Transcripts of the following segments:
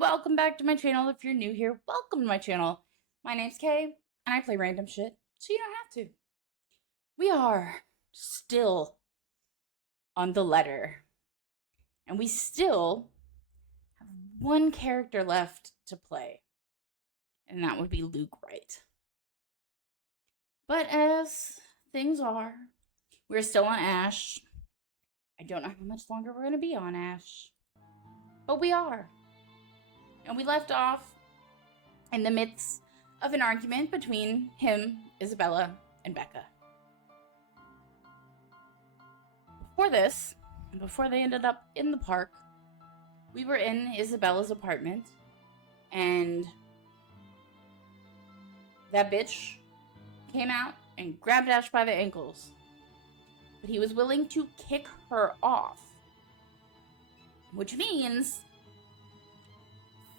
welcome back to my channel. If you're new here, welcome to my channel. My name's Kay, and I play random shit, so you don't have to. We are still on the letter, and we still have one character left to play, and that would be Luke Wright. But as things are, we're still on Ash. I don't know how much longer we're going to be on Ash, but we are. And we left off in the midst of an argument between him, Isabella, and Becca. Before this, before they ended up in the park, we were in Isabella's apartment, and that bitch came out and grabbed Ash by the ankles. But he was willing to kick her off, which means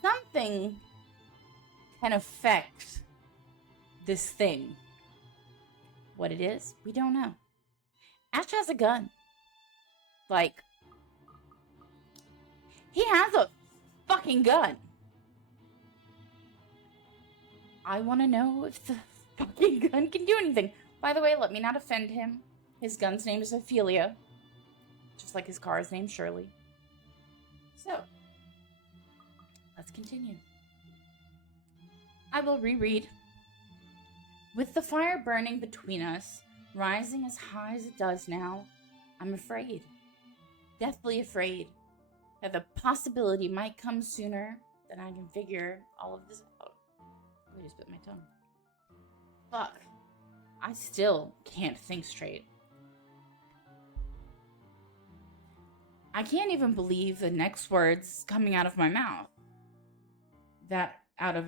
something can affect this thing. What it is, we don't know. Ash has a gun. Like, he has a fucking gun. I want to know if the fucking gun can do anything. By the way, let me not offend him. His gun's name is Ophelia, just like his car is named Shirley. So, let's continue. I will reread. With the fire burning between us, rising as high as it does now, I'm afraid, deathly afraid, that the possibility might come sooner than I can figure all of this out. I just bit my tongue. Fuck. I still can't think straight. I can't even believe the next words coming out of my mouth. That out of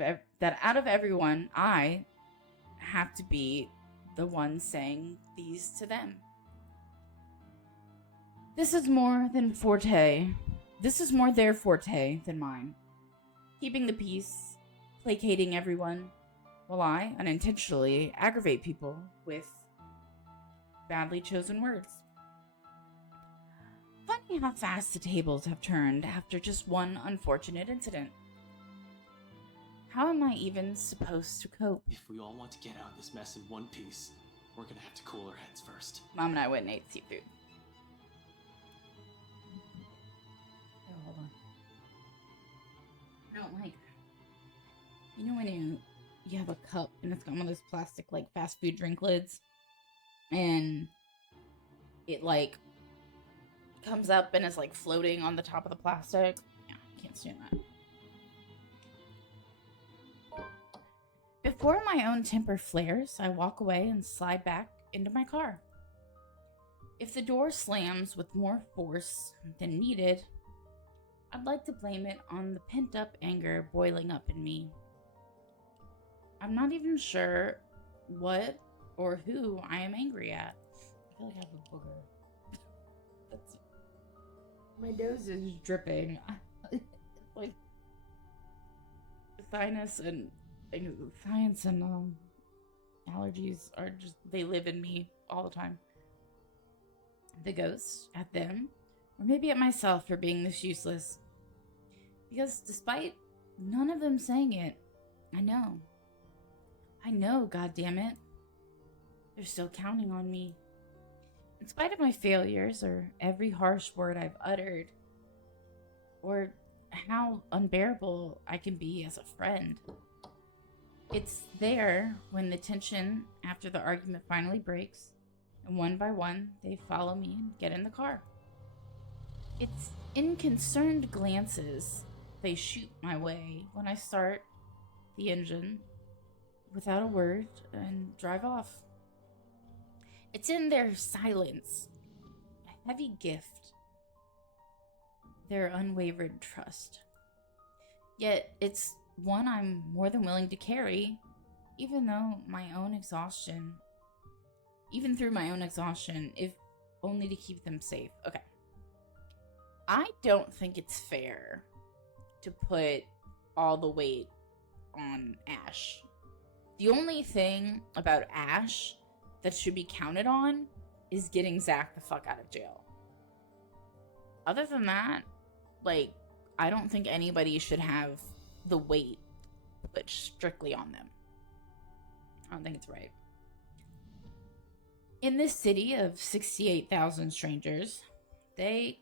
everyone, I have to be the one saying these to them. This is more their forte than mine. Keeping the peace, placating everyone, while I unintentionally aggravate people with badly chosen words. Funny how fast the tables have turned after just one unfortunate incident. How am I even supposed to cope? If we all want to get out of this mess in one piece, we're gonna have to cool our heads first. Mom and I went and ate seafood. Oh, hold on. I don't like... You know when you have a cup and it's got one of those plastic, like, fast food drink lids? And it, like, comes up and is, like, floating on the top of the plastic? Yeah, I can't stand that. Before my own temper flares, I walk away and slide back into my car. If the door slams with more force than needed, I'd like to blame it on the pent-up anger boiling up in me. I'm not even sure what or who I am angry at. I feel like I have a booger. My nose is dripping. Like, sinus and allergies are just, they live in me all the time. The ghost at them, or maybe at myself for being this useless. Because despite none of them saying it, I know, goddammit, they're still counting on me. In spite of my failures, or every harsh word I've uttered, or how unbearable I can be as a friend. It's there when the tension after the argument finally breaks, and one by one, they follow me and get in the car. It's in concerned glances they shoot my way when I start the engine without a word and drive off. It's in their silence, a heavy gift, their unwavered trust. Yet it's one I'm more than willing to carry, even through my own exhaustion, if only to keep them safe. Okay. I don't think it's fair to put all the weight on Ash. The only thing about Ash that should be counted on is getting Zach the fuck out of jail. Other than that, like, I don't think anybody should have the weight put strictly on them. I don't think it's right. In this city of 68,000 strangers, they're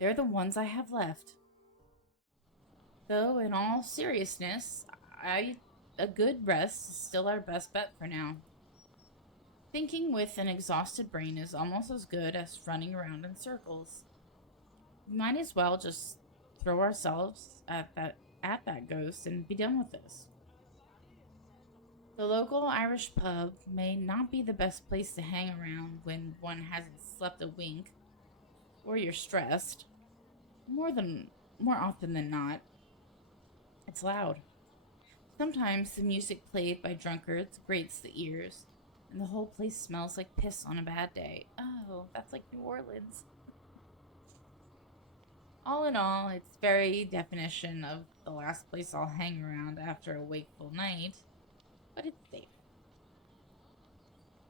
the ones I have left. Though, in all seriousness, a good rest is still our best bet for now. Thinking with an exhausted brain is almost as good as running around in circles. We might as well just throw ourselves at that ghost and be done with this. The local Irish pub may not be the best place to hang around when one hasn't slept a wink or you're stressed. More often than not, it's loud. Sometimes the music played by drunkards grates the ears, and the whole place smells like piss on a bad day. Oh, that's like New Orleans. All in all, it's very definition of the last place I'll hang around after a wakeful night, but it's safe.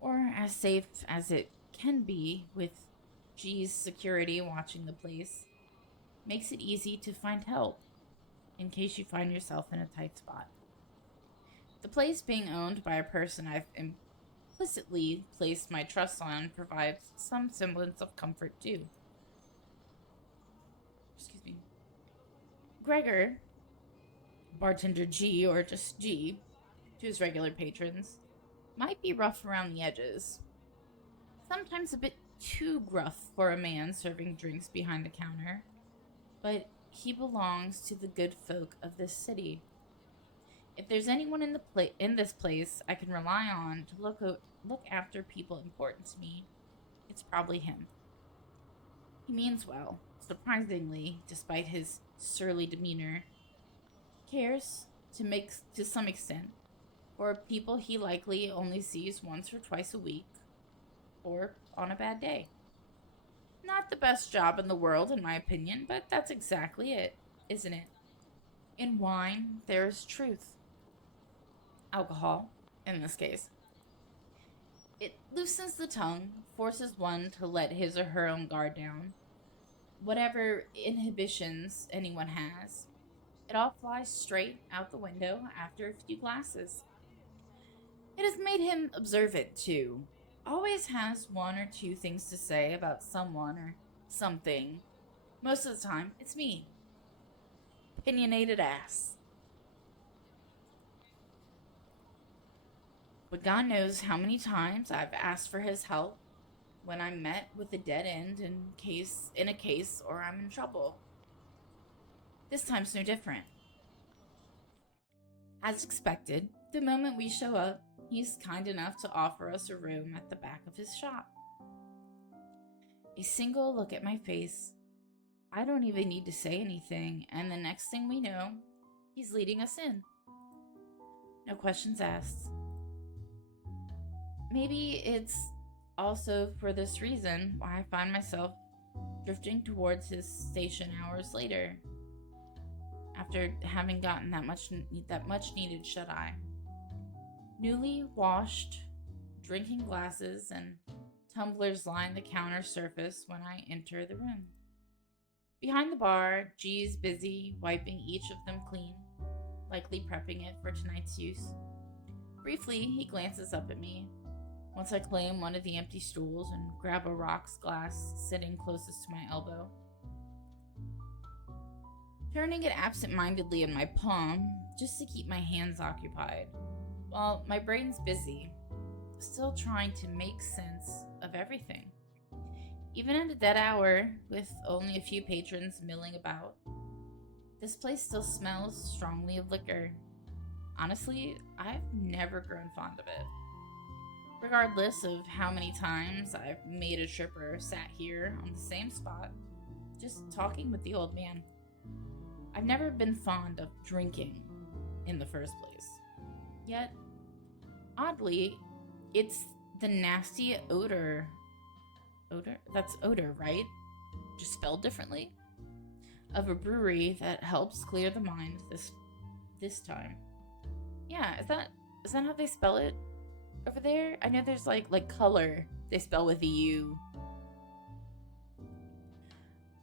Or as safe as it can be with G's security watching the place. Makes it easy to find help in case you find yourself in a tight spot. The place being owned by a person I've implicitly placed my trust on provides some semblance of comfort too. Excuse me. Gregor, bartender G, or just G, to his regular patrons, might be rough around the edges. Sometimes a bit too gruff for a man serving drinks behind the counter, but he belongs to the good folk of this city. If there's anyone in this place I can rely on to look after people important to me, it's probably him. He means well, surprisingly, despite his surly demeanor. Cares to some extent for people he likely only sees once or twice a week, or on a bad day. Not the best job in the world, in my opinion, but that's exactly it, isn't it? In wine, there is truth. Alcohol, in this case. It loosens the tongue, forces one to let his or her own guard down. Whatever inhibitions anyone has, it all flies straight out the window after a few glasses. It has made him observant, too. Always has one or two things to say about someone or something. Most of the time, it's me. Opinionated ass. But God knows how many times I've asked for his help when I'm met with a dead end in a case or I'm in trouble. This time's no different. As expected, the moment we show up, he's kind enough to offer us a room at the back of his shop. A single look at my face, I don't even need to say anything, and the next thing we know, he's leading us in. No questions asked. Maybe it's also for this reason why I find myself drifting towards his station hours later, after having gotten that much needed shut-eye. Newly washed drinking glasses and tumblers line the counter surface when I enter the room. Behind the bar, G's busy wiping each of them clean, likely prepping it for tonight's use. Briefly, he glances up at me. Once I claim one of the empty stools and grab a rocks glass sitting closest to my elbow. Turning it absent-mindedly in my palm, just to keep my hands occupied, while my brain's busy, still trying to make sense of everything. Even at a dead hour, with only a few patrons milling about, this place still smells strongly of liquor. Honestly, I've never grown fond of it. Regardless of how many times I've made a trip or sat here on the same spot, just talking with the old man. I've never been fond of drinking in the first place. Yet, oddly, it's the nasty odor. That's odor, right? Just spelled differently? Of a brewery that helps clear the mind this time. Yeah, is that how they spell it over there? I know there's like color they spell with a U.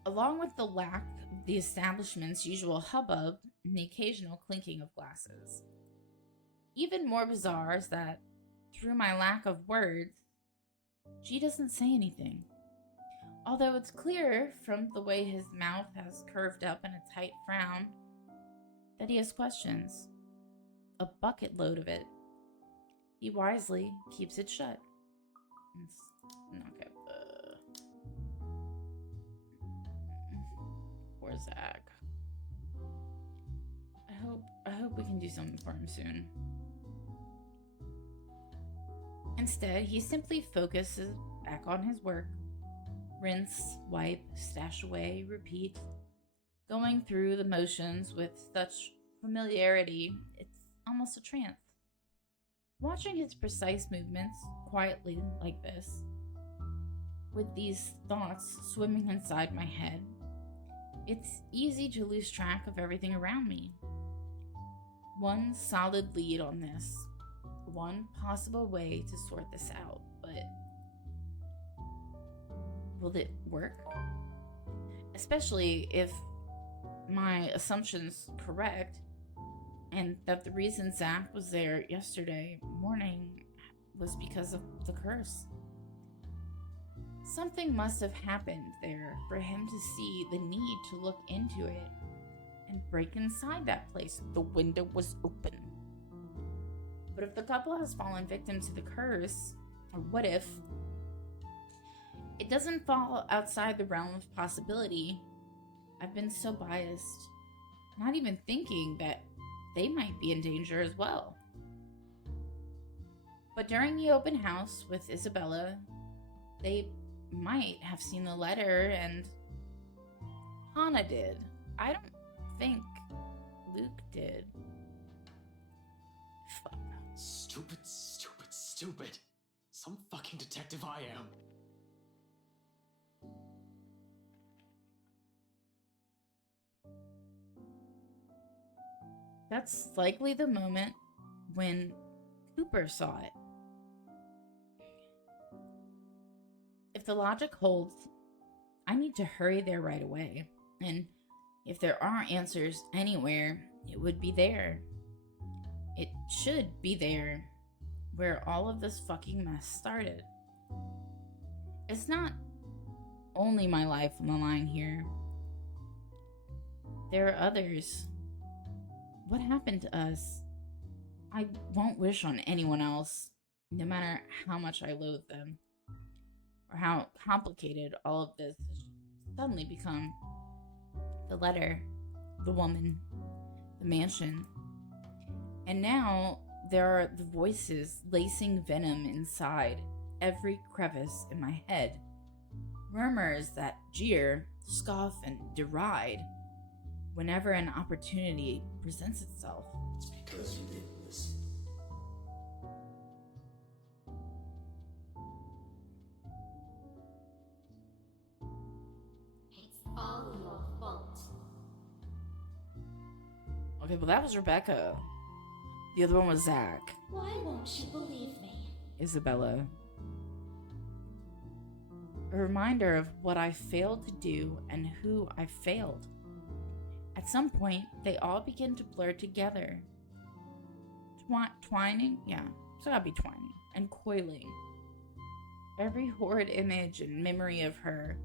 along with the lack of the establishment's usual hubbub and the occasional clinking of glasses. Even more bizarre is that, through my lack of words, G doesn't say anything. Although it's clear from the way his mouth has curved up in a tight frown that he has questions. A bucket load of it. He wisely keeps it shut. Okay. Poor Zach. I hope we can do something for him soon. Instead, he simply focuses back on his work. Rinse, wipe, stash away, repeat. Going through the motions with such familiarity, it's almost a trance. Watching his precise movements quietly like this, with these thoughts swimming inside my head, it's easy to lose track of everything around me. One solid lead on this, one possible way to sort this out, but will it work? Especially if my assumption's correct, and that the reason Zach was there yesterday morning was because of the curse. Something must have happened there for him to see the need to look into it and break inside that place. The window was open. But if the couple has fallen victim to the curse, or what if it doesn't fall outside the realm of possibility? I've been so biased, not even thinking that they might be in danger as well. But during the open house with Isabella, they might have seen the letter, and Hannah did. I don't think Luke did. Fuck. Stupid, stupid, stupid. Some fucking detective I am. That's likely the moment when Cooper saw it. If the logic holds, I need to hurry there right away. And if there are answers anywhere, it would be there. It should be there, where all of this fucking mess started. It's not only my life on the line here. There are others. What happened to us? I won't wish on anyone else, no matter how much I loathe them, or how complicated all of this has suddenly become. The letter, the woman, the mansion. And now there are the voices lacing venom inside every crevice in my head. Murmurs that jeer, scoff, and deride whenever an opportunity presents itself. It's because you didn't listen. It's all your fault. Okay, well that was Rebecca. The other one was Zach. Why won't you believe me? Isabella. A reminder of what I failed to do and who I failed. At some point, they all begin to blur together. Twining? Yeah, so gotta be twining. And coiling. Every horrid image and memory of her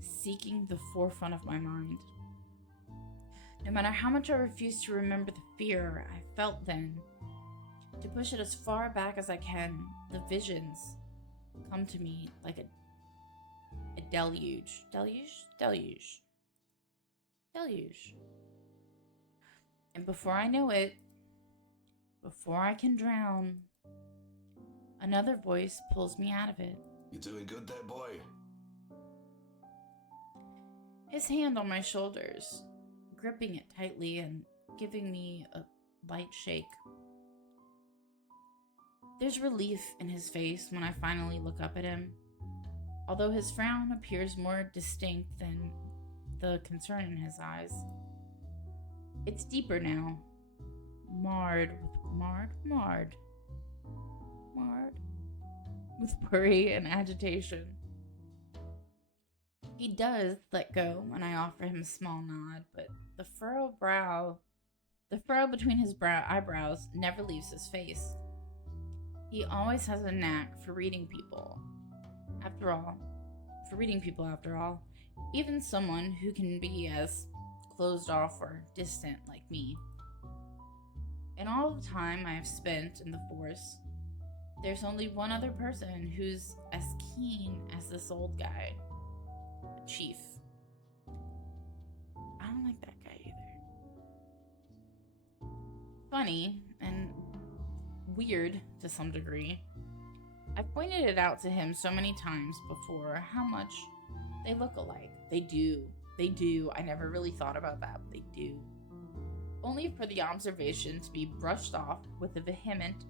seeking the forefront of my mind. No matter how much I refuse to remember the fear I felt then, to push it as far back as I can, the visions come to me like a deluge. Deluge. And before I know it, before I can drown, another voice pulls me out of it. You doing good there, boy? His hand on my shoulders, gripping it tightly and giving me a light shake. There's relief in his face when I finally look up at him, although his frown appears more distinct than the concern in his eyes. It's deeper now, marred with worry and agitation. He does let go when I offer him a small nod, but the furrow between his eyebrows never leaves his face. He always has a knack for reading people. After all, even someone who can be as closed off or distant like me. In all the time I have spent in the force, there's only one other person who's as keen as this old guy. The chief. I don't like that guy either. Funny and weird to some degree. I've pointed it out to him so many times before how much they look alike. They do. I never really thought about that, but they do. Only for the observation to be brushed off with a vehement.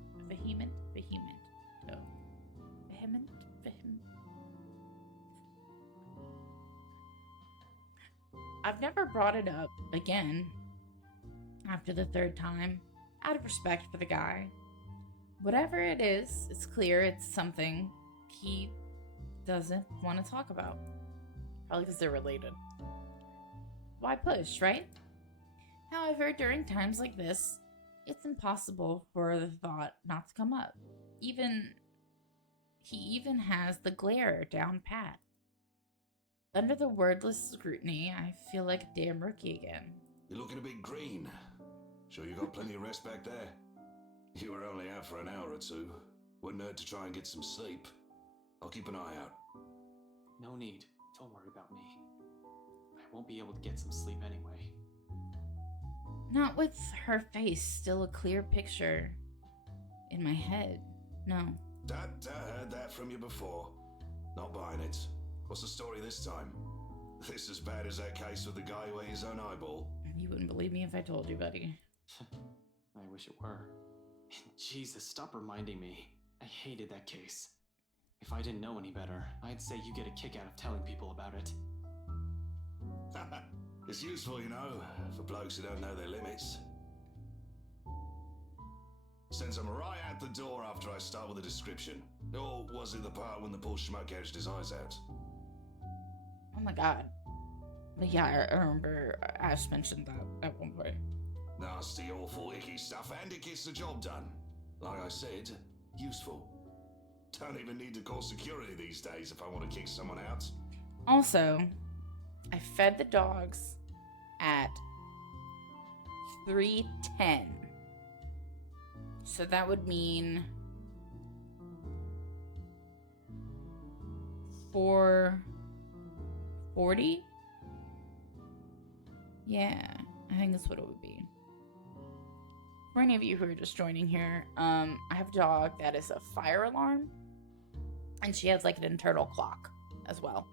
I've never brought it up again after the third time, out of respect for the guy. Whatever it is, it's clear it's something he doesn't want to talk about. Probably because they're related. Why push, right? However, during times like this, it's impossible for the thought not to come up. He even has the glare down pat. Under the wordless scrutiny, I feel like a damn rookie again. You're looking a bit green. Sure you got plenty of rest back there? You were only out for an hour or two. Wouldn't hurt to try and get some sleep. I'll keep an eye out. No need. Don't worry about me. I won't be able to get some sleep anyway. Not with her face still a clear picture in my head. No. Heard that from you before. Not buying it. What's the story this time? This as bad as that case with the guy who ate his own eyeball? You wouldn't believe me if I told you, buddy. I wish it were. Jesus, stop reminding me. I hated that case. If I didn't know any better, I'd say you get a kick out of telling people about it. It's useful, you know, for blokes who don't know their limits. Sends them right out the door after I start with a description. Or was it the part when the poor schmuck gouged his eyes out? Oh my god. But yeah, I remember Ash mentioned that at one point. Nasty, awful, icky stuff, and it gets the job done. Like I said, useful. Don't even need to call security these days if I want to kick someone out. Also, I fed the dogs at 3:10. So that would mean 4:40? Yeah, I think that's what it would be. For any of you who are just joining here, I have a dog that is a fire alarm, and she has like an internal clock as well.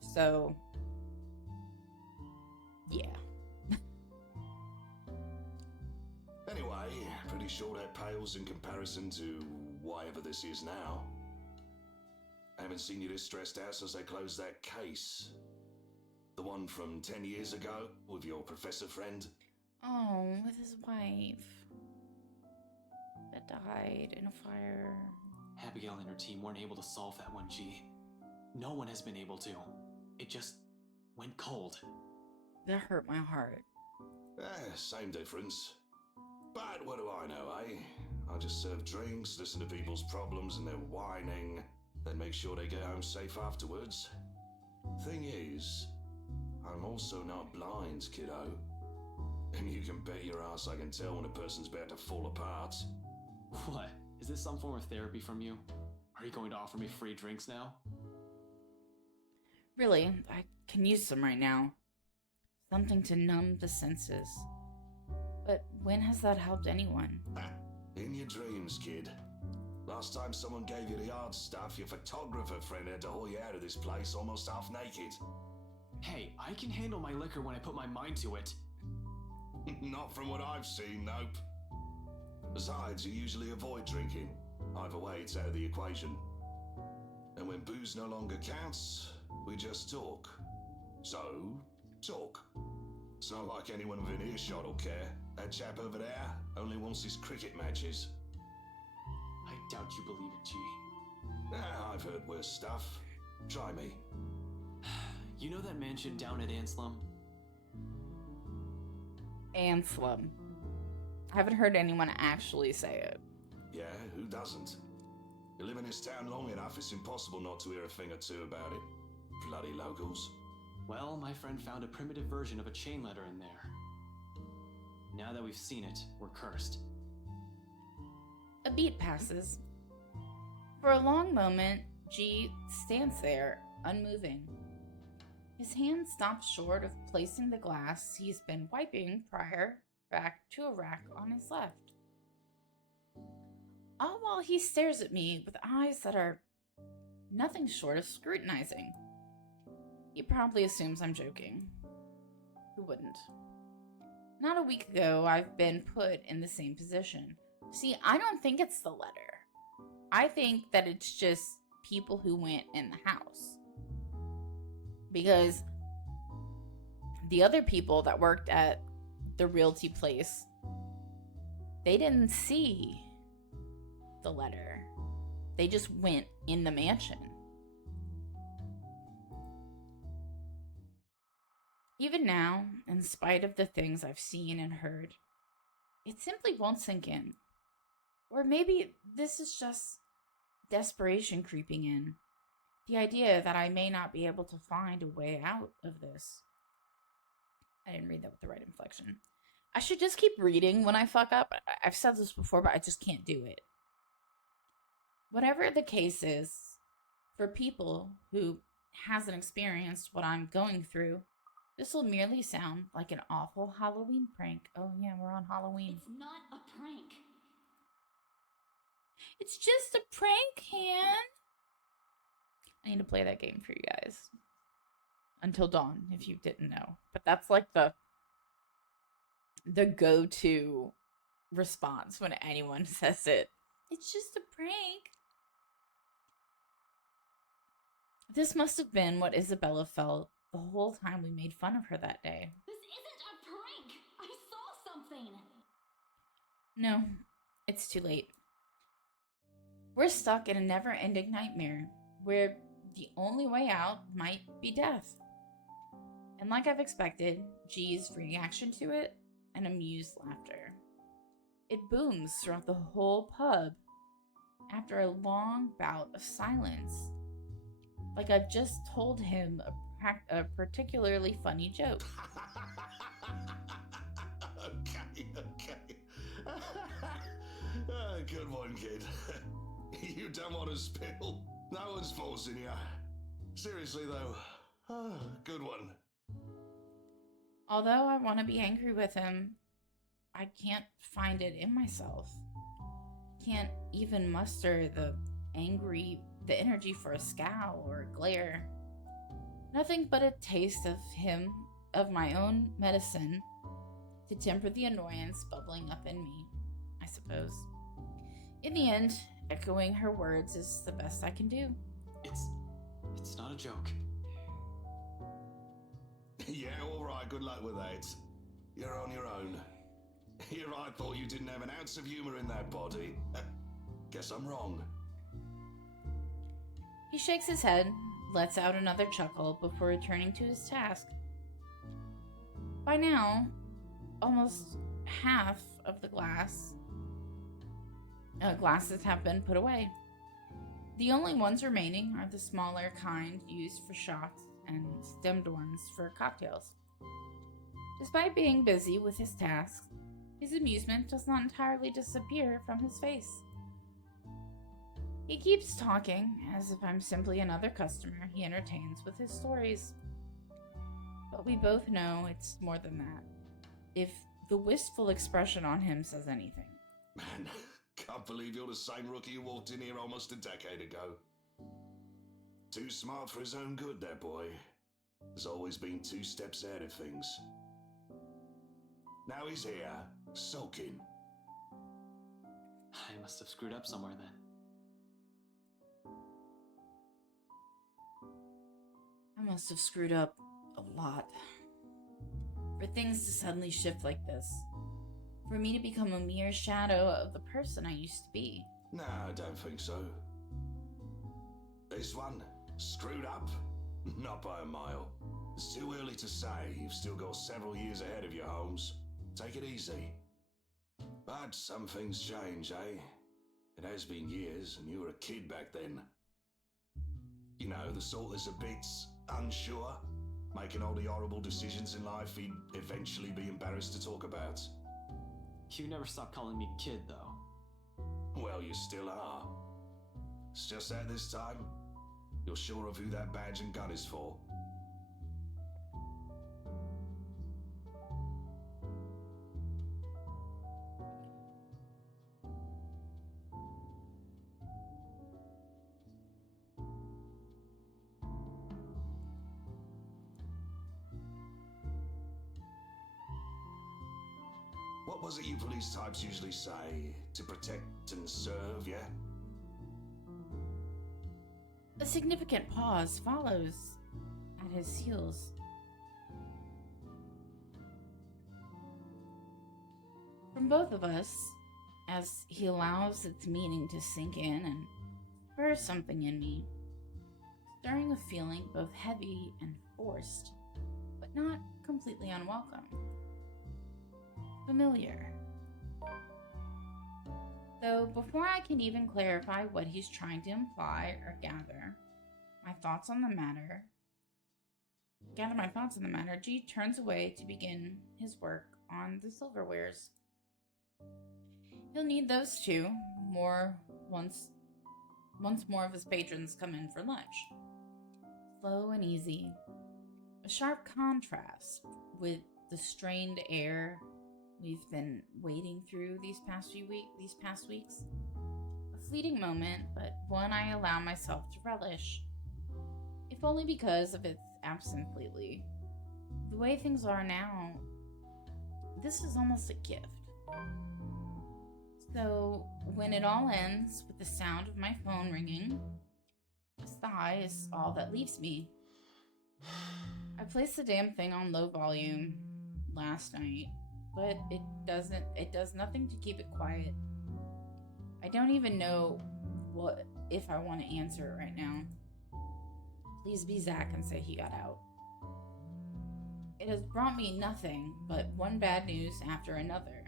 So, yeah. Anyway, pretty sure that pales in comparison to whatever this is now. I haven't seen you this stressed out since they closed that case. The one from 10 years ago with your professor friend. Oh, with his wife that died in a fire. Abigail and her team weren't able to solve that one, G. No one has been able to. It just went cold. That hurt my heart. Same difference. But what do I know, eh? I just serve drinks, listen to people's problems and their whining, then make sure they get home safe afterwards. Thing is, I'm also not blind, kiddo. And you can bet your ass I can tell when a person's about to fall apart. What? Is this some form of therapy from you? Are you going to offer me free drinks now? Really, I can use some right now. Something to numb the senses. But when has that helped anyone? In your dreams, kid. Last time someone gave you the hard stuff, your photographer friend had to haul you out of this place almost half naked. Hey, I can handle my liquor when I put my mind to it. Not from what I've seen, nope. Besides, you usually avoid drinking. Either way, it's out of the equation. And when booze no longer counts, we just talk. So, talk. It's not like anyone within earshot will care. That chap over there only wants his cricket matches. I doubt you believe it, G. I've heard worse stuff. Try me. You know that mansion down at Anslum? Anslum. I haven't heard anyone actually say it. Yeah, who doesn't? You live in this town long enough, it's impossible not to hear a thing or two about it. Bloody locals. Well, my friend found a primitive version of a chain letter in there. Now that we've seen it, we're cursed. A beat passes. For a long moment, G stands there, unmoving. His hand stops short of placing the glass he's been wiping prior back to a rack on his left. All while he stares at me with eyes that are nothing short of scrutinizing. He probably assumes I'm joking. Who wouldn't? Not a week ago, I've been put in the same position. See, I don't think it's the letter. I think that it's just people who went in the house. Because the other people that worked at the realty place, they didn't see the letter. They just went in the mansion. Even now, in spite of the things I've seen and heard, it simply won't sink in. Or maybe this is just desperation creeping in. The idea that I may not be able to find a way out of this. I didn't read that with the right inflection. I should just keep reading when I fuck up. I've said this before, but I just can't do it. Whatever the case is, for people who hasn't experienced what I'm going through, this will merely sound like an awful Halloween prank. Oh yeah, we're on Halloween. It's not a prank. It's just a prank, Han. I need to play that game for you guys. Until dawn, if you didn't know. But that's like the go-to response when anyone says it. It's just a prank. This must have been what Isabella felt the whole time we made fun of her that day. This isn't a prank. I saw something. No, it's too late. We're stuck in a never-ending nightmare where the only way out might be death. And like I've expected, G's reaction to it, an amused laughter. It booms throughout the whole pub after a long bout of silence. Like I've just told him a particularly funny joke. Okay. Good one, kid. You don't want to spill. No one's forcing you. Seriously, though. Good one. Although I want to be angry with him, I can't find it in myself. Can't even muster the energy for a scowl or a glare. Nothing but a taste of my own medicine to temper the annoyance bubbling up in me, I suppose. In the end, echoing her words is the best I can do. It's not a joke. Yeah, all right. Good luck with that. You're on your own. Here, I thought you didn't have an ounce of humor in that body. Guess I'm wrong. He shakes his head, lets out another chuckle before returning to his task. By now, almost half of the glasses have been put away. The only ones remaining are the smaller kind used for shots and stemmed ones for cocktails. Despite being busy with his tasks, his amusement does not entirely disappear from his face. He keeps talking as if I'm simply another customer he entertains with his stories. But we both know it's more than that, if the wistful expression on him says anything. Man, can't believe you're the same rookie who walked in here almost a decade ago. Too smart for his own good, that boy. Has always been 2 steps ahead of things. Now he's here, sulking. I must have screwed up somewhere then. I must have screwed up a lot. For things to suddenly shift like this. For me to become a mere shadow of the person I used to be. No, I don't think so. This one, screwed up, Not by a mile. It's too early to say. You've still got several years ahead of you, Holmes. Take it easy. But some things change, eh? It has been years, and you were a kid back then. You know, the sort that's a bit unsure, making all the horrible decisions in life he'd eventually be embarrassed to talk about. You never stop calling me kid, though. Well, you still are. It's just that this time, you're sure of who that badge and gun is for. What was it you police types usually say? To protect and serve, yeah? A significant pause follows at his heels. From both of us, as he allows its meaning to sink in and spurs something in me, stirring a feeling both heavy and forced, but not completely unwelcome. Familiar. Though before I can even clarify what he's trying to imply or gather my thoughts on the matter, G turns away to begin his work on the silverwares. He'll need those too, once more of his patrons come in for lunch. Slow and easy. A sharp contrast with the strained air we've been wading through these past weeks. A fleeting moment, but one I allow myself to relish, if only because of its absence lately. The way things are now, this is almost a gift. So, when it all ends with the sound of my phone ringing, a sigh is all that leaves me. I placed the damn thing on low volume last night, but it does nothing to keep it quiet. I don't even know if I want to answer it right now. Please be Zach and say he got out. It has brought me nothing but one bad news after another.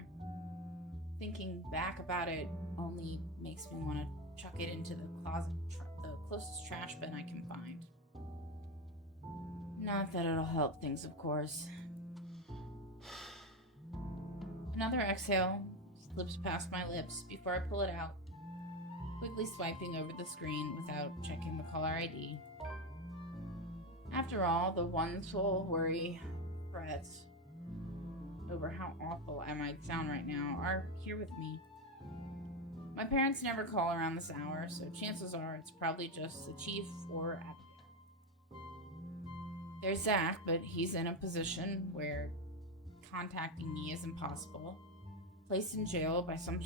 Thinking back about it only makes me want to chuck it into the the closest trash bin I can find. Not that it'll help things, of course. Another exhale slips past my lips before I pull it out, quickly swiping over the screen without checking the caller ID. After all, the one sole worry, fret over how awful I might sound right now are here with me. My parents never call around this hour, so chances are it's probably just the chief or Abigail. There's Zach, but he's in a position where contacting me is impossible. Placed in jail by some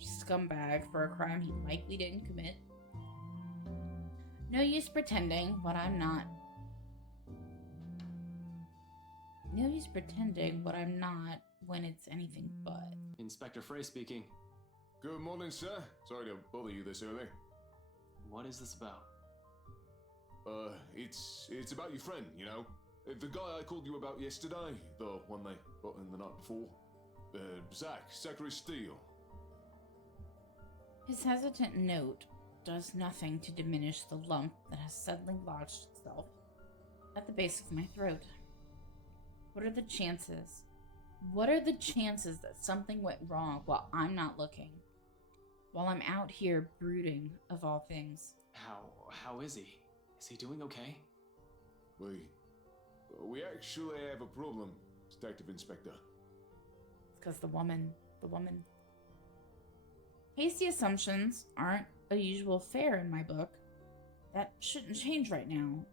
scumbag for a crime he likely didn't commit. No use pretending what I'm not. No use pretending what I'm not when it's anything but. Inspector Frey speaking. Good morning, sir. Sorry to bother you this early. What is this about? It's about your friend, you know? The guy I called you about yesterday, the one they got in the night before. Zachary Steele. His hesitant note does nothing to diminish the lump that has suddenly lodged itself at the base of my throat. What are the chances? What are the chances that something went wrong while I'm not looking? While I'm out here brooding, of all things. How is he? Is he doing okay? We actually have a problem, Detective Inspector. It's because the woman. Hasty assumptions aren't a usual fare in my book. That shouldn't change right now.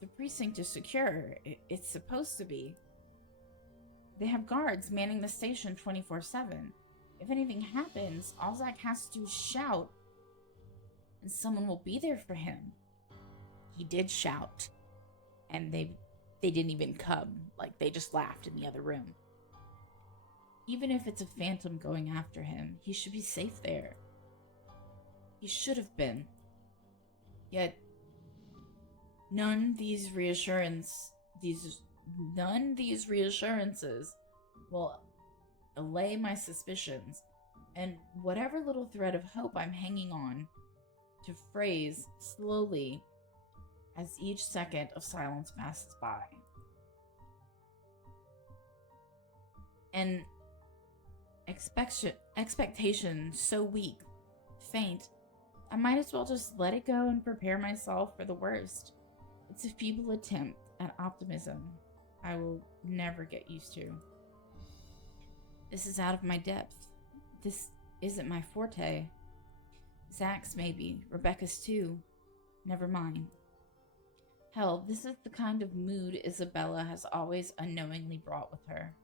The precinct is secure. It's supposed to be. They have guards manning the station 24/7. If anything happens, all Zach has to do is shout, and someone will be there for him. He did shout, and they didn't even come. Like, they just laughed in the other room. Even if it's a phantom going after him, he should be safe there. He should have been. Yet, None these reassurances will allay my suspicions, and whatever little thread of hope I'm hanging on to frays slowly as each second of silence passes by. And expectation so weak, faint, I might as well just let it go and prepare myself for the worst. It's a feeble attempt at optimism I will never get used to. This is out of my depth. This isn't my forte. Zach's maybe, Rebecca's too. Never mind. Hell, this is the kind of mood Isabella has always unknowingly brought with her.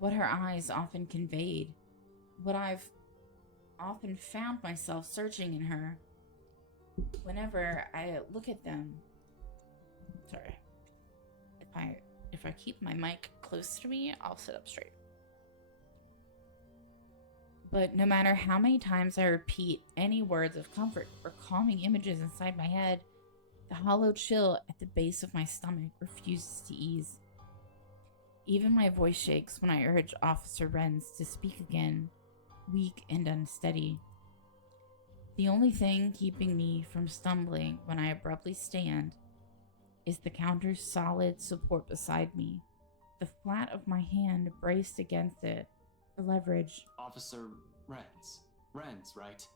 What her eyes often conveyed, what I've often found myself searching in her whenever I look at them. Sorry. If I keep my mic close to me, I'll sit up straight. But no matter how many times I repeat any words of comfort or calming images inside my head, the hollow chill at the base of my stomach refuses to ease. Even my voice shakes when I urge Officer Renz to speak again, weak and unsteady. The only thing keeping me from stumbling when I abruptly stand is the counter's solid support beside me, the flat of my hand braced against it for leverage. Officer Renz. Renz, right?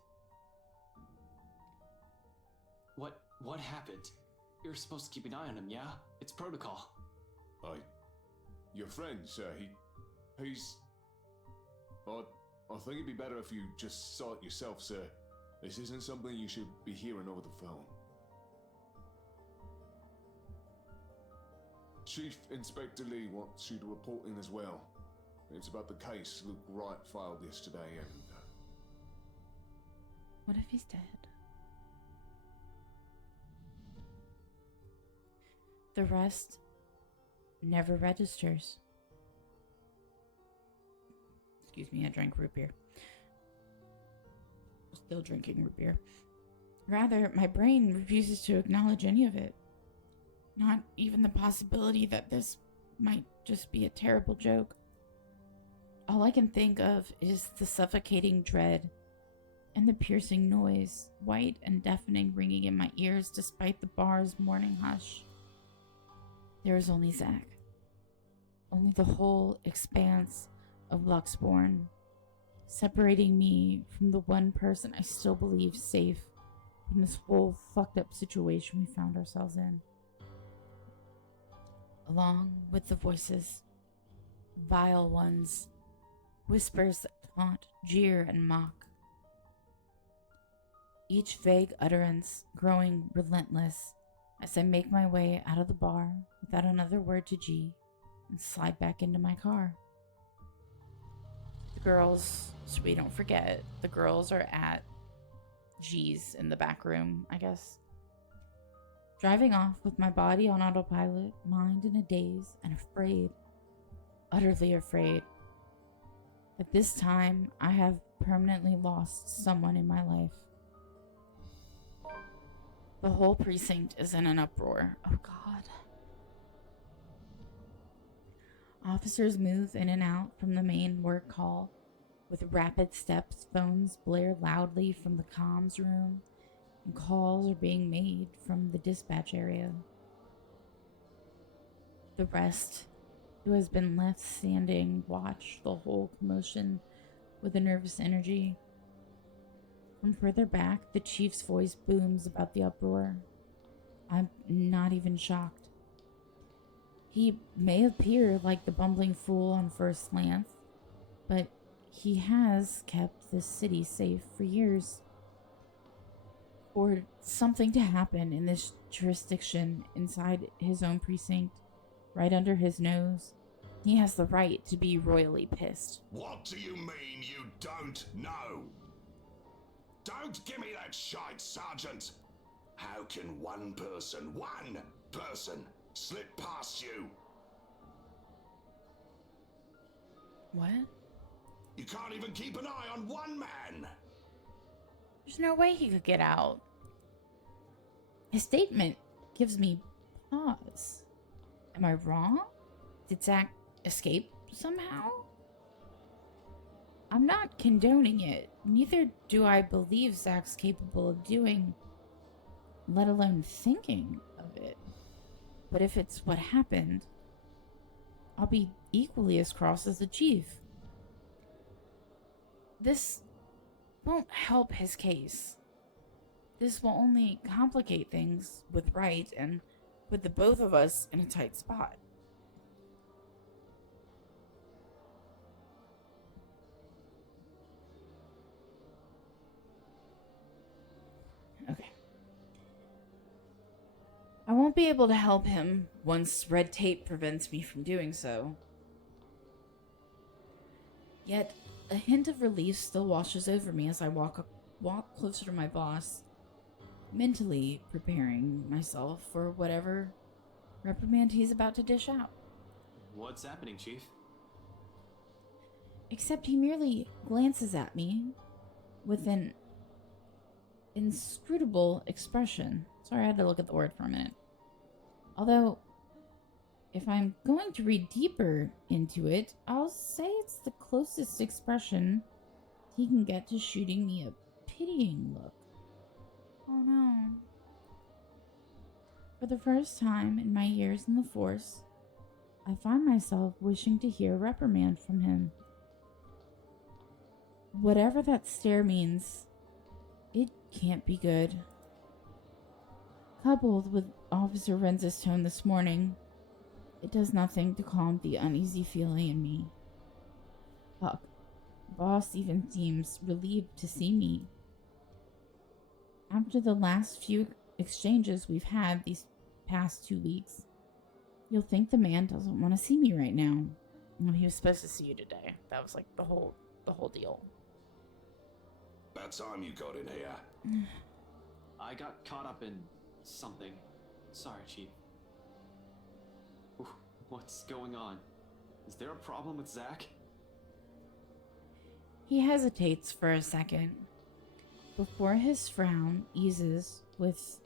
What happened? You're supposed to keep an eye on him, yeah? It's protocol. Your friend, sir, he's... I think it'd be better if you just saw it yourself, sir. This isn't something you should be hearing over the phone. Chief Inspector Lee wants you to report in as well. It's about the case Luke Wright filed yesterday and... What if he's dead? The rest never registers. Excuse me, I drank root beer. Still drinking root beer. Rather, my brain refuses to acknowledge any of it. Not even the possibility that this might just be a terrible joke. All I can think of is the suffocating dread and the piercing noise, white and deafening, ringing in my ears despite the bar's morning hush. There is only Zach. Only the whole expanse of Luxborn, separating me from the one person I still believe safe in this whole fucked up situation we found ourselves in. Along with the voices, vile ones, whispers that taunt, jeer, and mock. Each vague utterance growing relentless as I make my way out of the bar without another word to G and slide back into my car. The girls, so we don't forget, the girls are at G's in the back room, I guess. Driving off with my body on autopilot, mind in a daze, and afraid, utterly afraid, that this time I have permanently lost someone in my life. The whole precinct is in an uproar. Oh God. Officers move in and out from the main work hall. With rapid steps, phones blare loudly from the comms room, and calls are being made from the dispatch area. The rest, who has been left standing, watch the whole commotion with a nervous energy. From further back, the chief's voice booms about the uproar. I'm not even shocked. He may appear like the bumbling fool on first glance, but he has kept this city safe for years. For something to happen in this jurisdiction inside his own precinct, right under his nose, he has the right to be royally pissed. What do you mean you don't know? Don't give me that shite, Sergeant! How can one person, slip past you? What? You can't even keep an eye on one man! There's no way he could get out. His statement gives me pause. Am I wrong? Did Zach escape somehow? I'm not condoning it. Neither do I believe Zach's capable of doing, let alone thinking of it. But if it's what happened, I'll be equally as cross as the chief. This won't help his case. This will only complicate things with Wright and put the both of us in a tight spot. Okay. I won't be able to help him once red tape prevents me from doing so. Yet, a hint of relief still washes over me as I walk closer to my boss, mentally preparing myself for whatever reprimand he's about to dish out. What's happening, Chief? Except he merely glances at me with an inscrutable expression. Sorry, I had to look at the word for a minute. Although, if I'm going to read deeper into it, I'll say it's the closest expression he can get to shooting me a pitying look. Oh no. For the first time in my years in the force, I find myself wishing to hear a reprimand from him. Whatever that stare means, it can't be good. Coupled with Officer Renz's tone this morning, it does nothing to calm the uneasy feeling in me. Fuck. Boss even seems relieved to see me. After the last few exchanges we've had these past 2 weeks, you'll think the man doesn't want to see me right now. Well, he was supposed to see you today. That was like the whole deal. About time you got in here. I got caught up in something. Sorry, Chief. What's going on? Is there a problem with Zach? He hesitates for a second before his frown eases with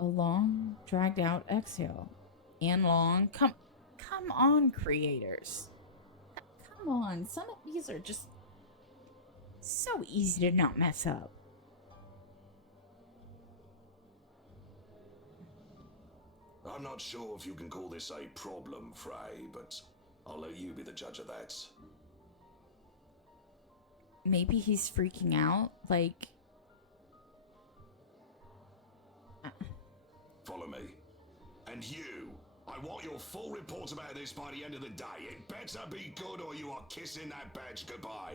a long, dragged out exhale. And long, come on, creators. Come on, some of these are just so easy to not mess up. I'm not sure if you can call this a problem, Frey, but I'll let you be the judge of that. Maybe he's freaking out, like... Follow me. And you, I want your full report about this by the end of the day. It better be good or you are kissing that badge goodbye.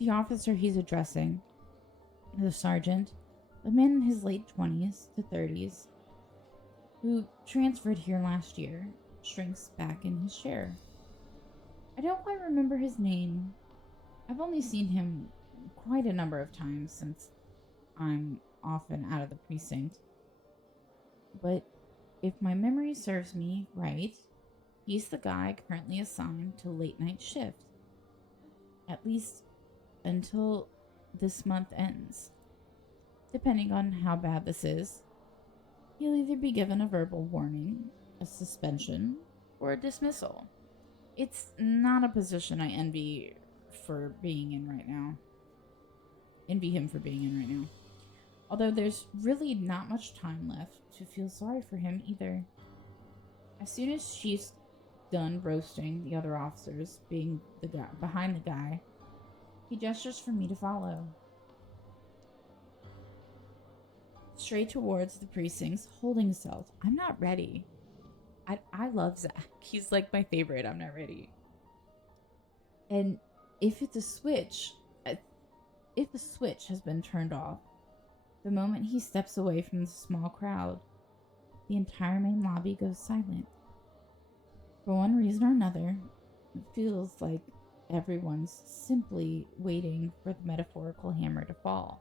The officer he's addressing, the sergeant, a man in his late 20s to 30s, who transferred here last year, shrinks back in his chair. I don't quite remember his name. I've only seen him quite a number of times since I'm often out of the precinct. But if my memory serves me right, he's the guy currently assigned to late night shift. At least until this month ends. Depending on how bad this is, he'll either be given a verbal warning, a suspension, or a dismissal. It's not a position I envy for being in right now. Envy him for being in right now. Although there's really not much time left to feel sorry for him either. As soon as she's done roasting the other officers, being the guy behind the guy, he gestures for me to follow. Straight towards the precincts, holding stealth. I'm not ready. I love Zach. He's like my favorite. I'm not ready. And if it's a switch, if the switch has been turned off, the moment he steps away from the small crowd, the entire main lobby goes silent. For one reason or another, it feels like everyone's simply waiting for the metaphorical hammer to fall.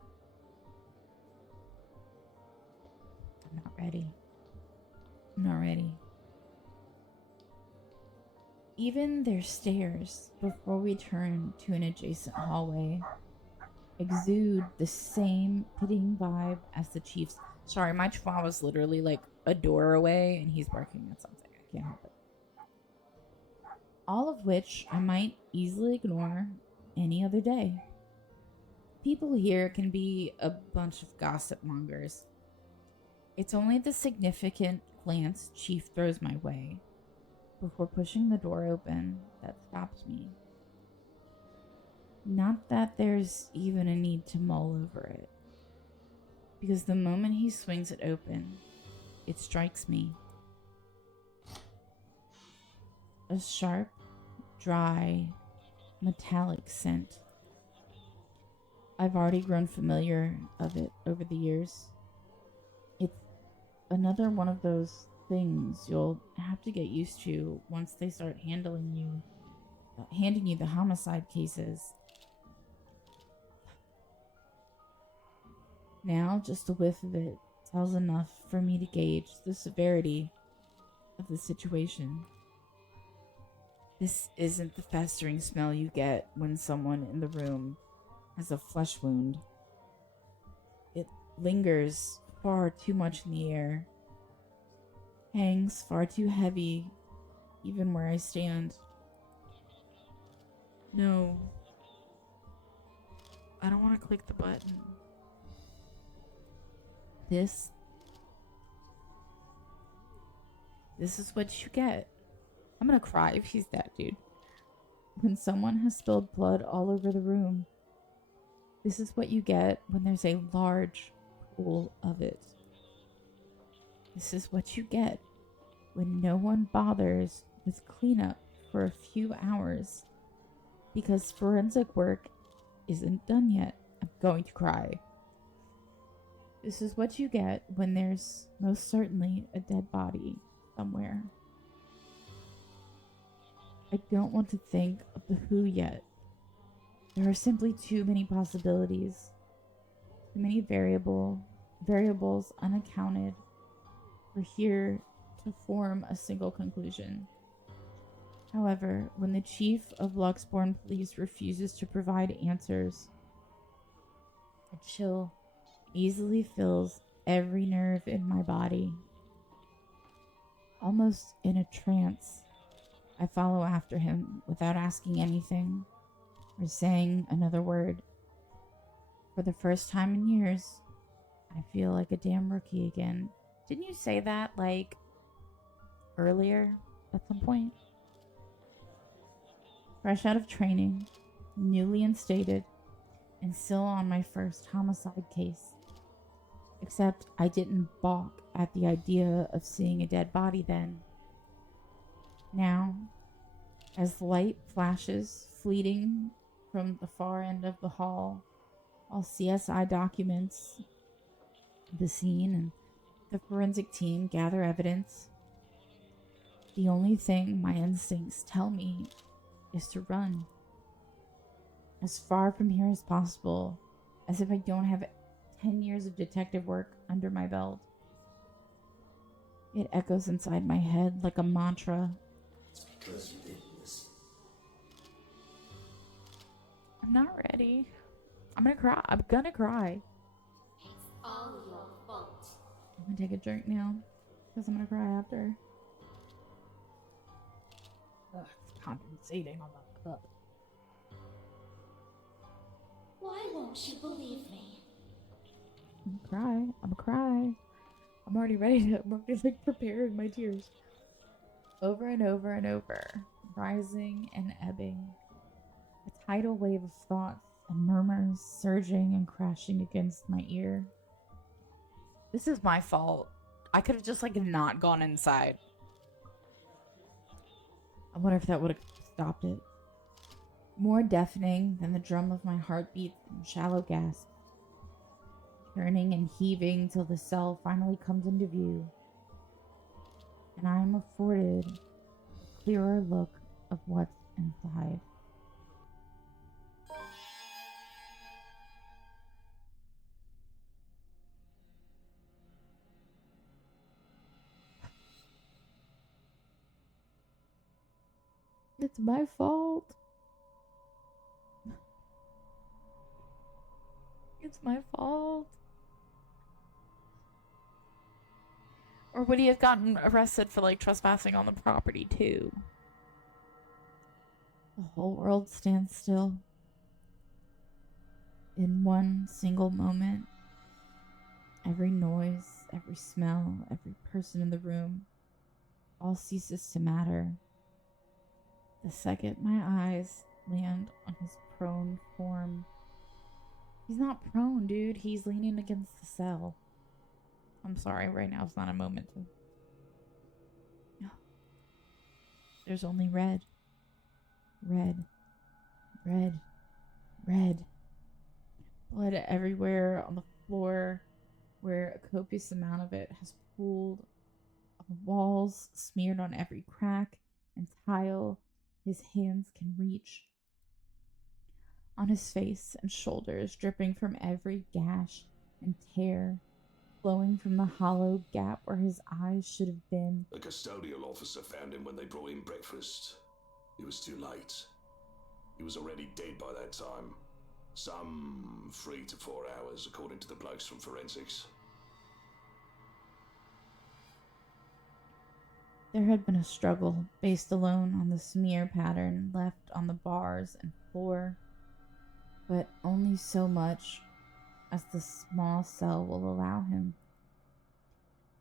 I'm not ready. I'm not ready. Even their stairs before we turn to an adjacent hallway exude the same pitying vibe as the Chiefs. Sorry, my chihuahua's literally like a door away and he's barking at something. I can't help it. All of which I might easily ignore any other day. People here can be a bunch of gossip mongers. It's only the significant glance Chief throws my way before pushing the door open that stops me. Not that there's even a need to mull over it, because the moment he swings it open, it strikes me. A sharp, dry, metallic scent. I've already grown familiar of it over the years. It's another one of those things you'll have to get used to once they start handing you the homicide cases. Now, just a whiff of it tells enough for me to gauge the severity of the situation. This isn't the festering smell you get when someone in the room has a flesh wound. It lingers far too much in the air, hangs far too heavy, even where I stand. No, I don't want to click the button. This is what you get. I'm gonna cry if he's that dude. When someone has spilled blood all over the room, this is what you get when there's a large pool of it. This is what you get when no one bothers with cleanup for a few hours because forensic work isn't done yet. I'm going to cry. This is what you get when there's most certainly a dead body somewhere. I don't want to think of the who yet. There are simply too many possibilities, too many variables unaccounted for here to form a single conclusion. However, when the chief of Luxbourne Police refuses to provide answers, a chill easily fills every nerve in my body. Almost in a trance, I follow after him without asking anything or saying another word. For the first time in years, I feel like a damn rookie again. Didn't you say that, like, earlier at some point? Fresh out of training, newly instated, and still on my first homicide case. Except I didn't balk at the idea of seeing a dead body then. Now, as light flashes fleeting from the far end of the hall, while CSI documents the scene and the forensic team gather evidence, the only thing my instincts tell me is to run. As far from here as possible, as if I don't have 10 years of detective work under my belt. It echoes inside my head like a mantra. It's because you didn't listen. I'm not ready. I'm gonna cry. I'm gonna cry. It's all your fault. I'm gonna take a drink now, because I'm gonna cry after. Ugh, it's compensating on the cup. Why won't you believe me? I'm gonna cry. I'm already ready to, I'm already like preparing my tears. Over and over and over, rising and ebbing. A tidal wave of thoughts and murmurs surging and crashing against my ear. This is my fault. I could have just like not gone inside. I wonder if that would have stopped it. More deafening than the drum of my heartbeat and shallow gasp. Turning and heaving till the cell finally comes into view. And I am afforded a clearer look of what's inside. It's my fault. It's my fault. Or would he have gotten arrested for, like, trespassing on the property, too? The whole world stands still. In one single moment, every noise, every smell, every person in the room all ceases to matter. The second my eyes land on his prone form. He's not prone, dude. He's leaning against the cell. I'm sorry, right now it's not a moment to... No. There's only red. Red. Red. Red. Blood everywhere on the floor, where a copious amount of it has pooled on the walls, smeared on every crack and tile his hands can reach. On his face and shoulders, dripping from every gash and tear, flowing from the hollow gap where his eyes should have been. The custodial officer found him when they brought in breakfast. It was too late. He was already dead by that time. Some 3 to 4 hours, according to the blokes from forensics. There had been a struggle, based alone on the smear pattern left on the bars and floor, but only so much as the small cell will allow him.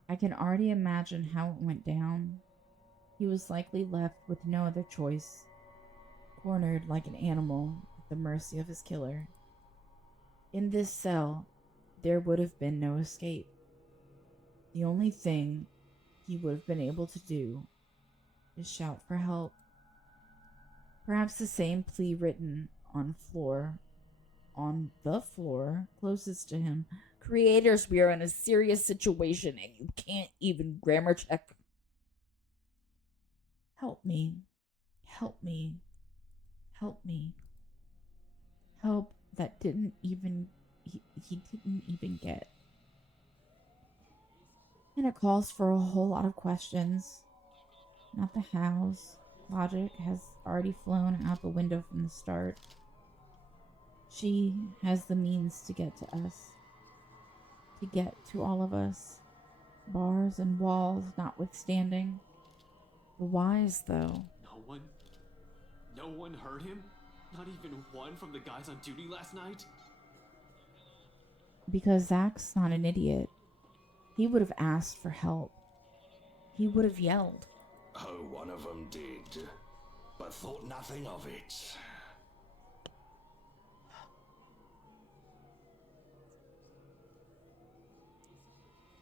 I can already imagine how it went down. He was likely left with no other choice, cornered like an animal at the mercy of his killer. In this cell, there would have been no escape. The only thing he would have been able to do is shout for help. Perhaps the same plea written on the floor closest to him. Creators, we are in a serious situation and you can't even grammar check. Help me. Help me. Help me. Help that he didn't even get. And it calls for a whole lot of questions. Not the hows. Logic has already flown out the window from the start. She has the means to get to us. To get to all of us. Bars and walls notwithstanding. The whys, though. No one heard him? Not even one from the guys on duty last night? Because Zach's not an idiot. He would have asked for help. He would have yelled. Oh, one of them did, but thought nothing of it.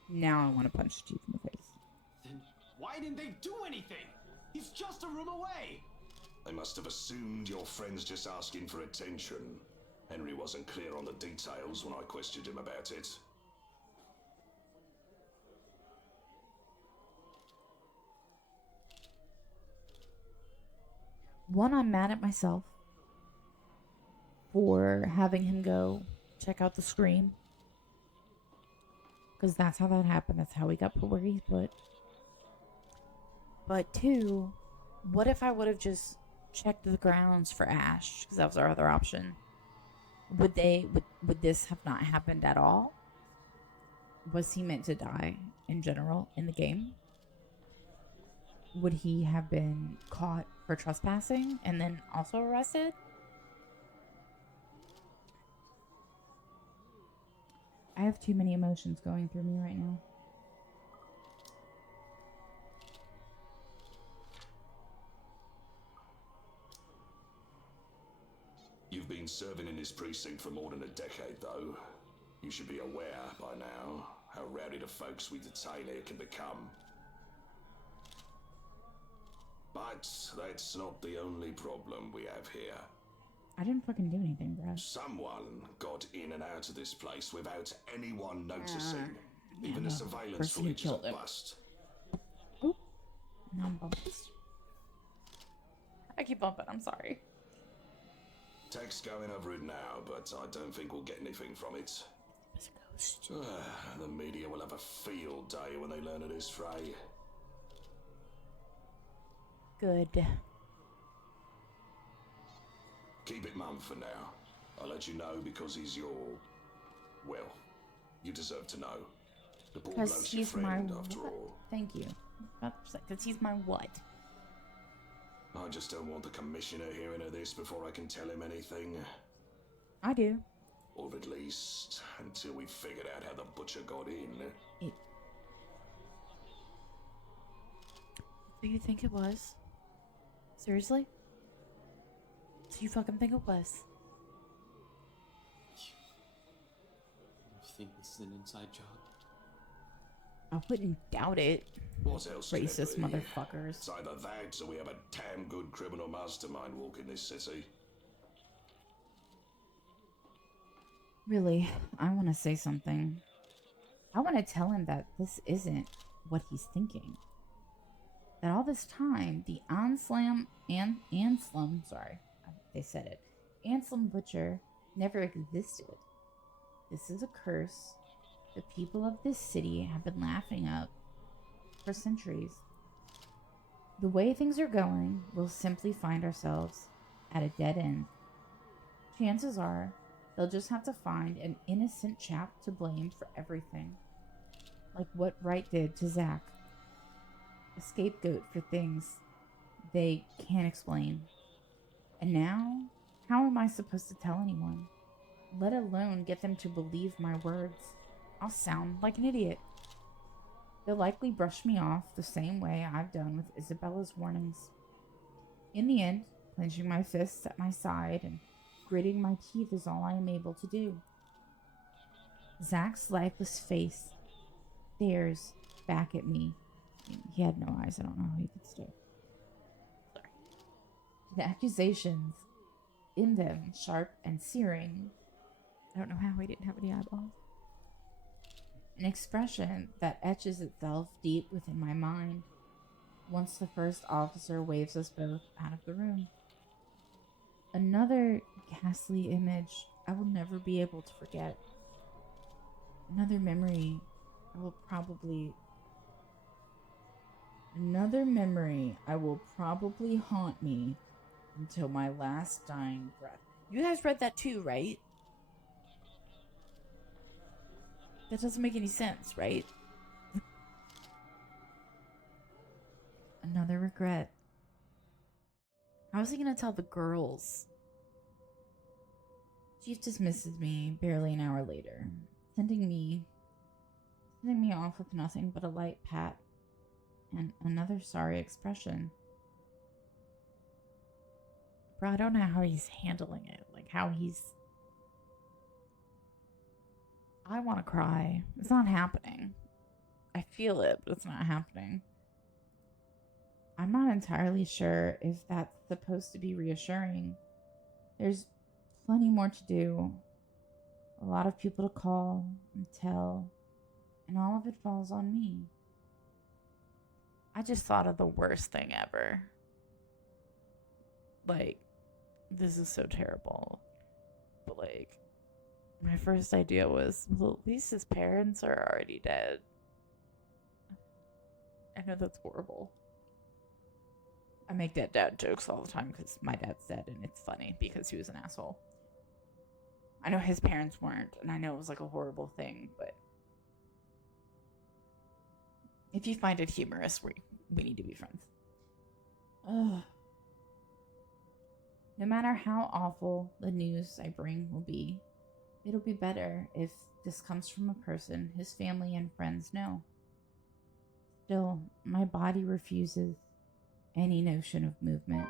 Now I want to punch Chief in the face. Then why didn't they do anything? He's just a room away! They must have assumed your friend's just asking for attention. Henry wasn't clear on the details when I questioned him about it. One, I'm mad at myself for having him go check out the scream. Because that's how that happened. That's how he got put where he's put. But two, what if I would have just checked the grounds for Ash? Because that was our other option. Would this have not happened at all? Was he meant to die in general in the game? Would he have been caught for trespassing and then also arrested? I have too many emotions going through me right now. You've been serving in this precinct for more than a decade, though. You should be aware by now how rowdy the folks we detain here can become. But that's not the only problem we have here. I didn't fucking do anything, bro. Someone got in and out of this place without anyone noticing. Even the the surveillance person who footage is a killed him. bust. Oop. Now I'm bumping. I keep bumping, I'm sorry. Tech's going over it now, but I don't think we'll get anything from it. It's a ghost. The media will have a field day when they learn of this fray. Good. Keep it mum for now. I'll let you know because he's your Well, you deserve to know. The poor Because bloke's your he's my friend, after what? all. Thank you. Because he's my what? I just don't want the commissioner hearing of this before I can tell him anything. I do. Or at least until we've figured out how the butcher got in. Do you think it was? Seriously? Do you fucking think it was? You think this is an inside job? I wouldn't doubt it. What else could it Racist be? motherfuckers. It's either that or we have a damn good criminal mastermind walking this city. Really, I want to say something. I want to tell him that this isn't what he's thinking. That all this time, the Anslum, sorry, they said it, Anslum Butcher never existed. This is a curse the people of this city have been laughing up for centuries. The way things are going, we'll simply find ourselves at a dead end. Chances are, they'll just have to find an innocent chap to blame for everything. Like what Wright did to Zach. A scapegoat for things they can't explain. And now, how am I supposed to tell anyone? Let alone get them to believe my words. I'll sound like an idiot. They'll likely brush me off the same way I've done with Isabella's warnings. In the end, clenching my fists at my side and gritting my teeth is all I am able to do. Zach's lifeless face stares back at me. He had no eyes. I don't know how he could stare. Sorry. The accusations in them, sharp and searing. I don't know how he didn't have any eyeballs. An expression that etches itself deep within my mind once the first officer waves us both out of the room. Another ghastly image I will never be able to forget. Another memory I will probably haunt me until my last dying breath. You guys read that too, right? That doesn't make any sense, right? Another regret. How was he gonna tell the girls? Chief dismisses me barely an hour later, sending me off with nothing but a light pat and another sorry expression. Bro, I don't know how he's handling it. Like, how he's... I want to cry. It's not happening. I feel it, but it's not happening. I'm not entirely sure if that's supposed to be reassuring. There's plenty more to do. A lot of people to call and tell. And all of it falls on me. I just thought of the worst thing ever. Like, this is so terrible. But like, my first idea was, well, at least his parents are already dead. I know that's horrible. I make dad jokes all the time because my dad's dead, and it's funny because he was an asshole. I know his parents weren't, and I know it was like a horrible thing, but if you find it humorous, we need to be friends. Ugh. No matter how awful the news I bring will be, it'll be better if this comes from a person his family and friends know. Still, my body refuses any notion of movement.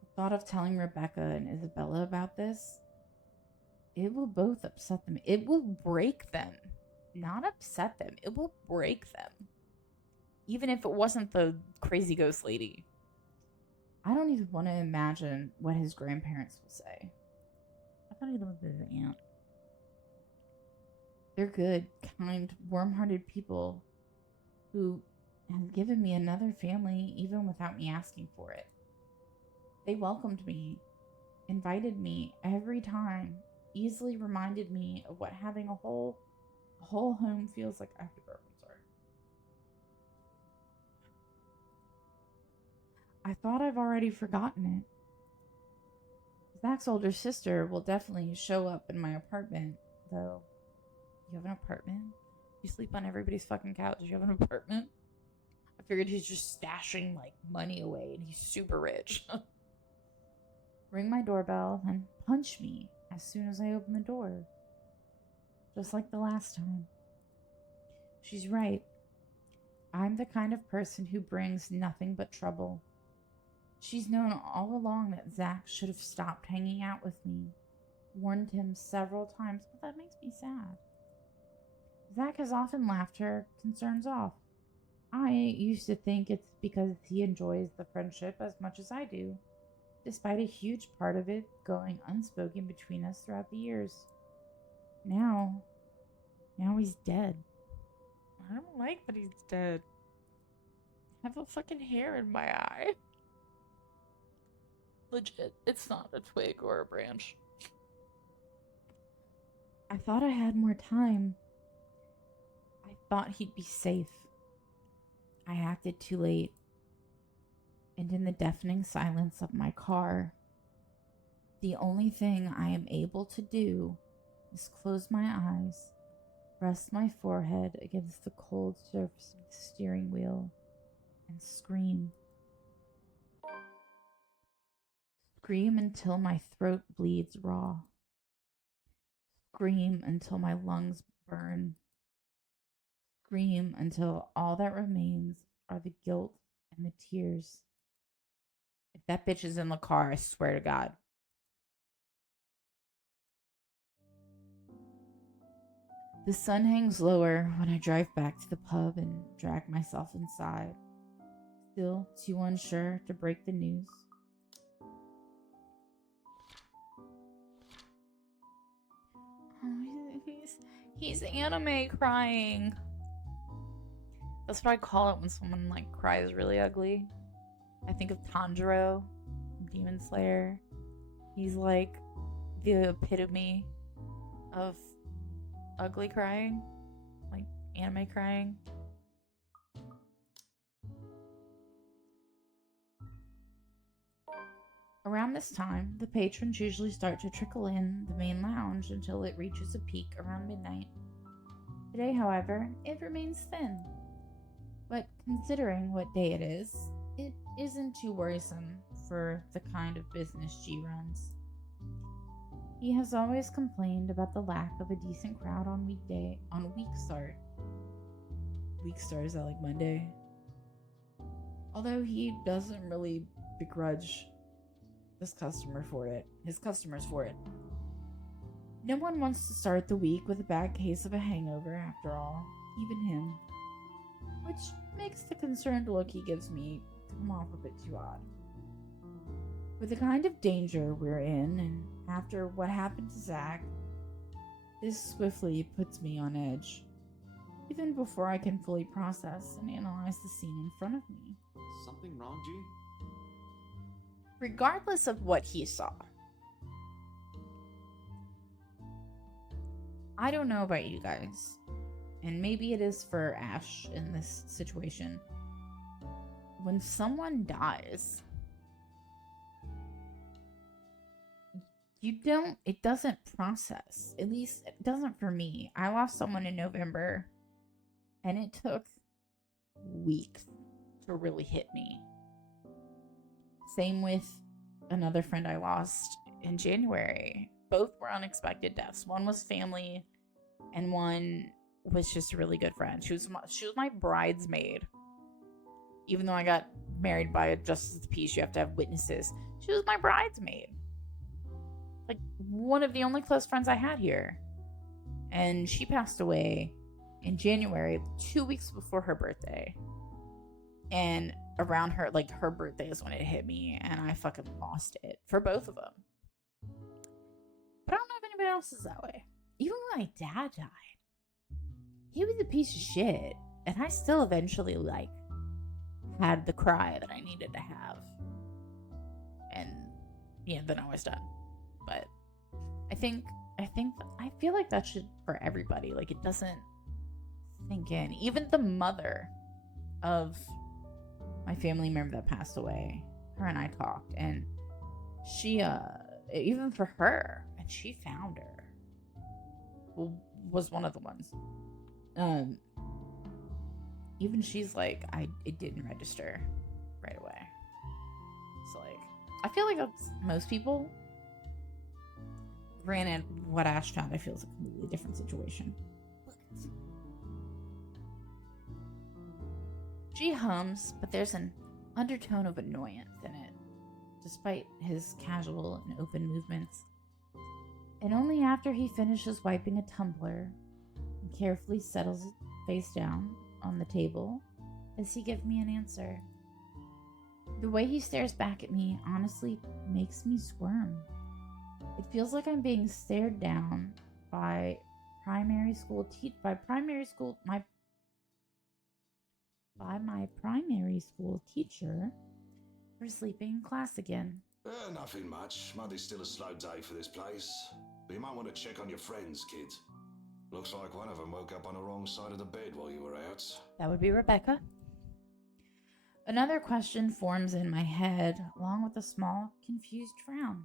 The thought of telling Rebecca and Isabella about this, it will both upset them. It will break them. Not upset them. It will break them. Even if it wasn't the crazy ghost lady. I don't even want to imagine what his grandparents will say. I thought he lived with his aunt. They're good, kind, warm-hearted people who have given me another family even without me asking for it. They welcomed me, invited me every time, easily reminded me of what having a whole home feels like. I have to burp, I'm sorry. I thought I've already forgotten it. Zach's older sister will definitely show up in my apartment though. You have an apartment? You sleep on everybody's fucking couch. You have an apartment? I figured he's just stashing, like, money away and he's super rich. Ring my doorbell and punch me as soon as I open the door. Just like the last time. She's right. I'm the kind of person who brings nothing but trouble. She's known all along that Zach should have stopped hanging out with me. Warned him several times, but that makes me sad. Zach has often laughed her concerns off. I used to think it's because he enjoys the friendship as much as I do, despite a huge part of it going unspoken between us throughout the years. Now he's dead. I don't like that he's dead. I have a fucking hair in my eye. Legit, it's not a twig or a branch. I thought I had more time. I thought he'd be safe. I acted too late. And in the deafening silence of my car, the only thing I am able to do is close my eyes, rest my forehead against the cold surface of the steering wheel, and scream. Scream until my throat bleeds raw. Scream until my lungs burn. Scream until all that remains are the guilt and the tears. If that bitch is in the car, I swear to God. The sun hangs lower when I drive back to the pub and drag myself inside, still too unsure to break the news. Oh, he's anime crying. That's what I call it when someone like cries really ugly. I think of Tanjiro from Demon Slayer. He's like the epitome of ugly crying, like anime crying. Around this time, the patrons usually start to trickle in the main lounge until it reaches a peak around midnight. Today, however, it remains thin. But considering what day it isn't too worrisome for the kind of business G runs. He has always complained about the lack of a decent crowd on week start. Week start, is that like Monday? Although he doesn't really begrudge his customers for it. No one wants to start the week with a bad case of a hangover after all, even him. Which makes the concerned look he gives me come off a bit too odd. With the kind of danger we're in, and after what happened to Zach, this swiftly puts me on edge, even before I can fully process and analyze the scene in front of me. Something wrong, G? Regardless of what he saw, I don't know about you guys, and maybe it is for Ash in this situation. When someone dies, it doesn't process. At least it doesn't for me. I lost someone in November, and it took weeks to really hit me. Same with another friend I lost in January. Both were unexpected deaths. One was family, and one was just a really good friend. She was my bridesmaid. Even though I got married by a justice of the peace, you have to have witnesses. She was my bridesmaid. Like, one of the only close friends I had here. And she passed away in January, 2 weeks before her birthday. And around her birthday is when it hit me, and I fucking lost it for both of them. But I don't know if anybody else is that way. Even when my dad died, he was a piece of shit, and I still eventually had the cry that I needed to have, and then I was done. But I feel like that should for everybody. Like, it doesn't sink in. Even the mother of my family member that passed away, her and I talked, and she even for her, and she found her was one of the ones. Even she's like, it didn't register right away. So like, I feel like that's most people. Granted, what Ash found, I feel is a completely different situation. G hums, but there's an undertone of annoyance in it, despite his casual and open movements. And only after he finishes wiping a tumbler and carefully settles it face down on the table does he give me an answer. The way he stares back at me honestly makes me squirm. It feels like I'm being stared down by my primary school teacher for sleeping in class again. Nothing much. Monday's still a slow day for this place. But you might want to check on your friends, kid. Looks like one of them woke up on the wrong side of the bed while you were out. That would be Rebecca. Another question forms in my head, along with a small, confused frown.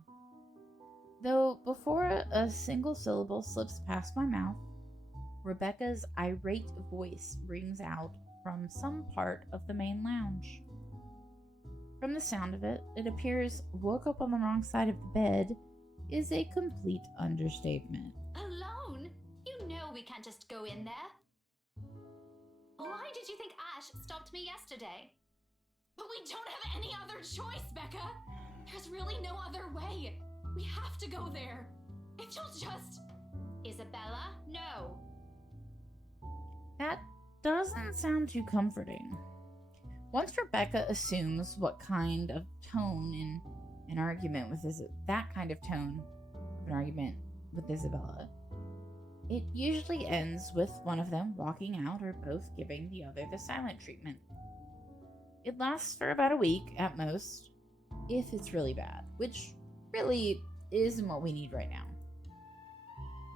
Though before a single syllable slips past my mouth, Rebecca's irate voice rings out from some part of the main lounge. From the sound of it, it appears woke up on the wrong side of the bed is a complete understatement. Alone? You know we can't just go in there. Why did you think Ash stopped me yesterday? But we don't have any other choice, Becca. There's really no other way. We have to go there. If you'll just... Isabella, no. That doesn't sound too comforting. Once Rebecca assumes what kind of tone in an argument with that kind of tone of an argument with Isabella, it usually ends with one of them walking out or both giving the other the silent treatment. It lasts for about a week at most, if it's really bad, which really isn't what we need right now.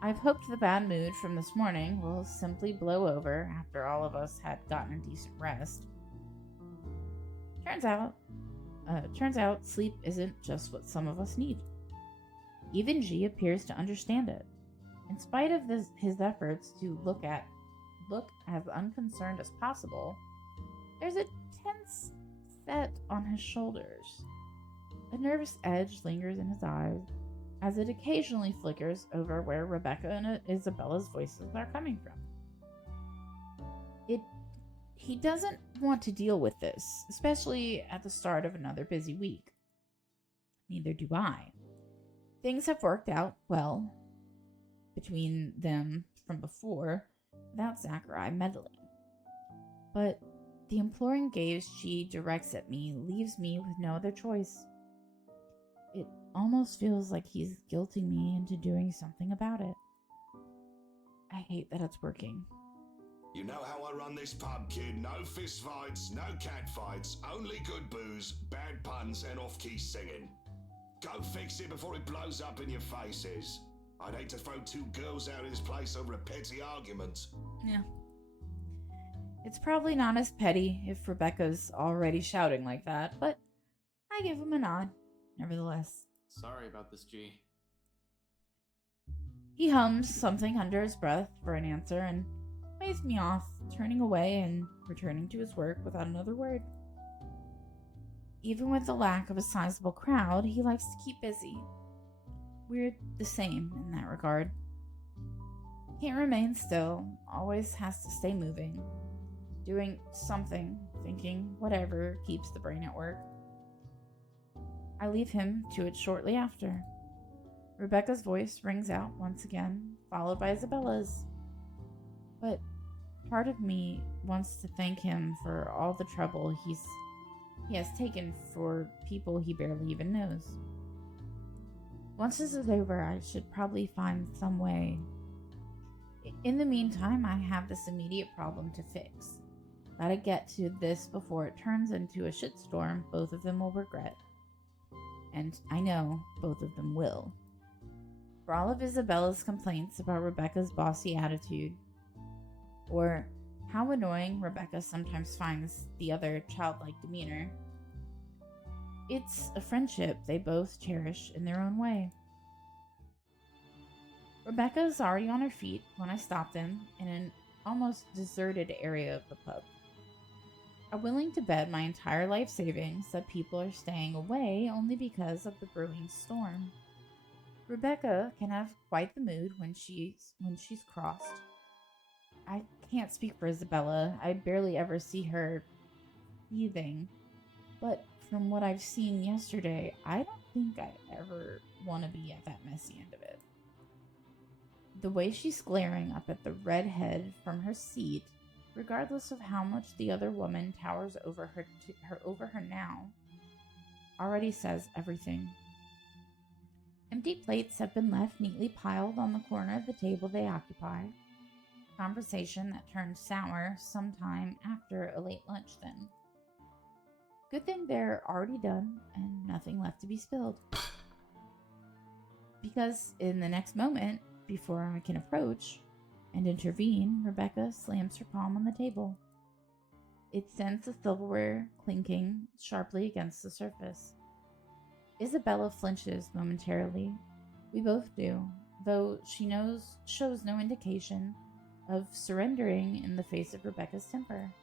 I've hoped the bad mood from this morning will simply blow over after all of us had gotten a decent rest. Turns out sleep isn't just what some of us need. Even G appears to understand it. In spite of his efforts to look as unconcerned as possible, there's a tense set on his shoulders. A nervous edge lingers in his eyes as it occasionally flickers over where Rebecca and Isabella's voices are coming from. He doesn't want to deal with this, especially at the start of another busy week. Neither do I. Things have worked out well between them from before without Zachary meddling. But the imploring gaze she directs at me leaves me with no other choice. It almost feels like he's guilting me into doing something about it. I hate that it's working. You know how I run this pub, kid. No fist fights, no cat fights, only good booze, bad puns, and off-key singing. Go fix it before it blows up in your faces. I'd hate to throw two girls out of this place over a petty argument. Yeah. It's probably not as petty if Rebecca's already shouting like that, but I give him a nod, nevertheless. Sorry about this, G. He hums something under his breath for an answer and waves me off, turning away and returning to his work without another word. Even with the lack of a sizable crowd, he likes to keep busy. We're the same in that regard. Can't remain still, always has to stay moving, doing something, thinking, whatever keeps the brain at work. I leave him to it shortly after. Rebecca's voice rings out once again, followed by Isabella's. But part of me wants to thank him for all the trouble he has taken for people he barely even knows. Once this is over, I should probably find some way. In the meantime, I have this immediate problem to fix. Gotta get to this before it turns into a shitstorm both of them will regret. And I know both of them will. For all of Isabella's complaints about Rebecca's bossy attitude, or how annoying Rebecca sometimes finds the other childlike demeanor, it's a friendship they both cherish in their own way. Rebecca's already on her feet when I stopped him in an almost deserted area of the pub. I'm willing to bet my entire life savings that people are staying away only because of the brewing storm. Rebecca can have quite the mood when she's crossed. I can't speak for Isabella. I barely ever see her seething. But from what I've seen yesterday, I don't think I ever want to be at that messy end of it. The way she's glaring up at the redhead from her seat, regardless of how much the other woman towers over her now, already says everything. Empty plates have been left neatly piled on the corner of the table they occupy. Conversation that turned sour sometime after a late lunch then. Good thing they're already done and nothing left to be spilled. Because in the next moment, before I can approach and intervene, Rebecca slams her palm on the table. It sends the silverware clinking sharply against the surface. Isabella flinches momentarily. We both do, though she shows no indication of surrendering in the face of Rebecca's temper.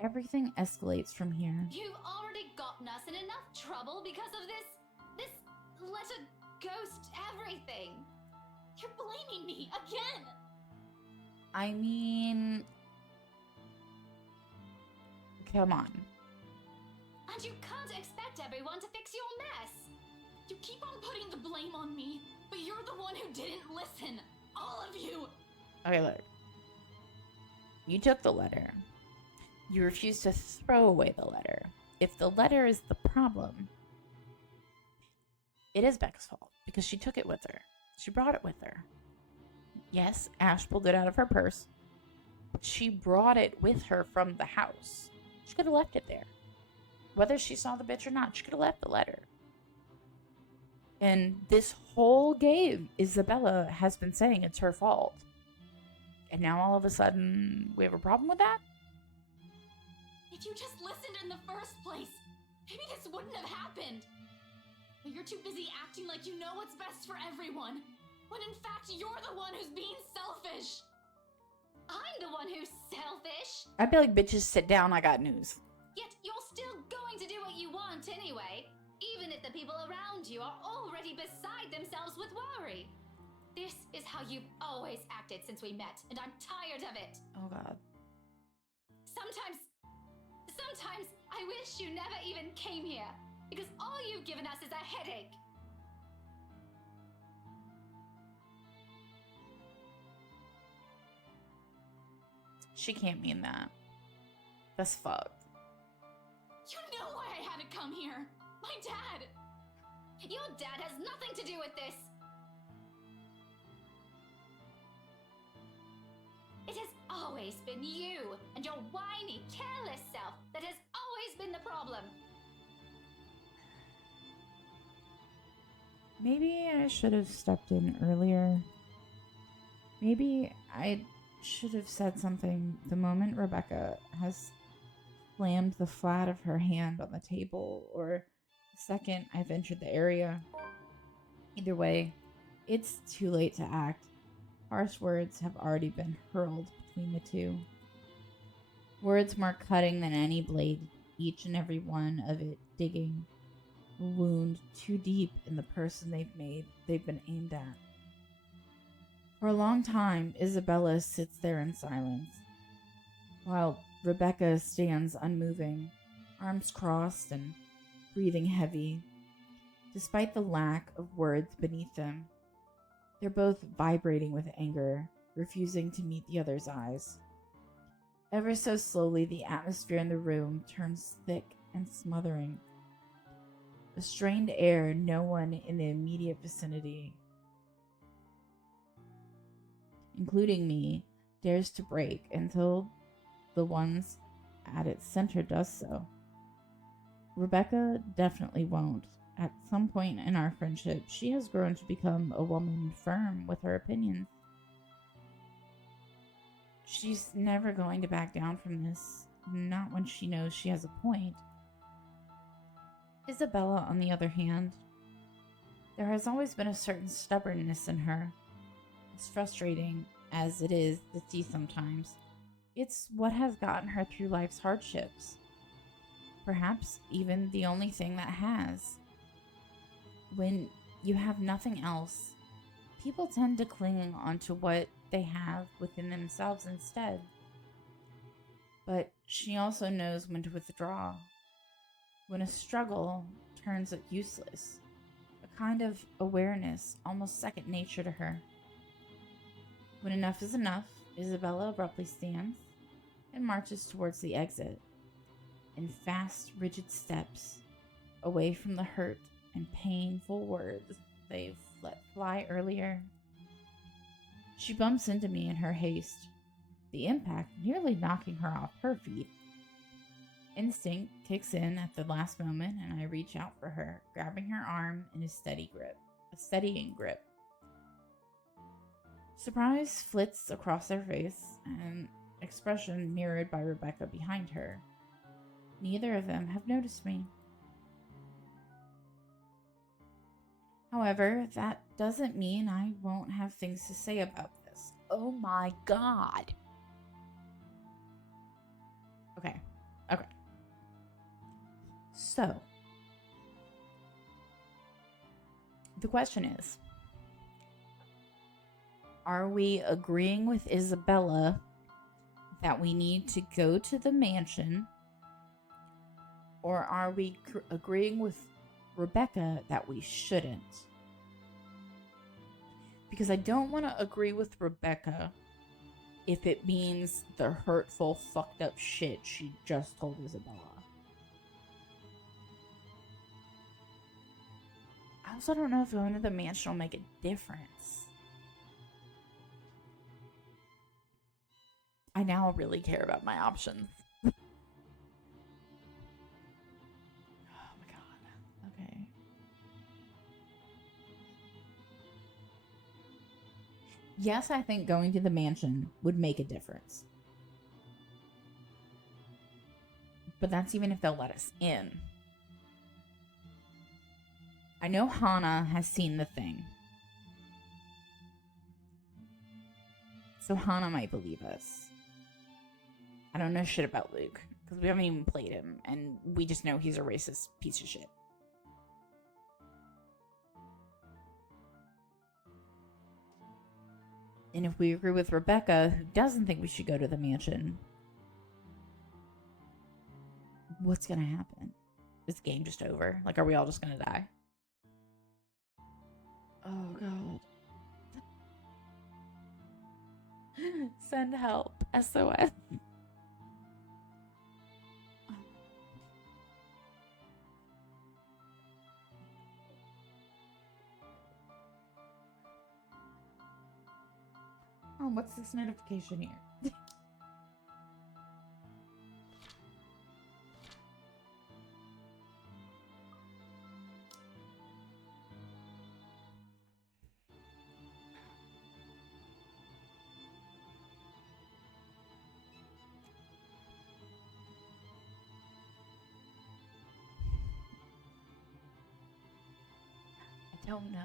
Everything escalates from here. You've already gotten us in enough trouble because of this letter ghost everything. You're blaming me again. I mean, come on. And you can't expect everyone to fix your mess. You keep on putting the blame on me, but you're the one who didn't listen. All of you. Okay, look. You took the letter. You refused to throw away the letter. If the letter is the problem, it is Becca's fault because she took it with her. She brought it with her. Yes, Ash pulled it out of her purse, but she brought it with her from the house. She could have left it there. Whether she saw the bitch or not, she could have left the letter. And this whole game, Isabella has been saying it's her fault. And now all of a sudden, we have a problem with that? If you just listened in the first place, maybe this wouldn't have happened. But you're too busy acting like you know what's best for everyone, when in fact you're the one who's being selfish. I'm the one who's selfish. I'd be like, bitches, sit down, I got news. Yet you're still going to do what you want anyway, even if the people around you are already beside themselves with worry. This is how you've always acted since we met, and I'm tired of it. Oh, God. Sometimes I wish you never even came here, because all you've given us is a headache. She can't mean that. That's fucked. You know why I had to come here. My dad. Your dad has nothing to do with this. It has always been you and your whiny, careless self that has always been the problem. Maybe I should have stepped in earlier. Maybe I should have said something the moment Rebecca has slammed the flat of her hand on the table, or the second I've entered the area. Either way, it's too late to act. Harsh words have already been hurled between the two. Words more cutting than any blade, each and every one of it digging a wound too deep in the person they've been aimed at. For a long time, Isabella sits there in silence, while Rebecca stands unmoving, arms crossed and breathing heavy. Despite the lack of words beneath them, they're both vibrating with anger, refusing to meet the other's eyes. Ever so slowly, the atmosphere in the room turns thick and smothering. A strained air no one in the immediate vicinity, including me, dares to break until the ones at its center does so. Rebecca definitely won't. At some point in our friendship, she has grown to become a woman firm with her opinions. She's never going to back down from this, not when she knows she has a point. Isabella, on the other hand, there has always been a certain stubbornness in her, As frustrating as it is to see sometimes, it's what has gotten her through life's hardships. Perhaps even the only thing that has. When you have nothing else, people tend to cling onto what they have within themselves instead. But she also knows when to withdraw, when a struggle turns it useless, a kind of awareness, almost second nature to her. When enough is enough, Isabella abruptly stands and marches towards the exit, in fast, rigid steps, away from the hurt and painful words they've let fly earlier. She bumps into me in her haste, the impact nearly knocking her off her feet. Instinct kicks in at the last moment, and I reach out for her, grabbing her arm in a steadying grip. Surprise flits across their face, an expression mirrored by Rebecca behind her. Neither of them have noticed me. However, that doesn't mean I won't have things to say about this. Oh my god. Okay. So, the question is, are we agreeing with Isabella that we need to go to the mansion, or are we agreeing with Rebecca that we shouldn't? Because I don't want to agree with Rebecca if it means the hurtful, fucked up shit she just told Isabella. I also don't know if going to the mansion will make a difference. I now really care about my options. Oh my god. Okay. Yes, I think going to the mansion would make a difference. But that's even if they'll let us in. I know Hana has seen the thing. So Hana might believe us. I don't know shit about Luke, because we haven't even played him, and we just know he's a racist piece of shit. And if we agree with Rebecca, who doesn't think we should go to the mansion, what's gonna happen? Is the game just over? Like, are we all just gonna die? Oh god. Send help. SOS. Oh, what's this notification here? I don't know.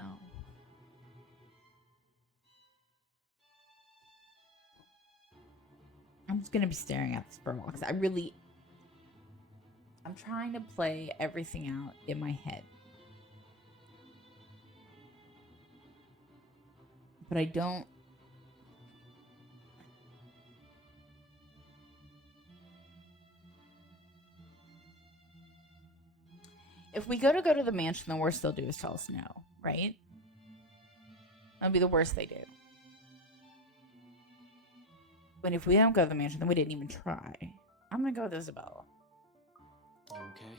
I'm just gonna be staring at this for a while because I'm trying to play everything out in my head. But I don't. If we go to the mansion, the worst they'll do is tell us no, right? That'll be the worst they do. But if we don't go to the mansion, then we didn't even try. I'm gonna go with Isabella. Okay.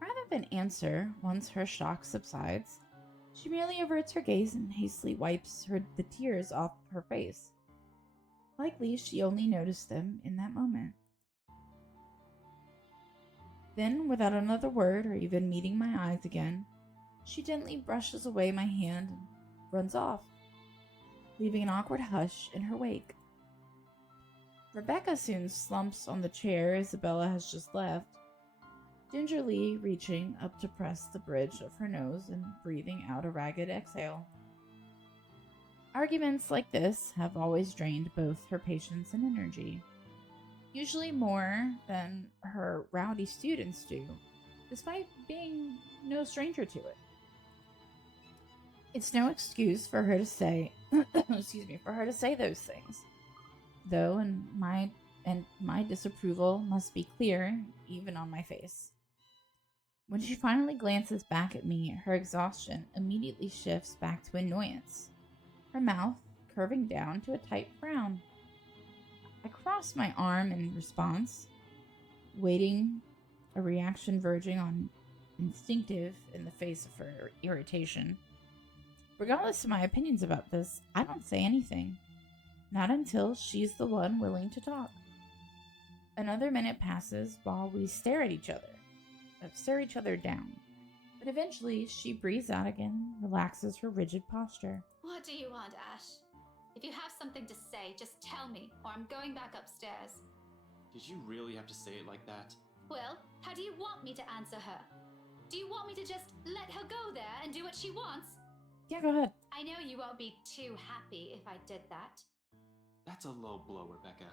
Rather than answer once her shock subsides, she merely averts her gaze and hastily wipes the tears off her face. Likely she only noticed them in that moment. Then, without another word or even meeting my eyes again, she gently brushes away my hand and runs off, leaving an awkward hush in her wake. Rebecca soon slumps on the chair Isabella has just left. gingerly reaching up to press the bridge of her nose and breathing out a ragged exhale. Arguments like this have always drained both her patience and energy, usually more than her rowdy students do, despite being no stranger to it. It's no excuse for her to say, for her to say those things, though, and my disapproval must be clear, even on my face. When she finally glances back at me, her exhaustion immediately shifts back to annoyance, her mouth curving down to a tight frown. I cross my arm in response, waiting a reaction verging on instinctive in the face of her irritation. Regardless of my opinions about this, I don't say anything. Not until she's the one willing to talk. Another minute passes while we stare each other down. But eventually, she breathes out again, relaxes her rigid posture. What do you want, Ash? If you have something to say, just tell me, or I'm going back upstairs. Did you really have to say it like that? Well, how do you want me to answer her? Do you want me to just let her go there and do what she wants? Yeah, go ahead. I know you won't be too happy if I did that. That's a low blow, Rebecca.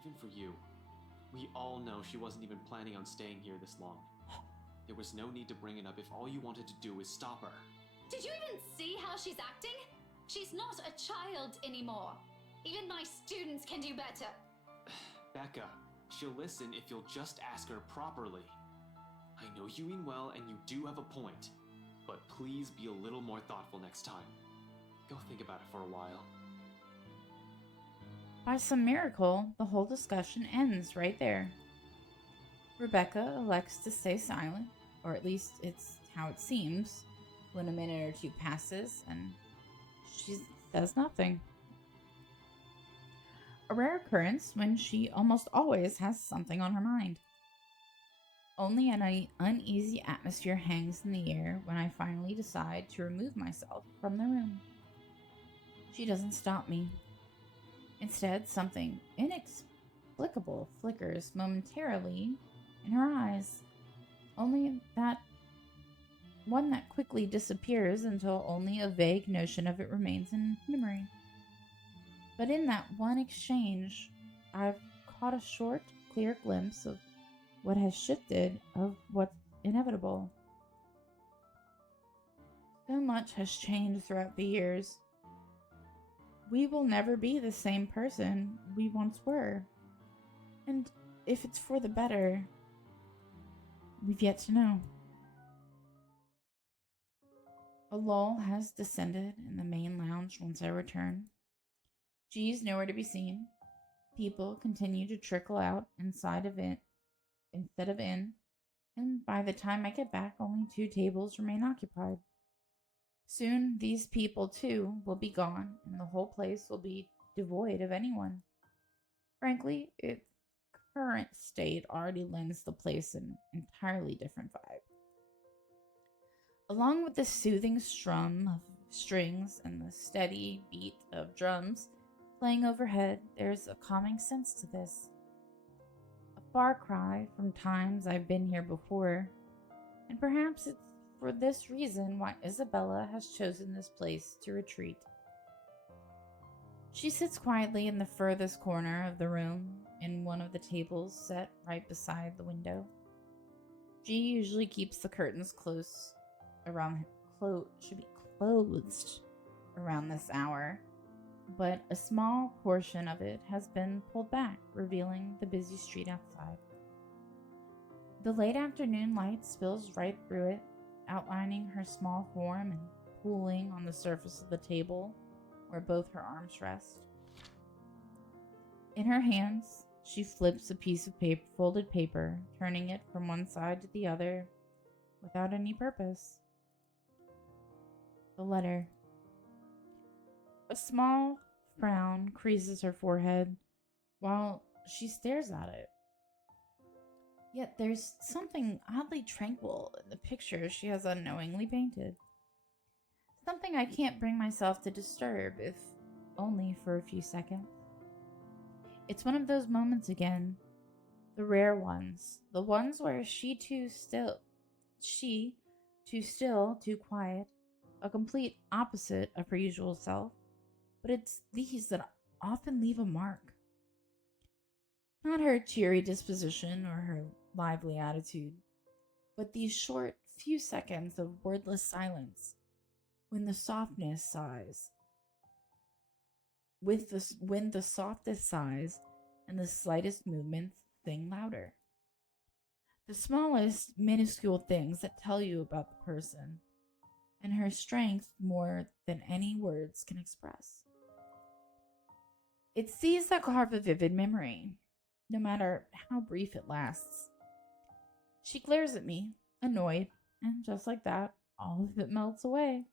Even for you. We all know she wasn't even planning on staying here this long. There was no need to bring it up if all you wanted to do was stop her. Did you even see how she's acting? She's not a child anymore. Even my students can do better. Becca, she'll listen if you'll just ask her properly. I know you mean well and you do have a point, but please be a little more thoughtful next time. Go think about it for a while. By some miracle, the whole discussion ends right there. Rebecca elects to stay silent, or at least it's how it seems, when a minute or two passes and she says nothing. A rare occurrence when she almost always has something on her mind. Only an uneasy atmosphere hangs in the air when I finally decide to remove myself from the room. She doesn't stop me. Instead, something inexplicable flickers momentarily in her eyes. Only that one that quickly disappears until only a vague notion of it remains in memory. But in that one exchange, I've caught a short, clear glimpse of what has shifted, of what's inevitable. So much has changed throughout the years. We will never be the same person we once were. And if it's for the better, we've yet to know. A lull has descended in the main lounge once I return. G's nowhere to be seen. People continue to trickle out instead of in, and by the time I get back, only 2 tables remain occupied. Soon, these people, too, will be gone, and the whole place will be devoid of anyone. Frankly, its current state already lends the place an entirely different vibe. Along with the soothing strum of strings and the steady beat of drums playing overhead, there's a calming sense to this. A far cry from times I've been here before, and perhaps it's for this reason why Isabella has chosen this place to retreat. She sits quietly in the furthest corner of the room, in one of the tables set right beside the window. G usually keeps the curtains closed around this hour, but a small portion of it has been pulled back, revealing the busy street outside. The late afternoon light spills right through it, outlining her small form and pooling on the surface of the table where both her arms rest. In her hands, she flips a piece of folded paper, turning it from one side to the other without any purpose. The letter. A small frown creases her forehead while she stares at it. Yet there's something oddly tranquil in the picture she has unknowingly painted. Something I can't bring myself to disturb, if only for a few seconds. It's one of those moments again, The rare ones. The ones where too still, too quiet, a complete opposite of her usual self. But it's these that often leave a mark. Not her cheery disposition or her lively attitude, but these short few seconds of wordless silence when the softness sighs, when the softest sighs and the slightest movements sing louder. The smallest minuscule things that tell you about the person and her strength more than any words can express. It's these that carve a vivid memory, no matter how brief it lasts. She glares at me, annoyed, and just like that, all of it melts away.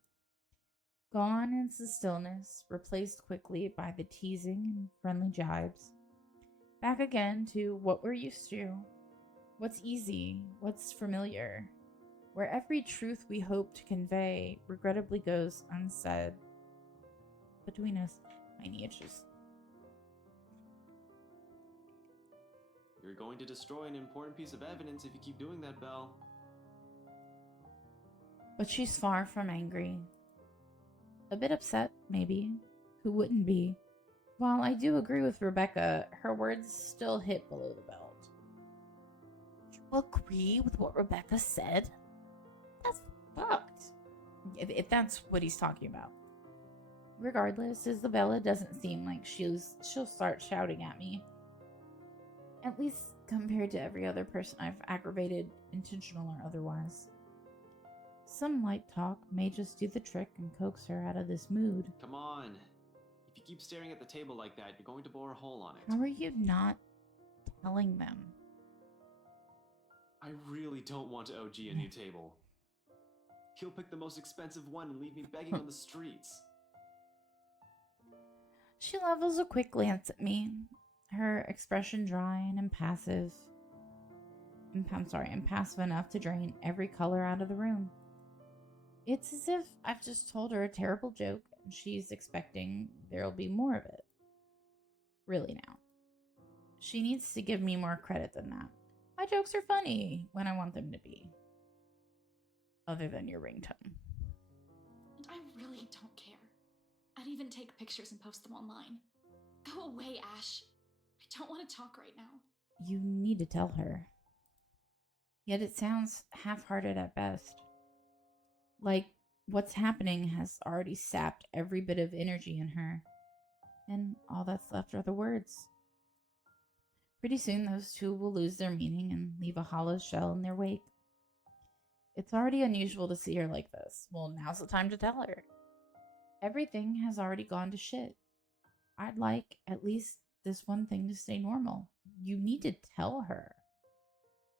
Gone is the stillness, replaced quickly by the teasing and friendly jibes. Back again to what we're used to, what's easy, what's familiar, where every truth we hope to convey regrettably goes unsaid. Between us, tiny itches. You're going to destroy an important piece of evidence if you keep doing that, Belle. But she's far from angry. A bit upset, maybe. Who wouldn't be? While I do agree with Rebecca, her words still hit below the belt. You agree with what Rebecca said? That's fucked. If that's what he's talking about. Regardless, Isabella doesn't seem like she'll start shouting at me. At least compared to every other person I've aggravated, intentional or otherwise. Some light talk may just do the trick and coax her out of this mood. Come on. If you keep staring at the table like that, you're going to bore a hole on it. How are you not telling them? I really don't want to OG a new table. He'll pick the most expensive one and leave me begging on the streets. She levels a quick glance at me, her expression dry and impassive enough to drain every color out of the room. It's as if I've just told her a terrible joke and she's expecting there'll be more of it. Really now. She needs to give me more credit than that. My jokes are funny when I want them to be. Other than your ringtone. And I really don't care. I'd even take pictures and post them online. Go away, Ash. I don't want to talk right now. You need to tell her. Yet it sounds half-hearted at best. Like what's happening has already sapped every bit of energy in her. And all that's left are the words. Pretty soon those two will lose their meaning and leave a hollow shell in their wake. It's already unusual to see her like this. Well, now's the time to tell her. Everything has already gone to shit. I'd like at least this one thing to stay normal. You need to tell her.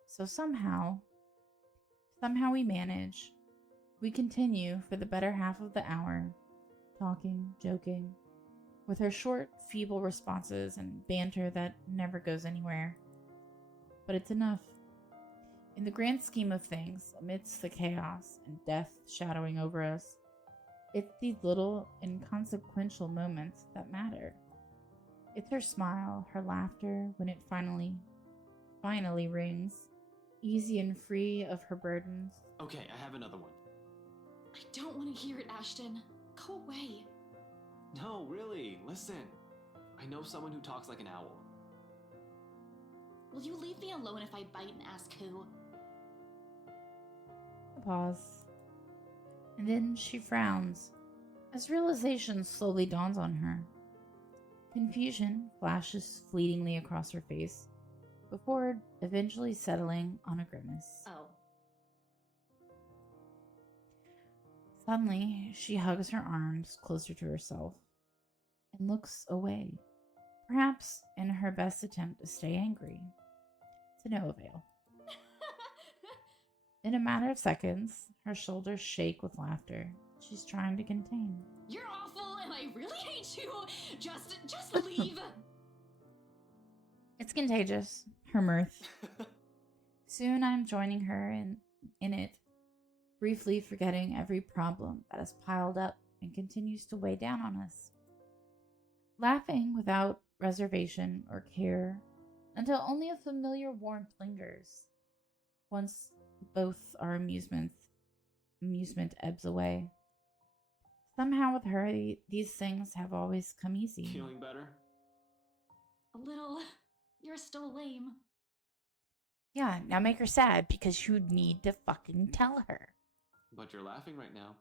So somehow we manage. We continue for the better half of the hour, talking, joking, with her short, feeble responses and banter that never goes anywhere. But it's enough. In the grand scheme of things, amidst the chaos and death shadowing over us, it's these little, inconsequential moments that matter. It's her smile, her laughter when it finally rings, easy and free of her burdens. Okay, I have another one. I don't want to hear it, Ashton. Go away. No, really, listen. I know someone who talks like an owl. Will you leave me alone if I bite and ask who? A pause. And then she frowns, as realization slowly dawns on her. Confusion flashes fleetingly across her face, before eventually settling on a grimace. Oh. Suddenly, she hugs her arms closer to herself and looks away, perhaps in her best attempt to stay angry. To no avail. In a matter of seconds, her shoulders shake with laughter she's trying to contain. You're awful and I really hate you. Just leave. It's contagious, her mirth. Soon I'm joining her in it, briefly forgetting every problem that has piled up and continues to weigh down on us. Laughing without reservation or care until only a familiar warmth lingers. Once both our amusement ebbs away. Somehow with her, these things have always come easy. Feeling better? A little. You're still lame. Yeah, now make her sad because you need to fucking tell her. But you're laughing right now.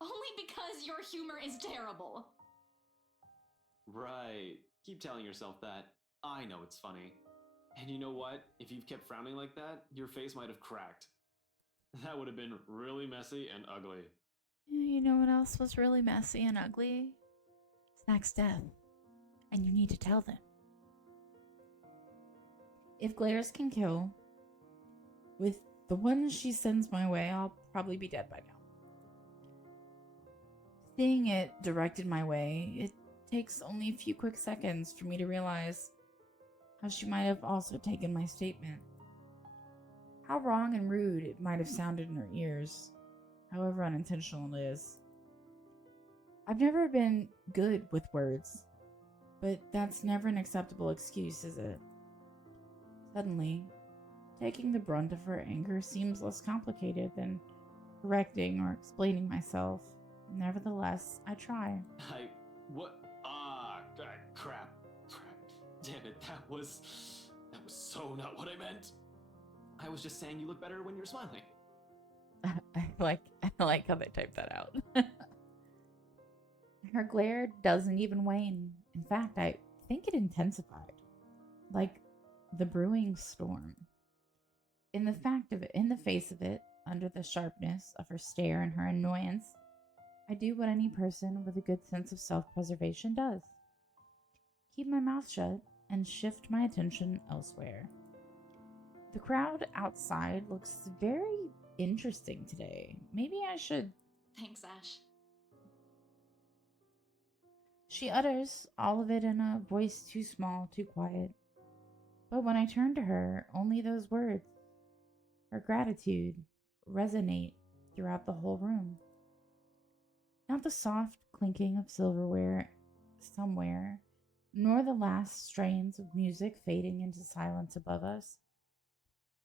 Only because your humor is terrible. Right. Keep telling yourself that. I know it's funny. And you know what? If you've kept frowning like that, your face might have cracked. That would have been really messy and ugly. You know what else was really messy and ugly? Snack's death. And you need to tell them. If glares can kill, with the ones she sends my way, I'll probably be dead by now. Seeing it directed my way, it takes only a few quick seconds for me to realize how she might have also taken my statement. How wrong and rude it might have sounded in her ears, however unintentional it is. I've never been good with words, but that's never an acceptable excuse, is it? Suddenly, taking the brunt of her anger seems less complicated than correcting or explaining myself. Nevertheless, I try. What? Crap. Damn it, that was so not what I meant. I was just saying you look better when you're smiling. I like how they typed that out. Her glare doesn't even wane. In fact, I think it intensified. Like the brewing storm. In the face of it, under the sharpness of her stare and her annoyance, I do what any person with a good sense of self-preservation does. Keep my mouth shut and shift my attention elsewhere. The crowd outside looks very interesting today. Maybe I should... Thanks, Ash. She utters all of it in a voice too small, too quiet. But when I turn to her, only those words, her gratitude, resonate throughout the whole room. Not the soft clinking of silverware somewhere, nor the last strains of music fading into silence above us.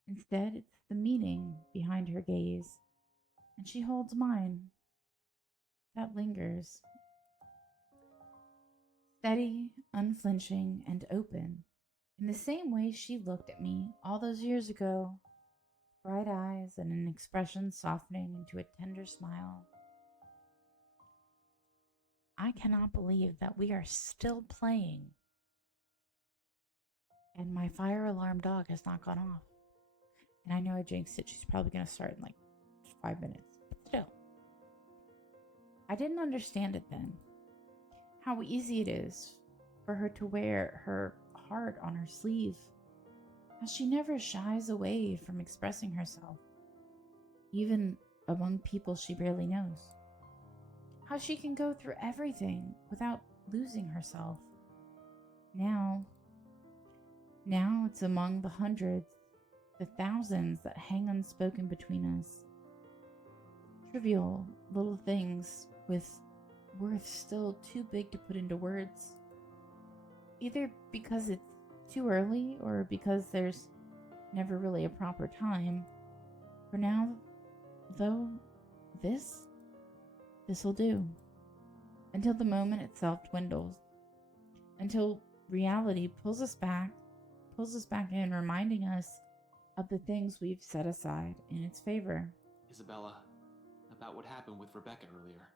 Instead, it's the meaning behind her gaze, and she holds mine. That lingers. Steady, unflinching, and open, in the same way she looked at me all those years ago, bright eyes and an expression softening into a tender smile. I cannot believe that we are still playing, and my fire alarm dog has not gone off. And I know I jinxed it. She's probably going to start in like 5 minutes. But still. I didn't understand it then. How easy it is for her to wear her heart on her sleeve. How she never shies away from expressing herself. Even among people she barely knows. How she can go through everything without losing herself. Now it's among the hundreds, the thousands that hang unspoken between us. Trivial little things with worth still too big to put into words. Either because it's too early or because there's never really a proper time. For now, though, this'll do. Until the moment itself dwindles. Until reality pulls us back in, reminding us of the things we've set aside in its favor. Isabella, about what happened with Rebecca earlier.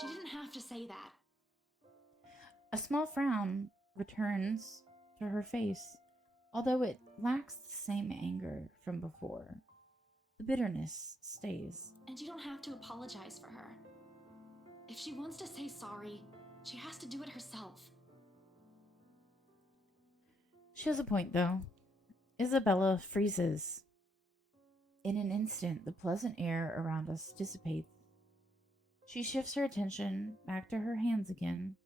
She didn't have to say that. A small frown returns to her face, although it lacks the same anger from before. The bitterness stays. And you don't have to apologize for her. If she wants to say sorry, she has to do it herself. She has a point, though. Isabella freezes. In an instant, the pleasant air around us dissipates. She shifts her attention back to her hands again,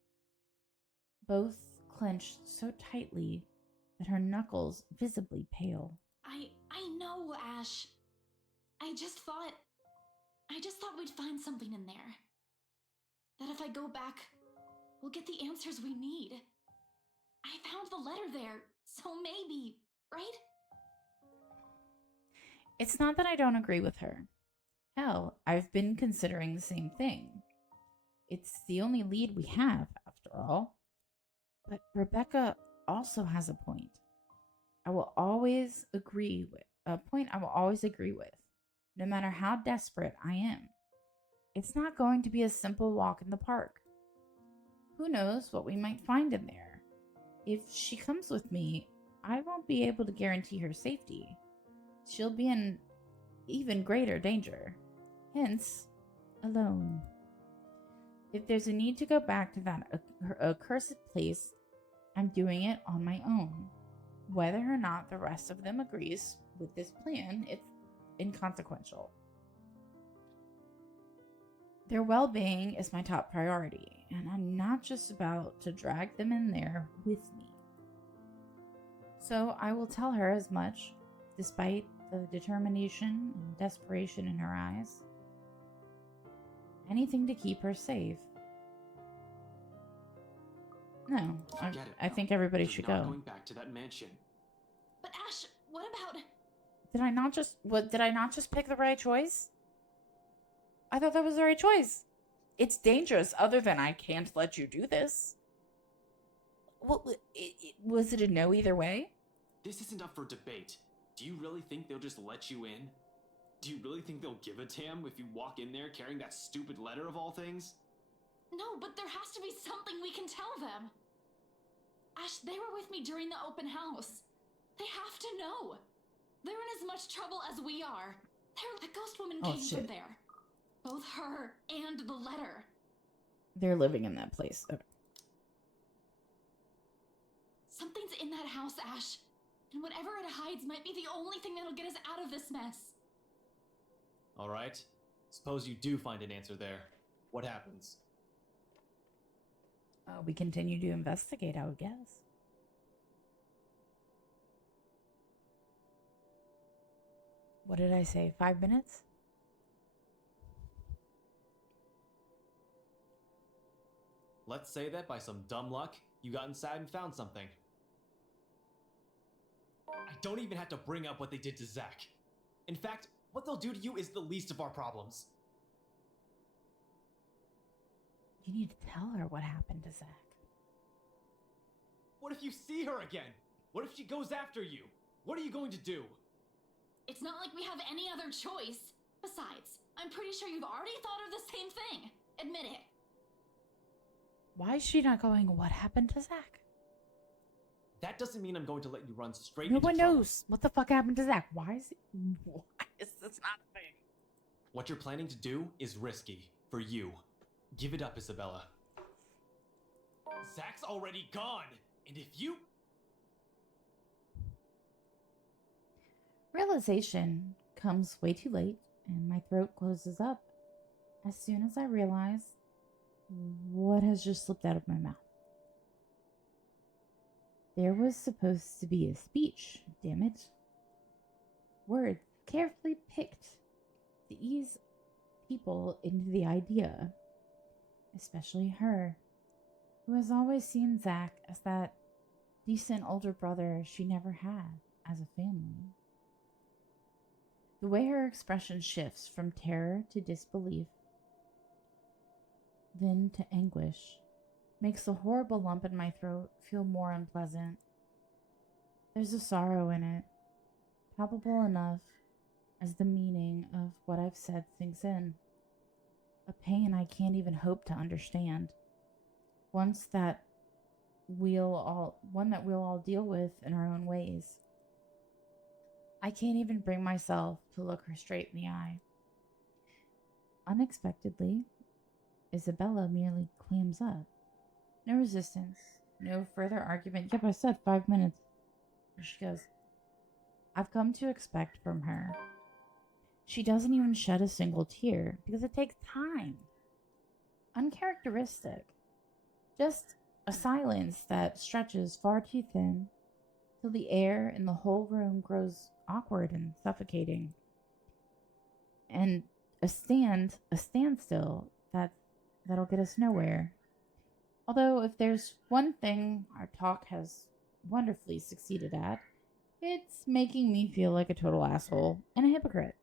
both clenched so tightly that her knuckles visibly pale. I know, Ash. I just thought we'd find something in there. That if I go back, we'll get the answers we need. I found the letter there, So maybe, right? It's not that I don't agree with her. Hell, I've been considering the same thing. It's the only lead we have, after all. But Rebecca also has a point. I will always agree with a point I will always agree with, no matter how desperate I am. It's not going to be a simple walk in the park. Who knows what we might find in there? If she comes with me, I won't be able to guarantee her safety. She'll be in even greater danger. Hence, alone. If there's a need to go back to that accursed place, I'm doing it on my own. Whether or not the rest of them agrees with this plan, it's inconsequential. Their well-being is my top priority, and I'm not just about to drag them in there with me. So I will tell her as much, despite the determination and desperation in her eyes. Anything to keep her safe. No, Forget it. I think everybody You're should not go. going back to that mansion. But Ash, what about... Did I not just pick the right choice? I thought that was the right choice. It's dangerous, other than I can't let you do this. What was it a no either way? This isn't up for debate. Do you really think they'll just let you in? Do you really think they'll give a damn if you walk in there carrying that stupid letter of all things? No, but there has to be something we can tell them. Ash, they were with me during the open house. They have to know. They're in as much trouble as we are. The ghost woman came from there. Both her and the letter. They're living in that place. Okay. Something's in that house, Ash. And whatever it hides might be the only thing that'll get us out of this mess. Alright. Suppose you do find an answer there. What happens? We continue to investigate, I would guess. What did I say? 5 minutes? Let's say that by some dumb luck, you got inside and found something. I don't even have to bring up what they did to Zach. In fact, what they'll do to you is the least of our problems. You need to tell her what happened to Zach. What if you see her again? What if she goes after you? What are you going to do? It's not like we have any other choice. Besides, I'm pretty sure you've already thought of the same thing. Admit it. Why is she not going, what happened to Zach? That doesn't mean I'm going to let you run straight No into one trouble. knows what the fuck happened to Zach. Why is this not a thing? What you're planning to do is risky. For you. Give it up, Isabella. Zach's already gone! And if you... Realization comes way too late, and my throat closes up as soon as I realize what has just slipped out of my mouth. There was supposed to be a speech, damn it. Words carefully picked to ease people into the idea, especially her, who has always seen Zach as that decent older brother she never had as a family. The way her expression shifts from terror to disbelief, then to anguish, makes the horrible lump in my throat feel more unpleasant. There's a sorrow in it, palpable enough as the meaning of what I've said sinks in. A pain I can't even hope to understand. One that we'll all deal with in our own ways. I can't even bring myself to look her straight in the eye. Unexpectedly, Isabella merely clams up. No resistance, no further argument. Yep, I said 5 minutes. There she goes. I've come to expect from her. She doesn't even shed a single tear because it takes time. Uncharacteristic. Just a silence that stretches far too thin till the air in the whole room grows awkward and suffocating. And a standstill that'll get us nowhere. Although if there's one thing our talk has wonderfully succeeded at, it's making me feel like a total asshole and a hypocrite.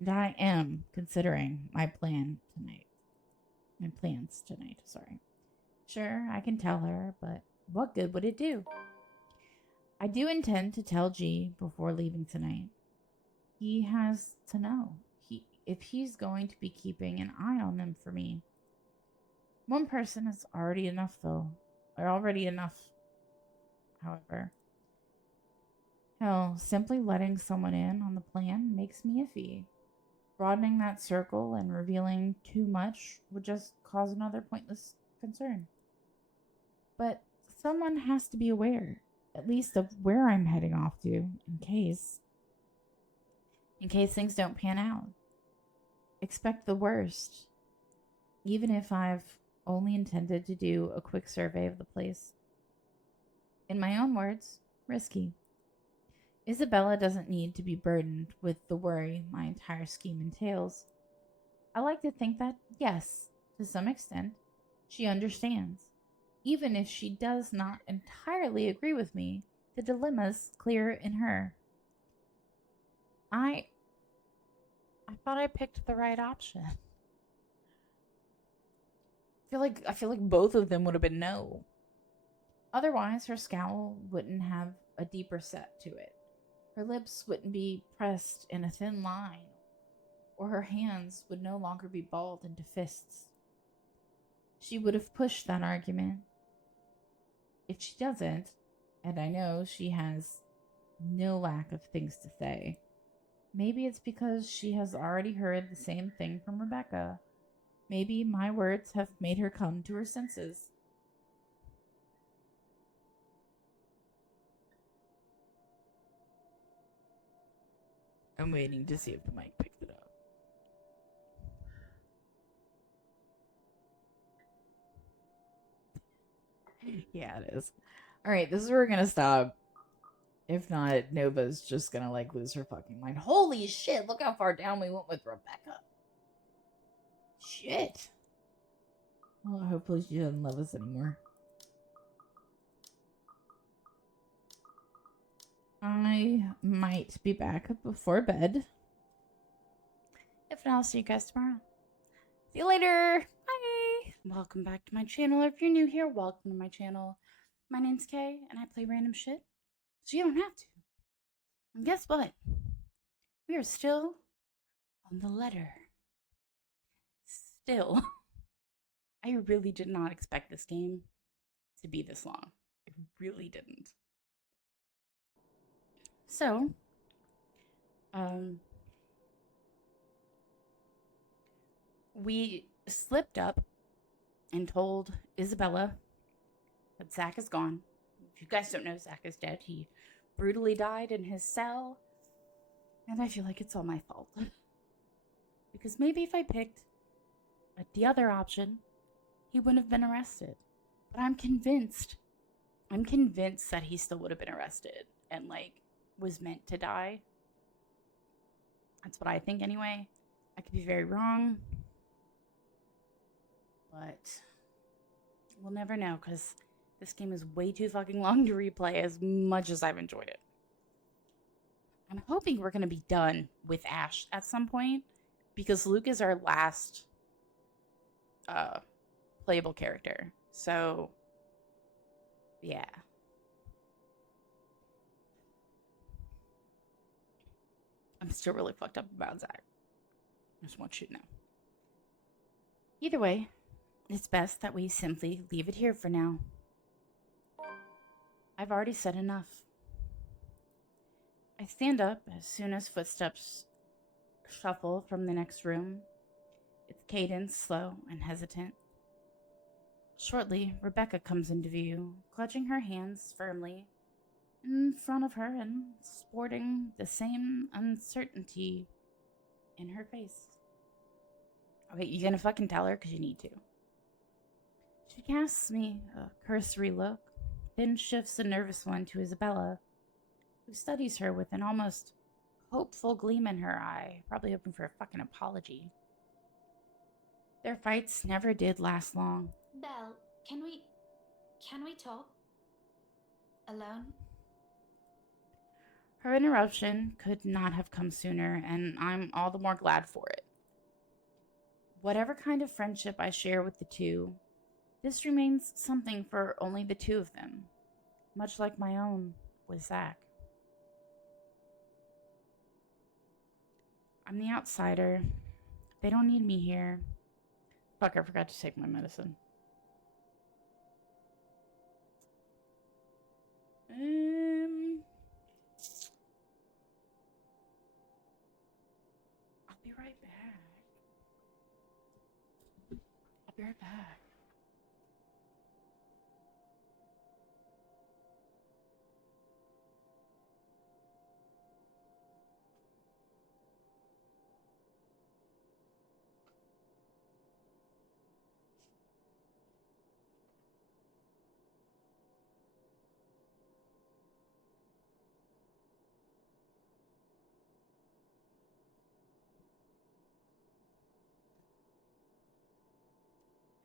And I am considering my plan tonight. My plans tonight, sorry. Sure, I can tell her, but what good would it do? I do intend to tell G before leaving tonight. He has to know. If he's going to be keeping an eye on them for me. One person is already enough, though. Or already enough, however. Hell, simply letting someone in on the plan makes me iffy. Broadening that circle and revealing too much would just cause another pointless concern. But someone has to be aware, at least of where I'm heading off to, in case things don't pan out. Expect the worst, even if I've only intended to do a quick survey of the place. In my own words, risky. Isabella doesn't need to be burdened with the worry my entire scheme entails. I like to think that, yes, to some extent, she understands. Even if she does not entirely agree with me, the dilemma's clear in her. I thought I picked the right option. I feel like both of them would have been no. Otherwise, her scowl wouldn't have a deeper set to it. Her lips wouldn't be pressed in a thin line, or her hands would no longer be balled into fists. She would have pushed that argument. If she doesn't, and I know she has no lack of things to say, maybe it's because she has already heard the same thing from Rebecca. Maybe my words have made her come to her senses. I'm waiting to see if the mic picked it up. Yeah, it is. All right, this is where we're gonna stop. If not, Nova's just gonna like lose her fucking mind. Holy shit, look how far down we went with Rebecca. Shit. Well, hopefully she doesn't love us anymore. I might be back before bed. If not, I'll see you guys tomorrow. See you later. Bye. Welcome back to my channel. If you're new here, welcome to my channel. My name's Kay, and I play random shit, so you don't have to. And guess what? We are still on the letter. Still. I really did not expect this game to be this long. I really didn't. So, we slipped up and told Isabella that Zach is gone. If you guys don't know, Zach is dead. He brutally died in his cell. And I feel like it's all my fault. Because maybe if I picked the other option, he wouldn't have been arrested. But I'm convinced that he still would have been arrested and, like, was meant to die. That's what I think anyway. I could be very wrong. But we'll never know, because this game is way too fucking long to replay as much as I've enjoyed it. I'm hoping we're going to be done with Ash at some point, because Luke is our last playable character. So, yeah. I'm still really fucked up about Zach. I just want you to know. Either way, it's best that we simply leave it here for now. I've already said enough. I stand up as soon as footsteps shuffle from the next room, its cadence slow and hesitant. Shortly, Rebecca comes into view, clutching her hands firmly in front of her and sporting the same uncertainty in her face. Okay, you gonna fucking tell her? Because you need to. She casts me a cursory look, then shifts a nervous one to Isabella, who studies her with an almost hopeful gleam in her eye, probably hoping for a fucking apology. Their fights never did last long. Belle, can we talk? alone? Her interruption could not have come sooner, and I'm all the more glad for it. Whatever kind of friendship I share with the two, this remains something for only the two of them, much like my own with Zach. I'm the outsider. They don't need me here. Fuck, I forgot to take my medicine. I'll be right back. I'll be right back.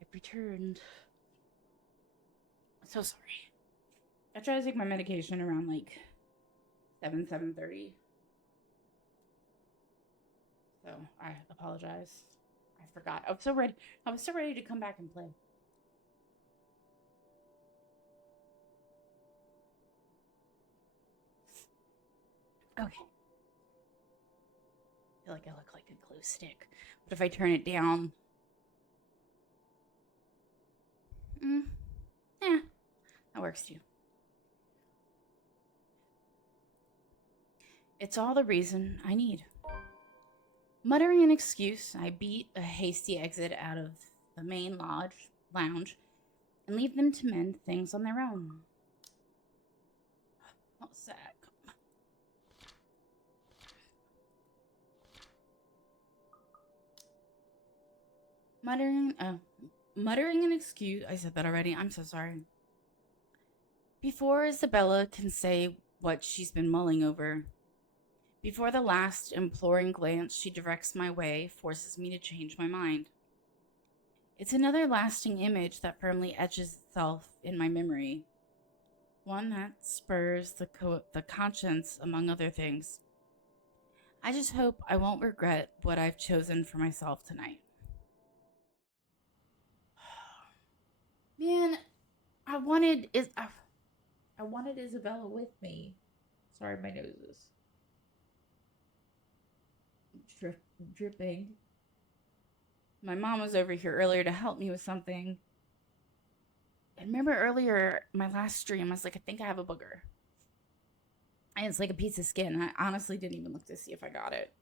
I've returned. I'm so sorry. I try to take my medication around like 7:30. So I apologize. I forgot. I was so ready. I was so ready to come back and play. Okay. I feel like I look like a glue stick. But if I turn it down? Yeah, that works too. It's all the reason I need. Muttering an excuse, I beat a hasty exit out of the main lounge and leave them to mend things on their own. Oh, Zach. Muttering an excuse. I said that already. I'm so sorry. Before Isabella can say what she's been mulling over, before the last imploring glance she directs my way forces me to change my mind. It's another lasting image that firmly etches itself in my memory. One that spurs the conscience, among other things. I just hope I won't regret what I've chosen for myself tonight. Man, I wanted Isabella with me. Sorry, my nose is dripping. My mom was over here earlier to help me with something. And remember earlier, my last stream, I was like, I think I have a booger. And it's like a piece of skin. I honestly didn't even look to see if I got it.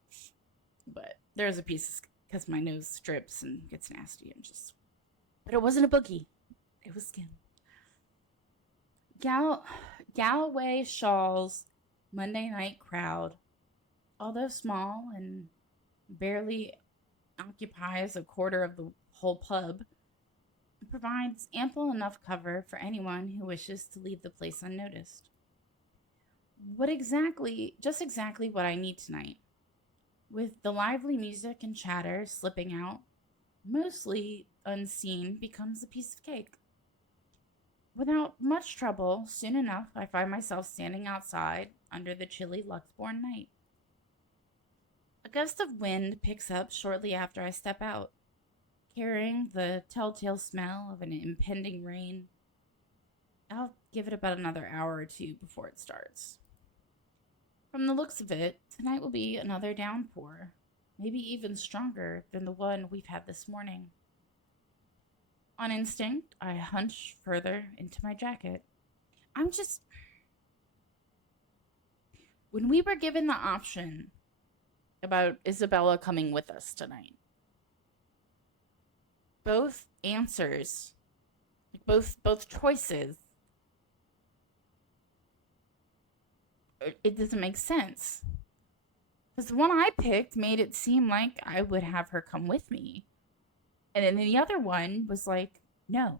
But there's a piece of because my nose drips and gets nasty and just... But it wasn't a boogie. It was skin. Galloway Shaw's Monday night crowd, although small and barely occupies a quarter of the whole pub, provides ample enough cover for anyone who wishes to leave the place unnoticed. Just exactly what I need tonight. With the lively music and chatter slipping out, mostly unseen, becomes a piece of cake. Without much trouble, soon enough, I find myself standing outside under the chilly Luxbourne night. A gust of wind picks up shortly after I step out, carrying the telltale smell of an impending rain. I'll give it about another hour or two before it starts. From the looks of it, tonight will be another downpour, maybe even stronger than the one we've had this morning. On instinct, I hunch further into my jacket. When we were given the option about Isabella coming with us tonight, both answers, both choices, it doesn't make sense. Because the one I picked made it seem like I would have her come with me. And then the other one was like, no.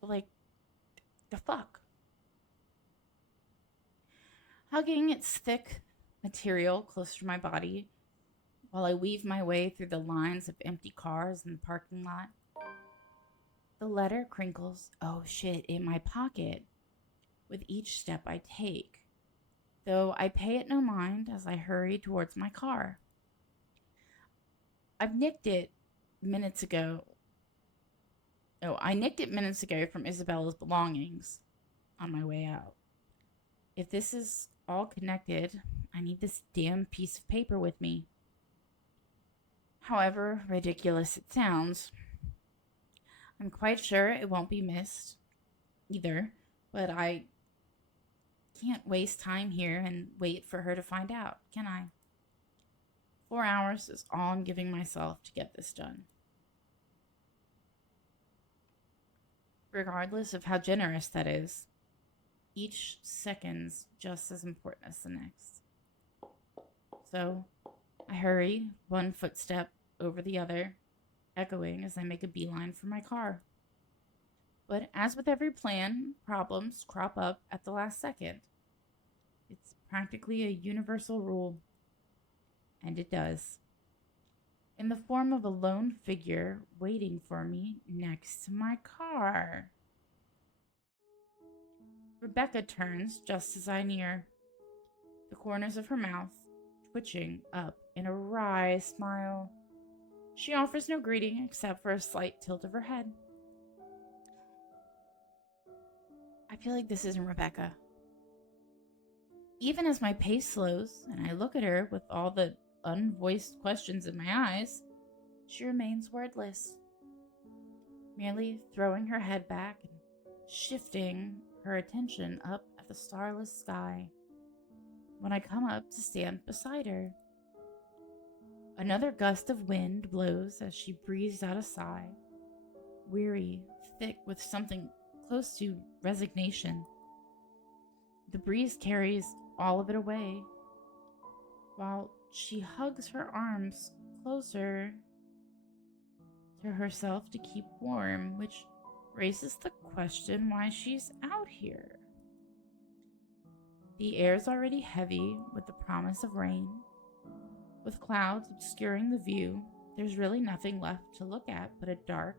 So, like, the fuck? Hugging its thick material close to my body while I weave my way through the lines of empty cars in the parking lot, the letter crinkles, oh shit, in my pocket, with each step I take, though I pay it no mind as I hurry towards my car. I nicked it minutes ago from Isabella's belongings on my way out. If this is all connected, I need this damn piece of paper with me. However ridiculous it sounds, I'm quite sure it won't be missed either, but I can't waste time here and wait for her to find out, can I? 4 hours is all I'm giving myself to get this done. Regardless of how generous that is, each second's just as important as the next. So I hurry, one footstep over the other, echoing as I make a beeline for my car. But as with every plan, problems crop up at the last second. It's practically a universal rule. And it does. In the form of a lone figure waiting for me next to my car. Rebecca turns just as I near, the corners of her mouth twitching up in a wry smile. She offers no greeting except for a slight tilt of her head. I feel like this isn't Rebecca. Even as my pace slows and I look at her with all the unvoiced questions in my eyes, she remains wordless, merely throwing her head back and shifting her attention up at the starless sky when I come up to stand beside her. Another gust of wind blows as she breathes out a sigh, weary, thick with something close to resignation. The breeze carries all of it away, while she hugs her arms closer to herself to keep warm, which raises the question why she's out here. The air's already heavy with the promise of rain. With clouds obscuring the view, there's really nothing left to look at but a dark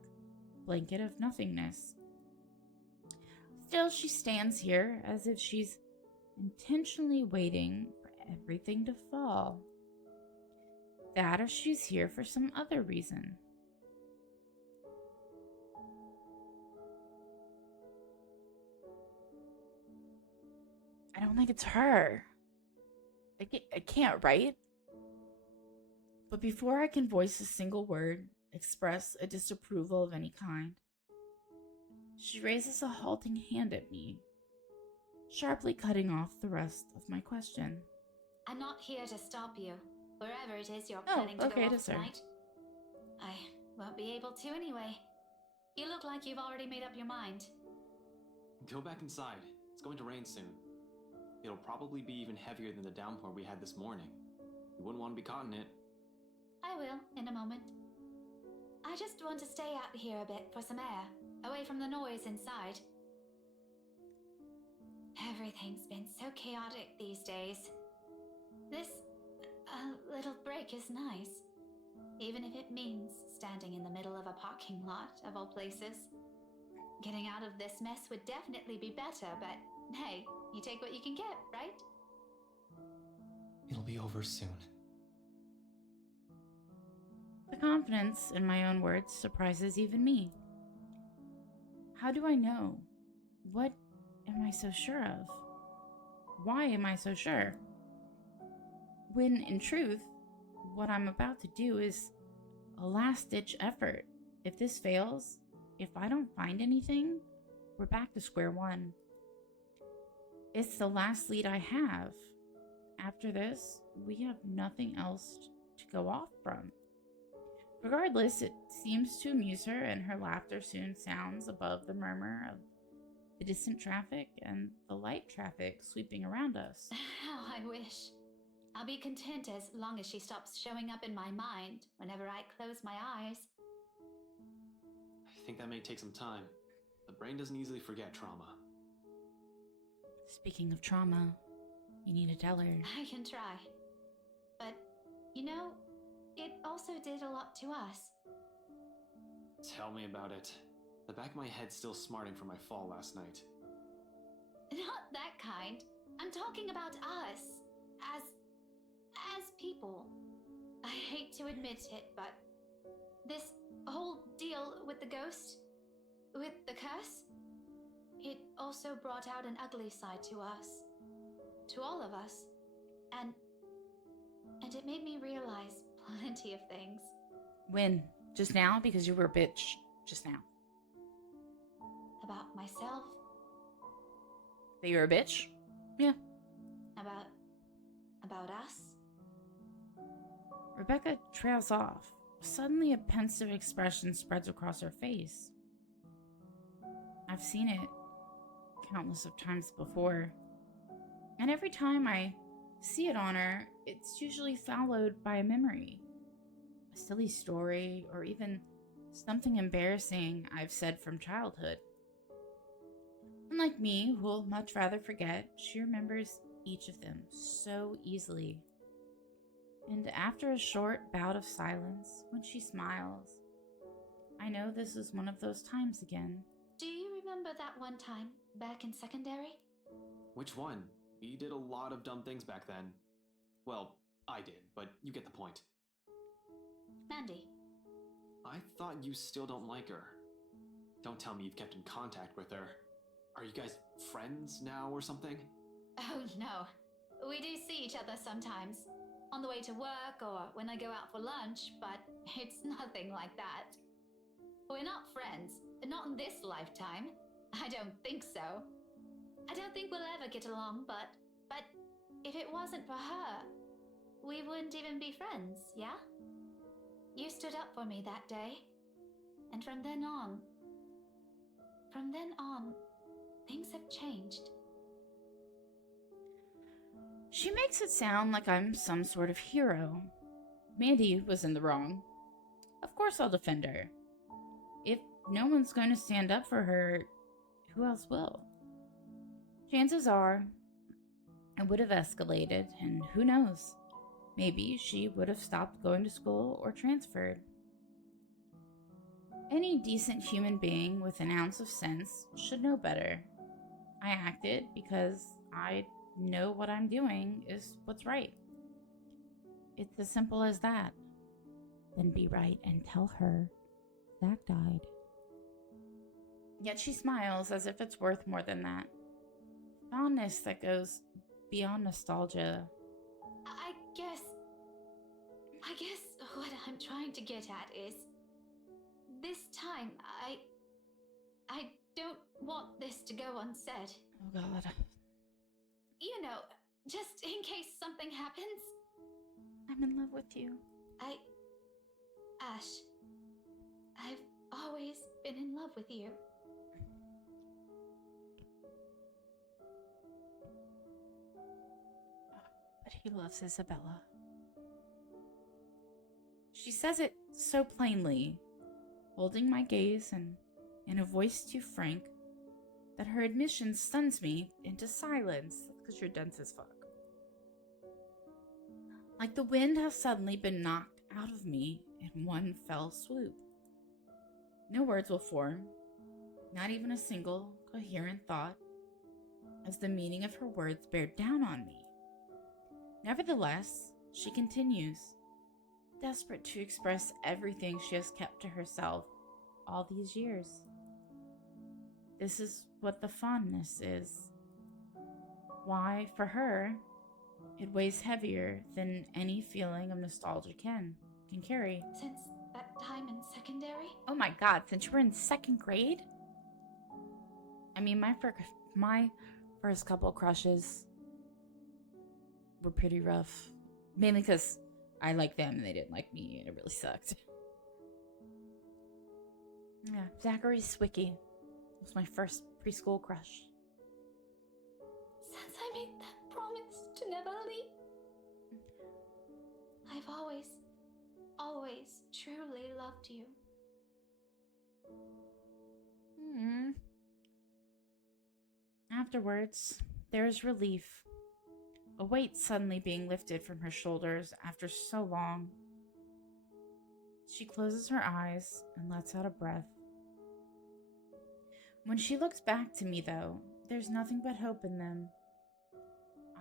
blanket of nothingness. Still, she stands here as if she's intentionally waiting for everything to fall. That or she's here for some other reason. I don't think it's her. I can't, right? But before I can voice a single word, express a disapproval of any kind, she raises a halting hand at me, sharply cutting off the rest of my question. I'm not here to stop you, wherever it is you're Oh, planning to okay, go it off is her. tonight. I won't be able to anyway. You look like you've already made up your mind. Go back inside. It's going to rain soon. It'll probably be even heavier than the downpour we had this morning. You wouldn't want to be caught in it. I will, in a moment. I just want to stay out here a bit for some air, away from the noise inside. Everything's been so chaotic these days. This little break is nice, even if it means standing in the middle of a parking lot, of all places. Getting out of this mess would definitely be better, but hey, you take what you can get, right? It'll be over soon. The confidence in my own words surprises even me. How do I know? What am I so sure of? Why am I so sure? When, in truth, what I'm about to do is a last-ditch effort. If this fails, if I don't find anything, we're back to square one. It's the last lead I have. After this, we have nothing else to go off from. Regardless, it seems to amuse her, and her laughter soon sounds above the murmur of the distant traffic and the light traffic sweeping around us. How I wish. I'll be content as long as she stops showing up in my mind whenever I close my eyes. I think that may take some time. The brain doesn't easily forget trauma. Speaking of trauma, you need to tell her. I can try. But, you know, it also did a lot to us. Tell me about it. The back of my head's still smarting from my fall last night. Not kind. I'm talking about us as people. I hate to admit it, but this whole deal with the ghost, with the curse, it also brought out an ugly side to us. To all of us. And it made me realize plenty of things. When? Just now? Because you were a bitch just now. About myself, That you're a bitch? Yeah. about us. Rebecca trails off. Suddenly, a pensive expression spreads across her face. I've seen it countless of times before. And every time I see it on her, it's usually followed by a memory. A silly story, or even something embarrassing I've said from childhood. Unlike me, who'll much rather forget, she remembers each of them so easily. And after a short bout of silence, when she smiles, I know this is one of those times again. Do you remember that one time back in secondary? Which one? We did a lot of dumb things back then. Well, I did, but you get the point. Mandy. I thought you still don't like her. Don't tell me you've kept in contact with her. Are you guys friends now or something? Oh no. We do see each other sometimes. On the way to work or when I go out for lunch, but it's nothing like that. We're not friends. Not in this lifetime. I don't think so. I don't think we'll ever get along, but if it wasn't for her, we wouldn't even be friends, yeah? You stood up for me that day. And from then on, things have changed. She makes it sound like I'm some sort of hero. Mandy was in the wrong. Of course I'll defend her. If no one's going to stand up for her, who else will? Chances are, it would have escalated, and who knows? Maybe she would have stopped going to school or transferred. Any decent human being with an ounce of sense should know better. I acted because I know what I'm doing is what's right. It's as simple as that. Then be right and tell her Zach died. Yet she smiles as if it's worth more than that. Fondness that goes beyond nostalgia. I guess what I'm trying to get at is this time I don't want this to go unsaid. Oh God. You know, just in case something happens. I'm in love with you. Ash, I've always been in love with you. But he loves Isabella. She says it so plainly, holding my gaze and in a voice too frank, that her admission stuns me into silence. That's because you're dense as fuck. Like the wind has suddenly been knocked out of me in one fell swoop. No words will form, not even a single coherent thought, as the meaning of her words bear down on me. Nevertheless, she continues, desperate to express everything she has kept to herself all these years. This is what the fondness is. Why, for her, it weighs heavier than any feeling of nostalgia can carry. Since that time in secondary? Oh my God, since you were in second grade? I mean, my first couple crushes were pretty rough. Mainly because I liked them and they didn't like me, and it really sucked. Yeah, Zachary Swicky was my first preschool crush. Since I made that promise to never leave, I've always truly loved you. Afterwards, there is relief. A weight suddenly being lifted from her shoulders after so long. She closes her eyes and lets out a breath. When she looks back to me, though, there's nothing but hope in them.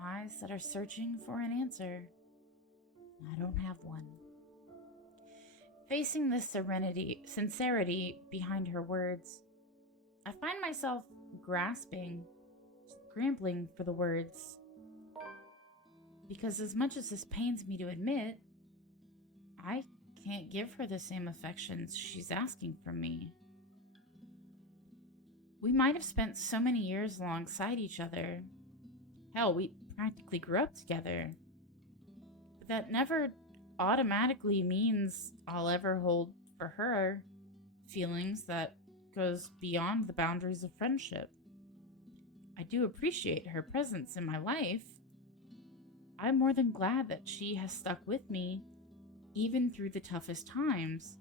eyes that are searching for an answer. I don't have one. Facing the sincerity behind her words, I find myself grasping, scrambling for the words. Because as much as this pains me to admit, I can't give her the same affections she's asking from me. We might have spent so many years alongside each other. Hell, we practically grew up together. But that never automatically means I'll ever hold for her feelings that goes beyond the boundaries of friendship. I do appreciate her presence in my life. I'm more than glad that she has stuck with me even through the toughest times,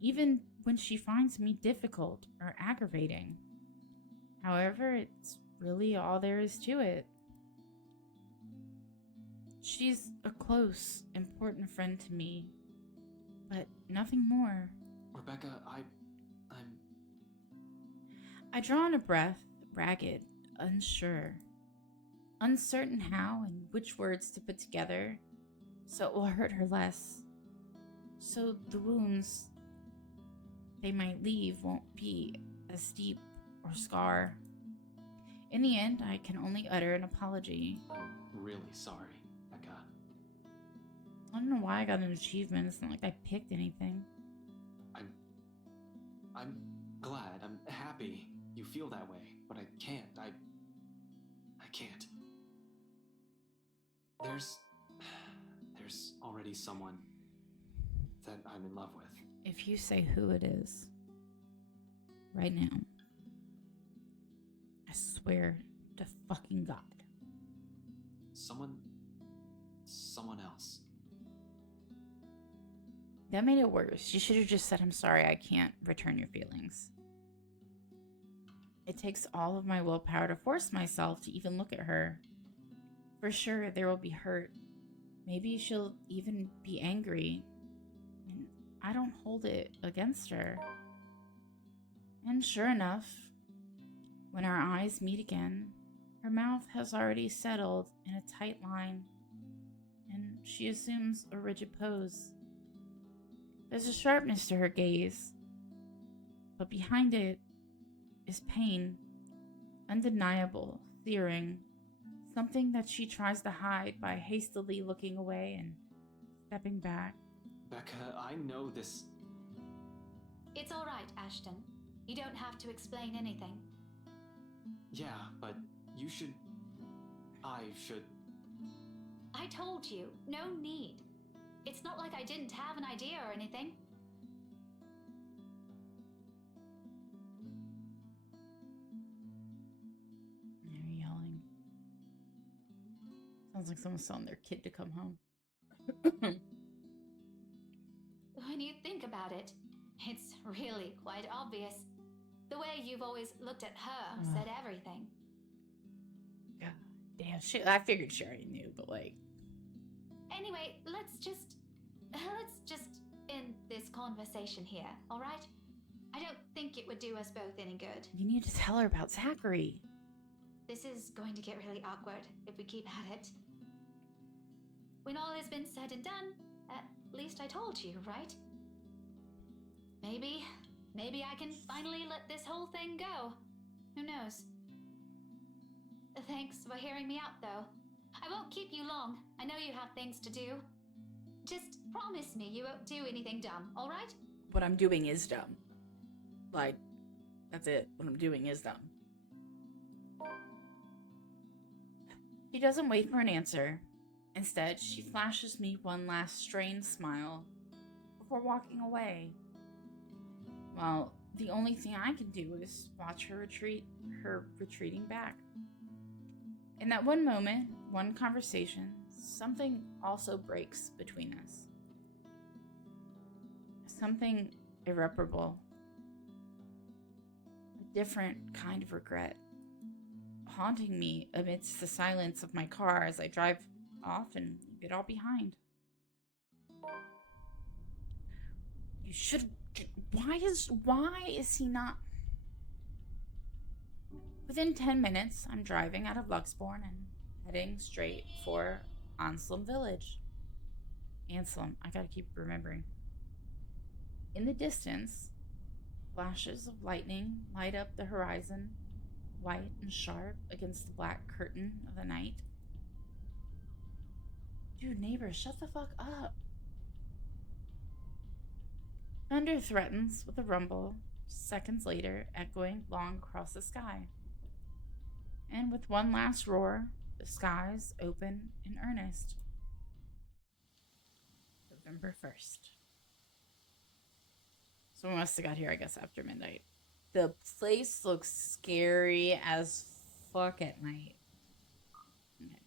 even when she finds me difficult or aggravating. However, it's really all there is to it. She's a close, important friend to me, but nothing more. Rebecca, I draw in a breath, ragged, unsure, uncertain how and which words to put together so it will hurt her less, so the wounds they might leave won't be as deep or scar. In the end, I can only utter an apology. I'm really sorry, Becca. I don't know why I got an achievement. It's not like I picked anything. I'm glad, I'm happy you feel that way, but I can't. I can't. There's already someone that I'm in love with. If you say who it is, right now, I swear to fucking God. Someone else. That made it worse. You should have just said, I'm sorry, I can't return your feelings. It takes all of my willpower to force myself to even look at her. For sure, there will be hurt. Maybe she'll even be angry. And I don't hold it against her. And sure enough, when our eyes meet again, her mouth has already settled in a tight line, and she assumes a rigid pose. There's a sharpness to her gaze, but behind it is pain, undeniable, searing, something that she tries to hide by hastily looking away and stepping back. Becca, I know this. It's all right, Ashton. You don't have to explain anything. Yeah, but you should. I should. I told you, no need. It's not like I didn't have an idea or anything. They're yelling. Sounds like someone's telling their kid to come home. When you think about it, it's really quite obvious. The way you've always looked at her said everything. God damn, I figured she already knew, but like... Anyway, let's just end this conversation here, all right? I don't think it would do us both any good. You need to tell her about Zachary. This is going to get really awkward if we keep at it. When all has been said and done, at least I told you, right? Maybe I can finally let this whole thing go. Who knows? Thanks for hearing me out, though. I won't keep you long. I know you have things to do. Just promise me you won't do anything dumb, all right? What I'm doing is dumb. Like, that's it. What I'm doing is dumb. She doesn't wait for an answer. Instead, she flashes me one last strained smile before walking away. Well, the only thing I can do is watch her retreating back. In that one moment, one conversation, something also breaks between us. Something irreparable. A different kind of regret, haunting me amidst the silence of my car as I drive off and leave it all behind. You should... Why is he not... Within 10 minutes, I'm driving out of Luxbourne and heading straight for Anselm Village. Anselm, I gotta keep remembering. In the distance, flashes of lightning light up the horizon, white and sharp against the black curtain of the night. Dude, neighbor, shut the fuck up. Thunder threatens with a rumble, seconds later echoing long across the sky. And with one last roar, the skies open in earnest. November 1st. So we must have got here, I guess, after midnight. The place looks scary as fuck at night. Okay.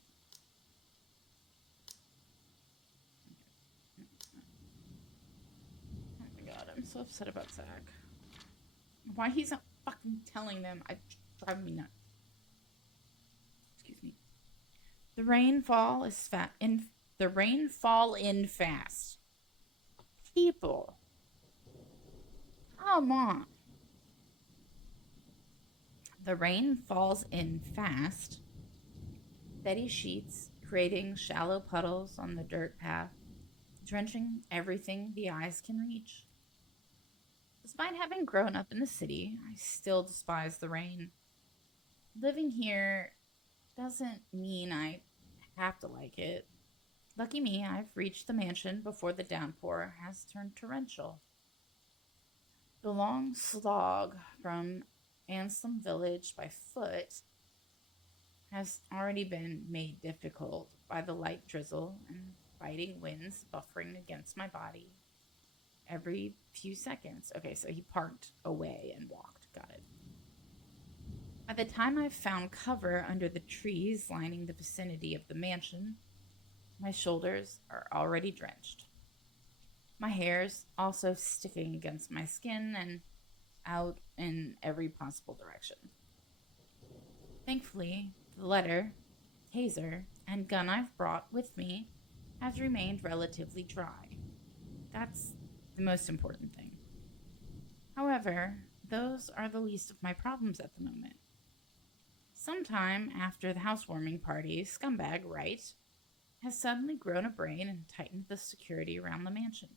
Oh my god, I'm so upset about Zach. Why he's not fucking telling them? I drive me nuts. Excuse me. The rainfall is the rainfall in fast. People. Come on. The rain falls in fast. Steady sheets, creating shallow puddles on the dirt path, drenching everything the eyes can reach. Despite having grown up in the city, I still despise the rain. Living here doesn't mean I have to like it. Lucky me, I've reached the mansion before the downpour has turned torrential. The long slog from Anselm Village by foot has already been made difficult by the light drizzle and biting winds buffering against my body every few seconds. Okay, so he parked away and walked. Got it. By the time I've found cover under the trees lining the vicinity of the mansion, my shoulders are already drenched. My hair's also sticking against my skin and out in every possible direction. Thankfully, the letter, taser, and gun I've brought with me has remained relatively dry. That's the most important thing. However, those are the least of my problems at the moment. Sometime after the housewarming party, scumbag Wright has suddenly grown a brain and tightened the security around the mansion.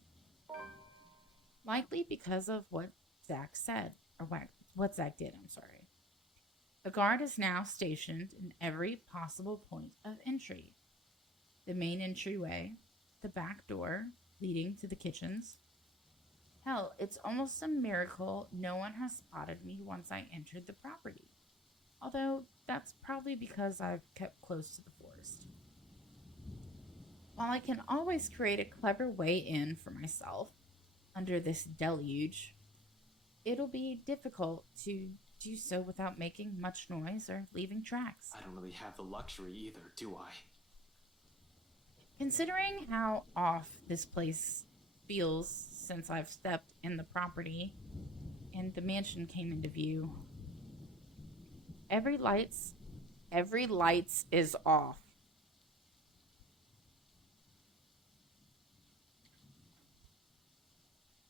Likely because of what Zach said, or what Zach did, I'm sorry. A guard is now stationed in every possible point of entry. The main entryway, the back door leading to the kitchens. Hell, it's almost a miracle no one has spotted me once I entered the property. Although that's probably because I've kept close to the forest. While I can always create a clever way in for myself under this deluge, it'll be difficult to do so without making much noise or leaving tracks. I don't really have the luxury either, do I? Considering how off this place feels since I've stepped in the property and the mansion came into view, every lights is off.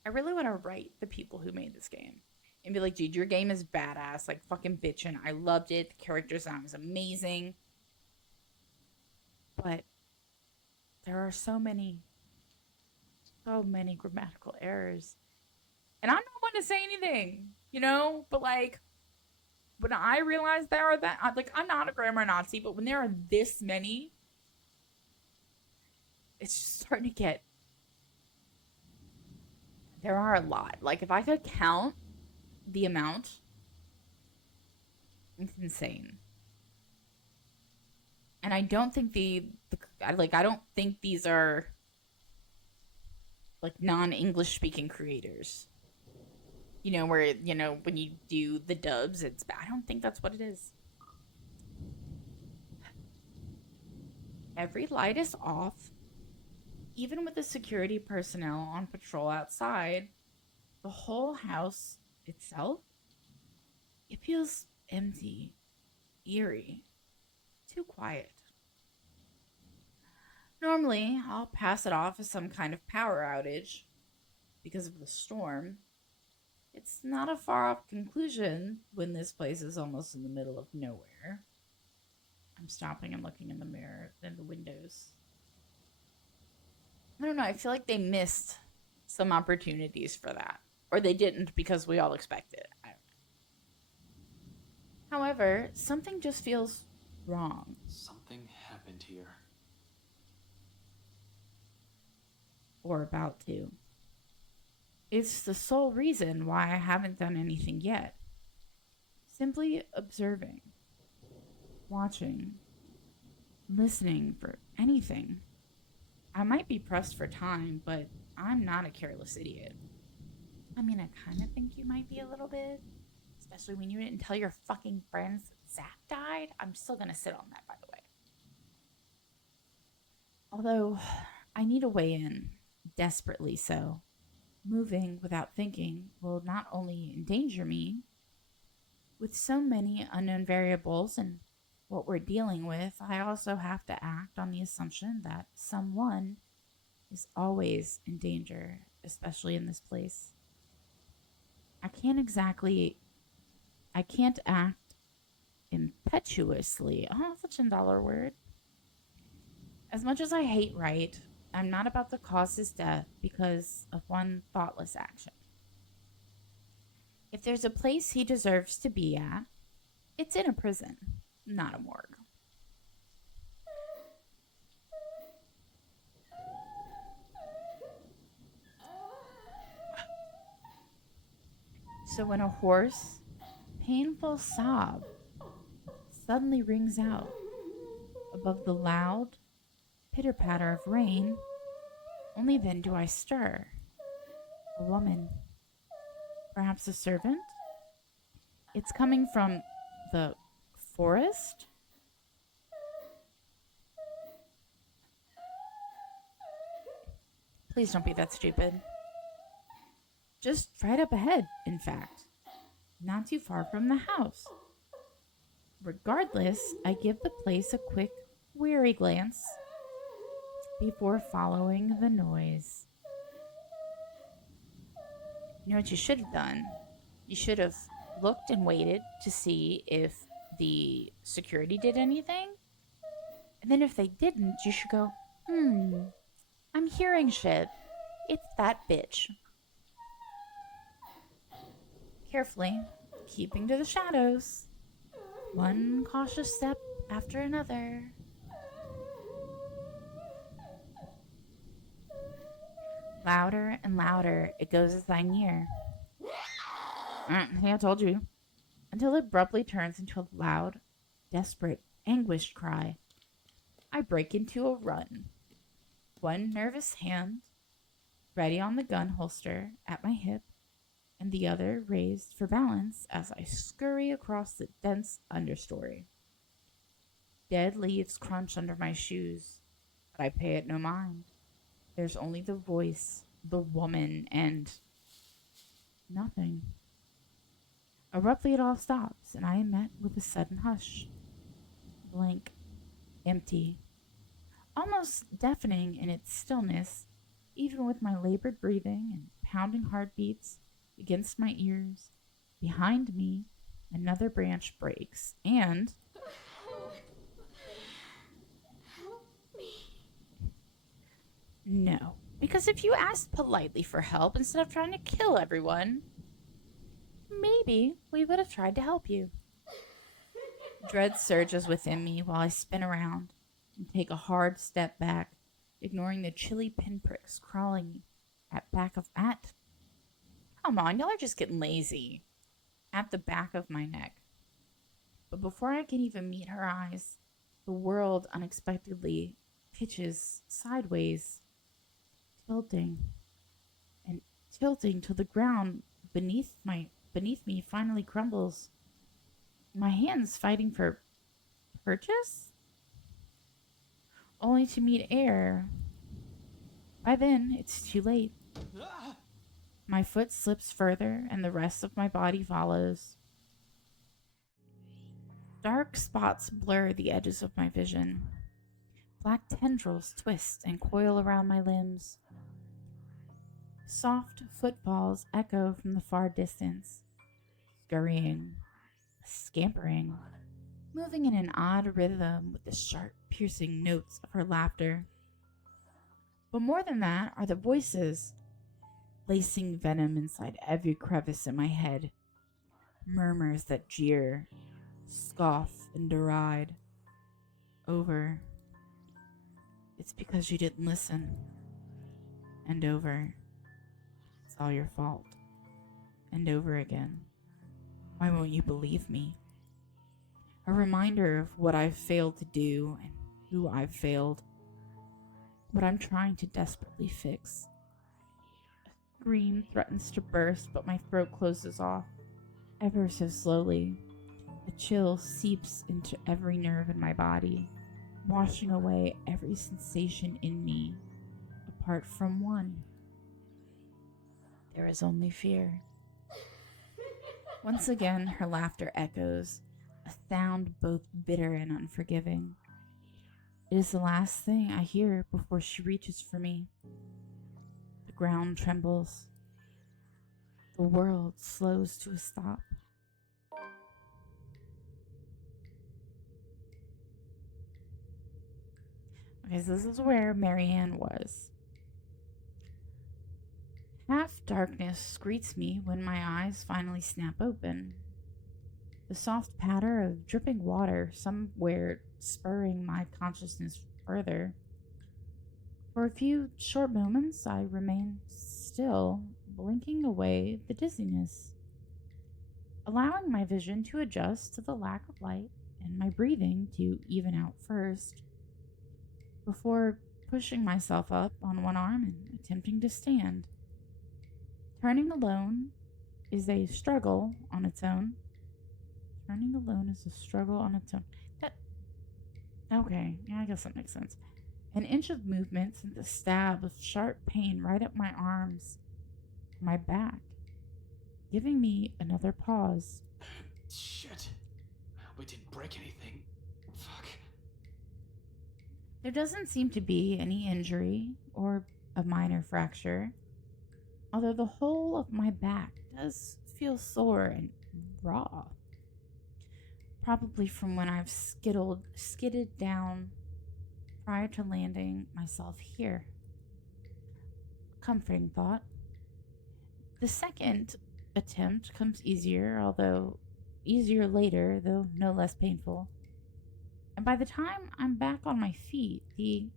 I really want to write the people who made this game and be like, dude, your game is badass. Like, fucking bitchin'. I loved it. The character design was amazing. But there are so many grammatical errors. And I'm not one to say anything, you know? But, like, when I realize there are that, I'm not a grammar Nazi, but when there are this many, it's just starting to get... There are a lot. Like, if I could count the amount, it's insane. And I don't think I don't think these are, like, non-English speaking creators. You know, where, you know, when you do the dubs, it's bad. I don't think that's what it is. Every light is off. Even with the security personnel on patrol outside, the whole house itself, it feels empty, eerie, too quiet. Normally, I'll pass it off as some kind of power outage because of the storm. It's not a far off conclusion when this place is almost in the middle of nowhere. I'm stopping and looking in the mirror, then the windows. I don't know. I feel like they missed some opportunities for that. Or they didn't because we all expected it. I don't know. However, something just feels wrong. Something happened here. Or about to. It's the sole reason why I haven't done anything yet. Simply observing, watching, listening for anything. I might be pressed for time, but I'm not a careless idiot. I mean, I kind of think you might be a little bit. Especially when you didn't tell your fucking friends that Zach died. I'm still gonna sit on that, by the way. Although, I need a way in. Desperately so. Moving without thinking will not only endanger me, with so many unknown variables and what we're dealing with, I also have to act on the assumption that someone is always in danger, especially in this place. I can't act impetuously. Oh, such a dollar word. As much as I hate Wright, I'm not about to cause his death because of one thoughtless action. If there's a place he deserves to be at, it's in a prison, not a morgue. So when a hoarse, painful sob suddenly rings out above the loud pitter-patter of rain, only then do I stir. A woman. Perhaps a servant? It's coming from the forest? Please don't be that stupid. Just right up ahead, in fact. Not too far from the house. Regardless, I give the place a quick, weary glance before following the noise. You know what you should have done? You should have looked and waited to see if the security did anything. And then if they didn't, you should go, I'm hearing shit. It's that bitch. Carefully, keeping to the shadows. One cautious step after another. Louder and louder it goes as I near. I told you. Until it abruptly turns into a loud, desperate, anguished cry. I break into a run. One nervous hand ready on the gun holster at my hip, and the other raised for balance as I scurry across the dense understory. Dead leaves crunch under my shoes, but I pay it no mind. There's only the voice, the woman, and nothing. Abruptly it all stops, and I am met with a sudden hush. Blank. Empty. Almost deafening in its stillness, even with my labored breathing and pounding heartbeats against my ears. Behind me, another branch breaks, and no, because if you asked politely for help instead of trying to kill everyone, maybe we would have tried to help you. Dread surges within me while I spin around and take a hard step back, ignoring the chilly pinpricks crawling come on, y'all are just getting lazy, at the back of my neck. But before I can even meet her eyes, the world unexpectedly pitches sideways, tilting and tilting till the ground beneath me finally crumbles. My hands fighting for purchase, only to meet air. By then, it's too late. My foot slips further, and the rest of my body follows. Dark spots blur the edges of my vision. Black tendrils twist and coil around my limbs. Soft footfalls echo from the far distance, scurrying, scampering, moving in an odd rhythm with the sharp, piercing notes of her laughter. But more than that are the voices, lacing venom inside every crevice in my head, murmurs that jeer, scoff, and deride. Over, it's because you didn't listen. And over, it's all your fault. And over again, why won't you believe me? A reminder of what I've failed to do and who I've failed. What I'm trying to desperately fix. A scream threatens to burst, but my throat closes off, ever so slowly. A chill seeps into every nerve in my body, washing away every sensation in me, apart from one. There is only fear. Once again, her laughter echoes, a sound both bitter and unforgiving. It is the last thing I hear before she reaches for me. The ground trembles. The world slows to a stop. Okay, so this is where Marianne was. Half darkness greets me when my eyes finally snap open. The soft patter of dripping water somewhere spurring my consciousness further. For a few short moments, I remain still, blinking away the dizziness, allowing my vision to adjust to the lack of light and my breathing to even out first, before pushing myself up on one arm and attempting to stand. Turning alone is a struggle on its own. Turning alone is a struggle on its own. Okay, yeah, I guess that makes sense. An inch of movement sent a stab of sharp pain right up my arms, my back, giving me another pause. Shit. I hope I didn't break anything. Fuck. There doesn't seem to be any injury or a minor fracture, although the whole of my back does feel sore and raw. Probably from when I've skidded down prior to landing myself here. Comforting thought. The second attempt comes easier, although easier later, though no less painful. And by the time I'm back on my feet, the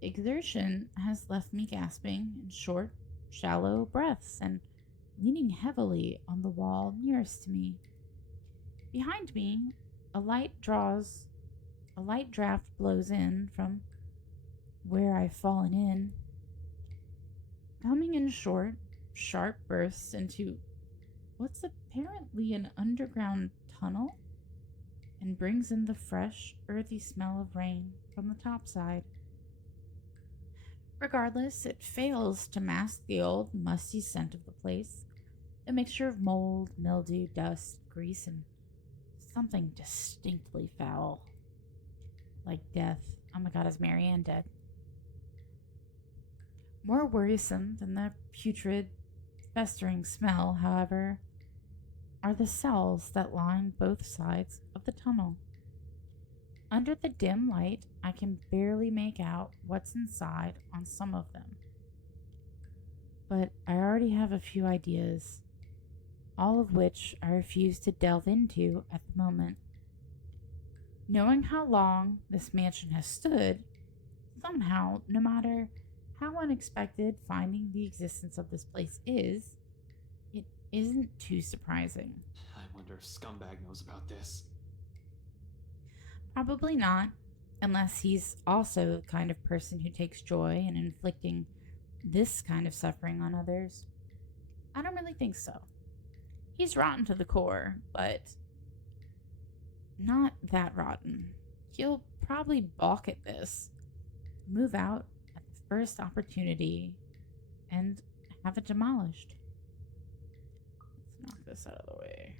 exertion has left me gasping in short, shallow breaths and leaning heavily on the wall nearest to me. Behind me, a light draft blows in from where I've fallen in, coming in short, sharp bursts into what's apparently an underground tunnel, and brings in the fresh, earthy smell of rain from the top side. Regardless, it fails to mask the old, musty scent of the place, a mixture of mold, mildew, dust, grease, and something distinctly foul. Like death. Oh my god, is Marianne dead? More worrisome than the putrid, festering smell, however, are the cells that line both sides of the tunnel. Under the dim light, I can barely make out what's inside on some of them. But I already have a few ideas, all of which I refuse to delve into at the moment. Knowing how long this mansion has stood, somehow, no matter how unexpected finding the existence of this place is, it isn't too surprising. I wonder if Scumbag knows about this. Probably not, unless he's also the kind of person who takes joy in inflicting this kind of suffering on others. I don't really think so. He's rotten to the core, but not that rotten. He'll probably balk at this, move out at the first opportunity, and have it demolished. Let's knock this out of the way.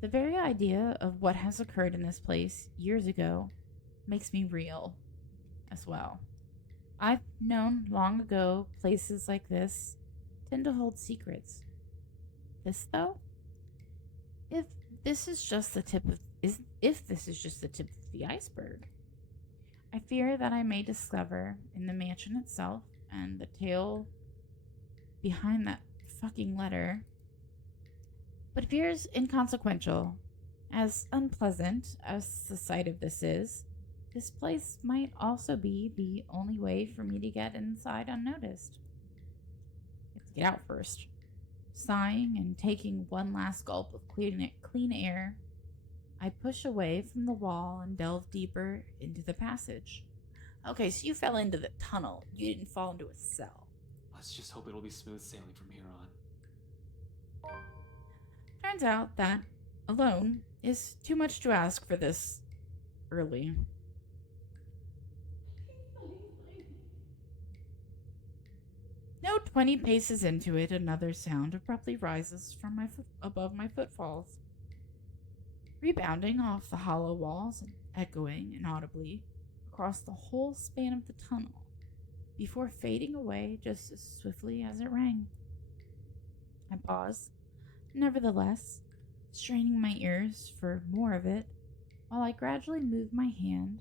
The very idea of what has occurred in this place years ago makes me reel as well. I've known long ago places like this tend to hold secrets. This, though, if this is just the tip of the iceberg, I fear that I may discover in the mansion itself and the tale behind that fucking letter, but appears inconsequential. As unpleasant as the sight of this place might also be the only way for me to get inside unnoticed. Let's get out first. Sighing and taking one last gulp of clean air, I push away from the wall and delve deeper into the passage. Okay, so you fell into the tunnel. You didn't fall into a cell. Let's just hope it'll be smooth sailing from here on. Turns out that alone is too much to ask for this early. No 20 paces into it, another sound abruptly rises from above my footfalls, rebounding off the hollow walls and echoing inaudibly across the whole span of the tunnel, before fading away just as swiftly as it rang. I pause, nevertheless, straining my ears for more of it, while I gradually move my hand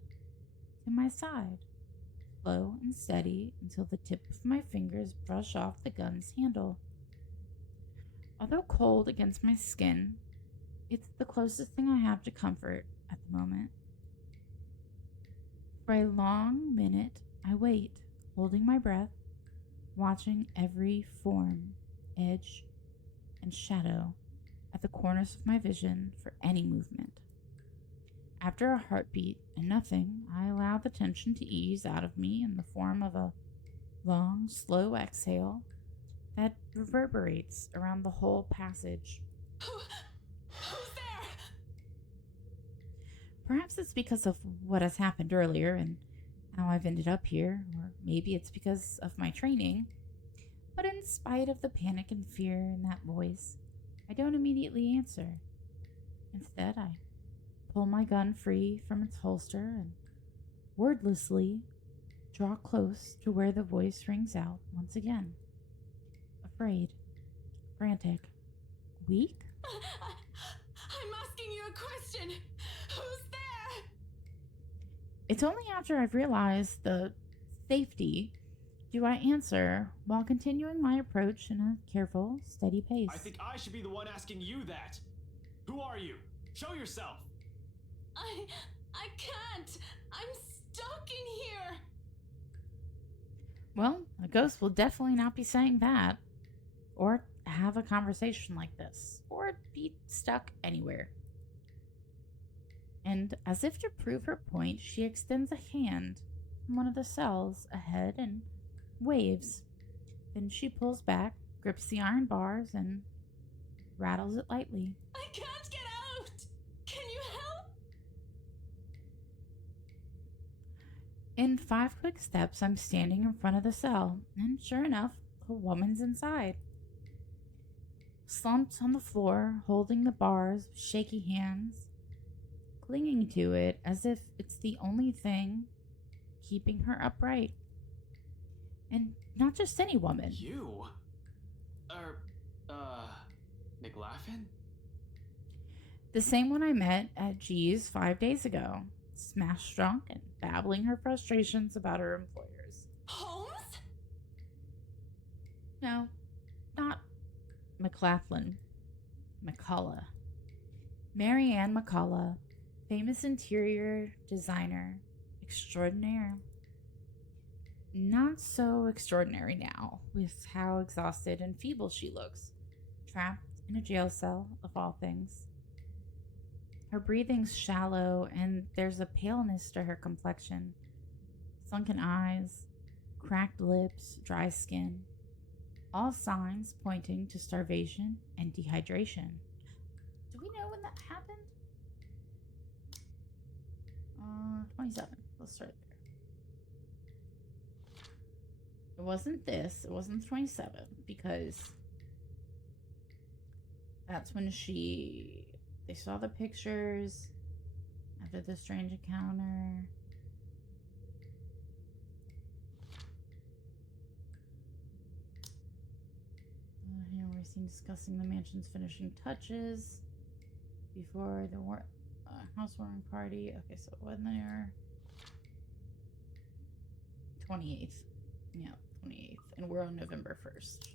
to my side, slow and steady until the tip of my fingers brush off the gun's handle. Although cold against my skin, it's the closest thing I have to comfort at the moment. For a long minute, I wait, holding my breath, watching every form, edge, and shadow at the corners of my vision for any movement. After a heartbeat and nothing, I allow the tension to ease out of me in the form of a long, slow exhale that reverberates around the whole passage. Who's there? Perhaps it's because of what has happened earlier and how I've ended up here, or maybe it's because of my training. But in spite of the panic and fear in that voice, I don't immediately answer. Instead, I pull my gun free from its holster and wordlessly draw close to where the voice rings out once again. Afraid, frantic, weak? I'm asking you a question. Who's there? It's only after I've realized the safety do I answer while continuing my approach in a careful, steady pace. I think I should be the one asking you that. Who are you? Show yourself. I can't. I'm stuck in here. Well, a ghost will definitely not be saying that, or have a conversation like this, or be stuck anywhere. And as if to prove her point, she extends a hand from one of the cells ahead and waves. Then she pulls back, grips the iron bars, and rattles it lightly. I can't get out. Can you help? In 5 quick steps, I'm standing in front of the cell, and sure enough, a woman's inside. Slumped on the floor, holding the bars with shaky hands, clinging to it as if it's the only thing keeping her upright. And not just any woman. You? McLaughlin? The same one I met at G's 5 days ago, smash drunk and babbling her frustrations about her employers. Holmes? No, not McLaughlin. McCullough. Mary Ann McCullough, famous interior designer extraordinaire. Not so extraordinary now, with how exhausted and feeble she looks, trapped in a jail cell, of all things. Her breathing's shallow, and there's a paleness to her complexion. Sunken eyes, cracked lips, dry skin. All signs pointing to starvation and dehydration. Do we know when that happened? 27. Let's start there. It wasn't this. It wasn't 27, because that's when they saw the pictures after the strange encounter. Here we're seen discussing the mansion's finishing touches before the housewarming party. Okay, so when they're 28th. Yeah, 28th. And we're on November 1st.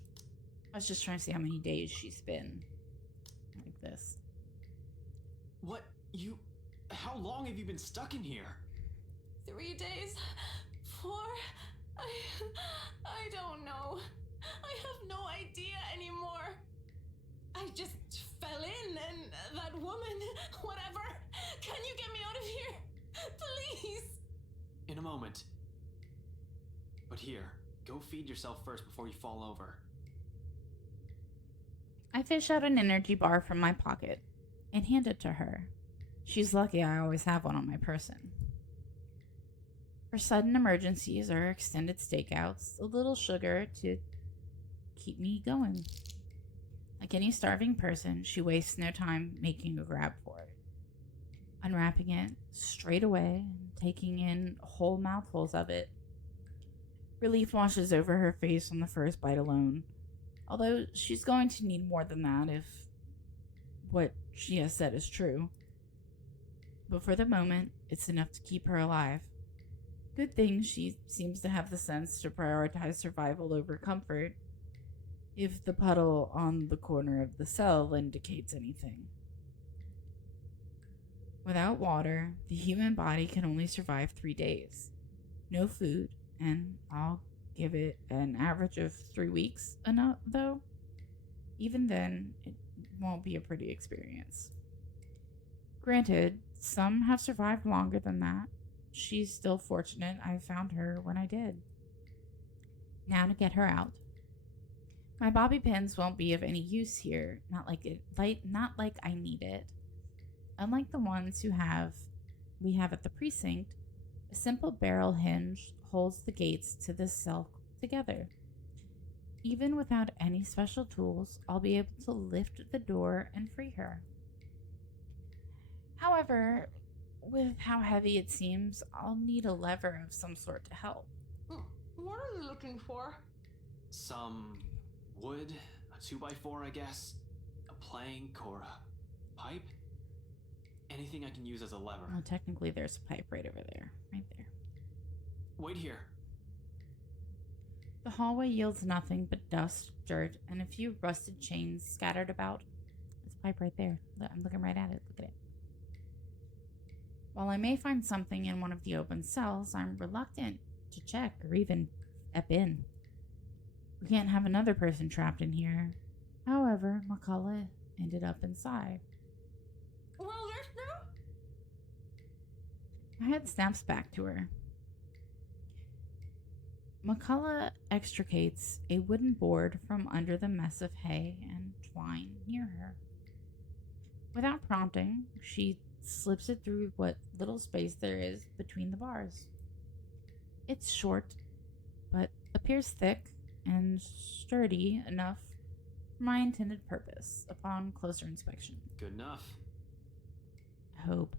I was just trying to see how many days she's been like this. What? How long have you been stuck in here? 3 days? 4? I don't know. I have no idea anymore. I just fell in and that woman, whatever. Can you get me out of here? Please. In a moment. But here, go feed yourself first before you fall over. I fish out an energy bar from my pocket and hand it to her. She's lucky I always have one on my person. For sudden emergencies or extended stakeouts, a little sugar to keep me going. Like any starving person, she wastes no time making a grab for it. Unwrapping it straight away and taking in whole mouthfuls of it. Relief washes over her face on the first bite alone, although she's going to need more than that if what she has said is true. But for the moment, it's enough to keep her alive. Good thing she seems to have the sense to prioritize survival over comfort, if the puddle on the corner of the cell indicates anything. Without water, the human body can only survive 3 days. No food, and I'll give it an average of 3 weeks enough, though. Even then, it won't be a pretty experience. Granted, some have survived longer than that. She's still fortunate I found her when I did. Now to get her out. My bobby pins won't be of any use here, not like I need it. Unlike the ones we have at the precinct, a simple barrel hinge holds the gates to this cell together. Even without any special tools, I'll be able to lift the door and free her. However, with how heavy it seems, I'll need a lever of some sort to help. What are you looking for? Some wood, a 2x4, I guess, a plank or a pipe. Anything I can use as a lever. Well, technically there's a pipe right over there. Right there. Wait here. The hallway yields nothing but dust, dirt, and a few rusted chains scattered about. There's a pipe right there. I'm looking right at it. Look at it. While I may find something in one of the open cells, I'm reluctant to check or even step in. We can't have another person trapped in here. However, McCullough ended up inside. Well, there's no... My head snaps back to her. McCullough extricates a wooden board from under the mess of hay and twine near her. Without prompting, she slips it through what little space there is between the bars. It's short, but appears thick and sturdy enough for my intended purpose upon closer inspection. Good enough. I hope.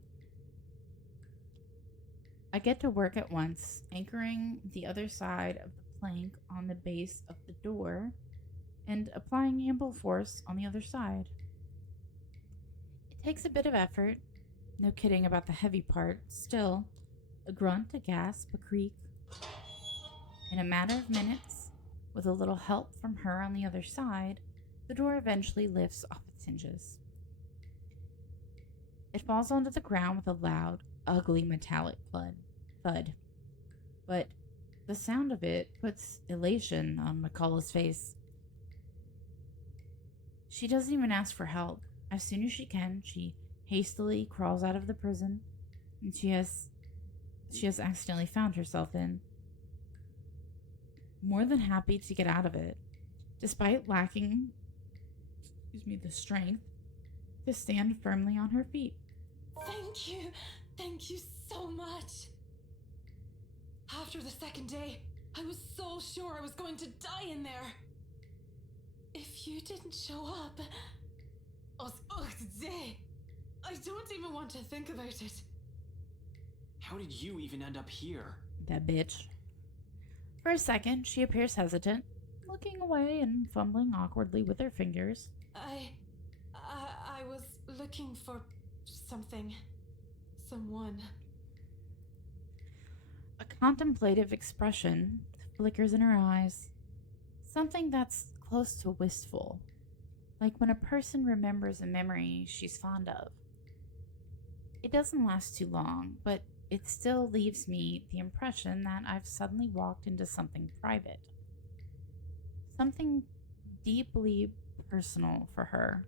I get to work at once, anchoring the other side of the plank on the base of the door and applying ample force on the other side. It takes a bit of effort, no kidding about the heavy part. Still, a grunt, a gasp, a creak. In a matter of minutes, with a little help from her on the other side, the door eventually lifts off its hinges. It falls onto the ground with a loud, ugly metallic thud. But the sound of it puts elation on McCullough's face. She doesn't even ask for help. As soon as she can, she hastily crawls out of the prison and she has accidentally found herself in. More than happy to get out of it, despite lacking the strength to stand firmly on her feet. Thank you so much. After the second day, I was so sure I was going to die in there. If you didn't show up, I don't even want to think about it. How did you even end up here? That bitch. For a second, she appears hesitant, looking away and fumbling awkwardly with her fingers. I was looking for something. Someone. A contemplative expression flickers in her eyes. Something that's close to wistful, like when a person remembers a memory she's fond of. It doesn't last too long, but it still leaves me the impression that I've suddenly walked into something private. Something deeply personal for her.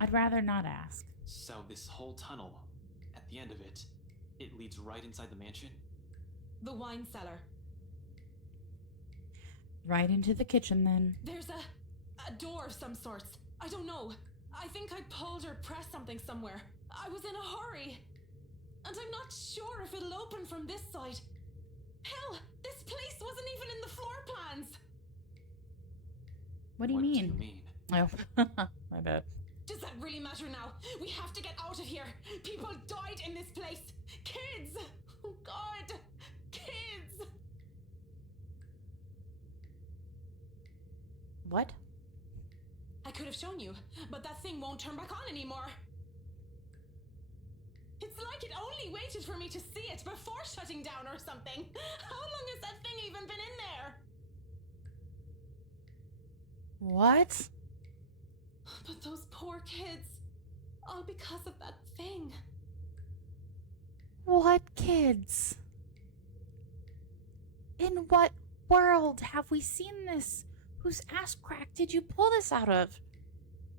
I'd rather not ask. So this whole tunnel, at the end of it, it leads right inside the mansion? The wine cellar. Right into the kitchen, then. There's a door of some sorts. I don't know. I think I pulled or pressed something somewhere. I was in a hurry. And I'm not sure if it'll open from this side. Hell, this place wasn't even in the floor plans. What do you mean? Oh, my bad. Does that really matter now? We have to get out of here. People died in this place. Kids! Oh God! Kids! What? I could have shown you, but that thing won't turn back on anymore. It's like it only waited for me to see it before shutting down or something. How long has that thing even been in there? What? But those poor kids. All because of that thing. What kids? In what world have we seen this? Whose ass crack did you pull this out of?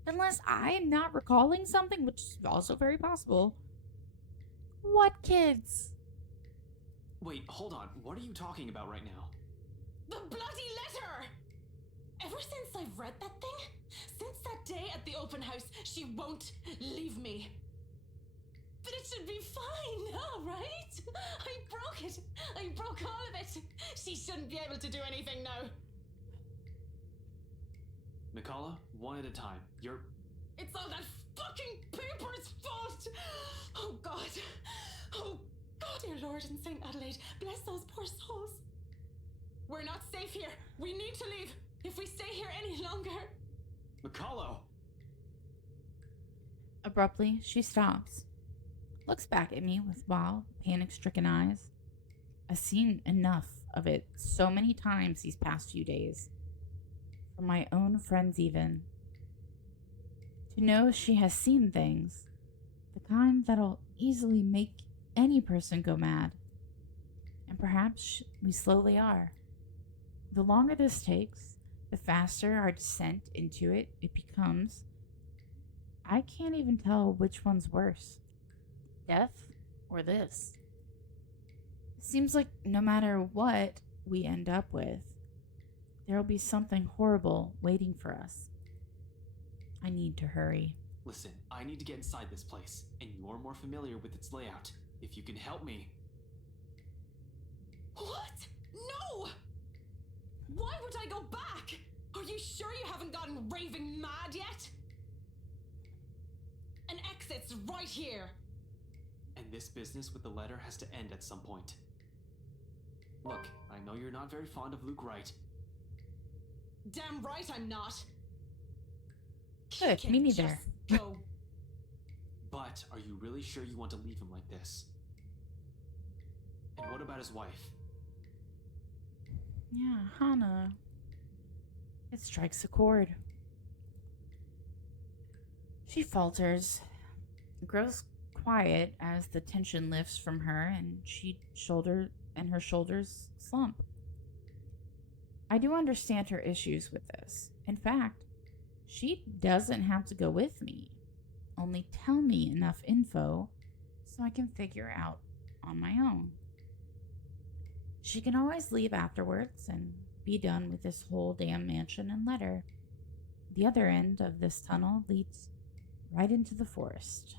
Unless I am not recalling something, which is also very possible. What kids? Wait, hold on. What are you talking about right now? The bloody letter! Ever since I've read that thing, since that day at the open house, she won't leave me. But it should be fine now, right? I broke it. I broke all of it. She shouldn't be able to do anything now. Mikala, one at a time. It's all that fucking paper's fault! Oh God. Oh God, dear Lord in St. Adelaide, bless those poor souls. We're not safe here. We need to leave. If we stay here any longer... Mikalo! Abruptly, she stops, looks back at me with wild, panic-stricken eyes. I've seen enough of it so many times these past few days. From my own friends even. To know she has seen things, the kind that'll easily make any person go mad. And perhaps we slowly are. The longer this takes, the faster our descent into it becomes. I can't even tell which one's worse. Death or this. It seems like no matter what we end up with, there'll be something horrible waiting for us. I need to hurry. Listen, I need to get inside this place, and you're more familiar with its layout. If you can help me... What? No! Why would I go back? Are you sure you haven't gotten raving mad yet? An exit's right here. And this business with the letter has to end at some point. Look, I know you're not very fond of Luke Wright. Damn right I'm not. Good, He can me neither. just go. But are you really sure you want to leave him like this? And what about his wife? Yeah, Hana. It strikes a chord. She falters, grows quiet as the tension lifts from her and her shoulders slump. I do understand her issues with this. In fact, she doesn't have to go with me. Only tell me enough info so I can figure out on my own. She can always leave afterwards and be done with this whole damn mansion and letter. The other end of this tunnel leads right into the forest.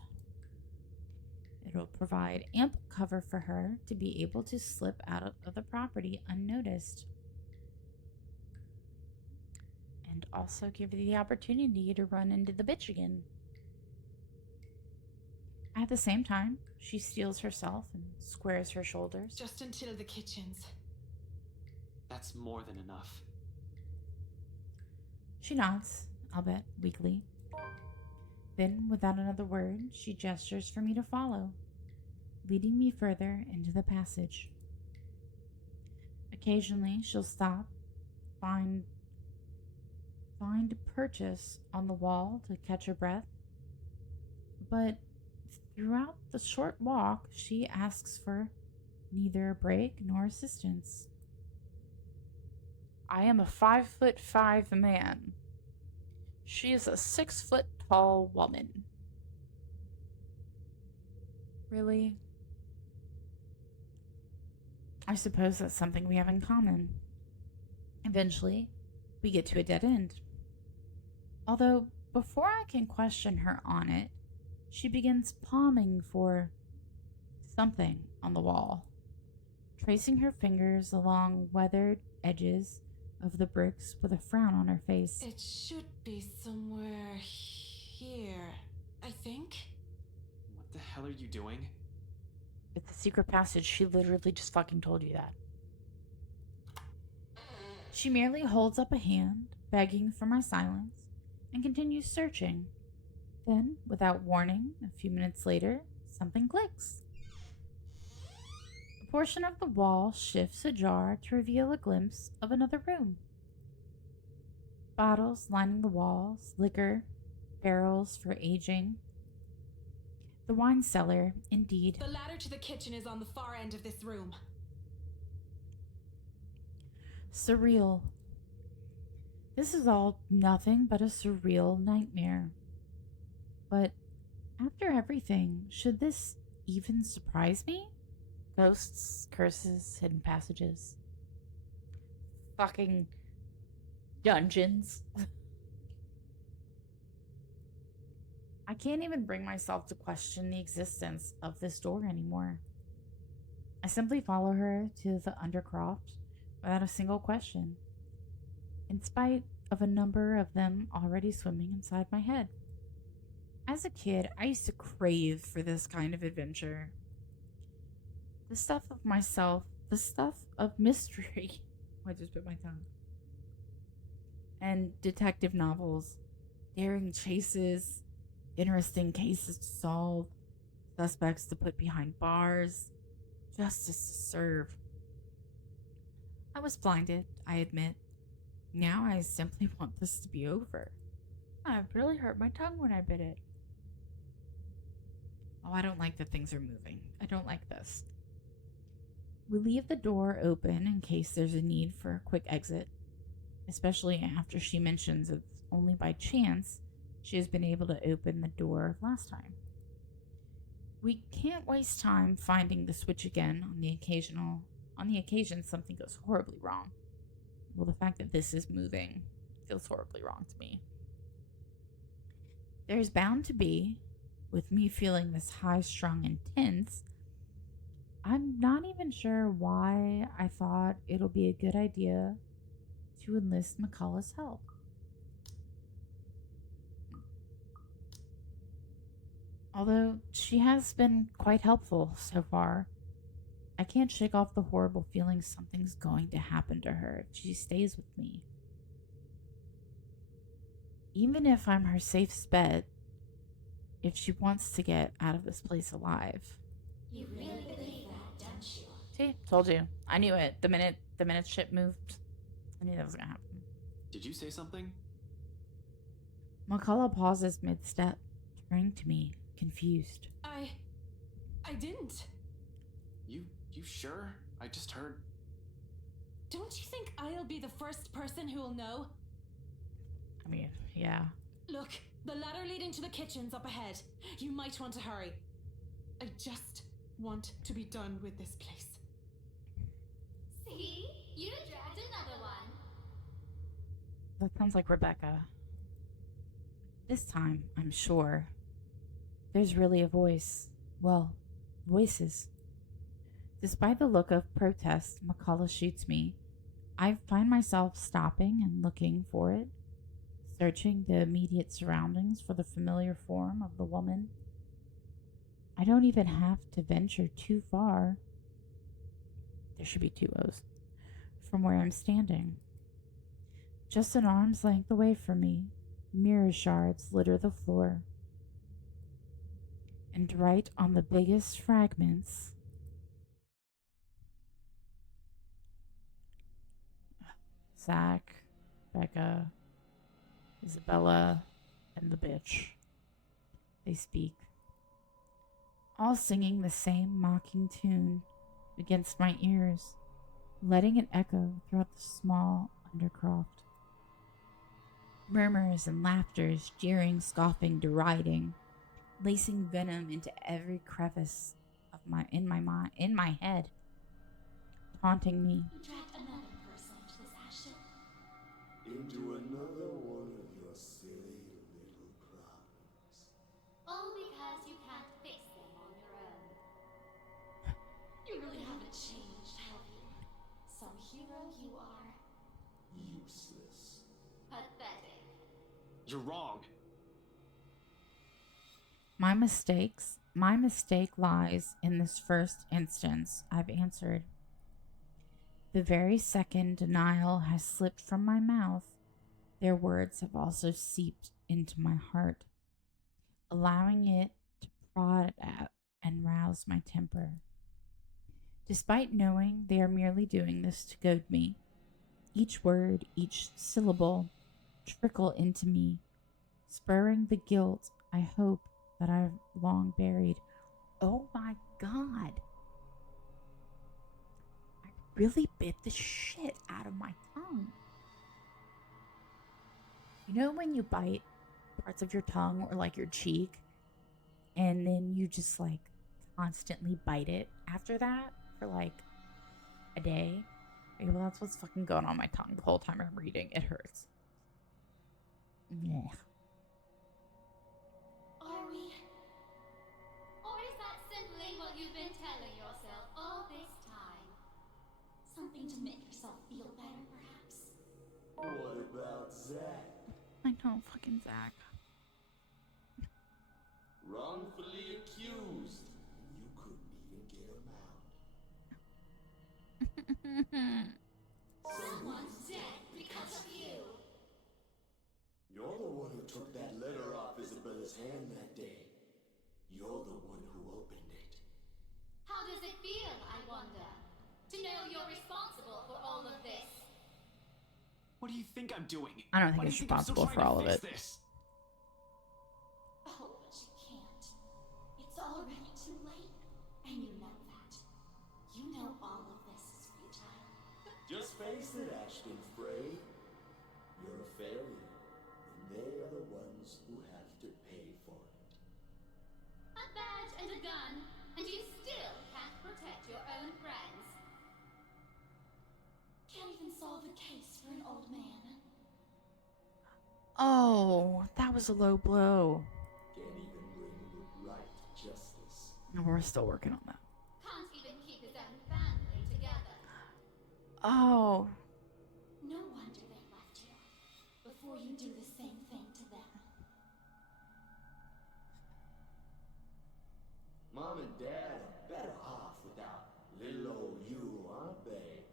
It'll provide ample cover for her to be able to slip out of the property unnoticed. And also give you the opportunity to run into the bitch again. At the same time, she steels herself and squares her shoulders. Just until the kitchens. That's more than enough. She nods, albeit weakly. Then, without another word, she gestures for me to follow, leading me further into the passage. Occasionally, she'll stop, find purchase on the wall to catch her breath, but throughout the short walk, she asks for neither a break nor assistance. I am a 5'5" man. She is a 6 tall woman. Really? I suppose that's something we have in common. Eventually, we get to a dead end. Although, before I can question her on it, she begins palming for something on the wall, tracing her fingers along weathered edges of the bricks with a frown on her face. It should be somewhere here, I think. What the hell are you doing? It's a secret passage. She literally just fucking told you that. She merely holds up a hand, begging for my silence, and continues searching. Then, without warning, a few minutes later, something clicks. A portion of the wall shifts ajar to reveal a glimpse of another room. Bottles lining the walls, liquor, barrels for aging. The wine cellar, indeed. The ladder to the kitchen is on the far end of this room. Surreal. This is all nothing but a surreal nightmare. But after everything, should this even surprise me? Ghosts, curses, hidden passages. Fucking dungeons. I can't even bring myself to question the existence of this door anymore. I simply follow her to the undercroft without a single question, in spite of a number of them already swimming inside my head. As a kid, I used to crave for this kind of adventure. The stuff of myself, the stuff of mystery. I just bit my tongue. And detective novels, daring chases, interesting cases to solve, suspects to put behind bars, justice to serve. I was blinded, I admit. Now I simply want this to be over. I really hurt my tongue when I bit it. Oh, I don't like that things are moving. I don't like this. We leave the door open in case there's a need for a quick exit, especially after she mentions it's only by chance she has been able to open the door last time. We can't waste time finding the switch again on the occasion something goes horribly wrong. Well, the fact that this is moving feels horribly wrong to me. There's bound to be, with me feeling this high-strung and tense, I'm not even sure why I thought it'll be a good idea to enlist McCullough's help. Although she has been quite helpful so far, I can't shake off the horrible feeling something's going to happen to her if she stays with me. Even if I'm her safe bet, if she wants to get out of this place alive. You really believe that, don't you? See, told you. I knew it. The minute shit moved, I knew that was gonna happen. Did you say something? McCullough pauses mid-step, turning to me, confused. I didn't. You sure? I just heard. Don't you think I'll be the first person who'll know? I mean, yeah. Look, the ladder leading to the kitchen's up ahead. You might want to hurry. I just want to be done with this place. See? You dragged another one. That sounds like Rebecca. This time, I'm sure, there's really a voice. Well, voices. Despite the look of protest McCullough shoots me, I find myself stopping and looking for it, searching the immediate surroundings for the familiar form of the woman. I don't even have to venture too far. There should be two O's. From where I'm standing. Just an arm's length away from me, mirror shards litter the floor. And right on the biggest fragments, Zach, Becca, Isabella, and the bitch. They speak, all singing the same mocking tune against my ears, letting it echo throughout the small undercroft. Murmurs and laughters, jeering, scoffing, deriding, lacing venom into every crevice of in my head, taunting me. You dragged another person into this action. Into another one of your silly little problems. All because you can't fix them on your own. You really haven't changed, have you? Some hero you are. Useless. Pathetic. You're wrong. My mistake lies in this first instance I've answered. The very second denial has slipped from my mouth, their words have also seeped into my heart, allowing it to prod at and rouse my temper. Despite knowing they are merely doing this to goad me, each word, each syllable trickle into me, spurring the guilt I hope that I've long buried. Oh my god. I really bit the shit out of my tongue. You know when you bite parts of your tongue or like your cheek and then you just like constantly bite it after that for like a day? Okay, well, that's what's fucking going on my tongue the whole time I'm reading. It hurts. Yeah. Are we? Or is that simply what you've been telling yourself all this time? Something to make yourself feel better, perhaps? What about Zach? I know, fucking Zach. Wrongfully accused. You couldn't even get him out. Someone's dead because of you. You're the one who took that letter off Isabella's hand that day. You're the one who opened it. How does it feel, I wonder, to know you're responsible for all of this? What do you think I'm doing? I don't think Why do he's you think I'm still responsible for trying all to of fix it. This? Oh, but you can't. It's already too late, and you know that. You know all of this is futile. Just face it, Ashton Frey. You're a failure, and they are the ones who have to pay for it. A badge and a gun, and you still can't protect your own friends. Can't even solve a case for an old man. Oh, that was a low blow. Can't even bring the right justice. And we're still working on that. Can't even keep his own family together. Oh, No wonder they left you. Before you do the same thing to them. Mom and Dad are better off without little old you, aren't they?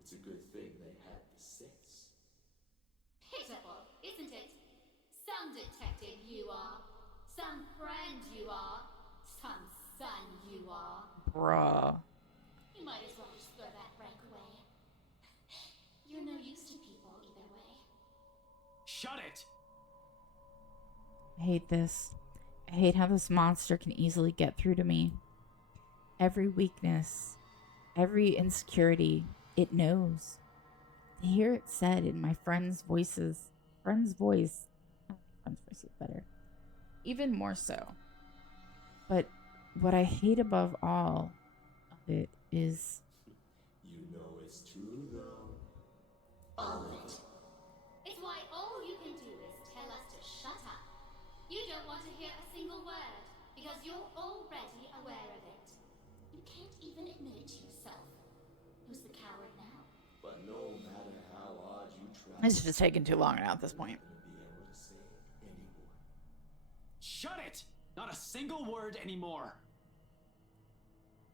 It's a good thing they had the sense. Pitiful, isn't it? Some detective you are. Some friend you are. Some son you are. bruh. You might as well just throw that rank away. You're no use to people either way. Shut it! I hate this. I hate how this monster can easily get through to me. Every weakness, every insecurity, it knows. To hear it said in my friend's voice, I think friend's voice is better. Even more so. But what I hate above all of it is You know it's true, though. All of it. It's why all you can do is tell us to shut up. You don't want to hear a single word because you're already aware of it. You can't even admit it to yourself. Who's the coward now? But no matter how hard you try, it's just taking too long now at this point. you're not gonna be able to say it anymore. Shut it! Not a single word anymore.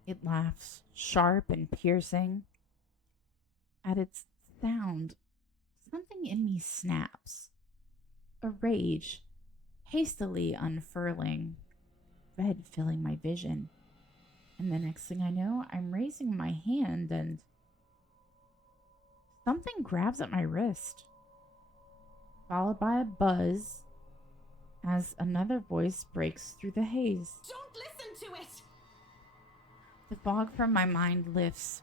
It laughs, sharp and piercing. At its sound, something in me snaps. A rage hastily unfurling, red filling my vision. And the next thing I know, I'm raising my hand and something grabs at my wrist, followed by a buzz as another voice breaks through the haze. Don't listen to it! The fog from my mind lifts.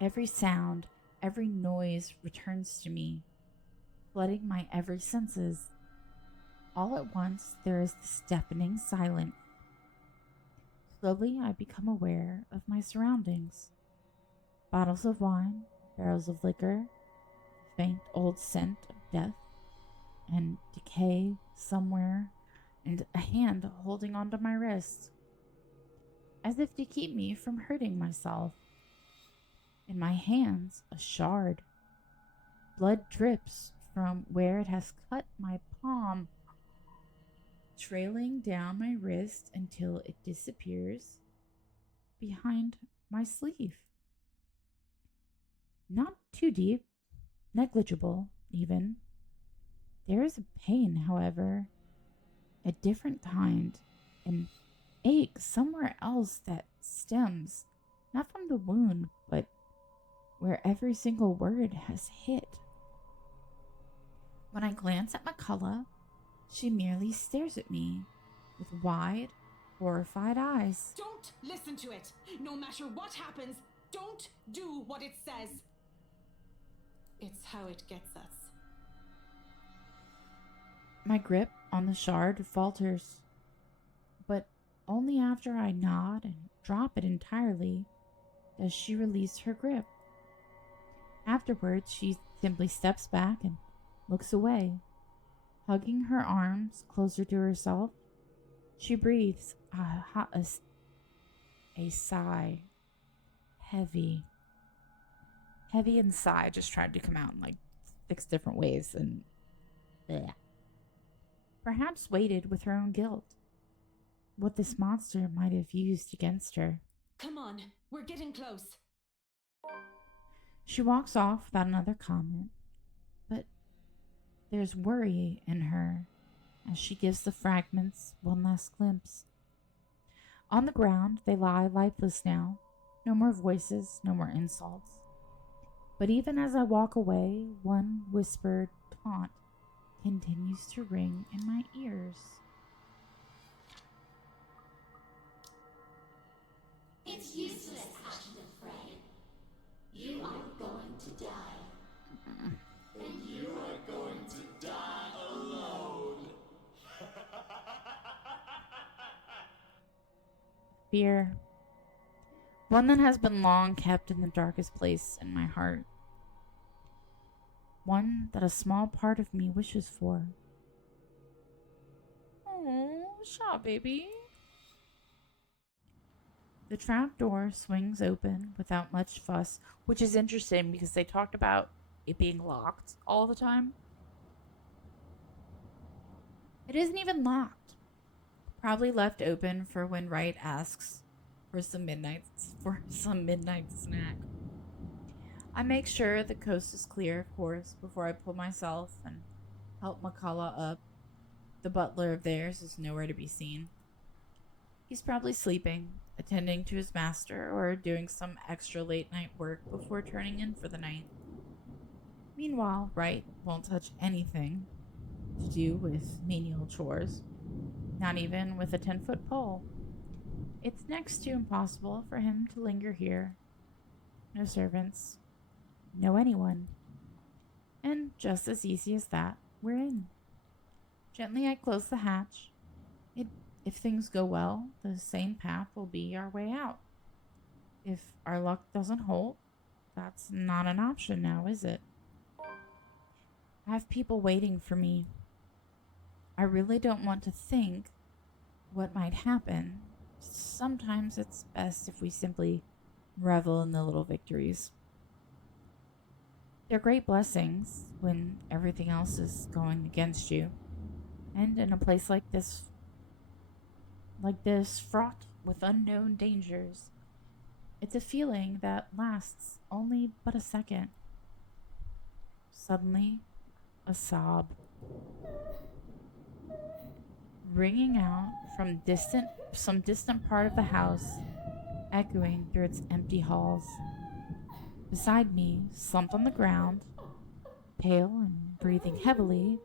Every sound, every noise returns to me, flooding my every senses. All at once, there is this deafening silence. Slowly, I become aware of my surroundings. Bottles of wine, barrels of liquor, the faint old scent of death and decay somewhere, and a hand holding onto my wrist, as if to keep me from hurting myself. In my hands, a shard. Blood drips from where it has cut my palm, trailing down my wrist until it disappears behind my sleeve. Not too deep, negligible even. There is a pain, however, a different kind, an ache somewhere else that stems, not from the wound, but where every single word has hit. When I glance at McCullough, she merely stares at me with wide, horrified eyes. Don't listen to it! No matter what happens, don't do what it says! It's how it gets us. My grip on the shard falters, but only after I nod and drop it entirely does she release her grip. Afterwards, she simply steps back and looks away. Hugging her arms closer to herself, she breathes a sigh. Heavy and sigh just tried to come out in like 6 different ways, and bleh. Perhaps weighted with her own guilt. What this monster might have used against her. Come on, we're getting close. She walks off without another comment, but there's worry in her as she gives the fragments one last glimpse. On the ground, they lie lifeless now. No more voices, no more insults. But even as I walk away, one whispered taunt continues to ring in my ears. It's useless, Ashton Frey. You are going to die. And you are going to die alone. Fear. One that has been long kept in the darkest place in my heart. One that a small part of me wishes for. Oh, Shaw baby. The trap door swings open without much fuss, which is interesting because they talked about it being locked all the time. It isn't even locked. Probably left open for when Wright asks for some midnight snack. I make sure the coast is clear, of course, before I pull myself and help McCullough up. The butler of theirs is nowhere to be seen. He's probably sleeping, attending to his master, or doing some extra late night work before turning in for the night. Meanwhile, Wright won't touch anything to do with menial chores, not even with a 10-foot pole. It's next to impossible for him to linger here. No servants, no anyone. And just as easy as that, we're in. Gently I close the hatch. If things go well, the same path will be our way out. If our luck doesn't hold, that's not an option now, is it? I have people waiting for me. I really don't want to think what might happen. Sometimes it's best if we simply revel in the little victories. They're great blessings when everything else is going against you. And in a place like this, fraught with unknown dangers, it's a feeling that lasts only but a second. Suddenly, a sob ringing out from some distant part of the house, echoing through its empty halls. Beside me, slumped on the ground, pale and breathing heavily,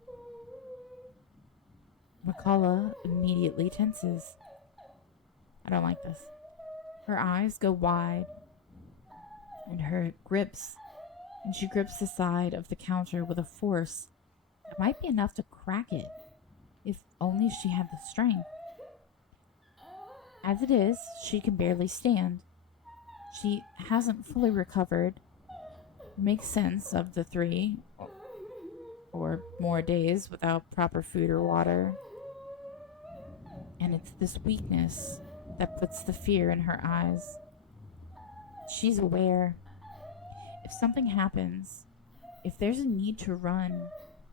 McCullough immediately tenses. I don't like this. Her eyes go wide, and she grips the side of the counter with a force that might be enough to crack it, if only she had the strength. As it is, she can barely stand. She hasn't fully recovered. Makes sense of the 3 or more days without proper food or water. And it's this weakness that puts the fear in her eyes. She's aware. If something happens, if there's a need to run,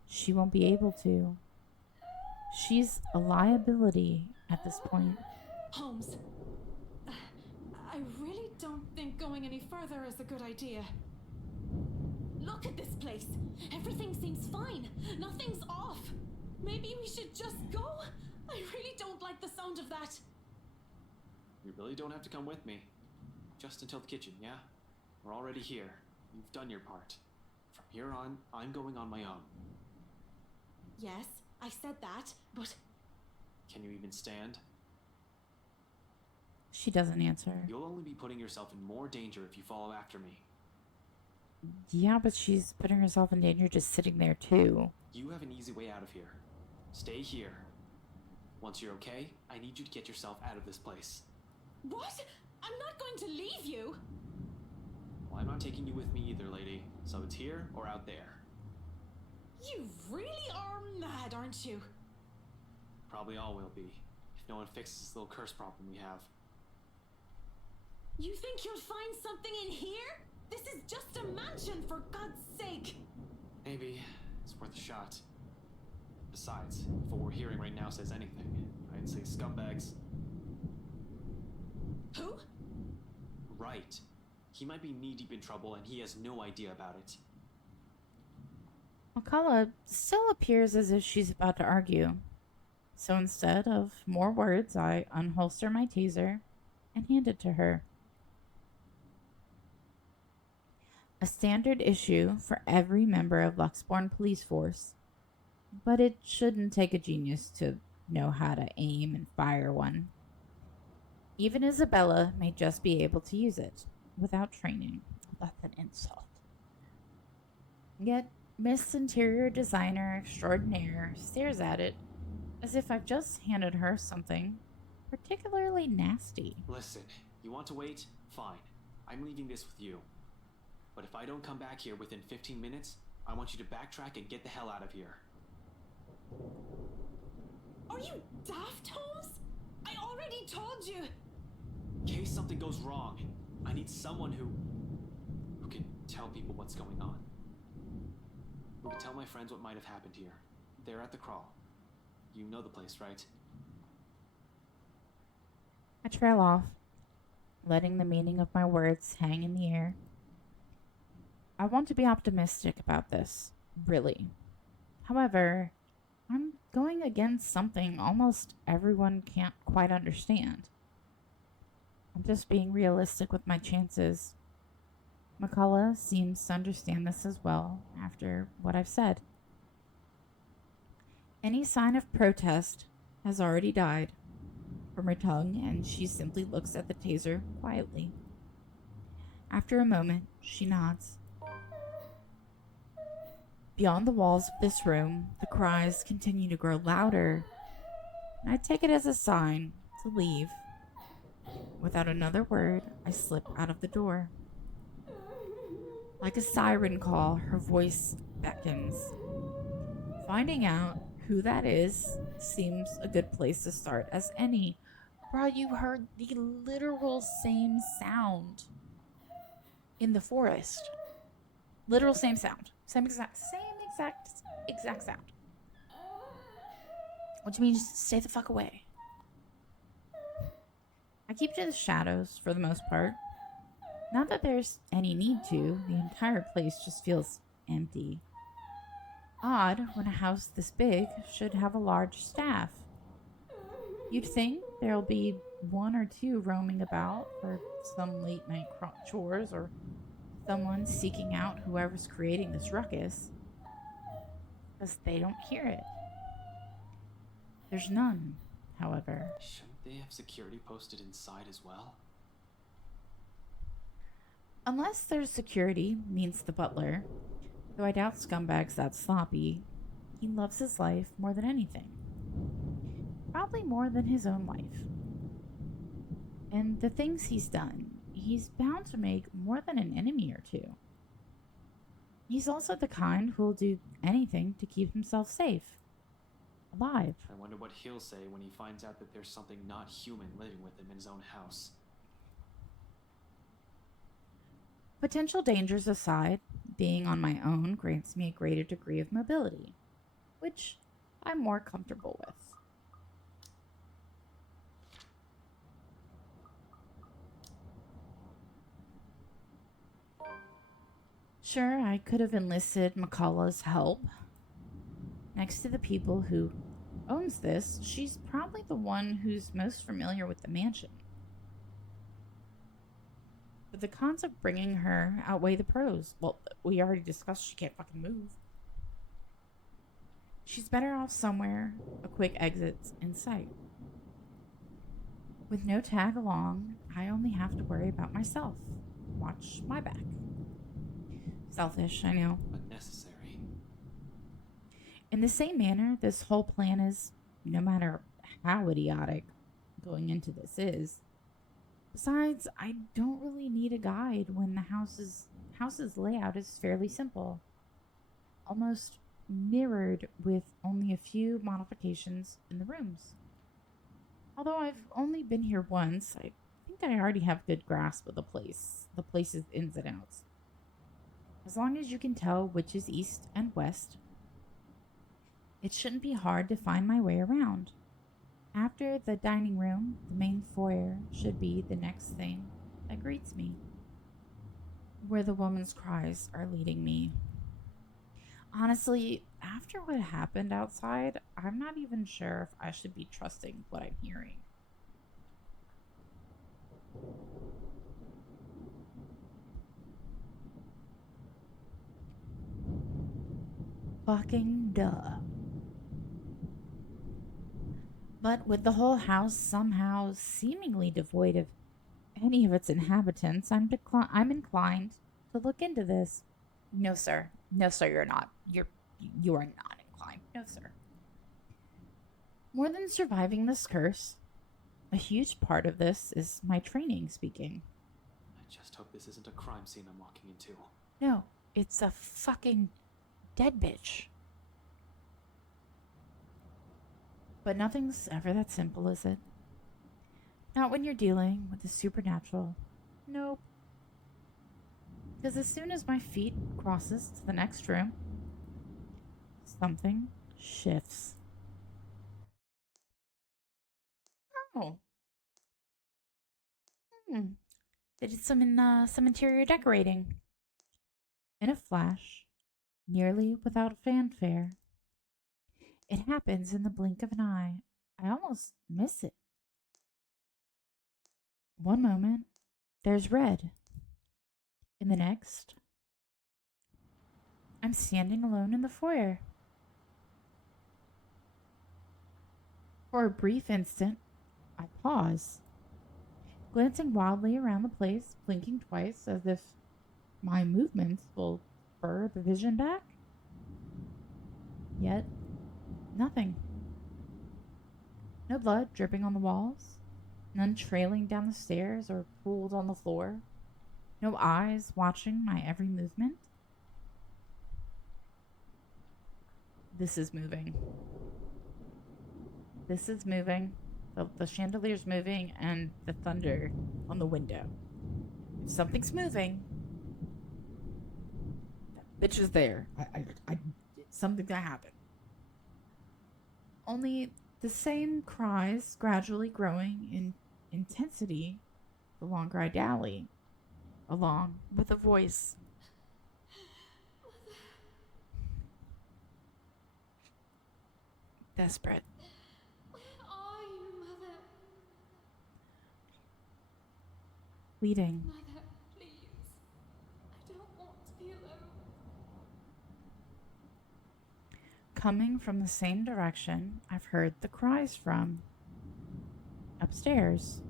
she won't be able to. She's a liability at this point. Holmes, I really don't think going any further is a good idea. Look at this place. Everything seems fine. Nothing's off. Maybe we should just go? I really don't like the sound of that. You really don't have to come with me. Just until the kitchen, yeah? We're already here. You've done your part. From here on, I'm going on my own. Yes, I said that, but... Can you even stand? She doesn't answer. You'll only be putting yourself in more danger if you follow after me. Yeah, but she's putting herself in danger just sitting there too. You have an easy way out of here. Stay here. Once you're okay, I need you to get yourself out of this place. What? I'm not going to leave you! Well, I'm not taking you with me either, lady. So it's here or out there. You really are mad, aren't you? Probably all will be, if no one fixes this little curse problem we have. You think you'll find something in here? This is just a mansion, for God's sake! Maybe. It's worth a shot. Besides, if what we're hearing right now says anything, I'd say scumbags. Who? Right. He might be knee-deep in trouble and he has no idea about it. McCullough still appears as if she's about to argue. So instead of more words, I unholster my taser and hand it to her. A standard issue for every member of Luxborn police force, but it shouldn't take a genius to know how to aim and fire one. Even Isabella may just be able to use it without training. That's an insult. Yet Miss Interior Designer Extraordinaire stares at it as if I've just handed her something particularly nasty. Listen, you want to wait? Fine. I'm leaving this with you. But if I don't come back here within 15 minutes, I want you to backtrack and get the hell out of here. Are you daft, Holmes? I already told you! In case something goes wrong, I need someone who can tell people what's going on. Who can tell my friends what might have happened here. They're at the crawl. You know the place, right? I trail off, letting the meaning of my words hang in the air. I want to be optimistic about this, really. However, I'm going against something almost everyone can't quite understand. I'm just being realistic with my chances. McCullough seems to understand this as well after what I've said. Any sign of protest has already died from her tongue, and she simply looks at the taser quietly. After a moment, she nods. Beyond the walls of this room, the cries continue to grow louder, and I take it as a sign to leave. Without another word, I slip out of the door. Like a siren call, her voice beckons. Finding out who that is seems a good place to start as any. Bruh, you heard the literal same sound in the forest. Literal same sound. Same exact sound. Which means stay the fuck away. I keep to the shadows for the most part. Not that there's any need to. The entire place just feels empty. Odd when a house this big should have a large staff. You'd think there'll be one or two roaming about for some late night chores or someone seeking out whoever's creating this ruckus, because they don't hear it. There's none, however. Shouldn't they have security posted inside as well? Unless their security means the butler, though I doubt Scumbag's that sloppy. He loves his life more than anything. Probably more than his own life. And the things he's done, he's bound to make more than an enemy or two. He's also the kind who'll do anything to keep himself safe. Alive. I wonder what he'll say when he finds out that there's something not human living with him in his own house. Potential dangers aside, being on my own grants me a greater degree of mobility, which I'm more comfortable with. Sure, I could have enlisted McCullough's help. Next to the people who owns this, she's probably the one who's most familiar with the mansion. But the cons of bringing her outweigh the pros. Well, we already discussed she can't fucking move. She's better off somewhere a quick exit's in sight. With no tag along, I only have to worry about myself. Watch my back. Selfish, I know. But necessary. In the same manner, this whole plan is, no matter how idiotic going into this is. Besides, I don't really need a guide when the house's layout is fairly simple. Almost mirrored with only a few modifications in the rooms. Although I've only been here once, I think I already have good grasp of the place's ins and outs. As long as you can tell which is east and west, it shouldn't be hard to find my way around. After the dining room, the main foyer should be the next thing that greets me, where the woman's cries are leading me. Honestly, after what happened outside, I'm not even sure if I should be trusting what I'm hearing. Fucking duh. But with the whole house somehow seemingly devoid of any of its inhabitants, I'm inclined to look into this. No, sir. No, sir, you're not. You are not inclined. No, sir. More than surviving this curse, a huge part of this is my training speaking. I just hope this isn't a crime scene I'm walking into. No, it's a fucking dead bitch. But nothing's ever that simple, is it? Not when you're dealing with the supernatural. Nope. Because as soon as my feet crosses to the next room, something shifts. Oh. They did some interior decorating. In a flash, nearly without fanfare. It happens in the blink of an eye. I almost miss it. One moment, there's red. In the next, I'm standing alone in the foyer. For a brief instant, I pause, glancing wildly around the place, blinking twice as if my movements will spur the vision back. Yet, nothing. No blood dripping on the walls, none trailing down the stairs or pooled on the floor, no eyes watching my every movement. This is moving. This is moving. The chandelier's moving and the thunder on the window. If something's moving, that bitch is there. Something that happened. Only the same cries gradually growing in intensity the longer I dally, along with a voice. Desperate. Where are you, Mother? Pleading. Mother, please. I don't want to be alone. Coming from the same direction I've heard the cries from. Upstairs.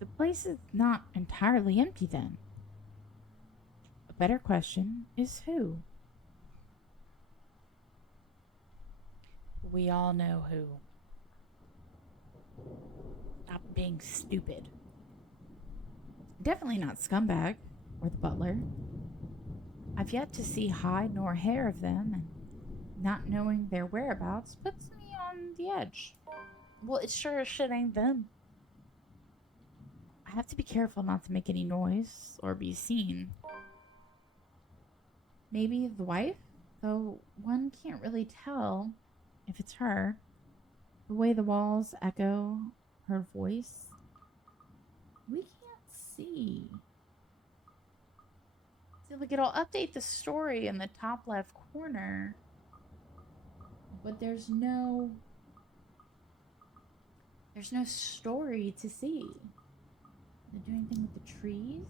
The place is not entirely empty then. A better question is who? We all know who. Stop being stupid. Definitely not Scumbag or the butler. I've yet to see hide nor hair of them, and not knowing their whereabouts puts me on the edge. Well, it sure as shit ain't them. I have to be careful not to make any noise or be seen. Maybe the wife, though one can't really tell if it's her. The way the walls echo her voice, we can't see. See, look, it'll update the story in the top left corner, but there's no story to see. Did they do anything with the trees?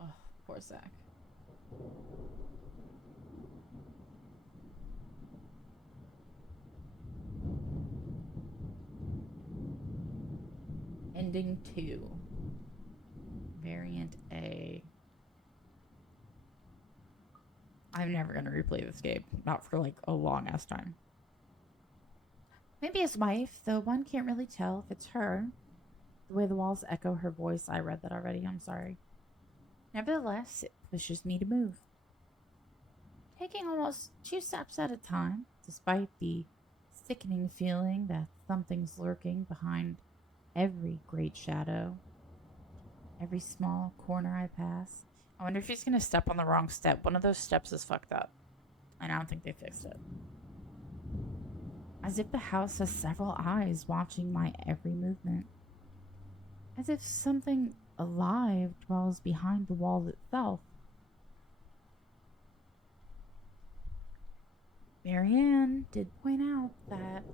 Oh, poor Zach. Ending 2. Variant A. I'm never going to replay this game. Not for like a long ass time. Maybe his wife, though one can't really tell if it's her. The way the walls echo her voice, I read that already, I'm sorry. Nevertheless, it pushes me to move. Taking almost 2 steps at a time, despite the sickening feeling that something's lurking behind every great shadow, every small corner I pass. I wonder if he's going to step on the wrong step. One of those steps is fucked up, and I don't think they fixed it. As if the house has several eyes watching my every movement. As if something alive dwells behind the wall itself. Marianne did point out that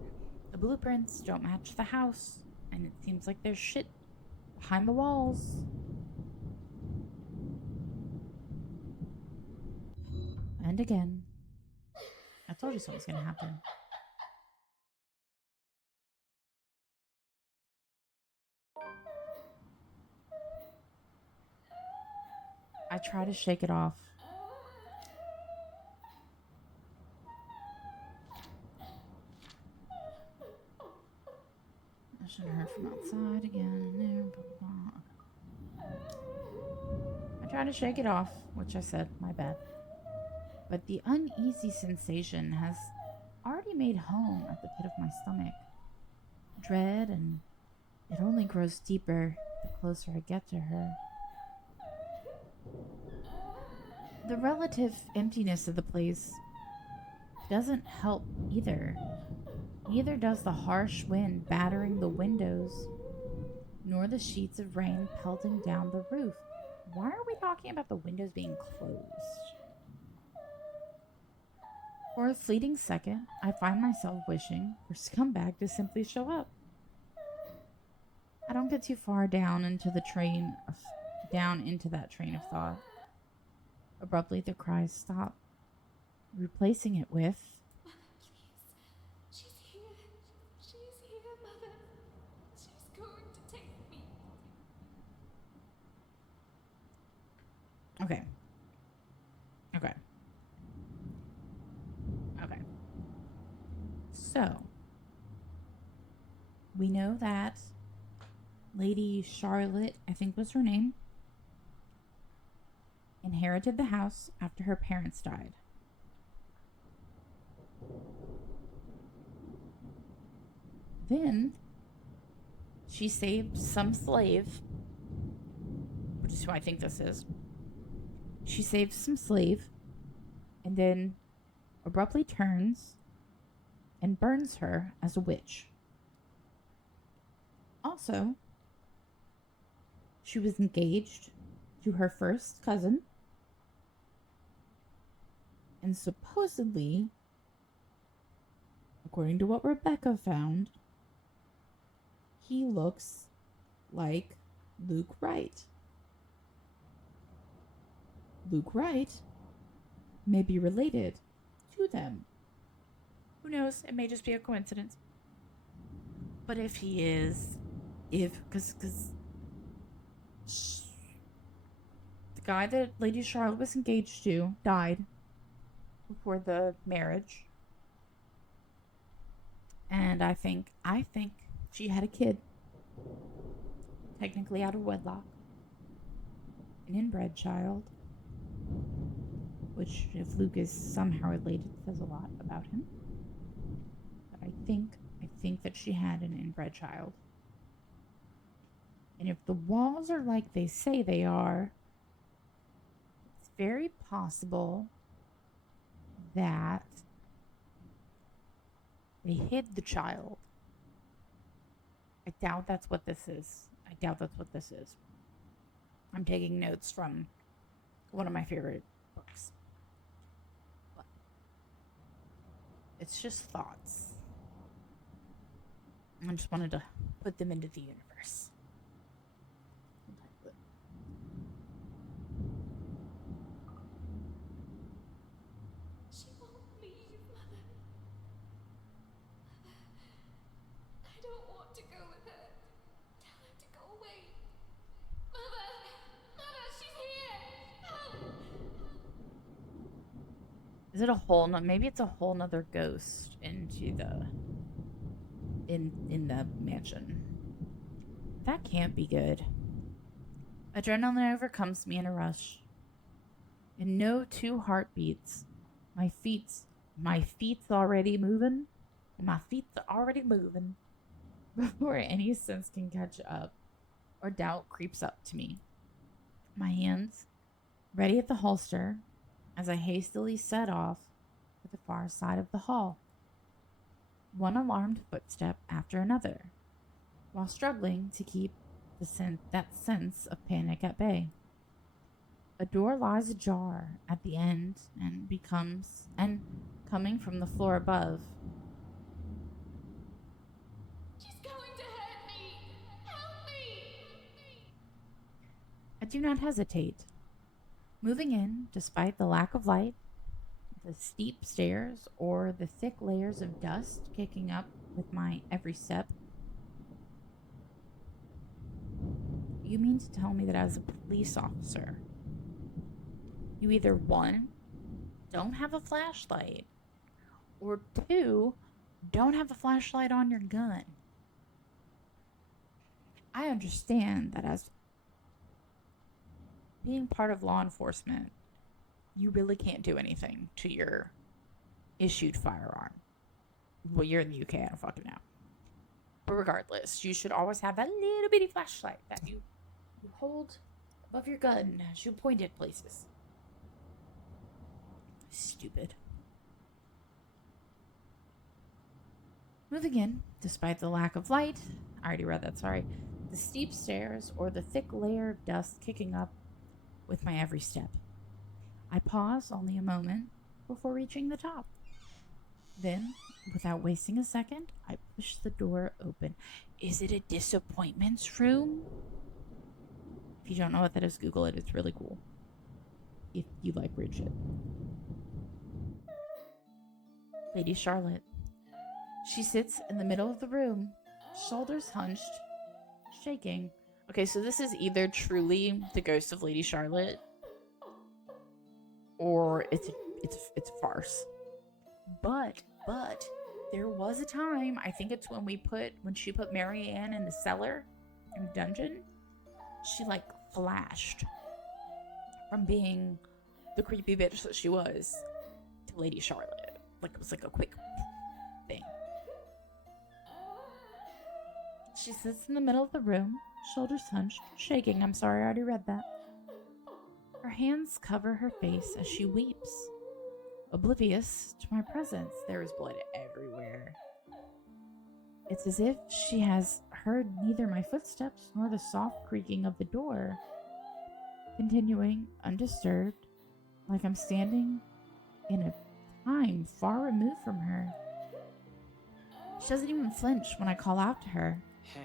the blueprints don't match the house, and it seems like there's shit behind the walls. And again. I told you something was gonna happen. I try to shake it off. I should have heard from outside again. I try to shake it off, which I said, my bad. But the uneasy sensation has already made home at the pit of my stomach. Dread, and it only grows deeper the closer I get to her. The relative emptiness of the place doesn't help either. Neither does the harsh wind battering the windows, nor the sheets of rain pelting down the roof. Why are we talking about the windows being closed? For a fleeting second, I find myself wishing for Scumbag to simply show up. I don't get too far down into that train of thought. Abruptly, the cries stop, replacing it with, Please. She's here. She's here, Mother. She's going to take me. Okay. So, we know that Lady Charlotte, I think was her name, inherited the house after her parents died. Then, she saved some slave, which is who I think this is. She saves some slave, and then abruptly turns and burns her as a witch. Also, she was engaged to her first cousin, and supposedly, according to what Rebecca found, he looks like Luke Wright. Luke Wright may be related to them. Who knows? It may just be a coincidence. But if he is, because the guy that Lady Charlotte was engaged to died before the marriage, and I think she had a kid, technically out of wedlock, an inbred child, which, if Luke is somehow related, says a lot about him. But I think that she had an inbred child. And if the walls are like they say they are, it's very possible that they hid the child. I doubt that's what this is. I'm taking notes from one of my favorite books. But it's just thoughts. I just wanted to put them into the universe. She won't leave, Mother. I don't want to go with her. Tell her to go away. Mother, she's here. Help! Is it a whole maybe it's a whole nother ghost into the in the mansion. That can't be good. Adrenaline overcomes me in a rush. In no 2 heartbeats, my feet's already moving. Before any sense can catch up or doubt creeps up to me. My hands ready at the holster as I hastily set off to the far side of the hall. One alarmed footstep after another, while struggling to keep that sense of panic at bay. A door lies ajar at the end and coming from the floor above. She's going to hurt me. Help me. I do not hesitate. Moving in, despite the lack of light, the steep stairs, or the thick layers of dust kicking up with my every step. You mean to tell me that as a police officer, you either 1, don't have a flashlight, or 2, don't have a flashlight on your gun? I understand that as being part of law enforcement, you really can't do anything to your issued firearm. Well, you're in the UK, I don't fucking know. But regardless, you should always have that little bitty flashlight that you hold above your gun as you point at places. Stupid. Moving in, despite the lack of light, I already read that, sorry. The steep stairs or the thick layer of dust kicking up with my every step. I pause only a moment before reaching the top. Then, without wasting a second, I push the door open. Is it a disappointments room? If you don't know what that is, Google it. It's really cool. If you like weird shit. Lady Charlotte. She sits in the middle of the room, shoulders hunched, shaking. Okay, so this is either truly the ghost of Lady Charlotte, or it's a farce. But there was a time, I think it's when she put Mary Ann in the cellar in the dungeon, she like flashed from being the creepy bitch that she was to Lady Charlotte. Like it was like a quick thing. She sits in the middle of the room, shoulders hunched, shaking. I'm sorry, I already read that. Her hands cover her face as she weeps. oblivious to my presence. There is blood everywhere. It's as if she has heard neither my footsteps nor the soft creaking of the door, continuing undisturbed, like I'm standing in a time far removed from her. She doesn't even flinch when I call out to her. Hey,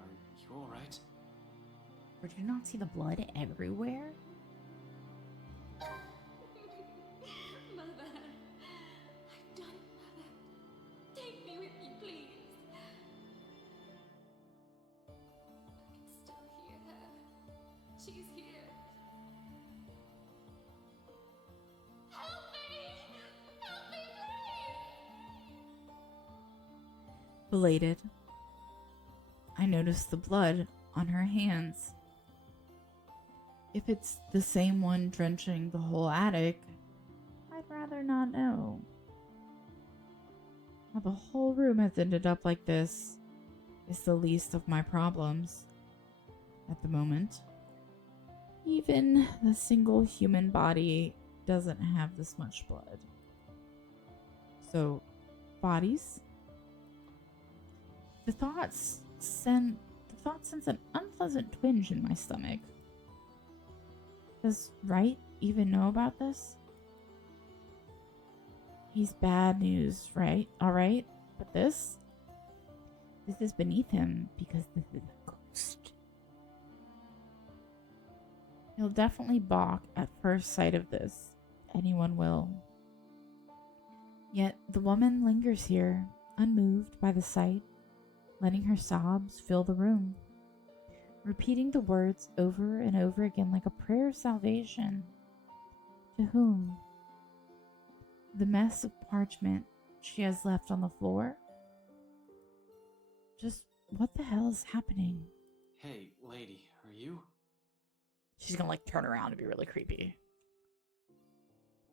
are you alright? Or do you not see the blood everywhere? Mother, I've done it, Mother. Take me with you, please. I can still hear her. She's here. Help me! Help me, please! Belated, I notice the blood on her hands. If it's the same one drenching the whole attic, I'd rather not know. How the whole room has ended up like this is the least of my problems at the moment. Even the single human body doesn't have this much blood. So, bodies? The thought sends an unpleasant twinge in my stomach. Does Wright even know about this? He's bad news, right? Alright, but this is beneath him because this is a ghost. He'll definitely balk at first sight of this. Anyone will. Yet the woman lingers here, unmoved by the sight, letting her sobs fill the room, repeating the words over and over again like a prayer of salvation. To whom? The mess of parchment she has left on the floor? Just what the hell is happening? Hey, lady, are you? She's gonna turn around and be really creepy.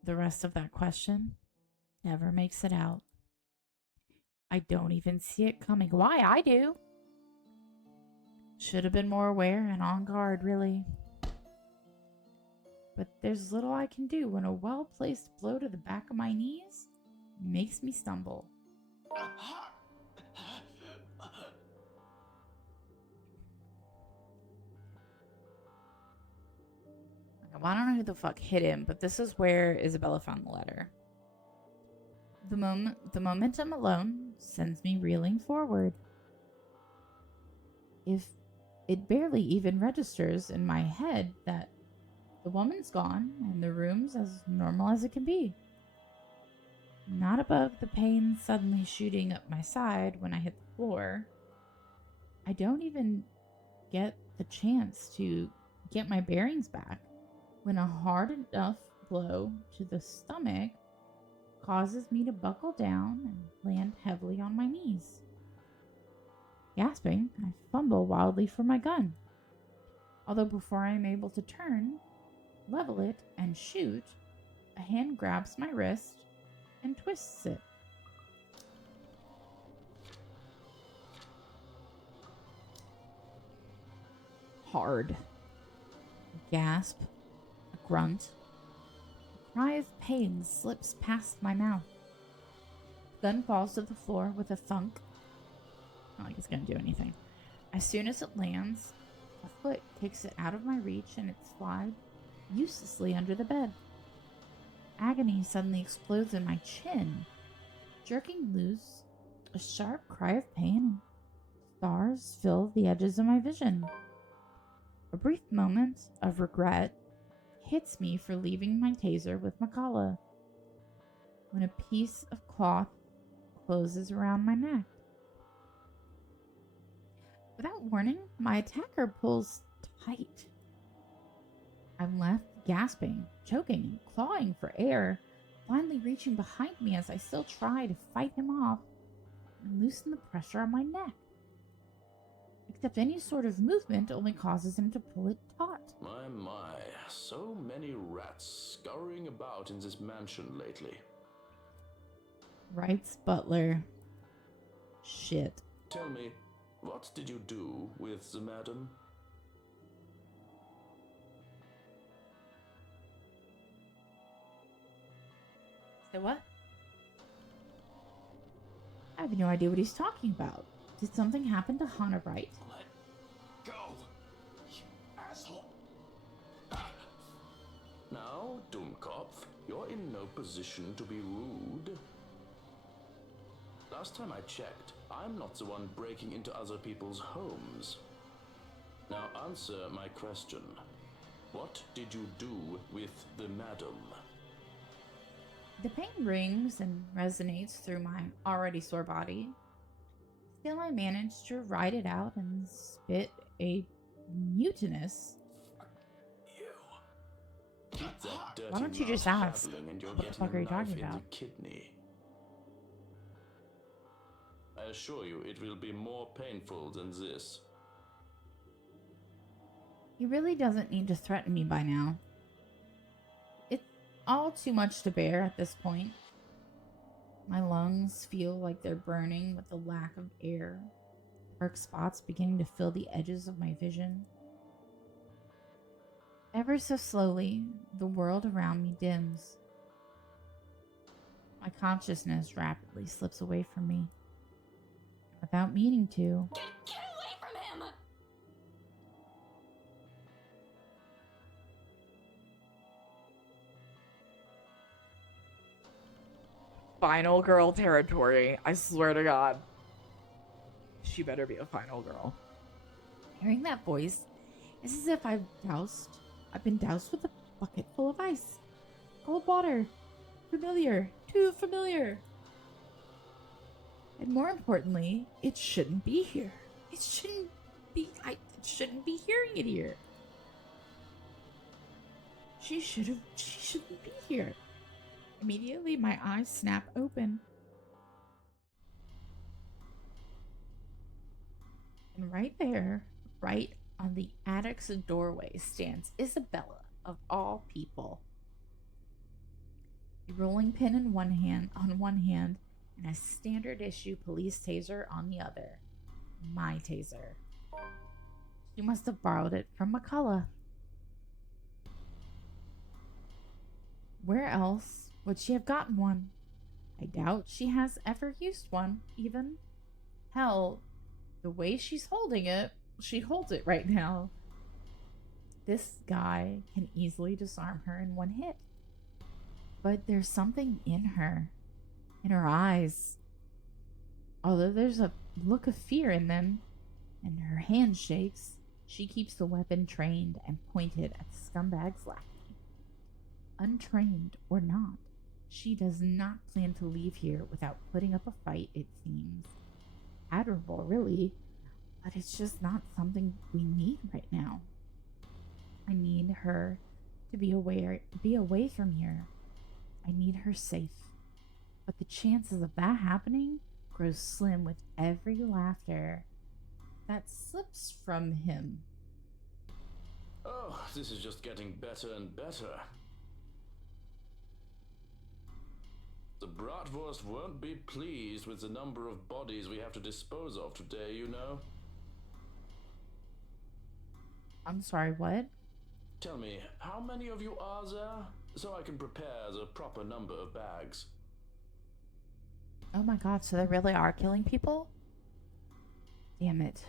The rest of that question never makes it out. I don't even see it coming. Why? I do. Should have been more aware and on guard, really. But there's little I can do when a well-placed blow to the back of my knees makes me stumble. Well, I don't know who the fuck hit him, but this is where Isabella found the letter. The momentum alone sends me reeling forward. If it barely even registers in my head that the woman's gone and the room's as normal as it can be. Not above the pain suddenly shooting up my side when I hit the floor. I don't even get the chance to get my bearings back when a hard enough blow to the stomach causes me to buckle down and land heavily on my knees. Gasping, I fumble wildly for my gun. Although before I am able to turn, level it, and shoot, a hand grabs my wrist and twists it. Hard. A gasp, a grunt, a cry of pain slips past my mouth. The gun falls to the floor with a thunk. Not like it's gonna do anything. As soon as it lands, a foot kicks it out of my reach and it slides uselessly under the bed. Agony suddenly explodes in my chin, jerking loose a sharp cry of pain, and stars fill the edges of my vision. A brief moment of regret hits me for leaving my taser with Makala when a piece of cloth closes around my neck. Without warning, my attacker pulls tight. I'm left gasping, choking, and clawing for air, finally reaching behind me as I still try to fight him off and loosen the pressure on my neck. Except any sort of movement only causes him to pull it taut. My, so many rats scurrying about in this mansion lately. Wrights butler. Shit. Tell me, what did you do with the madam? Say what? I have no idea what he's talking about. Did something happen to Hana Wright? Let go, you asshole. Now, Doomkopf, you're in no position to be rude. Last time I checked, I'm not the one breaking into other people's homes. Now answer my question. What did you do with the madam? The pain rings and resonates through my already sore body. Still, I managed to ride it out and spit a mutinous. Keep that dirty Why don't you mouth just ask? babbling and you're What the getting fuck a are you knife talking in about? the kidney. I assure you, it will be more painful than this. He really doesn't need to threaten me by now. It's all too much to bear at this point. My lungs feel like they're burning with the lack of air. Dark spots beginning to fill the edges of my vision. Ever so slowly, the world around me dims. My consciousness rapidly slips away from me. Without meaning to, Get away from him! Final girl territory. I swear to God. She better be a final girl. hearing that voice, it's as if I've been doused with a bucket full of ice. Cold water. Familiar. Too familiar. And more importantly, it shouldn't be here. I shouldn't be hearing it here. She shouldn't be here. Immediately, my eyes snap open. And right there, right on the attic's doorway, stands Isabella, of all people. A rolling pin on one hand, and a standard issue police taser on the other. My taser. She must have borrowed it from McCullough. Where else would she have gotten one? I doubt she has ever used one, even. Hell, the way she's holding it, she holds it right now. This guy can easily disarm her in one hit. But there's something in her eyes. Although there's a look of fear in them, and her hand shakes, she keeps the weapon trained and pointed at the scumbag's lackey. Untrained or not, she does not plan to leave here without putting up a fight, it seems. Admirable, really, but it's just not something we need right now. I need her to be away from here. I need her safe. But the chances of that happening grows slim with every laughter that slips from him. Oh, this is just getting better and better. The Bratwurst won't be pleased with the number of bodies we have to dispose of today, you know. I'm sorry, what? Tell me, how many of you are there? So I can prepare the proper number of bags. Oh my god, so they really are killing people? Damn it.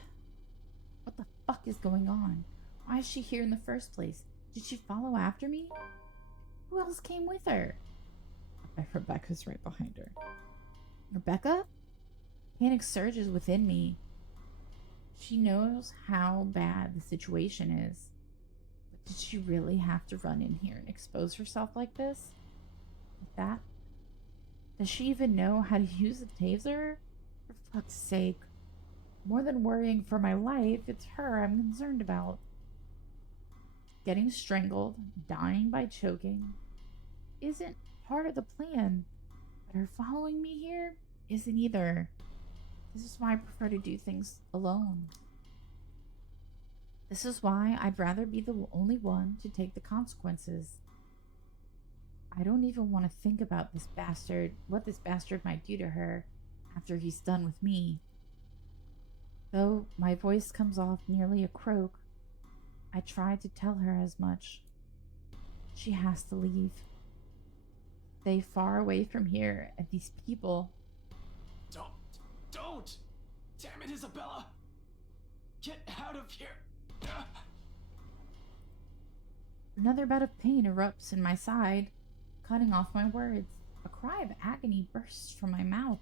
What the fuck is going on? Why is she here in the first place? Did she follow after me? Who else came with her? I bet Rebecca's right behind her. Rebecca? Panic surges within me. She knows how bad the situation is. But did she really have to run in here and expose herself like this? Like that? Does she even know how to use a taser? For fuck's sake. More than worrying for my life, it's her I'm concerned about. Getting strangled, dying by choking, isn't part of the plan. But her following me here isn't either. This is why I prefer to do things alone. This is why I'd rather be the only one to take the consequences. I don't even want to think about what this bastard might do to her after he's done with me. Though my voice comes off nearly a croak, I try to tell her as much. She has to leave. stay far away from here and these people. Don't! Damn it, Isabella! Get out of here! Another bout of pain erupts in my side, cutting off my words. A cry of agony bursts from my mouth.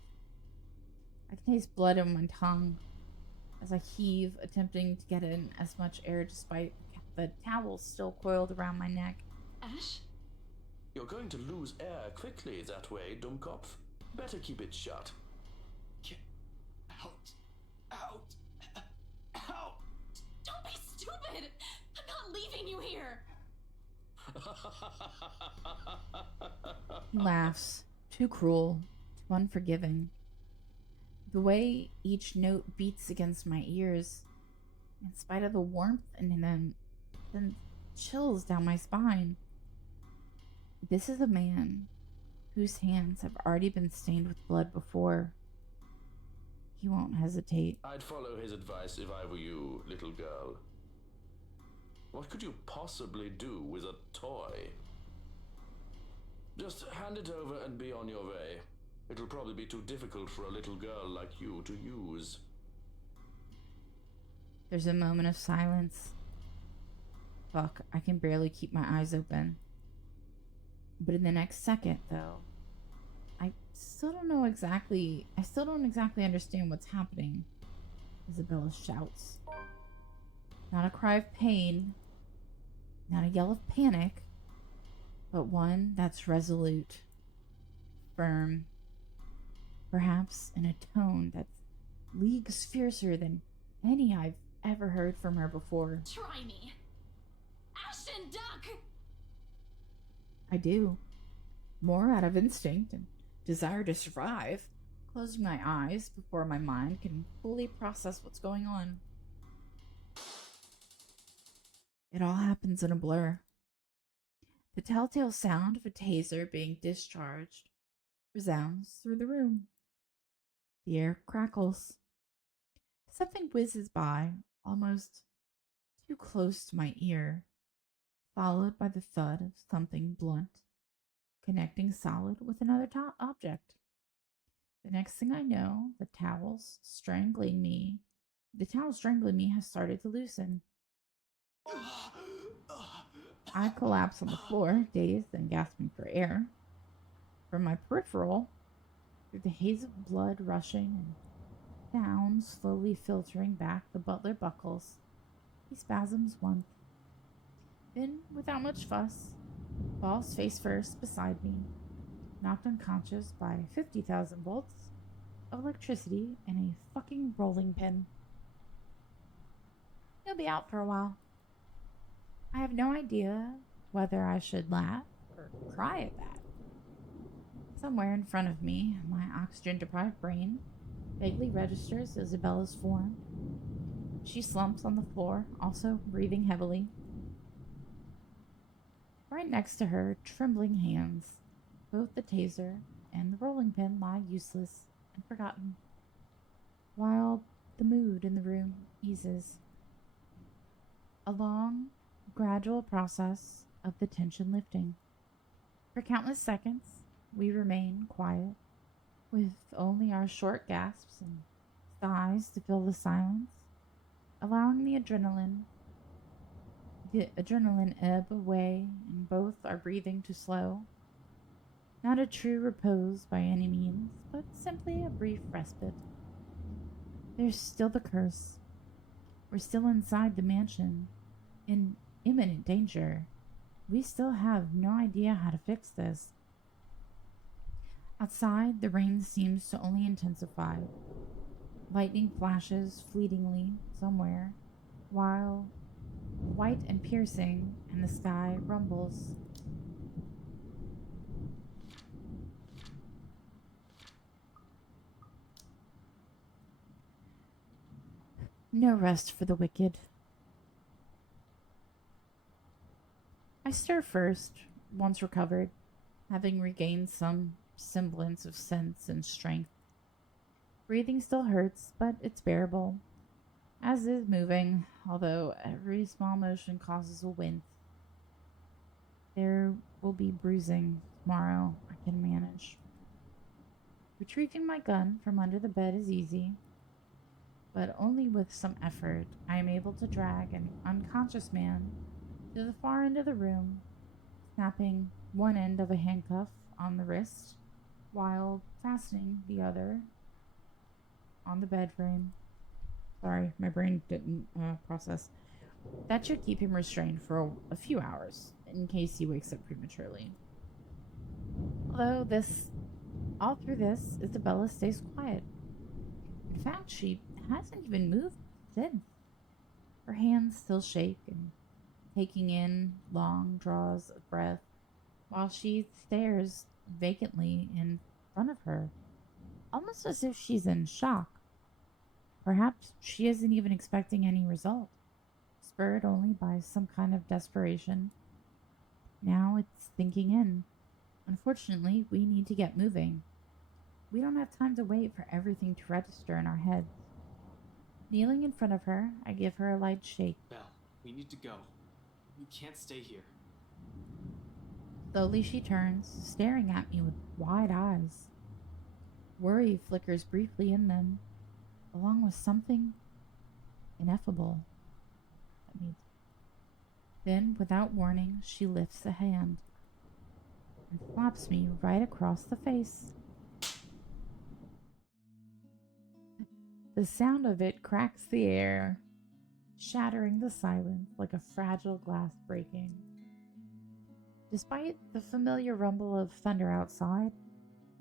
I can taste blood on my tongue as I heave, attempting to get in as much air despite the towel still coiled around my neck. Ash? You're going to lose air quickly that way, Dummkopf. Better keep it shut. Get out! Out! Out! Don't be stupid! I'm not leaving you here! He laughs, too cruel, too unforgiving. The way each note beats against my ears, in spite of the warmth in them, then chills down my spine. This is a man whose hands have already been stained with blood before. He won't hesitate. I'd follow his advice if I were you, little girl. What could you possibly do with a toy? Just hand it over and be on your way. It'll probably be too difficult for a little girl like you to use. There's a moment of silence. Fuck, I can barely keep my eyes open. But in the next second, though, I still don't exactly understand what's happening. Isabella shouts. Not a cry of pain, not a yell of panic, but one that's resolute, firm, perhaps in a tone that's leagues fiercer than any I've ever heard from her before. Try me! Ashton, duck! I do. More out of instinct and desire to survive, closing my eyes before my mind can fully process what's going on. It all happens in a blur. The telltale sound of a taser being discharged resounds through the room. The air crackles. Something whizzes by, almost too close to my ear, followed by the thud of something blunt, connecting solid with another object. The next thing I know, the towel strangling me has started to loosen. I collapse on the floor, dazed and gasping for air. From my peripheral, through the haze of blood rushing and sound slowly filtering back, the butler buckles. He spasms once. Then, without much fuss, falls face first beside me, knocked unconscious by 50,000 volts of electricity and a fucking rolling pin. He'll be out for a while. I have no idea whether I should laugh or cry at that. Somewhere in front of me, my oxygen-deprived brain vaguely registers Isabella's form. She slumps on the floor, also breathing heavily. Right next to her, trembling hands, both the taser and the rolling pin lie useless and forgotten, while the mood in the room eases. A long, gradual process of the tension lifting. For countless seconds, we remain quiet, with only our short gasps and sighs to fill the silence, allowing the adrenaline ebb away and both our breathing to slow. Not a true repose by any means, but simply a brief respite. There's still the curse. We're still inside the mansion, in imminent danger. We still have no idea how to fix this. Outside, the rain seems to only intensify. Lightning flashes fleetingly somewhere, while white and piercing, and the sky rumbles. No rest for the wicked. I stir first, once recovered, having regained some semblance of sense and strength. Breathing still hurts, but it's bearable, as is moving, although every small motion causes a wince. There will be bruising tomorrow, I can manage. Retrieving my gun from under the bed is easy, but only with some effort I am able to drag an unconscious man to the far end of the room, snapping one end of a handcuff on the wrist while fastening the other on the bed frame. Sorry, my brain didn't process. That should keep him restrained for a few hours in case he wakes up prematurely. Although all through this, Isabella stays quiet. In fact, she hasn't even moved since. Her hands still shake and taking in long draws of breath while she stares vacantly in front of her, almost as if she's in shock. Perhaps she isn't even expecting any result, spurred only by some kind of desperation. Now it's sinking in. Unfortunately, we need to get moving. We don't have time to wait for everything to register in our heads. Kneeling in front of her, I give her a light shake. Belle, we need to go. You can't stay here. Slowly she turns, staring at me with wide eyes. Worry flickers briefly in them, along with something ineffable. Then, without warning, she lifts a hand and slaps me right across the face. The sound of it cracks the air, shattering the silence like a fragile glass breaking. Despite the familiar rumble of thunder outside,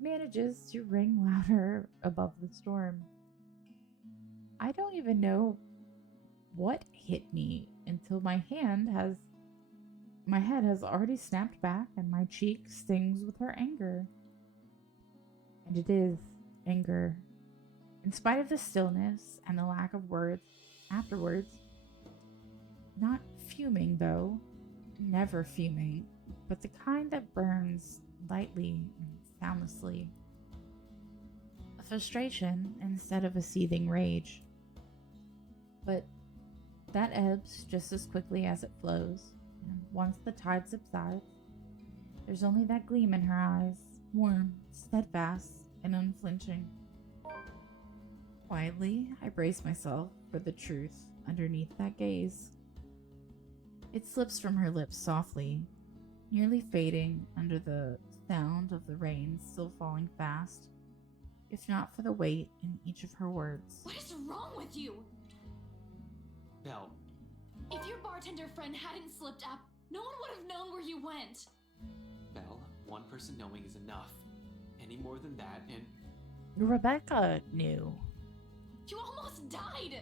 manages to ring louder above the storm. I don't even know what hit me until my head has already snapped back and my cheek stings with her anger. And it is anger. In spite of the stillness and the lack of words afterwards, not fuming though, never fuming, but the kind that burns lightly and soundlessly. A frustration instead of a seething rage. But that ebbs just as quickly as it flows, and once the tide subsides, there's only that gleam in her eyes, warm, steadfast, and unflinching. Quietly, I brace myself for the truth underneath that gaze. It slips from her lips softly, nearly fading under the sound of the rain still falling fast, if not for the weight in each of her words. What is wrong with you? Belle, If your bartender friend hadn't slipped up, no one would have known where you went. Belle, one person knowing is enough. Any more than that, and Rebecca knew. You almost died!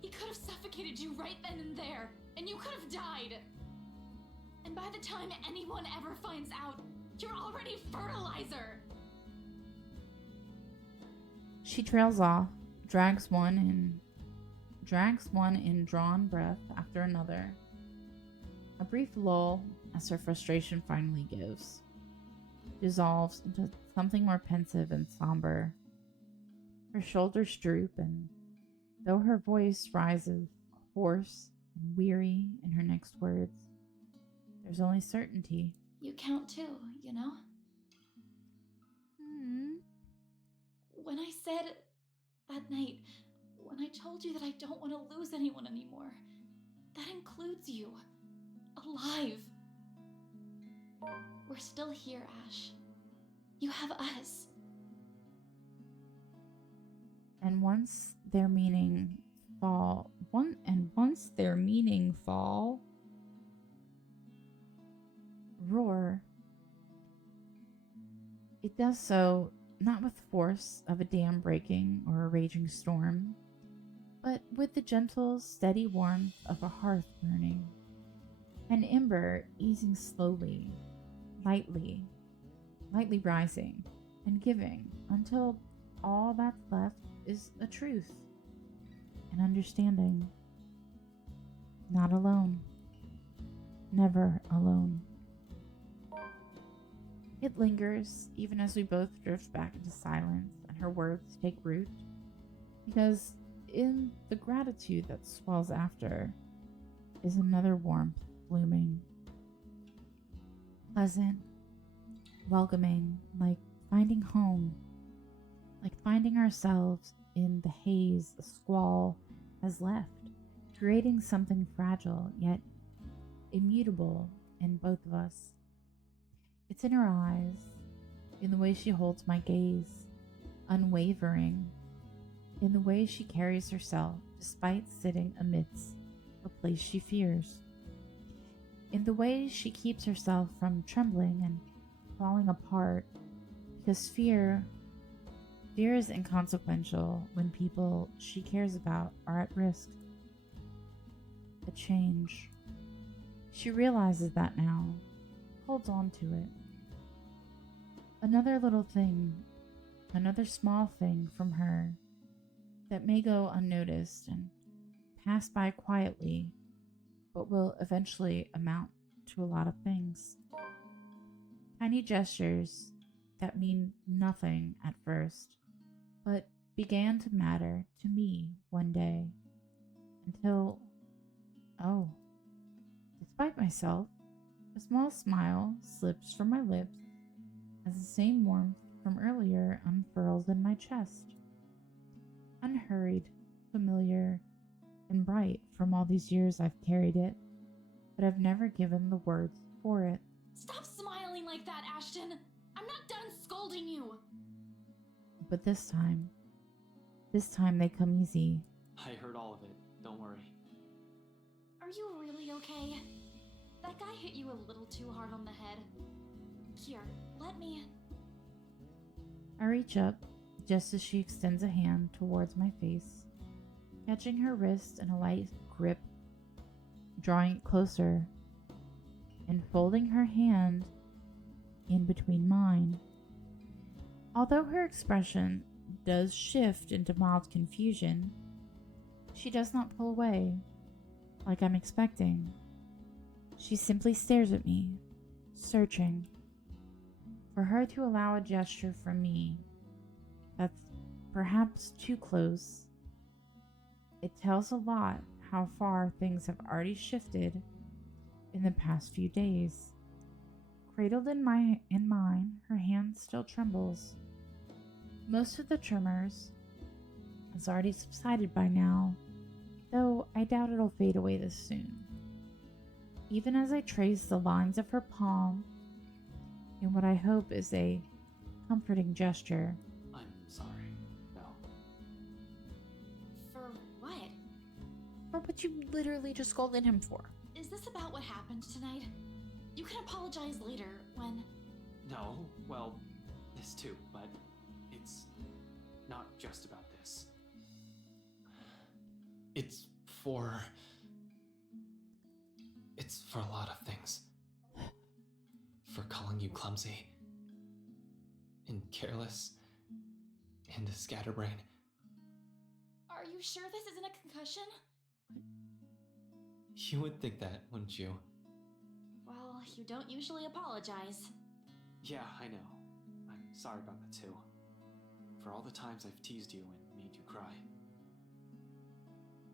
He could have suffocated you right then and there, and you could have died. And by the time anyone ever finds out, you're already fertilizer! She trails off, drags one in drawn breath after another. A brief lull as her frustration finally gives, dissolves into something more pensive and somber. Her shoulders droop, and though her voice rises hoarse and weary in her next words, there's only certainty. You count too, you know? When I said that night, when I told you that I don't want to lose anyone anymore, that includes you. Alive. We're still here, Ash. You have us. And once their meaning fall, roar, it does so not with force of a dam breaking or a raging storm, but with the gentle, steady warmth of a hearth burning, an ember easing slowly, lightly rising and giving until all that's left is a truth, an understanding. Not alone. Never alone. It lingers even as we both drift back into silence and her words take root, because in the gratitude that swells after is another warmth blooming. Pleasant, welcoming, like finding home, like finding ourselves in the haze the squall has left, creating something fragile yet immutable in both of us. It's in her eyes, in the way she holds my gaze, unwavering, in the way she carries herself despite sitting amidst a place she fears, in the way she keeps herself from trembling and falling apart, because fear is inconsequential when people she cares about are at risk. A change. She realizes that now, holds on to it. Another little thing, another small thing from her that may go unnoticed and pass by quietly, but will eventually amount to a lot of things. Tiny gestures that mean nothing at first, but began to matter to me one day, until, oh, despite myself, a small smile slips from my lips as the same warmth from earlier unfurls in my chest. Unhurried, familiar, and bright from all these years I've carried it, but I've never given the words for it. Stop smiling like that, Ashton. I'm not done scolding you. But this time they come easy. I heard all of it. Don't worry. Are you really okay? That guy hit you a little too hard on the head. Here, let me... I reach up just as she extends a hand towards my face, catching her wrist in a light grip, drawing it closer, and folding her hand in between mine. Although her expression does shift into mild confusion, she does not pull away like I'm expecting. She simply stares at me, searching. For her to allow a gesture from me that's perhaps too close, it tells a lot how far things have already shifted in the past few days. Cradled in mine, her hand still trembles. Most of the tremors has already subsided by now, though I doubt it'll fade away this soon. Even as I trace the lines of her palm in what I hope is a comforting gesture. I'm sorry. No. For what? For what you literally just scolded him for. Is this about what happened tonight? You can apologize later when... No, well, this too, but it's not just about this. It's for a lot of things. For calling you clumsy, and careless, and a scatterbrain. Are you sure this isn't a concussion? You would think that, wouldn't you? Well, you don't usually apologize. Yeah, I know. I'm sorry about that too. For all the times I've teased you and made you cry.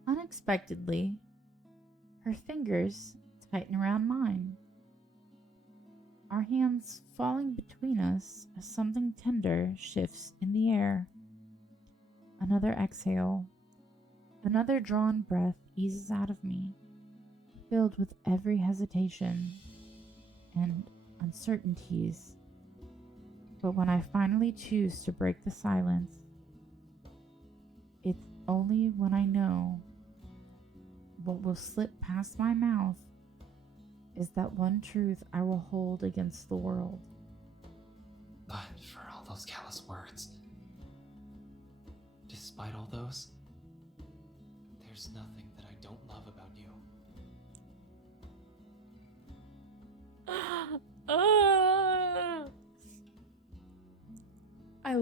Unexpectedly, her fingers tighten around mine. Our hands falling between us as something tender shifts in the air. Another exhale, another drawn breath eases out of me, filled with every hesitation and uncertainties. But when I finally choose to break the silence, it's only when I know what will slip past my mouth is that one truth I will hold against the world. But for all those callous words, despite all those, there's nothing that I don't love about you. I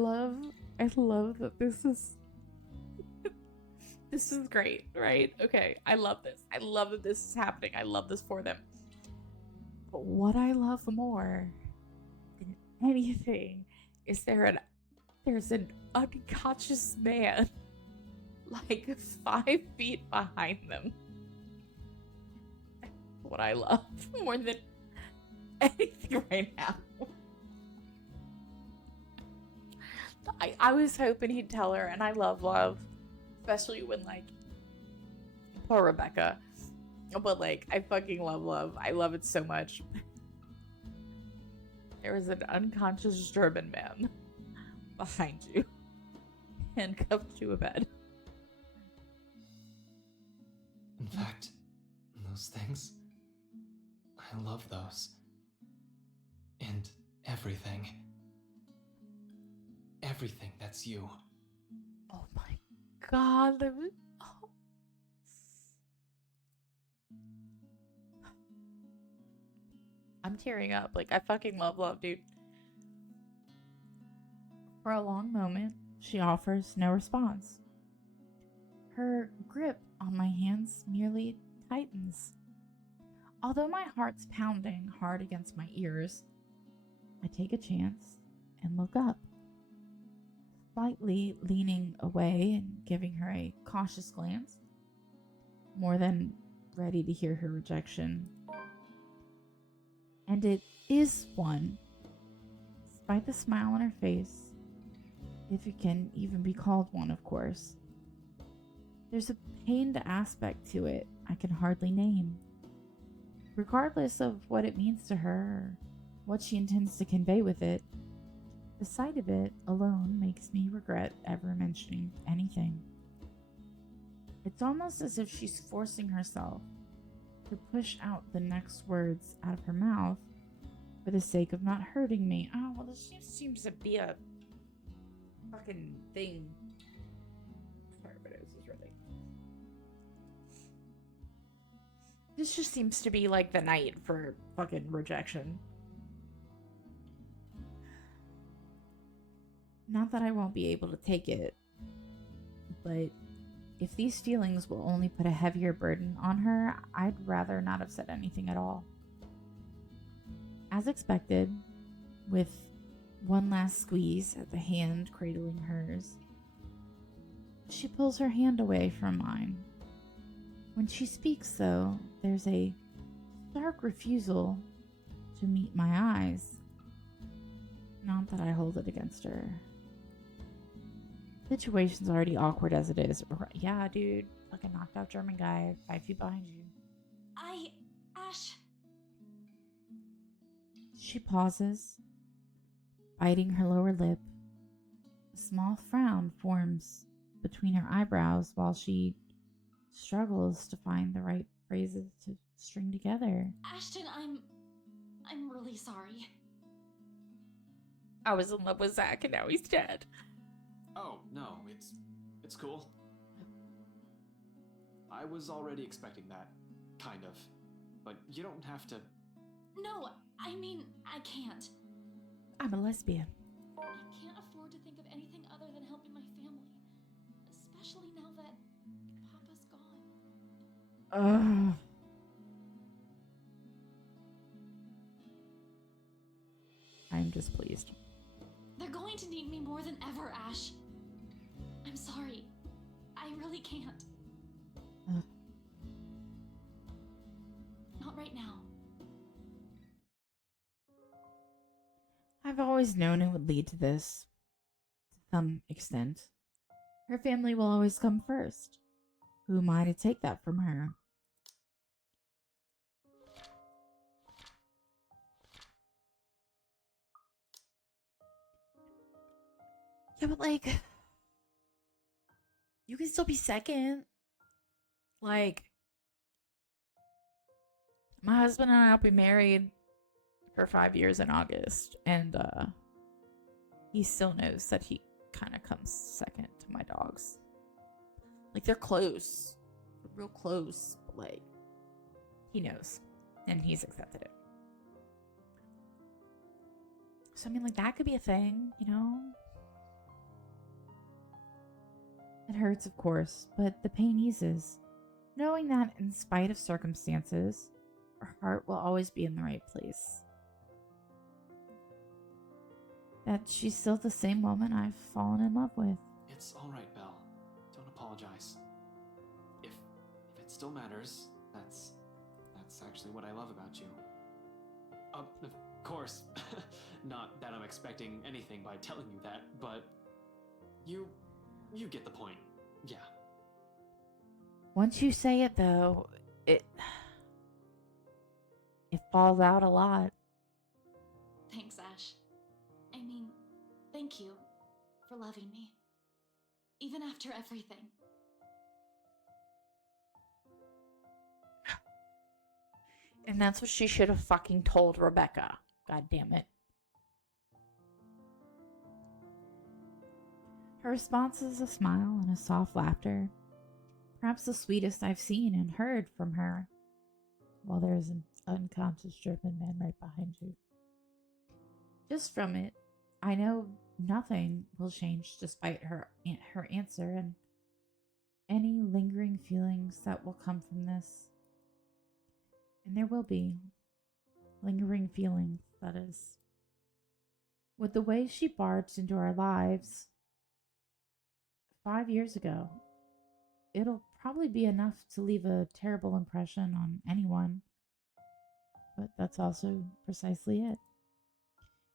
love that this is this is great, right? Okay, I love this. I love that this is happening. I love this for them. But what I love more than anything is there's an unconscious man like 5 feet behind them. What I love more than anything right now I was hoping he'd tell her, and I love love. Especially when, like, poor Rebecca. But, like, I fucking love love. I love it so much. There was an unconscious German man behind you, handcuffed to a bed. In fact, those things, I love those. And everything. Everything that's you. Oh my god. Oh. I'm tearing up. Like, I fucking love love, dude. For a long moment, she offers no response. Her grip on my hands merely tightens. Although my heart's pounding hard against my ears, I take a chance and look up, slightly leaning away and giving her a cautious glance, more than ready to hear her rejection. And it is one, despite the smile on her face, if it can even be called one, of course. There's a pained aspect to it I can hardly name. Regardless of what it means to her or what she intends to convey with it, the sight of it alone makes me regret ever mentioning anything. It's almost as if she's forcing herself to push out the next words out of her mouth for the sake of not hurting me. Oh, well, this just seems to be a fucking thing. Sorry, but this is really... This just seems to be like the night for fucking rejection. Not that I won't be able to take it, but if these feelings will only put a heavier burden on her, I'd rather not have said anything at all. As expected, with one last squeeze at the hand cradling hers, she pulls her hand away from mine. When she speaks, though, there's a stark refusal to meet my eyes. Not that I hold it against her. Situation's already awkward as it is. Yeah, dude. Fucking knocked out German guy 5 feet behind you. Ash. She pauses, biting her lower lip. A small frown forms between her eyebrows while she struggles to find the right phrases to string together. Ashton, I'm really sorry. I was in love with Zach and now he's dead. Oh, no, it's cool. I was already expecting that, kind of. But you don't have to... No, I mean, I can't. I'm a lesbian. I can't afford to think of anything other than helping my family. Especially now that Papa's gone. Ugh. I'm displeased. They're going to need me more than ever, Ash. I'm sorry. I really can't. Not right now. I've always known it would lead to this, to some extent. Her family will always come first. Who am I to take that from her? Yeah, but like, you can still be second. Like, my husband and I will be married for 5 years in August, and he still knows that he kind of comes second to my dogs. Like, they're close. They're real close, but like, he knows, and he's accepted it. So, I mean, like, that could be a thing, you know? It hurts, of course, but the pain eases. Knowing that, in spite of circumstances, her heart will always be in the right place. That she's still the same woman I've fallen in love with. It's alright, Belle. Don't apologize. If it still matters, that's actually what I love about you. Of course, not that I'm expecting anything by telling you that, but You get the point. Yeah. Once you say it, though, it falls out a lot. Thanks, Ash. I mean, thank you for loving me. Even after everything. And that's what she should have fucking told Rebecca. God damn it. Her response is a smile and a soft laughter. Perhaps the sweetest I've seen and heard from her. While there's an unconscious German man right behind you. Just from it, I know nothing will change despite her answer and any lingering feelings that will come from this. And there will be lingering feelings, that is. With the way she barged into our lives 5 years ago, it'll probably be enough to leave a terrible impression on anyone. But that's also precisely it.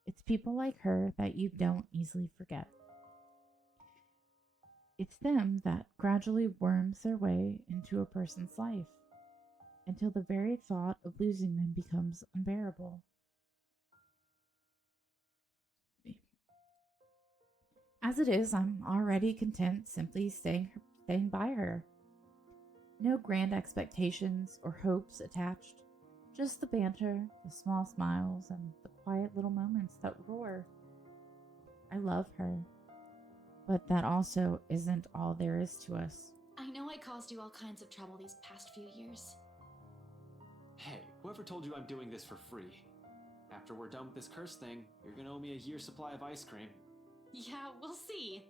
It's people like her that you don't easily forget. It's them that gradually worms their way into a person's life until the very thought of losing them becomes unbearable. As it is, I'm already content simply staying by her. No grand expectations or hopes attached. Just the banter, the small smiles, and the quiet little moments that roar. I love her, but that also isn't all there is to us. I know I caused you all kinds of trouble these past few years. Hey, whoever told you I'm doing this for free? After we're done with this curse thing, you're gonna owe me a year's supply of ice cream. Yeah, we'll see.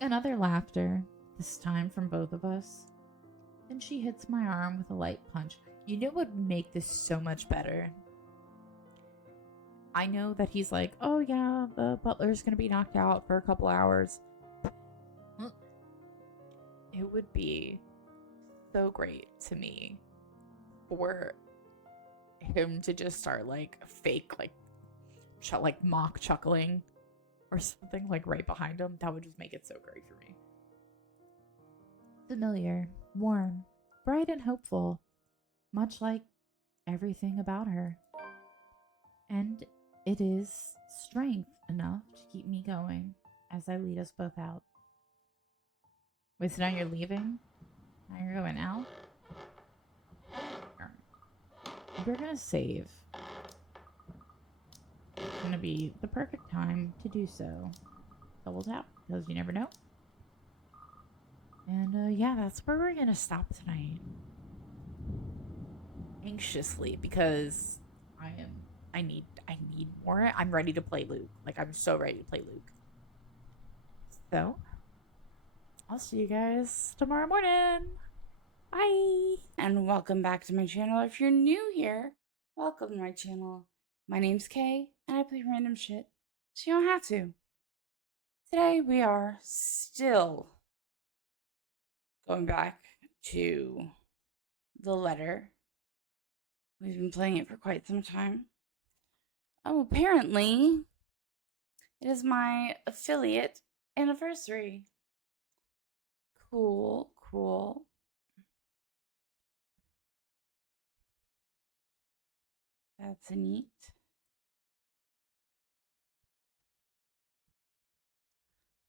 Another laughter, this time from both of us. Then she hits my arm with a light punch. You know what would make this so much better? I know that he's like, oh yeah, the butler's gonna be knocked out for a couple hours. It would be so great to me for him to just start like fake, like mock chuckling or something like right behind him. That would just make it so great for me. Familiar, warm, bright and hopeful, much like everything about her. And it is strength enough to keep me going as I lead us both out. Wait, so now you're leaving? Now you're going out? We're gonna save. It's gonna be the perfect time to do so. Double tap, because you never know. And yeah, that's where we're gonna stop tonight. Anxiously, because I need more. I'm ready to play Luke. Like, I'm so ready to play Luke. So, I'll see you guys tomorrow morning. Bye! And welcome back to my channel. If you're new here, welcome to my channel. My name's Kay, and I play random shit, so you don't have to. Today, we are still going back to the letter. We've been playing it for quite some time. Oh, apparently, it is my affiliate anniversary. Cool, cool. That's neat.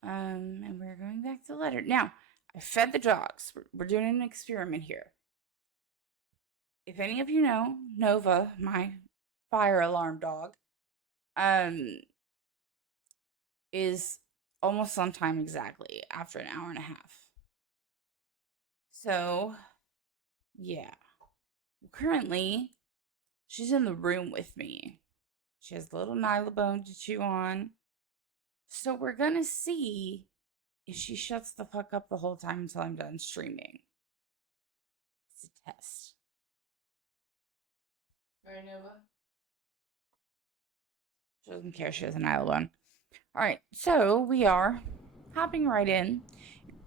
And we're going back to the letter. Now, I fed the dogs. We're doing an experiment here. If any of you know, Nova, my fire alarm dog, is almost on time exactly after an hour and a half. So, yeah. Currently, she's in the room with me. She has the little Nylabone to chew on. So we're gonna see if she shuts the fuck up the whole time until I'm done streaming. It's a test. Right, Nova? She doesn't care. She has an Nylabone. Alright, so we are hopping right in.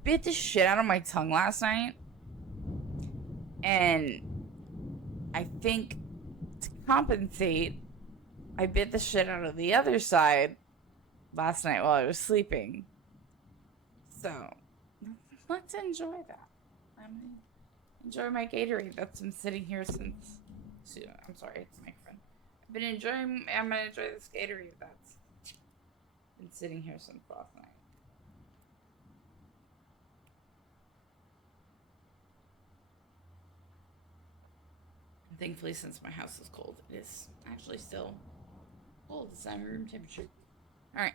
Bit the shit out of my tongue last night. And I think to compensate, I bit the shit out of the other side last night while I was sleeping. So, let's enjoy that. I'm gonna enjoy my Gatorade that's been sitting here since... I'm sorry, it's my friend. I'm gonna enjoy this Gatorade that's been sitting here since last night. And thankfully, since my house is cold, it is actually still cold. It's not room temperature. Alright.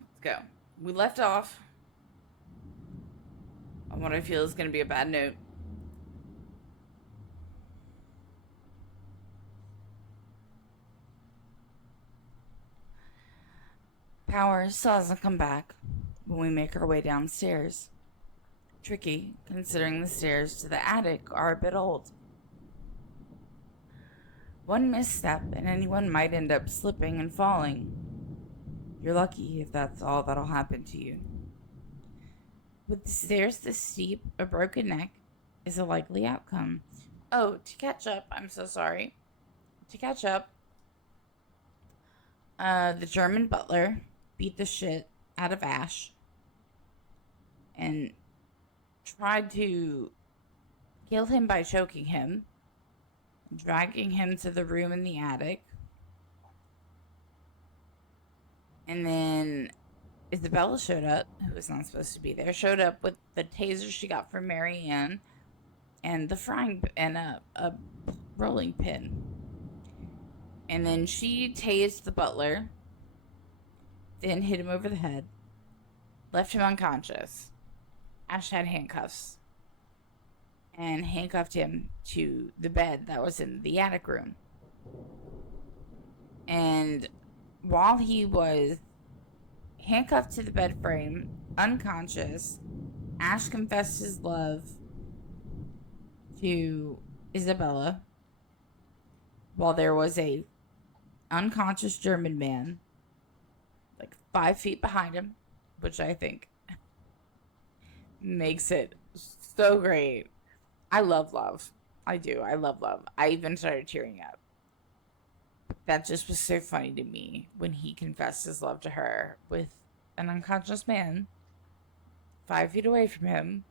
Let's go. We left off on what I feel is going to be a bad note. Power still hasn't come back when we make our way downstairs. Tricky, considering the stairs to the attic are a bit old. One misstep and anyone might end up slipping and falling. You're lucky if that's all that'll happen to you. With the stairs this steep, a broken neck is a likely outcome. Oh, to catch up, I'm so sorry. To catch up, the German butler beat the shit out of Ash and tried to kill him by choking him, dragging him to the room in the attic. And then Isabella showed up, who was not supposed to be there, showed up with the taser she got from Mary Ann and the frying and a rolling pin. And then she tased the butler, then hit him over the head, left him unconscious. Ash had handcuffs and handcuffed him to the bed that was in the attic room. And while he was handcuffed to the bed frame, unconscious, Ash confessed his love to Isabella while there was a unconscious German man like 5 feet behind him, which I think makes it so great. I love love. I do. I love love. I even started tearing up. That just was so funny to me when he confessed his love to her with an unconscious man 5 feet away from him.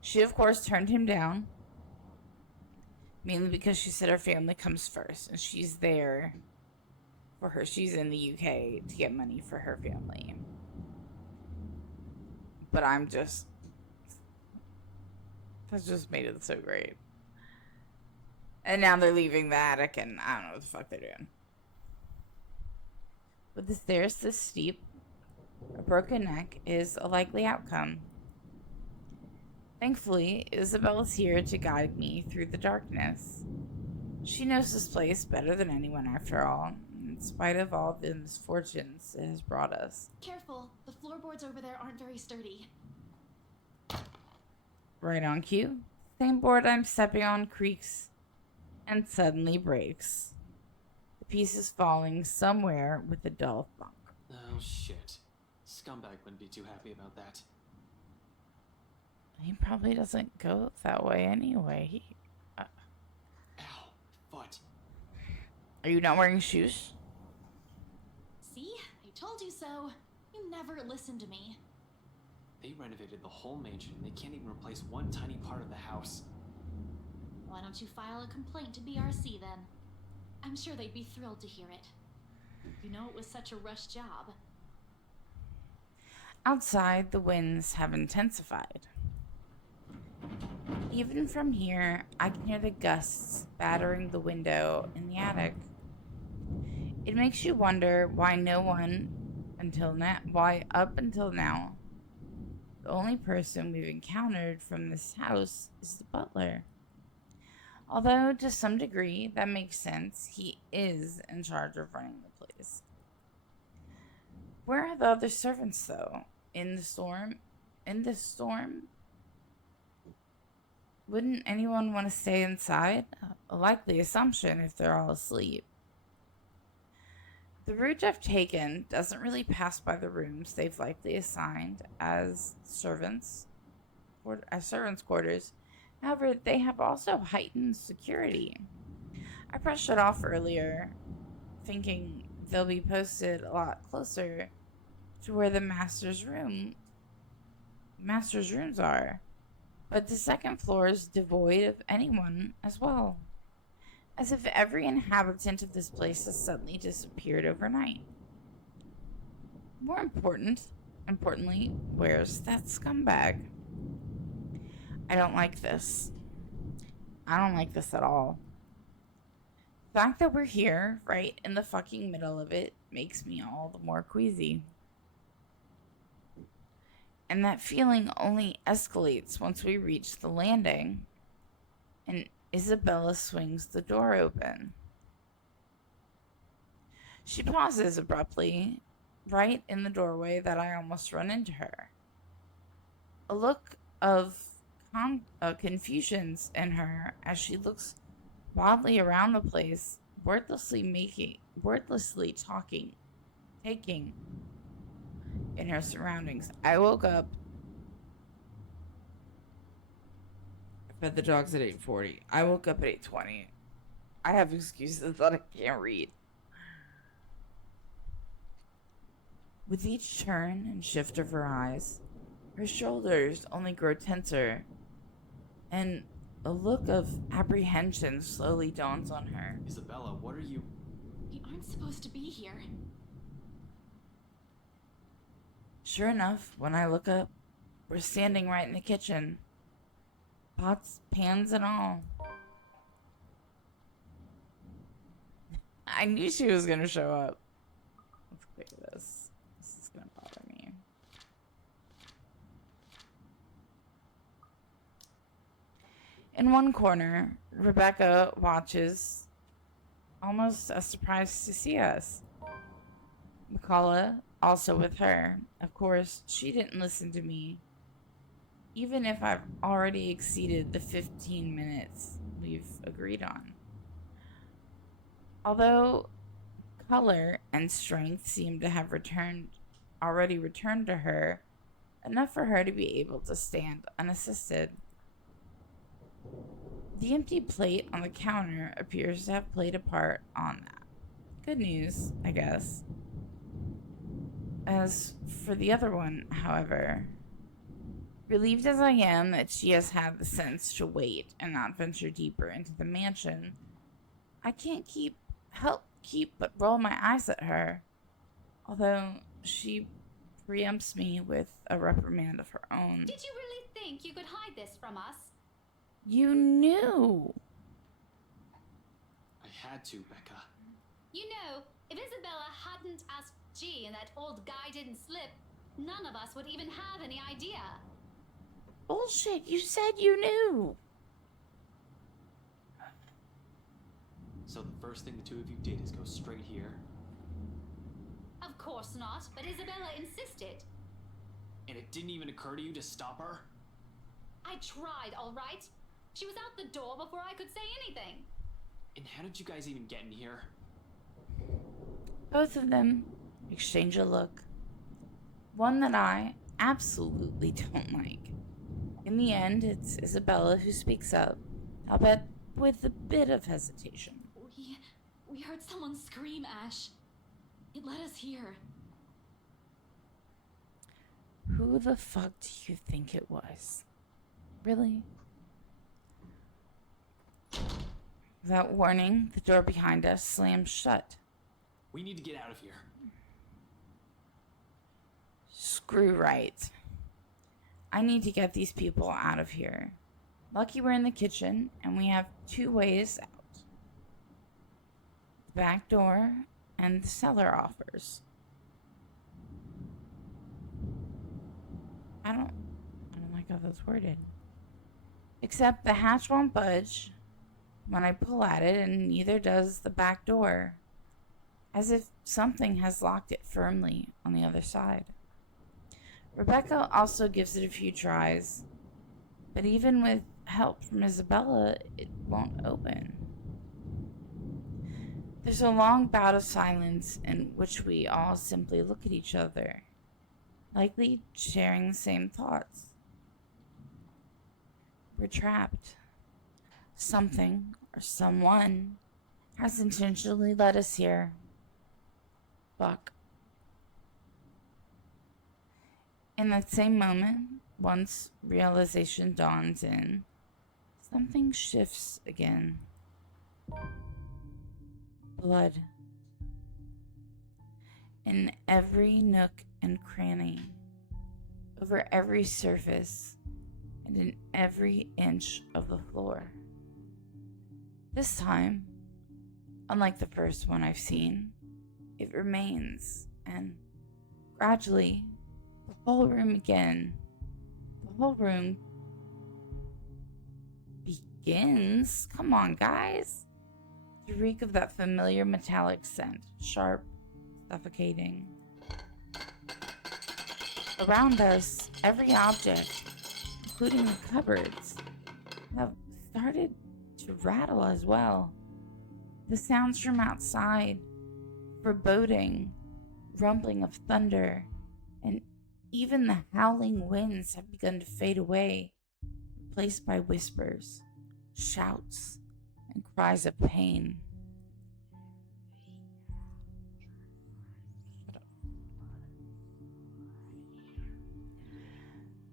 She, of course, turned him down, mainly because she said her family comes first, and she's there for her. She's in the UK to get money for her family. But that just made it so great. And now they're leaving the attic, and I don't know what the fuck they're doing. With the stairs this steep, a broken neck is a likely outcome. Thankfully, Isabella's here to guide me through the darkness. She knows this place better than anyone, after all, in spite of all the misfortunes it has brought us. Careful, the floorboards over there aren't very sturdy. Right on cue. Same board I'm stepping on creaks and suddenly breaks. The pieces falling somewhere with a dull thunk. Oh shit. Scumbag wouldn't be too happy about that. He probably doesn't go that way anyway. Ow. Foot. Are you not wearing shoes? See? I told you so. You never listen to me. They renovated the whole mansion and they can't even replace one tiny part of the house. Why don't you file a complaint to BRC then? I'm sure they'd be thrilled to hear it. You know, it was such a rushed job. Outside, the winds have intensified. Even from here, I can hear the gusts battering the window in the attic. It makes you wonder why up until now, the only person we've encountered from this house is the butler. Although, to some degree, that makes sense. He is in charge of running the place. Where are the other servants, though? In this storm? Wouldn't anyone want to stay inside? A likely assumption if they're all asleep. The route I've taken doesn't really pass by the rooms they've likely assigned as servants' quarters. However, they have also heightened security. I brushed it off earlier, thinking they'll be posted a lot closer to where the master's rooms are. But the second floor is devoid of anyone as well. As if every inhabitant of this place has suddenly disappeared overnight. More importantly, where's that scumbag? I don't like this. I don't like this at all. The fact that we're here, right in the fucking middle of it, makes me all the more queasy. And that feeling only escalates once we reach the landing and Isabella swings the door open. She pauses abruptly, right in the doorway that I almost run into her. A look of confusions in her as she looks wildly around the place, wordlessly taking in her surroundings. I woke up. I fed the dogs at 8:40. I woke up at 8:20. I have excuses that I can't read. With each turn and shift of her eyes, her shoulders only grow tenser, and a look of apprehension slowly dawns on her. Isabella, what are you... We aren't supposed to be here. Sure enough, when I look up, we're standing right in the kitchen. Pots, pans, and all. I knew she was gonna show up. Let's click this. This is gonna bother me. In one corner, Rebecca watches, almost as surprised to see us. McCullough also with her. Of course, she didn't listen to me, even if I've already exceeded the 15 minutes we've agreed on. Although color and strength seem to have already returned to her, enough for her to be able to stand unassisted. The empty plate on the counter appears to have played a part on that. Good news, I guess. As for the other one, however, relieved as I am that she has had the sense to wait and not venture deeper into the mansion, I can't help but roll my eyes at her, although she preempts me with a reprimand of her own. Did you really think you could hide this from us? You knew! I had to, Becca. You know, if Isabella hadn't asked G and that old guy didn't slip, none of us would even have any idea. Bullshit, you said you knew! So the first thing the two of you did is go straight here? Of course not, but Isabella insisted. And it didn't even occur to you to stop her? I tried, all right? She was out the door before I could say anything. And how did you guys even get in here? Both of them exchange a look. One that I absolutely don't like. In the end, it's Isabella who speaks up, albeit with a bit of hesitation. We heard someone scream, Ash. It led us here. Who the fuck do you think it was? Really? Without warning, the door behind us slams shut. We need to get out of here. Screw right. I need to get these people out of here. Lucky we're in the kitchen, and we have two ways out. The back door and the cellar offers. I don't like how that's worded. Except the hatch won't budge when I pull at it, and neither does the back door. As if something has locked it firmly on the other side. Rebecca also gives it a few tries, but even with help from Isabella, it won't open. There's a long bout of silence in which we all simply look at each other, likely sharing the same thoughts. We're trapped. Something or someone has intentionally led us here. Fuck. In that same moment, once realization dawns in, something shifts again. Blood. In every nook and cranny, over every surface, and in every inch of the floor. This time, unlike the first one I've seen, it remains, and gradually, the whole room begins, come on guys, to reek of that familiar metallic scent, sharp, suffocating. Around us, every object, including the cupboards, have started to rattle as well. The sounds from outside, foreboding, rumbling of thunder, and even the howling winds have begun to fade away, replaced by whispers, shouts, and cries of pain.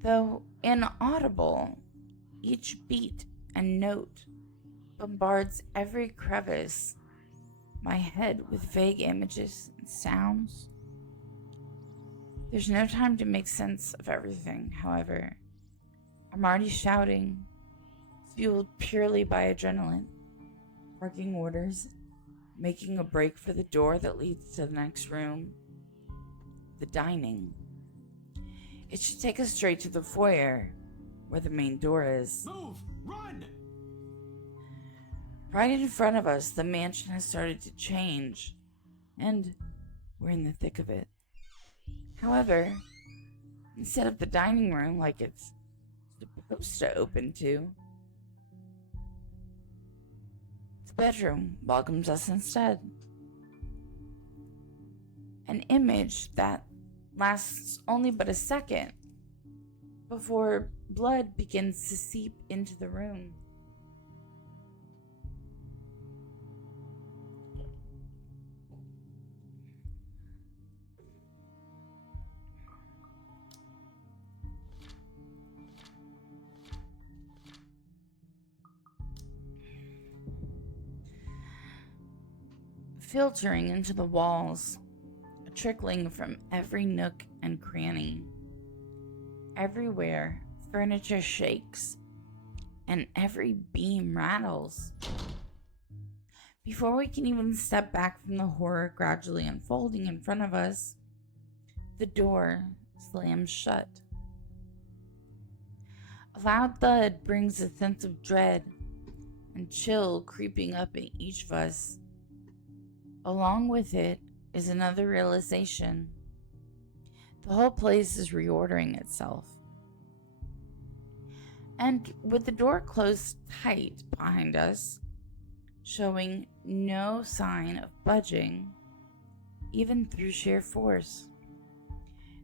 Though inaudible, each beat and note bombards every crevice, my head with vague images and sounds. There's no time to make sense of everything, however. I'm already shouting, fueled purely by adrenaline, barking orders, making a break for the door that leads to the next room, the dining. It should take us straight to the foyer, where the main door is. Move! Run! Right in front of us, the mansion has started to change, and we're in the thick of it. However, instead of the dining room like it's supposed to open to, the bedroom welcomes us instead. An image that lasts only but a second before blood begins to seep into the room. Filtering into the walls, trickling from every nook and cranny. Everywhere, furniture shakes, and every beam rattles. Before we can even step back from the horror gradually unfolding in front of us, the door slams shut. A loud thud brings a sense of dread and chill creeping up in each of us. Along with it is another realization. The whole place is reordering itself. And with the door closed tight behind us, showing no sign of budging, even through sheer force,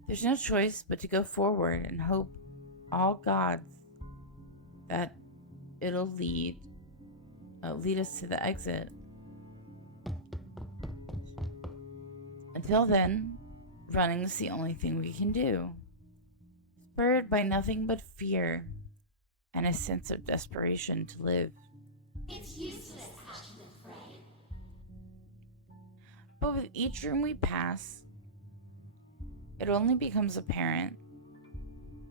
there's no choice but to go forward and hope all gods that it'll lead us to the exit. Until then, running's the only thing we can do. Spurred by nothing but fear and a sense of desperation to live. It's useless, Ashton Frey. But with each room we pass, it only becomes apparent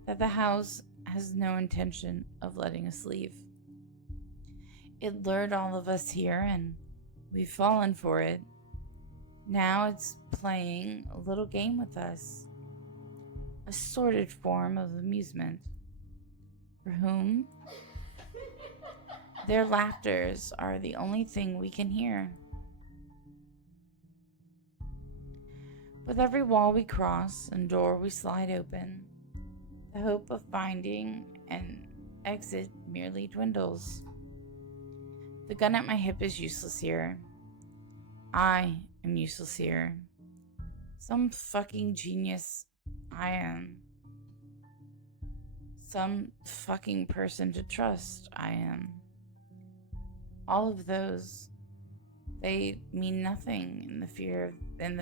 that the house has no intention of letting us leave. It lured all of us here, and we've fallen for it. Now it's playing a little game with us, a sordid form of amusement. For whom? Their laughters are the only thing we can hear. With every wall we cross and door we slide open, the hope of finding an exit merely dwindles. The gun at my hip is useless here. I am useless here. Some fucking genius I am. Some fucking person to trust I am. All of those They mean nothing in the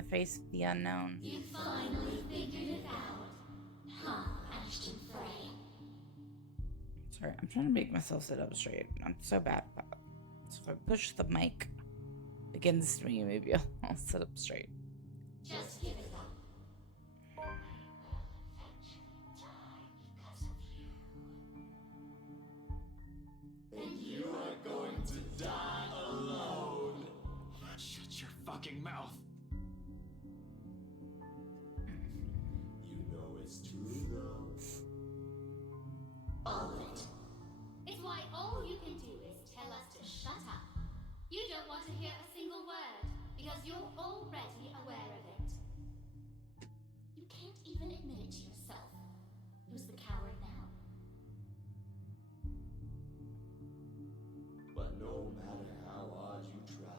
face of the unknown. You finally figured it out, huh, Ashton Frey? Sorry, I'm trying to make myself sit up straight. I'm so bad at that. So if I push the mic against me, maybe I'll sit up straight. Just give it up. And you are going to die alone. Shut your fucking mouth. You know it's true, though. All of it. It's why all you can do is tell us to shut up. You don't want to hear a single word, because you're already aware of it. You can't even admit it to yourself. Who's the coward now? But no matter how hard you try,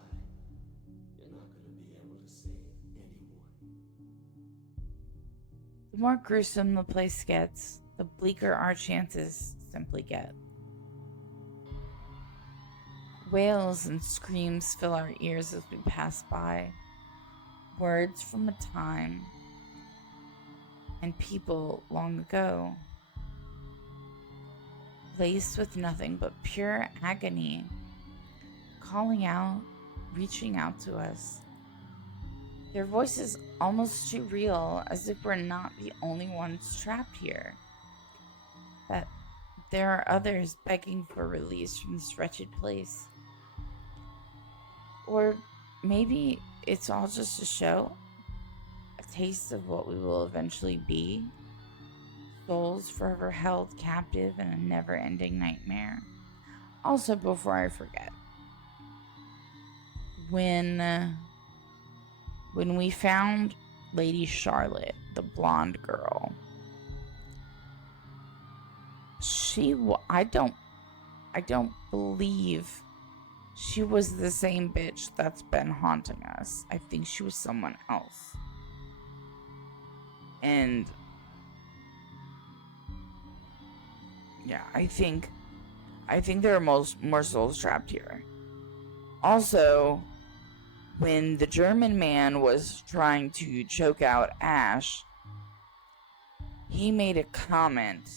you're not going to be able to save anyone. The more gruesome the place gets, the bleaker our chances simply get. Wails and screams fill our ears as we pass by. Words from a time and people long ago, laced with nothing but pure agony, calling out, reaching out to us. Their voices almost too real, as if we're not the only ones trapped here. That there are others begging for release from this wretched place. Or maybe it's all just a show, a taste of what we will eventually be, souls forever held captive in a never-ending nightmare. Also, before I forget, when we found Lady Charlotte, the blonde girl, I don't believe she was the same bitch that's been haunting us. I think she was someone else. And yeah, I think there are more souls trapped here. Also, when the German man was trying to choke out Ash, he made a comment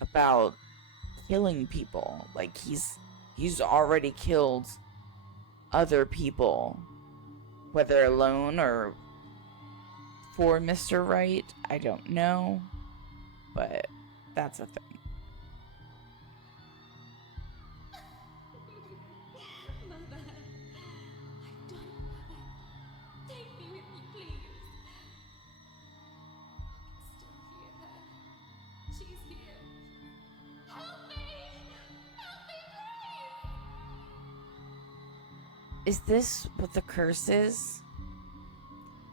about killing people. Like he's already killed other people, whether alone or for Mr. Right, I don't know, but that's a thing. Mother, I've done it, Mother. Take me with you, please. I can still hear her. She's here. Help me! Help me, please! Is this what the curse is?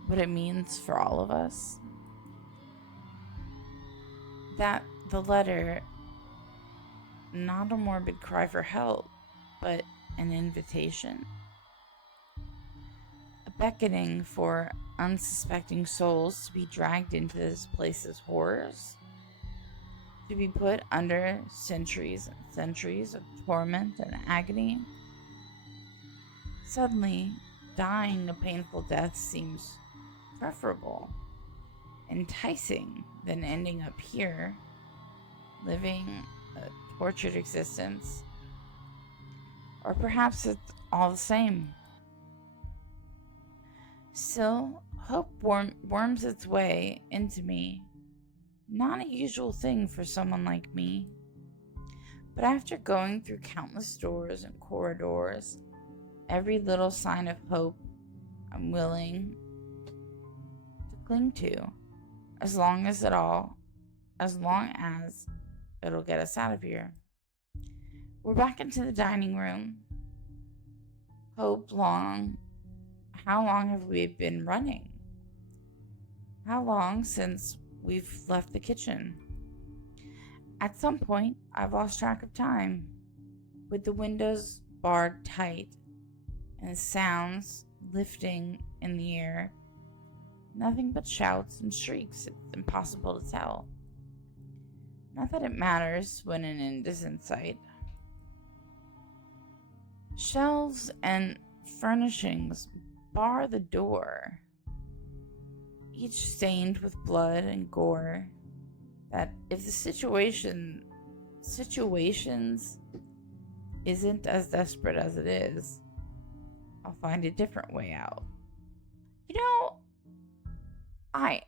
What it means for all of us? That the letter, not a morbid cry for help, but an invitation? A beckoning for unsuspecting souls to be dragged into this place's horrors? To be put under centuries and centuries of torment and agony? Suddenly, dying a painful death seems preferable, enticing, than ending up here, living a tortured existence. Or perhaps it's all the same. Still, hope worms its way into me. Not a usual thing for someone like me. But after going through countless doors and corridors, every little sign of hope I'm willing to cling to, as long as it'll get us out of here. We're back into the dining room. Hope, how long have we been running? How long since we've left the kitchen? At some point, I've lost track of time. With the windows barred tight and sounds lifting in the air, nothing but shouts and shrieks. It's impossible to tell. Not that it matters when an end is in sight. Shelves and furnishings bar the door, each stained with blood and gore, that if the situations isn't as desperate as it is, I'll find a different way out. You know, I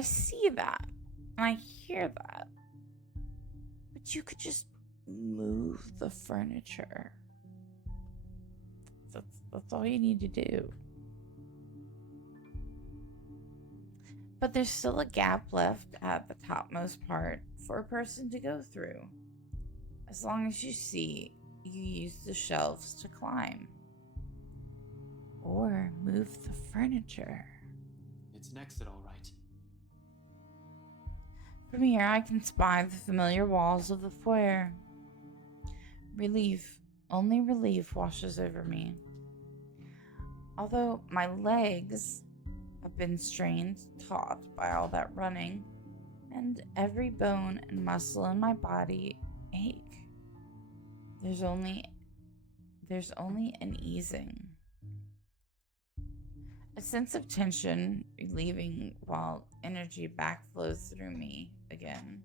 see that and I hear that. But you could just move the furniture. That's all you need to do. But there's still a gap left at the topmost part for a person to go through. As long as you see you use the shelves to climb. Or move the furniture. It's an exit, all right. From here, I can spy the familiar walls of the foyer. Relief, only relief washes over me. Although my legs have been strained, taut by all that running, and every bone and muscle in my body ache. There's only an easing. A sense of tension relieving while energy backflows through me again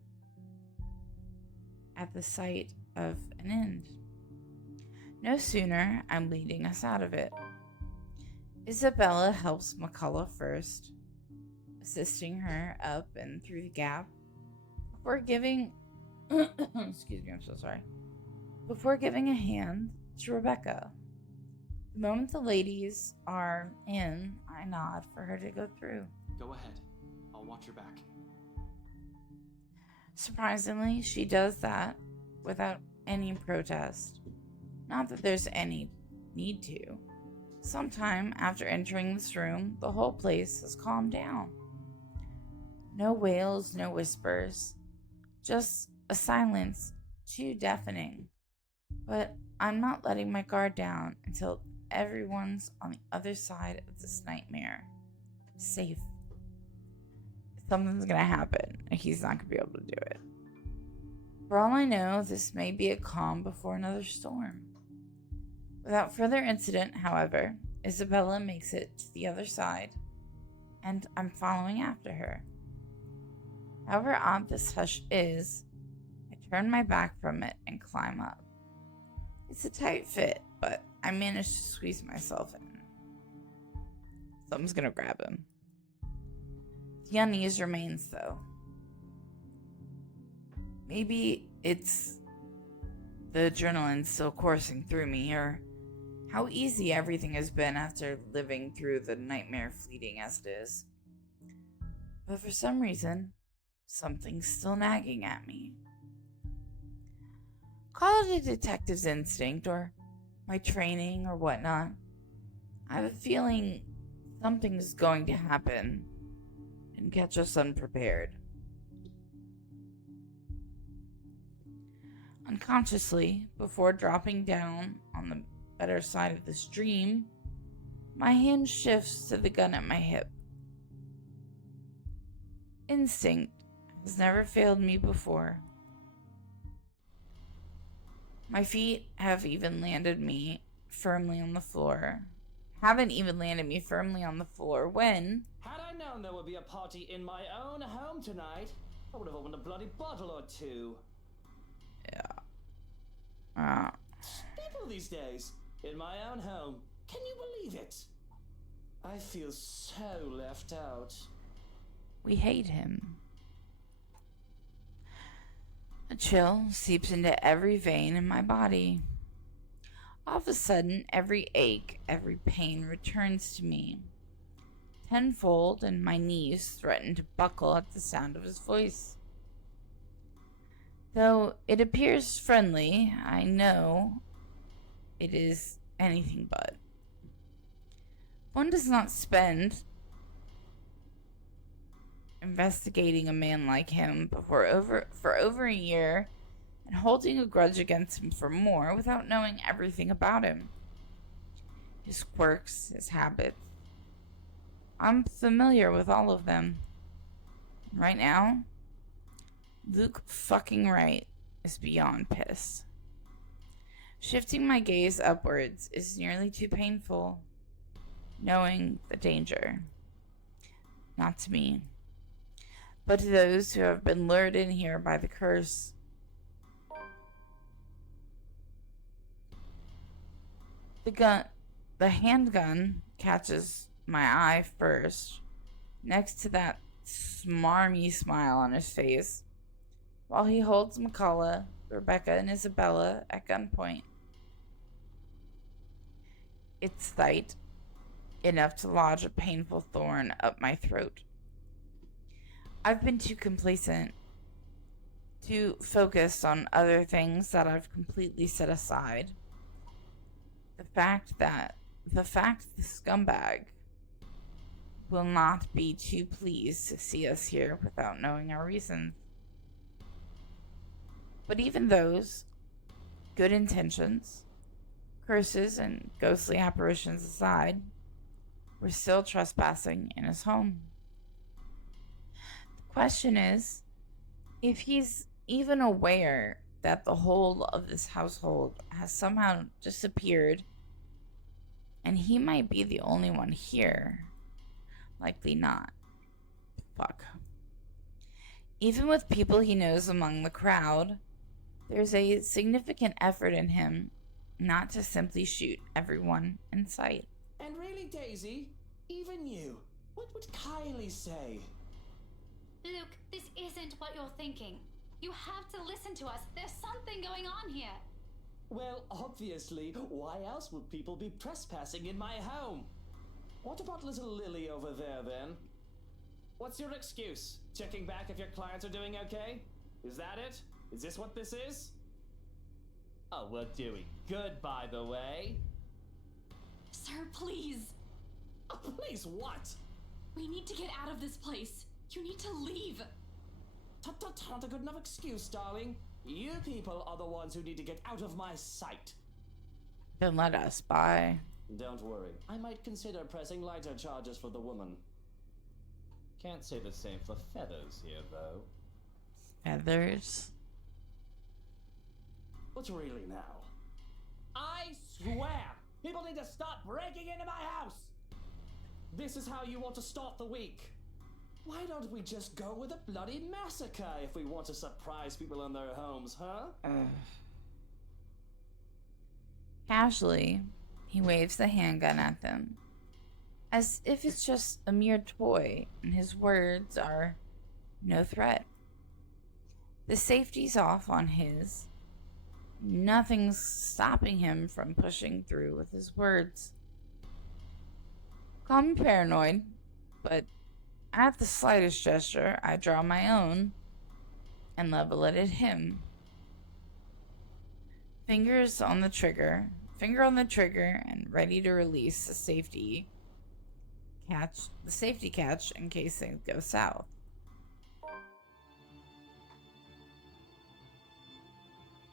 at the sight of an end. No sooner I'm leading us out of it. Isabella helps McCullough first, assisting her up and through the gap before giving excuse me, I'm so sorry. Before giving a hand to Rebecca. The moment the ladies are in, I nod for her to go through. Go ahead. I'll watch your back. Surprisingly, she does that without any protest. Not that there's any need to. Sometime after entering this room, the whole place has calmed down. No wails, no whispers. Just a silence too deafening. But I'm not letting my guard down until everyone's on the other side of this nightmare. Safe. Something's gonna happen, and he's not gonna be able to do it. For all I know, this may be a calm before another storm. Without further incident, however, Isabella makes it to the other side, and I'm following after her. However odd this hush is, I turn my back from it and climb up. It's a tight fit, but I manage to squeeze myself in. Something's gonna grab him. The unease remains, though. Maybe it's the adrenaline still coursing through me, or how easy everything has been after living through the nightmare fleeting as it is. But for some reason, something's still nagging at me. Call it a detective's instinct, or my training, or whatnot. I have a feeling something's going to happen and catch us unprepared. Unconsciously, before dropping down on the better side of the stream, my hand shifts to the gun at my hip. Instinct has never failed me before. My feet haven't even landed me firmly on the floor when... Had I known there would be a party in my own home tonight, I would have opened a bloody bottle or two. People these days, in my own home, can you believe it? I feel so left out. We hate him. A chill seeps into every vein in my body. All of a sudden, every ache, every pain returns to me tenfold, and my knees threaten to buckle at the sound of his voice. Though it appears friendly, I know it is anything but. One does not spend investigating a man like him for over a year and holding a grudge against him for more without knowing everything about him. His quirks, his habits. I'm familiar with all of them. Right now, Luke fucking Wright is beyond pissed. Shifting my gaze upwards is nearly too painful, knowing the danger. Not to me, but to those who have been lured in here by the curse. The handgun catches my eye first, next to that smarmy smile on his face, while he holds McCullough, Rebecca, and Isabella at gunpoint. Its sight enough to lodge a painful thorn up my throat. I've been too complacent, too focused on other things that I've completely set aside. The fact the scumbag will not be too pleased to see us here without knowing our reasons. But even those good intentions, curses, and ghostly apparitions aside, we're still trespassing in his home. The question is, if he's even aware that the whole of this household has somehow disappeared and he might be the only one here. Likely not. Fuck. Even with people he knows among the crowd, there's a significant effort in him not to simply shoot everyone in sight. And really, Daisy, even you, what would Kylie say? Luke, this isn't what you're thinking. You have to listen to us. There's something going on here. Well, obviously, why else would people be trespassing in my home? What about little Lily over there, then? What's your excuse? Checking back if your clients are doing okay? Is that it? Is this what this is? Oh, we're doing good, by the way. Sir, please. Oh, please what? We need to get out of this place. You need to leave. Not a good enough excuse, darling. You people are the ones who need to get out of my sight. Then let us by. Don't worry. I might consider pressing lighter charges for the woman. Can't say the same for Feathers here, though. Feathers? But really now, I swear, people need to stop breaking into my house! This is how you want to start the week. Why don't we just go with a bloody massacre if we want to surprise people in their homes, huh? Casually, he waves the handgun at them, as if it's just a mere toy, and his words are no threat. The safety's off on his. Nothing's stopping him from pushing through with his words. Call me paranoid, but at the slightest gesture, I draw my own and level it at him. Finger on the trigger, and ready to release the safety catch in case things go south.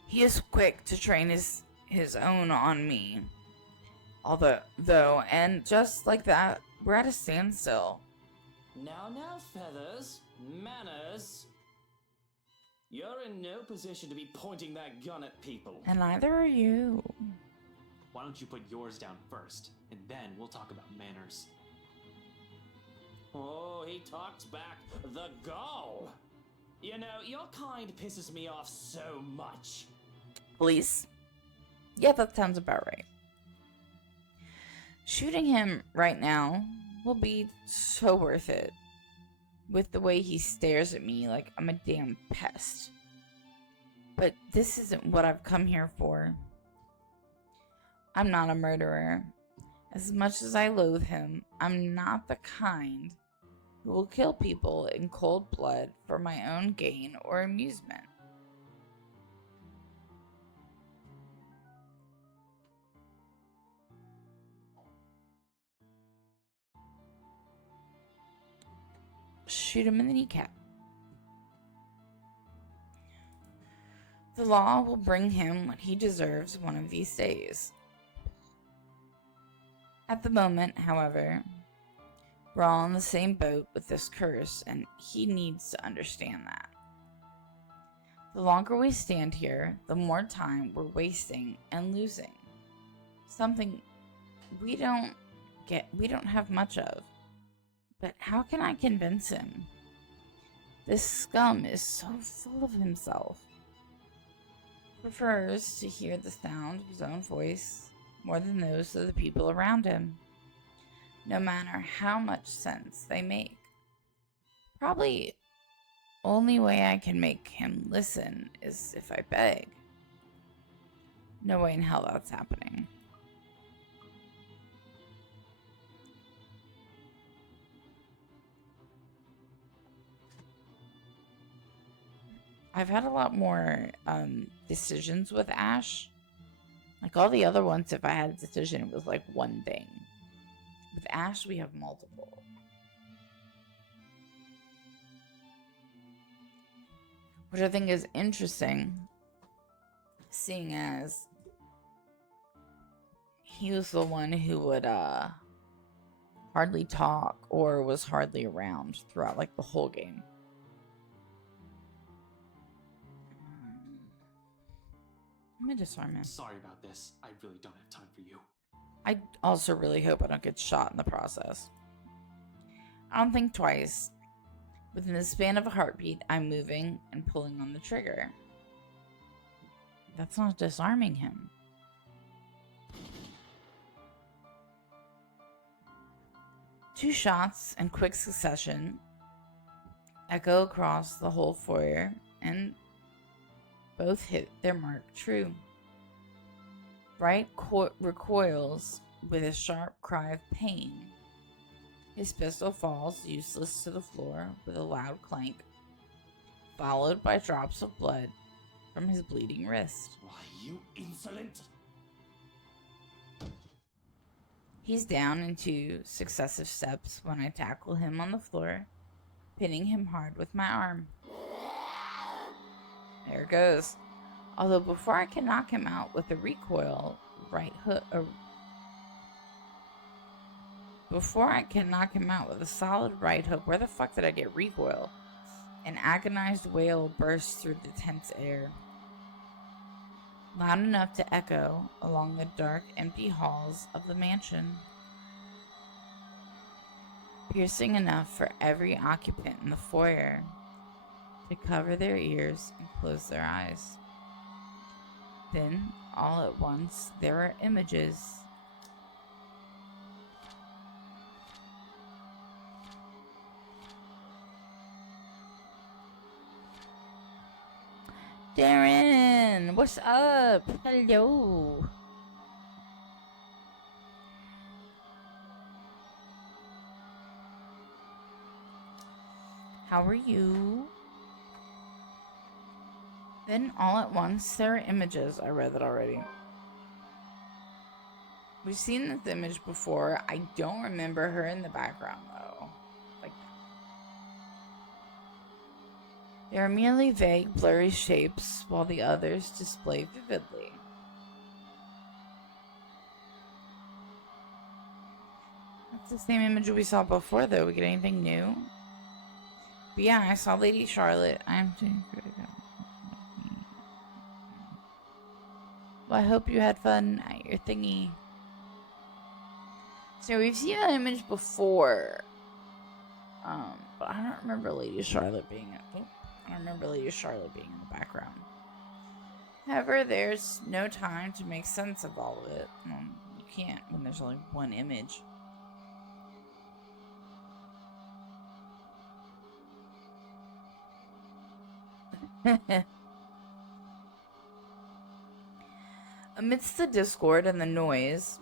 He is quick to train his own on me. Though, and just like that, we're at a standstill. Now, Feathers. Manners. You're in no position to be pointing that gun at people. And neither are you. Why don't you put yours down first, and then we'll talk about manners. Oh, he talks back. The gall. You know, your kind pisses me off so much. Police? Yeah, that sounds about right. Shooting him right now will be so worth it, with the way he stares at me like I'm a damn pest. But this isn't what I've come here for. I'm not a murderer. As much as I loathe him, I'm not the kind who will kill people in cold blood for my own gain or amusement. Shoot him in the kneecap. The law will bring him what he deserves one of these days. At the moment, however, we're all in the same boat with this curse, and he needs to understand that. The longer we stand here, the more time we're wasting and losing. Something we don't have much of. But how can I convince him? This scum is so full of himself. Prefers to hear the sound of his own voice more than those of the people around him, no matter how much sense they make. Probably only way I can make him listen is if I beg. No way in hell that's happening. I've had a lot more decisions with Ash. Like all the other ones, if I had a decision, it was like one thing. With Ash, we have multiple. Which I think is interesting, seeing as he was the one who would hardly talk or was hardly around throughout like the whole game. I'm gonna disarm him. Sorry about this. I really don't have time for you. I also really hope I don't get shot in the process. I don't think twice. Within the span of a heartbeat, I'm moving and pulling on the trigger. That's not disarming him. Two shots in quick succession echo across the whole foyer, and both hit their mark true. Bright recoils with a sharp cry of pain. His pistol falls useless to the floor with a loud clank, followed by drops of blood from his bleeding wrist. Why, you insolent! He's down in 2 successive steps when I tackle him on the floor, pinning him hard with my arm. There it goes. Although before I can knock him out with a recoil right hook, before I can knock him out with a solid right hook, where the fuck did I get recoil? An agonized wail bursts through the tense air, loud enough to echo along the dark, empty halls of the mansion, piercing enough for every occupant in the foyer to cover their ears and close their eyes. Then, all at once, there are images. Darren, what's up? Hello. How are you? Then all at once, there are images. I read that already. We've seen this image before. I don't remember her in the background, though. Like, they are merely vague, blurry shapes, while the others display vividly. That's the same image we saw before, though. We get anything new? But yeah, I saw Lady Charlotte. I'm doing pretty good. Well, I hope you had fun at your thingy. So we've seen that image before. But I don't remember Lady Charlotte being in the background. However, there's no time to make sense of all of it. You can't when there's only one image. Amidst the discord and the noise,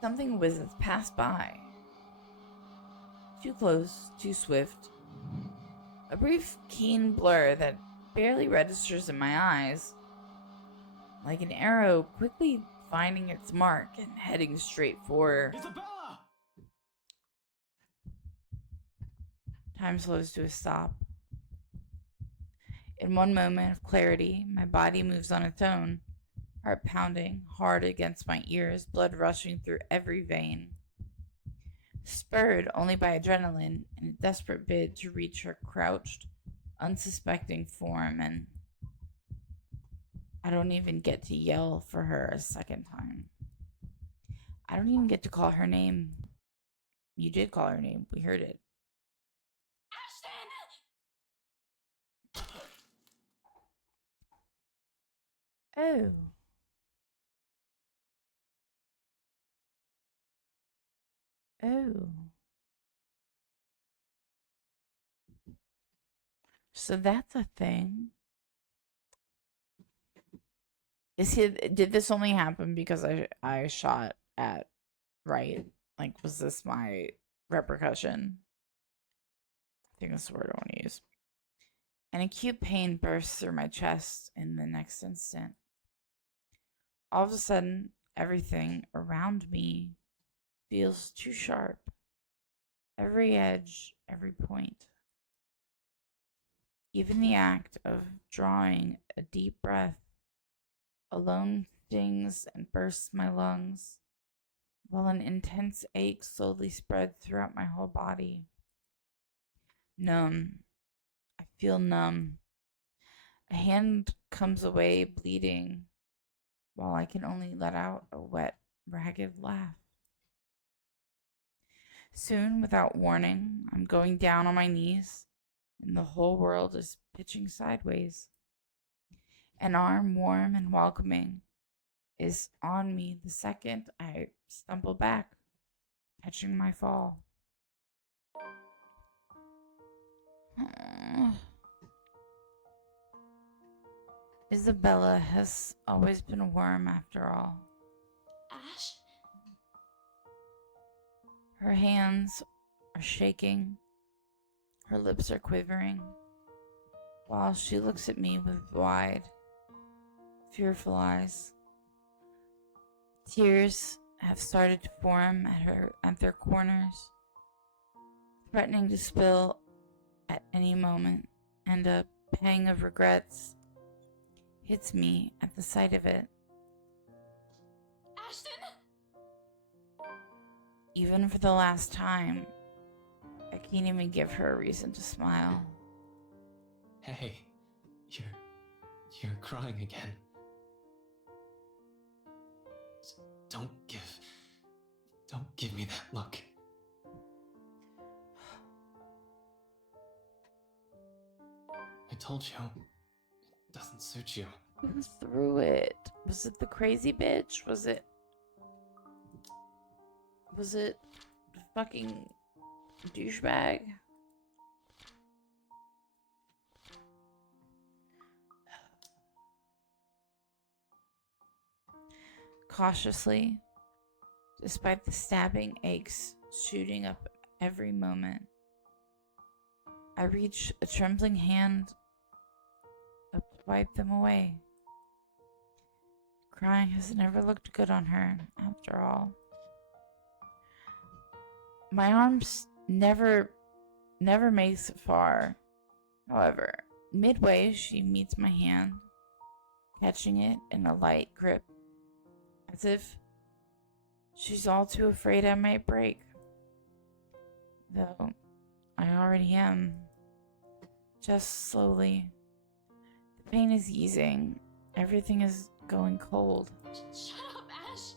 something whizzes past by. Too close, too swift. A brief, keen blur that barely registers in my eyes. Like an arrow quickly finding its mark and heading straight for... Isabella! Time slows to a stop. In one moment of clarity, my body moves on its own, heart pounding hard against my ears, blood rushing through every vein. Spurred only by adrenaline in a desperate bid to reach her crouched, unsuspecting form and I don't even get to yell for her a second time. I don't even get to call her name. You did call her name. We heard it. Oh. Oh. So that's a thing. Did this only happen because I shot at right? Like, was this my repercussion? I think that's the word I want to use. An acute pain bursts through my chest in the next instant. All of a sudden, everything around me feels too sharp. Every edge, every point. Even the act of drawing a deep breath alone stings and bursts my lungs, while an intense ache slowly spreads throughout my whole body. Numb. I feel numb. A hand comes away bleeding, while I can only let out a wet, ragged laugh. Soon, without warning, I'm going down on my knees, and the whole world is pitching sideways. An arm, warm and welcoming, is on me the second I stumble back, catching my fall. Isabella has always been warm after all. Ash? Her hands are shaking, her lips are quivering, while she looks at me with wide, fearful eyes. Tears have started to form at their corners, threatening to spill at any moment, and a pang of regrets hits me at the sight of it. Ashton? Even for the last time, I can't even give her a reason to smile. Hey, you're crying again. Don't give me that look. I told you, it doesn't suit you. Who threw it? Was it the crazy bitch? Was it the fucking douchebag? Cautiously, despite the stabbing aches shooting up every moment, I reach a trembling hand up to wipe them away. Crying has never looked good on her, after all. My arms never makes it far. However, midway she meets my hand, catching it in a light grip, as if she's all too afraid I might break. Though I already am. Just slowly. The pain is easing. Everything is going cold. Shut up, Ash!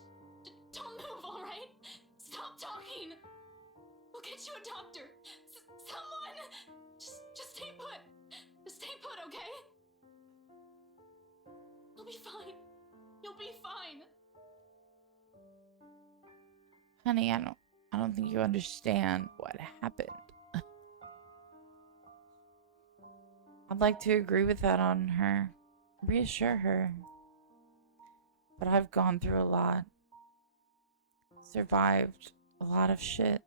Don't move, alright? Stop talking! We'll get you a doctor! Someone! Just stay put! Just stay put, okay? You'll be fine. You'll be fine. Honey, I don't think you understand what happened. I'd like to agree with that on her. Reassure her. But I've gone through a lot. Survived a lot of shit.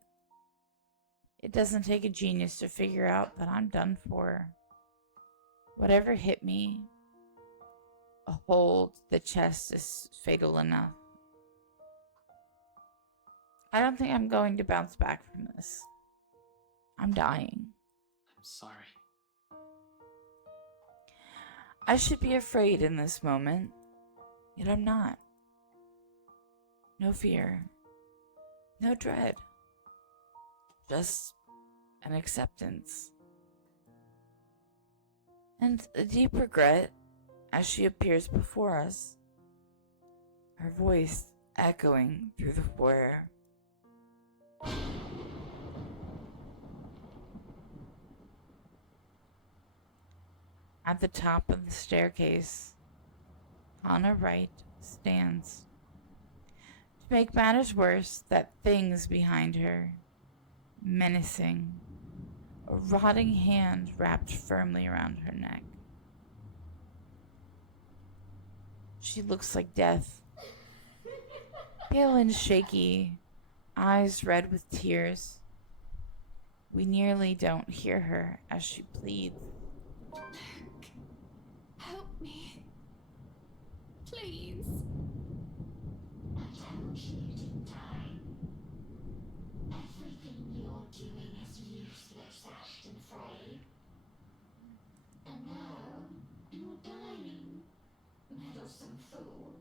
It doesn't take a genius to figure out that I'm done for. Whatever hit me, a hole to the chest is fatal enough. I don't think I'm going to bounce back from this. I'm dying. I'm sorry. I should be afraid in this moment, yet I'm not. No fear, no dread, just an acceptance. And a deep regret as she appears before us, her voice echoing through the foyer. At the top of the staircase, Hannah Wright stands. To make matters worse, that thing's behind her, menacing, a rotting hand wrapped firmly around her neck. She looks like death, pale and shaky, eyes red with tears. We nearly don't hear her as she pleads. Help me. Please. I told you it in time. Everything you're doing is useless, Ashton Frey. And now, you're dying. Meddlesome fool.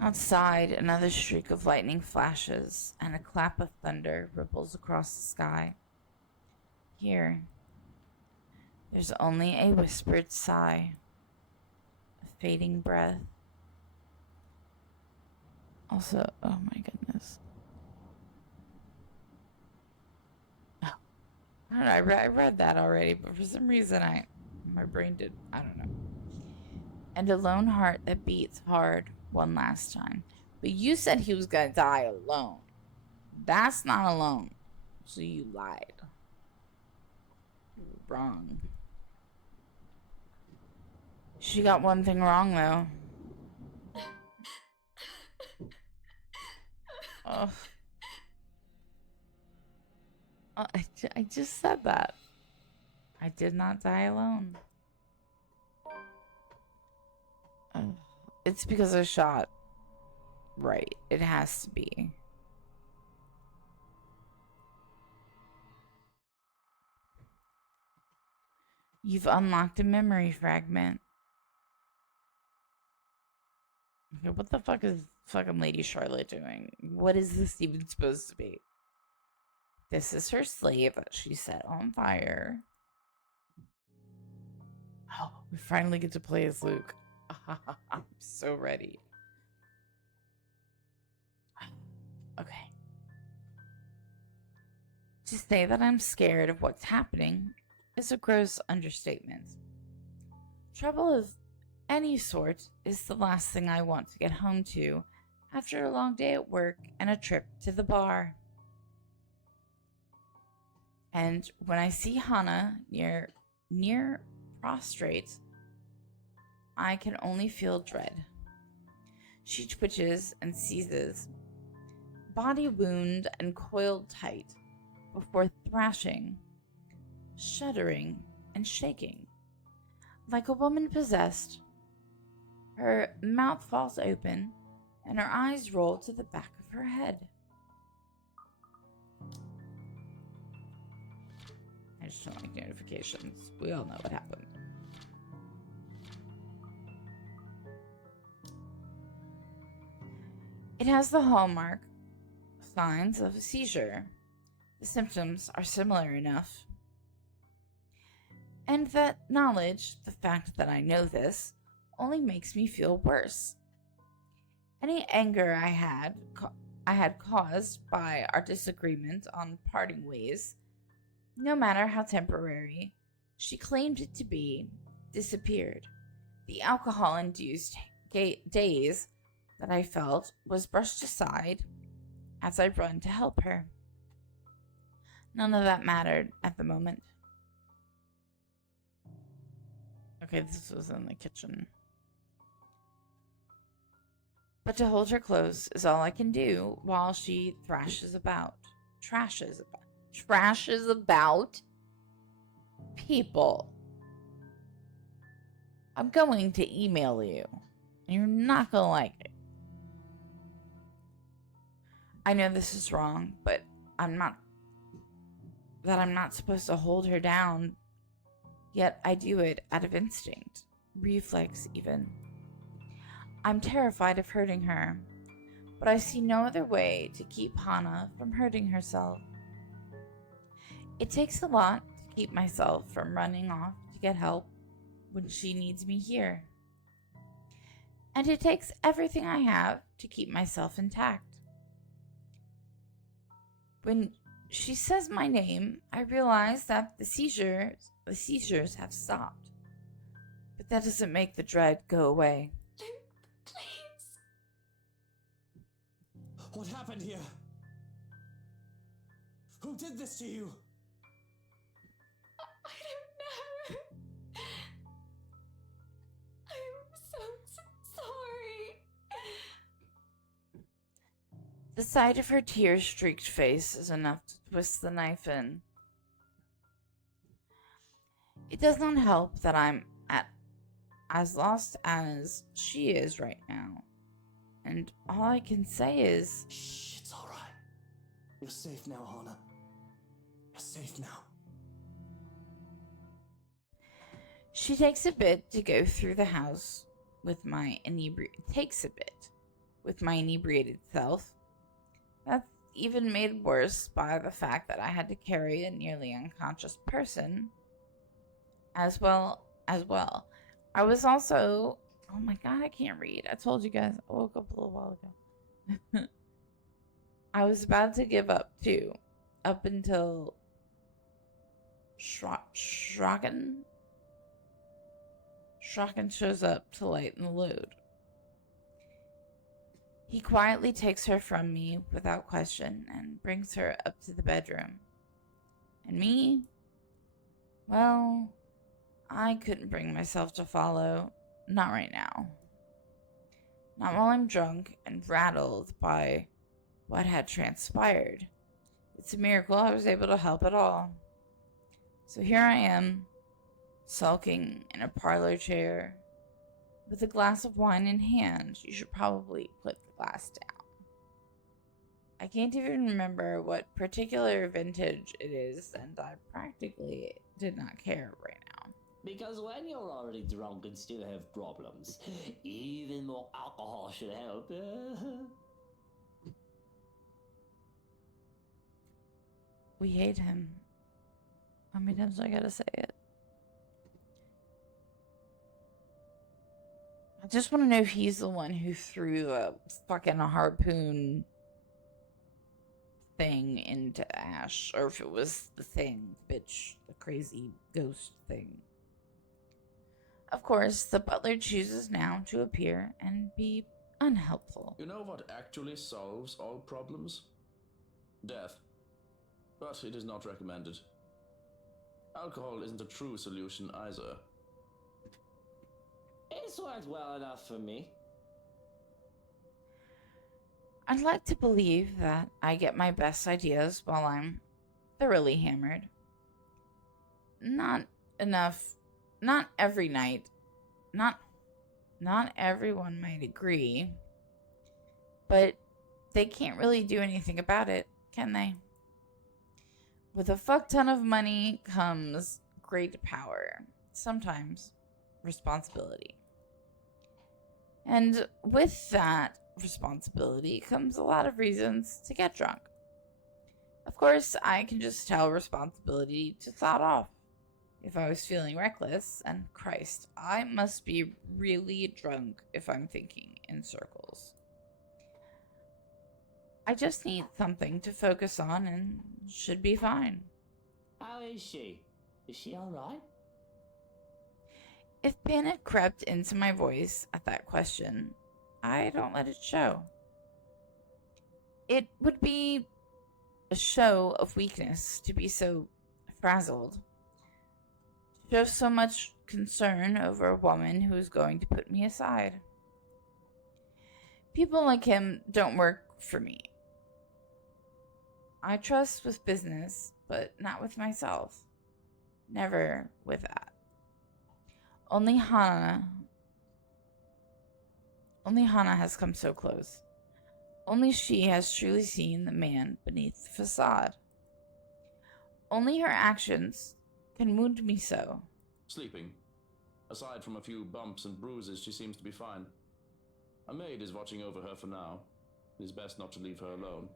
Outside, another streak of lightning flashes, and a clap of thunder ripples across the sky. Here, there's only a whispered sigh, a fading breath. Also, oh my goodness. Oh, I don't know, I read that already, but for some reason my brain did, I don't know. And a lone heart that beats hard one last time. But you said he was gonna die alone. That's not alone. So you lied. You were wrong. She got one thing wrong, though. Oh. I just said that. I did not die alone. It's because I shot right. It has to be. You've unlocked a memory fragment. Okay, what the fuck is fucking Lady Charlotte doing? What is this even supposed to be? This is her slave that she set on fire. Oh, we finally get to play as Luke. I'm so ready. Okay. To say that I'm scared of what's happening is a gross understatement. Trouble of any sort is the last thing I want to get home to after a long day at work and a trip to the bar. And when I see Hannah near prostrate, I can only feel dread. She twitches and seizes, body wound and coiled tight, before thrashing, shuddering, and shaking. Like a woman possessed, her mouth falls open and her eyes roll to the back of her head. I just don't like notifications. We all know what happened. It has the hallmark signs of a seizure. The symptoms are similar enough. And that knowledge, the fact that I know this, only makes me feel worse. Any anger I had caused by our disagreement on parting ways, no matter how temporary, she claimed it to be, disappeared. The alcohol-induced daze that I felt was brushed aside as I run to help her. None of that mattered at the moment. Okay, this was in the kitchen. But to hold her close is all I can do while she trashes about. People. I'm going to email you. And you're not going to like it. I know this is wrong, but I'm not supposed to hold her down. Yet I do it out of instinct, reflex even. I'm terrified of hurting her, but I see no other way to keep Hannah from hurting herself. It takes a lot to keep myself from running off to get help, when she needs me here. And it takes everything I have to keep myself intact. When she says my name, I realize that the seizures have stopped. But that doesn't make the dread go away. Please. What happened here? Who did this to you? I don't know. I'm so sorry. The sight of her tear-streaked face is enough to twist the knife in. It does not help that I'm as lost as she is right now. And all I can say is... Shh, it's alright. You're safe now, Hana. You're safe now. She takes a bit to go through the house with my inebriated self. That's even made worse by the fact that I had to carry a nearly unconscious person as well. I was also, oh my god, I can't read. I told you guys, I woke up a little while ago. I was about to give up too, up until Shraken shows up to lighten the load. He quietly takes her from me without question and brings her up to the bedroom. And me? Well, I couldn't bring myself to follow. Not right now. Not while I'm drunk and rattled by what had transpired. It's a miracle I was able to help at all. So here I am, sulking in a parlor chair, with a glass of wine in hand. You should probably put the glass down. I can't even remember what particular vintage it is, and I practically did not care right now. Because when you're already drunk and still have problems, even more alcohol should help. We hate him. How many times do I gotta say it? I just want to know if he's the one who threw the fucking harpoon thing into Ash, or if it was the thing, bitch, the crazy ghost thing. Of course, the butler chooses now to appear and be unhelpful. You know what actually solves all problems? Death. But it is not recommended. Alcohol isn't a true solution either. It's worked well enough for me. I'd like to believe that I get my best ideas while I'm thoroughly hammered. Not enough, not every night. Not everyone might agree. But they can't really do anything about it, can they? With a fuck ton of money comes great power. Sometimes responsibility. And with that responsibility comes a lot of reasons to get drunk. Of course, I can just tell responsibility to sod off if I was feeling reckless, and Christ, I must be really drunk if I'm thinking in circles. I just need something to focus on and should be fine. How is she? Is she alright? If panic crept into my voice at that question, I don't let it show. It would be a show of weakness to be so frazzled. To show so much concern over a woman who is going to put me aside. People like him don't work for me. I trust with business, but not with myself. Never with that. Only Hana has come so close. Only she has truly seen the man beneath the facade. Only her actions can wound me so. Sleeping. Aside from a few bumps and bruises, she seems to be fine. A maid is watching over her for now. It is best not to leave her alone.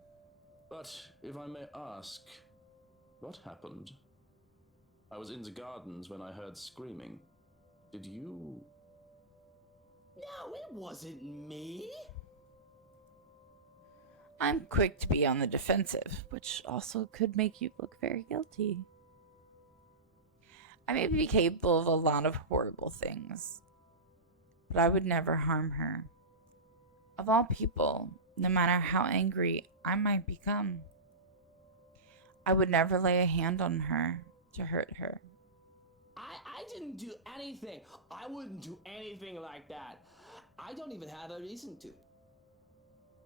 But, if I may ask, what happened? I was in the gardens when I heard screaming. did you... No, it wasn't me. I'm quick to be on the defensive, which also could make you look very guilty. I may be capable of a lot of horrible things, but I would never harm her. Of all people, no matter how angry I might become, I would never lay a hand on her to hurt her. I didn't do anything. I wouldn't do anything like that. I don't even have a reason to.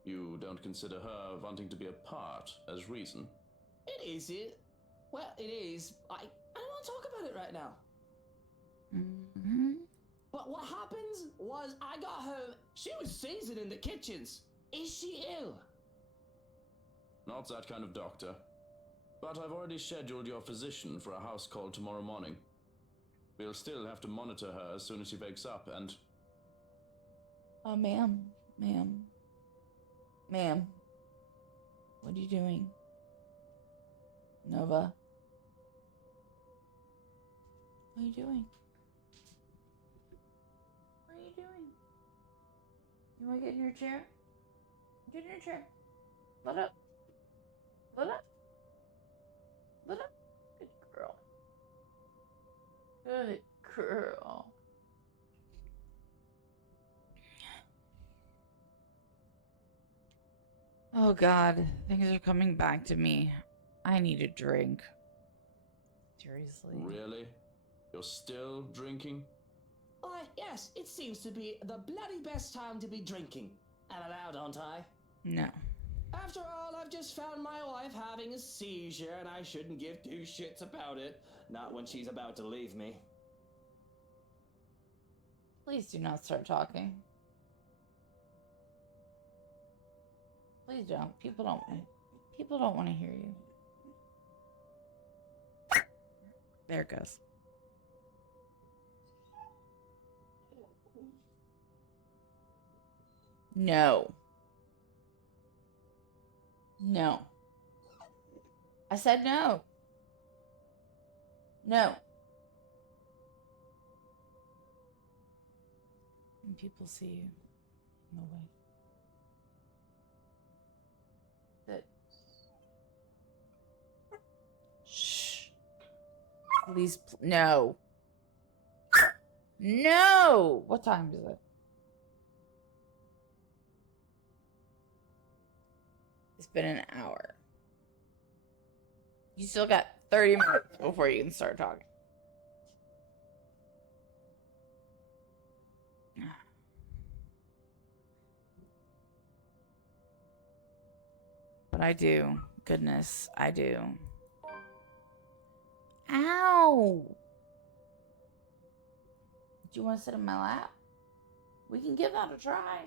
You don't consider her wanting to be a part as reason? It is it. Well, it is. I don't want to talk about it right now. Mm-hmm. But what happens was I got home. She was seasoned in the kitchens. Is she ill? Not that kind of doctor. But I've already scheduled your physician for a house call tomorrow morning. We'll still have to monitor her as soon as she wakes up and... Ma'am. What are you doing? Nova? What are you doing? What are you doing? You want to get in your chair? Get in your chair. Let up. Let up. Let up. Good girl. Good girl. Oh God, things are coming back to me. I need a drink. Seriously. Really? You're still drinking? Why, yes, it seems to be the bloody best time to be drinking. I'm allowed, aren't I? No. After all, I've just found my wife having a seizure, and I shouldn't give two shits about it. Not when she's about to leave me. Please do not start talking. Please don't. People don't want to hear you. There it goes. No. No. I said no. No. And people see you. No way. That. Shh. Please. No. No. What time is it? It's been an hour. You still got 30 minutes before you can start talking. But I do. Goodness, I do. Ow! Do you want to sit in my lap? We can give that a try.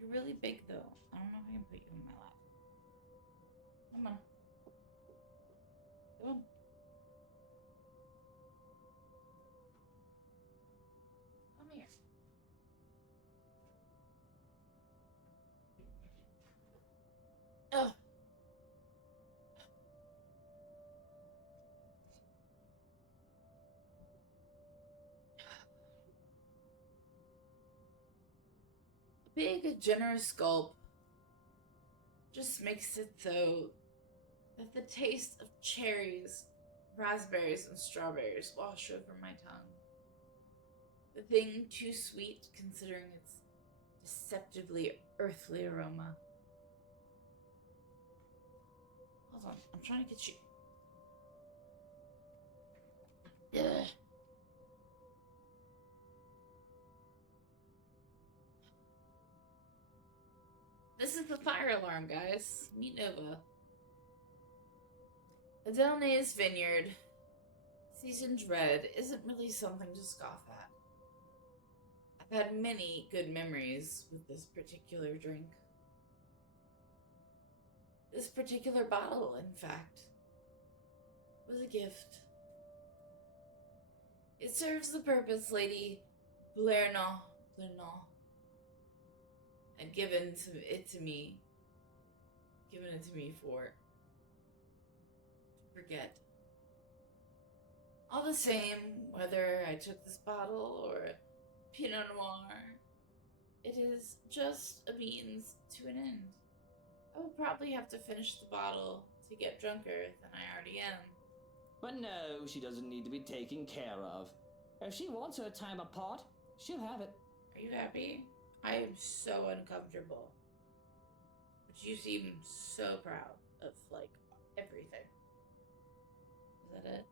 You're really big, though. I don't know if I can put you in my lap. Come on. Come on. Come here. Ugh. Big, generous gulp just makes it so that the taste of cherries, raspberries, and strawberries wash over my tongue. The thing too sweet considering its deceptively earthly aroma. Hold on, I'm trying to get you. Ugh. This is the fire alarm, guys. Meet Nova. Adelne's vineyard, seasoned red, isn't really something to scoff at. I've had many good memories with this particular drink. This particular bottle, in fact, was a gift. It serves the purpose Lady Blernaw had given it to me for to forget. All the same, whether I took this bottle or a Pinot Noir, it is just a means to an end. I will probably have to finish the bottle to get drunker than I already am. But no, she doesn't need to be taken care of. If she wants her time apart, she'll have it. Are you happy? I am so uncomfortable. But you seem so proud of, like, everything. Is that it?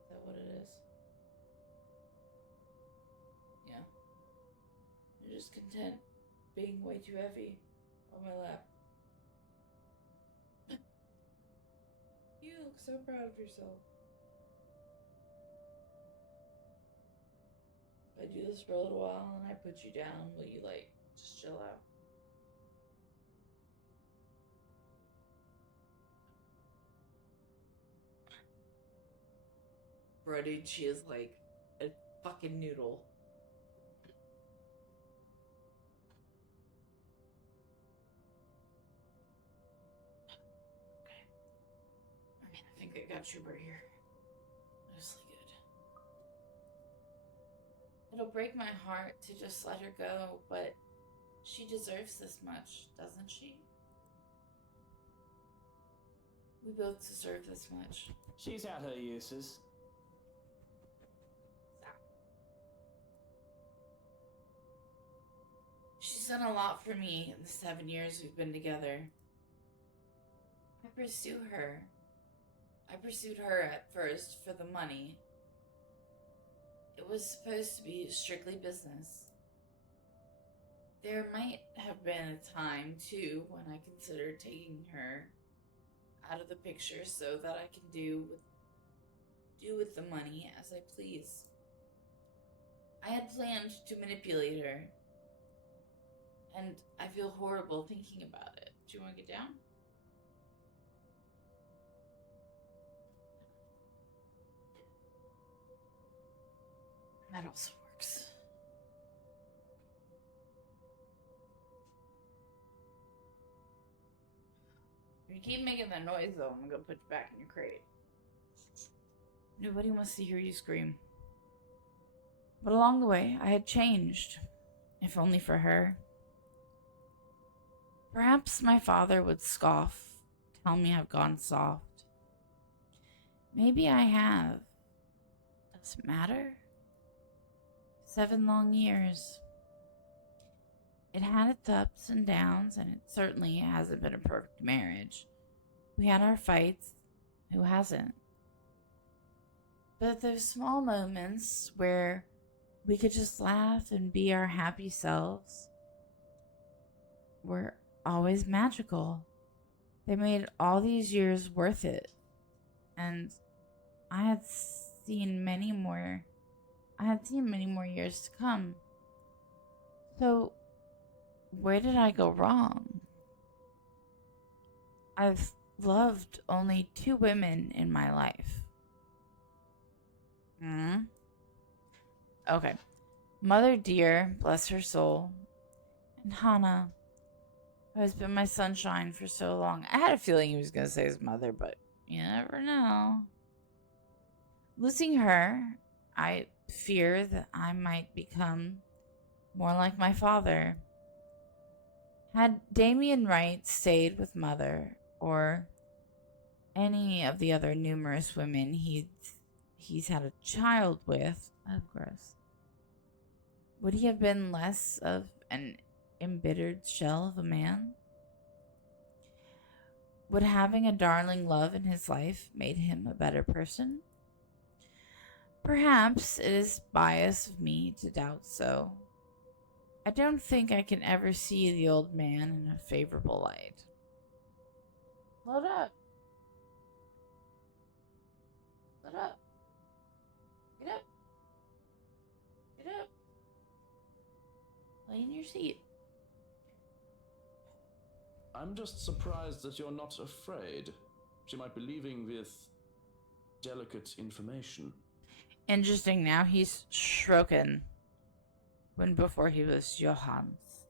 Is that what it is? Yeah. You're just content being way too heavy on my lap. You look so proud of yourself. If I do this for a little while and I put you down, will you, like, just chill out? Bro, dude, she is like a fucking noodle. Okay. I think I got you right here. Mostly good. It'll break my heart to just let her go, but she deserves this much, doesn't she? We both deserve this much. She's had her uses. She's done a lot for me in the 7 years we've been together. I pursue her. I pursued her at first for the money. It was supposed to be strictly business. There might have been a time, too, when I considered taking her out of the picture so that I can do with the money as I please. I had planned to manipulate her, and I feel horrible thinking about it. Do you want to get down? That also works. If you keep making that noise, though, I'm gonna put you back in your crate. Nobody wants to hear you scream. But along the way, I had changed, if only for her. Perhaps my father would scoff, tell me I've gone soft. Maybe I have. Does it matter? 7 long years. It had its ups and downs, and it certainly hasn't been a perfect marriage. We had our fights. Who hasn't? But those small moments where we could just laugh and be our happy selves were always magical. They made all these years worth it. And I had seen many more years to come. So where did I go wrong? I've loved only 2 women in my life. Okay. Mother dear, bless her soul, and Hannah, who has been my sunshine for so long. I had a feeling he was going to say his mother, but you never know. Losing her, I fear that I might become more like my father. Had Damien Wright stayed with Mother, or any of the other numerous women he's had a child with, oh gross, would he have been less of an embittered shell of a man? Would having a darling love in his life made him a better person? Perhaps it is bias of me to doubt so. I don't think I can ever see the old man in a favorable light. Load up. Load up. Get up. Get up. Lay in your seat. I'm just surprised that you're not afraid. She might be leaving with delicate information. Interesting, now he's Schroken, when before he was Johans.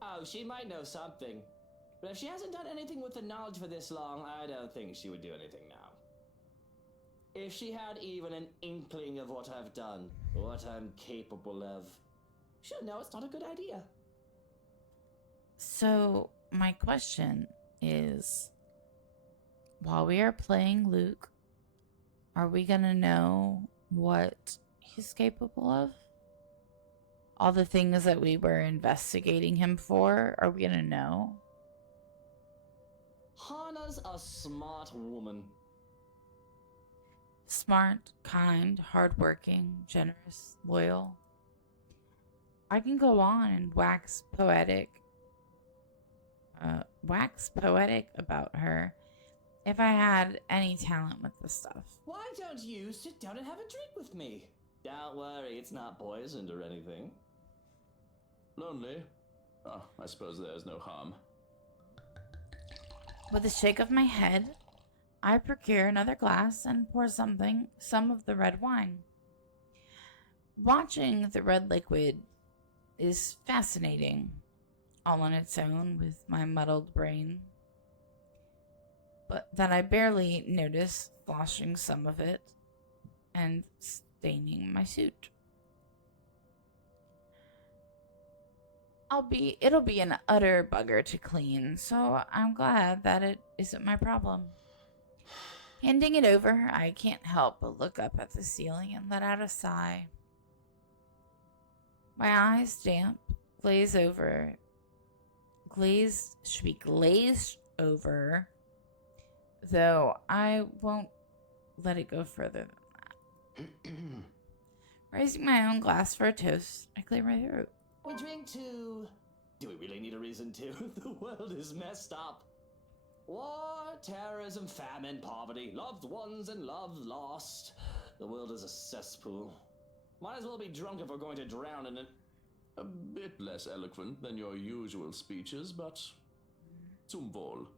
Oh, she might know something. But if she hasn't done anything with the knowledge for this long, I don't think she would do anything now. If she had even an inkling of what I've done, what I'm capable of, she'll know it's not a good idea. So, my question is, while we are playing Luke, are we gonna know what he's capable of? All the things that we were investigating him for, are we gonna know? Hana's a smart woman. Smart, kind, hardworking, generous, loyal. I can go on and wax poetic about her if I had any talent with this stuff. Why don't you sit down and have a drink with me? Don't worry, it's not poisoned or anything. Lonely? Oh, I suppose there's no harm. With a shake of my head, I procure another glass and pour some of the red wine. Watching the red liquid is fascinating, all on its own with my muddled brain, but that I barely notice sloshing some of it and staining my suit. It'll be an utter bugger to clean, so I'm glad that it isn't my problem. Handing it over, I can't help but look up at the ceiling and let out a sigh. My eyes damp, glazed over, though I won't let it go further than that. Raising my own glass for a toast, I clear my throat. We drink to... Do we really need a reason to? The world is messed up. War, terrorism, famine, poverty, loved ones and love lost. The world is a cesspool. Might as well be drunk if we're going to drown in it. A bit less eloquent than your usual speeches, but zum Wohl.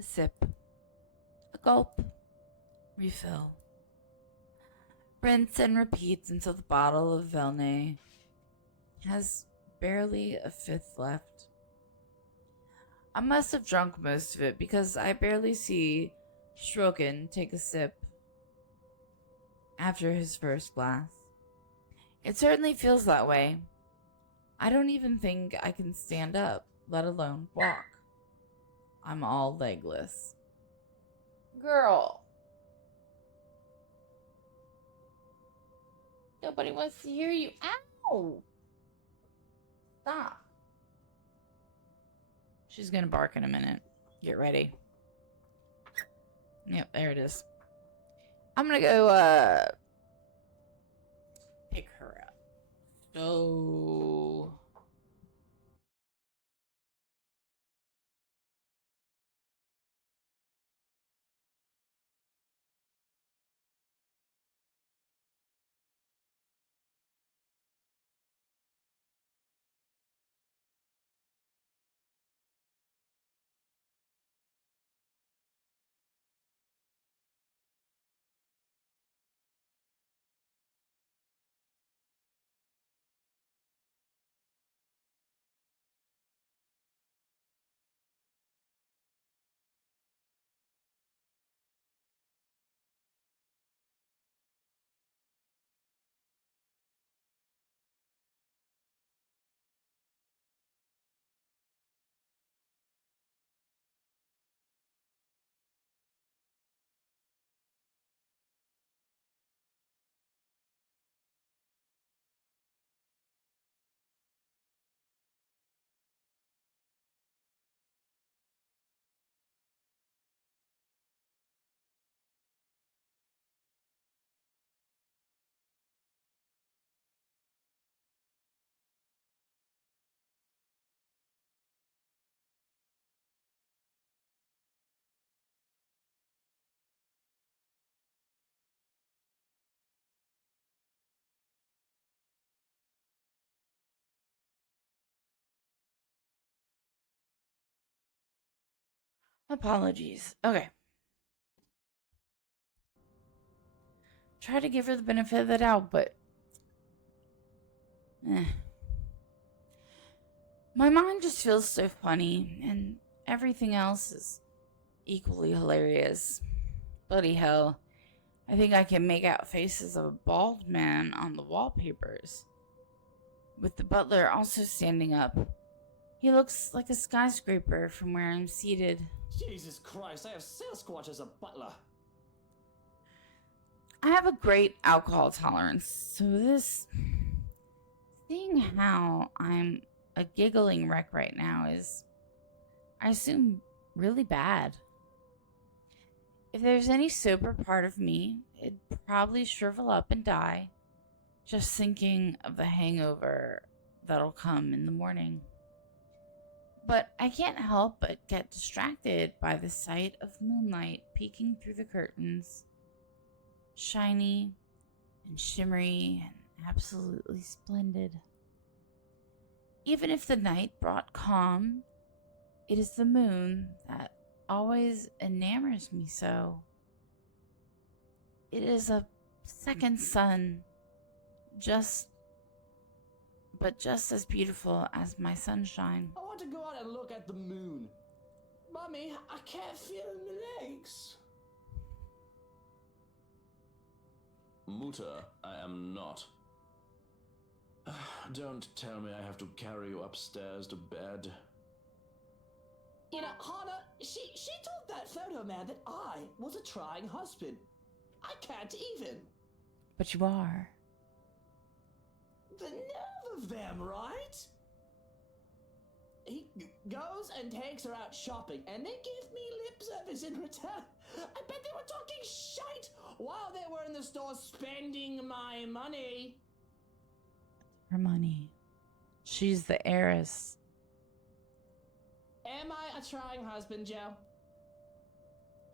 A sip. A gulp. Refill. Rinse and repeat until the bottle of Velnay has barely a fifth left. I must have drunk most of it because I barely see Stroken take a sip after his first glass. It certainly feels that way. I don't even think I can stand up, let alone walk. I'm all legless. Girl. Nobody wants to hear you. Ow! Stop. She's gonna bark in a minute. Get ready. Yep, there it is. I'm gonna go, pick her up. So... Apologies. Okay. Try to give her the benefit of the doubt, but... My mind just feels so funny, and everything else is equally hilarious. Bloody hell. I think I can make out faces of a bald man on the wallpapers, with the butler also standing up. He looks like a skyscraper from where I'm seated. Jesus Christ, I have Sasquatch as a butler. I have a great alcohol tolerance, so this... Seeing how I'm a giggling wreck right now is, I assume, really bad. If there's any sober part of me, it'd probably shrivel up and die, just thinking of the hangover that'll come in the morning. But I can't help but get distracted by the sight of moonlight peeking through the curtains. Shiny and shimmery and absolutely splendid. Even if the night brought calm, it is the moon that always enamors me so. It is a second sun, just as beautiful as my sunshine. I want to go out and look at the moon. Mummy, I can't feel my legs. Mutter, I am not. Don't tell me I have to carry you upstairs to bed. You know, Hana, she told that photo man that I was a trying husband. I can't even. But you are. The nerve of them, right? He goes and takes her out shopping, and they give me lip service in return. I bet they were talking shite while they were in the store spending my money. Her money. She's the heiress. Am I a trying husband, Joe?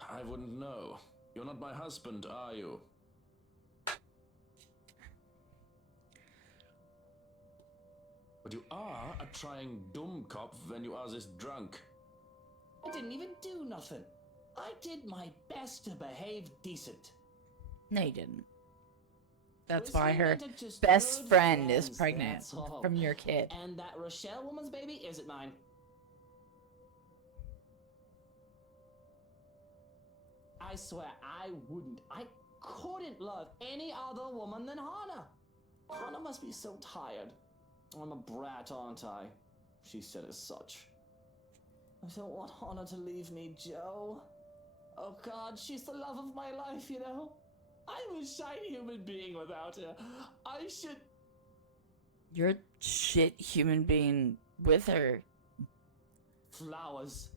I wouldn't know. You're not my husband, are you? But you are a trying dumb cop when you are this drunk. I didn't even do nothing. I did my best to behave decent. No, you didn't. That's Whiskey why her and just best good friend is friends, pregnant that's all. from your kid. And that Rochelle woman's baby isn't mine. I swear I wouldn't. I couldn't love any other woman than Hana. Hana must be so tired. I'm a brat, aren't I? She said as such. I don't want Hana to leave me, Joe. Oh God, she's the love of my life, you know? I'm a shiny human being without her. I should... You're a shit human being with her. Flowers.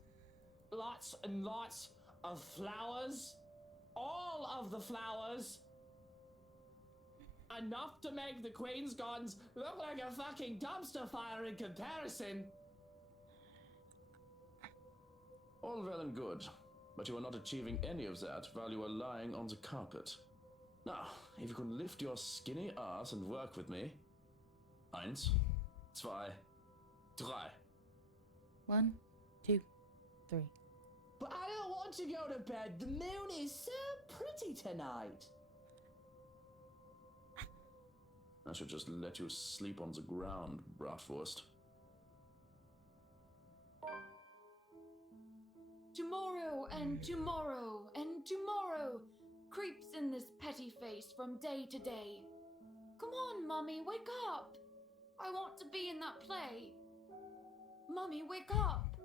Lots and lots of flowers. All of the flowers. Enough to make the Queen's Gardens look like a fucking dumpster fire in comparison. All well and good, but you are not achieving any of that while you are lying on the carpet. Now, if you can lift your skinny ass and work with me. 1, 2, 3. 1, 2, 3. But I don't want to go to bed. The moon is so pretty tonight. I should just let you sleep on the ground, Bratwurst. Tomorrow and tomorrow and tomorrow creeps in this petty face from day to day. Come on, Mummy, wake up. I want to be in that play. Mummy, wake up.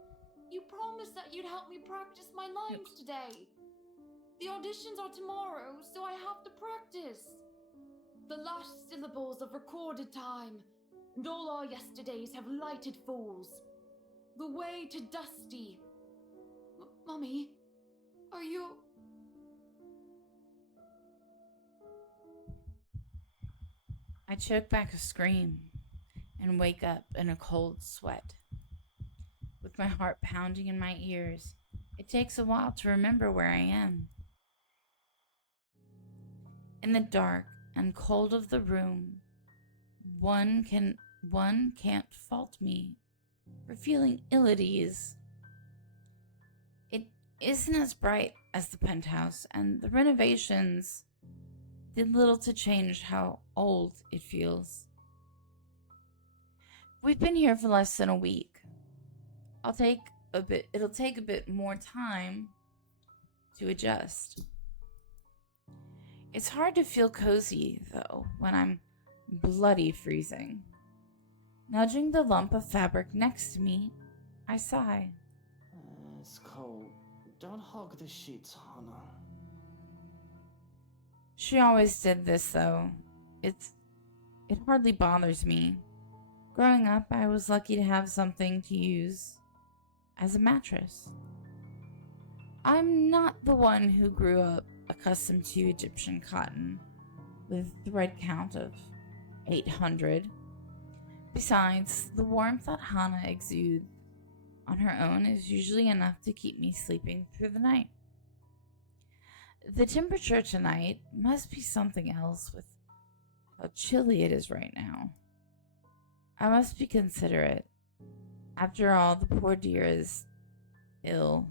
You promised that you'd help me practice my lines today. The auditions are tomorrow, so I have to practice. The last syllables of recorded time, and all our yesterdays have lighted fools. The way to Dusty. Mummy, are you... I choke back a scream and wake up in a cold sweat. With my heart pounding in my ears, it takes a while to remember where I am. In the dark and cold of the room, one can't fault me for feeling ill at ease. It isn't as bright as the penthouse, and the renovations did little to change how old it feels. We've been here for less than a week. It'll take a bit more time to adjust. It's hard to feel cozy, though, when I'm bloody freezing. Nudging the lump of fabric next to me, I sigh. It's cold. Don't hog the sheets, Hannah. She always did this, though. It hardly bothers me. Growing up, I was lucky to have something to use as a mattress. I'm not the one who grew up accustomed to Egyptian cotton with a thread count of 800. Besides, the warmth that Hana exudes on her own is usually enough to keep me sleeping through the night. The temperature tonight must be something else with how chilly it is right now. I must be considerate. After all, the poor dear is ill.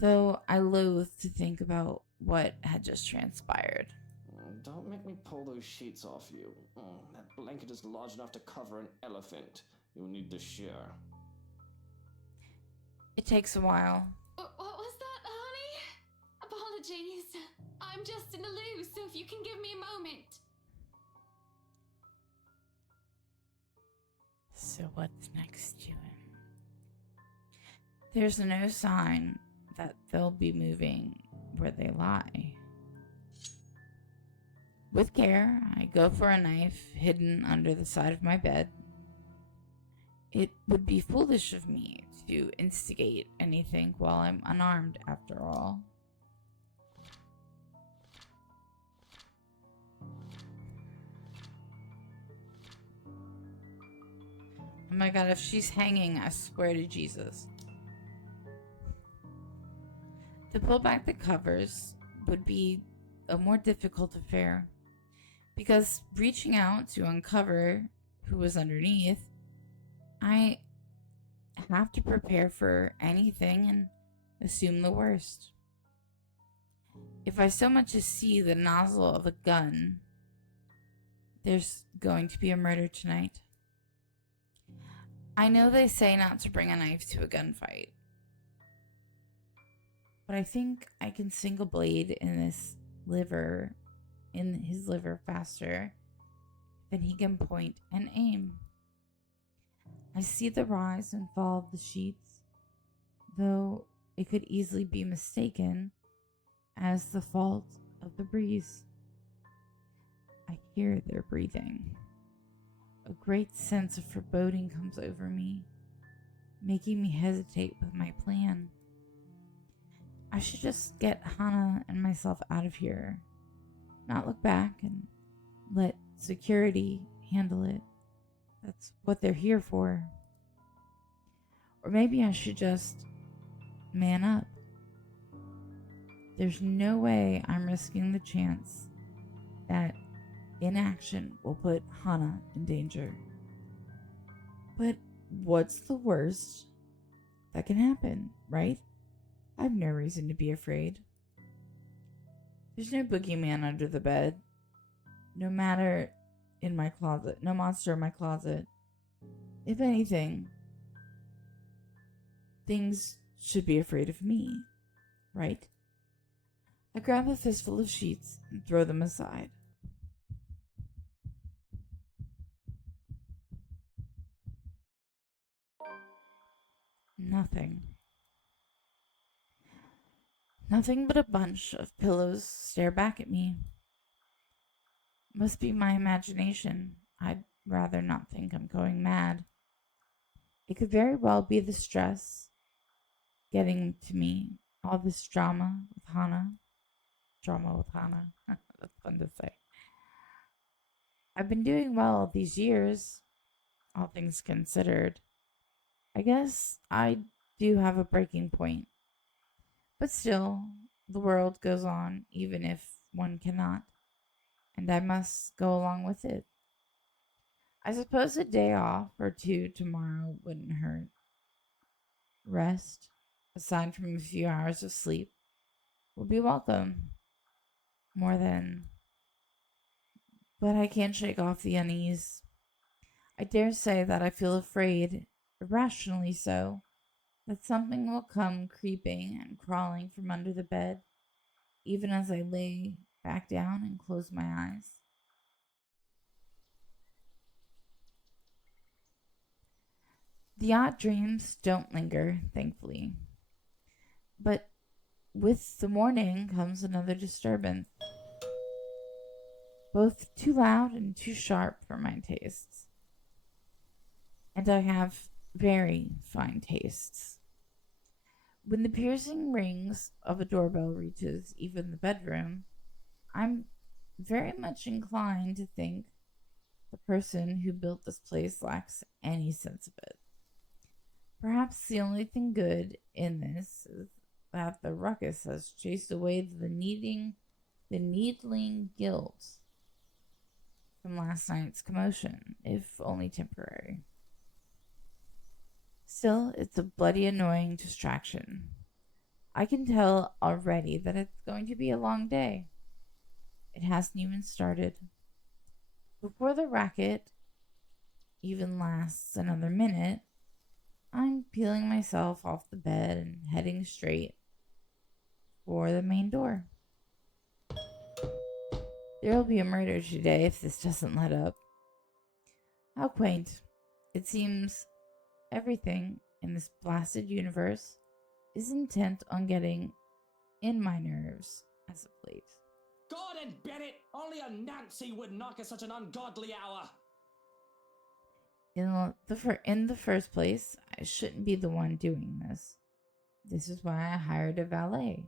Though I loathe to think about what had just transpired. Don't make me pull those sheets off you. That blanket is large enough to cover an elephant. You'll need to share. It takes a while. What was that, honey? Apologies. I'm just in the loo, so if you can give me a moment. So what's next to him? There's no sign that they'll be moving where they lie. With care, I go for a knife hidden under the side of my bed. It would be foolish of me to instigate anything while I'm unarmed, after all. Oh my god, if she's hanging, I swear to Jesus. To pull back the covers would be a more difficult affair, because reaching out to uncover who was underneath, I have to prepare for anything and assume the worst. If I so much as see the nozzle of a gun, there's going to be a murder tonight. I know they say not to bring a knife to a gunfight, but I think I can sink a blade in his liver faster than he can point and aim. I see the rise and fall of the sheets, though it could easily be mistaken as the fault of the breeze. I hear their breathing. A great sense of foreboding comes over me, making me hesitate with my plan. I should just get Hana and myself out of here, not look back and let security handle it. That's what they're here for. Or maybe I should just man up. There's no way I'm risking the chance that inaction will put Hana in danger. But what's the worst that can happen, right? I have no reason to be afraid. There's no boogeyman under the bed. No matter in my closet. No monster in my closet. If anything, things should be afraid of me, right? I grab a fistful of sheets and throw them aside. Nothing. Nothing but a bunch of pillows stare back at me. Must be my imagination. I'd rather not think I'm going mad. It could very well be the stress getting to me. All this drama with Hana. That's fun to say. I've been doing well these years, all things considered. I guess I do have a breaking point. But still, the world goes on even if one cannot, and I must go along with it. I suppose a day off or two tomorrow wouldn't hurt. Rest, aside from a few hours of sleep, will be welcome. More than. But I can't shake off the unease. I dare say that I feel afraid, irrationally so, that something will come creeping and crawling from under the bed even as I lay back down and close my eyes. The odd dreams don't linger, thankfully. But with the morning comes another disturbance, both too loud and too sharp for my tastes. And I have very fine tastes. When the piercing rings of a doorbell reaches even the bedroom, I'm very much inclined to think the person who built this place lacks any sense of it. Perhaps the only thing good in this is that the ruckus has chased away the needling guilt from last night's commotion, if only temporary. Still, it's a bloody annoying distraction. I can tell already that it's going to be a long day. It hasn't even started. Before the racket even lasts another minute, I'm peeling myself off the bed and heading straight for the main door. There'll be a murder today if this doesn't let up. How quaint. It seems everything in this blasted universe is intent on getting in my nerves as of late. God and Bennett! Only a Nancy would knock at such an ungodly hour! In the first place, I shouldn't be the one doing this. This is why I hired a valet.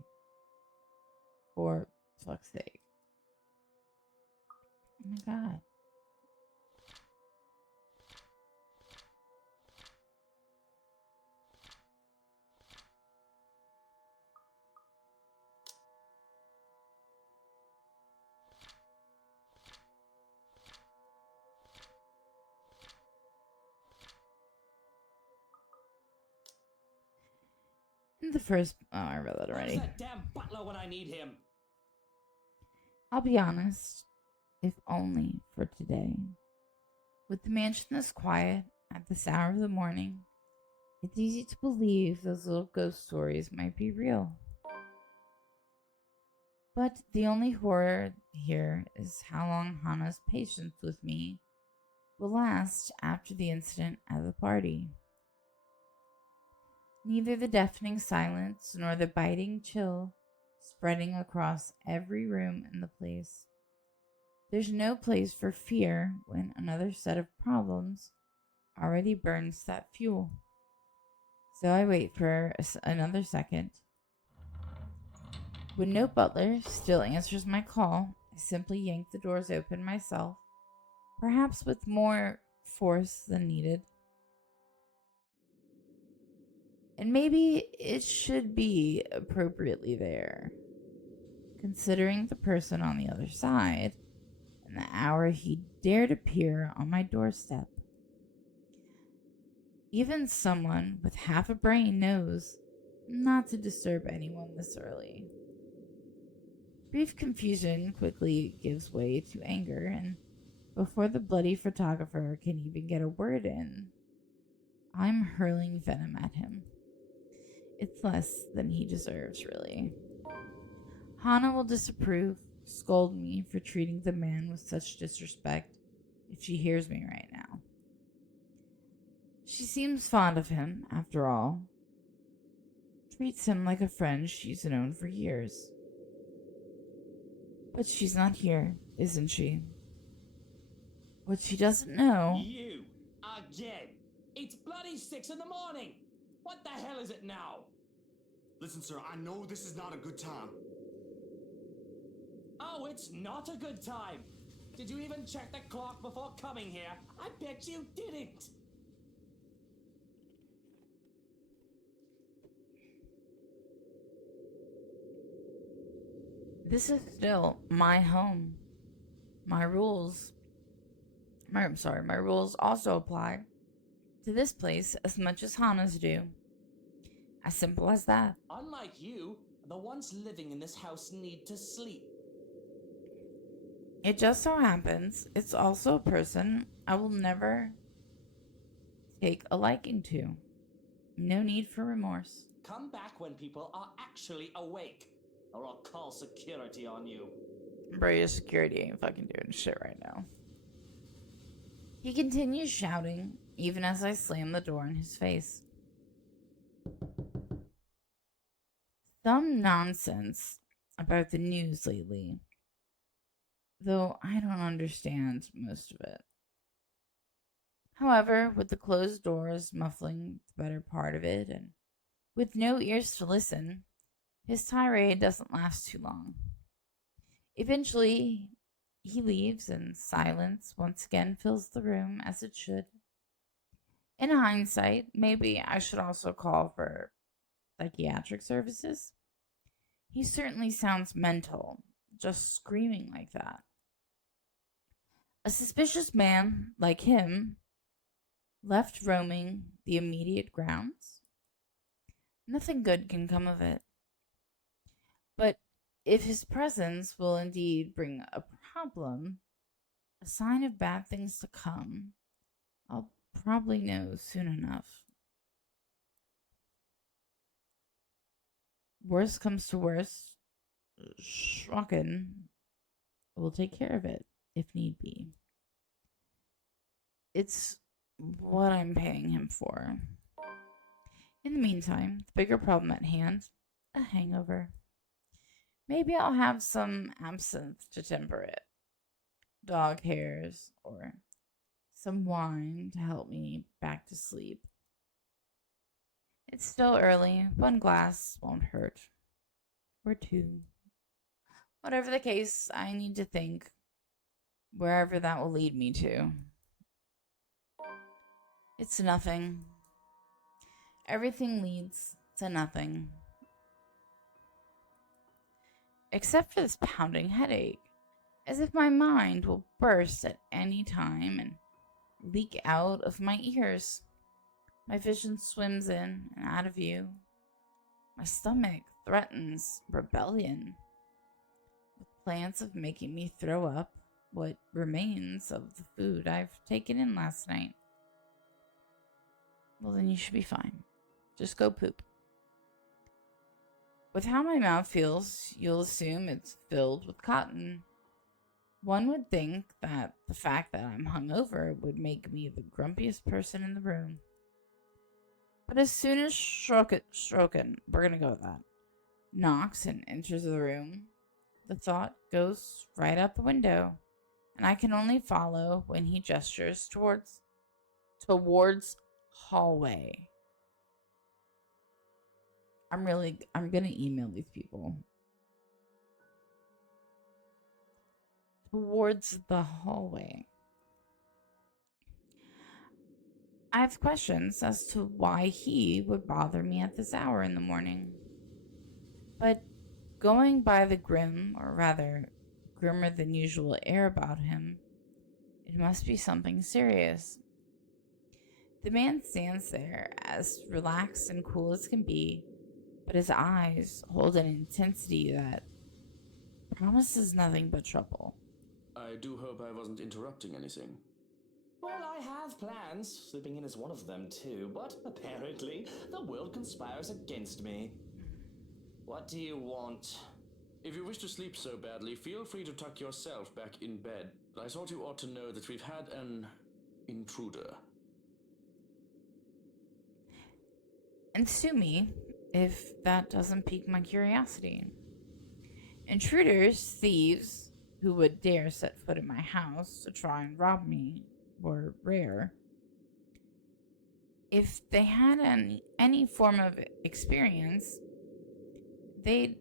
For fuck's sake. Oh my god. I read that already. Where's that damn butler when I need him? I'll be honest, if only for today. With the mansion this quiet at this hour of the morning, it's easy to believe those little ghost stories might be real. But the only horror here is how long Hana's patience with me will last after the incident at the party. Neither the deafening silence nor the biting chill spreading across every room in the place. There's no place for fear when another set of problems already burns that fuel. So I wait for another second. When no butler still answers my call, I simply yank the doors open myself, perhaps with more force than needed. And maybe it should be appropriately there, considering the person on the other side and the hour he dared appear on my doorstep. Even someone with half a brain knows not to disturb anyone this early. Brief confusion quickly gives way to anger, and before the bloody photographer can even get a word in, I'm hurling venom at him. It's less than he deserves, really. Hana will disapprove, scold me for treating the man with such disrespect if she hears me right now. She seems fond of him, after all. Treats him like a friend she's known for years. But she's not here, isn't she? What she doesn't know... You! Again! It's bloody 6 in the morning! What the hell is it now? Listen, sir, I know this is not a good time. Oh, it's not a good time! Did you even check the clock before coming here? I bet you didn't! This is still my home. My rules also apply to this place as much as Hana's do. As simple as that. Unlike you, the ones living in this house need to sleep. It just so happens it's also a person I will never take a liking to. No need for remorse. Come back when people are actually awake. or I'll call security on you. Bro, your security ain't fucking doing shit right now. He continues shouting, even as I slam the door in his face. Some nonsense about the news lately, though I don't understand most of it. However, with the closed doors muffling the better part of it, and with no ears to listen, his tirade doesn't last too long. Eventually, he leaves, and silence once again fills the room as it should. In hindsight, maybe I should also call for psychiatric services. He certainly sounds mental, just screaming like that. A suspicious man like him, left roaming the immediate grounds, nothing good can come of it. But if his presence will indeed bring a problem, a sign of bad things to come, I'll probably know soon enough. Worst comes to worst, Schrocken will take care of it if need be. It's what I'm paying him for. In the meantime, the bigger problem at hand, a hangover. Maybe I'll have some absinthe to temper it, dog hairs, or some wine to help me back to sleep. It's still early. One glass won't hurt. Or two. Whatever the case, I need to think wherever that will lead me to. It's nothing. Everything leads to nothing. Except for this pounding headache, as if my mind will burst at any time and leak out of my ears. My vision swims in and out of view. My stomach threatens rebellion, with plans of making me throw up what remains of the food I've taken in last night. Well, then you should be fine. Just go poop. With how my mouth feels, you'll assume it's filled with cotton. One would think that the fact that I'm hungover would make me the grumpiest person in the room. But as soon as Stroken, we're gonna go with that, knocks and enters the room, the thought goes right out the window, and I can only follow when he gestures towards hallway. I'm gonna email these people. Towards the hallway. I have questions as to why he would bother me at this hour in the morning. But going by the grim, or rather, grimmer than usual air about him, it must be something serious. The man stands there as relaxed and cool as can be, but his eyes hold an intensity that promises nothing but trouble. I do hope I wasn't interrupting anything. Well, I have plans. Sleeping in is one of them, too, but apparently the world conspires against me. What do you want? If you wish to sleep so badly, feel free to tuck yourself back in bed. I thought you ought to know that we've had an intruder. And sue me if that doesn't pique my curiosity. Intruders, thieves, who would dare set foot in my house to try and rob me were rare. If they had any form of experience, they'd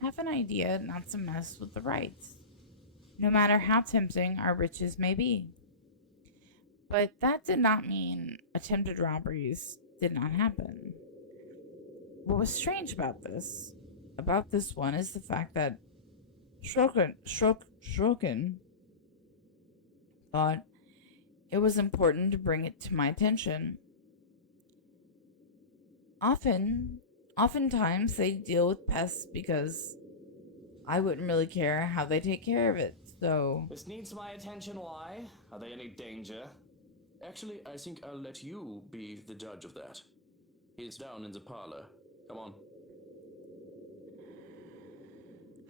have an idea not to mess with the rights, no matter how tempting our riches may be. But that did not mean attempted robberies did not happen. What was strange about this one, is the fact that Shroken thought it was important to bring it to my attention. Oftentimes they deal with pests because I wouldn't really care how they take care of it, so... This needs my attention, why? Are they any danger? Actually, I think I'll let you be the judge of that. He's down in the parlor. Come on.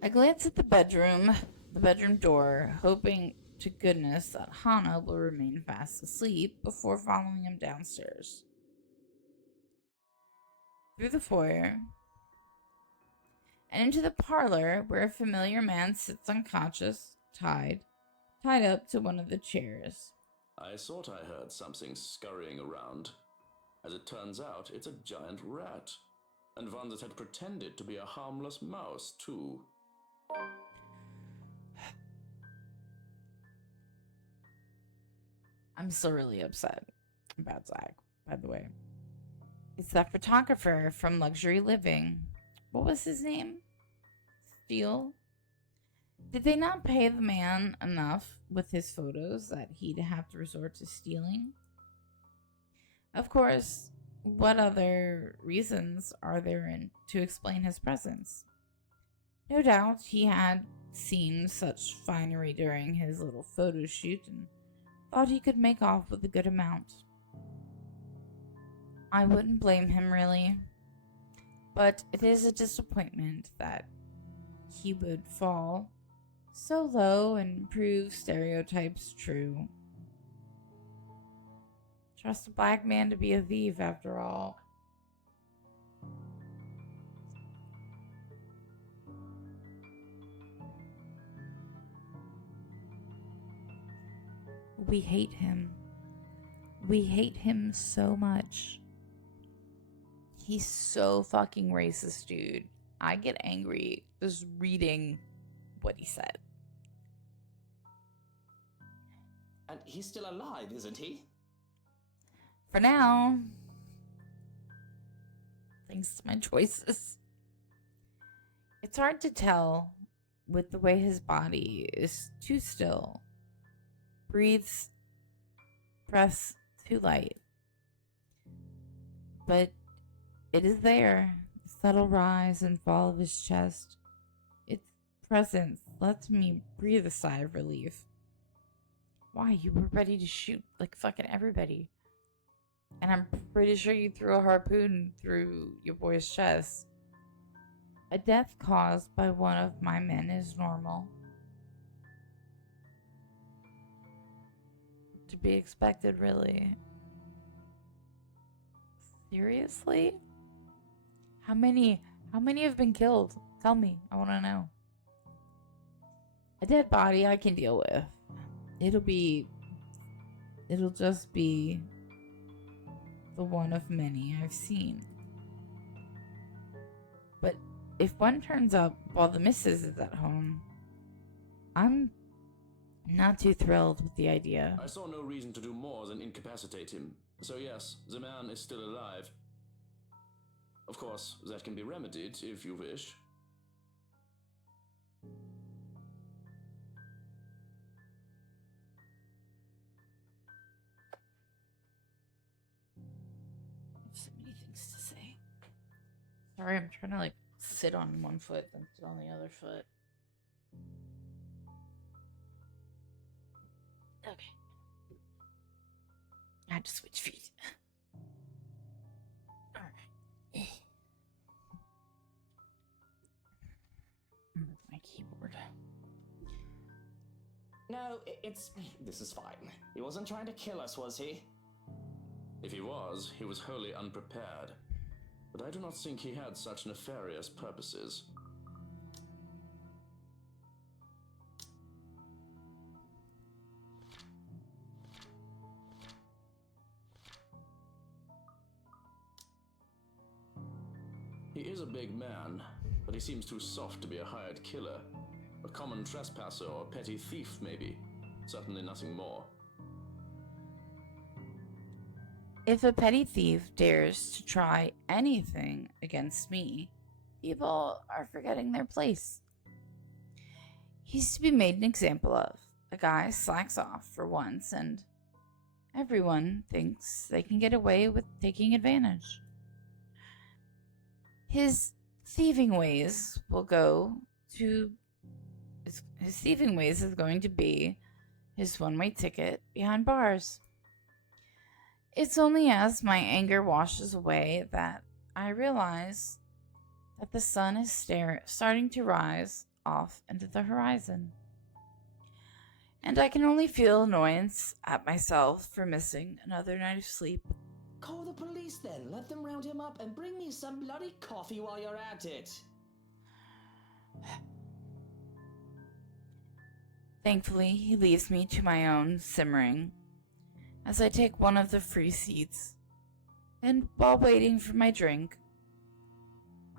I glance at the bedroom door, hoping to goodness that Hana will remain fast asleep before following him downstairs. Through the foyer, and into the parlor where a familiar man sits unconscious, tied up to one of the chairs. I thought I heard something scurrying around. As it turns out, it's a giant rat, and one that had pretended to be a harmless mouse, too. I'm still really upset about Zach, by the way. It's that photographer from Luxury Living. What was his name? Steele? Did they not pay the man enough with his photos that he'd have to resort to stealing? Of course, what other reasons are there to explain his presence? No doubt he had seen such finery during his little photo shoot and thought he could make off with a good amount. I wouldn't blame him, really. But it is a disappointment that he would fall so low and prove stereotypes true. Trust a black man to be a thief, after all. We hate him. We hate him so much. He's so fucking racist, dude. I get angry just reading what he said. And he's still alive, isn't he? For now. Thanks to my choices. It's hard to tell with the way his body is too still. Breathes, breaths too light. But it is there, the subtle rise and fall of his chest. Its presence lets me breathe a sigh of relief. Why, you were ready to shoot like fucking everybody. And I'm pretty sure you threw a harpoon through your boy's chest. A death caused by one of my men is normal. To be expected, really. Seriously? How many have been killed? Tell me, I want to know. A dead body I can deal with. It'll just be the one of many I've seen. But if one turns up while the missus is at home, I'm not too thrilled with the idea. I saw no reason to do more than incapacitate him. So yes, the man is still alive. Of course, that can be remedied if you wish. I have so many things to say. Sorry, I'm trying to sit on one foot and sit on the other foot. Okay. I had to switch feet. Alright. My keyboard. No, this is fine. He wasn't trying to kill us, was he? If he was wholly unprepared. But I do not think he had such nefarious purposes. He is a big man, but he seems too soft to be a hired killer. A common trespasser or petty thief, maybe. Certainly nothing more. If a petty thief dares to try anything against me, people are forgetting their place. He's to be made an example of. A guy slacks off for once, and everyone thinks they can get away with taking advantage. His thieving ways is going to be his one-way ticket behind bars. It's only as my anger washes away that I realize that the sun is starting to rise off into the horizon. And I can only feel annoyance at myself for missing another night of sleep. Call the police then. Let them round him up and bring me some bloody coffee while you're at it. Thankfully, he leaves me to my own simmering as I take one of the free seats. And while waiting for my drink,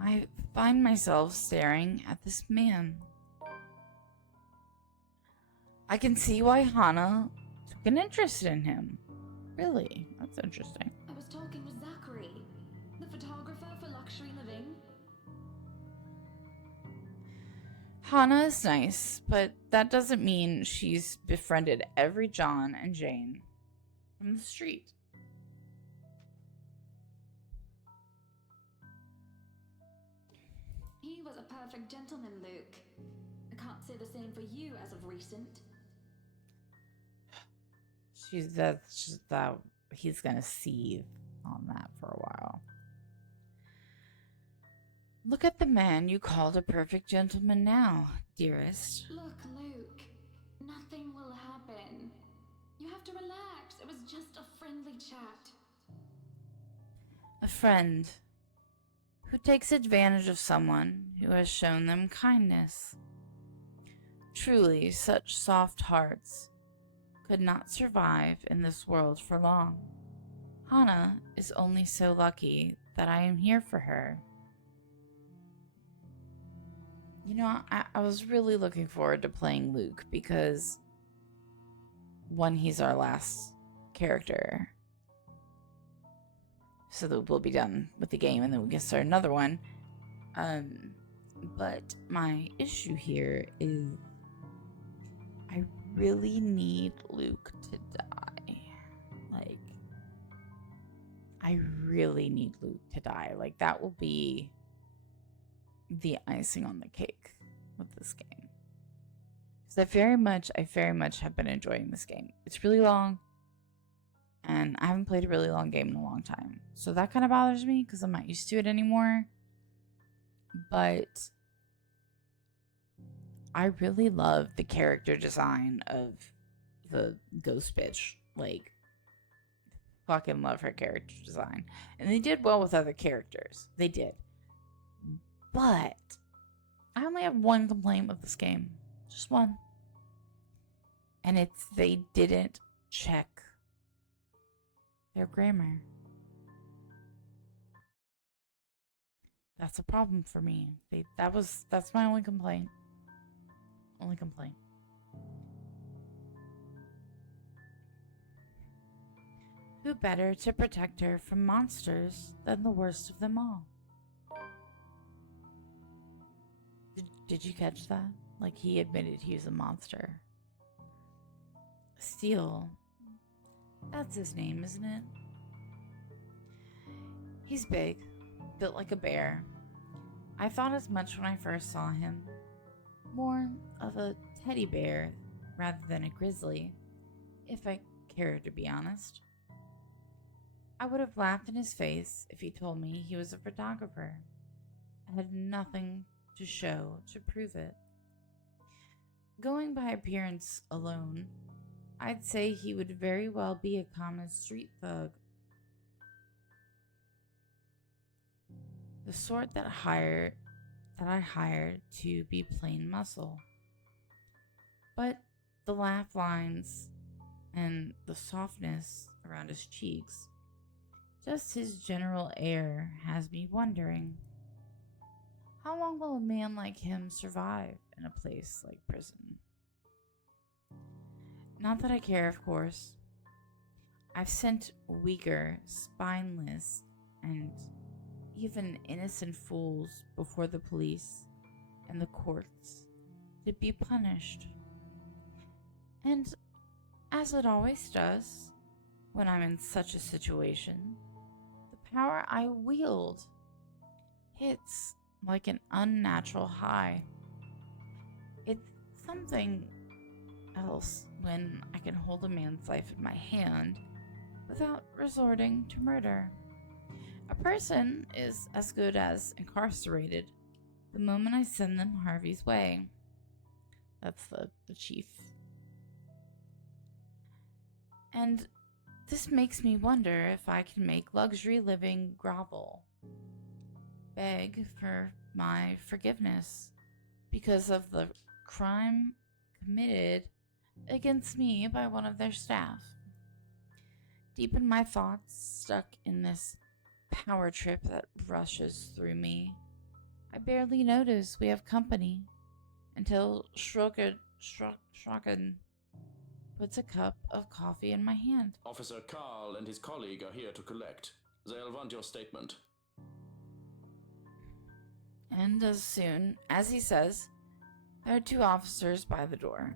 I find myself staring at this man. I can see why Hana took an interest in him. Really, that's interesting. I was talking with Zachary, the photographer for Luxury Living. Hana is nice, but that doesn't mean she's befriended every John and Jane from the street. He was a perfect gentleman, Luke. I can't say the same for you as of recent. That's just that he's gonna seethe on that for a while. Look at the man you called a perfect gentleman now, dearest. Look, Luke, nothing will happen. You have to relax. It was just a friendly chat. A friend who takes advantage of someone who has shown them kindness. Truly, such soft hearts could not survive in this world for long. Hana is only so lucky that I am here for her. You know, I was really looking forward to playing Luke because, one, he's our last character. So that we'll be done with the game and then we can start another one. But my issue here is I really need Luke to die. Like, I really need Luke to die. Like, that will be the icing on the cake with this game. Because I very much have been enjoying this game. It's really long, and I haven't played a really long game in a long time. So that kind of bothers me because I'm not used to it anymore. But I really love the character design of the ghost bitch. Like, fucking love her character design. And they did well with other characters. They did. But I only have one complaint with this game. Just one. And it's they didn't check their grammar. That's a problem for me. That's my only complaint. Only complaint. Who better to protect her from monsters than the worst of them all? Did you catch that? Like, he admitted he was a monster. Steel. That's his name, isn't it? He's big, built like a bear. I thought as much when I first saw him. More of a teddy bear rather than a grizzly, if I care to be honest. I would have laughed in his face if he told me he was a photographer. I had nothing to show to prove it. Going by appearance alone, I'd say he would very well be a common street thug. The sort that I hired to be plain muscle. But the laugh lines and the softness around his cheeks, just his general air, has me wondering, how long will a man like him survive in a place like prison? Not that I care, of course. I've sent weaker, spineless, and even innocent fools before the police and the courts to be punished. And as it always does, when I'm in such a situation, the power I wield hits like an unnatural high. It's something else when I can hold a man's life in my hand without resorting to murder. A person is as good as incarcerated the moment I send them Harvey's way. That's the chief. And this makes me wonder if I can make luxury living grovel, beg for my forgiveness because of the crime committed against me by one of their staff. Deep in my thoughts, stuck in this power trip that rushes through me, I barely notice we have company until Shroken puts a cup of coffee in my hand. Officer Carl and his colleague are here to collect. They'll want your statement. And as soon as he says, there are 2 officers by the door.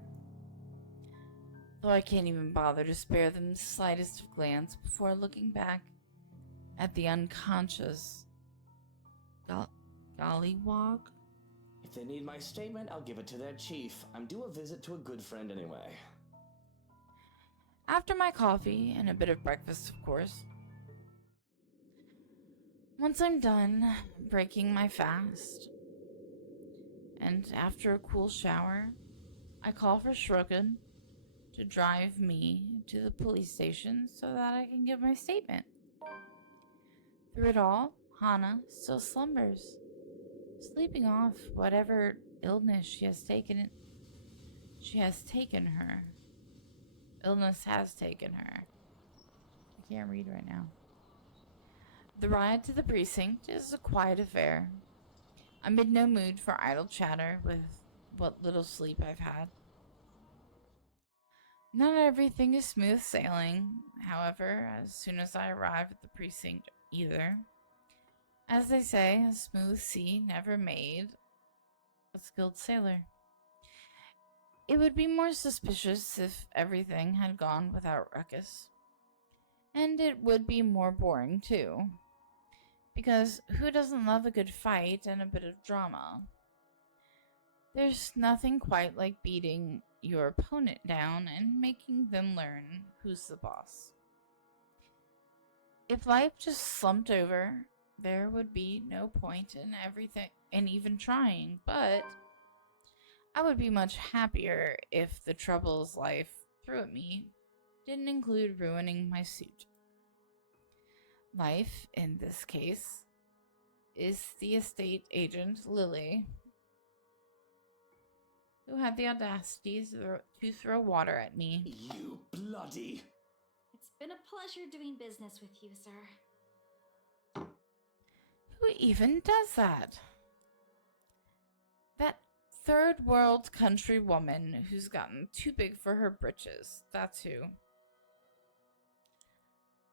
Though I can't even bother to spare them the slightest of glance before looking back at the unconscious Gollywog. If they need my statement, I'll give it to their chief. I'm due a visit to a good friend anyway. After my coffee and a bit of breakfast, of course. Once I'm done breaking my fast, and after a cool shower, I call for Shroken to drive me to the police station so that I can give my statement. Through it all, Hana still slumbers, sleeping off whatever illness Illness has taken her. I can't read right now. The ride to the precinct is a quiet affair. I'm in no mood for idle chatter with what little sleep I've had. Not everything is smooth sailing, however, as soon as I arrive at the precinct either. As they say, a smooth sea never made a skilled sailor. It would be more suspicious if everything had gone without ruckus. And it would be more boring, too. Because who doesn't love a good fight and a bit of drama? There's nothing quite like beating your opponent down and making them learn who's the boss. If life just slumped over, there would be no point in even trying, but I would be much happier if the troubles life threw at me didn't include ruining my suit. Life, in this case, is the estate agent, Lily, who had the audacity to throw water at me. You bloody... It's been a pleasure doing business with you, sir. Who even does that? That third world country woman who's gotten too big for her britches. That's who.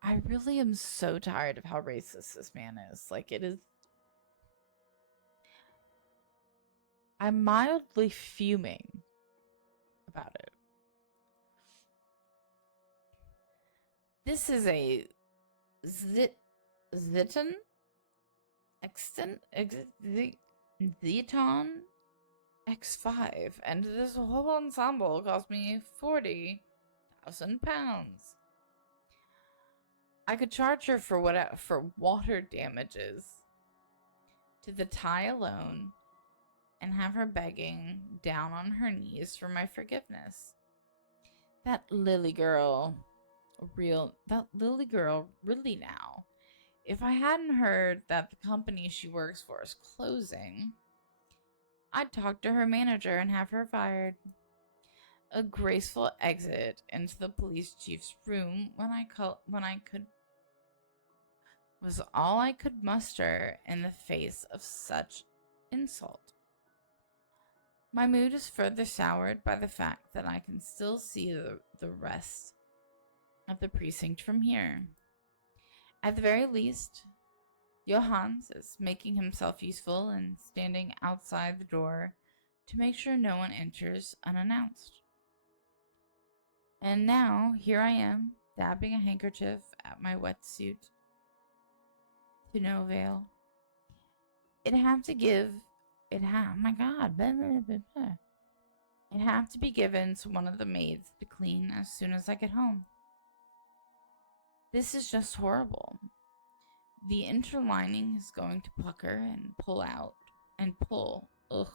I really am so tired of how racist this man is. Like, it is... I'm mildly fuming about it. This is a Zeton X5, and this whole ensemble cost me 40,000 pounds. I could charge her for water damages to the tie alone and have her begging down on her knees for my forgiveness. That Lily girl, really now. If I hadn't heard that the company she works for is closing, I'd talk to her manager and have her fired. A graceful exit into the police chief's room was all I could muster in the face of such insult. My mood is further soured by the fact that I can still see the rest of the precinct from here. At the very least, Johannes is making himself useful and standing outside the door to make sure no one enters unannounced. And now, here I am, dabbing a handkerchief at my wetsuit to no avail. It'd have to be given to one of the maids to clean as soon as I get home. This is just horrible. The interlining is going to pucker and pull out and pull. Ugh.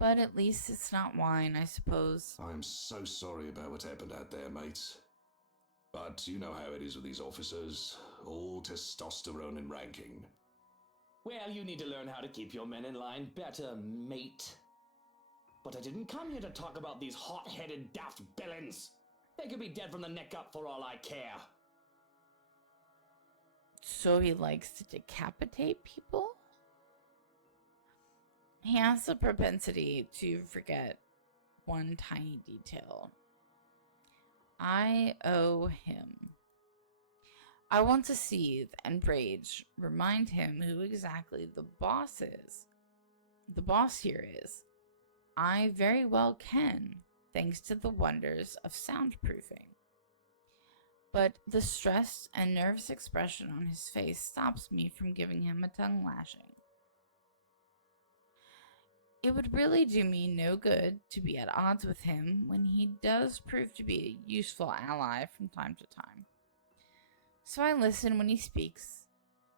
But at least it's not wine, I suppose. I'm so sorry about what happened out there, mates. But you know how it is with these officers. All testosterone and ranking. Well, you need to learn how to keep your men in line better, mate. But I didn't come here to talk about these hot-headed daft villains. They could be dead from the neck up for all I care. So he likes to decapitate people? He has a propensity to forget one tiny detail. I owe him. I want to seethe and rage, remind him who exactly the boss is. The boss here is. I very well can, thanks to the wonders of soundproofing. But the stressed and nervous expression on his face stops me from giving him a tongue lashing. It would really do me no good to be at odds with him when he does prove to be a useful ally from time to time. So I listen when he speaks,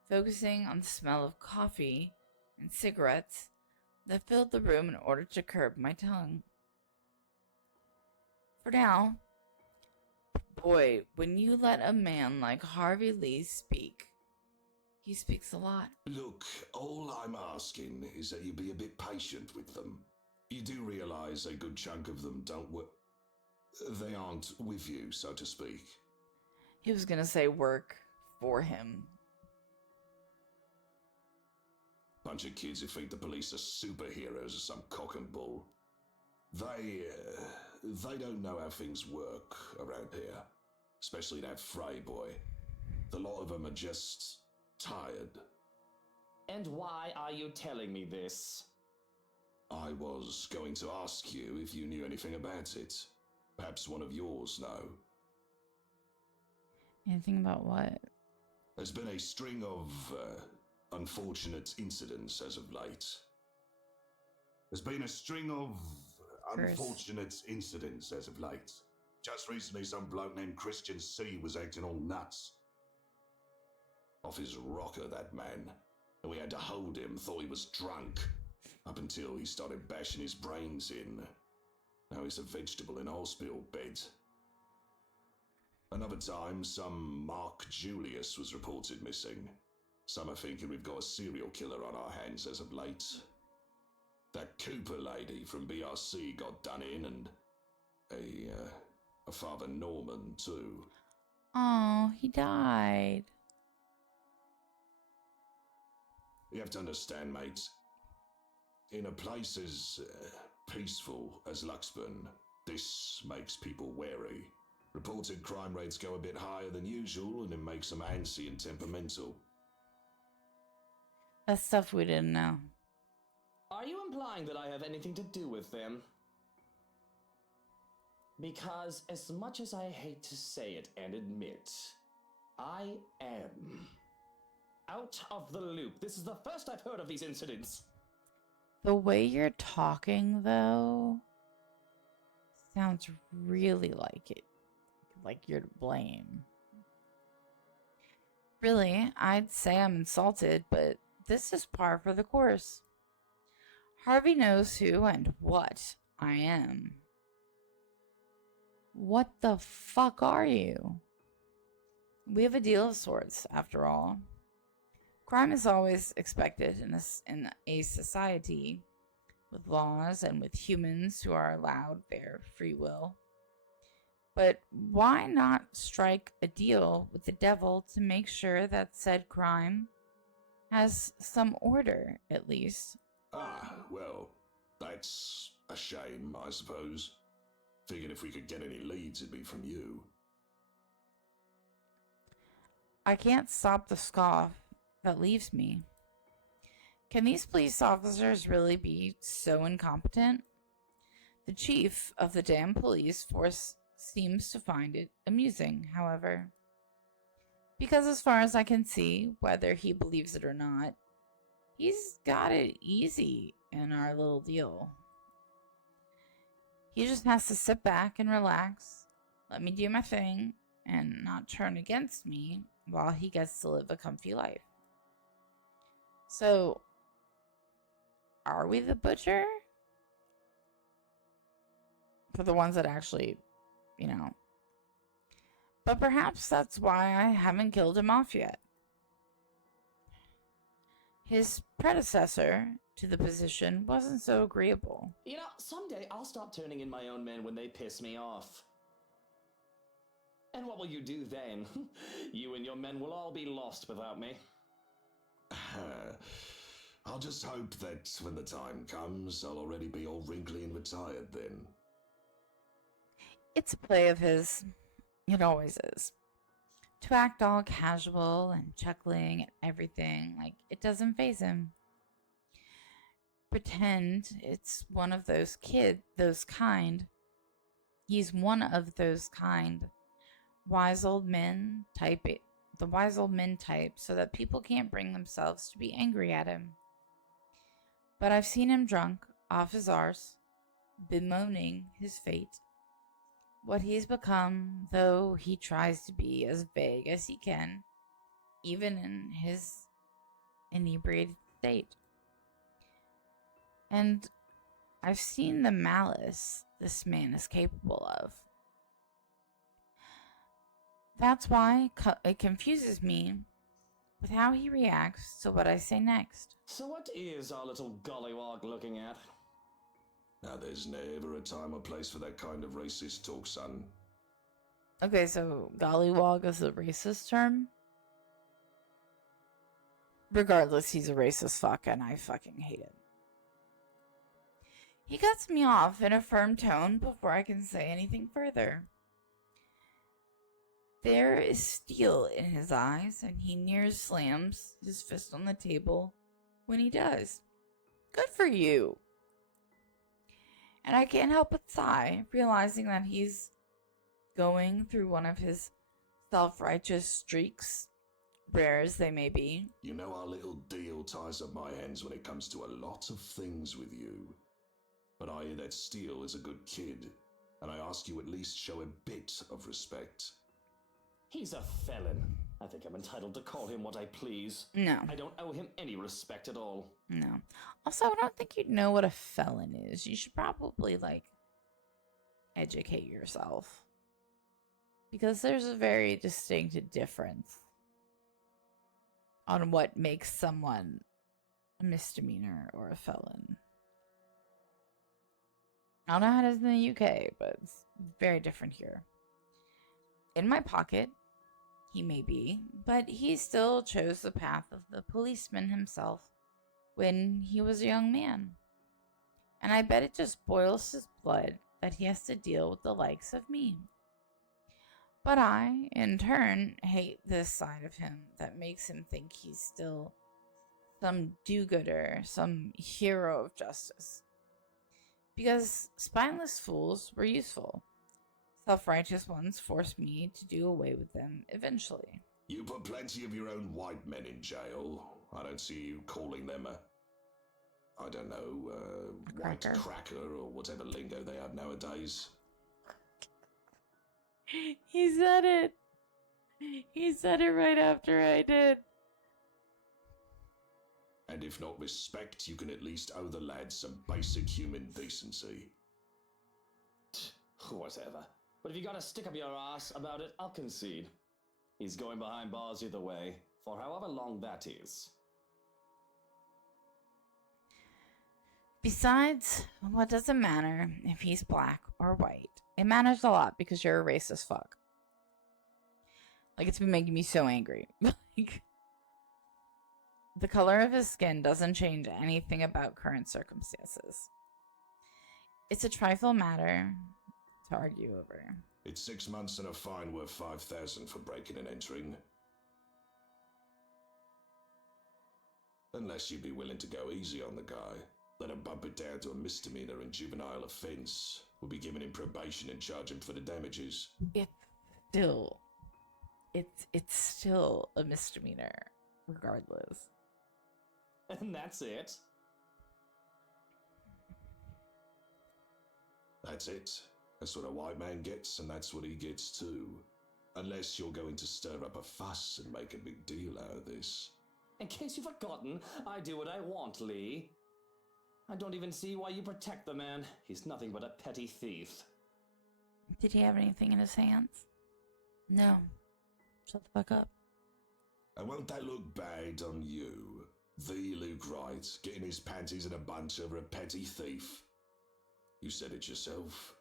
focusing on the smell of coffee and cigarettes that filled the room in order to curb my tongue. For now, boy, when you let a man like Harvey Lee speak, he speaks a lot. Look, all I'm asking is that you be a bit patient with them. You do realize a good chunk of them don't work. They aren't with you, so to speak. He was gonna say work for him. Bunch of kids who think the police are superheroes or some cock and bull. They don't know how things work around here. Especially that Frey boy. The lot of them are just tired. And why are you telling me this? I was going to ask you if you knew anything about it. Perhaps one of yours know. Anything about what? There's been a string of unfortunate incidents as of late. There's been a string of unfortunate incidents as of late. Just recently, some bloke named Christian C was acting all nuts. Off his rocker, that man. And we had to hold him, thought he was drunk. Up until he started bashing his brains in. Now he's a vegetable in a hospital bed. Another time, some Mark Julius was reported missing. Some are thinking we've got a serial killer on our hands as of late. That Cooper lady from BRC got done in, and a Father Norman, too. Oh, he died. You have to understand, mates. In a place as peaceful as Luxburn, this makes people wary. Reported crime rates go a bit higher than usual, and it makes them antsy and temperamental. That's stuff we didn't know. Are you implying that I have anything to do with them? Because as much as I hate to say it and admit, I am out of the loop. This is the first I've heard of these incidents. The way you're talking, though, sounds really like it. Like you're to blame. Really, I'd say I'm insulted, but this is par for the course. Harvey knows who and what I am. What the fuck are you? We have a deal of sorts, after all. Crime is always expected in a society with laws and with humans who are allowed their free will. But why not strike a deal with the devil to make sure that said crime has some order, at least? Ah, well, that's a shame, I suppose. Figured if we could get any leads, it'd be from you. I can't stop the scoff that leaves me. Can these police officers really be so incompetent? The chief of the damn police force seems to find it amusing, however. Because as far as I can see, whether he believes it or not, he's got it easy in our little deal. He just has to sit back and relax, let me do my thing, and not turn against me while he gets to live a comfy life. So, are we the butcher? For the ones that actually, you know. But perhaps that's why I haven't killed him off yet. His predecessor to the position wasn't so agreeable. You know, someday I'll stop turning in my own men when they piss me off. And what will you do then? You and your men will all be lost without me. I'll just hope that when the time comes, I'll already be all wrinkly and retired then. It's a play of his. It always is. To act all casual and chuckling at everything, like it doesn't faze him. Pretend it's one of those those kind. He's one of those kind. Wise old men type it. The wise old men type so that people can't bring themselves to be angry at him. But I've seen him drunk, off his arse, bemoaning his fate. What he's become, though he tries to be as vague as he can, even in his inebriated state. And I've seen the malice this man is capable of. That's why it confuses me with how he reacts to what I say next. So what is our little gollywog looking at? Now, there's never a time or place for that kind of racist talk, son. Okay, so gollywog is a racist term? Regardless, he's a racist fuck, and I fucking hate it. He cuts me off in a firm tone before I can say anything further. There is steel in his eyes, and he near slams his fist on the table when he does. Good for you. And I can't help but sigh, realizing that he's going through one of his self-righteous streaks, rare as they may be. You know our little deal ties up my hands when it comes to a lot of things with you. But I hear that Steele is a good kid, and I ask you at least show a bit of respect. He's a felon. I think I'm entitled to call him what I please. No. I don't owe him any respect at all. No. Also, I don't think you'd know what a felon is. You should probably, educate yourself. Because there's a very distinct difference on what makes someone a misdemeanor or a felon. I don't know how it is in the UK, but it's very different here. In my pocket, he may be, but he still chose the path of the policeman himself when he was a young man. And I bet it just boils his blood that he has to deal with the likes of me. But I, in turn, hate this side of him that makes him think he's still some do-gooder, some hero of justice. Because spineless fools were useful. Self-righteous ones forced me to do away with them eventually. You put plenty of your own white men in jail. I don't see you calling them white cracker or whatever lingo they have nowadays. He said it. He said it right after I did. And if not respect, you can at least owe the lads some basic human decency. Whatever. But if you gotta stick up your ass about it, I'll concede. He's going behind bars either way, for however long that is. Besides, what does it matter if he's black or white? It matters a lot because you're a racist fuck. It's been making me so angry. The color of his skin doesn't change anything about current circumstances. It's a trifle matter to argue over. It's 6 months and a fine worth 5,000 for breaking and entering. Unless you'd be willing to go easy on the guy. Let him bump it down to a misdemeanor and juvenile offense. We'll be giving him probation and charge him for the damages. It's still a misdemeanor, regardless. And that's it? That's it. That's what a white man gets, and that's what he gets too. Unless you're going to stir up a fuss and make a big deal out of this. In case you've forgotten, I do what I want, Lee. I don't even see why you protect the man. He's nothing but a petty thief. Did he have anything in his hands? No. Shut the fuck up. And won't that look bad on you? The Luke Wright, getting his panties in a bunch over a petty thief. You said it yourself.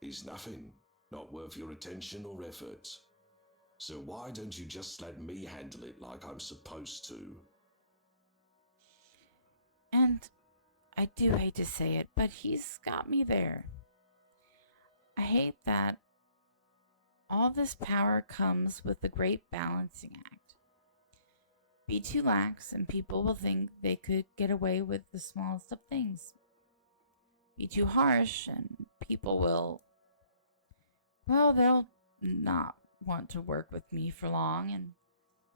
He's nothing. Not worth your attention or effort. So why don't you just let me handle it like I'm supposed to? And I do hate to say it, but he's got me there. I hate that all this power comes with the great balancing act. Be too lax and people will think they could get away with the smallest of things. Be too harsh and people will, well, they'll not want to work with me for long, and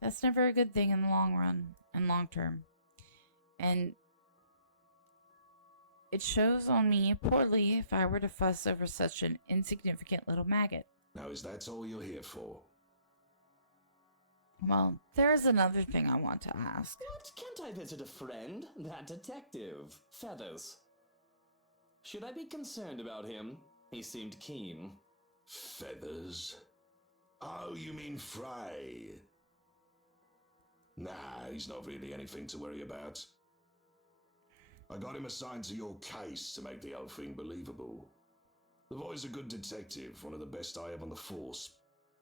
that's never a good thing in the long run and long term. And it shows on me poorly if I were to fuss over such an insignificant little maggot. Now, is that all you're here for? Well, there's another thing I want to ask. What? Can't I visit a friend? That detective. Feathers. Should I be concerned about him? He seemed keen. Feathers? Oh, you mean Frey? Nah, he's not really anything to worry about. I got him assigned to your case to make the whole thing believable. The boy's a good detective, one of the best I have on the force,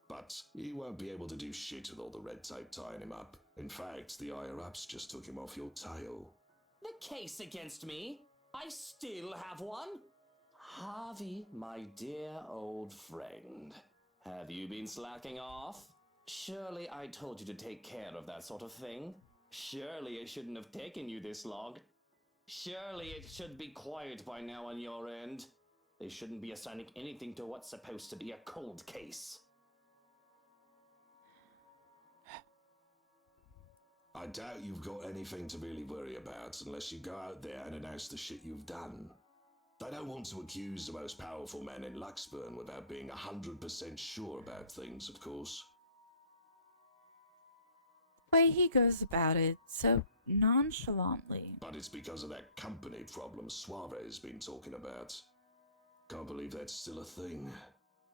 but he won't be able to do shit with all the red tape tying him up. In fact, the higher-ups just took him off your tail. The case against me? I still have one? Harvey, my dear old friend, have you been slacking off? Surely I told you to take care of that sort of thing. Surely it shouldn't have taken you this long. Surely it should be quiet by now on your end. They shouldn't be assigning anything to what's supposed to be a cold case. I doubt you've got anything to really worry about unless you go out there and announce the shit you've done. I don't want to accuse the most powerful man in Luxburn without being 100% sure about things, of course. The way he goes about it so nonchalantly. But it's because of that company problem Suave's been talking about. Can't believe that's still a thing.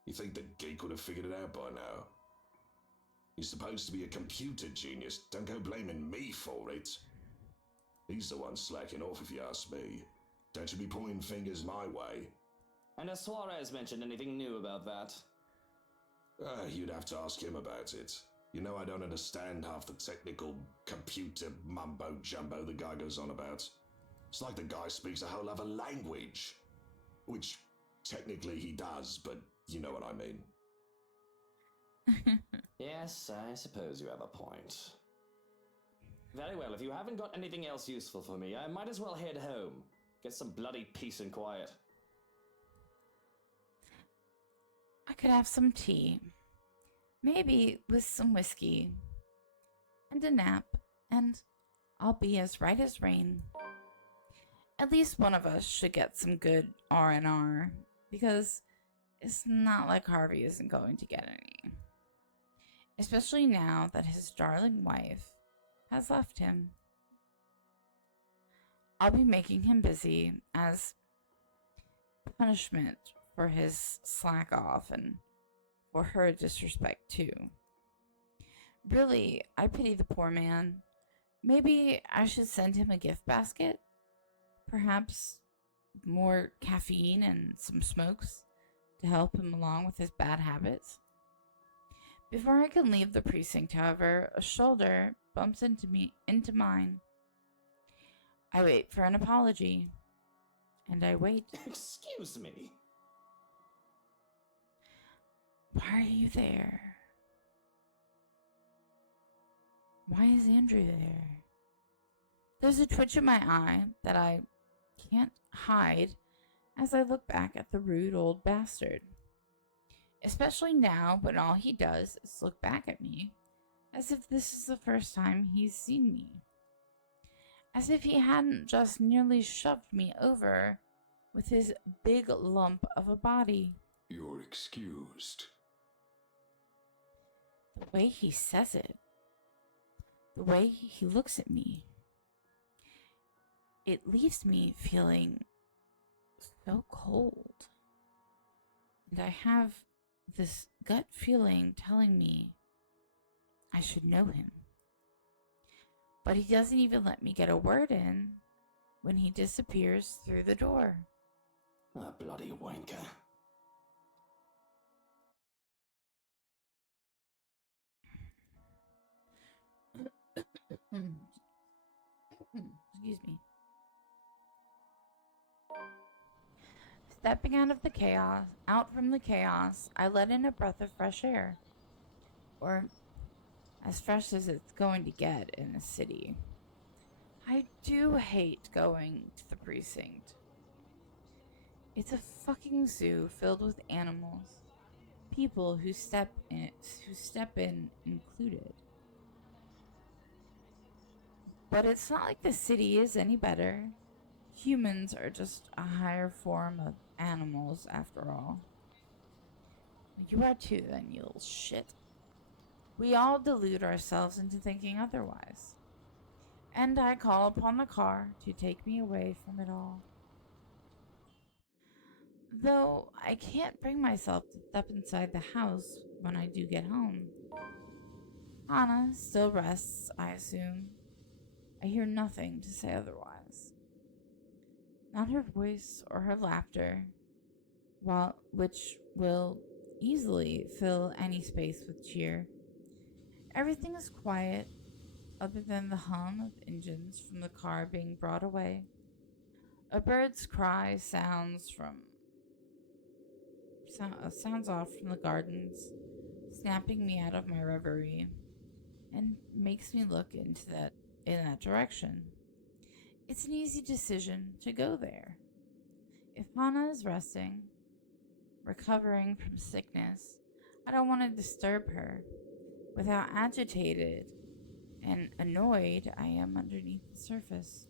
You think the geek would have figured it out by now? He's supposed to be a computer genius. Don't go blaming me for it. He's the one slacking off, if you ask me. Don't you be pointing fingers my way. And has Suarez mentioned anything new about that? You'd have to ask him about it. You know I don't understand half the technical computer mumbo-jumbo the guy goes on about. It's like the guy speaks a whole other language. Which, technically he does, but you know what I mean. Yes, I suppose you have a point. Very well, if you haven't got anything else useful for me, I might as well head home. Get some bloody peace and quiet. I could have some tea. Maybe with some whiskey. And a nap. And I'll be as right as rain. At least one of us should get some good R&R. Because it's not like Harvey isn't going to get any. Especially now that his darling wife has left him. I'll be making him busy as punishment for his slack off and for her disrespect too. Really, I pity the poor man. Maybe I should send him a gift basket? Perhaps more caffeine and some smokes to help him along with his bad habits? Before I can leave the precinct, however, a shoulder bumps into mine. I wait for an apology. And I wait. Excuse me. Why are you there? Why is Andrew there? There's a twitch in my eye that I can't hide as I look back at the rude old bastard. Especially now when all he does is look back at me as if this is the first time he's seen me. As if he hadn't just nearly shoved me over with his big lump of a body. You're excused. The way he says it, the way he looks at me, it leaves me feeling so cold. And I have this gut feeling telling me I should know him. But he doesn't even let me get a word in when he disappears through the door. A bloody wanker. Excuse me. Stepping out from the chaos, I let in a breath of fresh air. Or as fresh as it's going to get in a city. I do hate going to the precinct. It's a fucking zoo filled with animals. People who step in included. But it's not like the city is any better. Humans are just a higher form of animals, after all. You are too, then, you little shit. We all delude ourselves into thinking otherwise. And I call upon the car to take me away from it all. Though I can't bring myself to step inside the house when I do get home. Hana still rests, I assume. I hear nothing to say otherwise. Not her voice or her laughter, which will easily fill any space with cheer. Everything is quiet, other than the hum of engines from the car being brought away. A bird's cry sounds off from the gardens, snapping me out of my reverie, and makes me look in that direction. It's an easy decision to go there. If Hana is resting, recovering from sickness, I don't want to disturb her with how agitated and annoyed I am underneath the surface.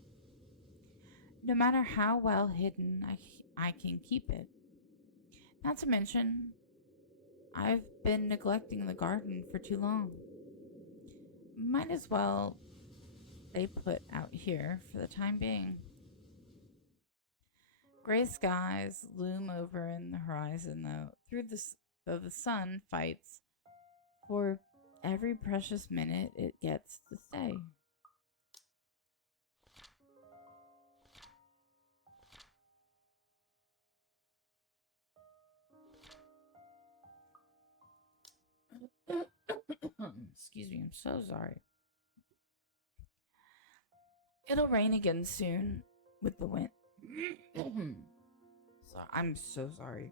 No matter how well hidden I can keep it. Not to mention, I've been neglecting the garden for too long. Might as well stay put out here for the time being. Gray skies loom over in the horizon, though the sun fights for every precious minute it gets to stay. Excuse me, I'm so sorry. It'll rain again soon with the wind. So I'm so sorry.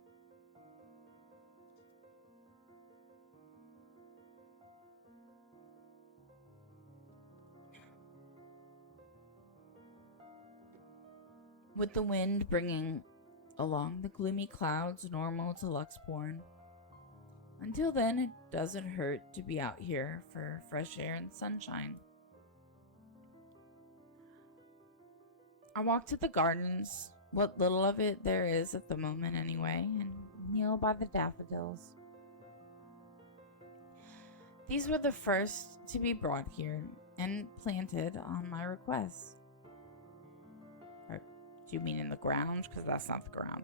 With the wind bringing along the gloomy clouds normal to Luxborn. Until then, it doesn't hurt to be out here for fresh air and sunshine. I walk to the gardens, what little of it there is at the moment anyway, and kneel by the daffodils. These were the first to be brought here and planted on my request. Or do you mean in the ground? Because that's not the ground.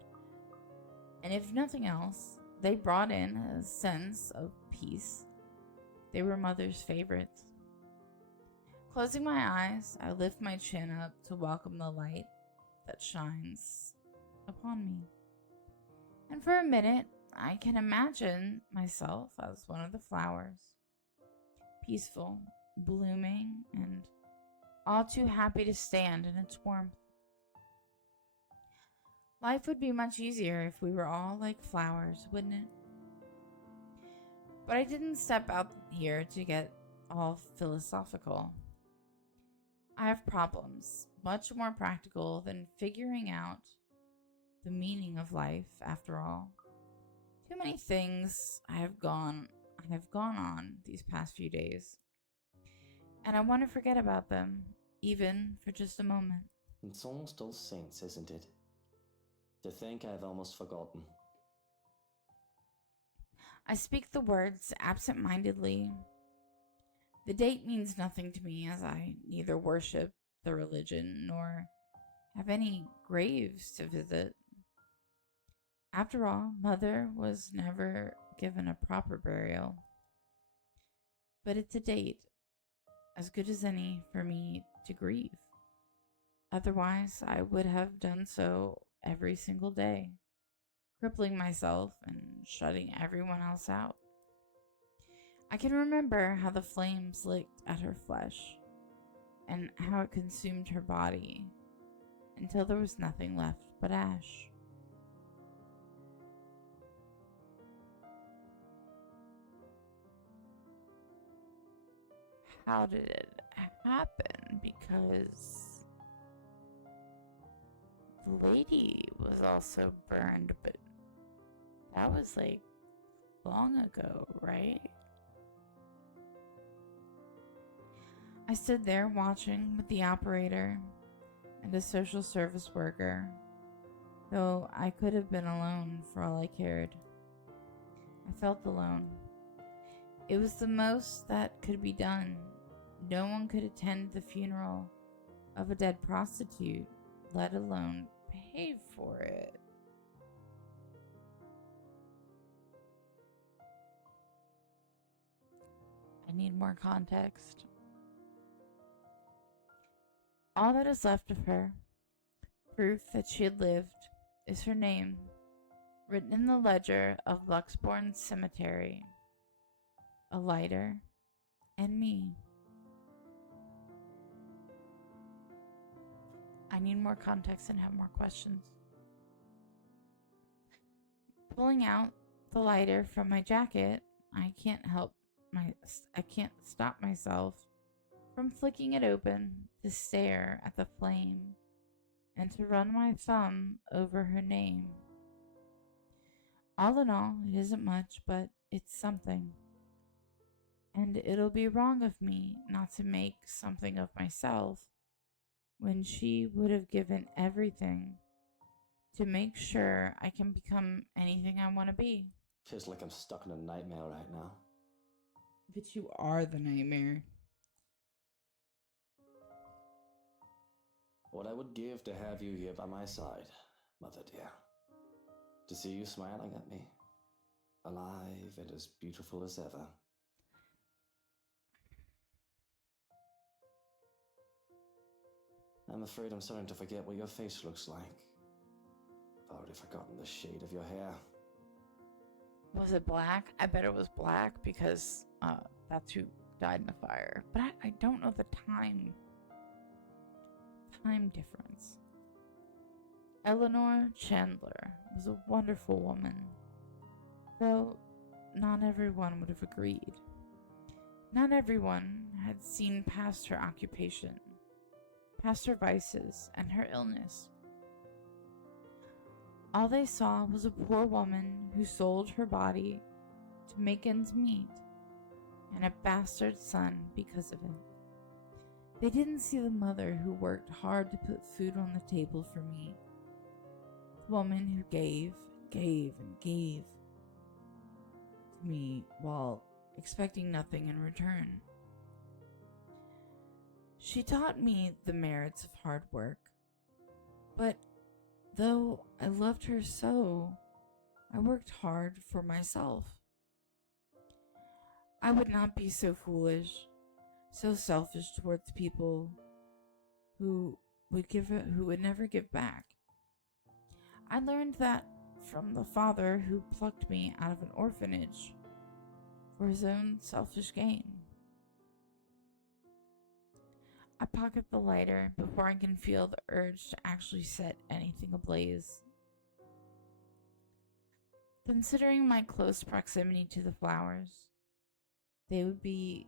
And if nothing else, they brought in a sense of peace. They were Mother's favorites. Closing my eyes, I lift my chin up to welcome the light that shines upon me. And for a minute, I can imagine myself as one of the flowers. Peaceful, blooming, and all too happy to stand in its warmth. Life would be much easier if we were all like flowers, wouldn't it? But I didn't step out here to get all philosophical. I have problems, much more practical than figuring out the meaning of life, after all. Too many things I have gone on these past few days. And I want to forget about them, even for just a moment. It's almost All Saints, isn't it? To think I've almost forgotten. I speak the words absent-mindedly. The date means nothing to me, as I neither worship the religion nor have any graves to visit. After all, Mother was never given a proper burial. But it's a date, as good as any for me to grieve. Otherwise, I would have done so every single day, crippling myself and shutting everyone else out. I can remember how the flames licked at her flesh and how it consumed her body until there was nothing left but ash. How did it happen? Because the lady was also burned, but that was like long ago, right? I stood there watching with the operator and a social service worker, though I could have been alone for all I cared. I felt alone. It was the most that could be done. No one could attend the funeral of a dead prostitute, let alone pay for it. I need more context. All that is left of her, proof that she had lived, is her name, written in the ledger of Luxbourne Cemetery, a lighter, and me. I need more context and have more questions. Pulling out the lighter from my jacket, I can't stop myself from flicking it open to stare at the flame and to run my thumb over her name. All in all, it isn't much, but it's something. And it'll be wrong of me not to make something of myself when she would have given everything to make sure I can become anything I want to be. Feels like I'm stuck in a nightmare right now. But you are the nightmare. What I would give to have you here by my side, Mother dear. To see you smiling at me, alive and as beautiful as ever. I'm afraid I'm starting to forget what your face looks like. I've already forgotten the shade of your hair. Was it black? I bet it was black because that's who died in the fire. But I don't know the time difference. Eleanor Chandler was a wonderful woman, though not everyone would have agreed. Not everyone had seen past her occupation, past her vices and her illness. All they saw was a poor woman who sold her body to make ends meet, and a bastard son because of it. They didn't see the mother who worked hard to put food on the table for me, the woman who gave and gave to me while expecting nothing in return. She taught me the merits of hard work, but though I loved her so, I worked hard for myself. I would not be so foolish, so selfish towards people who would never give back. I learned that from the father who plucked me out of an orphanage for his own selfish gain. I pocket the lighter before I can feel the urge to actually set anything ablaze. Considering my close proximity to the flowers, they would be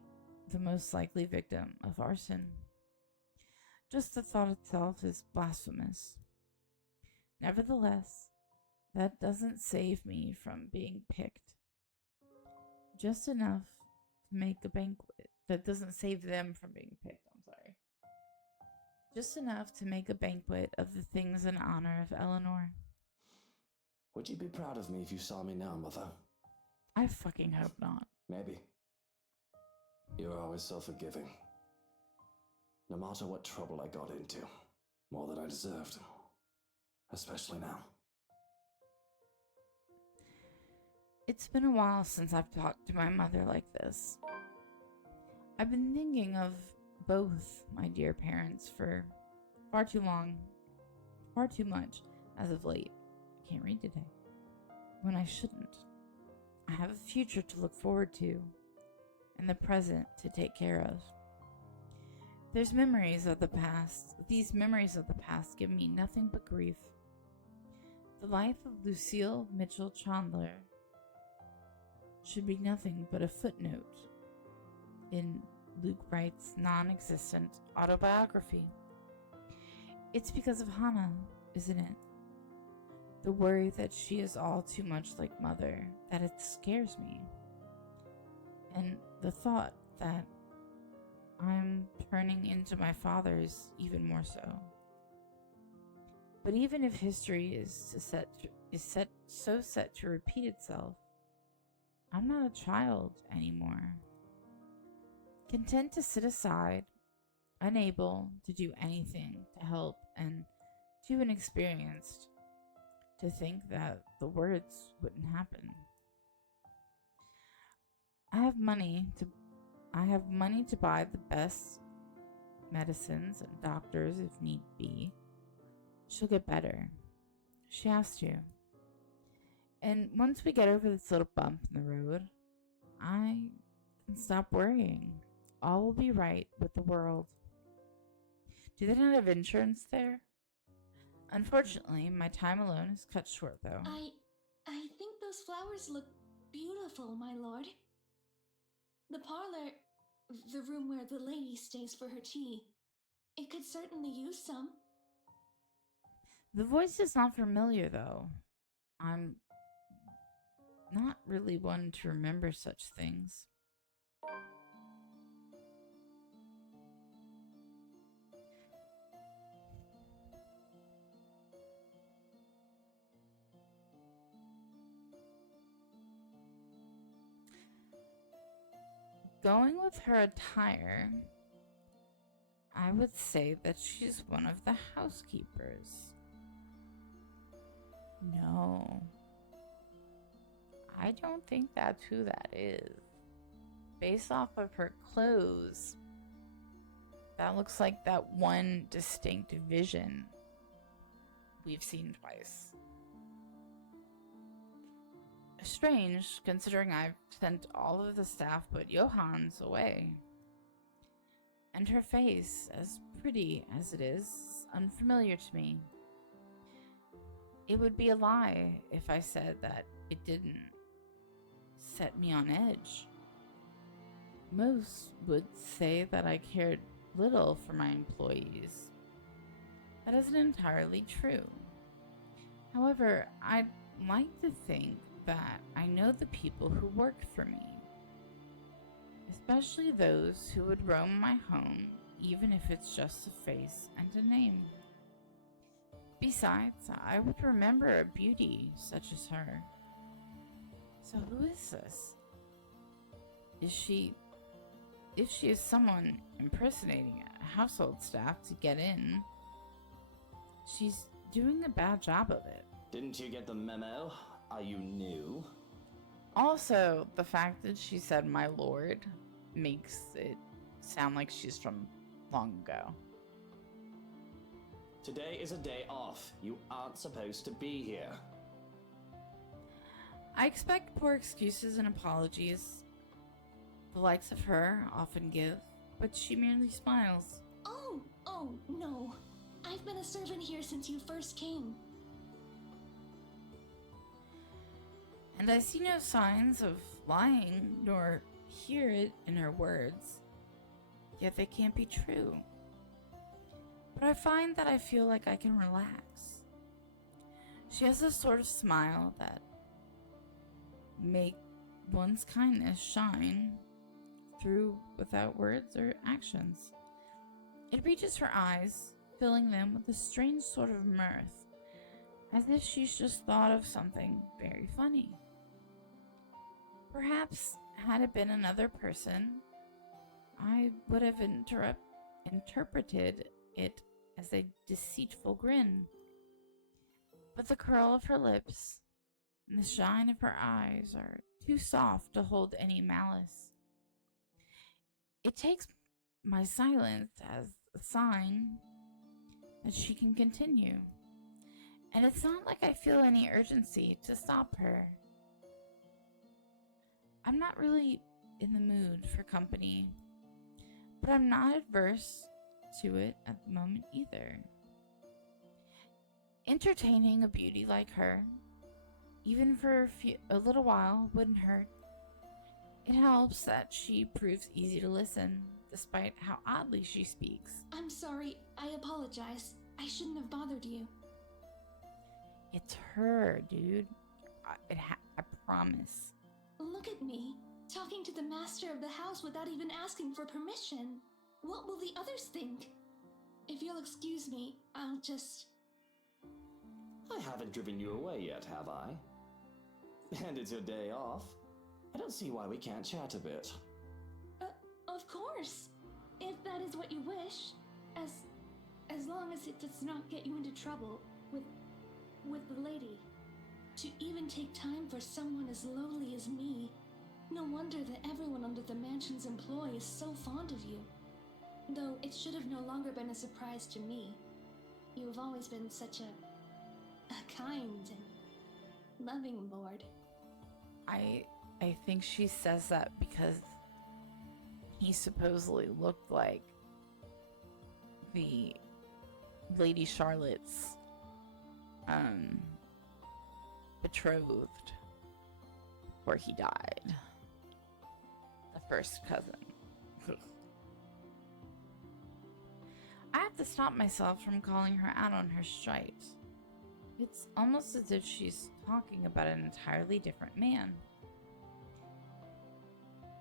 the most likely victim of arson. Just the thought itself is blasphemous. Nevertheless, that doesn't save me from being picked. Just enough to make a banquet. That doesn't save them from being picked, I'm sorry. Just enough to make a banquet of the things in honor of Eleanor. Would you be proud of me if you saw me now, Mother? I fucking hope not. Maybe. You're always so forgiving. No matter what trouble I got into, more than I deserved. Especially now. It's been a while since I've talked to my mother like this. I've been thinking of both my dear parents for far too long, far too much as of late. I can't read today. When I shouldn't. I have a future to look forward to, and the present to take care of. There's memories of the past. These memories of the past give me nothing but grief. The life of Lucille Mitchell Chandler should be nothing but a footnote in Luke Wright's non-existent autobiography. It's because of Hannah, isn't it? The worry that she is all too much like Mother, that it scares me. And the thought that I'm turning into my father's even more so. But even if history is set to repeat itself, I'm not a child anymore. Content to sit aside, unable to do anything to help, and too inexperienced to think that the words wouldn't happen. I have money to buy the best medicines and doctors if need be. She'll get better. She has to. And once we get over this little bump in the road, I can stop worrying. All will be right with the world. Do they not have insurance there? Unfortunately, my time alone is cut short, though. I think those flowers look beautiful, my lord. The parlor, the room where the lady stays for her tea, it could certainly use some. The voice is not familiar, though. I'm not really one to remember such things. Going with her attire, I would say that she's one of the housekeepers. No. I don't think that's who that is. Based off of her clothes, that looks like that one distinct vision we've seen twice. Strange, considering I've sent all of the staff but Johann's away. And her face, as pretty as it is, unfamiliar to me. It would be a lie if I said that it didn't set me on edge. Most would say that I cared little for my employees. That isn't entirely true. However, I'd like to think that I know the people who work for me, especially those who would roam my home, even if it's just a face and a name. Besides, I would remember a beauty such as her. So who is this? If she is someone impersonating a household staff to get in, she's doing a bad job of it. Didn't you get the memo? Are you new? Also, the fact that she said my lord makes it sound like she's from long ago. Today is a day off. You aren't supposed to be here. I expect poor excuses and apologies. The likes of her often give, but she merely smiles. Oh, no. I've been a servant here since you first came. And I see no signs of lying, nor hear it in her words. Yet they can't be true. But I find that I feel like I can relax. She has a sort of smile that make one's kindness shine through without words or actions. It reaches her eyes, filling them with a strange sort of mirth, as if she's just thought of something very funny. Perhaps, had it been another person, I would have interpreted it as a deceitful grin. But the curl of her lips, and the shine of her eyes are too soft to hold any malice. It takes my silence as a sign that she can continue, and it's not like I feel any urgency to stop her. I'm not really in the mood for company, but I'm not adverse to it at the moment either. Entertaining a beauty like her, even for a little while, wouldn't hurt. It helps that she proves easy to listen, despite how oddly she speaks. I'm sorry. I apologize. I shouldn't have bothered you. It's her, dude. I promise. Look at me, talking to the master of the house without even asking for permission. What will the others think? If you'll excuse me, I'll just... I haven't driven you away yet, have I? And it's your day off. I don't see why we can't chat a bit. Of course. If that is what you wish. As long as it does not get you into trouble with the lady. To even take time for someone as lowly as me. No wonder that everyone under the mansion's employ is so fond of you. Though it should have no longer been a surprise to me. You have always been such a kind and loving lord. I think she says that because he supposedly looked like the Lady Charlotte's betrothed before he died. The first cousin. I have to stop myself from calling her out on her stripes. It's almost as if she's talking about an entirely different man.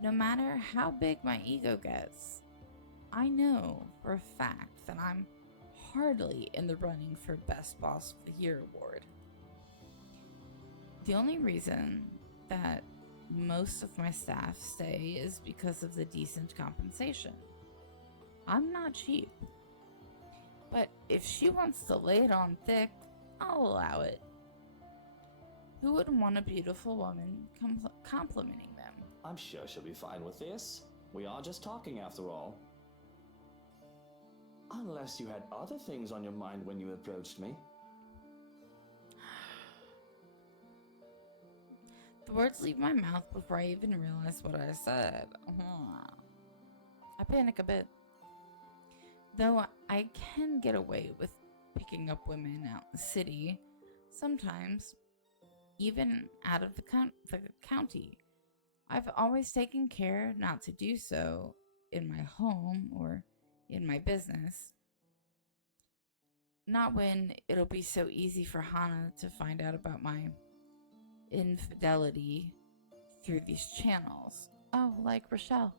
No matter how big my ego gets, I know for a fact that I'm hardly in the running for Best Boss of the Year award. The only reason that most of my staff stay is because of the decent compensation. I'm not cheap. But if she wants to lay it on thick, I'll allow it. Who wouldn't want a beautiful woman complimenting them? I'm sure she'll be fine with this. We are just talking after all. Unless you had other things on your mind when you approached me. The words leave my mouth before I even realize what I said. I panic a bit. Though I can get away with picking up women out in the city, sometimes, even out of the county. I've always taken care not to do so in my home or in my business. Not when it'll be so easy for Hana to find out about my infidelity through these channels. Oh, like Rochelle.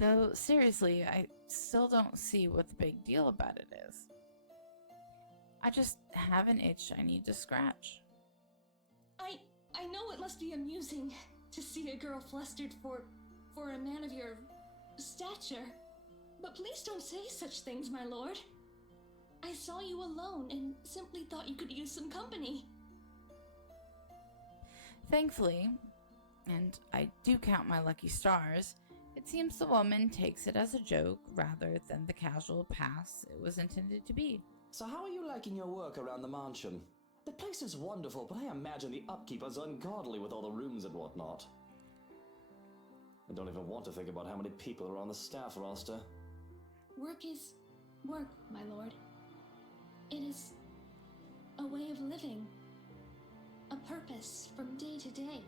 Though, seriously, I still don't see what the big deal about it is. I just have an itch I need to scratch. I know it must be amusing to see a girl flustered for a man of your stature. But please don't say such things, my lord. I saw you alone and simply thought you could use some company. Thankfully, and I do count my lucky stars, it seems the woman takes it as a joke rather than the casual pass it was intended to be. So how are you liking your work around the mansion? The place is wonderful, but I imagine the upkeep is ungodly with all the rooms and whatnot. I don't even want to think about how many people are on the staff roster. Work is work, my lord. It is a way of living. A purpose from day to day.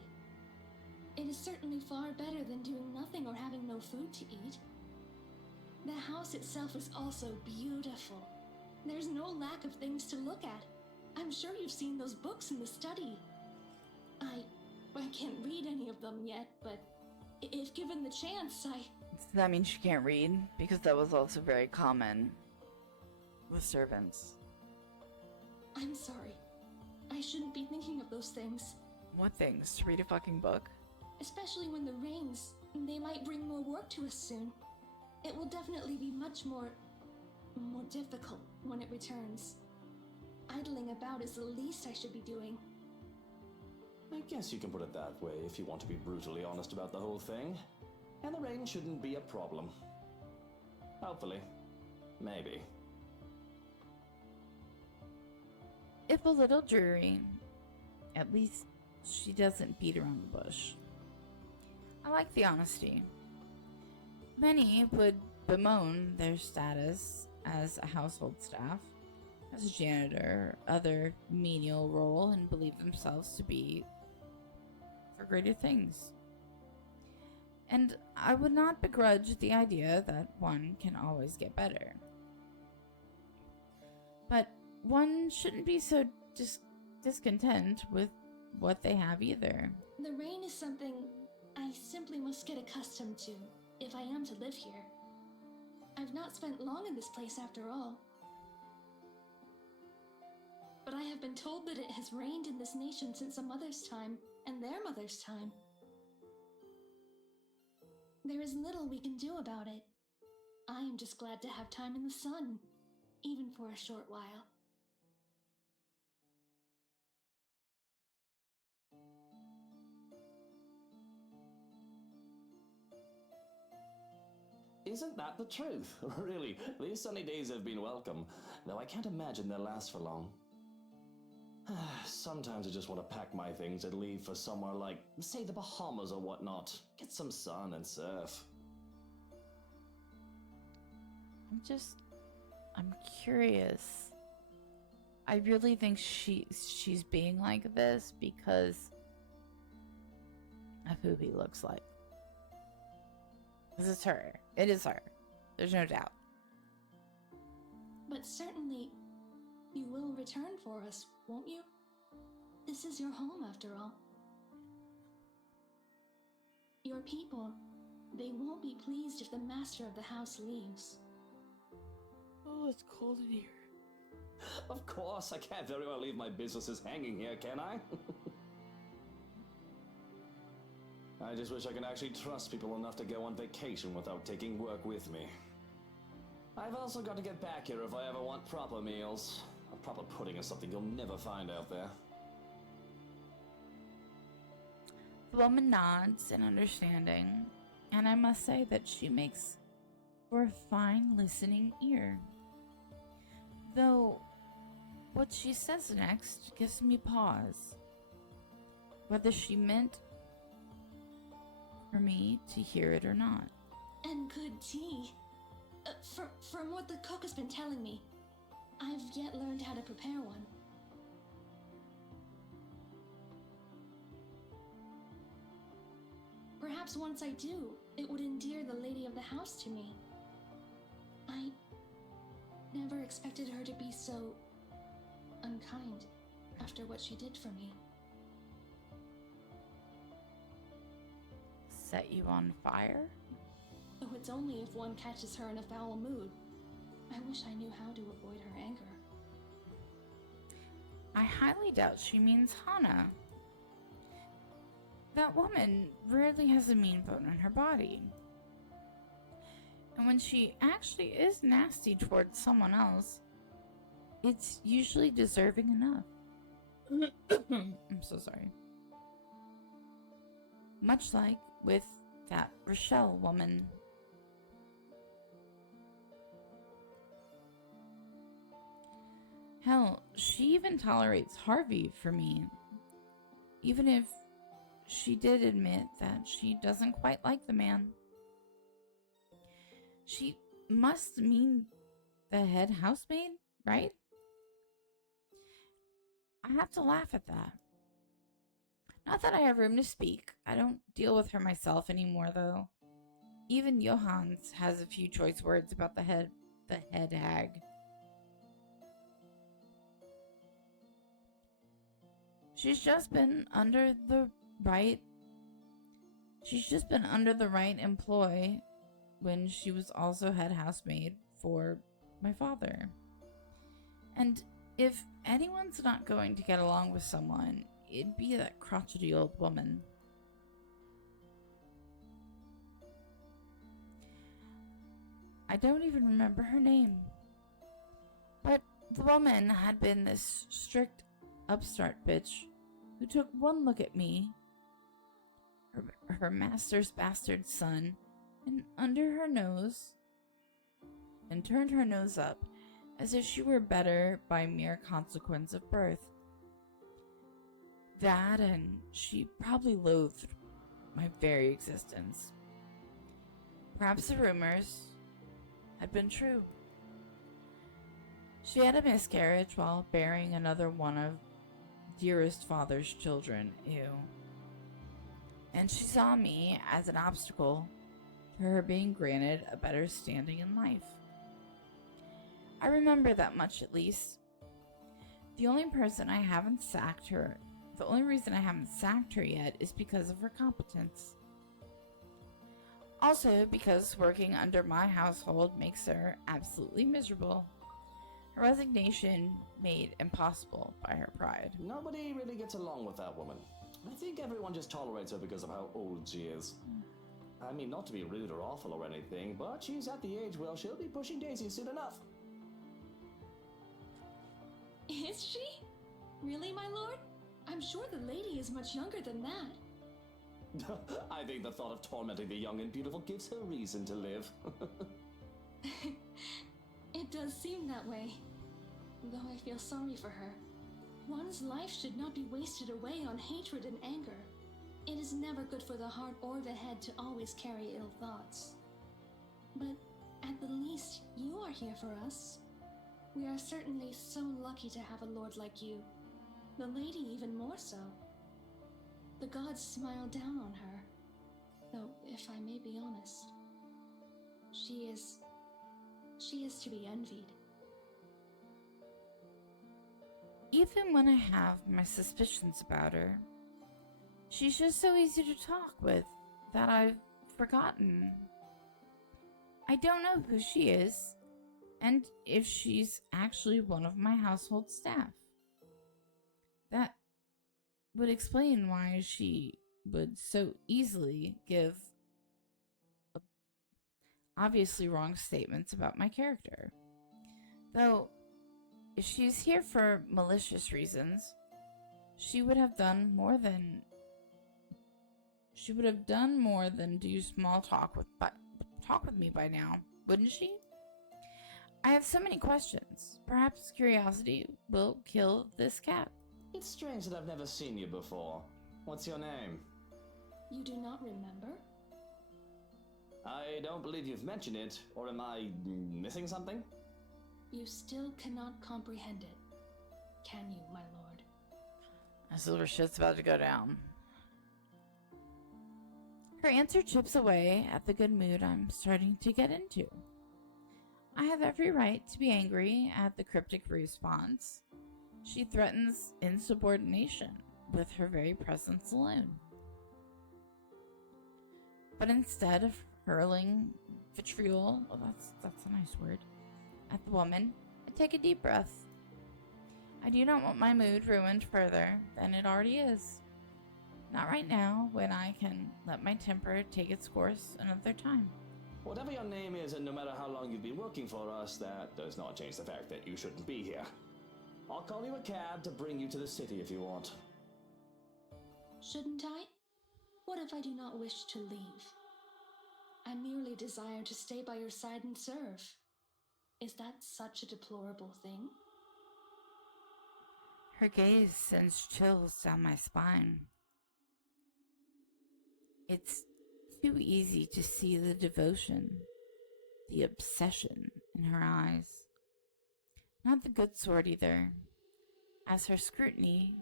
It is certainly far better than doing nothing or having no food to eat. The house itself is also beautiful. There's no lack of things to look at. I'm sure you've seen those books in the study. I can't read any of them yet, but if given the chance, Does that mean she can't read? Because that was also very common with servants. I'm sorry. I shouldn't be thinking of those things. What things? To read a fucking book? Especially when the rains, they might bring more work to us soon. It will definitely be much more difficult when it returns. Idling about is the least I should be doing. I guess you can put it that way if you want to be brutally honest about the whole thing. And the rain shouldn't be a problem. Hopefully. Maybe. If a little dreary, at least she doesn't beat around the bush. I like the honesty. Many would bemoan their status as a household staff, as a janitor, or other menial role, and believe themselves to be for greater things. And I would not begrudge the idea that one can always get better. But one shouldn't be so discontent with what they have either. The rain is something I simply must get accustomed to if I am to live here. I've not spent long in this place after all. But I have been told that it has rained in this nation since a mother's time and their mother's time. There is little we can do about it. I am just glad to have time in the sun, even for a short while. Isn't that the truth? Really, these sunny days have been welcome, though I can't imagine they'll last for long. Sometimes I just want to pack my things and leave for somewhere like, say, the Bahamas or whatnot. Get some sun and surf. I'm curious. I really think she's being like this because of who he looks like. Because it's her. It is her. There's no doubt. But certainly, you will return for us, won't you? This is your home, after all. Your people, they won't be pleased if the master of the house leaves. Oh, it's cold in here. Of course, I can't very well leave my businesses hanging here, can I? I just wish I could actually trust people enough to go on vacation without taking work with me. I've also got to get back here if I ever want proper meals. A proper pudding is something you'll never find out there. The woman nods in understanding, and I must say that she makes for a fine listening ear. Though, what she says next gives me pause. Whether she meant for me to hear it or not. And good tea. From what the cook has been telling me, I've yet learned how to prepare one. Perhaps once I do, it would endear the lady of the house to me. I never expected her to be so unkind after what she did for me. Set you on fire? Though it's only if one catches her in a foul mood. I wish I knew how to avoid her anger. I highly doubt she means Hana. That woman rarely has a mean bone in her body. And when she actually is nasty towards someone else, it's usually deserving enough. I'm so sorry. Much like with that Rochelle woman. Hell, she even tolerates Harvey for me. Even if she did admit that she doesn't quite like the man. She must mean the head housemaid, right? I have to laugh at that. Not that I have room to speak. I don't deal with her myself anymore, though. Even Johans has a few choice words about the head hag. She's just been under the right employ when she was also head housemaid for my father. And if anyone's not going to get along with someone, it'd be that crotchety old woman. I don't even remember her name. But The woman had been this strict upstart bitch who took one look at me, her master's bastard son, and under her nose, and turned her nose up as if she were better by mere consequence of birth. That, and she probably loathed my very existence. Perhaps the rumors had been true. She had a miscarriage while bearing another one of dearest father's children, ew. And she saw me as an obstacle to her being granted a better standing in life. I remember that much at least. The only reason I haven't sacked her yet is because of her competence. Also because working under my household makes her absolutely miserable. Her resignation made impossible by her pride. Nobody really gets along with that woman. I think everyone just tolerates her because of how old she is. I mean, not to be rude or awful or anything, but she's at the age where she'll be pushing daisies soon enough. Is she? Really, my lord? I'm sure the lady is much younger than that. I think the thought of tormenting the young and beautiful gives her reason to live. It does seem that way. Though I feel sorry for her. One's life should not be wasted away on hatred and anger. It is never good for the heart or the head to always carry ill thoughts. But at the least, you are here for us. We are certainly so lucky to have a lord like you. The lady even more so. The gods smile down on her. Though, if I may be honest, she is to be envied. Even when I have my suspicions about her, she's just so easy to talk with that I've forgotten. I don't know who she is, and if she's actually one of my household staff. That would explain why she would so easily give obviously wrong statements about my character. Though, if she's here for malicious reasons, she would have done more than do small talk with me by now, wouldn't she? I have so many questions. Perhaps curiosity will kill this cat. It's strange that I've never seen you before. What's your name? You do not remember? I don't believe you've mentioned it, or am I missing something? You still cannot comprehend it, can you, my lord? This is where shit's about to go down. Her answer chips away at the good mood I'm starting to get into. I have every right to be angry at the cryptic response. She threatens insubordination with her very presence alone. But instead of hurling vitriol, well, that's a nice word, at the woman, I take a deep breath. I do not want my mood ruined further than it already is. Not right now, when I can let my temper take its course another time. Whatever your name is, and no matter how long you've been working for us, that does not change the fact that you shouldn't be here. I'll call you a cab to bring you to the city if you want. Shouldn't I? What if I do not wish to leave? I merely desire to stay by your side and serve. Is that such a deplorable thing? Her gaze sends chills down my spine. It's too easy to see the devotion, the obsession in her eyes. Not the good sort either, as her scrutiny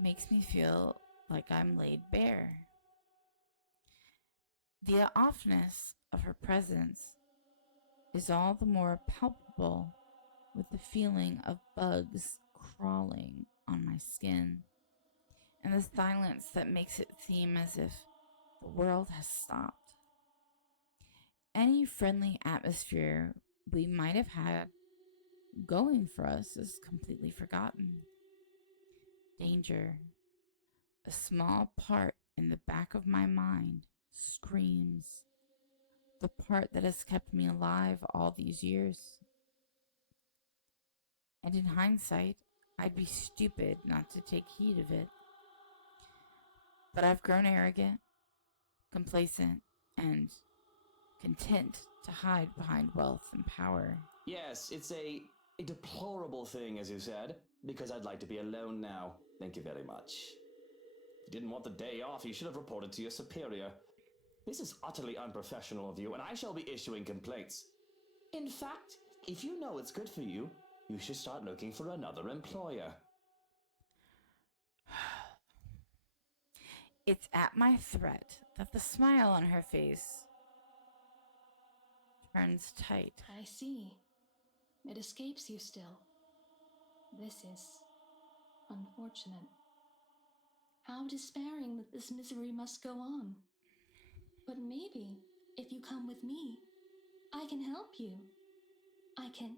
makes me feel like I'm laid bare. The offness of her presence is all the more palpable with the feeling of bugs crawling on my skin, and the silence that makes it seem as if the world has stopped. Any friendly atmosphere we might have had going for us is completely forgotten. Danger, a small part in the back of my mind, screams. The part that has kept me alive all these years. and in hindsight, I'd be stupid not to take heed of it. But I've grown arrogant, complacent, and content to hide behind wealth and power. Yes, it's a deplorable thing, as you said, because I'd like to be alone now. Thank you very much. If you didn't want the day off, you should have reported to your superior. This is utterly unprofessional of you, and I shall be issuing complaints. In fact, if you know it's good for you, you should start looking for another employer. It's at my threat that the smile on her face turns tight. I see. It escapes you still. This is unfortunate. How despairing that this misery must go on. But maybe, if you come with me, I can help you. I can...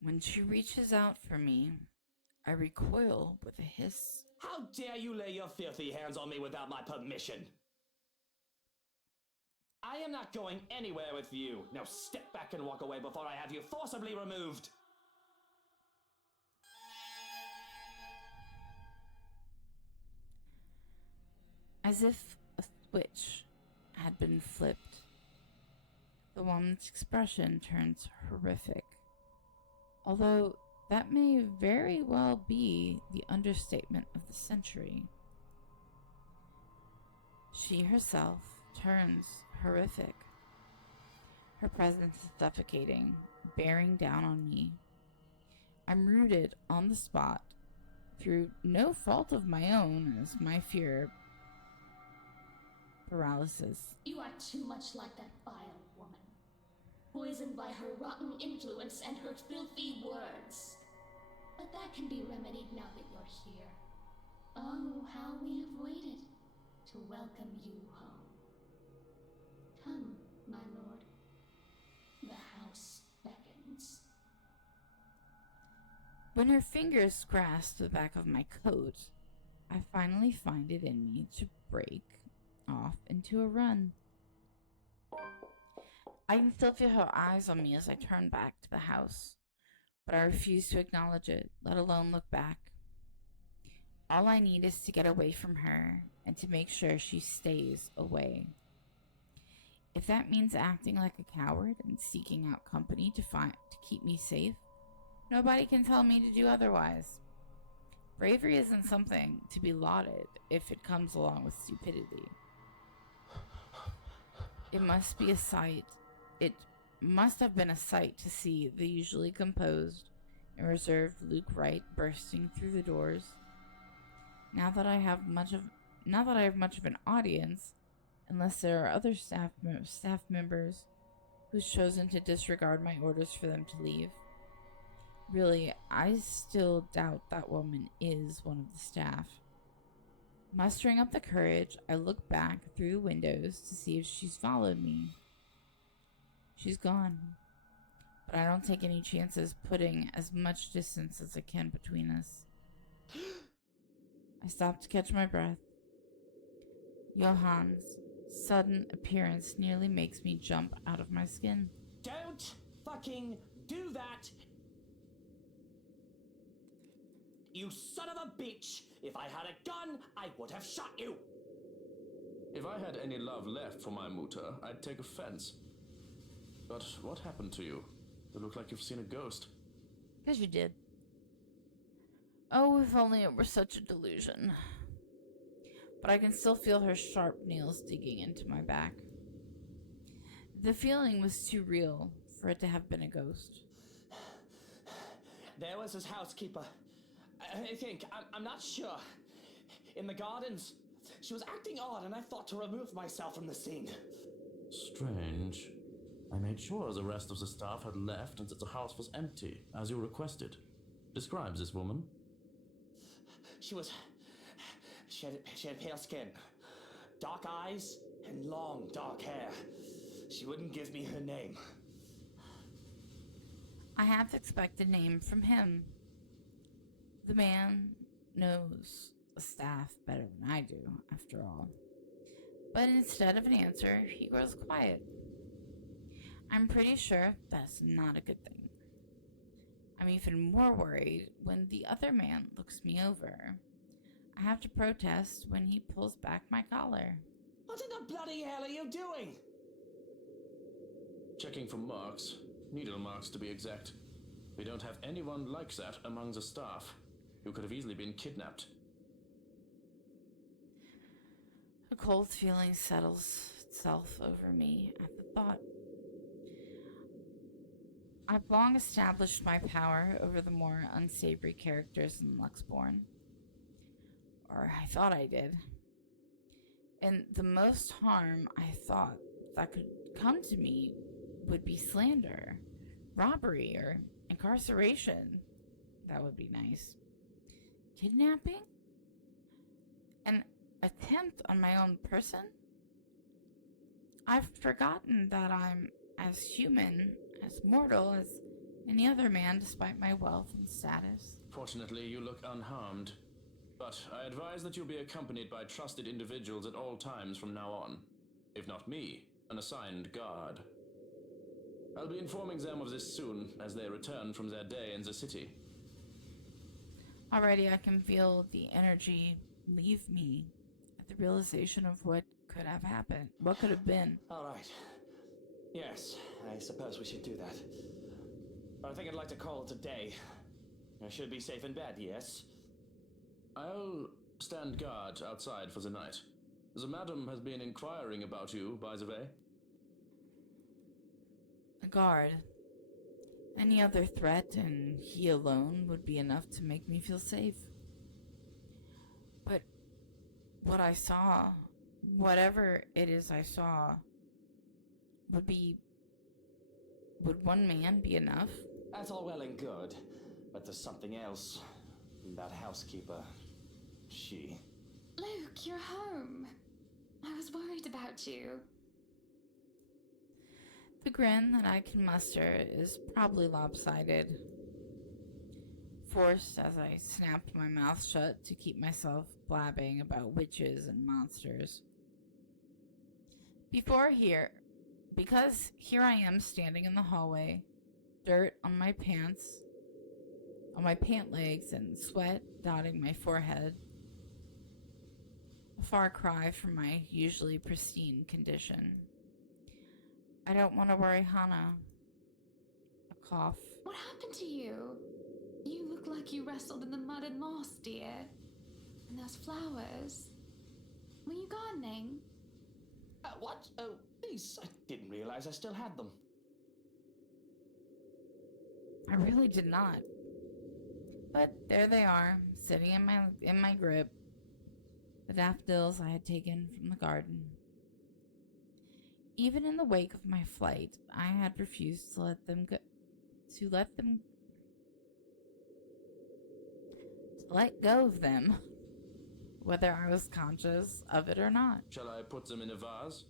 When she reaches out for me, I recoil with a hiss. How dare you lay your filthy hands on me without my permission? I am not going anywhere with you. Now step back and walk away before I have you forcibly removed. As if a switch had been flipped, the woman's expression turns horrific. Although that may very well be the understatement of the century. She herself turns horrific. Her presence is suffocating, bearing down on me. I'm rooted on the spot through no fault of my own as my fear paralysis. You are too much like that vile woman, poisoned by her rotten influence and her filthy words. But that can be remedied now that you're here. Oh, how we have waited to welcome you home. Come, my lord. The house beckons. When her fingers grasp the back of my coat, I finally find it in me to break off into a run. I can still feel her eyes on me as I turn back to the house, but I refuse to acknowledge it, let alone look back. All I need is to get away from her and to make sure she stays away. If that means acting like a coward and seeking out company to keep me safe, nobody can tell me to do otherwise. Bravery isn't something to be lauded if it comes along with stupidity. It must be a sight. It must have been a sight to see the usually composed and reserved Luke Wright bursting through the doors. Now that I have much of an audience, unless there are other staff members who's chosen to disregard my orders for them to leave. Really, I still doubt that woman is one of the staff. Mustering up the courage, I look back through the windows to see if she's followed me. She's gone, but I don't take any chances putting as much distance as I can between us. I stop to catch my breath. Johann's sudden appearance nearly makes me jump out of my skin. Don't fucking do that! You son of a bitch! If I had a gun, I would have shot you! If I had any love left for my mutter, I'd take offense. But what happened to you? You look like you've seen a ghost. Because you did. Oh, if only it were such a delusion. But I can still feel her sharp nails digging into my back. The feeling was too real for it to have been a ghost. There was his housekeeper. I think, I'm not sure. In the gardens. She was acting odd and I thought to remove myself from the scene. Strange. I made sure the rest of the staff had left and that the house was empty, as you requested. Describe this woman. She had pale skin, dark eyes, and long dark hair. She wouldn't give me her name. I half expect a name from him. The man knows the staff better than I do, after all. But instead of an answer, he grows quiet. I'm pretty sure that's not a good thing. I'm even more worried when the other man looks me over. I have to protest when he pulls back my collar. What in the bloody hell are you doing? Checking for marks. Needle marks, to be exact. We don't have anyone like that among the staff. You could have easily been kidnapped. A cold feeling settles itself over me at the thought. I've long established my power over the more unsavory characters in Luxborn. Or I thought I did. And the most harm I thought that could come to me would be slander, robbery, or incarceration. That would be nice. Kidnapping? An attempt on my own person? I've forgotten that I'm as human, as mortal as any other man despite my wealth and status. Fortunately, you look unharmed. But I advise that you be accompanied by trusted individuals at all times from now on. If not me, an assigned guard. I'll be informing them of this soon as they return from their day in the city. Already I can feel the energy leave me at the realization of what could have happened, what could have been. All right. Yes, I suppose we should do that. But I think I'd like to call it a day. I should be safe in bed, yes? I'll stand guard outside for the night. The madam has been inquiring about you, by the way. A guard. Any other threat, and he alone would be enough to make me feel safe. But what I saw, whatever it is I saw, would one man be enough? That's all well and good, but there's something else. That housekeeper, she... Luke, you're home. I was worried about you. The grin that I can muster is probably lopsided. Forced as I snapped my mouth shut to keep myself blabbing about witches and monsters. Because here I am standing in the hallway, dirt on my pants, on my pant legs, and sweat dotting my forehead. A far cry from my usually pristine condition. I don't want to worry Hana. A cough. What happened to you? You look like you wrestled in the mud and moss, dear. And those flowers. Were you gardening? What? Oh, these. I didn't realize I still had them. I really did not. But there they are, sitting in my grip. The daffodils I had taken from the garden. Even in the wake of my flight, I had refused to let go of them, whether I was conscious of it or not. Shall I put them in a vase?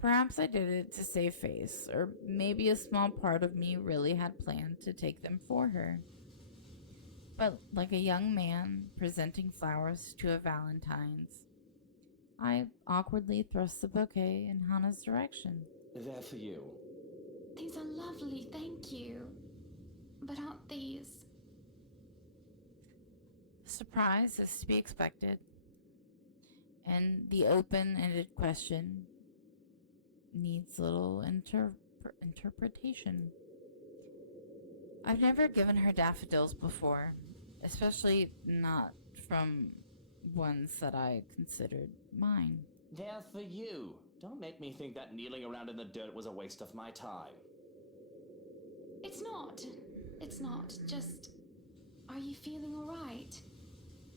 Perhaps I did it to save face, or maybe a small part of me really had planned to take them for her. But like a young man presenting flowers to a Valentine's, I awkwardly thrust the bouquet in Hana's direction. They're for you. These are lovely, thank you. But aren't these... The surprise is to be expected, and the open-ended question needs little interpretation. I've never given her daffodils before, especially not from ones that I considered mine. They're for you. Don't make me think that kneeling around in the dirt was a waste of my time. It's not. It's not. Just... Are you feeling alright?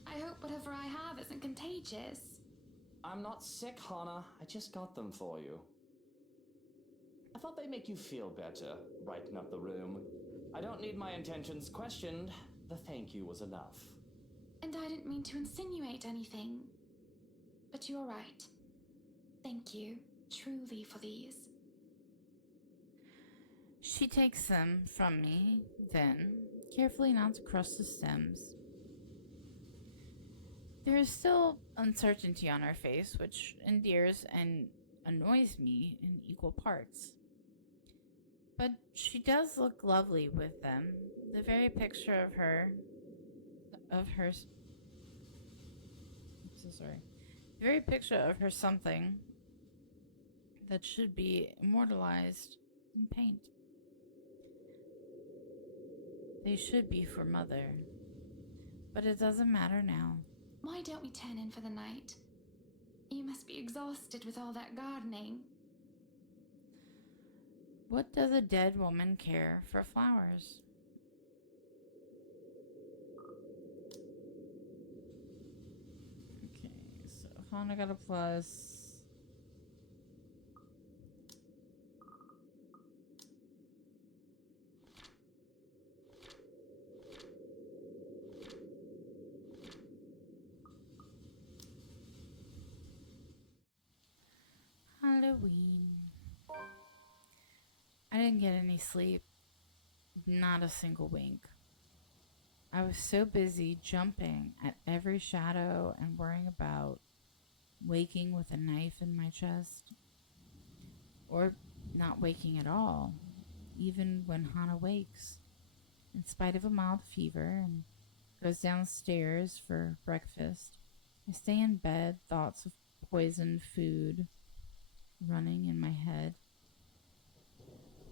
I hope whatever I have isn't contagious. I'm not sick, Hana. I just got them for you. I thought they'd make you feel better, brighten up the room. I don't need my intentions questioned. The thank you was enough. And I didn't mean to insinuate anything. But you're right. Thank you, truly, for these. She takes them from me, then, carefully not to crush the stems. There is still uncertainty on her face, which endears and annoys me in equal parts. But she does look lovely with them. The very picture of her, I'm so sorry. The very picture of her something that should be immortalized in paint. They should be for Mother. But it doesn't matter now. Why don't we turn in for the night? You must be exhausted with all that gardening. What does a dead woman care for flowers? Okay, so Hana got a plus. Halloween. I didn't get any sleep. Not a single wink. I was so busy jumping at every shadow and worrying about waking with a knife in my chest. Or not waking at all, even when Hana wakes. In spite of a mild fever and goes downstairs for breakfast, I stay in bed, thoughts of poisoned food running in my head.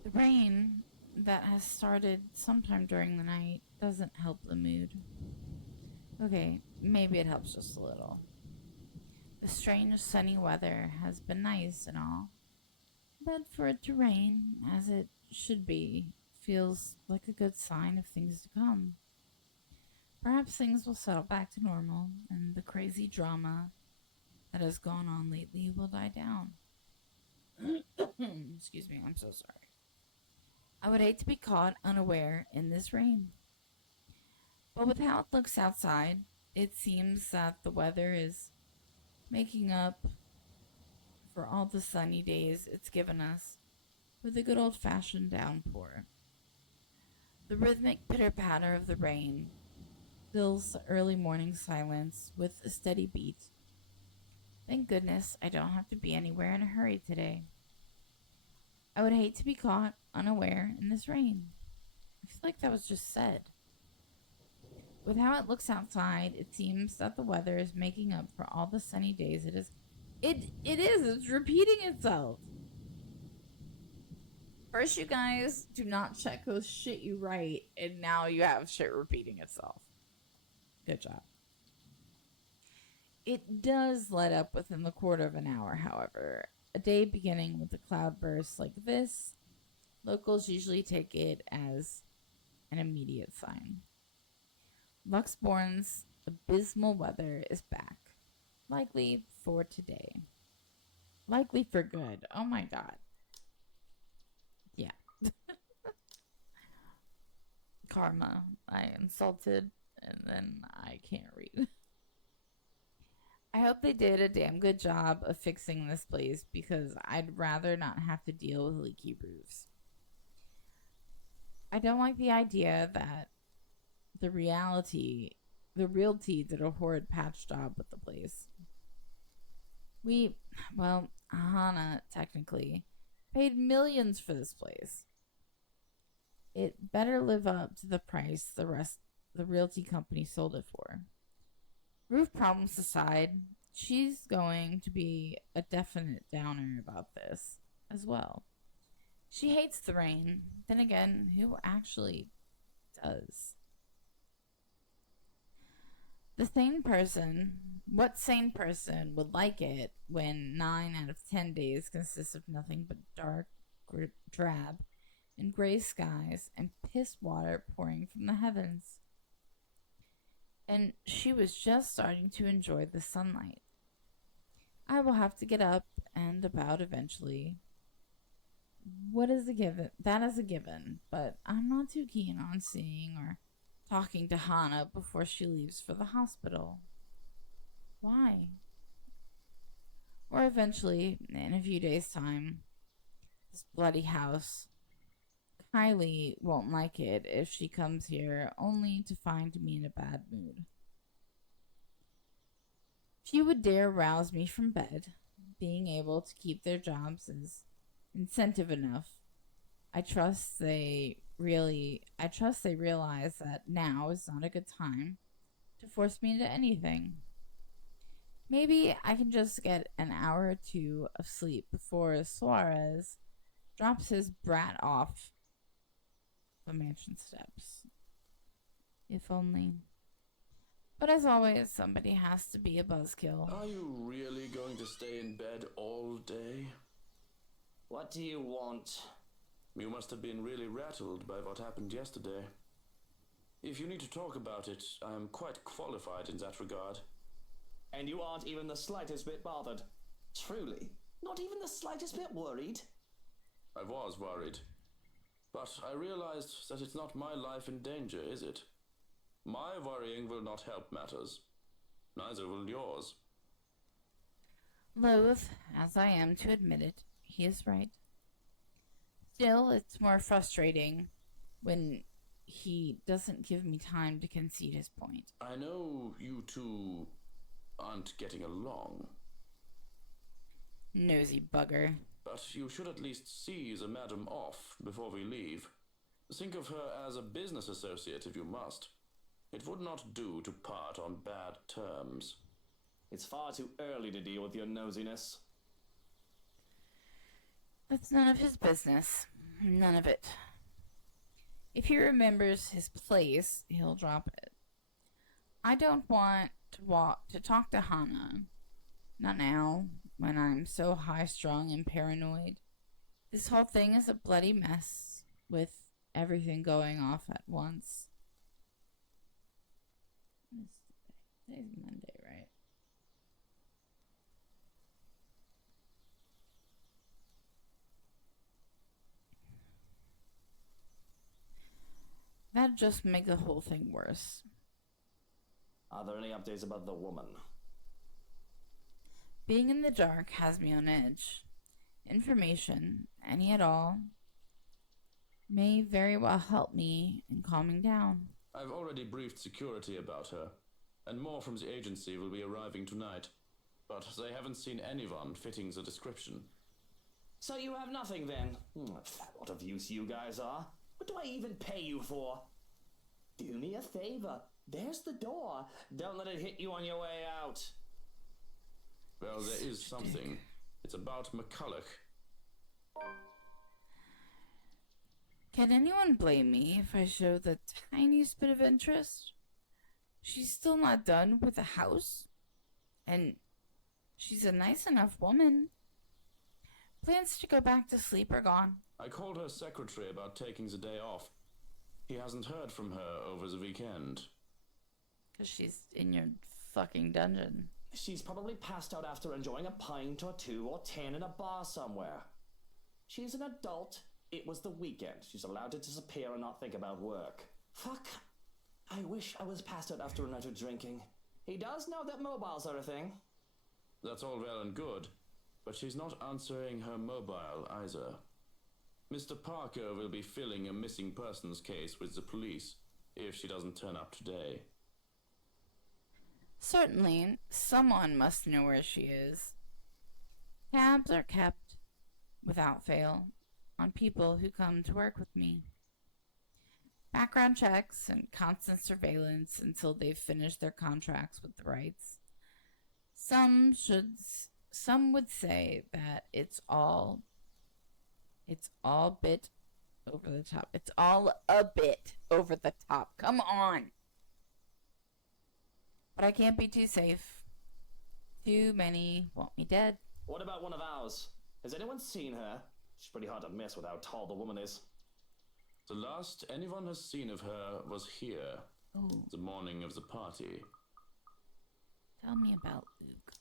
The rain that has started sometime during the night doesn't help the mood. Okay, maybe it helps just a little. The strange sunny weather has been nice and all, but for it to rain, as it should be, feels like a good sign of things to come. Perhaps things will settle back to normal, and the crazy drama that has gone on lately will die down. Excuse me, I'm so sorry. I would hate to be caught unaware in this rain. But with how it looks outside, it seems that the weather is making up for all the sunny days it's given us with a good old-fashioned downpour. The rhythmic pitter-patter of the rain fills the early morning silence with a steady beat. Thank goodness I don't have to be anywhere in a hurry today. I would hate to be caught unaware in this rain. I feel like that was just said. With how it looks outside, it seems that the weather is making up for all the sunny days it is. It is. It's repeating itself. First, you guys do not check those shit you write, and now you have shit repeating itself. Good job. It does let up within the quarter of an hour, however. A day beginning with a cloudburst like this, locals usually take it as an immediate sign. Luxborn's abysmal weather is back, likely for today. Likely for good. Oh my god. Yeah. Karma. I insulted and then I can't read. I hope they did a damn good job of fixing this place because I'd rather not have to deal with leaky roofs. I don't like the idea that the realty did a horrid patch job with the place. Hana, technically, paid millions for this place. It better live up to the price the realty company sold it for. Roof problems aside, she's going to be a definite downer about this as well. She hates the rain. Then again, who actually does? What sane person would like it when 9 out of 10 days consist of nothing but dark, drab, and gray skies and piss water pouring from the heavens? And she was just starting to enjoy the sunlight. I will have to get up and about eventually. What is a given? That is a given, but I'm not too keen on seeing or talking to Hana before she leaves for the hospital. Why? Or eventually, in a few days' time, this bloody house. Kylie won't like it if she comes here only to find me in a bad mood. If you would dare rouse me from bed, being able to keep their jobs is incentive enough. I trust they realize that now is not a good time to force me into anything. Maybe I can just get an hour or two of sleep before Suarez drops his brat off the mansion steps. If only. But as always, somebody has to be a buzzkill. Are you really going to stay in bed all day? What do you want? You must have been really rattled by what happened yesterday. If you need to talk about it, I am quite qualified in that regard. And you aren't even the slightest bit bothered? Truly? Not even the slightest bit worried? I was worried. But I realized that it's not my life in danger, is it? My worrying will not help matters. Neither will yours. Loath as I am to admit it, he is right. Still, it's more frustrating when he doesn't give me time to concede his point. I know you two aren't getting along. Nosy bugger. But you should at least see the madam off before we leave. Think of her as a business associate if you must. It would not do to part on bad terms. It's far too early to deal with your nosiness. That's none of his business. None of it. If he remembers his place, he'll drop it. I don't want to talk to Hana. Not now, when I'm so high-strung and paranoid. This whole thing is a bloody mess, with everything going off at once. Today's Monday, right? That'd just make the whole thing worse. Are there any updates about the woman? Being in the dark has me on edge. Information, any at all, may very well help me in calming down. I've already briefed security about her, and more from the agency will be arriving tonight. But they haven't seen anyone fitting the description. So you have nothing then? What of use you guys are. What do I even pay you for? Do me a favor. There's the door. Don't let it hit you on your way out. Well, there is something. It's about McCulloch. Can anyone blame me if I show the tiniest bit of interest? She's still not done with the house. And she's a nice enough woman. Plans to go back to sleep are gone. I called her secretary about taking the day off. He hasn't heard from her over the weekend. 'Cause she's in your fucking dungeon. She's probably passed out after enjoying a pint or two or 10 in a bar somewhere. She's an adult. It was the weekend. She's allowed to disappear and not think about work. Fuck. I wish I was passed out after a night of drinking. He does know that mobiles are a thing. That's all well and good, but she's not answering her mobile either. Mr. Parker will be filling a missing persons case with the police if she doesn't turn up today. Certainly, someone must know where she is. Tabs are kept, without fail, on people who come to work with me. Background checks and constant surveillance until they've finished their contracts with the rights. Some would say that it's all bit over the top. It's all a bit over the top. Come on. But I can't be too safe. Too many want me dead. What about one of ours? Has anyone seen her? She's pretty hard to miss with how tall the woman is. The last anyone has seen of her was here, Oh. the morning of the party. Tell me about Luke.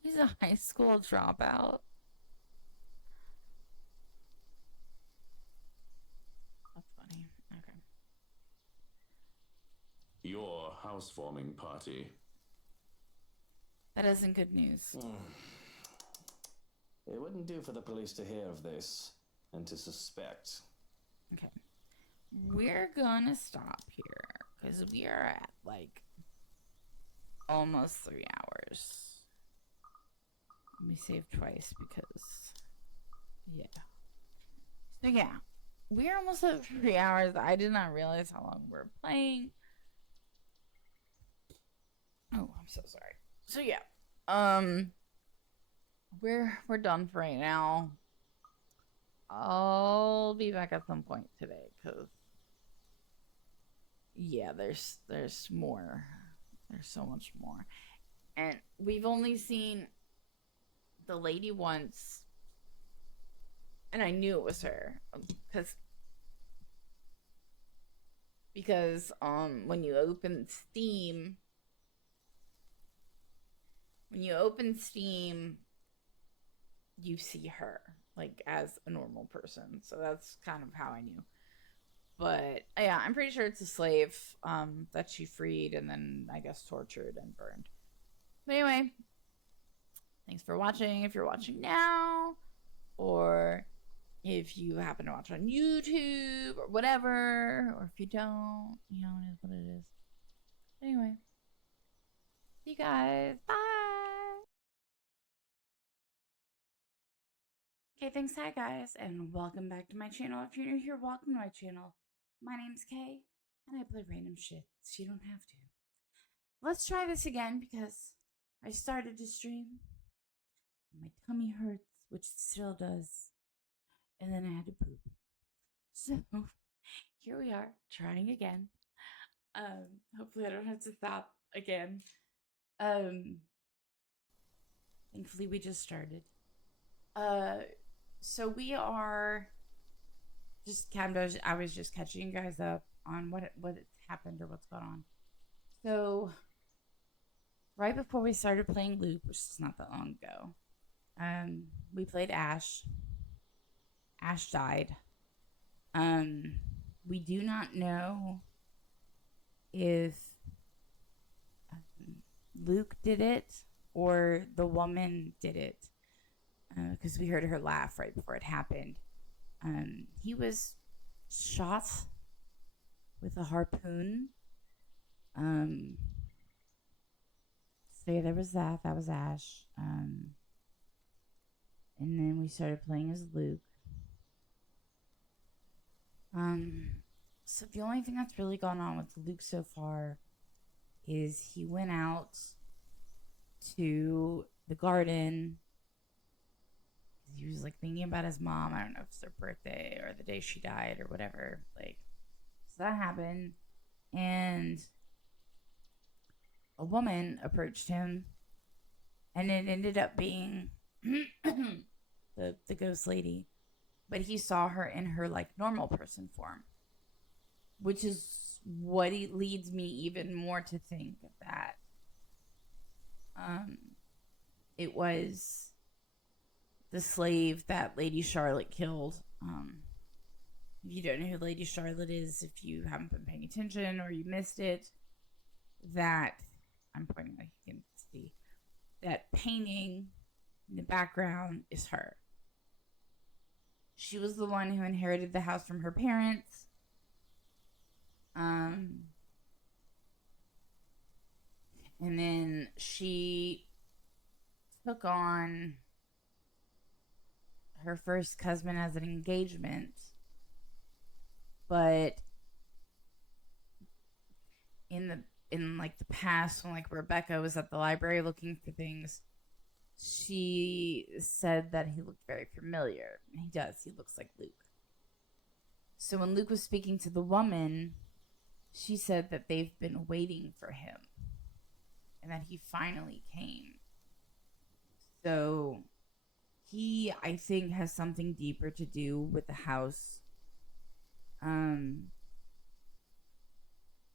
He's a high school dropout. That's funny. Okay. Your housewarming party. That isn't good news. It wouldn't do for the police to hear of this. and to suspect. Okay. We're gonna stop here because we are at like almost 3 hours. Let me save twice because, yeah. So, yeah. We're almost at 3 hours. I did not realize how long we're playing. Oh, I'm so sorry. So, yeah. We're done for right now. I'll be back at some point today because, yeah, there's more. There's so much more. And we've only seen the lady once, and I knew it was her because when you open Steam, you see her like as a normal person. So that's kind of how I knew. But yeah, I'm pretty sure it's a slave that she freed and then I guess tortured and burned. But anyway, thanks for watching. If you're watching now, or if you happen to watch on YouTube or whatever, or if you don't, you know, it is what it is. Anyway, see you guys. Bye. Okay, thanks. Hi, guys, and welcome back to my channel. If you're new here, welcome to my channel. My name's Kay, and I play random shit, so you don't have to. Let's try this again because I started to stream. My tummy hurts, which it still does, and then I had to poop. So here we are, trying again. Hopefully I don't have to stop again. Thankfully we just started. So we are just I was just catching you guys up on what happened or what's going on. So right before we started playing Loop, which is not that long ago, we played Ash. Ash died. We do not know if Luke did it or the woman did it, because we heard her laugh right before it happened. He was shot with a harpoon. So yeah, there was that. That was Ash. And then we started playing as Luke. So the only thing that's really gone on with Luke so far is he went out to the garden. He was like thinking about his mom. I don't know if it's their birthday or the day she died or whatever. Like, so that happened. And a woman approached him, and it ended up being the ghost lady. But he saw her in her like normal person form, which is what leads me even more to think that it was the slave that Lady Charlotte killed. If you don't know who Lady Charlotte is, if you haven't been paying attention or you missed it, that I'm pointing like you can see, that painting in the background is her. She was the one who inherited the house from her parents. And then she took on her first cousin as an engagement. But in like the past, when like Rebecca was at the library looking for things, she said that he looked very familiar. He does. He looks like Luke. So when Luke was speaking to the woman, she said that they've been waiting for him and that he finally came. So he, I think, has something deeper to do with the house.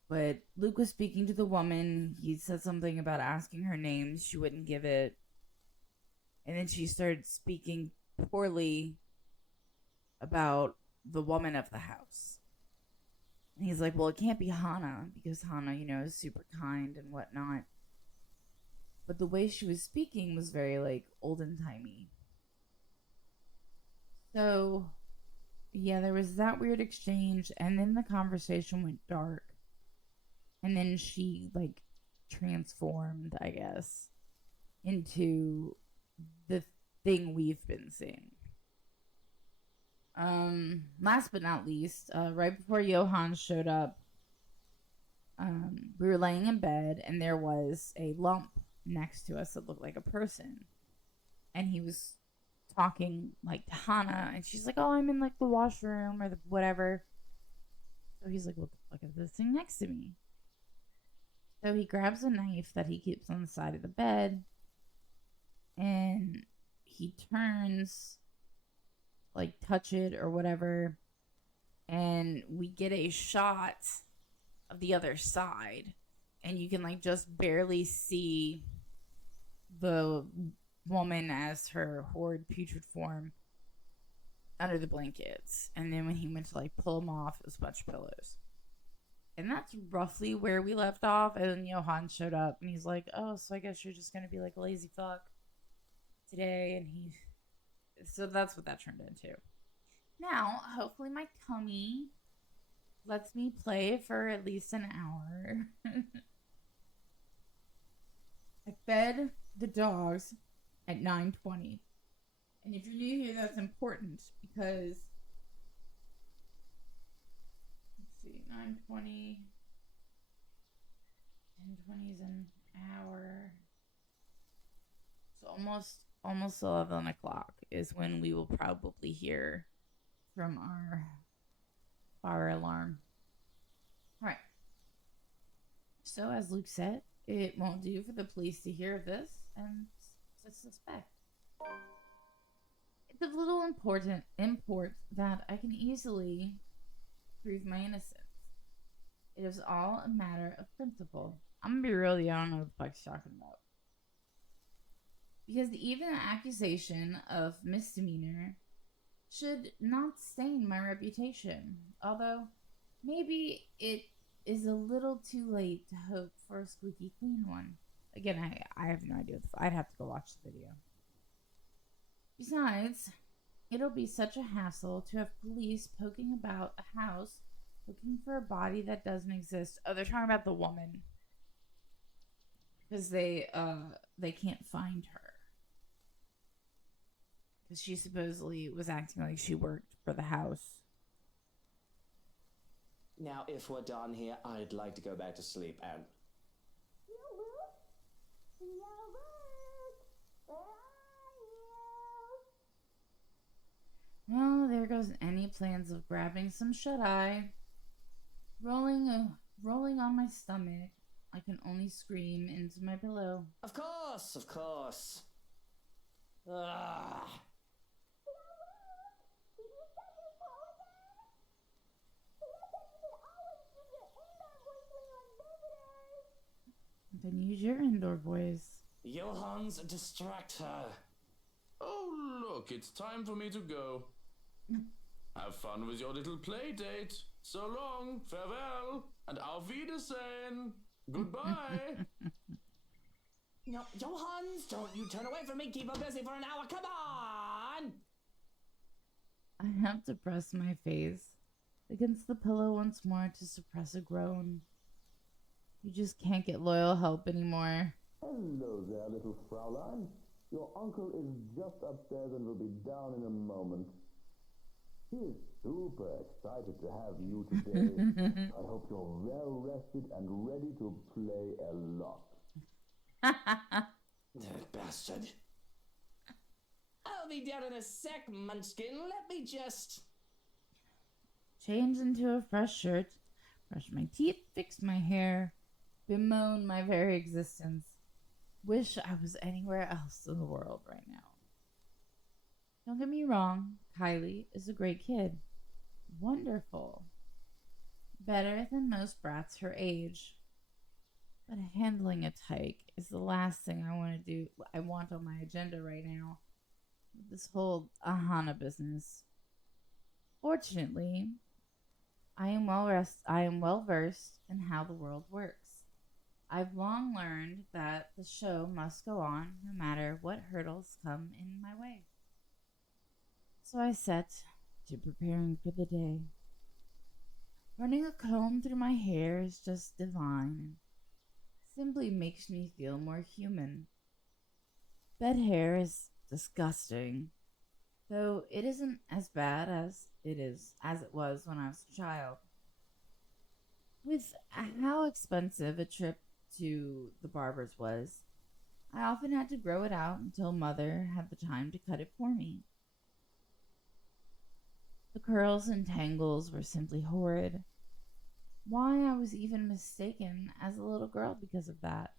But Luke was speaking to the woman. He said something about asking her name. She wouldn't give it. And then she started speaking poorly about the woman of the house. And he's like, well, it can't be Hannah, because Hannah, you know, is super kind and whatnot. But the way she was speaking was very, like, olden-timey. So yeah, there was that weird exchange, and then the conversation went dark. And then she, like, transformed, I guess, into the thing we've been seeing. Last but not least, right before Johann showed up, we were laying in bed, and there was a lump next to us that looked like a person. And he was talking, like, to Hannah, and she's like, oh, I'm in, like, the washroom or the whatever. So he's like, what the fuck is this thing next to me? So he grabs a knife that he keeps on the side of the bed, and he turns, like, touch it or whatever, and we get a shot of the other side, and you can, like, just barely see the woman as her horrid putrid form under the blankets. And then when he went to, like, pull them off, it was a bunch of pillows. And that's roughly where we left off. And then Johann showed up, and he's like, oh, so I guess you're just gonna be like a lazy fuck today. And so that's what that turned into. Now, hopefully my tummy lets me play for at least an hour. I fed the dogs at 9:20. And if you're new here, that's important because, let's see, 9:20, 10:20 is an hour. So almost 11 o'clock is when we will probably hear from our fire alarm. All right. So as Luke said, it won't do for the police to hear of this and to suspect. It's of little import that I can easily prove my innocence. It is all a matter of principle. I'm gonna be real, I don't know what the fuck she's talking about. Because even an accusation of misdemeanor should not stain my reputation. Although, maybe it is a little too late to hope for a squeaky clean one. Again, I have no idea. I'd have to go watch the video. Besides, it'll be such a hassle to have police poking about a house looking for a body that doesn't exist. Oh, they're talking about the woman. Because they can't find her. Because she supposedly was acting like she worked for the house. Now, if we're done here, I'd like to go back to sleep and... Well, there goes any plans of grabbing some shut-eye. Rolling on my stomach, I can only scream into my pillow. Of course, of course. Ugh. Then use your indoor voice. Johans, distract her. Oh, look, it's time for me to go. Have fun with your little play date. So long, farewell, and auf Wiedersehen. Goodbye. No, Johans, don't you turn away from me. Keep her busy for an hour. Come on! I have to press my face against the pillow once more to suppress a groan. You just can't get loyal help anymore. Hello there, little Fraulein. Your uncle is just upstairs and will be down in a moment. He is super excited to have you today. I hope you're well rested and ready to play a lot. That bastard. I'll be down in a sec, Munchkin. Let me just... Change into a fresh shirt, brush my teeth, fix my hair, bemoan my very existence. Wish I was anywhere else in the world right now. Don't get me wrong, Kylie is a great kid. Wonderful. Better than most brats her age. But handling a tyke is the last thing I want on my agenda right now. This whole Ahana business. Fortunately, I am well versed in how the world works. I've long learned that the show must go on no matter what hurdles come in my way. So I set to preparing for the day. Running a comb through my hair is just divine. Simply makes me feel more human. Bed hair is disgusting, though it isn't as bad as it was when I was a child. With how expensive a trip to the barber's was, I often had to grow it out until Mother had the time to cut it for me. The curls and tangles were simply horrid. Why I was even mistaken as a little girl because of that.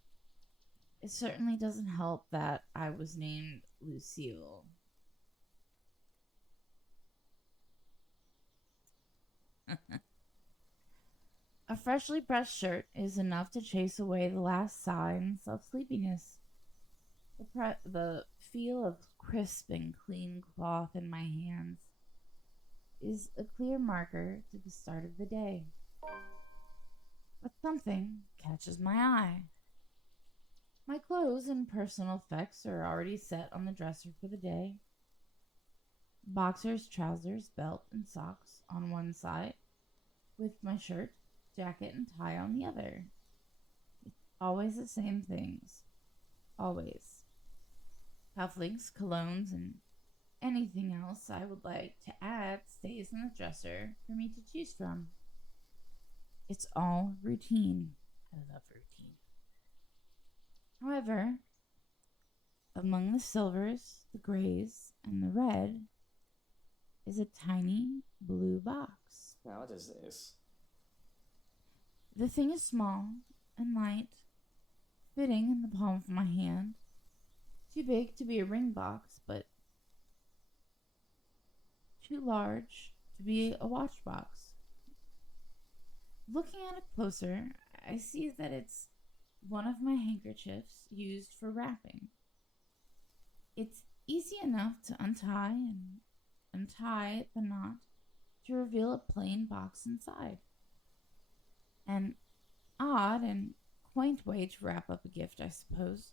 It certainly doesn't help that I was named Lucille. A freshly pressed shirt is enough to chase away the last signs of sleepiness. The feel of crisp and clean cloth in my hands is a clear marker to the start of the day. But something catches my eye. My clothes and personal effects are already set on the dresser for the day. Boxers, trousers, belt, and socks on one side, with my shirt, jacket, and tie on the other. It's always the same things. Always. Cufflinks, colognes, and anything else I would like to add stays in the dresser for me to choose from. It's all routine. I love routine. However, among the silvers, the grays, and the red is a tiny blue box. Now, what is this? The thing is small and light, fitting in the palm of my hand. Too big to be a ring box, but too large to be a watch box. Looking at it closer, I see that it's one of my handkerchiefs used for wrapping. It's easy enough to untie the knot to reveal a plain box inside. An odd and quaint way to wrap up a gift, I suppose.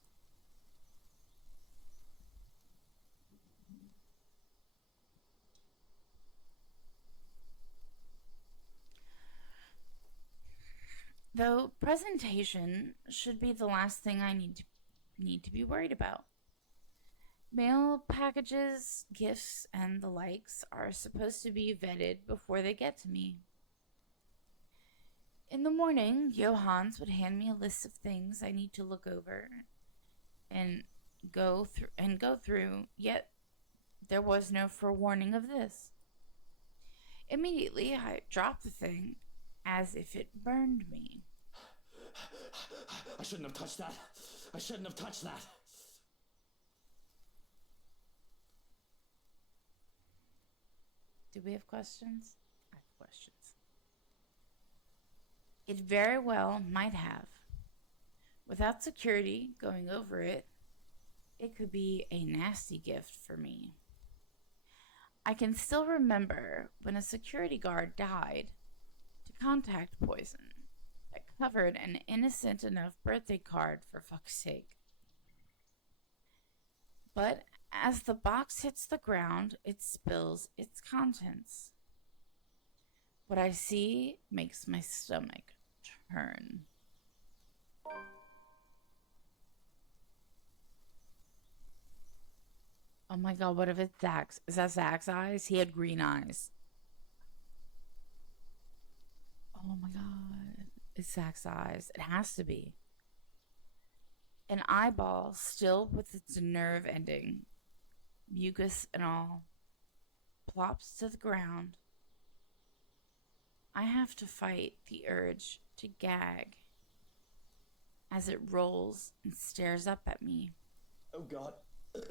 Though presentation should be the last thing I need to be worried about. Mail packages, gifts, and the likes are supposed to be vetted before they get to me. In the morning, Johannes would hand me a list of things I need to look over and go through, yet there was no forewarning of this. Immediately, I dropped the thing as if it burned me. I shouldn't have touched that. I shouldn't have touched that. Do we have questions? I have questions. It very well might have. Without security going over it, it could be a nasty gift for me. I can still remember when a security guard died to contact poison that covered an innocent enough birthday card, for fuck's sake. But as the box hits the ground, it spills its contents. What I see makes my stomach turn. Oh my god, what if it's Zach's? Is that Zach's eyes? He had green eyes. Oh my god. It's Zach's eyes. It has to be. An eyeball still with its nerve ending, mucus and all, plops to the ground. I have to fight the urge to gag as it rolls and stares up at me. Oh god,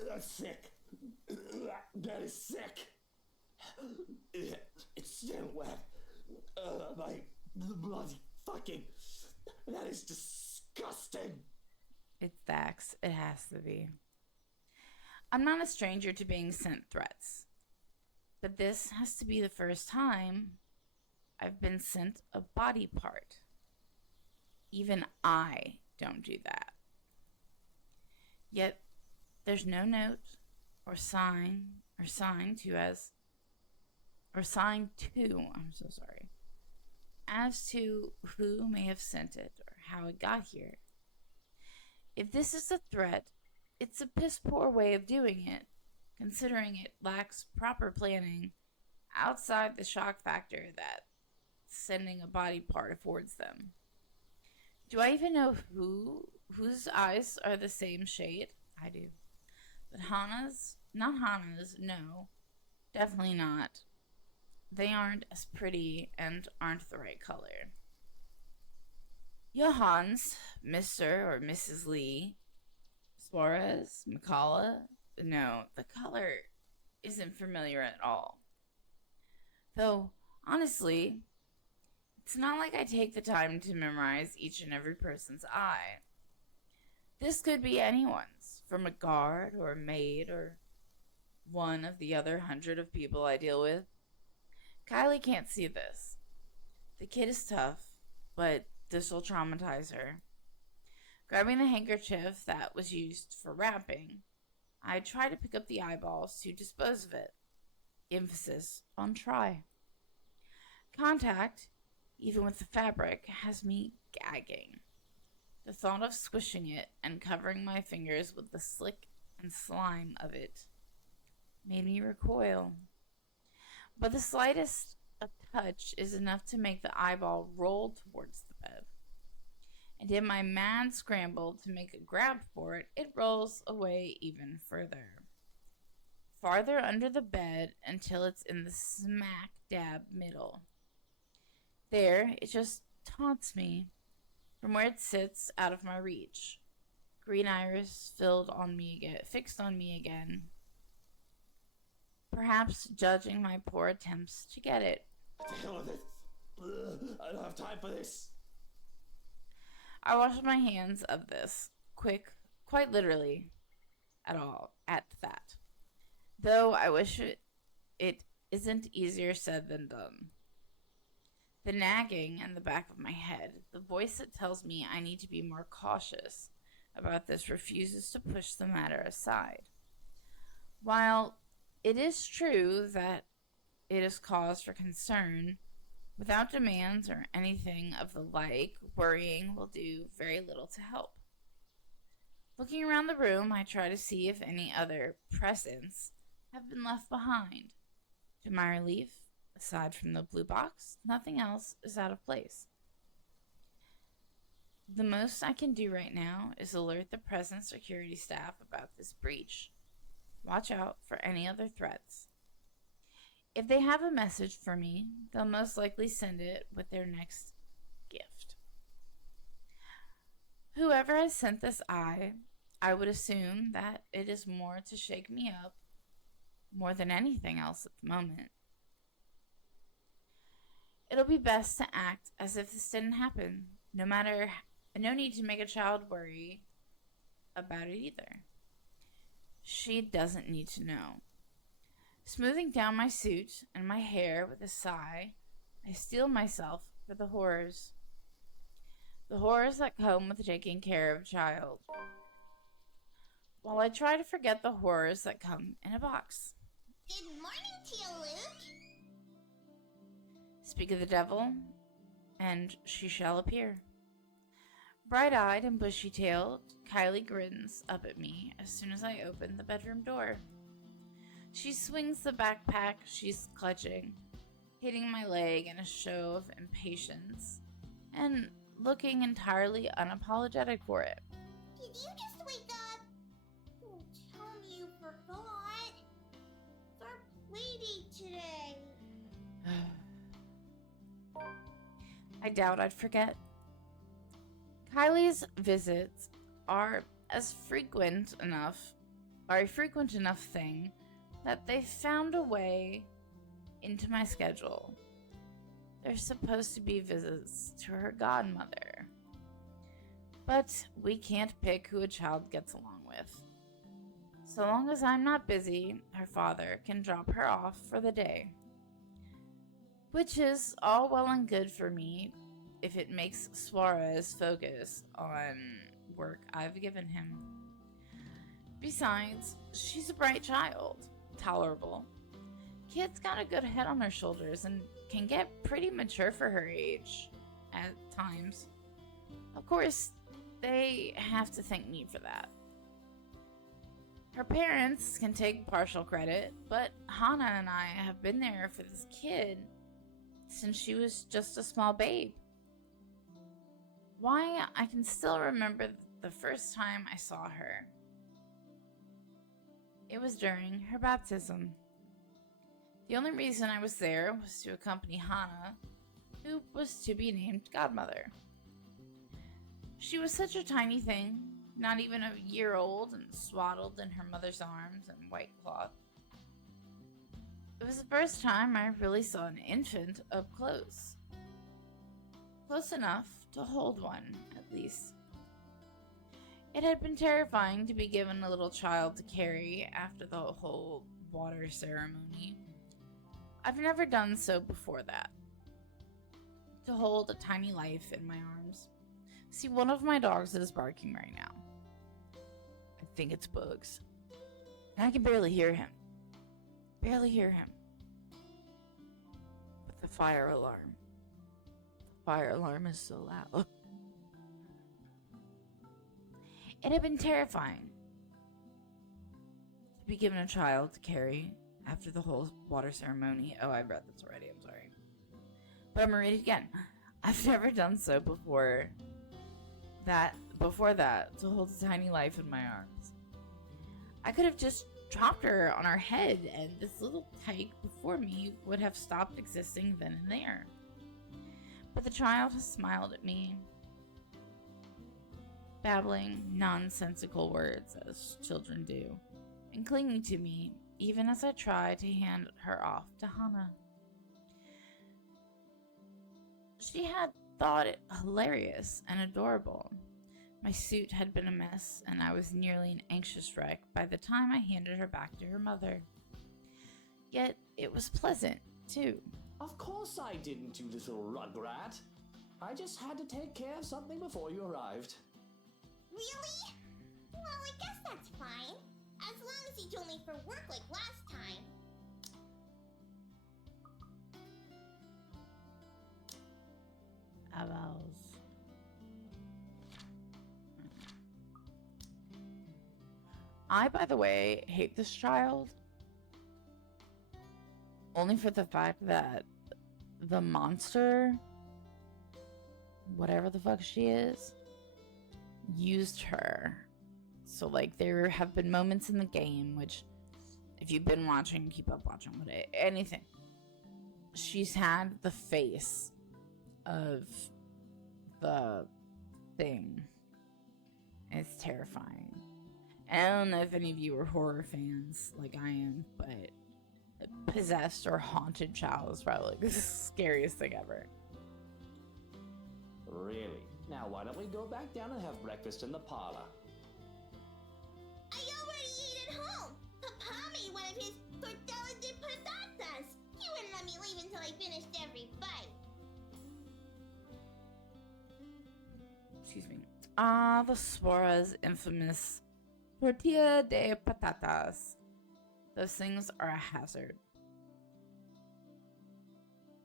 that's sick. That is sick. It's still wet. My bloody fucking. That is disgusting. It's Zach's. It has to be. I'm not a stranger to being sent threats, but this has to be the first time I've been sent a body part. Even I don't do that. Yet there's no note or sign to as or signed to, I'm so sorry, as to who may have sent it or how it got here. If this is a threat, it's a piss poor way of doing it, considering it lacks proper planning outside the shock factor that sending a body part affords them. Do I even know whose eyes are the same shade? I do. But Hana's? Not Hana's, no. Definitely not. They aren't as pretty and aren't the right color. Johan's, Mr. or Mrs. Lee, Suarez, McCullough, no, the color isn't familiar at all. Though, honestly, it's not like I take the time to memorize each and every person's eye. This could be anyone's, from a guard or a maid or one of the other 100 of people I deal with. Kylie can't see this. The kid is tough, but this'll traumatize her. Grabbing the handkerchief that was used for wrapping, I try to pick up the eyeballs to dispose of it. Emphasis on try. Contact, even with the fabric, has me gagging. The thought of squishing it and covering my fingers with the slick and slime of it made me recoil. But the slightest of touch is enough to make the eyeball roll towards the bed. And in my mad scramble to make a grab for it, it rolls away even further. Farther under the bed until it's in the smack dab middle. There, it just taunts me from where it sits out of my reach. Green iris fixed on me again. Perhaps judging my poor attempts to get it. What the hell with it? I don't have time for this. I wash my hands of this, quick, quite literally, at that. Though I wish it isn't easier said than done. The nagging in the back of my head, the voice that tells me I need to be more cautious about this, refuses to push the matter aside. While it is true that it is cause for concern, without demands or anything of the like, worrying will do very little to help. Looking around the room, I try to see if any other presents have been left behind. To my relief, aside from the blue box, nothing else is out of place. The most I can do right now is alert the present security staff about this breach. Watch out for any other threats. If they have a message for me, they'll most likely send it with their next gift. Whoever has sent this eye, I would assume that it is more to shake me up more than anything else at the moment. It'll be best to act as if this didn't happen. No need to make a child worry about it either. She doesn't need to know. Smoothing down my suit and my hair with a sigh, I steel myself for the horrors. The horrors that come with taking care of a child. While I try to forget the horrors that come in a box. Good morning to you, Luke. Speak of the devil, and she shall appear. Bright-eyed and bushy-tailed, Kylie grins up at me as soon as I open the bedroom door. She swings the backpack she's clutching, hitting my leg in a show of impatience, and looking entirely unapologetic for it. Did you just wake up? Oh, tell me you forgot. It's our playdate today. I doubt I'd forget. Kylie's visits are a frequent enough thing that they found a way into my schedule. There's supposed to be visits to her godmother, but we can't pick who a child gets along with. So long as I'm not busy, her father can drop her off for the day, which is all well and good for me if it makes Suarez focus on work I've given him. Besides, she's a bright child, tolerable, kid's got a good head on her shoulders and can get pretty mature for her age at times. Of course, they have to thank me for that. Her parents can take partial credit, but Hana and I have been there for this kid since she was just a small babe. Why, I can still remember the first time I saw her. It was during her baptism. The only reason I was there was to accompany Hana, who was to be named godmother. She was such a tiny thing, not even a year old, and swaddled in her mother's arms and white cloth. It was the first time I really saw an infant up close. Close enough to hold one, at least. It had been terrifying to be given a little child to carry after the whole water ceremony. I've never done so before that. To hold a tiny life in my arms. See, one of my dogs is barking right now. I think it's Bugs. And I can barely hear him. Barely hear him. But the fire alarm. The fire alarm is so loud. It had been terrifying to be given a child to carry after the whole water ceremony. Oh, I read this already, I'm sorry. But I'm gonna read it again. I've never done so before that, to hold a tiny life in my arms. I could have just dropped her on her head and this little tyke before me would have stopped existing then and there. But the child has smiled at me, babbling nonsensical words as children do, and clinging to me even as I try to hand her off to Hana. She had thought it hilarious and adorable. My suit had been a mess, and I was nearly an anxious wreck by the time I handed her back to her mother. Yet it was pleasant, too. Of course I didn't, you little rugrat. I just had to take care of something before you arrived. Really? Well, I guess that's fine. As long as he's only for work like last time. I, by the way, hate this child. Only for the fact that the monster, whatever the fuck she is, used her. So, like, there have been moments in the game, which, if you've been watching, keep up watching, but anything. She's had the face of the thing. It's terrifying. And I don't know if any of you are horror fans like I am, but possessed or haunted child is probably like the scariest thing ever. Really? Now why don't we go back down and have breakfast in the parlor? I already ate at home. Papa made one of his tortilla de patatas. He wouldn't let me leave until I finished every bite. Excuse me. The Spora's infamous tortilla de patatas. Those things are a hazard.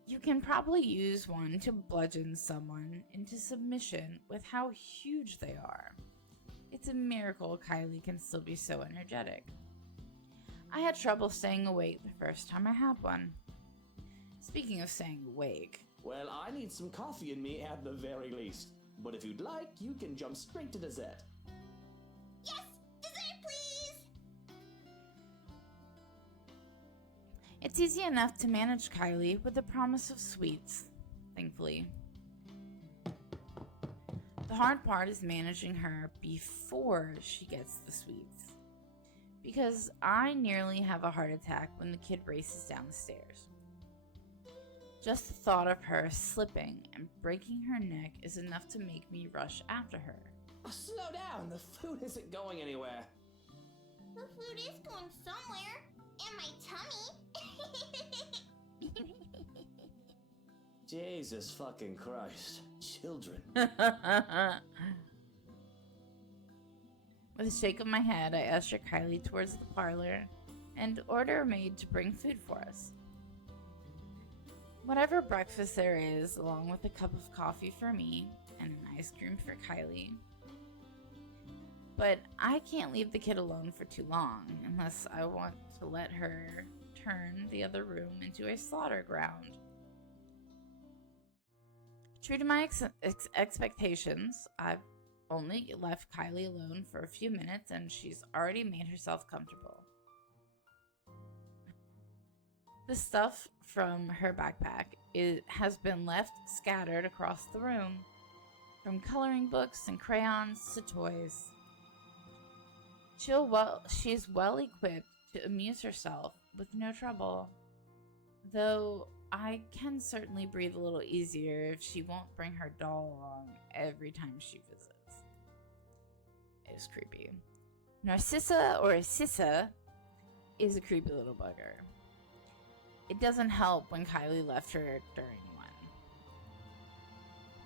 You can probably use one to bludgeon someone into submission with how huge they are. It's a miracle Kylie can still be so energetic. I had trouble staying awake the first time I had one. Speaking of staying awake... Well, I need some coffee in me at the very least. But if you'd like, you can jump straight to dessert. Yes! Dessert, please! It's easy enough to manage Kylie with the promise of sweets, thankfully. The hard part is managing her before she gets the sweets. Because I nearly have a heart attack when the kid races down the stairs. Just the thought of her slipping and breaking her neck is enough to make me rush after her. Oh, slow down, the food isn't going anywhere. The food is going somewhere. In my tummy. Jesus fucking Christ. Children. With a shake of my head, I usher Kylie towards the parlor and order a maid to bring food for us. Whatever breakfast there is, along with a cup of coffee for me and an ice cream for Kylie. But I can't leave the kid alone for too long unless I want to let her turn the other room into a slaughter ground. True to my expectations, I've only left Kylie alone for a few minutes and she's already made herself comfortable. The stuff from her backpack has been left scattered across the room, from coloring books and crayons to toys. She's well equipped to amuse herself with no trouble, though I can certainly breathe a little easier if she won't bring her doll along every time she visits. It is creepy. Narcissa, or Sissa, is a creepy little bugger. It doesn't help when Kylie left her during one.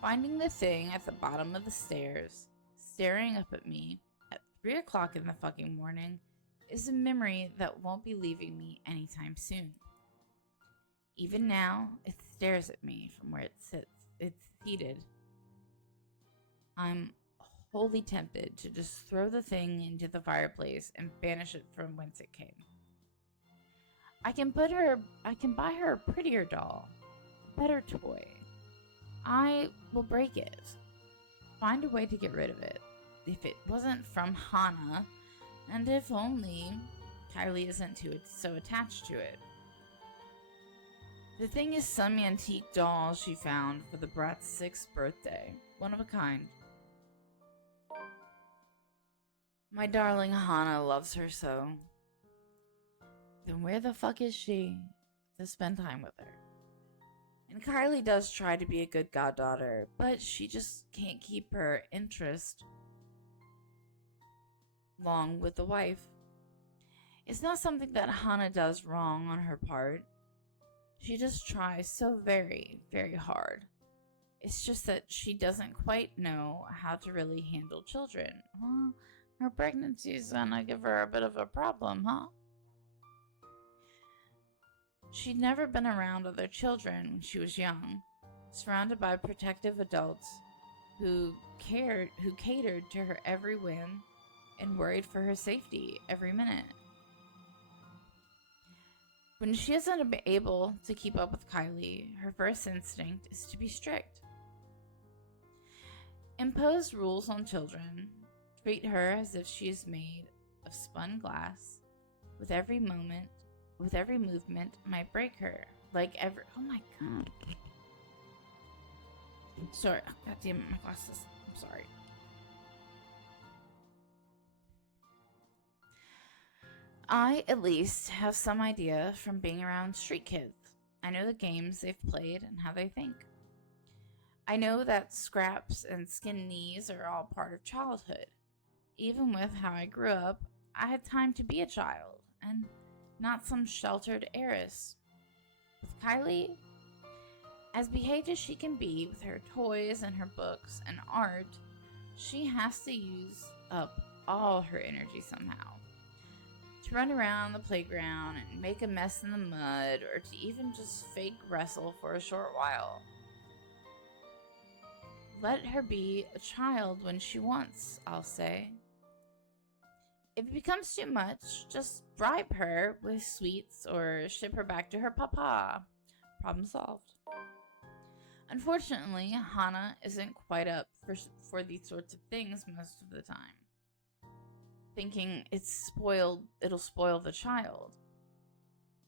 Finding the thing at the bottom of the stairs, staring up at me at 3 o'clock in the fucking morning, is a memory that won't be leaving me anytime soon. Even now, it stares at me from where it sits. It's seated. I'm wholly tempted to just throw the thing into the fireplace and banish it from whence it came. I can buy her a prettier doll, a better toy. I will break it. Find a way to get rid of it. If it wasn't from Hana, and if only Kylie isn't so attached to it. The thing is some antique doll she found for the brat's 6th birthday. One of a kind. My darling Hana loves her so. Then where the fuck is she to spend time with her? And Kylie does try to be a good goddaughter, but she just can't keep her interest long with the wife. It's not something that Hana does wrong on her part. She just tries so very, very hard. It's just that she doesn't quite know how to really handle children. Well, her pregnancy's gonna give her a bit of a problem, huh? She'd never been around other children when she was young, surrounded by protective adults who catered to her every whim and worried for her safety every minute. When she isn't able to keep up with Kylie, her first instinct is to be strict. Impose rules on children, treat her as if she is made of spun glass, with every movement might break her, oh my god. Sorry, god damn it, my glasses. I'm sorry. I, at least, have some idea from being around street kids. I know the games they've played and how they think. I know that scraps and skin knees are all part of childhood. Even with how I grew up, I had time to be a child, and not some sheltered heiress. With Kylie, as behaved as she can be with her toys and her books and art, she has to use up all her energy somehow. To run around the playground and make a mess in the mud, or to even just fake wrestle for a short while. Let her be a child when she wants, I'll say. If it becomes too much, just bribe her with sweets or ship her back to her papa. Problem solved. Unfortunately, Hana isn't quite up for these sorts of things most of the time. Thinking it'll spoil the child.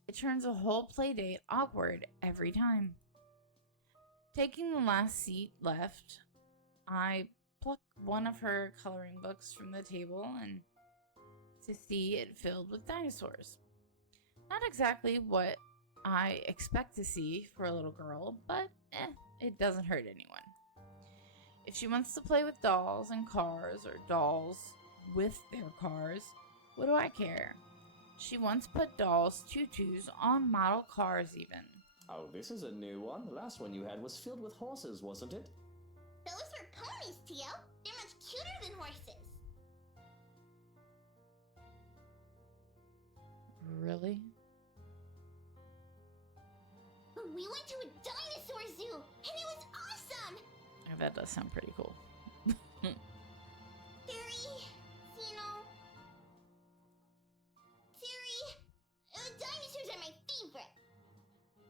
It turns a whole playdate awkward every time. Taking the last seat left, I pluck one of her coloring books from the table and to see it filled with dinosaurs. Not exactly what I expect to see for a little girl, but it doesn't hurt anyone. If she wants to play with dolls and cars, or dolls with their cars, what do I care? She once put dolls' tutus on model cars even. Oh, this is a new one. The last one you had was filled with horses, wasn't it? Those were ponies, Tio. They're much cuter than horses. Really? We went to a dinosaur zoo, and it was awesome! Oh, that does sound pretty cool. Siri, dinosaurs are my favorite.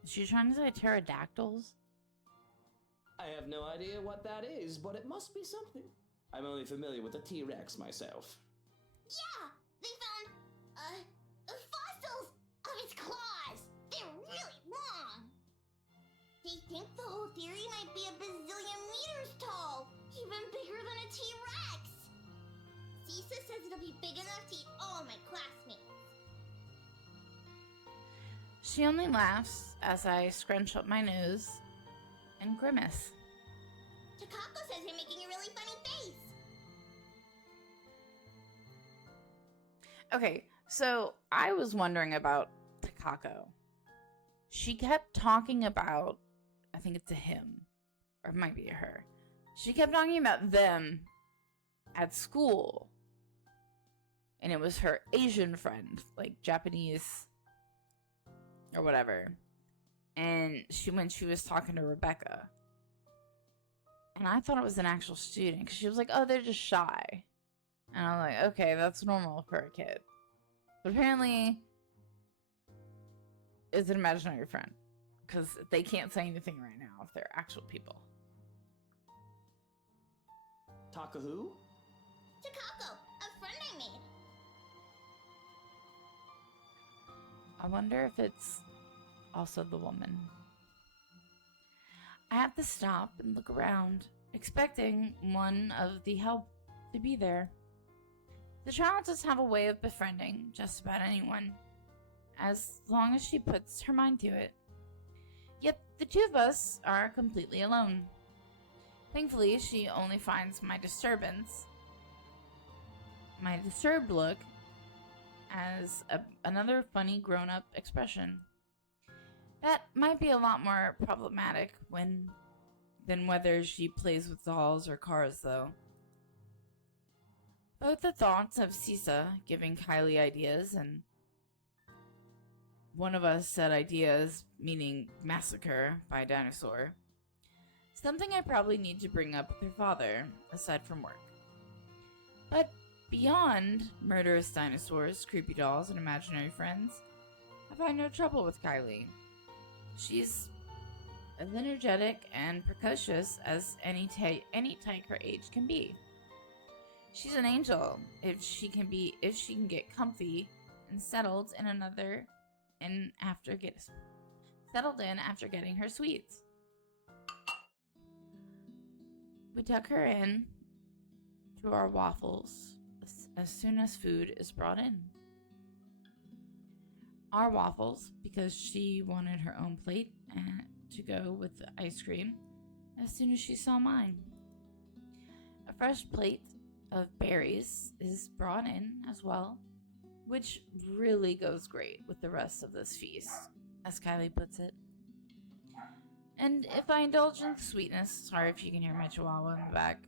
Is she trying to say pterodactyls? I have no idea what that is, but it must be something. I'm only familiar with the T-Rex myself. Yeah, they found, fossils of its claws. They're really long. They think the whole theory might be a bazillion meters tall, even bigger than a T-Rex. Cisa says it'll be big enough to eat all my classmates. She only laughs as I scrunch up my nose and grimace. Takako says you're making a really funny face. Okay, so I was wondering about Takako. She kept talking about, I think it's a him, or it might be a her. She kept talking about them at school. And it was her Asian friend, like Japanese or whatever. And when she was talking to Rebecca. And I thought it was an actual student, because she was like, oh, they're just shy. And I'm like, okay, that's normal for a kid. But apparently, it's an imaginary friend. Because they can't say anything right now if they're actual people. Takahu? Takako, a friend I made. I wonder if it's also the woman. I have to stop and look around, expecting one of the help to be there. The child does have a way of befriending just about anyone, as long as she puts her mind to it. Yet the two of us are completely alone. Thankfully, she only finds my disturbed look, as another funny grown-up expression. That might be a lot more problematic than whether she plays with dolls or cars, though. Both the thoughts of Sisa giving Kylie ideas, and one of us said ideas, meaning massacre by dinosaur, something I probably need to bring up with her father, aside from work. But beyond murderous dinosaurs, creepy dolls, and imaginary friends, I find no trouble with Kylie. She's as energetic and precocious as any tyke her age can be. She's an angel if she can get comfy and settled in after getting her sweets. We tuck her in to our waffles as soon as food is brought in. Our waffles, because she wanted her own plate to go with the ice cream as soon as she saw mine. A fresh plate of berries is brought in as well, which really goes great with the rest of this feast, as Kylie puts it. And if I indulge in sweetness, sorry if you can hear my chihuahua in the back,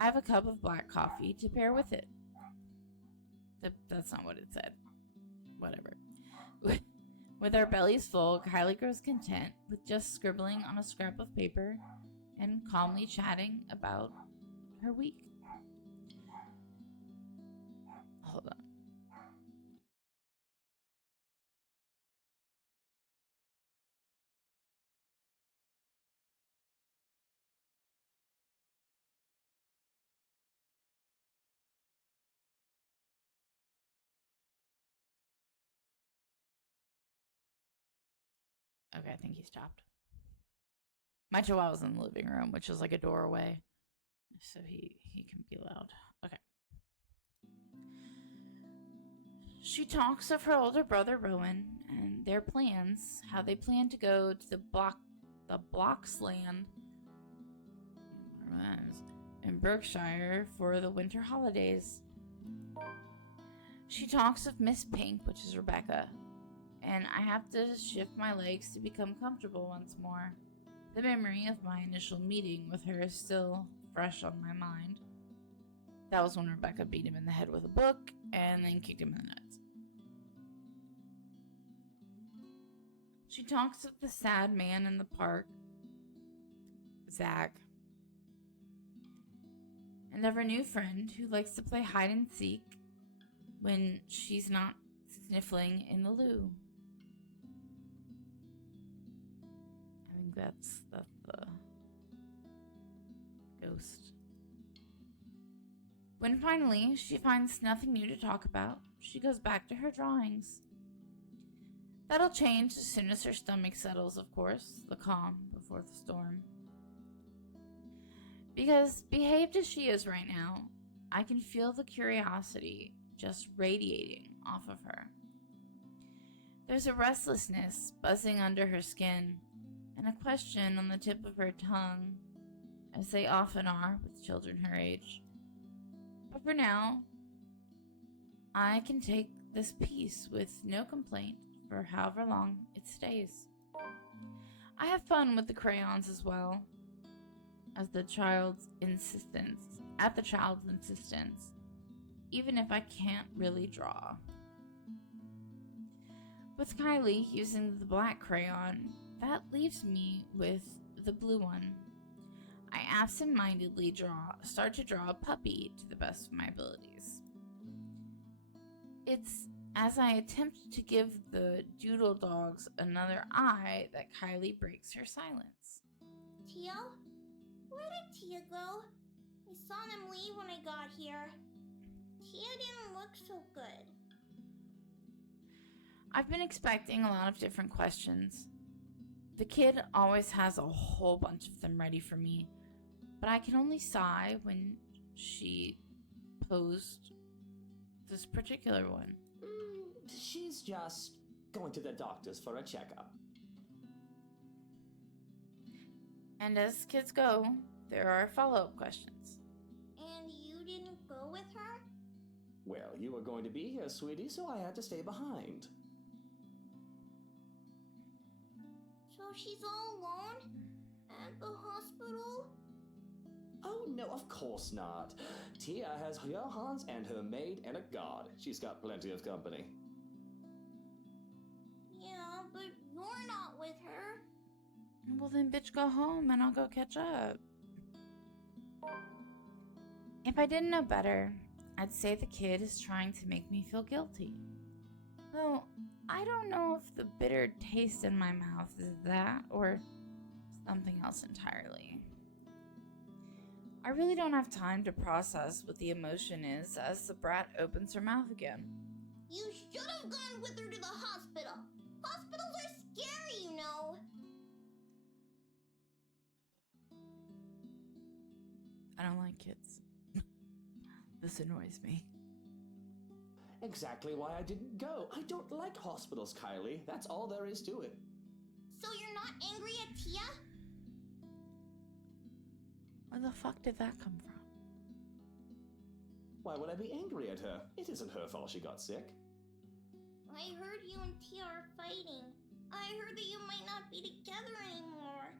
I have a cup of black coffee to pair with it. That's not what it said. Whatever. With our bellies full, Kylie grows content with just scribbling on a scrap of paper and calmly chatting about her week. Hold on. Okay, I think he stopped. My chihuahua's in the living room, which is like a door away, so he can be loud. Okay. She talks of her older brother Rowan and their plans, how they plan to go to the Bloxland in Berkshire for the winter holidays. She talks of Miss Pink, which is Rebecca, and I have to shift my legs to become comfortable once more. The memory of my initial meeting with her is still fresh on my mind. That was when Rebecca beat him in the head with a book and then kicked him in the nuts. She talks of the sad man in the park, Zach, and of her new friend who likes to play hide and seek when she's not sniffling in the loo. I think that's the ghost. When finally she finds nothing new to talk about, she goes back to her drawings. That'll change as soon as her stomach settles, of course, the calm before the storm. Because, behaved as she is right now, I can feel the curiosity just radiating off of her. There's a restlessness buzzing under her skin, and a question on the tip of her tongue, as they often are with children her age. But for now, I can take this piece with no complaint for however long it stays. I have fun with the crayons as well, at the child's insistence, even if I can't really draw. With Kylie using the black crayon, that leaves me with the blue one. I absent-mindedly start to draw a puppy to the best of my abilities. It's as I attempt to give the doodle dogs another eye that Kylie breaks her silence. Tia? Where did Tia go? I saw them leave when I got here. Tia didn't look so good. I've been expecting a lot of different questions. The kid always has a whole bunch of them ready for me, but I can only sigh when she posed this particular one. She's just going to the doctor's for a checkup. And as kids go, there are follow-up questions. And you didn't go with her? Well, you were going to be here, sweetie, so I had to stay behind. So she's all alone? At the hospital? Oh, no, of course not. Tia has Johannes and her maid and a guard. She's got plenty of company. Yeah, but you're not with her. Well then, bitch, go home and I'll go catch up. If I didn't know better, I'd say the kid is trying to make me feel guilty. Though, I don't know if the bitter taste in my mouth is that or something else entirely. I really don't have time to process what the emotion is as the brat opens her mouth again. You should have gone with her to the hospital. Hospitals are scary, you know. I don't like kids. This annoys me. Exactly why I didn't go. I don't like hospitals, Kylie. That's all there is to it. So you're not angry at Tia? Where the fuck did that come from? Why would I be angry at her? It isn't her fault she got sick. I heard you and Tia are fighting. I heard that you might not be together anymore.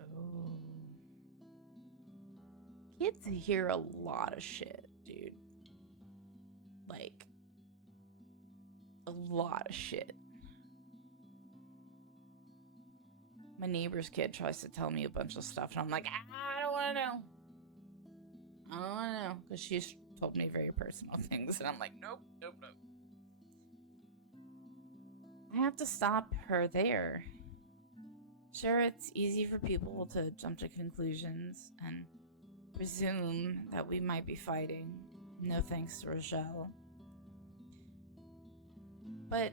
Oh. Kids hear a lot of shit, dude. Like, a lot of shit. My neighbor's kid tries to tell me a bunch of stuff, and I'm like, I don't want to know. I don't want to know. Because she's told me very personal things, and I'm like, nope. I have to stop her there. Sure, it's easy for people to jump to conclusions and presume that we might be fighting. No thanks to Rochelle. But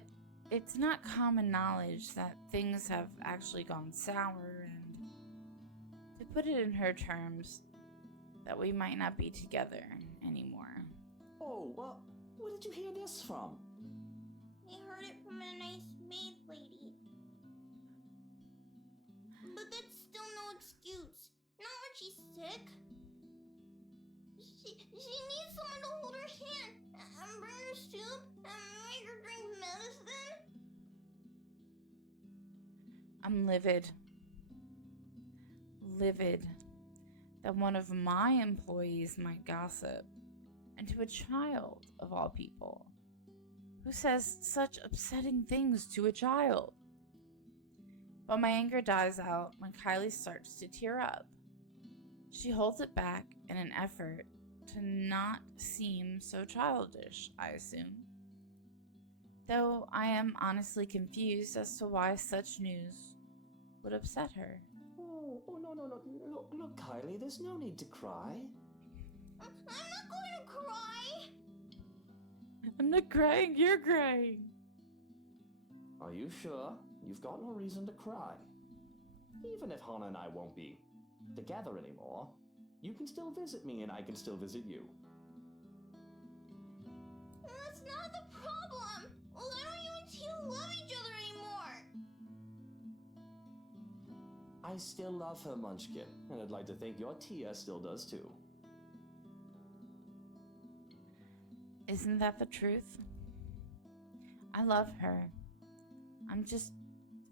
it's not common knowledge that things have actually gone sour, and to put it in her terms, that we might not be together anymore. Oh, well, where did you hear this from? I heard it from a nice maid lady. But that's still no excuse. Not when she's sick. She needs someone to hold her hand and bring her soup and make her drink medicine. I'm livid. Livid that one of my employees might gossip, and to a child of all people, who says such upsetting things to a child. But my anger dies out when Kylie starts to tear up. She holds it back in an effort to not seem so childish, I assume. Though I am honestly confused as to why such news would upset her. No, look, Kylie, there's no need to cry. I'm not going to cry. I'm not crying, you're crying. Are you sure? You've got no reason to cry. Even if Hana and I won't be together anymore, you can still visit me and I can still visit you. That's not the problem. Why don't you and Tia love each other anymore? I still love her, Munchkin, and I'd like to think your Tia still does too. Isn't that the truth? I love her. I'm just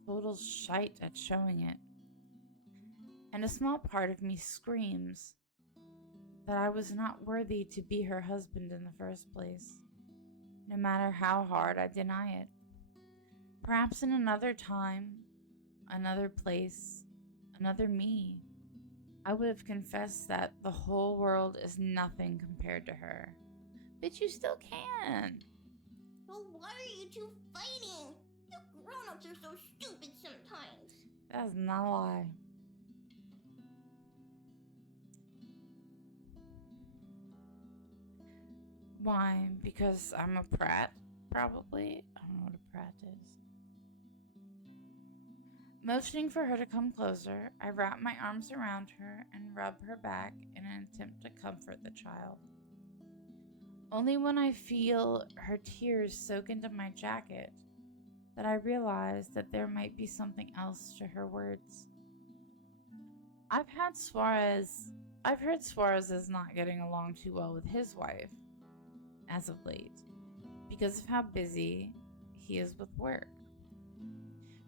total shite at showing it. And a small part of me screams that I was not worthy to be her husband in the first place, no matter how hard I deny it. Perhaps in another time, another place, another me, I would have confessed that the whole world is nothing compared to her. But you still can. Well, why are you two fighting? You grown-ups are so stupid sometimes. That's not a lie. Why? Because I'm a prat? Probably. I don't know what a prat is. Motioning for her to come closer, I wrap my arms around her and rub her back in an attempt to comfort the child. Only when I feel her tears soak into my jacket that I realize that there might be something else to her words. I've heard Suarez is not getting along too well with his wife as of late because of how busy he is with work.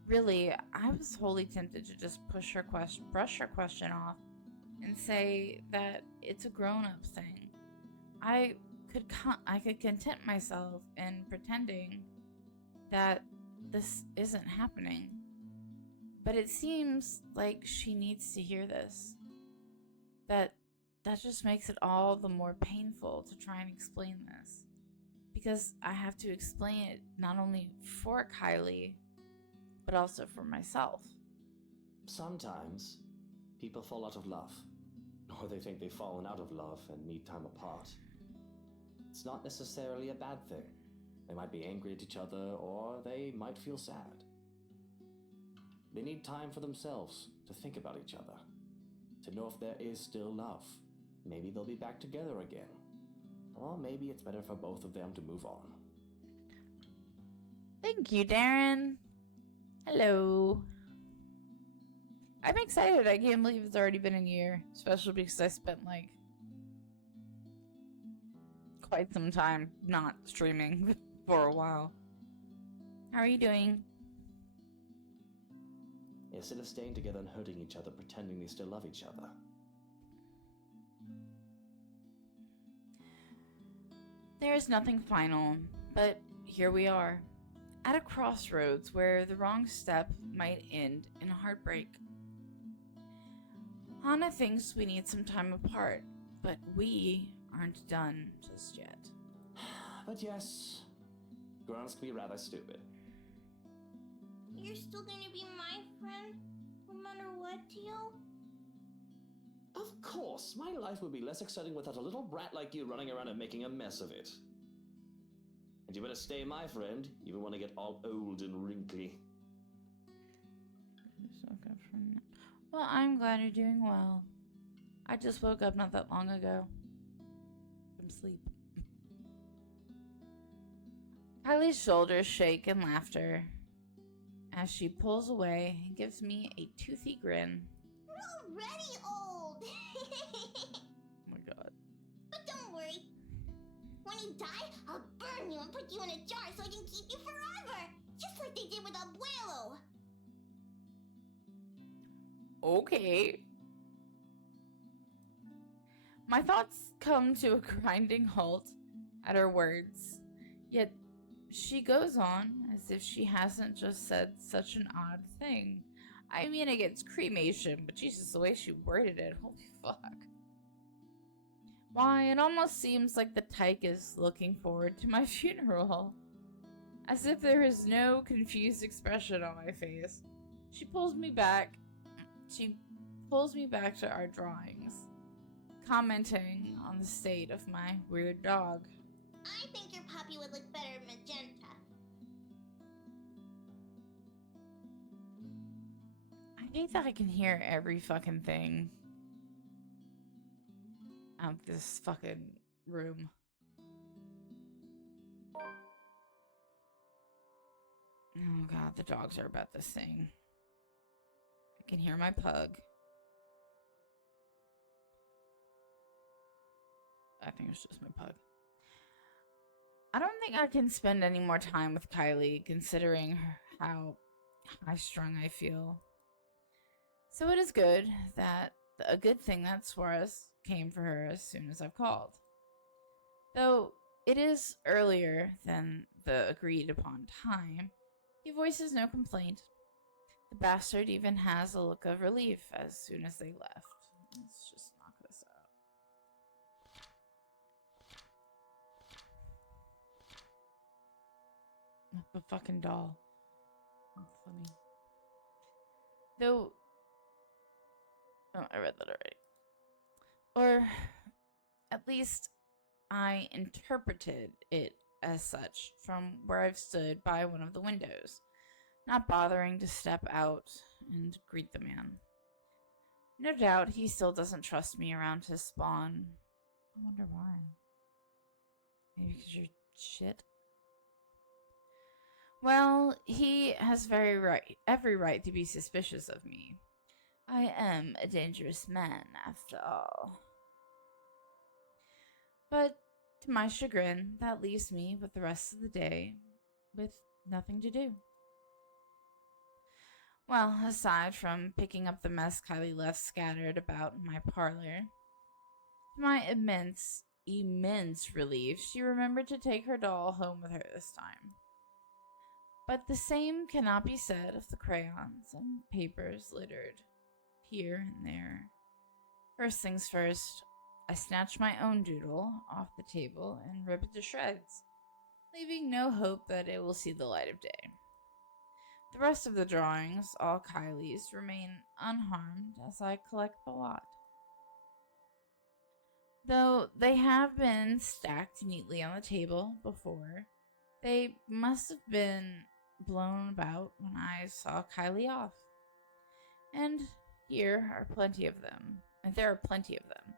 Really, I was wholly tempted to just brush her question off and say that it's a grown-up thing. I could content myself in pretending that this isn't happening. But it seems like she needs to hear this. That just makes it all the more painful to try and explain this. Because I have to explain it not only for Kylie, but also for myself. Sometimes people fall out of love, or they think they've fallen out of love and need time apart. It's not necessarily a bad thing. They might be angry at each other, or they might feel sad. They need time for themselves to think about each other, to know if there is still love. Maybe they'll be back together again. Or maybe it's better for both of them to move on. Thank you, Darren. Hello. I'm excited. I can't believe it's already been a year, especially because I spent quite some time not streaming for a while. How are you doing? Instead of staying together and hurting each other, pretending they still love each other. There is nothing final, but here we are, at a crossroads where the wrong step might end in heartbreak. Hana thinks we need some time apart, but we aren't done just yet. But yes, grown-ups can be rather stupid. You're still gonna be my friend, no matter what, Teal? Of course, my life would be less exciting without a little brat like you running around and making a mess of it. And you better stay my friend, even when I get all old and wrinkly. Well, I'm glad you're doing well. I just woke up not that long ago from sleep. Kylie's shoulders shake in laughter as she pulls away and gives me a toothy grin. You're already old! Oh my god. But don't worry. When you die, I'll burn you and put you in a jar so I can keep you forever! Just like they did with Abuelo! Okay. My thoughts come to a grinding halt at her words, yet she goes on as if she hasn't just said such an odd thing. I mean, against cremation, but Jesus, the way she worded it, holy fuck. Why, it almost seems like the tyke is looking forward to my funeral. As if there is no confused expression on my face. She pulls me back to our drawings, commenting on the state of my weird dog. I think your puppy would look better magenta. I hate that I can hear every fucking thing out of this fucking room. Oh god, the dogs are about to sing. I can hear my pug. I think it's just my pug. I don't think I can spend any more time with Kylie, considering how high-strung I feel. So it is good that a good thing that Suarez came for her as soon as I've called. Though it is earlier than the agreed upon time, he voices no complaint. The bastard even has a look of relief as soon as they left. Let's just knock this out. A fucking doll. That's funny. Though... Oh, I read that already. Or, at least, I interpreted it as such from where I've stood by one of the windows, not bothering to step out and greet the man. No doubt he still doesn't trust me around his spawn. I wonder why. Maybe because you're shit? Well, he has every right to be suspicious of me. I am a dangerous man, after all. But, to my chagrin, that leaves me with the rest of the day with nothing to do. Well, aside from picking up the mess Kylie left scattered about in my parlor, to my immense relief, she remembered to take her doll home with her this time. But the same cannot be said of the crayons and papers littered here and there. First things first, I snatched my own doodle off the table and rip it to shreds, leaving no hope that it will see the light of day. The rest of the drawings, all Kylie's, remain unharmed as I collect the lot. Though they have been stacked neatly on the table before, they must have been blown about when I saw Kylie off. And here are plenty of them. And there are plenty of them.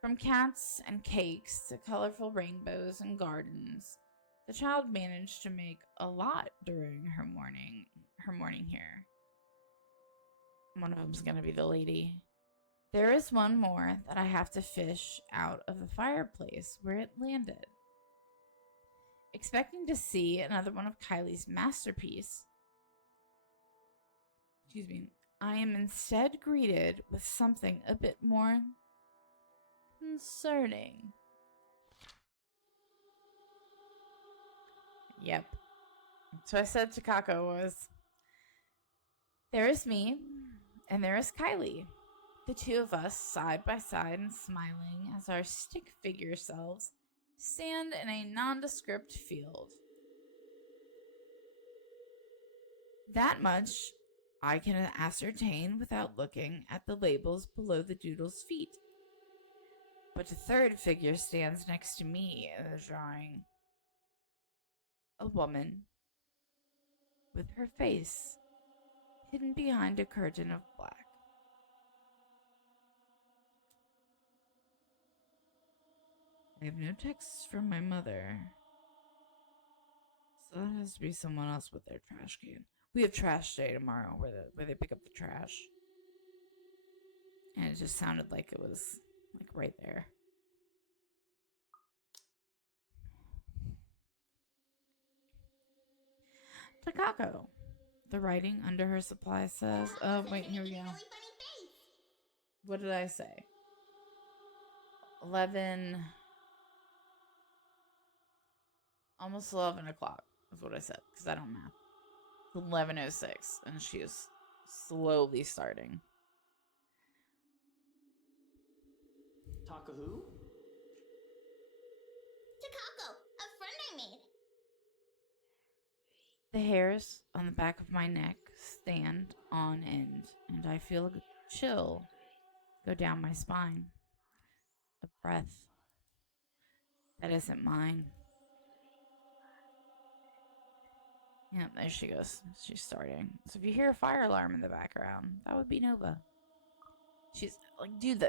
From cats and cakes to colorful rainbows and gardens, the child managed to make a lot during her morning here. One of them's gonna be the lady. There is one more that I have to fish out of the fireplace where it landed. Expecting to see another one of Kylie's masterpiece, I am instead greeted with something a bit more concerning. Yep. So I said to Kako was, there is me, and there is Kylie. The two of us, side by side and smiling as our stick figure selves stand in a nondescript field. That much I can ascertain without looking at the labels below the doodle's feet. But a third figure stands next to me in the drawing. A woman with her face hidden behind a curtain of black. I have no texts from my mother, so that has to be someone else with their trash can. We have trash day tomorrow where they pick up the trash. And it just sounded like it was like right there. Takako. The writing under her supply says, oh wait, here we go. What did I say? 11, almost 11 o'clock is what I said, because I don't math. 11:06, and she is slowly starting. Taco who? Takako, a friend I made. The hairs on the back of my neck stand on end, and I feel a chill go down my spine. A breath that isn't mine. Yeah, there she goes. She's starting. So if you hear a fire alarm in the background, that would be Nova. She's like, dude,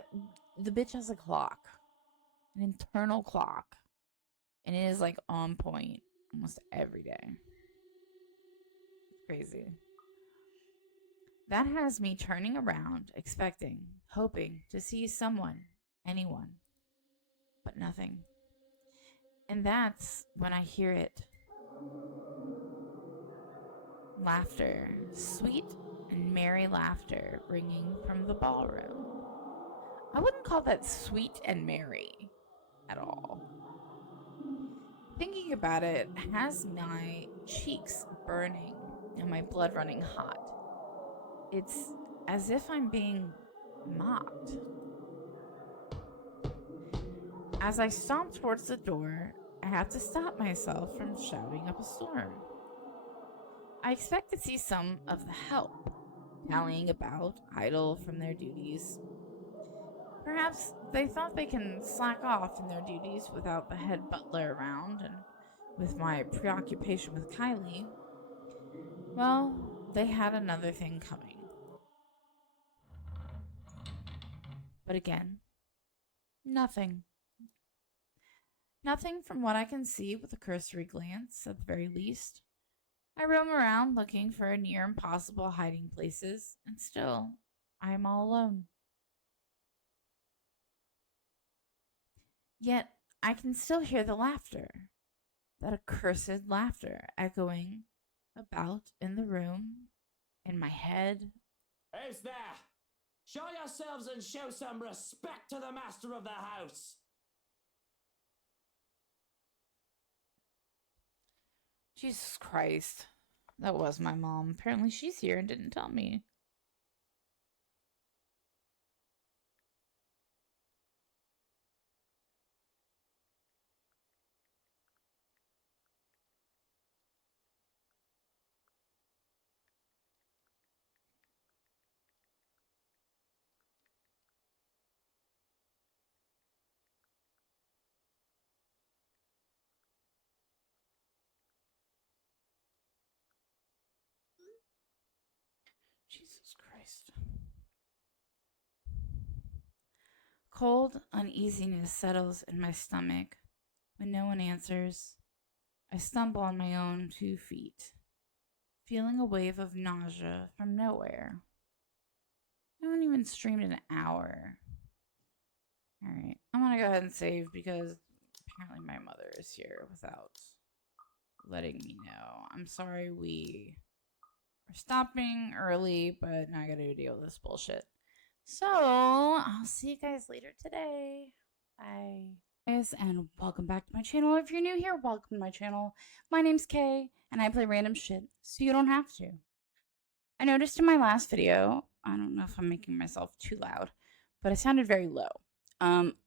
the bitch has a clock, an internal clock, and it is like on point almost every day. It's crazy. That has me turning around, expecting, hoping to see someone, anyone, but nothing. And that's when I hear it. Laughter, sweet and merry laughter ringing from the ballroom. I wouldn't call that sweet and merry at all. Thinking about it has my cheeks burning and my blood running hot. It's as if I'm being mocked. As I stomp towards the door, I have to stop myself from shouting up a storm. I expect to see some of the help, dallying about, idle from their duties. Perhaps they thought they can slack off in their duties without the head butler around, and with my preoccupation with Kylie, well, they had another thing coming. But again, nothing. Nothing from what I can see with a cursory glance, at the very least. I roam around looking for near impossible hiding places, and still, I am all alone. Yet, I can still hear the laughter, that accursed laughter, echoing about in the room, in my head. Who's there? Show yourselves and show some respect to the master of the house. Jesus Christ. That was my mom. Apparently she's here and didn't tell me. Jesus Christ. Cold uneasiness settles in my stomach. When no one answers, I stumble on my own 2 feet, feeling a wave of nausea from nowhere. I haven't even streamed in an hour. Alright, I'm gonna go ahead and save because apparently my mother is here without letting me know. I'm sorry we are stopping early, but now I gotta deal with this bullshit. So, I'll see you guys later today. Bye. Guys, and welcome back to my channel. If you're new here, welcome to my channel. My name's Kay, and I play random shit, so you don't have to. I noticed in my last video, I don't know if I'm making myself too loud, but I sounded very low.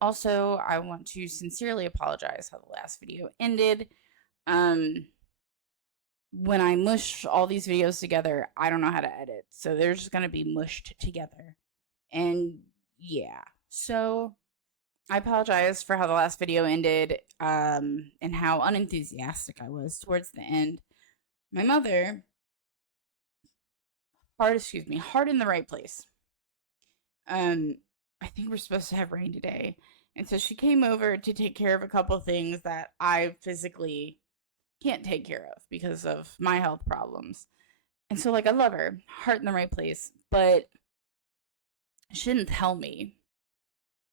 Also, I want to sincerely apologize how the last video ended. When I mush all these videos together, I don't know how to edit, so they're just gonna be mushed together. And yeah, so I apologize for how the last video ended, and how unenthusiastic I was towards the end. My mother, heart in the right place. I think we're supposed to have rain today, and so she came over to take care of a couple things that I physically can't take care of because of my health problems. And so, like, I love her, heart in the right place, but she didn't tell me.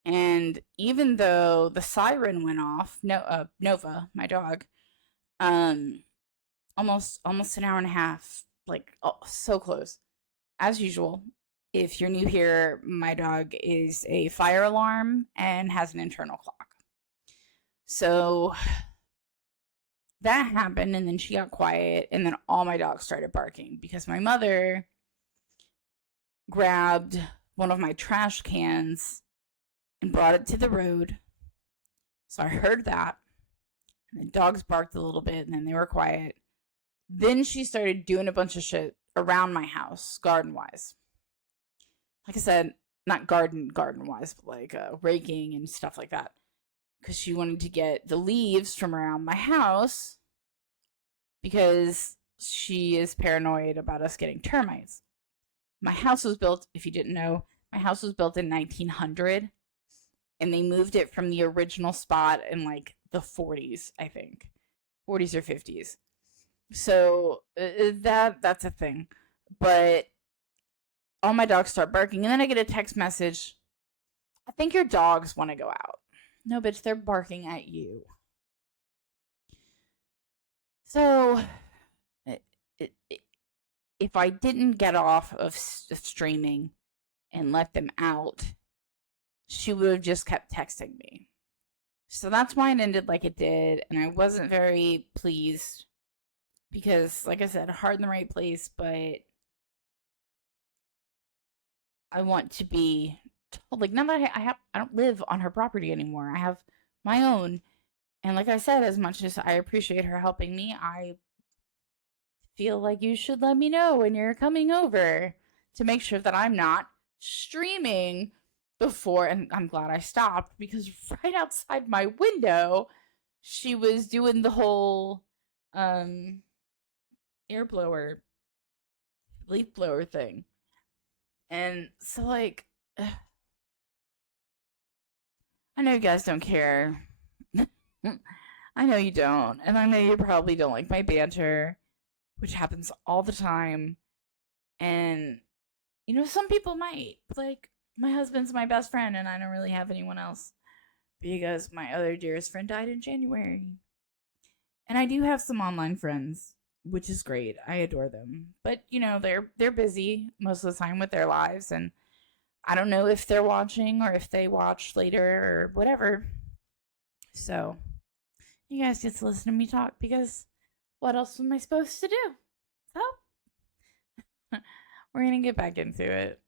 And even though the siren went off, Nova, my dog, almost an hour and a half, like, oh, so close. As usual, if you're new here, my dog is a fire alarm and has an internal clock. So that happened, and then she got quiet, and then all my dogs started barking because my mother grabbed one of my trash cans and brought it to the road. So I heard that, and the dogs barked a little bit, and then they were quiet. Then she started doing a bunch of shit around my house, garden-wise. Like I said, not garden-wise, but like raking and stuff like that. Because she wanted to get the leaves from around my house because she is paranoid about us getting termites. My house was built, if you didn't know, my house was built in 1900, and they moved it from the original spot in like the 40s, I think. 40s or 50s. So that's a thing. But all my dogs start barking, and then I get a text message. I think your dogs want to go out. No, bitch, they're barking at you. So, if I didn't get off of streaming and let them out, she would have just kept texting me. So that's why it ended like it did, and I wasn't very pleased because, like I said, heart in the right place, but I want to be told, like, now that I don't live on her property anymore. I have my own, and like I said, as much as I appreciate her helping me, I feel like you should let me know when you're coming over to make sure that I'm not streaming before. And I'm glad I stopped, because right outside my window she was doing the whole air blower, leaf blower thing. And so, like, I know you guys don't care. I know you don't. And I know you probably don't like my banter, which happens all the time. And, you know, some people might. Like, my husband's my best friend, and I don't really have anyone else because my other dearest friend died in January. And I do have some online friends, which is great. I adore them. But, you know, they're busy most of the time with their lives, and I don't know if they're watching or if they watch later or whatever. So, you guys get to listen to me talk, because what else am I supposed to do? So, we're going to get back into it.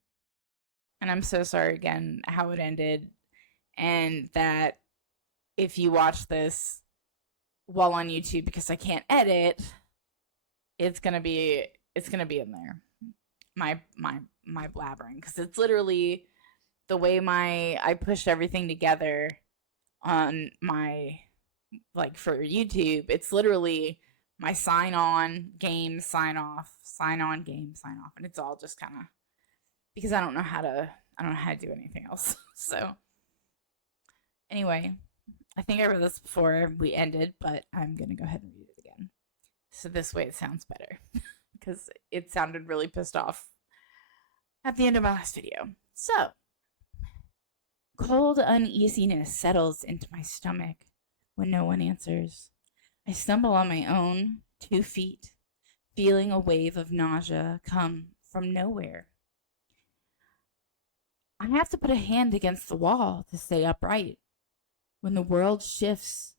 And I'm so sorry again how it ended, and that if you watch this while on YouTube, because I can't edit, it's gonna be in there. My blabbering, because it's literally the way I pushed everything together on my, like, for YouTube. It's literally my sign on, game, sign off, sign on, game, sign off, and it's all just kind of because I don't know how to do anything else. So anyway, I think I read this before we ended, but I'm gonna go ahead and read it again, so this way it sounds better, because it sounded really pissed off at the end of my last video. So, cold uneasiness settles into my stomach when no one answers. I stumble on my own 2 feet, feeling a wave of nausea come from nowhere. I have to put a hand against the wall to stay upright when the world shifts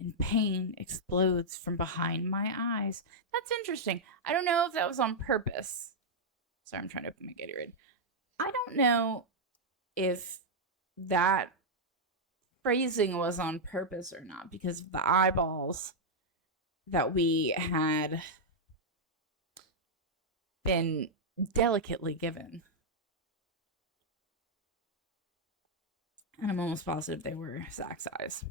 and pain explodes from behind my eyes. That's interesting. I don't know if that was on purpose. Sorry, I'm trying to open my Gatorade. I don't know if that phrasing was on purpose or not, because of the eyeballs that we had been delicately given. And I'm almost positive they were Zach's eyes.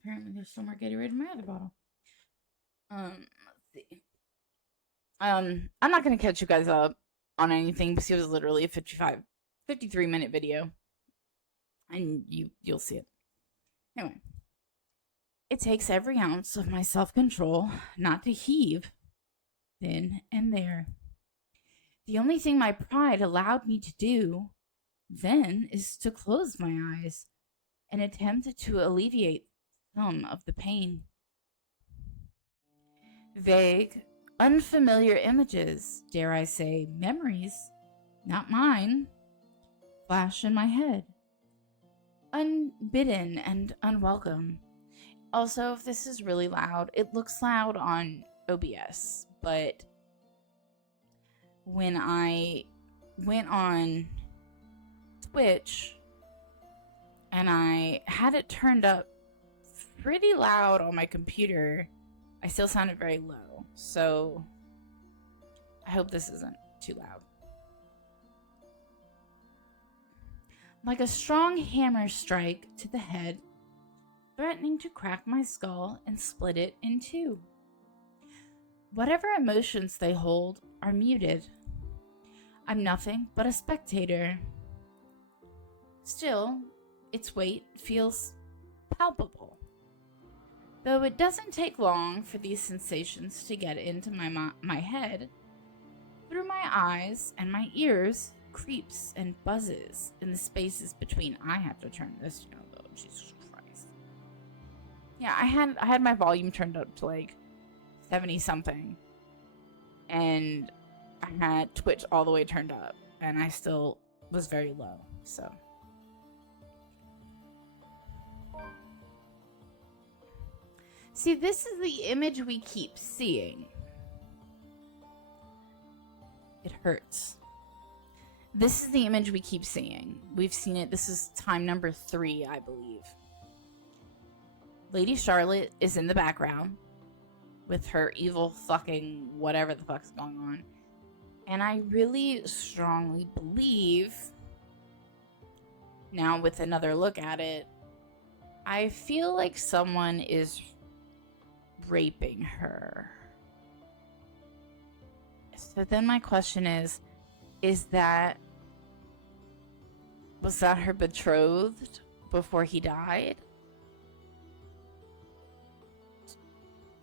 Apparently there's still more Gatorade in my other bottle. Let's see. I'm not going to catch you guys up on anything, because it was literally a 53-minute video. And you'll see it. Anyway. It takes every ounce of my self-control not to heave then and there. The only thing my pride allowed me to do then is to close my eyes and attempt to alleviate some of the pain. Vague, unfamiliar images, dare I say, memories, not mine, flash in my head. Unbidden and unwelcome. Also, if this is really loud, it looks loud on OBS, but when I went on Twitch and I had it turned up pretty loud on my computer, I still sounded very low. So I hope this isn't too loud. Like a strong hammer strike to the head, threatening to crack my skull and split it in two. Whatever emotions they hold are muted. I'm nothing but a spectator. Still, its weight feels palpable. Though it doesn't take long for these sensations to get into my head, through my eyes and my ears creeps and buzzes in the spaces between. I have to turn this down though, Jesus Christ. Yeah, I had my volume turned up to like 70 something, and I had Twitch all the way turned up, and I still was very low, so. See, this is the image we keep seeing. It hurts. This is the image we keep seeing. We've seen it. This is time number 3, I believe. Lady Charlotte is in the background with her evil fucking whatever the fuck's going on. And I really strongly believe, now with another look at it, I feel like someone is raping her. So then my question is that, was that her betrothed before he died?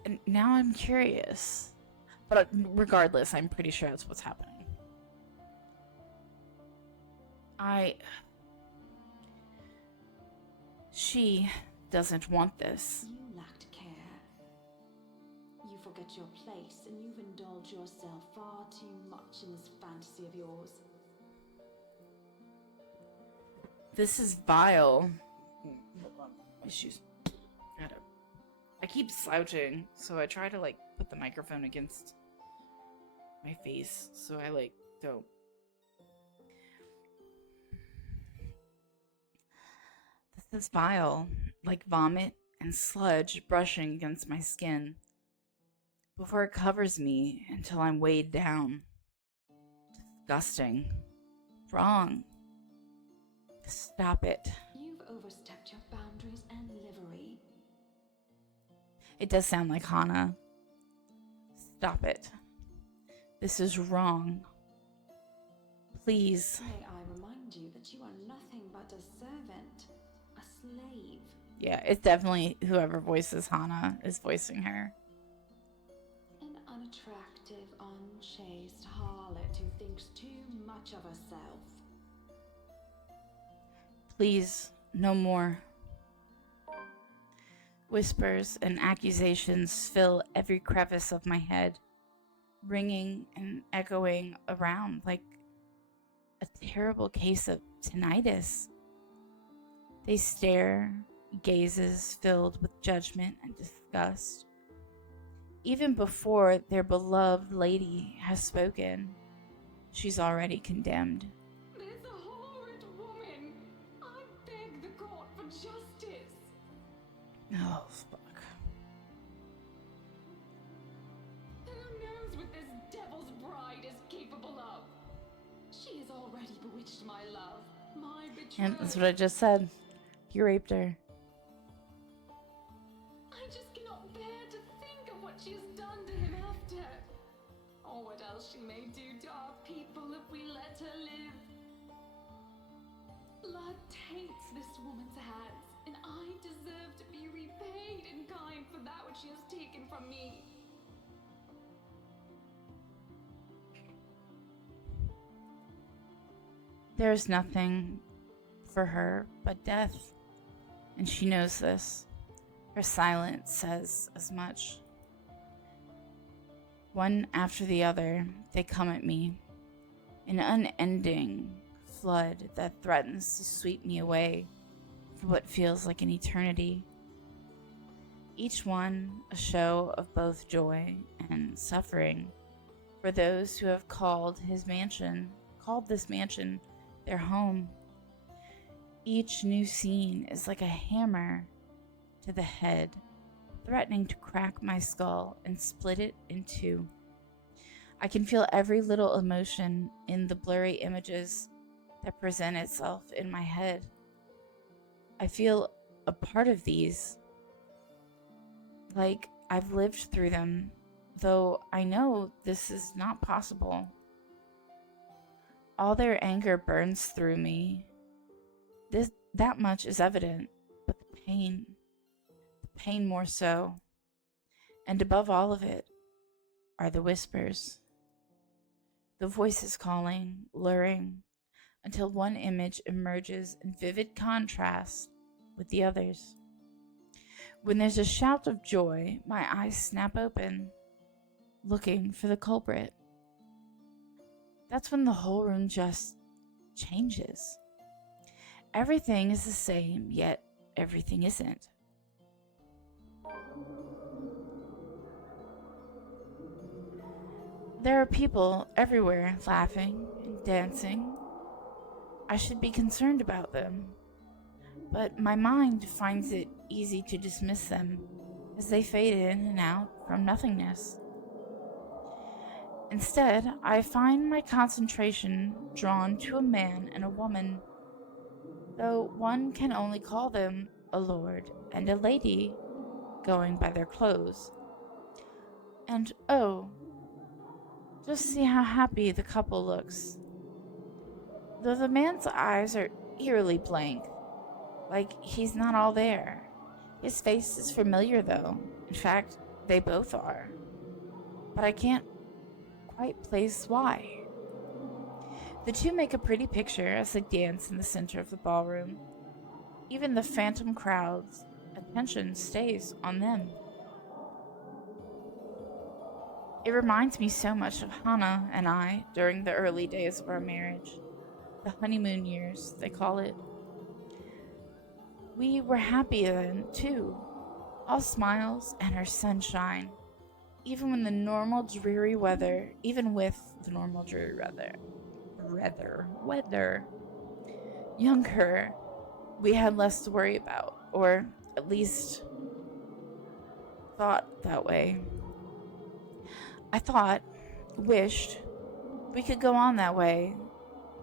And now I'm curious. But regardless, I'm pretty sure that's what's happening. She doesn't want this. You lacked care. You forget your place, and you've indulged yourself far too much in this fantasy of yours. This is vile. My shoes. I keep slouching, so I try to like put the microphone against my face so I like don't. This is vile, like vomit and sludge brushing against my skin before it covers me until I'm weighed down. Disgusting. Wrong. Stop it. You've overstepped your boundaries and livery. It does sound like Hana. Stop it. This is wrong. Please. May I remind you that you are nothing but a servant, a slave. Yeah, it's definitely whoever voices Hana is voicing her. An unattractive, unchaste harlot who thinks too much of herself. Please, no more. Whispers and accusations fill every crevice of my head, ringing and echoing around like a terrible case of tinnitus. They stare, gazes filled with judgment and disgust. Even before their beloved lady has spoken, she's already condemned. This horrid woman! I beg the court for justice! Oh, fuck. Who knows what this devil's bride is capable of? She has already bewitched my love, my betrothed. Yep, that's what I just said. You raped her. I just cannot bear to think of what she has done to him after. Or what else she may do to our people if we let her live. Blood taints this woman's hands, and I deserve to be repaid in kind for that which she has taken from me. There's nothing for her but death, and she knows this. Her silence says as much. One after the other, they come at me, an unending flood that threatens to sweep me away for what feels like an eternity. each one a show of both joy and suffering for those who have called this mansion their home. Each new scene is like a hammer to the head, threatening to crack my skull and split it in two. I can feel every little emotion in the blurry images that present itself in my head. I feel a part of these, like I've lived through them, though I know this is not possible. All their anger burns through me. That much is evident, but the pain more so. And above all of it are the whispers. The voices calling, luring, until one image emerges in vivid contrast with the others. When there's a shout of joy, my eyes snap open, looking for the culprit. That's when the whole room just changes. Everything is the same, yet everything isn't. There are people everywhere laughing and dancing. I should be concerned about them, but my mind finds it easy to dismiss them as they fade in and out from nothingness. Instead, I find my concentration drawn to a man and a woman, though one can only call them a lord and a lady, going by their clothes. And oh, just see how happy the couple looks. Though the man's eyes are eerily blank, like he's not all there. His face is familiar, though. In fact, they both are. But I can't quite place why. The two make a pretty picture as they dance in the center of the ballroom. Even the phantom crowd's attention stays on them. It reminds me so much of Hannah and I during the early days of our marriage. The honeymoon years, they call it. We were happy then, too. All smiles and her sunshine. Even with the normal dreary weather. Younger, we had less to worry about. Or at least thought that way. I wished, we could go on that way,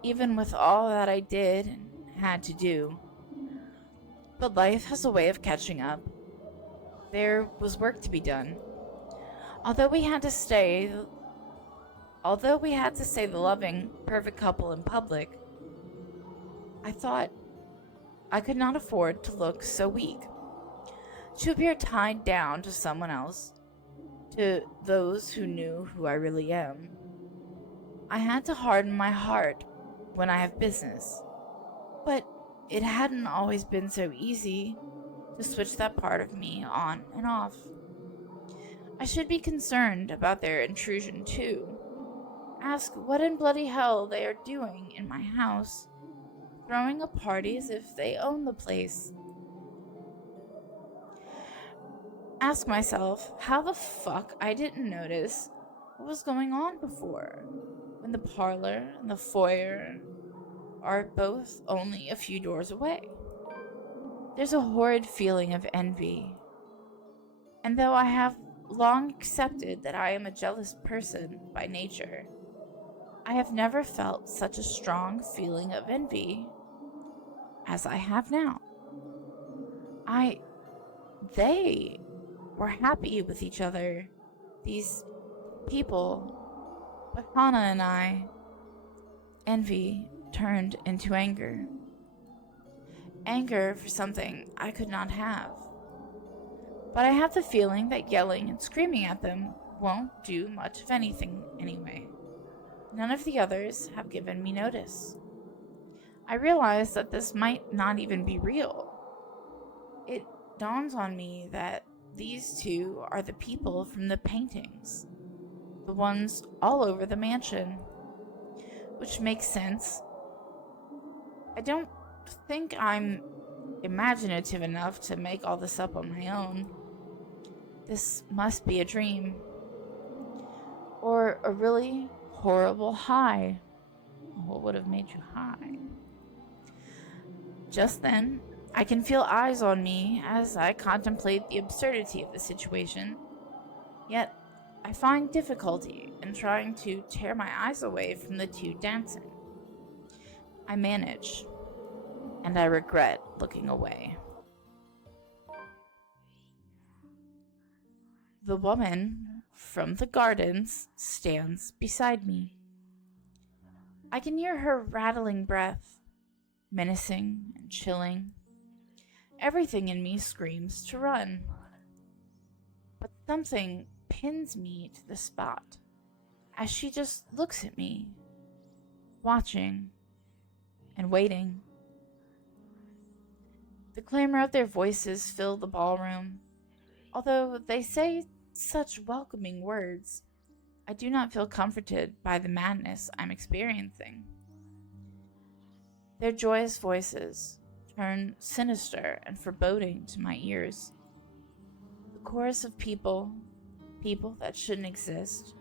even with all that I did and had to do. But life has a way of catching up. There was work to be done. Although we had to stay the loving, perfect couple in public, I thought I could not afford to look so weak, to appear tied down to someone else, to those who knew who I really am. I had to harden my heart when I have business, but it hadn't always been so easy to switch that part of me on and off. I should be concerned about their intrusion too. Ask what in bloody hell they are doing in my house, throwing a party as if they own the place. Ask myself how the fuck I didn't notice what was going on before, when the parlor and the foyer are both only a few doors away. There's a horrid feeling of envy. And though I have long accepted that I am a jealous person by nature, I have never felt such a strong feeling of envy as I have now. They were happy with each other, these people, but Hana and I, envy turned into anger. Anger for something I could not have. But I have the feeling that yelling and screaming at them won't do much of anything anyway. None of the others have given me notice. I realize that this might not even be real. It dawns on me that these two are the people from the paintings, the ones all over the mansion, which makes sense. I don't think I'm imaginative enough to make all this up on my own. This must be a dream. Or a really horrible high. What would have made you high? Just then, I can feel eyes on me as I contemplate the absurdity of the situation. Yet, I find difficulty in trying to tear my eyes away from the two dancing. I manage, and I regret looking away. The woman from the gardens stands beside me. I can hear her rattling breath, menacing and chilling. Everything in me screams to run. But something pins me to the spot as she just looks at me, watching and waiting. The clamor of their voices fill the ballroom. Although they say such welcoming words, I do not feel comforted by the madness I'm experiencing. Their joyous voices turn sinister and foreboding to my ears. The chorus of people that shouldn't exist,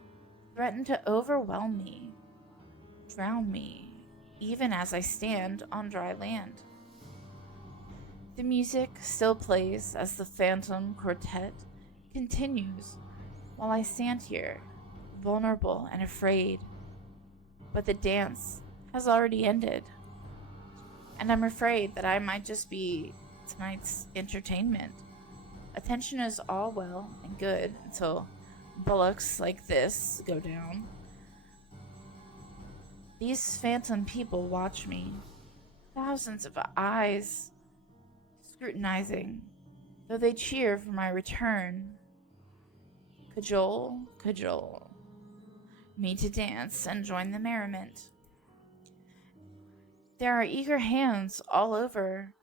threaten to overwhelm me, drown me, even as I stand on dry land. The music still plays as the Phantom Quartet continues while I stand here, vulnerable and afraid. But the dance has already ended, and I'm afraid that I might just be tonight's entertainment. Attention is all well and good until bullocks like this go down. These phantom people watch me, thousands of eyes scrutinizing, though they cheer for my return. Cajole me to dance and join the merriment. There are eager hands all over,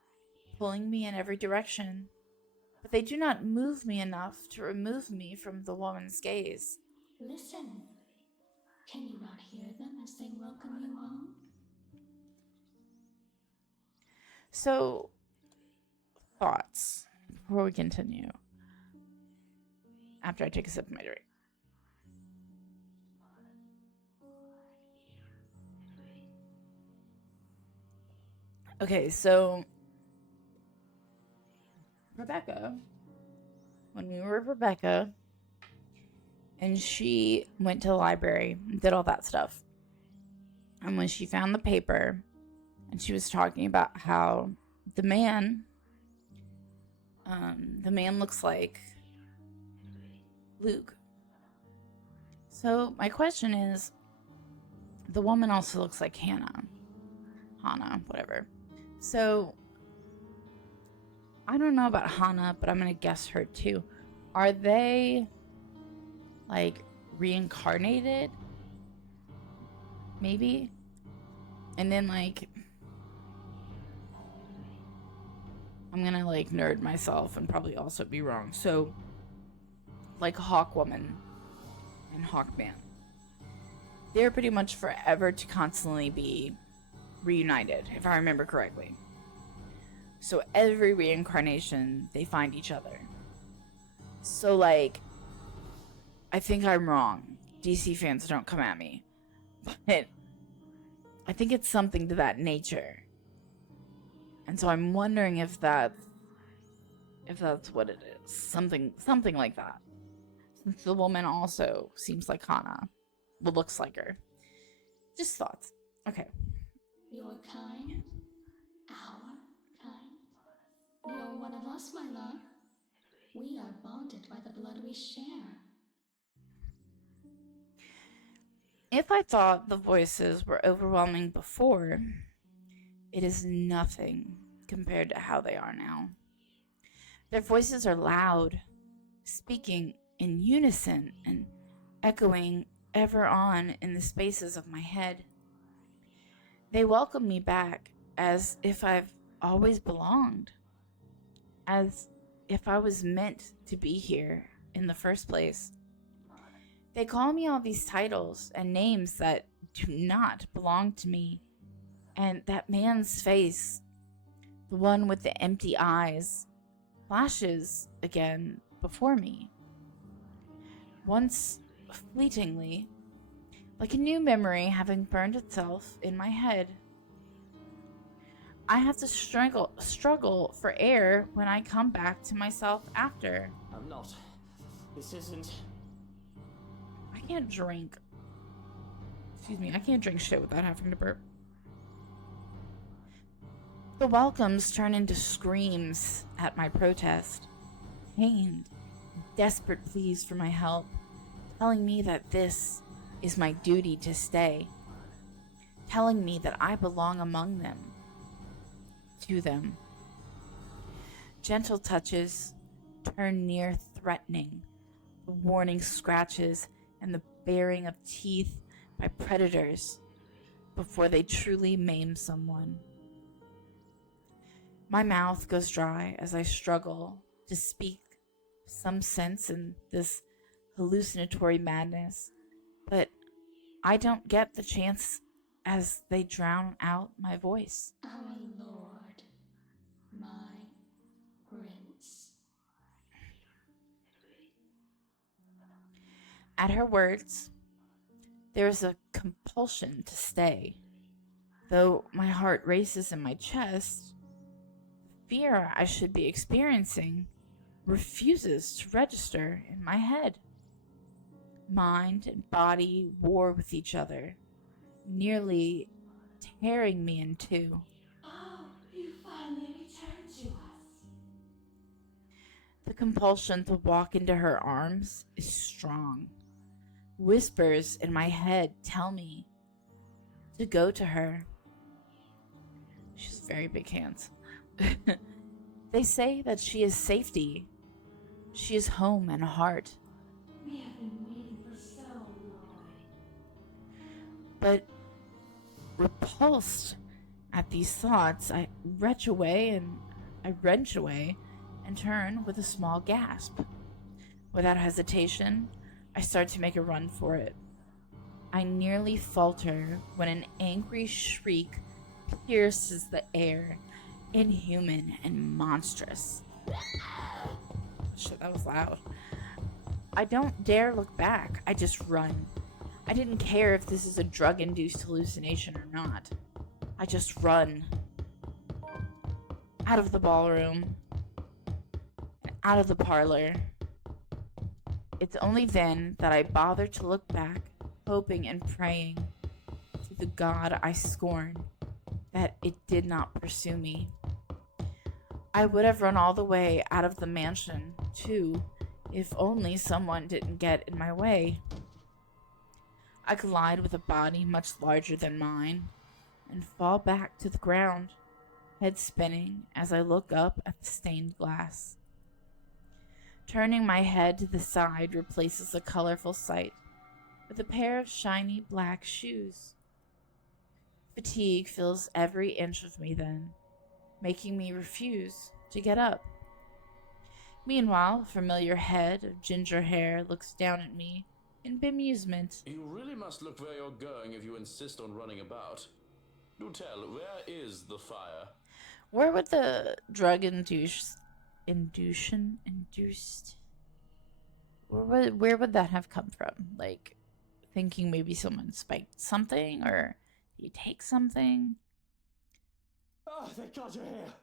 pulling me in every direction, but they do not move me enough to remove me from the woman's gaze. Listen. Can you not hear them as they welcome you home? So, thoughts before we continue. After I take a sip of my drink. Okay, so Rebecca, when we were Rebecca, and she went to the library and did all that stuff. And when she found the paper, and she was talking about how the man looks like Luke. So my question is, the woman also looks like Hannah, whatever. So I don't know about Hannah, but I'm gonna guess her too. Are they like reincarnated? Maybe. And then like I'm gonna like nerd myself and probably also be wrong. So like Hawk Woman and Hawkman, they're pretty much forever to constantly be reunited, if I remember correctly. So every reincarnation, they find each other. So like, I think I'm wrong. DC fans, don't come at me. But I think it's something to that nature. And so I'm wondering if that's what it is. Something like that. Since the woman also seems like Hannah. Well, looks like her. Just thoughts. Okay. Your kind, our kind. You're one of us, my love. We are bonded by the blood we share. If I thought the voices were overwhelming before, it is nothing compared to how they are now. Their voices are loud, speaking in unison and echoing ever on in the spaces of my head. They welcome me back as if I've always belonged, as if I was meant to be here in the first place. They call me all these titles and names that do not belong to me, and that man's face, the one with the empty eyes, flashes again before me. once fleetingly, like a new memory having burned itself in my head. I have to struggle for air when I come back to myself after. I'm not. This isn't. I can't drink. Excuse me, I can't drink shit without having to burp. The welcomes turn into screams at my protest, pained, desperate pleas for my help, telling me that this is my duty to stay, telling me that I belong among them, to them. Gentle touches turn near threatening, the warning scratches and the baring of teeth by predators before they truly maim someone. My mouth goes dry as I struggle to speak some sense in this hallucinatory madness, but I don't get the chance as they drown out my voice. Our Lord, my Prince. At her words, there is a compulsion to stay. Though my heart races in my chest, fear I should be experiencing refuses to register in my head. Mind and body war with each other, nearly tearing me in two. Oh, you finally returned to us. The compulsion to walk into her arms is strong. Whispers in my head tell me to go to her. She has very big hands. They say that she is safety. She is home and heart. We have been waiting for so long. But repulsed at these thoughts, I wrench away and turn with a small gasp. Without hesitation, I start to make a run for it. I nearly falter when an angry shriek pierces the air, inhuman and monstrous. Shit, that was loud. I don't dare look back. I just run. I didn't care if this is a drug-induced hallucination or not. I just run. Out of the ballroom. Out of the parlor. It's only then that I bother to look back, hoping and praying to the God I scorn that it did not pursue me. I would have run all the way out of the mansion, too, if only someone didn't get in my way. I collide with a body much larger than mine and fall back to the ground, head spinning as I look up at the stained glass. Turning my head to the side replaces the colorful sight with a pair of shiny black shoes. Fatigue fills every inch of me then, making me refuse to get up. Meanwhile, a familiar head of ginger hair looks down at me in bemusement. You really must look where you're going if you insist on running about. Do tell, where is the fire? Where would the induced? Where would that have come from? Like, thinking maybe someone spiked something, or did he take something? Oh, thank God you're here.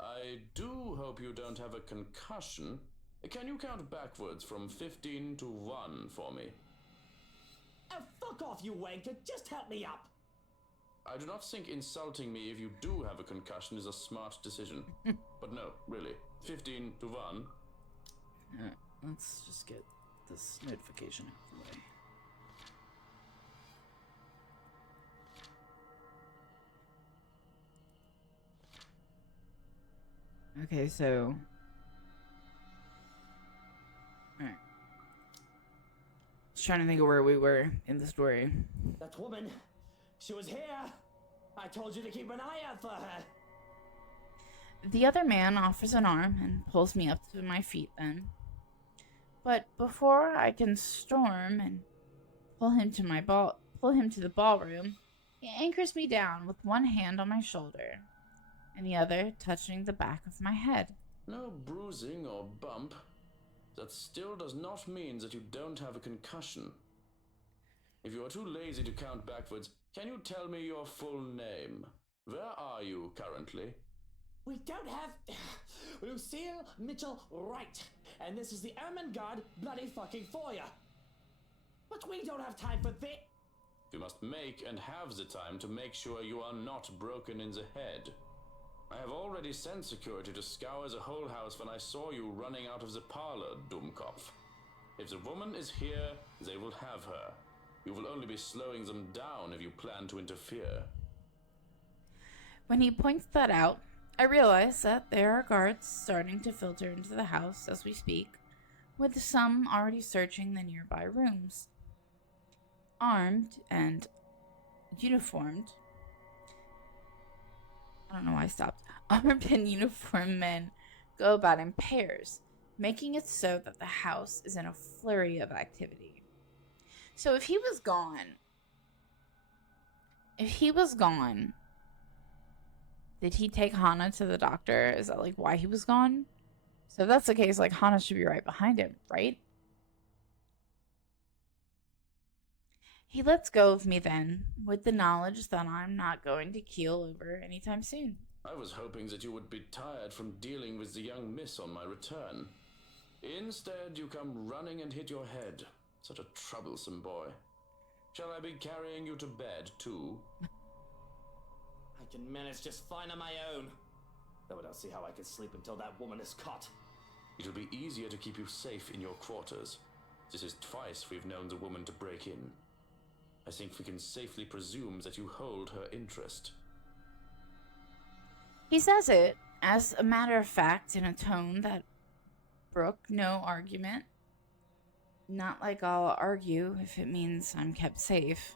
I do hope you don't have a concussion. Can you count backwards from 15 to 1 for me? Oh, fuck off, you wanker. Just help me up. I do not think insulting me if you do have a concussion is a smart decision. But no, really. 15 to 1. Let's just get this notification out of the way. Okay, so... Alright. Just trying to think of where we were in the story. That woman, she was here. I told you to keep an eye out for her. The other man offers an arm and pulls me up to my feet then. But before I can storm and pull him to the ballroom, he anchors me down with one hand on my shoulder and the other touching the back of my head. No bruising or bump. that still does not mean that you don't have a concussion. If you are too lazy to count backwards, can you tell me your full name? Where are you currently? We don't have Lucille Mitchell Wright, and this is the Ermengarde bloody fucking foyer. But we don't have time for this. You must make and have the time to make sure you are not broken in the head. I have already sent security to scour the whole house when I saw you running out of the parlor, Dummkopf. If the woman is here, they will have her. You will only be slowing them down if you plan to interfere. When he points that out, I realize that there are guards starting to filter into the house as we speak, with some already searching the nearby rooms. Armed and uniformed. I don't know why I stopped. Armed and uniformed men go about in pairs, making it so that the house is in a flurry of activity. So if he was gone, did he take Hana to the doctor? Is that like why he was gone? So if that's the case, like Hana should be right behind him, right? He lets go of me then, with the knowledge that I'm not going to keel over anytime soon. I was hoping that you would be tired from dealing with the young miss on my return. Instead, you come running and hit your head. Such a troublesome boy. Shall I be carrying you to bed, too? I can manage just fine on my own. Though I don't see how I can sleep until that woman is caught. It'll be easier to keep you safe in your quarters. This is twice we've known the woman to break in. I think we can safely presume that you hold her interest. He says it, as a matter of fact, in a tone that brook no argument. Not like I'll argue if it means I'm kept safe.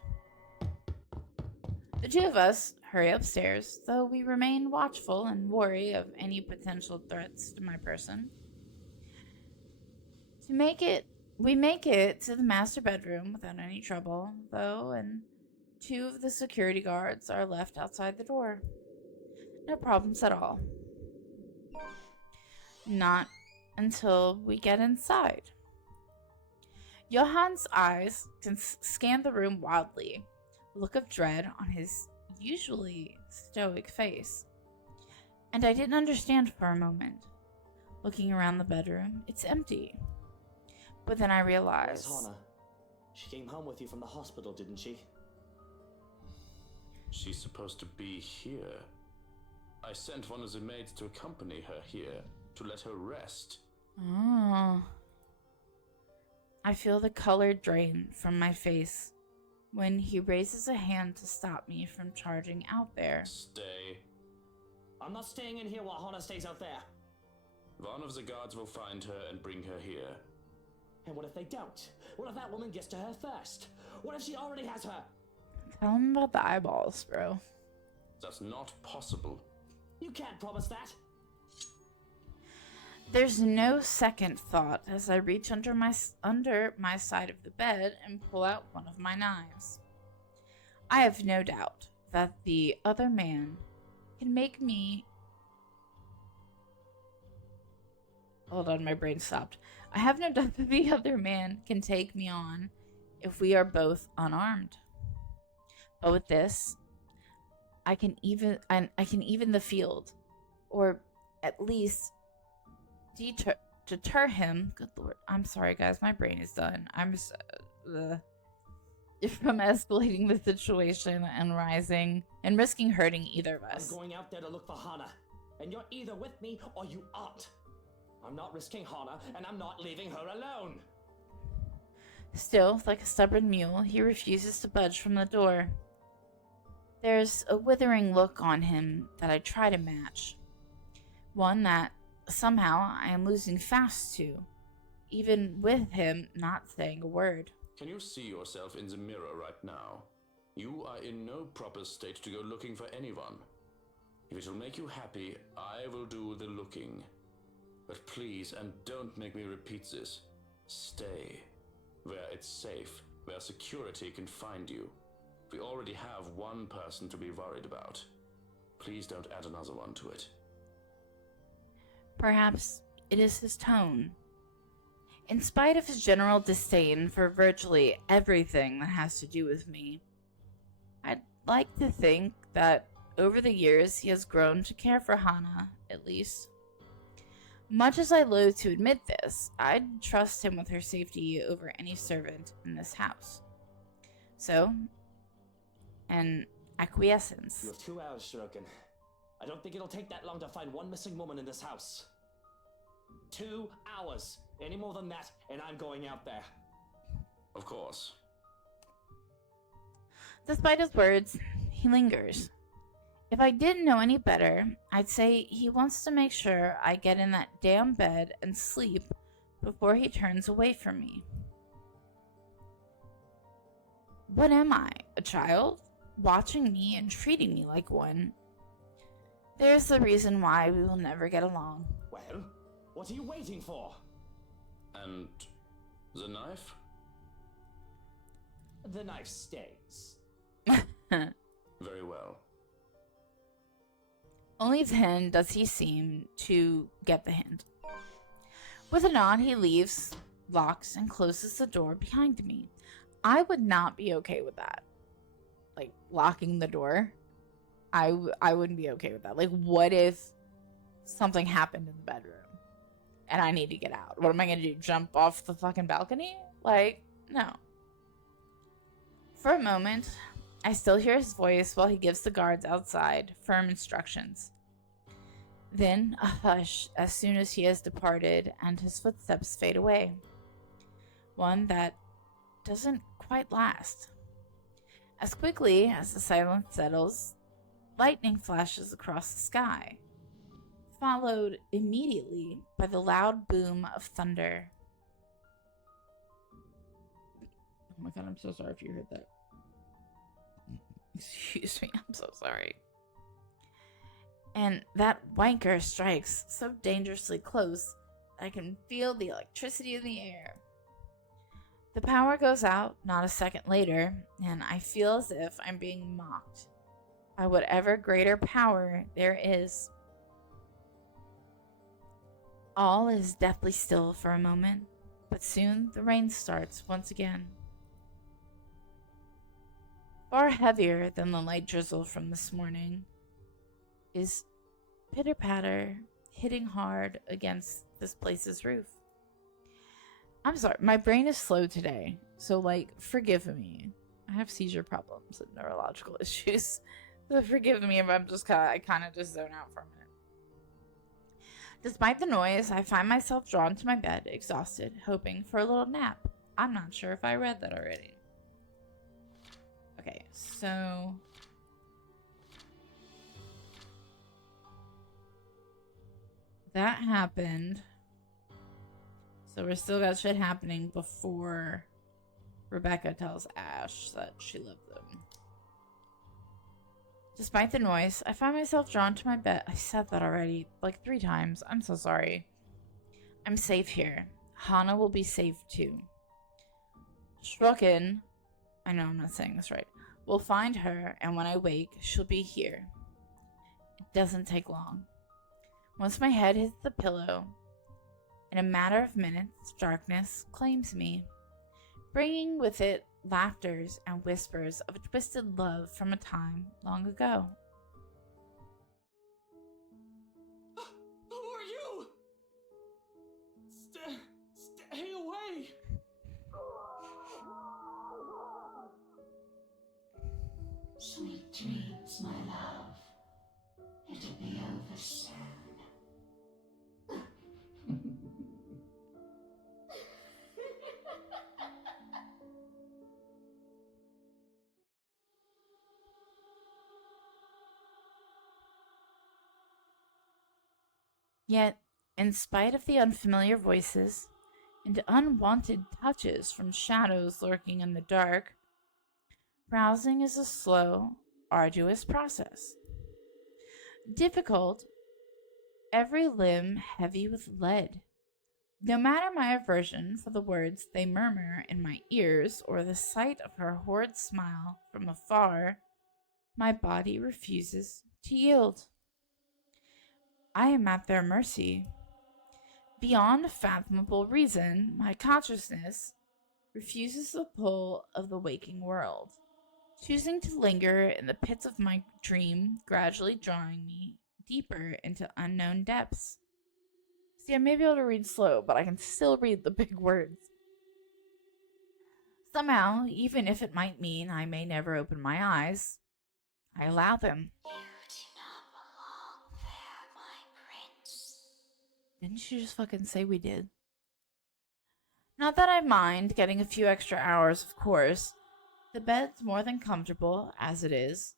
The two of us hurry upstairs, though we remain watchful and wary of any potential threats to my person. We make it to the master bedroom without any trouble, though, and two of the security guards are left outside the door. No problems at all. Not until we get inside. Johan's eyes can scan the room wildly, a look of dread on his usually stoic face. And I didn't understand for a moment. Looking around the bedroom, it's empty. But then I realized... Where's Hana? She came home with you from the hospital, didn't she? She's supposed to be here. I sent one of the maids to accompany her here, to let her rest. Oh. I feel the color drain from my face when he raises a hand to stop me from charging out there. Stay. I'm not staying in here while Hana stays out there. One of the guards will find her and bring her here. And what if they don't? What if that woman gets to her first? What if she already has her? Tell him about the eyeballs, bro. That's not possible. You can't promise that. There's no second thought as I reach under my side of the bed and pull out one of my knives. I have no doubt that the other man can make me... Hold on, my brain stopped. I have no doubt that the other man can take me on if we are both unarmed. But with this, I can even the field, or at least deter him. Good lord, I'm sorry, guys. My brain is done. I'm just, from escalating the situation and risking hurting either of us. I'm going out there to look for Hana, and you're either with me or you aren't. I'm not risking Hana, and I'm not leaving her alone. Still, like a stubborn mule, he refuses to budge from the door. There's a withering look on him that I try to match. One that somehow I am losing fast to, even with him not saying a word. Can you see yourself in the mirror right now? You are in no proper state to go looking for anyone. If it will make you happy, I will do the looking. But please, and don't make me repeat this, stay where it's safe, where security can find you. We already have one person to be worried about. Please don't add another one to it. Perhaps it is his tone. In spite of his general disdain for virtually everything that has to do with me, I'd like to think that over the years he has grown to care for Hana, at least. Much as I loathe to admit this, I'd trust him with her safety over any servant in this house. So, an acquiescence. You have 2 hours, Shirokin. I don't think it'll take that long to find one missing woman in this house. 2 hours. Any more than that, and I'm going out there. Of course. Despite his words, he lingers. If I didn't know any better, I'd say he wants to make sure I get in that damn bed and sleep before he turns away from me. What am I, a child? Watching me and treating me like one. There's the reason why we will never get along. Well, what are you waiting for? And the knife? The knife stays. Very well. Only then does he seem to get the hint. With a nod, he leaves, locks, and closes the door behind me. I would not be okay with that. Like, locking the door. I wouldn't be okay with that. Like, what if something happened in the bedroom and I need to get out? What am I going to do? Jump off the fucking balcony? Like, no. For a moment, I still hear his voice while he gives the guards outside firm instructions. Then a hush as soon as he has departed and his footsteps fade away. One that doesn't quite last. As quickly as the silence settles, lightning flashes across the sky, followed immediately by the loud boom of thunder. Oh my god, I'm so sorry if you heard that. Excuse me, I'm so sorry. And that wanker strikes so dangerously close that I can feel the electricity in the air. The power goes out not a second later, and I feel as if I'm being mocked by whatever greater power there is. All is deathly still for a moment, but soon the rain starts once again. Far heavier than the light drizzle from this morning is pitter-patter hitting hard against this place's roof. I'm sorry, my brain is slow today, so forgive me. I have seizure problems and neurological issues, so forgive me if I kind of just zone out for a minute. Despite the noise, I find myself drawn to my bed, exhausted, hoping for a little nap. I'm not sure if I read that already. Okay, so that happened. So we're still got shit happening before Rebecca tells Ash that she loved them. Despite the noise, I find myself drawn to my bed. I said that already, 3 times. I'm so sorry. I'm safe here. Hana will be safe too. Shrukin, I know I'm not saying this right, will find her, and when I wake, she'll be here. It doesn't take long. Once my head hits the pillow, in a matter of minutes, darkness claims me, bringing with it laughters and whispers of a twisted love from a time long ago. Who are you? Stay away! Sweet dreams, my love. It'll be over soon. Yet, in spite of the unfamiliar voices and unwanted touches from shadows lurking in the dark, rousing is a slow, arduous process. Difficult, every limb heavy with lead. No matter my aversion for the words they murmur in my ears or the sight of her horrid smile from afar, my body refuses to yield. I am at their mercy. Beyond fathomable reason, my consciousness refuses the pull of the waking world, choosing to linger in the pits of my dream, gradually drawing me deeper into unknown depths. See, I may be able to read slow, but I can still read the big words. Somehow, even if it might mean I may never open my eyes, I allow them. You do not belong there, my prince. Didn't you just fucking say we did? Not that I mind getting a few extra hours, of course. The bed's more than comfortable, as it is,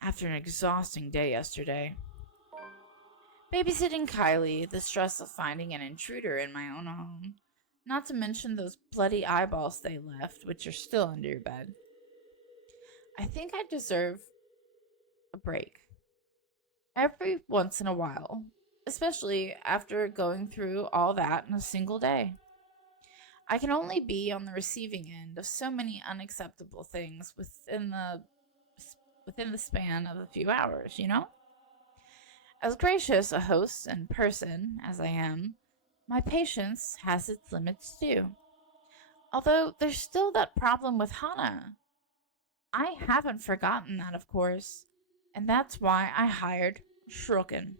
after an exhausting day yesterday. Babysitting Kylie, the stress of finding an intruder in my own home, not to mention those bloody eyeballs they left, which are still under your bed. I think I deserve a break. Every once in a while, especially after going through all that in a single day. I can only be on the receiving end of so many unacceptable things within the span of a few hours, you know? As gracious a host and person as I am, my patience has its limits too. Although there's still that problem with Hana. I haven't forgotten that, of course, and that's why I hired Shrukin.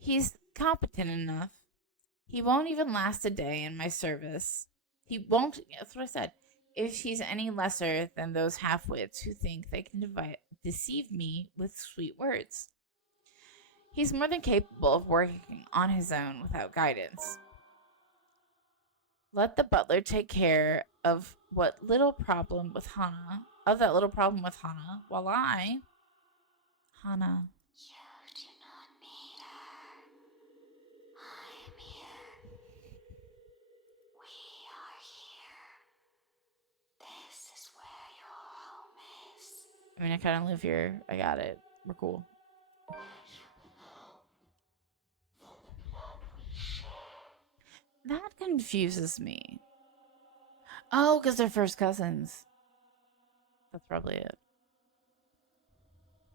He's competent enough. He won't even last a day in my service. He won't, that's what I said. If he's any lesser than those half-wits who think they can deceive me with sweet words. He's more than capable of working on his own without guidance. Let the butler take care of that little problem with Hana, while Hana. You do not need her. I'm here. We are here. This is where your home is. I mean, I kind of live here. I got it. We're cool. That confuses me. Oh, because they're first cousins. That's probably it.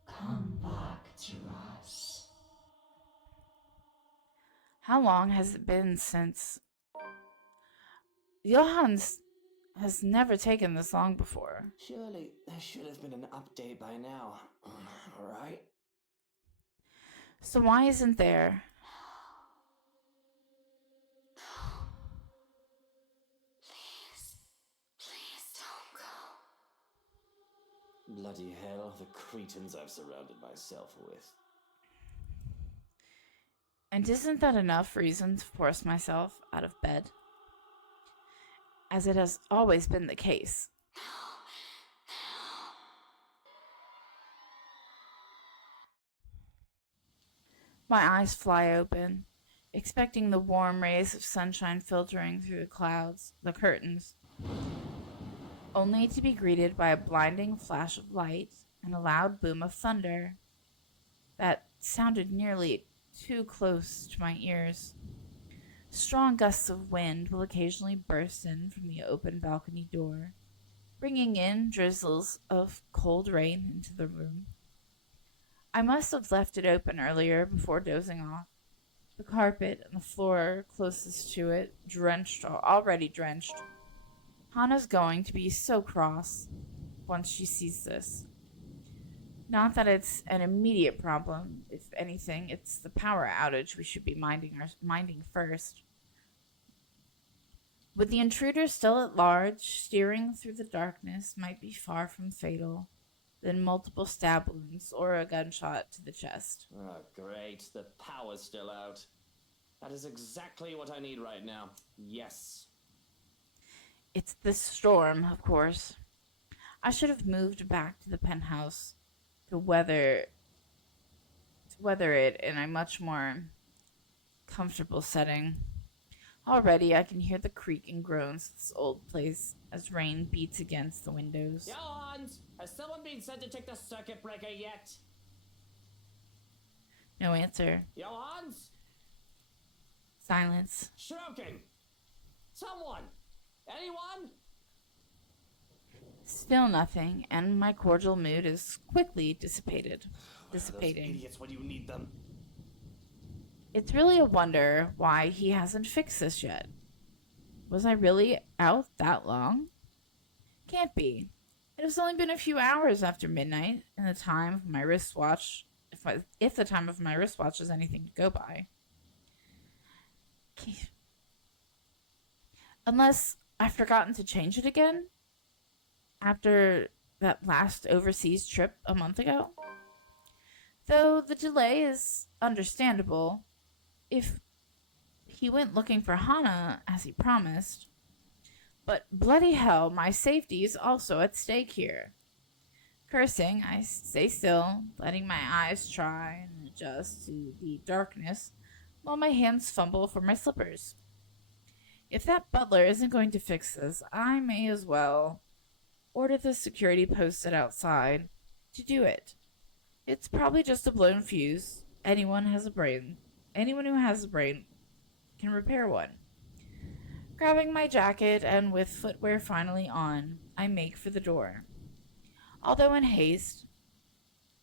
Come back to us. How long has it been since... Johan's has never taken this long before. Surely there should have been an update by now, right? So why isn't there? Please don't go. Bloody hell, the cretins I've surrounded myself with. And isn't that enough reason to force myself out of bed? As it has always been the case. My eyes fly open, expecting the warm rays of sunshine filtering through the curtains, only to be greeted by a blinding flash of light and a loud boom of thunder that sounded nearly too close to my ears. Strong gusts of wind will occasionally burst in from the open balcony door, bringing in drizzles of cold rain into the room. I must have left it open earlier before dozing off. The carpet and the floor closest to it already drenched. Hana's going to be so cross once she sees this. Not that it's an immediate problem. If anything, it's the power outage we should be minding first. With the intruder still at large, steering through the darkness might be far from fatal than multiple stab wounds or a gunshot to the chest. Oh, great. The power's still out. That is exactly what I need right now. Yes. It's this storm, of course. I should have moved back to the penthouse to weather it in a much more comfortable setting. Already I can hear the creak and groans of this old place as rain beats against the windows. Johans! Has someone been sent to take the circuit breaker yet? No answer. Johans? Silence. Shrukin! Someone! Anyone? Still nothing, and my cordial mood is quickly dissipating. Those idiots when you need them. It's really a wonder why he hasn't fixed this yet. Was I really out that long? Can't be. It has only been a few hours after midnight, and the time of my wristwatch, if the time of my wristwatch is anything to go by. Unless I've forgotten to change it again after that last overseas trip a month ago. Though the delay is understandable, if he went looking for Hana as he promised. But bloody hell, my safety is also at stake here. Cursing, I stay still, letting my eyes try and adjust to the darkness while my hands fumble for my slippers. If that butler isn't going to fix this, I may as well order the security posted outside to do it. It's probably just a blown fuse. Anyone who has a brain can repair one. Grabbing my jacket and with footwear finally on, I make for the door. Although in haste,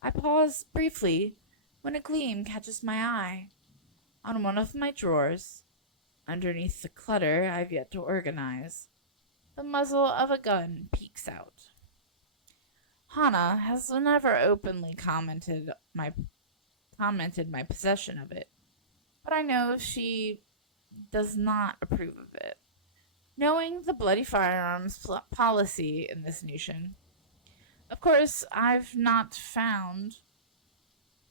I pause briefly when a gleam catches my eye. On one of my drawers, underneath the clutter I've yet to organize, the muzzle of a gun peeks out. Hana has never openly commented my possession of it, but I know she does not approve of it. Knowing the bloody firearms policy in this nation, of course, I've not found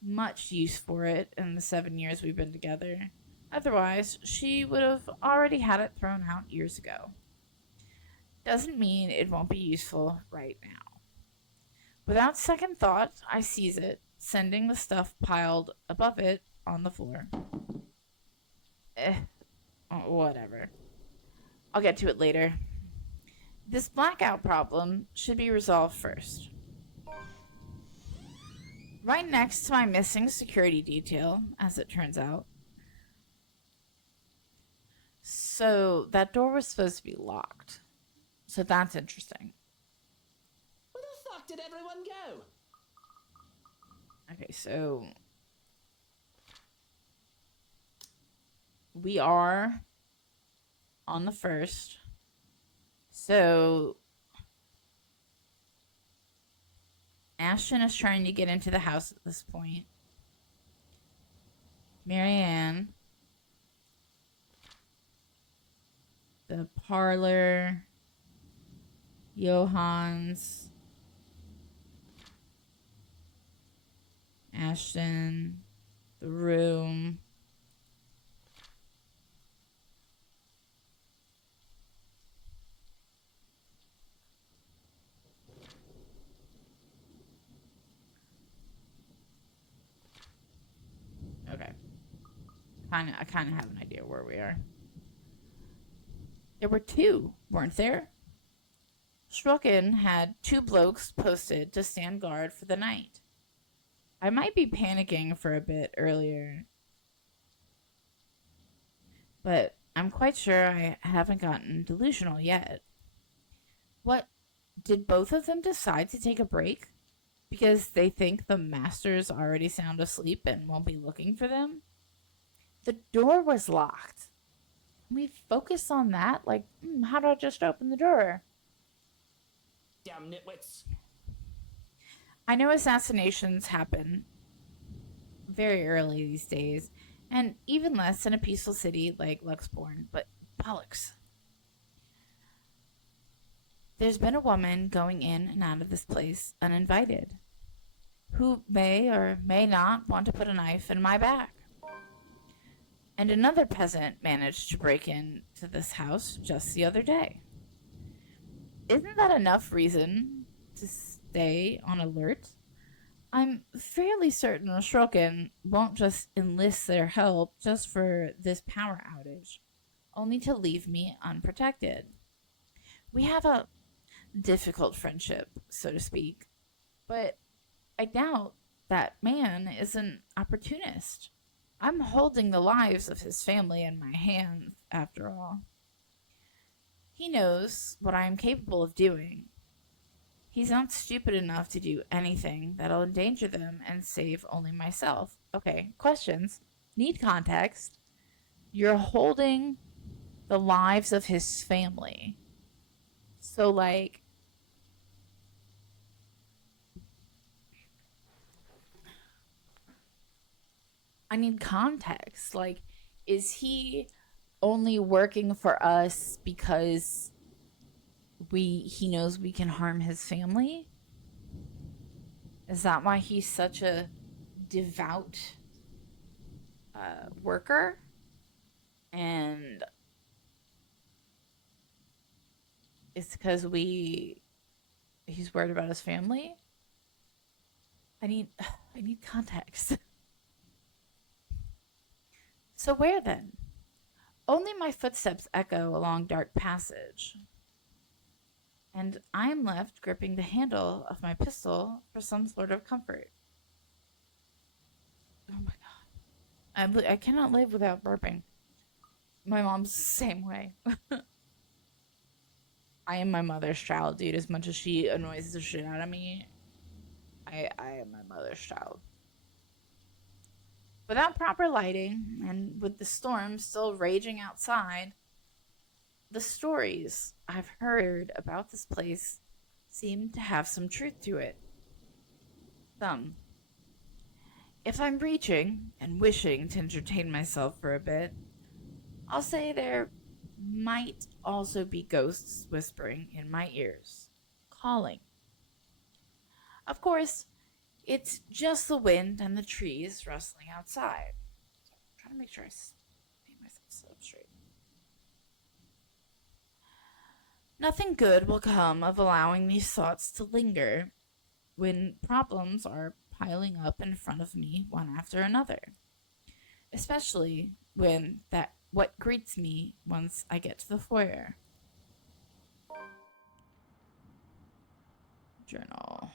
much use for it in the 7 years we've been together. Otherwise, she would have already had it thrown out years ago. Doesn't mean it won't be useful right now. Without second thought, I seize it, sending the stuff piled above it on the floor. Whatever. I'll get to it later. This blackout problem should be resolved first. Right next to my missing security detail, as it turns out. So, that door was supposed to be locked. So that's interesting. Where the fuck did everyone go? Okay, so we are on the first. So Ashton is trying to get into the house at this point. Marianne, the parlor, Johan's, Ashton, the room. Okay. I kind of have an idea where we are. There were two, weren't there? Shrukin had two blokes posted to stand guard for the night. I might be panicking for a bit earlier, but I'm quite sure I haven't gotten delusional yet. What, did both of them decide to take a break? Because they think the master's already sound asleep and won't be looking for them? The door was locked. We focused on that? Like, how do I just open the door? Damn nitwits. I know assassinations happen very early these days, and even less in a peaceful city like Luxborn, but bollocks. There's been a woman going in and out of this place uninvited, who may or may not want to put a knife in my back. And another peasant managed to break into this house just the other day. Isn't that enough reason to stay on alert? I'm fairly certain Shrokin won't just enlist their help just for this power outage, only to leave me unprotected. We have a difficult friendship, so to speak, but I doubt that man is an opportunist. I'm holding the lives of his family in my hands, after all. He knows what I am capable of doing. He's not stupid enough to do anything that'll endanger them and save only myself. Okay, questions. need context. You're holding the lives of his family. So, like, I need context. Like, is he only working for us because he knows we can harm his family? Is that why he's such a devout worker? And it's because he's worried about his family? I need context. So where then? Only my footsteps echo along dark passage, and I am left gripping the handle of my pistol for some sort of comfort. Oh my god. I cannot live without burping. My mom's the same way. I am my mother's child, dude. As much as she annoys the shit out of me, I am my mother's child. Without proper lighting, and with the storm still raging outside, the stories I've heard about this place seem to have some truth to it. Some. If I'm reaching and wishing to entertain myself for a bit, I'll say there might also be ghosts whispering in my ears, calling. Of course, it's just the wind and the trees rustling outside. So I'm trying to make sure I make myself sit up straight. Nothing good will come of allowing these thoughts to linger when problems are piling up in front of me one after another. Especially when what greets me once I get to the foyer. Journal.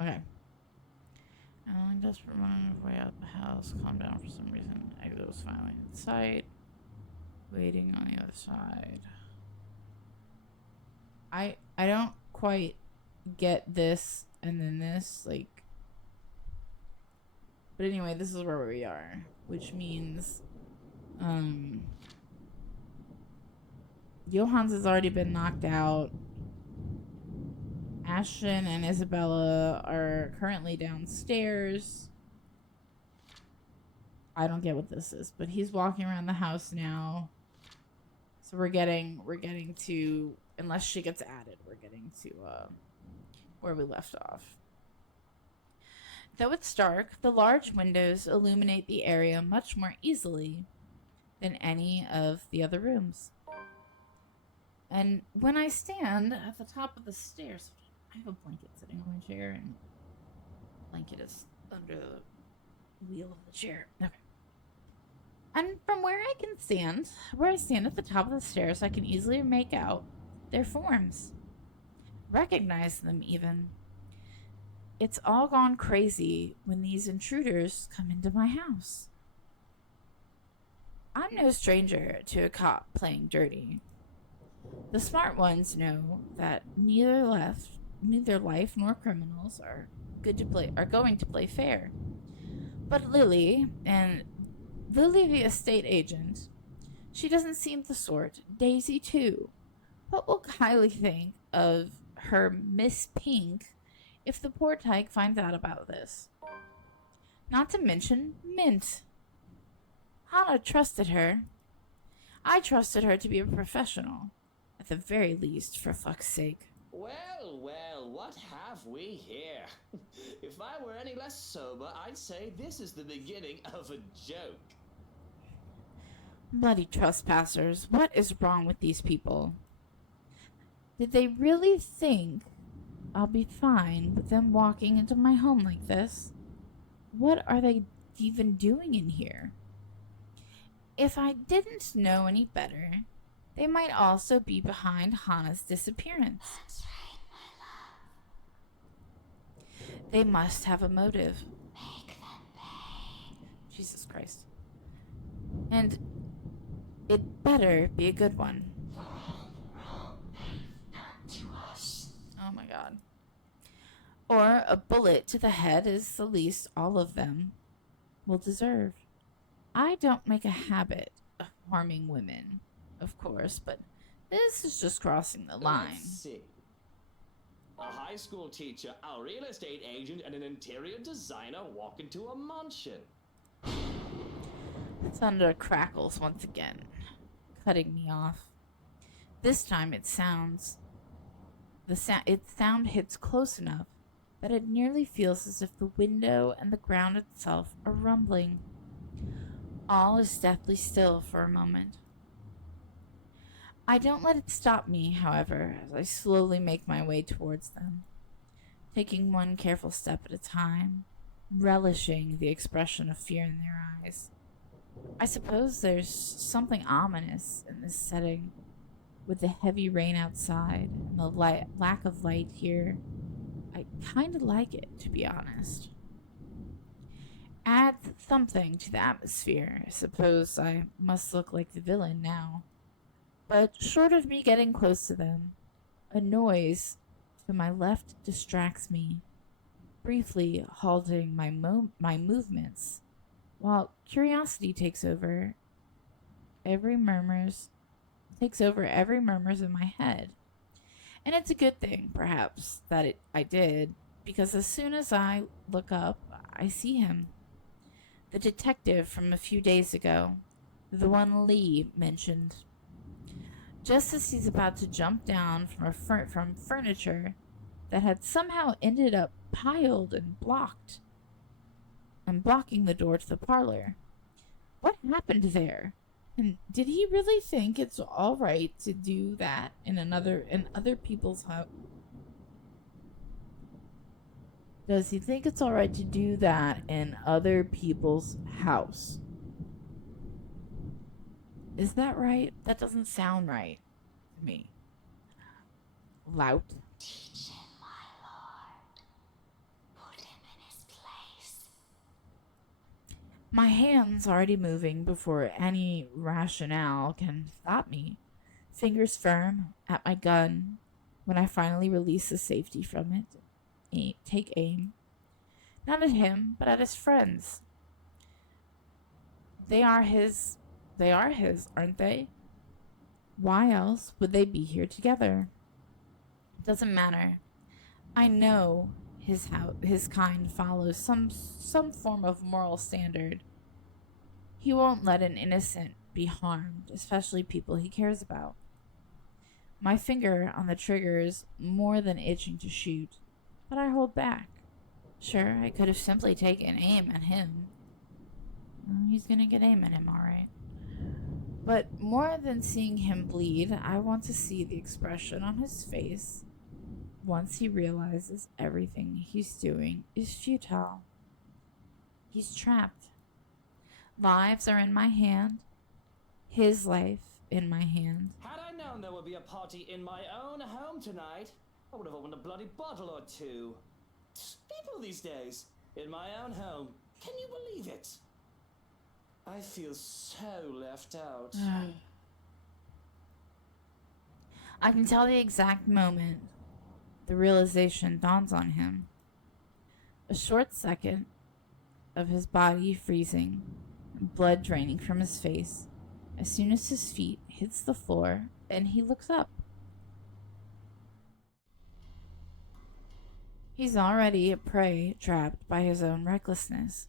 Okay. I'm desperate running way out the house. Calm down for some reason. Exit was finally in sight. Waiting on the other side. I don't quite get this and then this, like. But anyway, this is where we are, which means Johannes has already been knocked out. Ashton and Isabella are currently downstairs. I don't get what this is, but he's walking around the house now. So we're getting to, unless she gets added, we're getting to where we left off. Though it's dark, the large windows illuminate the area much more easily than any of the other rooms. And when I stand at the top of the stairs, I have a blanket sitting on my chair, and the blanket is under the wheel of the chair. Okay. And from where I stand at the top of the stairs, I can easily make out their forms. Recognize them, even. It's all gone crazy when these intruders come into my house. I'm no stranger to a cop playing dirty. The smart ones know that neither life nor criminals are going to play fair. But Lily the estate agent, she doesn't seem the sort. Daisy too. What will Kylie think of her Miss Pink if the poor tyke finds out about this? Not to mention Mint. Hannah trusted her. I trusted her to be a professional. At the very least, for fuck's sake. Well, well, what have we here? If I were any less sober, I'd say this is the beginning of a joke. Bloody trespassers, what is wrong with these people? Did they really think I'll be fine with them walking into my home like this? What are they even doing in here? If I didn't know any better, they might also be behind Hannah's disappearance. That's right, my love. They must have a motive. Make them pay. Jesus Christ. And it better be a good one. Oh my god. Or a bullet to the head is the least all of them will deserve. I don't make a habit of harming women, of course, but this is just crossing the line. Let's see. A high school teacher, a real estate agent, and an interior designer walk into a mansion. Thunder crackles once again, cutting me off. This time its sound hits close enough that it nearly feels as if the window and the ground itself are rumbling. All is deathly still for a moment. I don't let it stop me, however, as I slowly make my way towards them, taking one careful step at a time, relishing the expression of fear in their eyes. I suppose there's something ominous in this setting, with the heavy rain outside and the lack of light here. I kind of like it, to be honest. Add something to the atmosphere. I suppose I must look like the villain now. But short of me getting close to them, a noise to my left distracts me, briefly halting my movements, while curiosity takes over every murmurs in my head. And it's a good thing, perhaps, that I did, because as soon as I look up, I see him. The detective from a few days ago, the one Lee mentioned. Just as he's about to jump down from furniture that had somehow ended up piled and blocking the door to the parlor. What happened there? And did he really think it's all right to do that in other people's house? Does he think it's all right to do that in other people's house? Is that right? That doesn't sound right to me. Lout. Teach him, my lord. Put him in his place. My hands already moving before any rationale can stop me. Fingers firm at my gun when I finally release the safety from it. Take aim. Not at him, but at his friends. They are his, aren't they? Why else would they be here together? Doesn't matter. I know his kind follows some form of moral standard. He won't let an innocent be harmed, especially people he cares about. My finger on the trigger is more than itching to shoot, but I hold back. Sure, I could have simply taken aim at him. He's gonna get aim at him, alright. But more than seeing him bleed, I want to see the expression on his face once he realizes everything he's doing is futile. He's trapped. Lives are in my hand. His life in my hand. Had I known there would be a party in my own home tonight, I would have opened a bloody bottle or two. People these days, in my own home. Can you believe it? I feel so left out. I can tell the exact moment the realization dawns on him. A short second of his body freezing and blood draining from his face as soon as his feet hits the floor and he looks up. He's already a prey trapped by his own recklessness.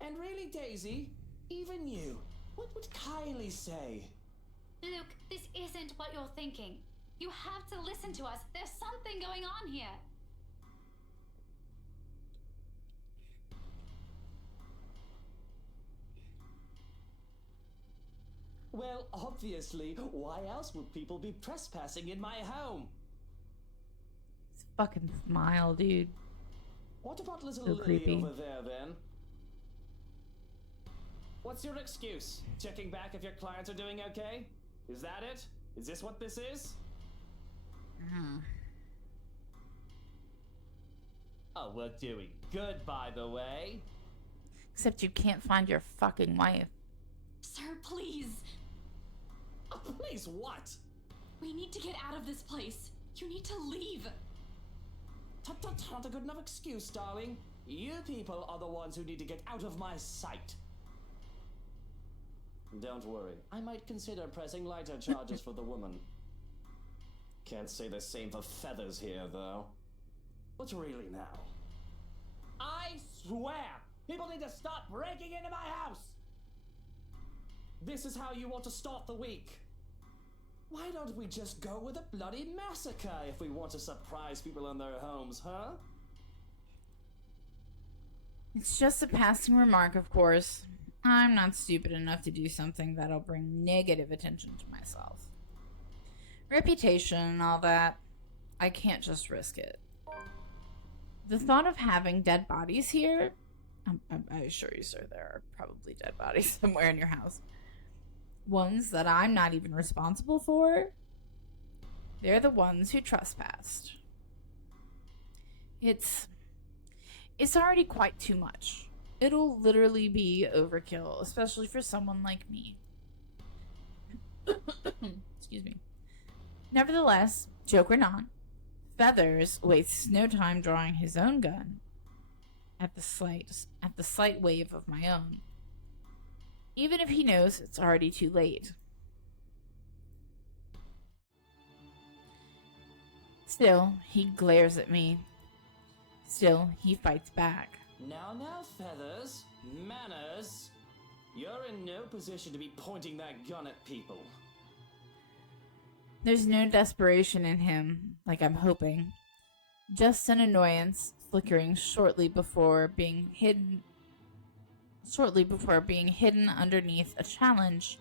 And really, Daisy, even you, what would Kylie say? Luke, this isn't what you're thinking. You have to listen to us. There's something going on here. Well, obviously, why else would people be trespassing in my home? Fucking smile, dude. What about little So Lily creepy. over there, then? What's your excuse? Checking back if your clients are doing okay? Is that it? Is this what this is? Oh, we're doing good, by the way. Except you can't find your fucking wife. Sir, please. Oh, please, what? We need to get out of this place. You need to leave. Not a good enough excuse, darling. You people are the ones who need to get out of my sight. Don't worry, I might consider pressing lighter charges for the woman. Can't say the same for Feathers here, though. But really now, I swear, people need to stop breaking into my house! This is how you want to start the week. Why don't we just go with a bloody massacre if we want to surprise people in their homes, huh? It's just a passing remark, of course. I'm not stupid enough to do something that'll bring negative attention to myself. Reputation and all that, I can't just risk it. The thought of having dead bodies here, I assure you, sir, there are probably dead bodies somewhere in your house. Ones that I'm not even responsible for, they're the ones who trespassed. It's already quite too much. It'll literally be overkill, especially for someone like me. Excuse me. Nevertheless, joke or not, Feathers wastes no time drawing his own gun at the slight wave of my own, even if he knows it's already too late. Still, he glares at me. Still, he fights back. Now, Feathers. Manners. You're in no position to be pointing that gun at people. There's no desperation in him, like I'm hoping. Just an annoyance flickering shortly before being hidden underneath a challenge.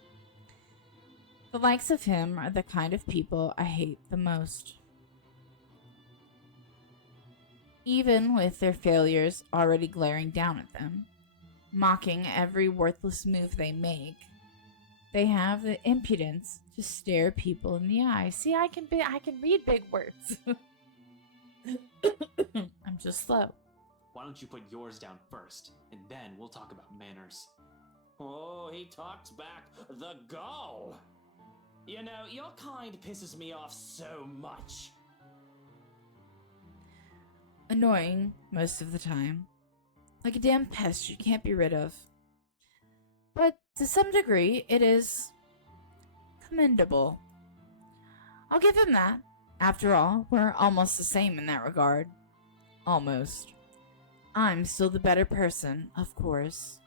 The likes of him are the kind of people I hate the most. Even with their failures already glaring down at them, mocking every worthless move they make, they have the impudence to stare people in the eye. See, I can read big words. I'm just slow. Why don't you put yours down first, and then we'll talk about manners. Oh, he talks back. The gall! You know, your kind pisses me off so much. Annoying most of the time. Like a damn pest you can't be rid of. But to some degree, it is commendable. I'll give him that. After all, we're almost the same in that regard. Almost. I'm still the better person, of course.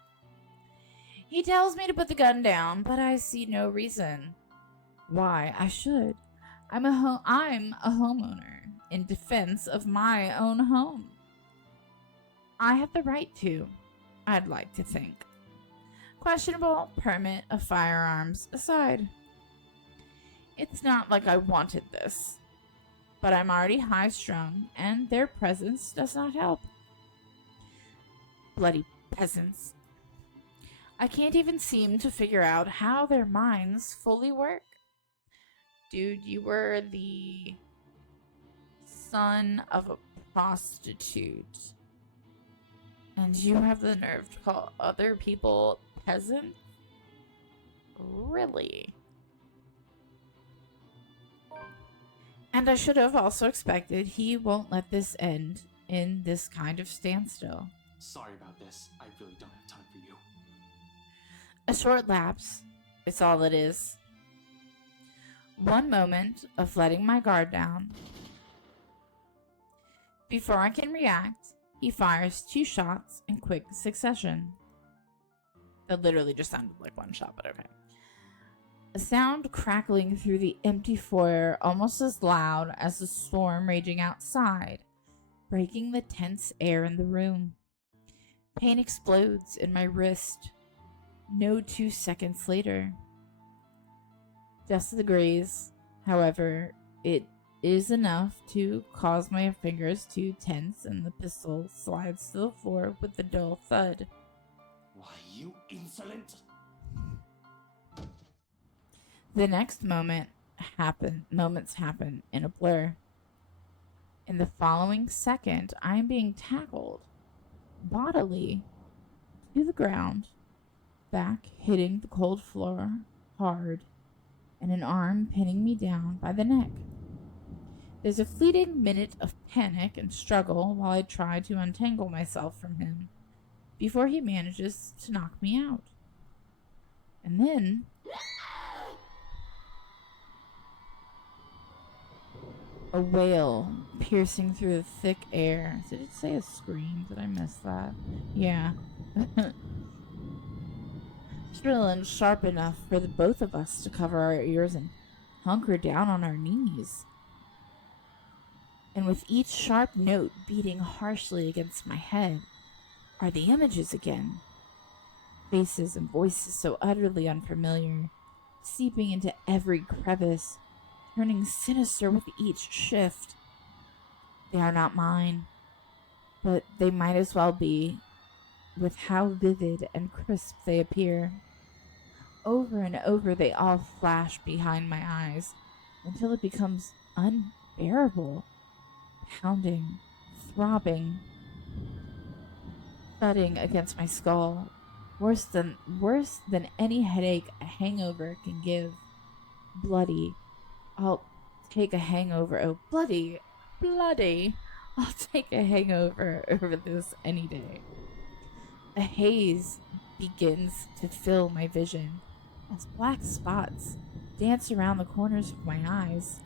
He tells me to put the gun down, but I see no reason why I should. I'm a homeowner in defense of my own home. I have the right to, I'd like to think. Questionable permit of firearms aside. It's not like I wanted this, but I'm already high-strung, and their presence does not help. Bloody peasants. I can't even seem to figure out how their minds fully work. Dude, you were the son of a prostitute, and you have the nerve to call other people peasants? Really? And I should have also expected he won't let this end in this kind of standstill. Sorry about this. I really don't have time for you. A short lapse, it's all it is. One moment of letting my guard down. Before I can react, he fires 2 shots in quick succession. That literally just sounded like one shot, but okay. A sound crackling through the empty foyer, almost as loud as the storm raging outside, breaking the tense air in the room. Pain explodes in my wrist. No 2 seconds later. Just the graze, however, it is enough to cause my fingers to tense and the pistol slides to the floor with a dull thud. Why, you insolent! The next moments happen in a blur. In the following second, I am being tackled bodily to the ground, back hitting the cold floor hard and an arm pinning me down by the neck. There's a fleeting minute of panic and struggle while I try to untangle myself from him before he manages to knock me out. And then a wail piercing through the thick air. Did it say a scream? Did I miss that? Yeah. Shrill and sharp enough for the both of us to cover our ears and hunker down on our knees. And with each sharp note beating harshly against my head are the images again. Faces and voices so utterly unfamiliar, seeping into every crevice, turning sinister with each shift. They are not mine, but they might as well be, with how vivid and crisp they appear. Over and over they all flash behind my eyes until it becomes unbearable, pounding, throbbing, thudding against my skull, worse than any headache a hangover can give. Bloody. I'll take a hangover. Oh, bloody. I'll take a hangover over this any day. A haze begins to fill my vision as black spots dance around the corners of my eyes.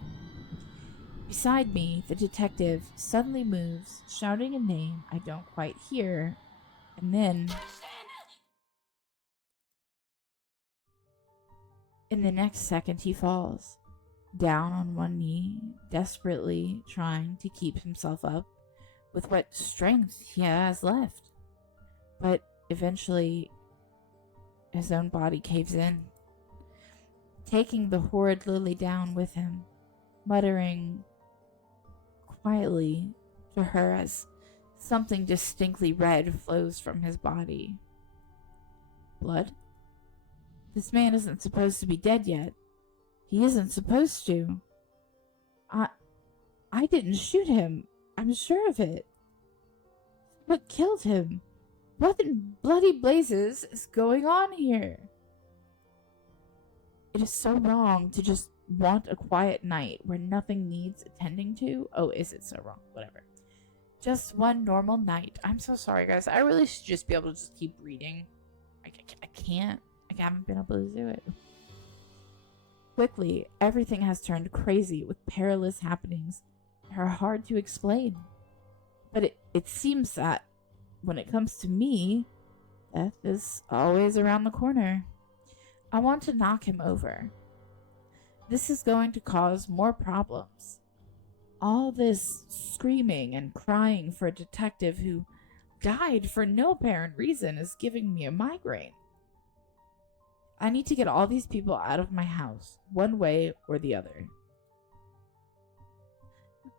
Beside me, the detective suddenly moves, shouting a name I don't quite hear, and then in the next second he falls, down on one knee, desperately trying to keep himself up with what strength he has left. But eventually, his own body caves in, taking the horrid Lily down with him, muttering quietly to her as something distinctly red flows from his body. Blood? This man isn't supposed to be dead yet. He isn't supposed to. I didn't shoot him. I'm sure of it. What killed him? What in bloody blazes is going on here? It is so wrong to just want a quiet night where nothing needs attending to. Oh, is it so wrong? Whatever. Just one normal night. I'm so sorry, guys. I really should just be able to just keep reading. I can't. I haven't been able to do it. Quickly, everything has turned crazy with perilous happenings that are hard to explain. But it seems that when it comes to me, death is always around the corner. I want to knock him over. This is going to cause more problems. All this screaming and crying for a detective who died for no apparent reason is giving me a migraine. I need to get all these people out of my house, one way or the other.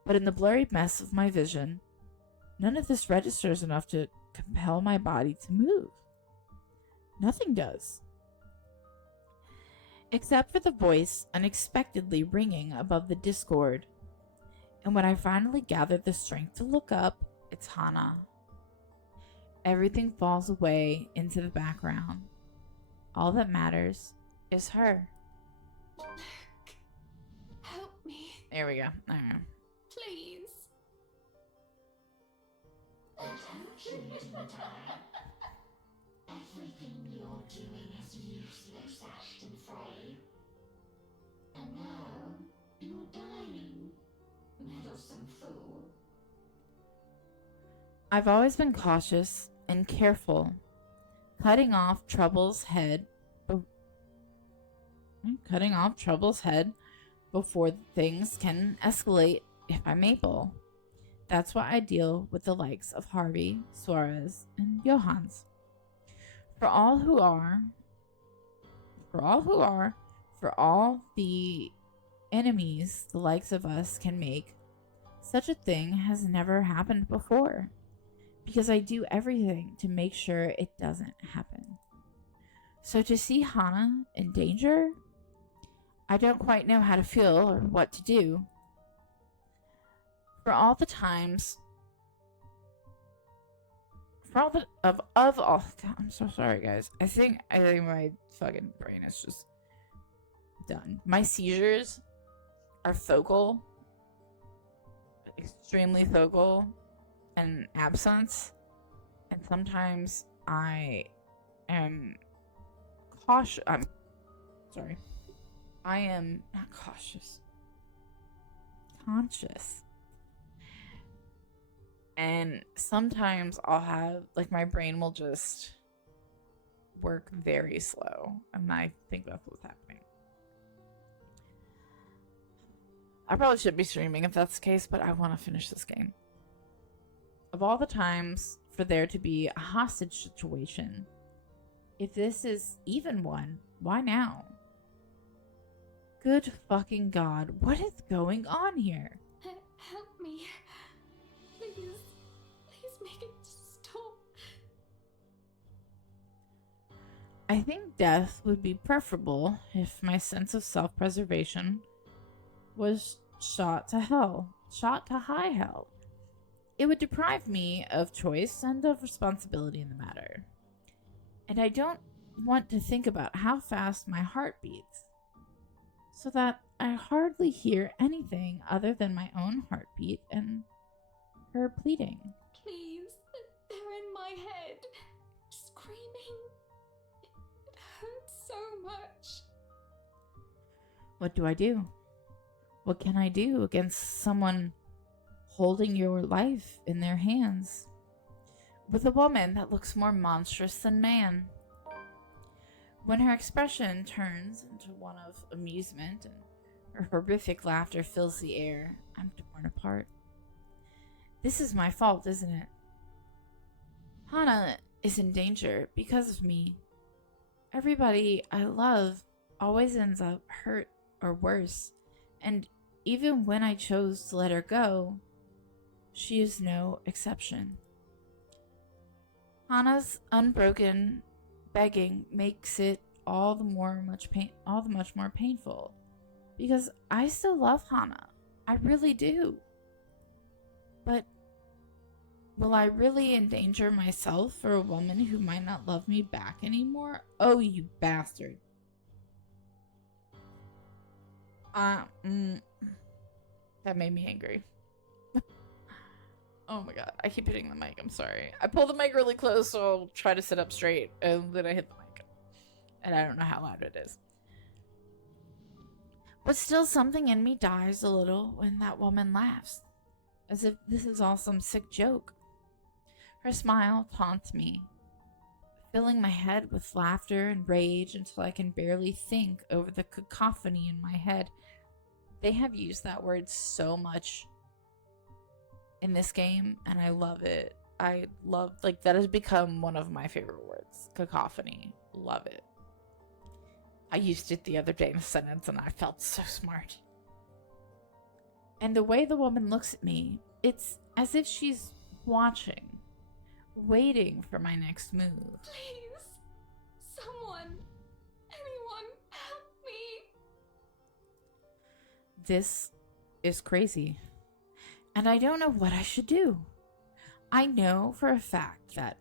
But in the blurry mess of my vision, none of this registers enough to compel my body to move. Nothing does. Except for the voice unexpectedly ringing above the discord. And when I finally gather the strength to look up, it's Hana. Everything falls away into the background. All that matters is her. Help me. There we go. Please. Attention, Doontime. Everything you're doing is useless, Ashton Frey. And now, you're dying, meddlesome fool. I've always been cautious and careful, cutting off Trouble's head before things can escalate if I'm able. That's why I deal with the likes of Harvey, Suarez, and Johans. For all the enemies the likes of us can make, such a thing has never happened before, because I do everything to make sure it doesn't happen. So to see Hana in danger, I don't quite know how to feel or what to do. I'm so sorry, guys. I think my fucking brain is just done. My seizures are focal, extremely focal, and absence. And sometimes I am cautious. I'm sorry. I am not cautious. Conscious. And sometimes I'll have, like, my brain will just work very slow. And I think that's what's happening. I probably should be streaming if that's the case, but I want to finish this game. Of all the times for there to be a hostage situation, if this is even one, why now? Good fucking God, what is going on here? Help me. Please. Please make it stop. I think death would be preferable if my sense of self-preservation was shot to high hell. It would deprive me of choice and of responsibility in the matter. And I don't want to think about how fast my heart beats, so that I hardly hear anything other than my own heartbeat and her pleading. Please. They're in my head. Screaming. It hurts so much. What do I do? What can I do against someone holding your life in their hands, with a woman that looks more monstrous than man? When her expression turns into one of amusement and her horrific laughter fills the air, I'm torn apart. This is my fault, isn't it? Hana is in danger because of me. Everybody I love always ends up hurt or worse, and even when I chose to let her go, she is no exception. Hana's unbroken begging makes it all the much more painful, because I still love Hana. I really do. But will I really endanger myself for a woman who might not love me back anymore? Oh, you bastard. That made me angry. Oh my god, I keep hitting the mic, I'm sorry. I pulled the mic really close, so I'll try to sit up straight, and then I hit the mic. And I don't know how loud it is. But still, something in me dies a little when that woman laughs, as if this is all some sick joke. Her smile taunts me, filling my head with laughter and rage until I can barely think over the cacophony in my head. They have used that word so much in this game, and I love it. I love, like, that has become one of my favorite words. Cacophony. Love it. I used it the other day in a sentence, and I felt so smart. And the way the woman looks at me, it's as if she's watching, waiting for my next move. Please. Someone. Anyone. Help me. This is crazy. And I don't know what I should do. I know for a fact that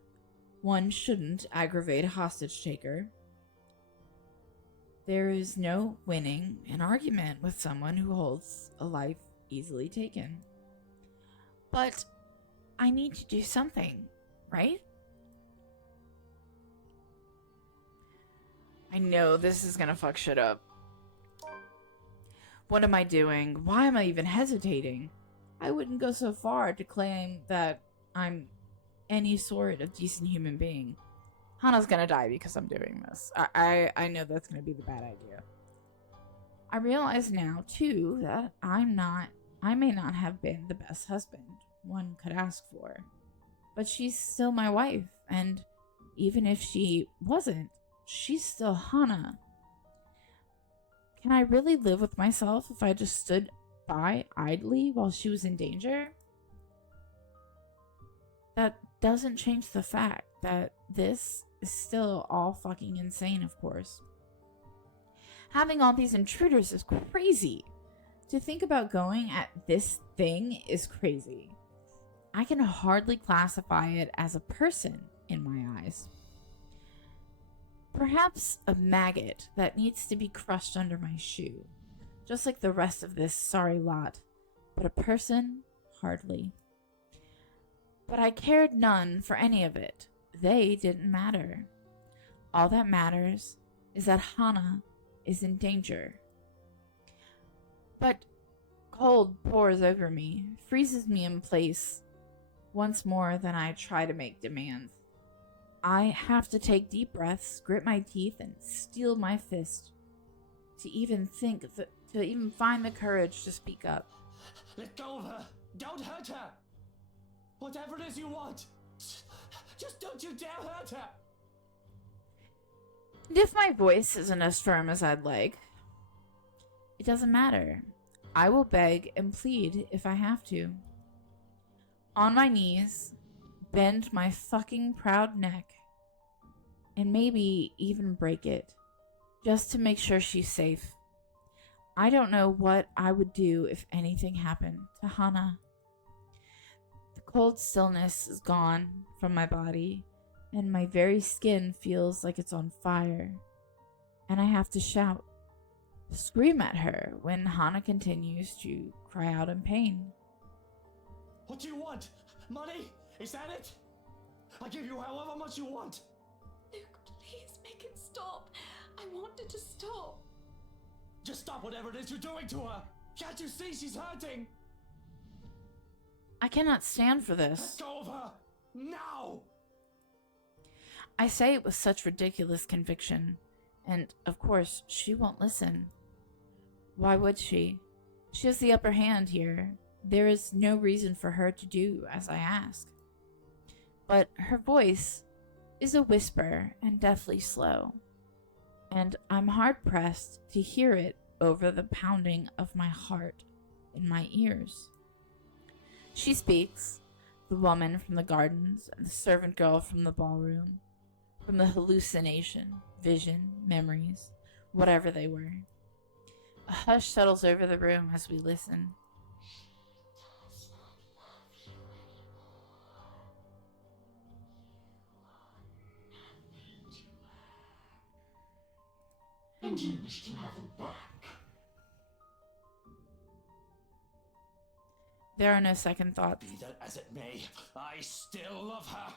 one shouldn't aggravate a hostage taker. There is no winning an argument with someone who holds a life easily taken. But I need to do something, right? I know this is gonna fuck shit up. What am I doing? Why am I even hesitating? I wouldn't go so far to claim that I'm any sort of decent human being. Hana's gonna die because I'm doing this. I know that's gonna be the bad idea. I realize now, too, that I may not have been the best husband one could ask for. But she's still my wife, and even if she wasn't, she's still Hana. Can I really live with myself if I just stood by idly while she was in danger? That doesn't change the fact that this is still all fucking insane, of course. Having all these intruders is crazy. To think about going at this thing is crazy. I can hardly classify it as a person in my eyes. Perhaps a maggot that needs to be crushed under my shoe, just like the rest of this sorry lot, but a person, hardly. But I cared none for any of it. They didn't matter. All that matters is that Hana is in danger. But cold pours over me, freezes me in place once more than I try to make demands. I have to take deep breaths, grit my teeth, and steel my fist to even find the courage to speak up. Let go of her! Don't hurt her! Whatever it is you want, just don't you dare hurt her! And if my voice isn't as firm as I'd like, it doesn't matter. I will beg and plead if I have to. On my knees, bend my fucking proud neck, and maybe even break it, just to make sure she's safe. I don't know what I would do if anything happened to Hana. The cold stillness is gone from my body, and my very skin feels like it's on fire. And I have to shout, scream at her when Hana continues to cry out in pain. What do you want? Money? Is that it? I give you however much you want. Luke, please make it stop. I want it to stop. Just stop whatever it is you're doing to her. Can't you see she's hurting? I cannot stand for this. Let go of her! Now! I say it with such ridiculous conviction, and of course she won't listen. Why would she? She has the upper hand here. There is no reason for her to do as I ask. But her voice is a whisper and deathly slow, and I'm hard-pressed to hear it over the pounding of my heart in my ears. She speaks, the woman from the gardens and the servant girl from the ballroom, from the hallucination, vision, memories, whatever they were. A hush settles over the room as we listen. And you wish to have him back. There are no second thoughts. Be that as it may, I still love her.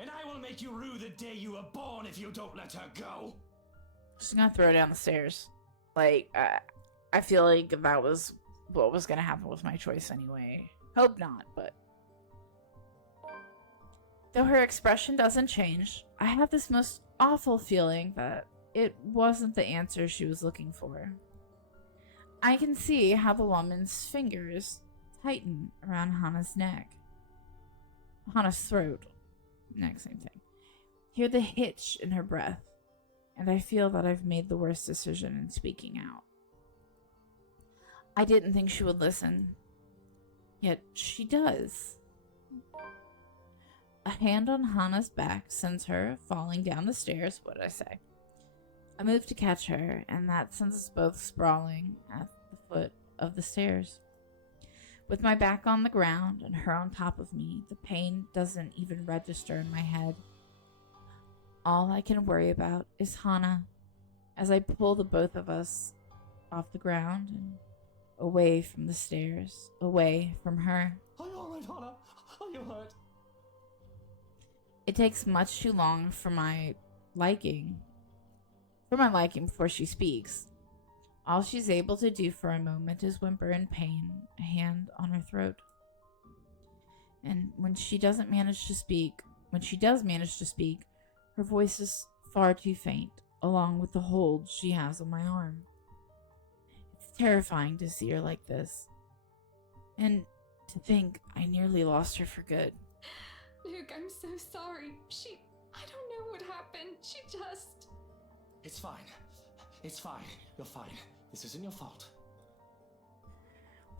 And I will make you rue the day you were born if you don't let her go. She's gonna throw her down the stairs. Like, I feel like that was what was gonna happen with my choice anyway. Hope not, but... Though her expression doesn't change, I have this most awful feeling that it wasn't the answer she was looking for. I can see how the woman's fingers tighten around Hana's neck. Hana's throat. Neck, same thing. Hear the hitch in her breath, and I feel that I've made the worst decision in speaking out. I didn't think she would listen, yet she does. A hand on Hana's back sends her falling down the stairs. What did I say? I move to catch her, and that sends us both sprawling at the foot of the stairs. With my back on the ground and her on top of me, the pain doesn't even register in my head. All I can worry about is Hana as I pull the both of us off the ground and away from the stairs, away from her. Are you alright, Hana? Are you hurt? It takes much too long for my liking before she speaks. All she's able to do for a moment is whimper in pain, a hand on her throat. And when she does manage to speak, her voice is far too faint, along with the hold she has on my arm. It's terrifying to see her like this. And to think I nearly lost her for good. Luke, I'm so sorry. I don't know what happened. She just... It's fine. It's fine. You're fine. This isn't your fault.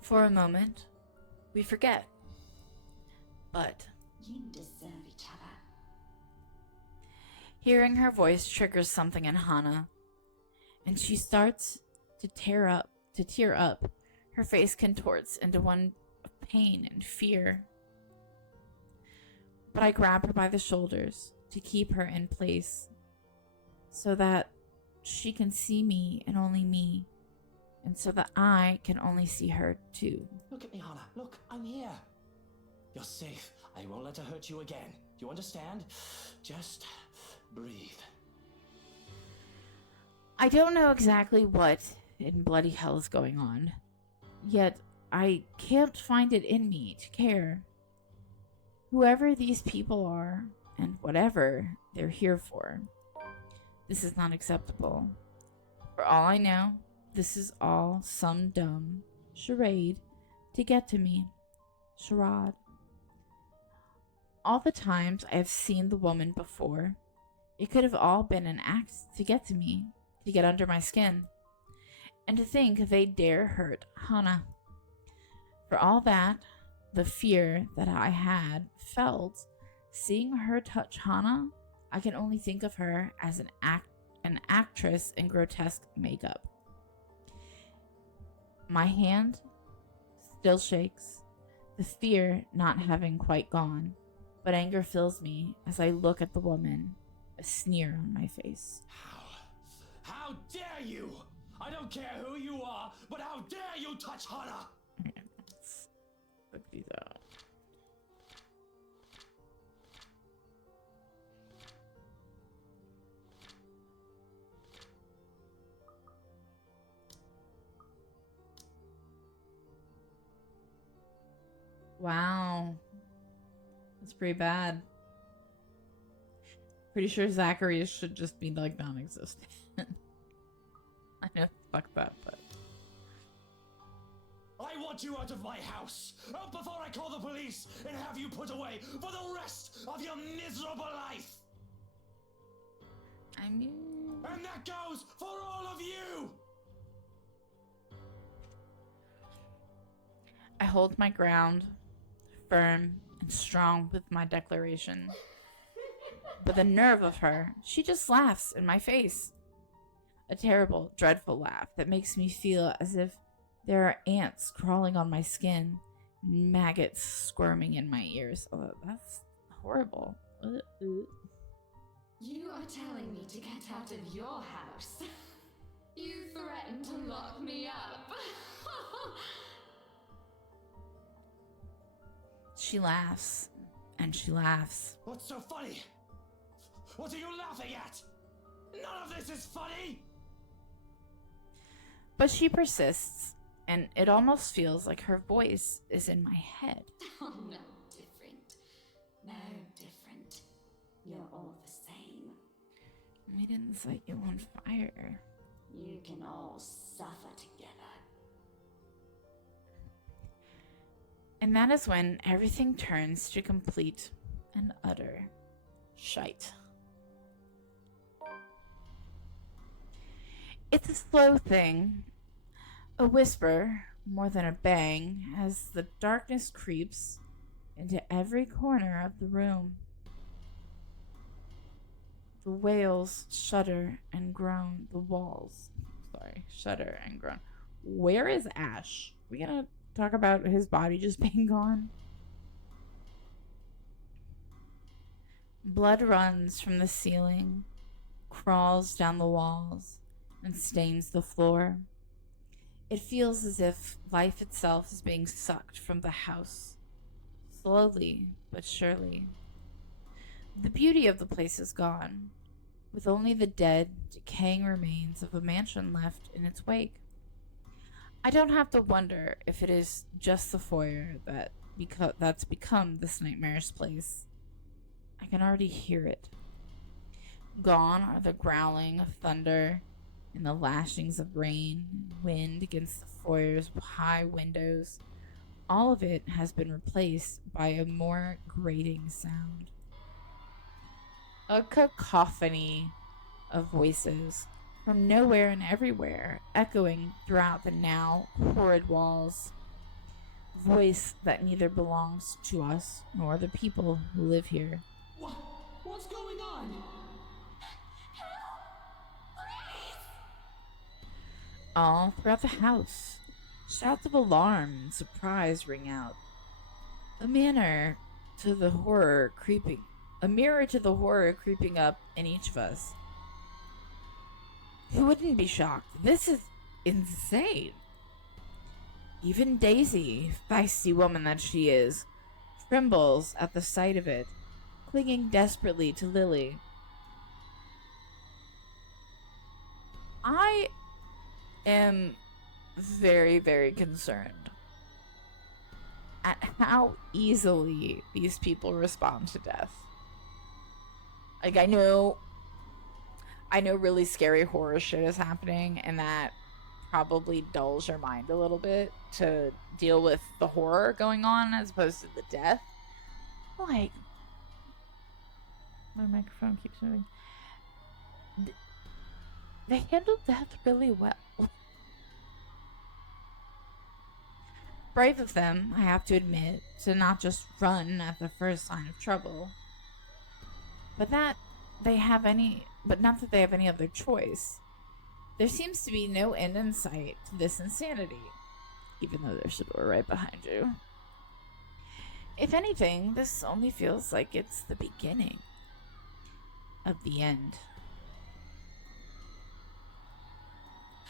For a moment, we forget. But You deserve each other. hearing her voice triggers something in Hana, and she starts to tear up. Her face contorts into one of pain and fear. But I grab her by the shoulders to keep her in place, so that she can see me and only me, and so that I can only see her too. Look at me, Hannah. Look, I'm here. You're safe. I won't let her hurt you again. Do you understand? Just breathe. I don't know exactly what in bloody hell is going on, yet I can't find it in me to care. Whoever these people are, and whatever they're here for, this is not acceptable. For all I know, this is all some dumb charade to get to me. Charade. All the times I have seen the woman before, it could have all been an act to get to me, to get under my skin. And to think they dare hurt Hannah. For all that, the fear that I had felt seeing her touch Hannah, I can only think of her as an actress in grotesque makeup. My hand still shakes, the fear not having quite gone, but anger fills me as I look at the woman, a sneer on my face. How dare you! I don't care who you are, but how dare you touch Hannah! Let's look these out. Wow. That's pretty bad. Pretty sure Zachary should just be like non-existent. I know, fuck that, but I want you out of my house! Out before I call the police and have you put away for the rest of your miserable life! I mean... And that goes for all of you! I hold my ground, firm and strong with my declaration. But the nerve of her, she just laughs in my face. A terrible, dreadful laugh that makes me feel as if there are ants crawling on my skin, maggots squirming in my ears. Oh, that's horrible. You are telling me to get out of your house. You threatened to lock me up. She laughs, and she laughs. What's so funny? What are you laughing at? None of this is funny! But she persists, and it almost feels like her voice is in my head. Oh, no different. No different. You're all the same. We didn't set you on fire. You can all suffer together. And that is when everything turns to complete and utter shite. It's a slow thing, a whisper more than a bang, as the darkness creeps into every corner of the room. The wails shudder and groan. The walls, shudder and groan. Where is Ash? We gonna talk about his body just being gone? Blood runs from the ceiling, crawls down the walls, and stains the floor. It feels as if life itself is being sucked from the house, slowly but surely. The beauty of the place is gone, with only the dead, decaying remains of a mansion left in its wake. I don't have to wonder if it is just the foyer that's become this nightmarish place. I can already hear it. Gone are the growling of thunder and the lashings of rain and wind against the foyer's high windows. All of it has been replaced by a more grating sound. A cacophony of voices from nowhere and everywhere, echoing throughout the now horrid walls. Voice that neither belongs to us nor the people who live here. What's going on? All throughout the house, shouts of alarm and surprise ring out. A mirror to the horror creeping up in each of us. Who wouldn't be shocked? This is insane. Even Daisy, feisty woman that she is, trembles at the sight of it, clinging desperately to Lily. I am very, very concerned at how easily these people respond to death. Like, I know really scary horror shit is happening, and that probably dulls your mind a little bit to deal with the horror going on as opposed to the death. Like, my microphone keeps moving. They handled death really well. Brave of them, I have to admit, to not just run at the first sign of trouble, but not that they have any other choice. There seems to be no end in sight to this insanity, even though there's a door right behind you. If anything, this only feels like it's the beginning of the end.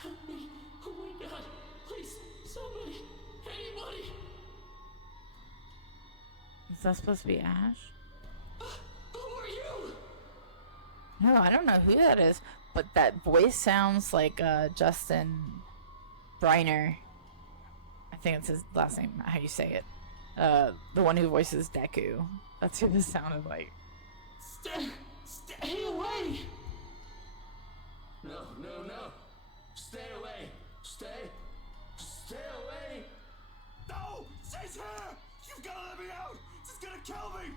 Help me! Oh my god! Please, somebody! Anybody! Is that supposed to be Ash? Who are you? No, I don't know who that is, but that voice sounds like Justin Briner. I think it's his last name, how you say it. The one who voices Deku. That's who this sounded like. Stay away! No. Stay away. Stay away. No! She's here! You've got to let me out! She's gonna kill me!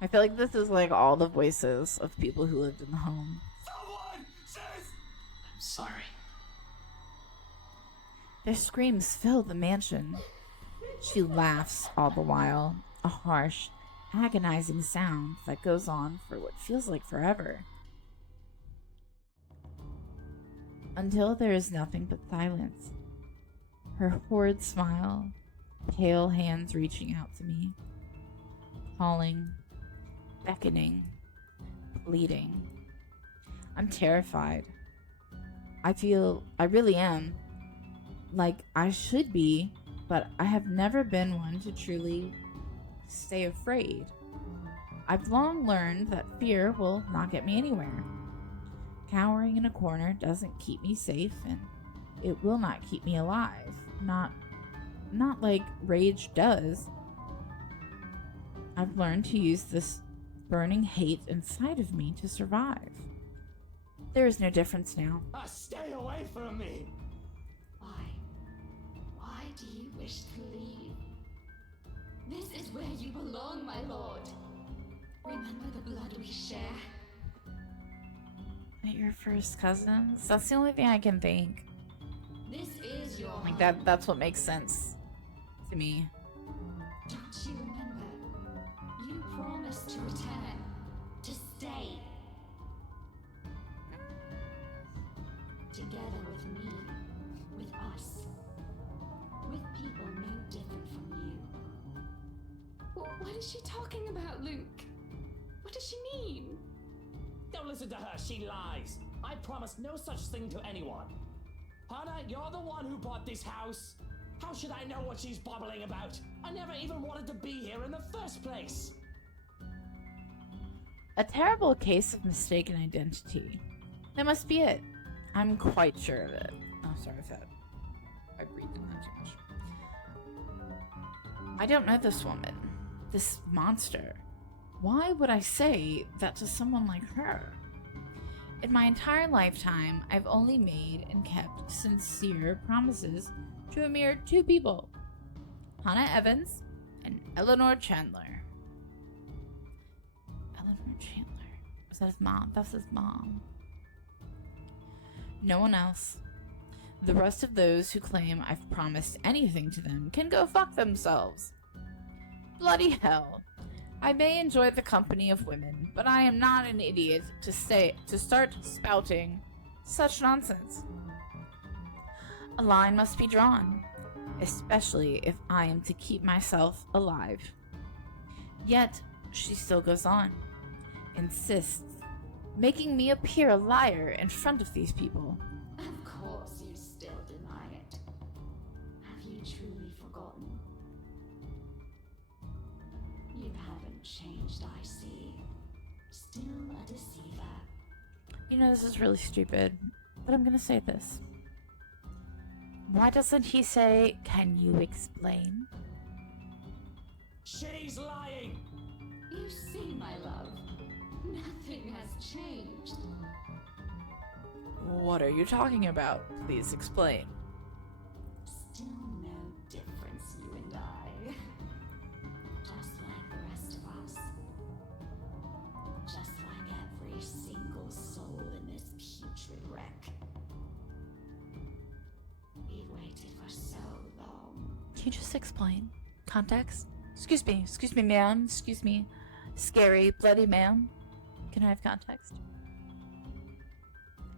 I feel like this is like all the voices of people who lived in the home. Someone! She's... I'm sorry. Their screams fill the mansion. She laughs all the while, a harsh, agonizing sound that goes on for what feels like forever. Until there is nothing but silence. Her horrid smile, pale hands reaching out to me, calling, beckoning, pleading. I'm terrified. I really am. Like I should be, but I have never been one to truly stay afraid. I've long learned that fear will not get me anywhere. Cowering in a corner doesn't keep me safe, and it will not keep me alive. Not like rage does. I've learned to use this burning hate inside of me to survive. There is no difference now. Stay away from me! Why do you wish to leave? This is where you belong, my lord. Remember the blood we share. At your first cousins? That's the only thing I can think. This is your Like home. that's what makes sense to me. Don't you remember? You promised to return, to stay. Together with me, with us, with people no different from you. What is she talking about, Luke? What does she mean? Don't listen to her, she lies. I promised no such thing to anyone. Hannah, you're the one who bought this house. How should I know what she's babbling about? I never even wanted to be here in the first place. A terrible case of mistaken identity. That must be it. I'm quite sure of it. Oh, sorry if I breathed in that too much. I don't know this woman. This monster. Why would I say that to someone like her? In my entire lifetime, I've only made and kept sincere promises to a mere two people. Hannah Evans and Eleanor Chandler. Eleanor Chandler. Was that his mom? That's his mom. No one else. The rest of those who claim I've promised anything to them can go fuck themselves. Bloody hell. I may enjoy the company of women, but I am not an idiot to start spouting such nonsense. A line must be drawn, especially if I am to keep myself alive. Yet, she still goes on, insists, making me appear a liar in front of these people. Still a deceiver. You know, this is really stupid, but I'm gonna say this. Why doesn't he say, "Can you explain"? She's lying! You see, my love, nothing has changed. What are you talking about? Please explain. Still no difference, you and I. Just like the rest of us. Just like every single soul in this putrid wreck. We've waited for so long. Can you just explain? Context? Excuse me, ma'am. Excuse me. Scary, bloody ma'am. Can I have context?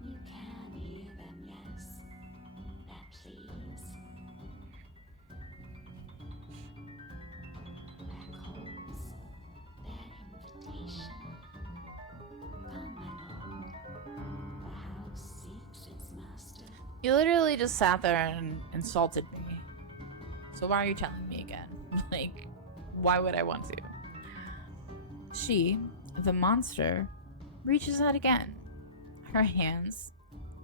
You can hear them, yes. That please. Black holes. Their invitation. Come, my lord. The house seeks its master. You literally just sat there and insulted me. So why are you telling me again? Like, why would I want to? She, the monster, reaches out again. Her hands,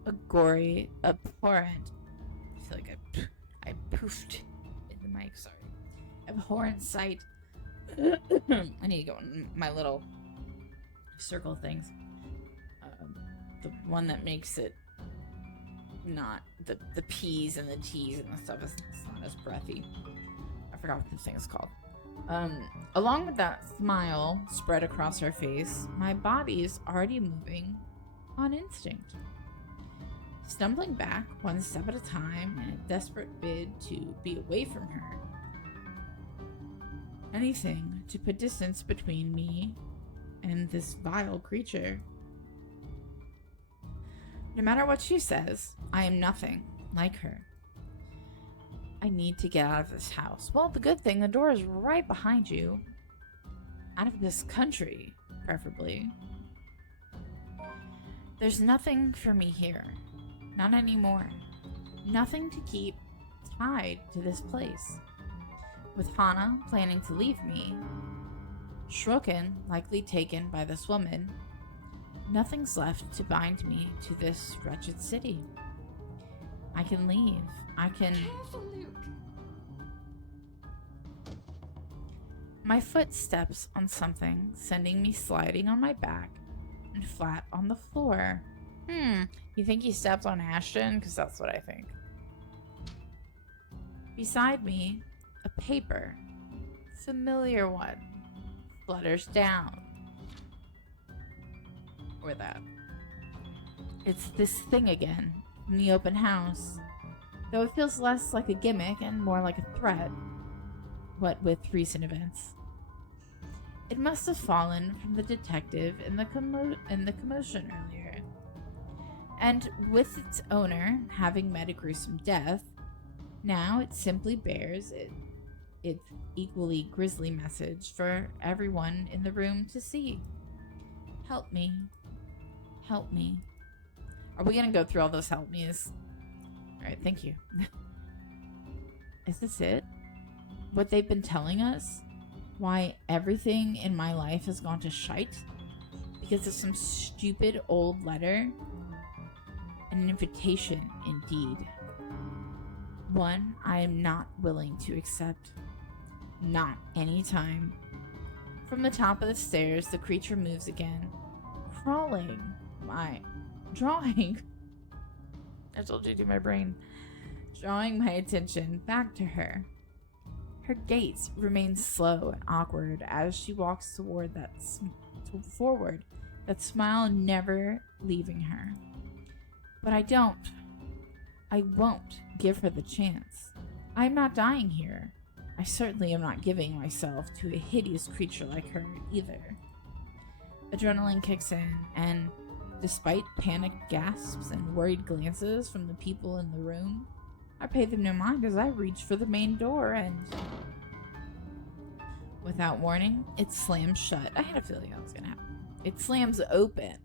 a gory, abhorrent. I feel like I poofed in the mic, sorry. Abhorrent sight. I need to go in my little circle things. The one that makes it not the P's and the T's and the stuff. It's not as breathy. I forgot what this thing is called. Along with that smile spread across her face, my body's already moving on instinct. Stumbling back one step at a time in a desperate bid to be away from her. Anything to put distance between me and this vile creature. No matter what she says, I am nothing like her. I need to get out of this house. Well, the good thing, the door is right behind you. Out of this country, preferably. There's nothing for me here. Not anymore. Nothing to keep tied to this place. With Hana planning to leave me, Shroken likely taken by this woman, nothing's left to bind me to this wretched city. I can leave. I can... Careful, Luke. My foot steps on something, sending me sliding on my back and flat on the floor. You think he stepped on Ashton? Because that's what I think. Beside me, a paper, familiar one, flutters down. Or that. It's this thing again, from the open house. Though it feels less like a gimmick and more like a threat. What with recent events. It must have fallen from the detective in the commotion earlier. And with its owner having met a gruesome death, now it simply bears its equally grisly message for everyone in the room to see. Help me. Help me. Are we gonna go through all those help me's? Alright, thank you. Is this it? What they've been telling us? Why everything in my life has gone to shite? Because of some stupid old letter? An invitation, indeed. One I am not willing to accept. Not anytime. From the top of the stairs, the creature moves again. Drawing. I told you to my brain. Drawing my attention back to her. Her gait remains slow and awkward as she walks forward, that smile never leaving her. But I won't give her the chance. I am not dying here. I certainly am not giving myself to a hideous creature like her either. Adrenaline kicks in, and despite panicked gasps and worried glances from the people in the room, I pay them no mind as I reach for the main door and... Without warning, it slams shut. I had a feeling that was gonna happen. It slams open.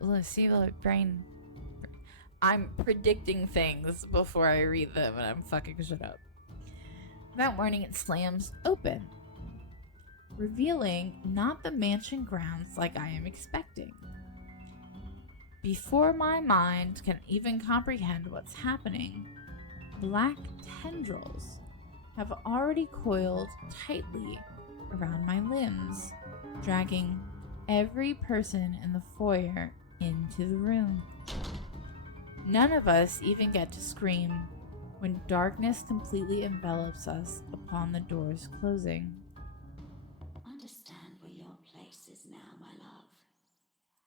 Let's see the brain. I'm predicting things before I read them and I'm fucking shit up. Without warning, it slams open. revealing not the mansion grounds like I am expecting. Before my mind can even comprehend what's happening, black tendrils have already coiled tightly around my limbs, dragging every person in the foyer into the room. None of us even get to scream when darkness completely envelops us upon the doors closing. Understand where your place is now, my love.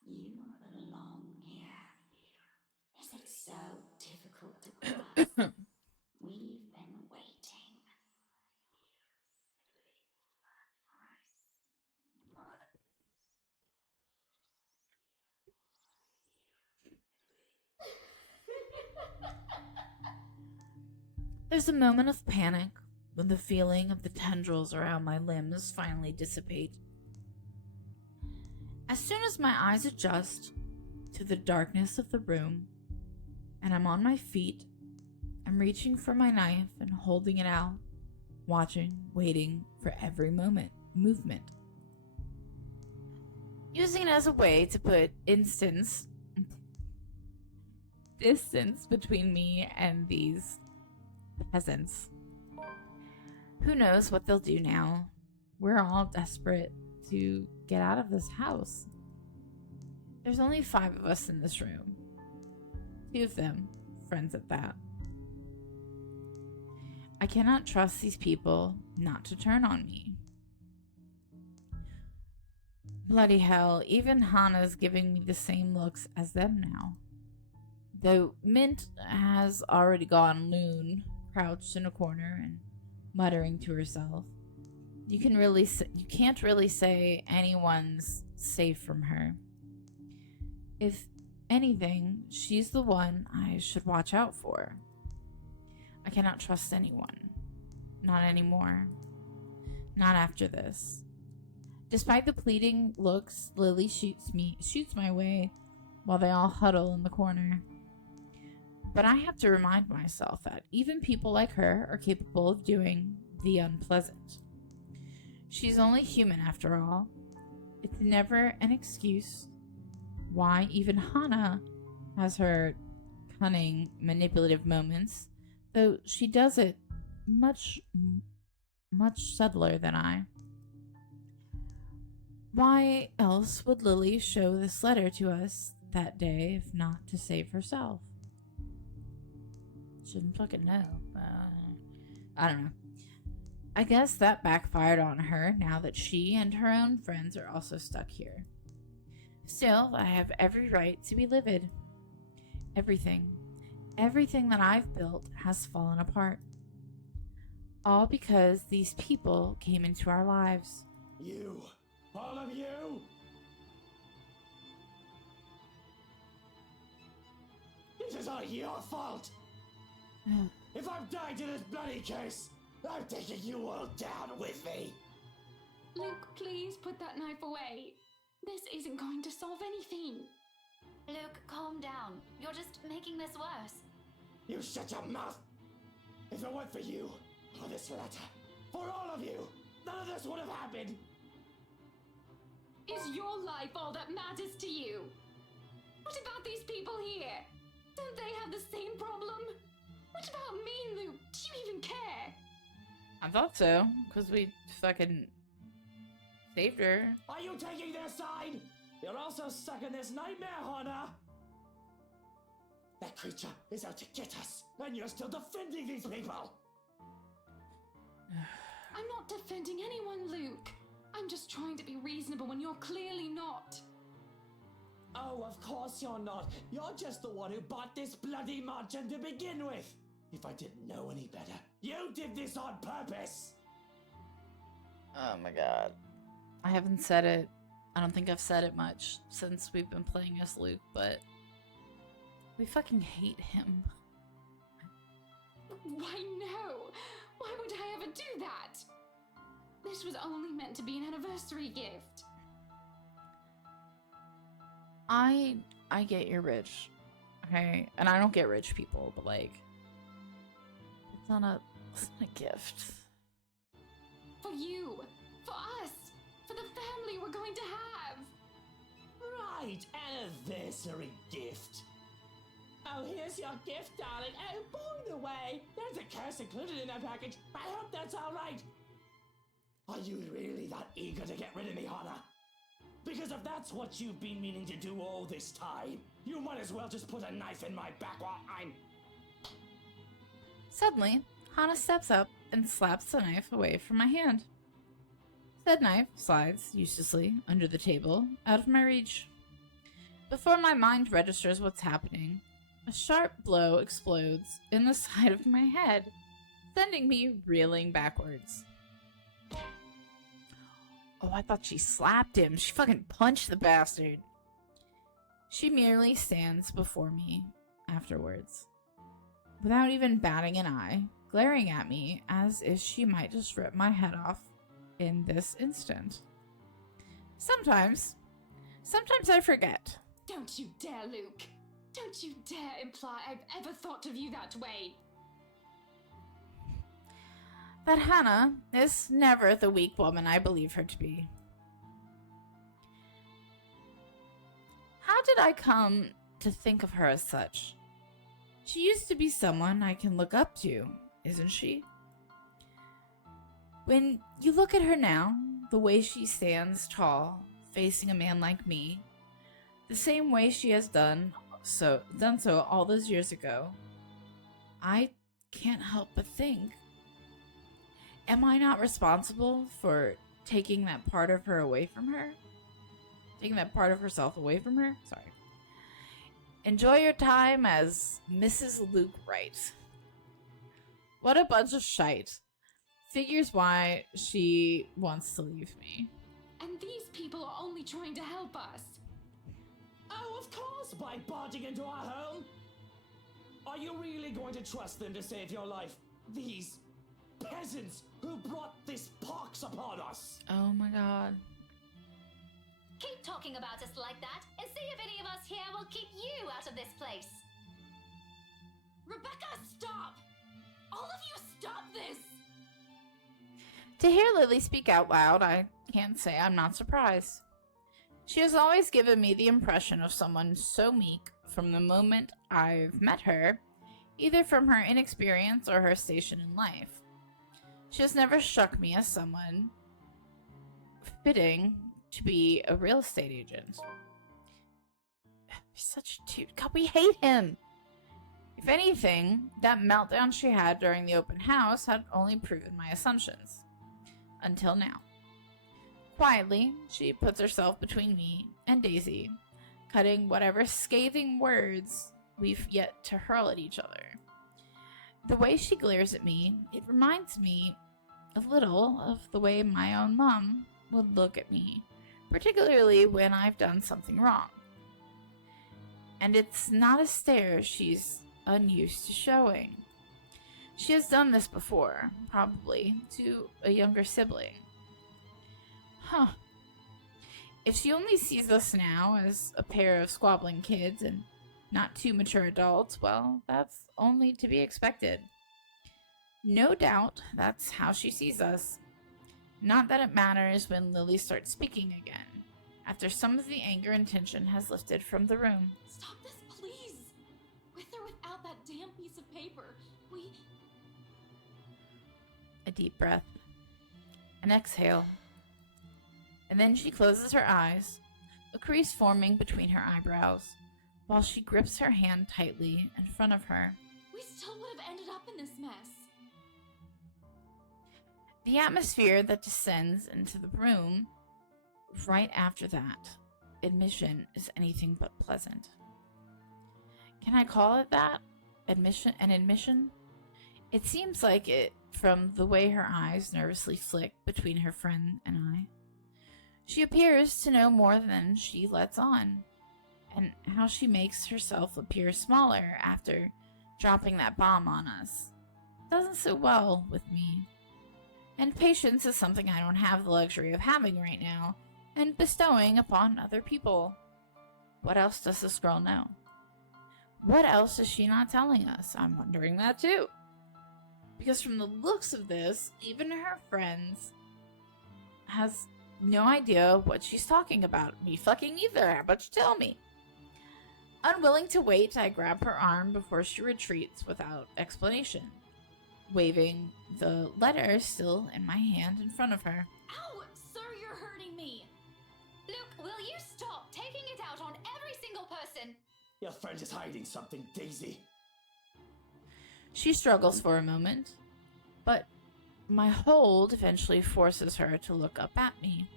You belong here. Is it so difficult to grasp? We've been waiting. There's a moment of panic when the feeling of the tendrils around my limbs finally dissipate. As soon as my eyes adjust to the darkness of the room and I'm on my feet, I'm reaching for my knife and holding it out, watching, waiting for every movement. Using it as a way to put distance between me and these peasants. Who knows what they'll do now? We're all desperate to get out of this house. There's only 5 of us in this room. 2 of them, friends at that. I cannot trust these people not to turn on me. Bloody hell, even Hana's giving me the same looks as them now. Though Mint has already gone loon, crouched in a corner and muttering to herself. You can't really say anyone's safe from her. If anything, she's the one I should watch out for. I cannot trust anyone. Not anymore. Not after this. Despite the pleading looks, Lily shoots my way while they all huddle in the corner. But I have to remind myself that even people like her are capable of doing the unpleasant. She's only human after all. It's never an excuse why even Hana has her cunning, manipulative moments, though she does it much subtler than I. Why else would Lily show this letter to us that day if not to save herself? Shouldn't fucking know. I don't know. I guess that backfired on her now that she and her own friends are also stuck here. Still, I have every right to be livid. Everything that I've built has fallen apart. All because these people came into our lives. You! All of you! This is all your fault! If I've died in this bloody case, I'm taking you all down with me! Luke, please put that knife away. This isn't going to solve anything. Luke, calm down. You're just making this worse. You shut your mouth! If it weren't for you, or this letter, for all of you, none of this would have happened! Is your life all that matters to you? What about these people here? Don't they have the same problem? What about me, Luke? Do you even care? I thought so, because we fucking saved her. Are you taking their side? You're also stuck in this nightmare, Hana! That creature is out to get us, and you're still defending these people! I'm not defending anyone, Luke. I'm just trying to be reasonable when you're clearly not. Oh, of course you're not. You're just the one who bought this bloody mansion to begin with. If I didn't know any better, you did this on purpose. Oh my god. I haven't said it. I don't think I've said it much since we've been playing as Luke, but we fucking hate him. Why no? Why would I ever do that? This was only meant to be an anniversary gift. I get you're rich, okay? And I don't get rich people, but like, it's not a gift. For you. For us. family we're going to have. Right, anniversary gift. Oh, here's your gift, darling. Oh, by the way, there's a curse included in that package. I hope that's all right. Are you really that eager to get rid of me, Hannah? Because if that's what you've been meaning to do all this time, you might as well just put a knife in my back while I'm... Suddenly, Hana steps up and slaps the knife away from my hand. Said knife slides uselessly under the table, out of my reach. Before my mind registers what's happening, a sharp blow explodes in the side of my head, sending me reeling backwards. Oh, I thought she slapped him. She fucking punched the bastard. She merely stands before me afterwards, without even batting an eye, glaring at me as if she might just rip my head off in this instant. Sometimes I forget. Don't you dare, Luke. Don't you dare imply I've ever thought of you that way. That Hannah is never the weak woman I believe her to be. How did I come to think of her as such? She used to be someone I can look up to, isn't she? When you look at her now, the way she stands tall, facing a man like me, the same way she has done so all those years ago, I can't help but think, am I not responsible for taking that part of her away from her? Taking that part of herself away from her? Sorry. Enjoy your time as Mrs. Luke Wright. What a bunch of shite. Figures why she wants to leave me. And these people are only trying to help us. Oh, of course, by barging into our home. Are you really going to trust them to save your life? These peasants who brought this pox upon us. Oh my god. Keep talking about us like that and see if any of us here will keep you out of this place. Rebecca, stop! All of you, stop this! To hear Lily speak out loud, I can't say I'm not surprised. She has always given me the impression of someone so meek from the moment I've met her, either from her inexperience or her station in life. She has never struck me as someone fitting to be a real estate agent. He's such a dude. God, we hate him! If anything, that meltdown she had during the open house had only proven my assumptions. Until now. Quietly, she puts herself between me and Daisy, cutting whatever scathing words we've yet to hurl at each other. The way she glares at me, it reminds me a little of the way my own mom would look at me, particularly when I've done something wrong. And it's not a stare she's unused to showing. She has done this before, probably, to a younger sibling. Huh. If she only sees us now as a pair of squabbling kids and not too mature adults, well, that's only to be expected. No doubt that's how she sees us. Not that it matters when Lily starts speaking again, after some of the anger and tension has lifted from the room. Stop this, please! With or without that damn piece of paper, we... A deep breath. An exhale. And then she closes her eyes, a crease forming between her eyebrows, while she grips her hand tightly in front of her. We still would have ended up in this mess. The atmosphere that descends into the room right after that admission is anything but pleasant. Can I call it that? An admission? It seems like it from the way her eyes nervously flick between her friend and I. She appears to know more than she lets on, and how she makes herself appear smaller after dropping that bomb on us doesn't sit well with me. And patience is something I don't have the luxury of having right now and bestowing upon other people. What else does this girl know? What else is she not telling us? I'm wondering that too. Because from the looks of this, even her friends has no idea what she's talking about. Me fucking either. How about you tell me? Unwilling to wait, I grab her arm before she retreats without explanation, waving the letter still in my hand in front of her. Ow! Sir, you're hurting me! Luke, will you stop taking it out on every single person? Your friend is hiding something, Daisy. She struggles for a moment, but my hold eventually forces her to look up at me.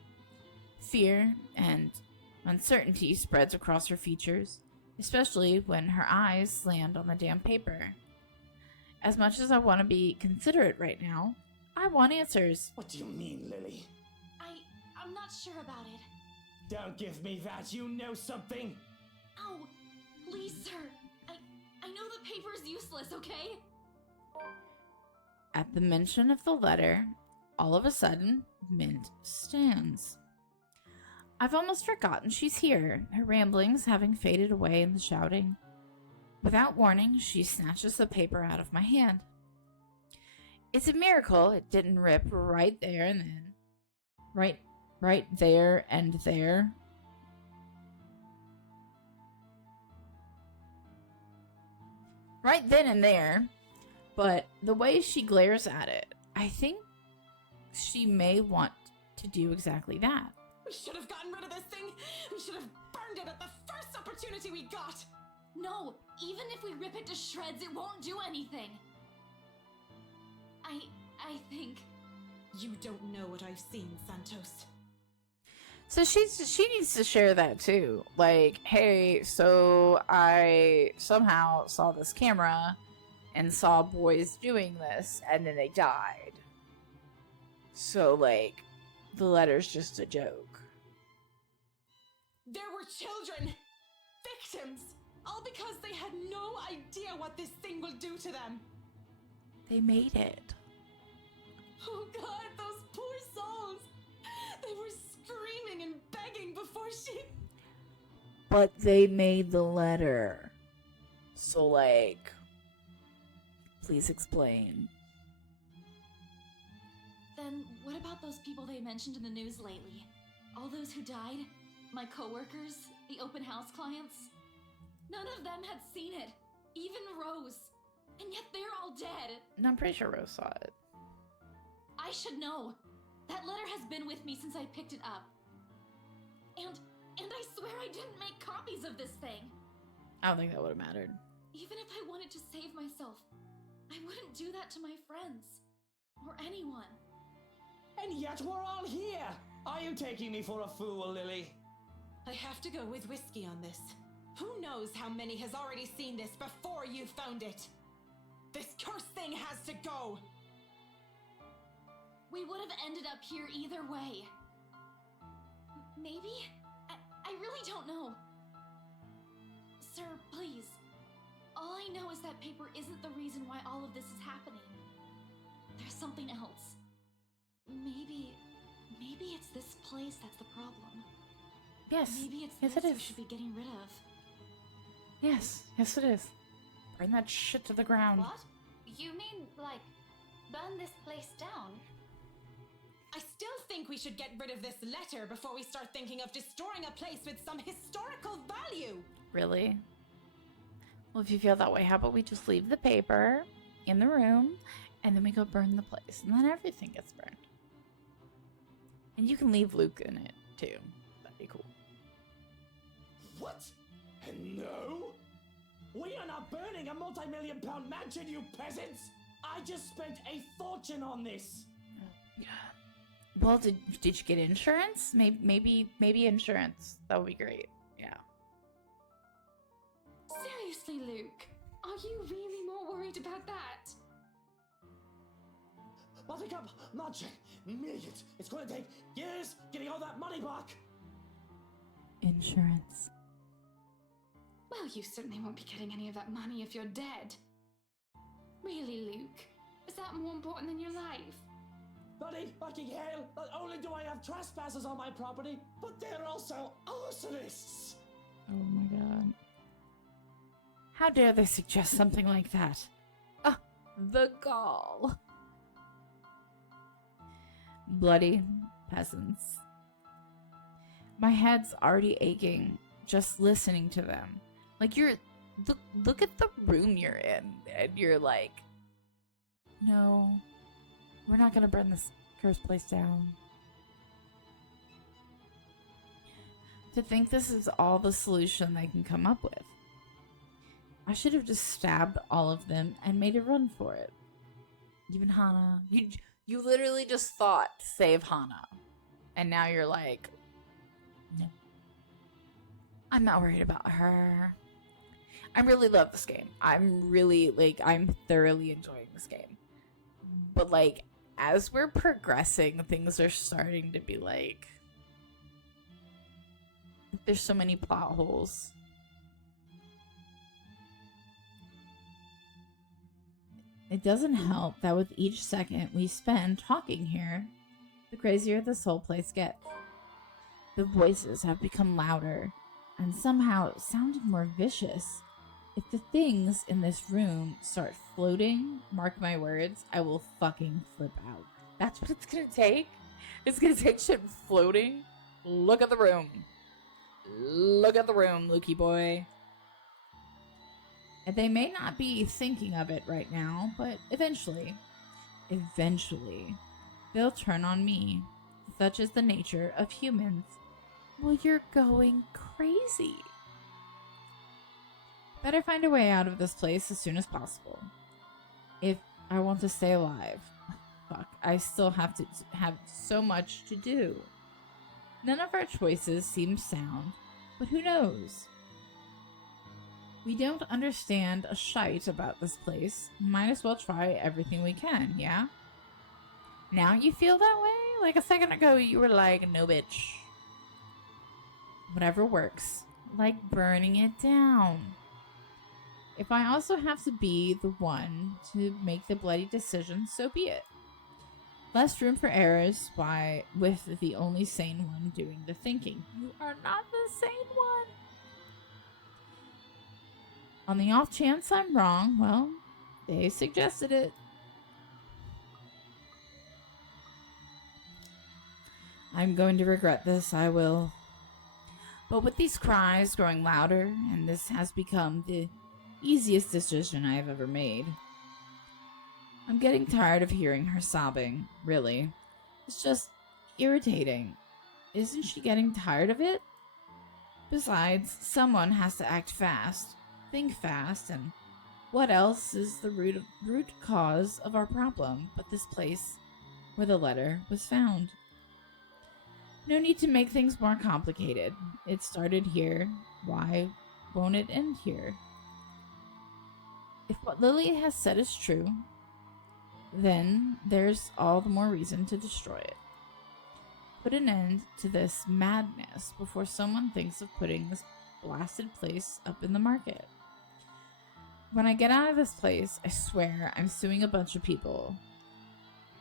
Fear and uncertainty spreads across her features, especially when her eyes land on the damn paper. As much as I want to be considerate right now, I want answers. What do you mean, Lily? I'm not sure about it. Don't give me that, you know something! Ow! Please, sir. I know the paper's useless, okay? At the mention of the letter, all of a sudden, Mint stands. I've almost forgotten she's here, her ramblings having faded away in the shouting. Without warning, she snatches the paper out of my hand. It's a miracle it didn't rip right there and then. Right there and there. Right then and there. But the way she glares at it, I think she may want to do exactly that. We should have gotten rid of this thing. We should have burned it at the first opportunity we got. No, even if we rip it to shreds, it won't do anything. I think... You don't know what I've seen, Santos. So she needs to share that too. Like, hey, so I somehow saw this camera and saw boys doing this, and then they died. So, like, the letter's just a joke. There were children! Victims! All because they had no idea what this thing will do to them! They made it. Oh god, those poor souls! They were screaming and begging before she... But they made the letter. So, like, please explain. Then what about those people they mentioned in the news lately? All those who died? My coworkers? The open house clients? None of them had seen it. Even Rose. And yet they're all dead. And I'm pretty sure Rose saw it. I should know. That letter has been with me since I picked it up. And I swear I didn't make copies of this thing. I don't think that would have mattered. Even if I wanted to save myself, I wouldn't do that to my friends. Or anyone. And yet we're all here! Are you taking me for a fool, Lily? I have to go with whiskey on this. Who knows how many has already seen this before you found it? This cursed thing has to go! We would have ended up here either way. Maybe? I really don't know. Sir, please. All I know is that paper isn't the reason why all of this is happening. There's something else. Maybe it's this place that's the problem. Yes. Maybe it's yes, this it we is. should be getting rid of. Yes, it is. Burn that shit to the ground. What? You mean, like, burn this place down? I still think we should get rid of this letter before we start thinking of destroying a place with some historical value. Really? Well, if you feel that way, how about we just leave the paper in the room and then we go burn the place and then everything gets burned. And you can leave Luke in it too. That'd be cool. What? And no? We are not burning a multi-million-pound mansion, you peasants! I just spent a fortune on this! Well, did you get insurance? Maybe insurance. That would be great. Yeah. Seriously, Luke, are you really more worried about that? Buttercup, Marching, millions. It's gonna take years getting all that money back. Insurance. Well, you certainly won't be getting any of that money if you're dead. Really, Luke? Is that more important than your life? Buddy, fucking hell! Not only do I have trespassers on my property, but they're also arsonists! Oh my god. How dare they suggest something like that? Ah, the gall. Bloody peasants. My head's already aching just listening to them. Like, look at the room you're in, and you're like, no, we're not gonna burn this cursed place down. To think this is all the solution they can come up with. I should have just stabbed all of them and made a run for it. Even Hana. You literally just thought to save Hana. And now you're like, no. I'm not worried about her. I really love this game. I'm thoroughly enjoying this game. But like, as we're progressing, things are starting to be like, there's so many plot holes. It doesn't help that with each second we spend talking here, the crazier this whole place gets. The voices have become louder and somehow sounded more vicious. If the things in this room start floating, mark my words, I will fucking flip out. That's what it's gonna take? It's gonna take shit floating? Look at the room. Look at the room, Lukey boy. And they may not be thinking of it right now, but eventually, they'll turn on me. Such is the nature of humans. Well, you're going crazy. Better find a way out of this place as soon as possible. If I want to stay alive. Fuck, I still have so much to do. None of our choices seem sound, but who knows? We don't understand a shite about this place. Might as well try everything we can, yeah? Now you feel that way? Like a second ago you were like, no bitch. Whatever works. Like burning it down. If I also have to be the one to make the bloody decision, so be it. Less room for errors with the only sane one doing the thinking. You are not the sane one. On the off chance I'm wrong, well, they suggested it. I'm going to regret this, I will. But with these cries growing louder, and this has become the easiest decision I have ever made. I'm getting tired of hearing her sobbing, really. It's just irritating. Isn't she getting tired of it? Besides, someone has to act fast, think fast, and what else is the root cause of our problem but this place where the letter was found? No need to make things more complicated. It started here. Why won't it end here? If what Lily has said is true, then there's all the more reason to destroy it. Put an end to this madness before someone thinks of putting this blasted place up in the market. When I get out of this place, I swear I'm suing a bunch of people.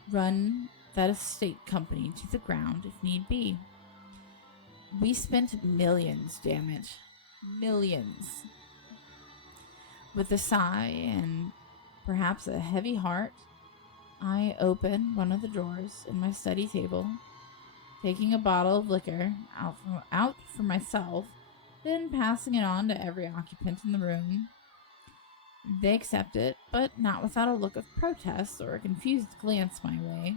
Run that estate company to the ground if need be. We spent millions, damn it. Millions. With a sigh and perhaps a heavy heart, I open one of the drawers in my study table, taking a bottle of liquor out for myself, then passing it on to every occupant in the room. They accept it, but not without a look of protest or a confused glance my way.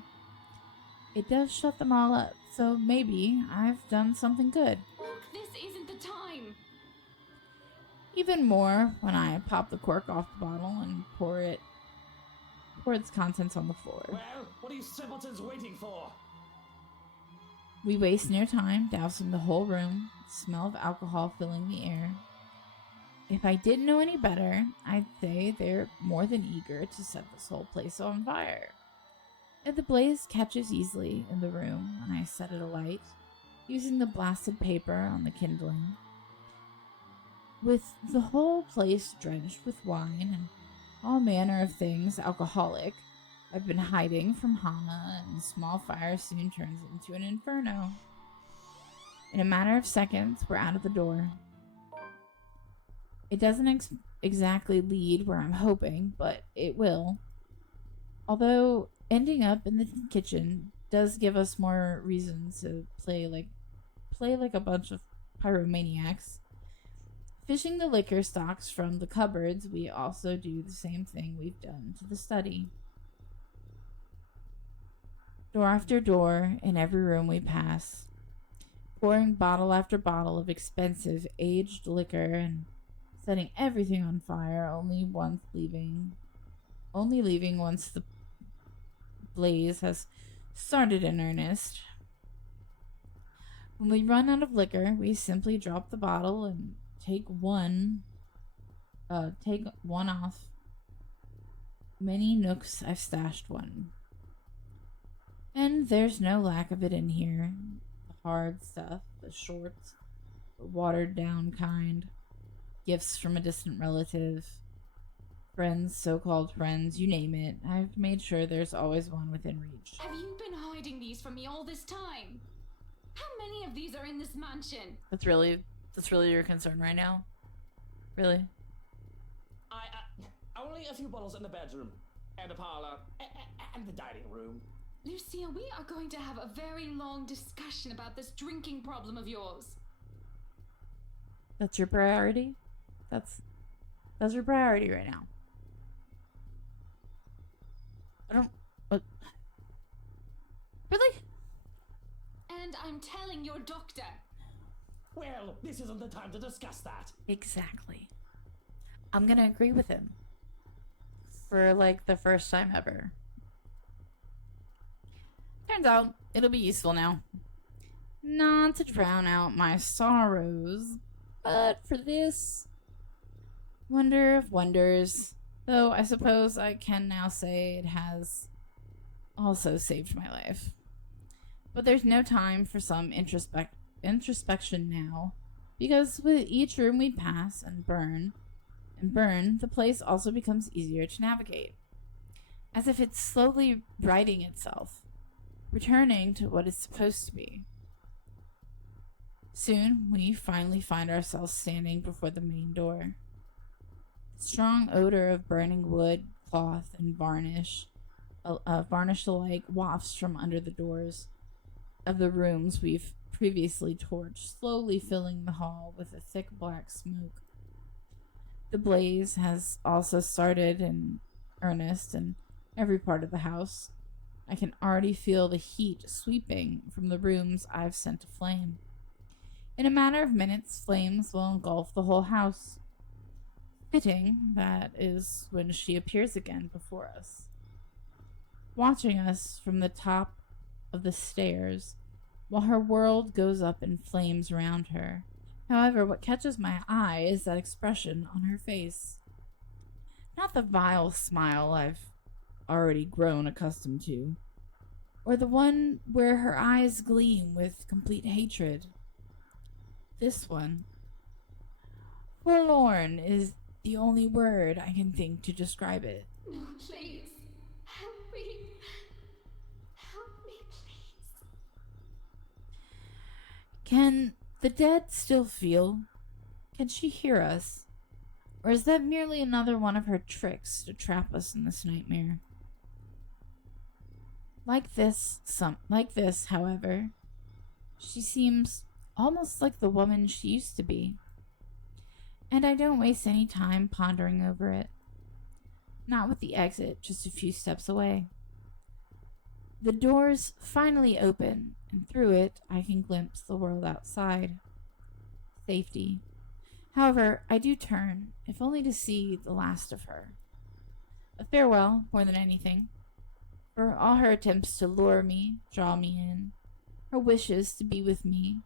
It does shut them all up, so maybe I've done something good. Look, this isn't the time. Even more when I pop the cork off the bottle and pour its contents on the floor. Well, what are you simpletons waiting for? We waste no time dousing the whole room, the smell of alcohol filling the air. If I didn't know any better, I'd say they're more than eager to set this whole place on fire. And the blaze catches easily in the room when I set it alight, using the blasted paper on the kindling. With the whole place drenched with wine and all manner of things alcoholic, I've been hiding from Hana, and the small fire soon turns into an inferno. In a matter of seconds, we're out of the door. It doesn't exactly lead where I'm hoping, but it will. Although ending up in the kitchen does give us more reason to play play like a bunch of pyromaniacs. Fishing the liquor stocks from the cupboards, we also do the same thing we've done to the study. Door after door, in every room we pass, pouring bottle after bottle of expensive, aged liquor and setting everything on fire, only leaving once the blaze has started in earnest. When we run out of liquor, we simply drop the bottle and take one off. Many nooks I've stashed one. And there's no lack of it in here. The hard stuff, the short, the watered down kind, gifts from a distant relative, friends, so-called friends, you name it. I've made sure there's always one within reach. Have you been hiding these from me all this time? How many of these are in this mansion? That's really your concern right now? Really? Only a few bottles in the bedroom, and the parlor, and the dining room. Lucia, we are going to have a very long discussion about this drinking problem of yours. That's your priority? That's your priority right now. I don't... Really? And I'm telling your doctor. Well, this isn't the time to discuss that. Exactly. I'm gonna agree with him. For, like, the first time ever. Turns out, it'll be useful now. Not to drown out my sorrows, but for this wonder of wonders, though I suppose I can now say it has also saved my life. But there's no time for some introspection now, because with each room we pass and burn, the place also becomes easier to navigate, as if it's slowly righting itself, returning to what it's supposed to be. Soon, we finally find ourselves standing before the main door. The strong odor of burning wood, cloth, and varnish alike wafts from under the doors of the rooms we've previously torched, slowly filling the hall with a thick black smoke. The blaze has also started in earnest in every part of the house. I can already feel the heat sweeping from the rooms I've sent aflame. In a matter of minutes, flames will engulf the whole house. Fitting, that is when she appears again before us, watching us from the top of the stairs, while her world goes up in flames around her. However, what catches my eye is that expression on her face. Not the vile smile I've already grown accustomed to, or the one where her eyes gleam with complete hatred. This one. Forlorn is the only word I can think to describe it. No, please. Help me. Help me, please. Can the dead still feel? Can she hear us? Or is that merely another one of her tricks to trap us in this nightmare? Like this, however, she seems almost like the woman she used to be. And I don't waste any time pondering over it. Not with the exit just a few steps away. The doors finally open, and through it I can glimpse the world outside. Safety. However, I do turn, if only to see the last of her. A farewell, more than anything. For all her attempts to lure me, draw me in, her wishes to be with me,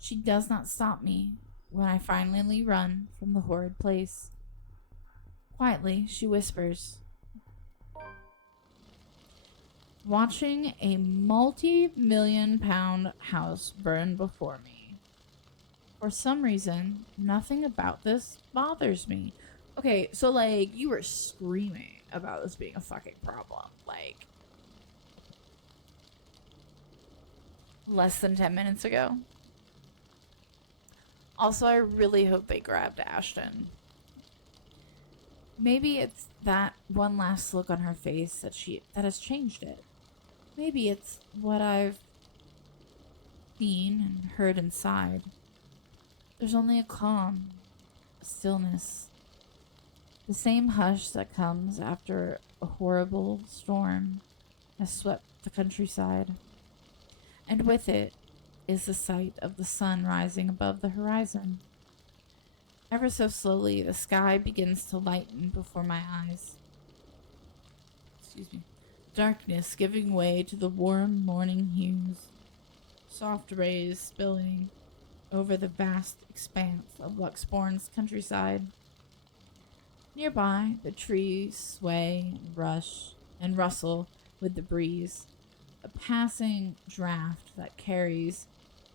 she does not stop me when I finally run from the horrid place. Quietly, she whispers, watching a multi-million-pound house burn before me. For some reason, nothing about this bothers me. Okay, so, like, you were screaming about this being a fucking problem, like, less than 10 minutes ago. Also, I really hope they grabbed Ashton. Maybe it's that one last look on her face that has changed it. Maybe it's what I've seen and heard inside. There's only a calm, a stillness. The same hush that comes after a horrible storm has swept the countryside. And with it is the sight of the sun rising above the horizon. Ever so slowly, the sky begins to lighten before my eyes. Excuse me. Darkness giving way to the warm morning hues. Soft rays spilling over the vast expanse of Luxborn's countryside. Nearby, the trees sway and rush and rustle with the breeze. A passing draft that carries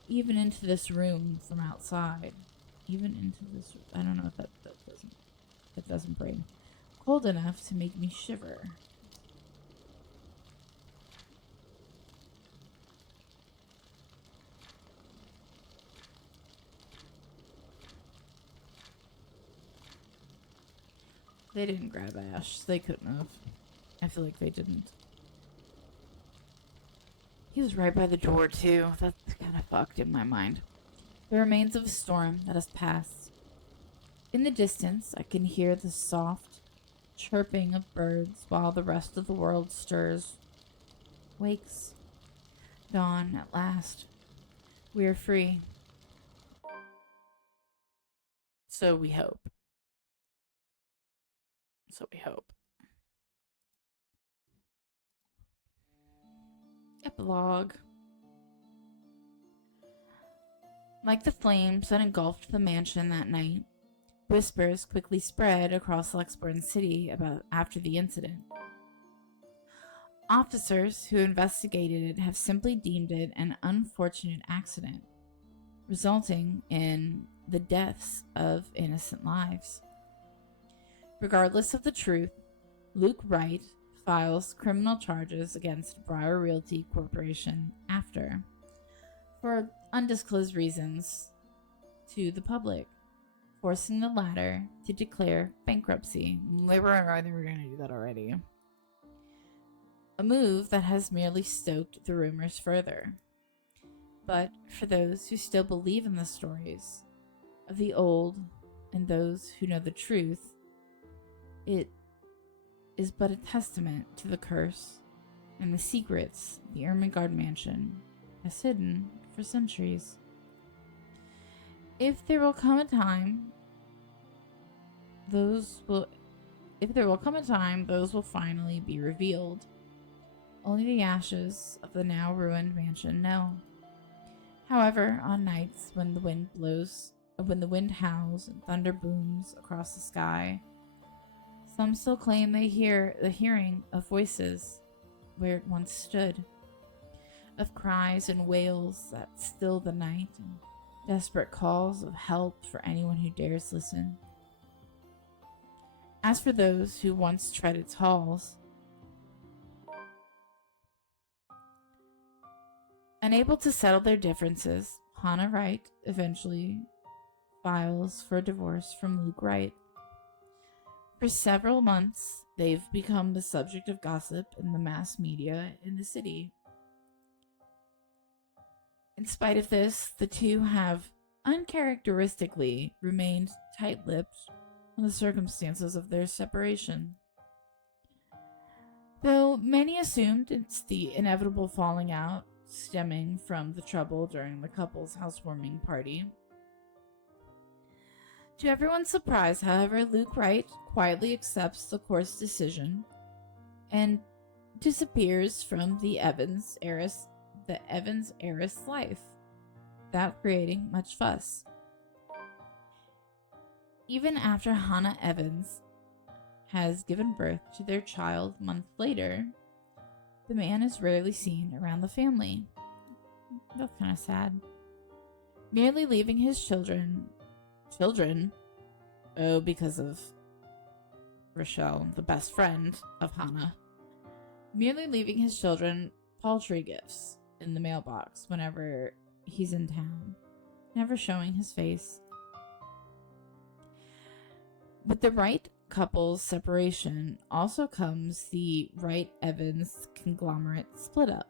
even into this room from outside. Even into this, I don't know if that doesn't bring cold enough to make me shiver. They didn't grab Ash. They couldn't have. I feel like they didn't. He was right by the door, too. That's kind of fucked in my mind. The remains of a storm that has passed. In the distance, I can hear the soft chirping of birds while the rest of the world stirs. Wakes. Dawn at last. We are free. So we hope. So we hope. Epilogue. Like the flames that engulfed the mansion that night, whispers quickly spread across Luxborn City about after the incident. Officers who investigated it have simply deemed it an unfortunate accident, resulting in the deaths of innocent lives. Regardless of the truth, Luke Wright files criminal charges against Briar Realty Corporation after, for undisclosed reasons to the public, forcing the latter to declare bankruptcy. They were going to do that already. A move that has merely stoked the rumors further. But for those who still believe in the stories of the old and those who know the truth, it is but a testament to the curse and the secrets the Ermengarde mansion has hidden for centuries. If there will come a time, those will finally be revealed. Only the ashes of the now ruined mansion know. However, on nights when the wind howls and thunder booms across the sky, some still claim they hear the hearing of voices where it once stood, of cries and wails that still the night, and desperate calls of help for anyone who dares listen. As for those who once tread its halls, unable to settle their differences, Hannah Wright eventually files for divorce from Luke Wright. For several months, they've become the subject of gossip in the mass media in the city. In spite of this, the two have uncharacteristically remained tight-lipped on the circumstances of their separation. Though many assumed it's the inevitable falling out stemming from the trouble during the couple's housewarming party. To everyone's surprise, however, Luke Wright quietly accepts the court's decision and disappears from the Evans heiress life, without creating much fuss. Even after Hannah Evans has given birth to their child months later, the man is rarely seen around the family. That's kind of sad. Merely leaving his children, because of Rochelle, the best friend of Hannah, merely leaving his children paltry gifts in the mailbox whenever he's in town, never showing his face. With the Wright couple's separation also comes the Wright-Evans conglomerate split up.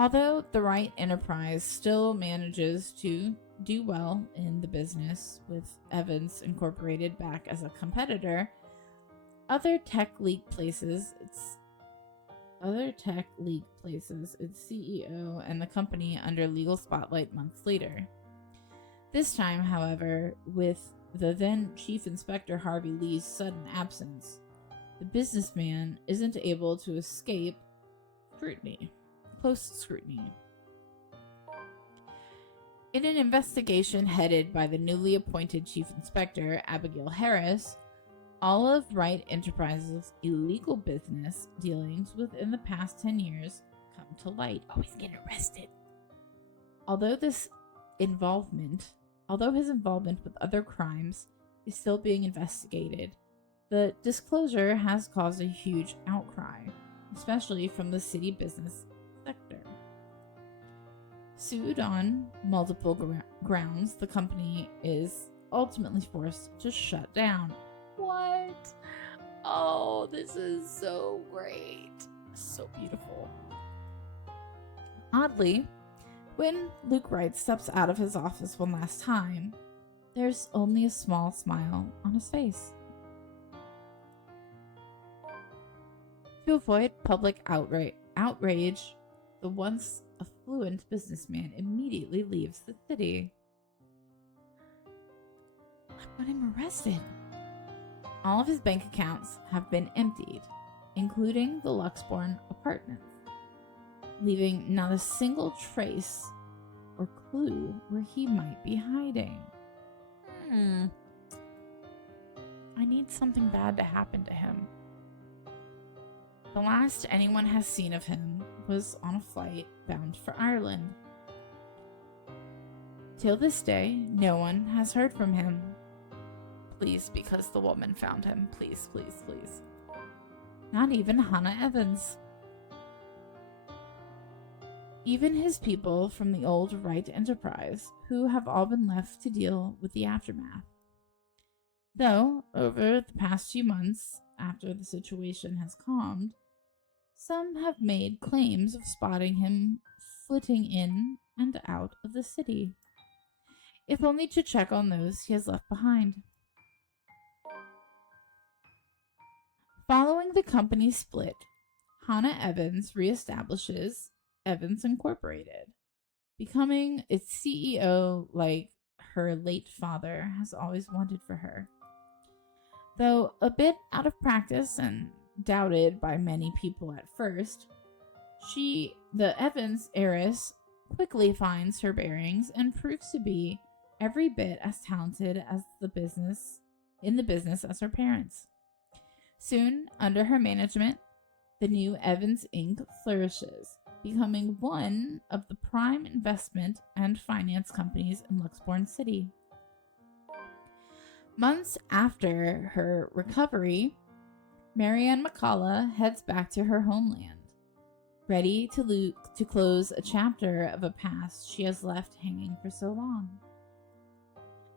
Although the Wright enterprise still manages to do well in the business, with Evans Incorporated back as a competitor, other tech league places, its CEO and the company under legal spotlight months later. This time, however, with the then Chief Inspector Harvey Lee's sudden absence, the businessman isn't able to escape close scrutiny. In an investigation headed by the newly appointed Chief Inspector, Abigail Harris, all of Wright Enterprises' illegal business dealings within the past 10 years come to light. Oh, he's getting arrested. Although his involvement with other crimes is still being investigated, the disclosure has caused a huge outcry, especially from the city business sector. Sued on multiple grounds, the company is ultimately forced to shut down. What? Oh, this is so great. So beautiful. Oddly, when Luke Wright steps out of his office one last time, there's only a small smile on his face. To avoid public outrage, the once affluent businessman immediately leaves the city. I want him arrested. All of his bank accounts have been emptied, including the Luxbourne apartments, leaving not a single trace or clue where he might be hiding. I need something bad to happen to him. The last anyone has seen of him was on a flight bound for Ireland. Till this day, no one has heard from him. Please, because the woman found him. Please, please, please. Not even Hannah Evans. Even his people from the old Wright Enterprise, who have all been left to deal with the aftermath. Though, over the past few months, after the situation has calmed, some have made claims of spotting him flitting in and out of the city, if only to check on those he has left behind. Following the company split, Hannah Evans reestablishes Evans Incorporated, becoming its CEO like her late father has always wanted for her. Though a bit out of practice and doubted by many people at first, the Evans heiress, quickly finds her bearings and proves to be every bit as talented as in the business as her parents. Soon, under her management, the new Evans Inc. flourishes, becoming one of the prime investment and finance companies in Luxbourne City. Months after her recovery, Marianne McCullough heads back to her homeland, ready to close a chapter of a past she has left hanging for so long.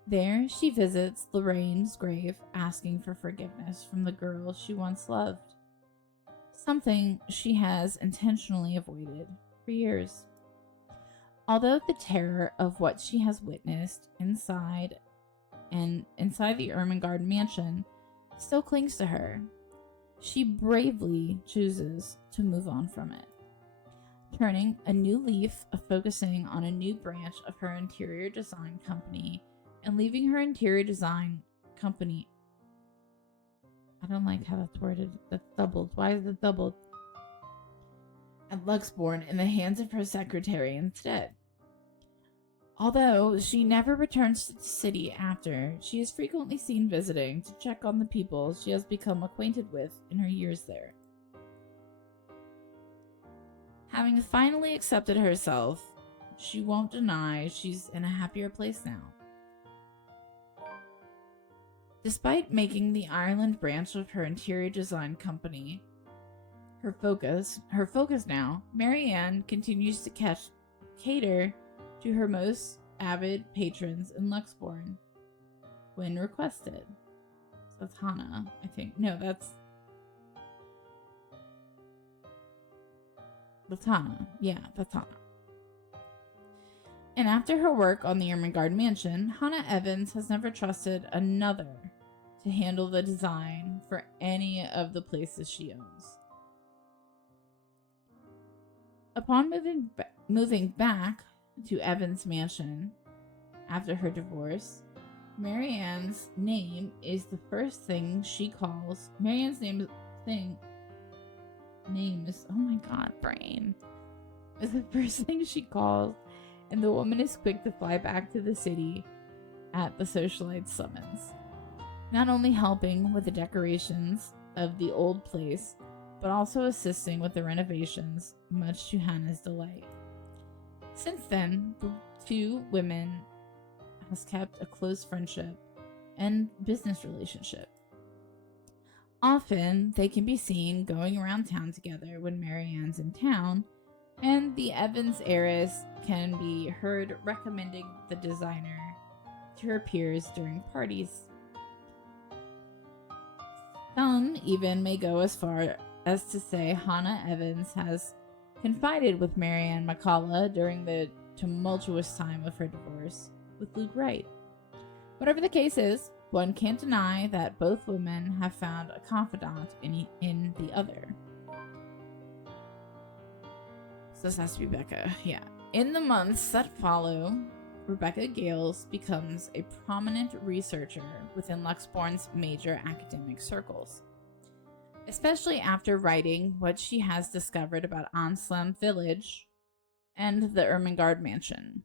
There, she visits Lorraine's grave, asking for forgiveness from the girl she once loved, something she has intentionally avoided for years. Although the terror of what she has witnessed inside the Ermengarde mansion still clings to her, she bravely chooses to move on from it, turning a new leaf of focusing on a new branch of her interior design company and leaving her interior design company. I don't like how that's worded. That's doubled. Why is it doubled? At Luxbourne in the hands of her secretary instead. Although she never returns to the city after, she is frequently seen visiting to check on the people she has become acquainted with in her years there. Having finally accepted herself, she won't deny she's in a happier place now. Despite making the Ireland branch of her interior design company her focus now, Marianne continues to cater to her most avid patrons in Luxbourne when requested. So that's Hannah, I think. No, that's That's Hannah. Yeah, that's Hannah. And after her work on the Ermengarde mansion, Hannah Evans has never trusted another to handle the design for any of the places she owns. Upon moving back to Evans' mansion after her divorce, Marianne's name is the first thing she calls. Marianne's name is, oh my god, brain, is the first thing she calls, and the woman is quick to fly back to the city at the socialite summons, not only helping with the decorations of the old place, but also assisting with the renovations, much to Hannah's delight. Since then, the two women has kept a close friendship and business relationship. Often, they can be seen going around town together when Marianne's in town, and the Evans heiress can be heard recommending the designer to her peers during parties. Some even may go as far as to say Hannah Evans has confided with Marianne McCullough during the tumultuous time of her divorce with Luke Wright. Whatever the case is, one can't deny that both women have found a confidant in the other. So this has to be Becca, yeah. In the months that follow, Rebecca Gales becomes a prominent researcher within Luxborn's major academic circles, especially after writing what she has discovered about Anselm Village and the Ermengarde Mansion.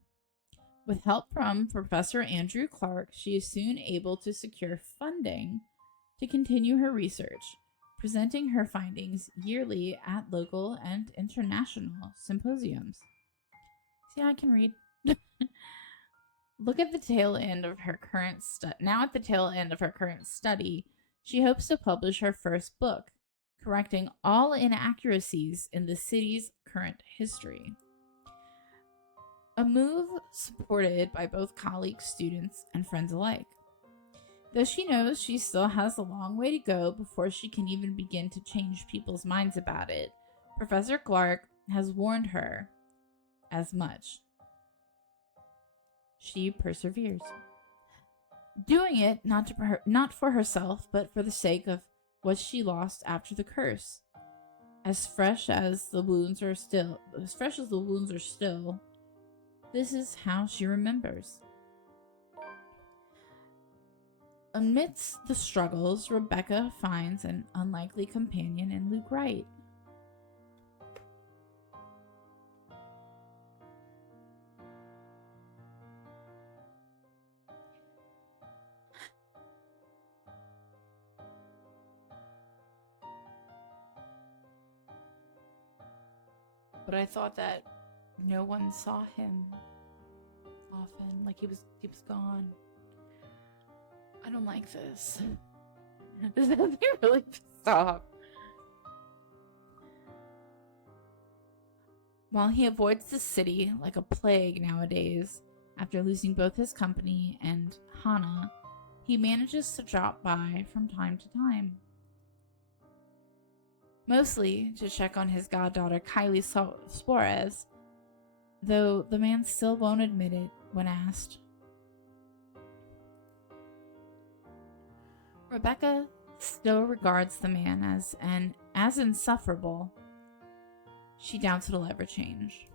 With help from Professor Andrew Clark, she is soon able to secure funding to continue her research, presenting her findings yearly at local and international symposiums. See, I can read. Look at the tail end of her current Now at the tail end of her current study, she hopes to publish her first book, correcting all inaccuracies in the city's current history. A move supported by both colleagues, students, and friends alike. Though she knows she still has a long way to go before she can even begin to change people's minds about it, Professor Clark has warned her as much. She perseveres, doing it not for herself, but for the sake of what she lost after the curse. As fresh as the wounds are still, this is how she remembers. Amidst the struggles, Rebecca finds an unlikely companion in Luke Wright. But I thought that no one saw him often, like he was gone. I don't like this. This has me really pissed off. While he avoids the city like a plague nowadays, after losing both his company and Hannah, he manages to drop by from time to time. Mostly to check on his goddaughter Kylie Suarez, though the man still won't admit it when asked. Rebecca still regards the man as insufferable. She doubts it'll ever change.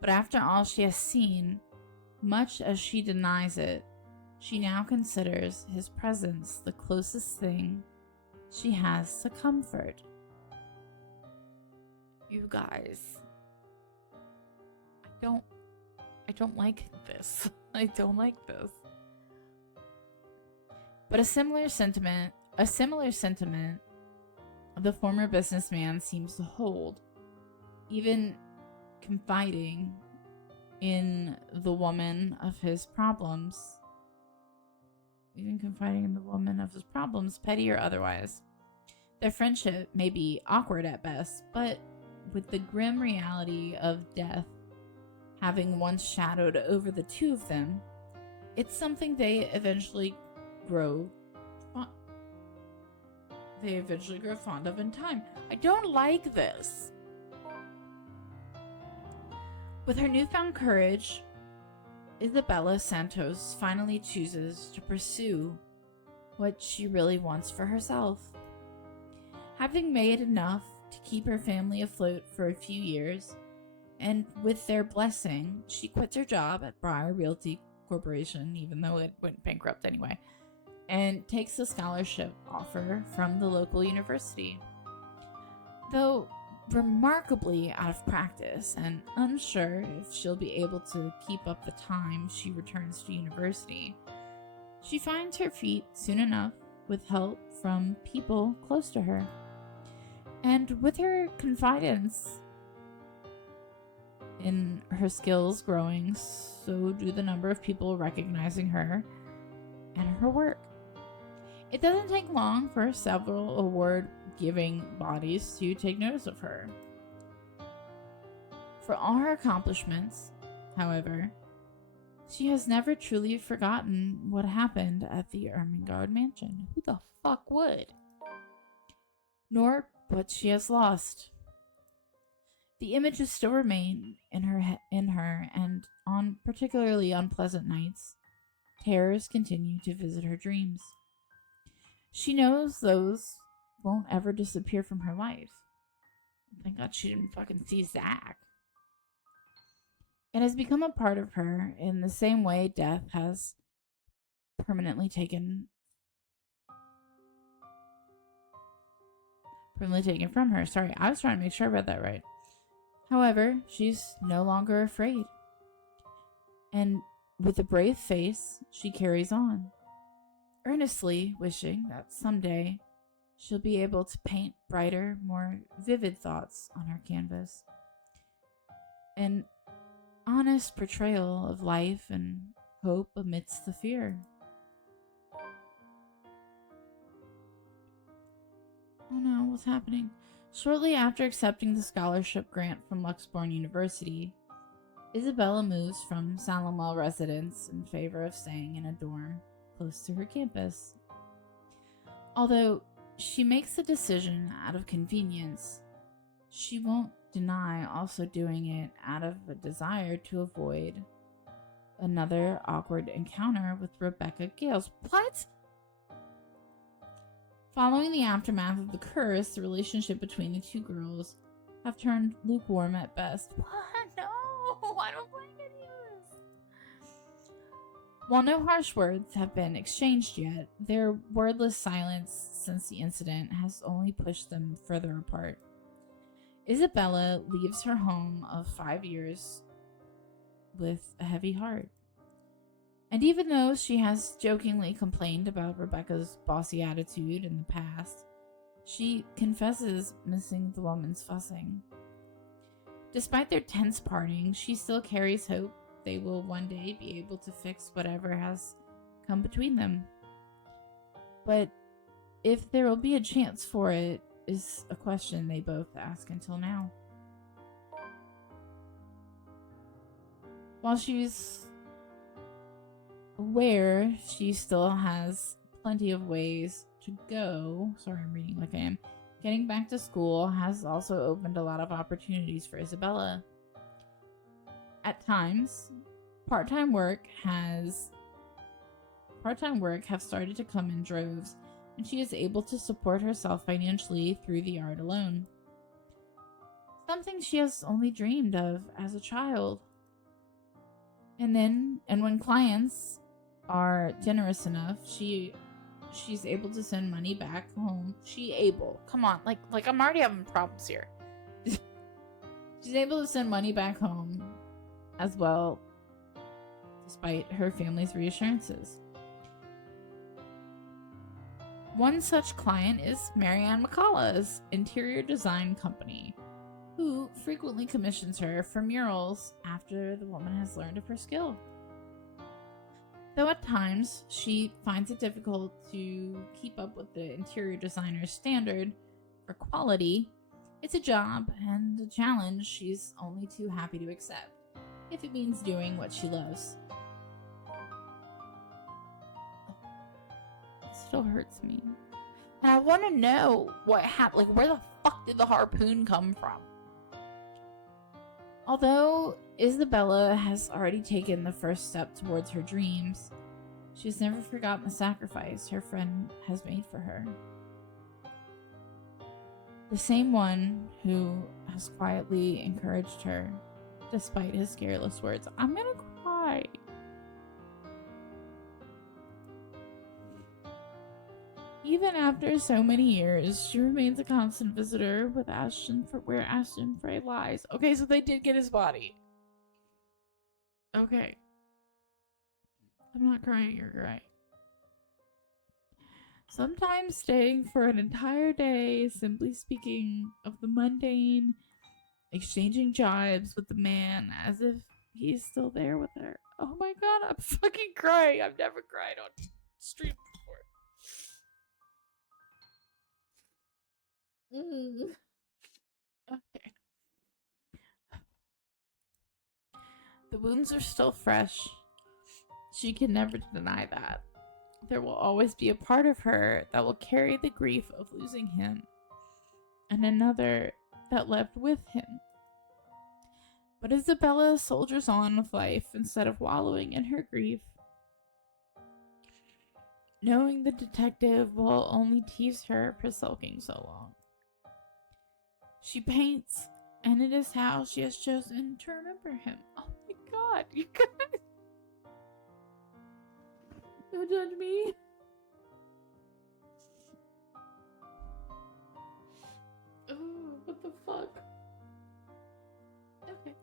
But after all she has seen, much as she denies it, she now considers his presence the closest thing she has to comfort. You guys, I don't like this. I don't like this. But a similar sentiment the former businessman seems to hold, even confiding in the woman of his problems, petty or otherwise. Their friendship may be awkward at best, but with the grim reality of death having once shadowed over the two of them, it's something they eventually grow fond of in time. I don't like this. With her newfound courage, Isabella Santos finally chooses to pursue what she really wants for herself. Having made enough to keep her family afloat for a few years, and with their blessing, she quits her job at Briar Realty Corporation, even though it went bankrupt anyway, and takes a scholarship offer from the local university. Though remarkably out of practice and unsure if she'll be able to keep up the time she returns to university, she finds her feet soon enough with help from people close to her. And with her confidence in her skills growing, so do the number of people recognizing her and her work. It doesn't take long for several award-giving bodies to take notice of her. For all her accomplishments, however, she has never truly forgotten what happened at the Ermengarde mansion. Who the fuck would? Nor what she has lost. The images still remain in her, and on particularly unpleasant nights, terrors continue to visit her dreams. She knows those won't ever disappear from her life. Thank God she didn't fucking see Zach. It has become a part of her in the same way death has permanently taken from her. Sorry, I was trying to make sure I read that right. However, she's no longer afraid. And with a brave face, she carries on, earnestly wishing that someday she'll be able to paint brighter, more vivid thoughts on her canvas. An honest portrayal of life and hope amidst the fear. Oh no, what's happening? Shortly after accepting the scholarship grant from Luxbourne University, Isabella moves from Salomel residence in favor of staying in a dorm close to her campus. Although she makes the decision out of convenience, she won't deny also doing it out of a desire to avoid another awkward encounter with Rebecca Gales. What? Following the aftermath of the curse, the relationship between the two girls have turned lukewarm at best. What? No, I don't like any of this. While no harsh words have been exchanged yet, their wordless silence since the incident has only pushed them further apart. Isabella leaves her home of 5 years with a heavy heart. And even though she has jokingly complained about Rebecca's bossy attitude in the past, she confesses missing the woman's fussing. Despite their tense parting, she still carries hope they will one day be able to fix whatever has come between them. But if there will be a chance for it is a question they both ask until now. While she's aware she still has plenty of ways to go, sorry, I'm reading like I am, getting back to school has also opened a lot of opportunities for Isabella. At times, part-time work have started to come in droves, and she is able to support herself financially through the art alone. Something she has only dreamed of as a child. And when clients are generous enough, she's able to send money back home. Come on, like I'm already having problems here. She's able to send money back home as well, despite her family's reassurances. One such client is Marianne McCullough's interior design company, who frequently commissions her for murals after the woman has learned of her skill. Though at times she finds it difficult to keep up with the interior designer's standard for quality, it's a job and a challenge she's only too happy to accept, if it means doing what she loves. It still hurts me. And I want to know what happened. Like, where the fuck did the harpoon come from? Although Isabella has already taken the first step towards her dreams. She has never forgotten the sacrifice her friend has made for her. The same one who has quietly encouraged her, despite his careless words. I'm gonna cry. Even after so many years, she remains a constant visitor with where Ashton Frey lies. Okay, so they did get his body. Okay. I'm not crying, you're crying. Sometimes staying for an entire day, simply speaking of the mundane, exchanging jibes with the man as if he's still there with her. Oh my god, I'm fucking crying. I've never cried on stream before. Okay. The wounds are still fresh. She can never deny that. There will always be a part of her that will carry the grief of losing him, and another that left with him. But Isabella soldiers on with life instead of wallowing in her grief, knowing the detective will only tease her for sulking so long. She paints, and it is how she has chosen to remember him. Oh my god, you guys! Don't judge me. Oh, what the fuck? Okay.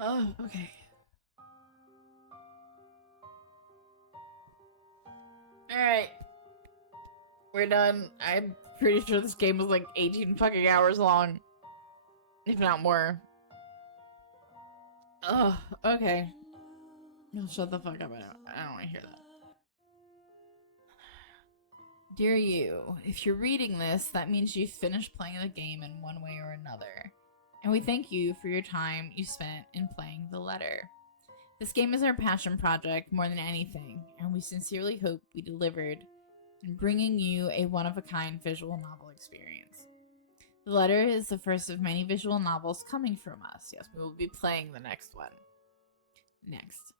Oh, okay. Alright. We're done. I'm pretty sure this game was like 18 fucking hours long. If not more. Oh, okay. No, shut the fuck up. I don't want to hear that. Dear you, if you're reading this, that means you've finished playing the game in one way or another. And we thank you for your time you spent in playing the letter. This game is our passion project more than anything, and we sincerely hope we delivered in bringing you a one-of-a-kind visual novel experience. The letter is the first of many visual novels coming from us. Yes, we will be playing the next one. Next.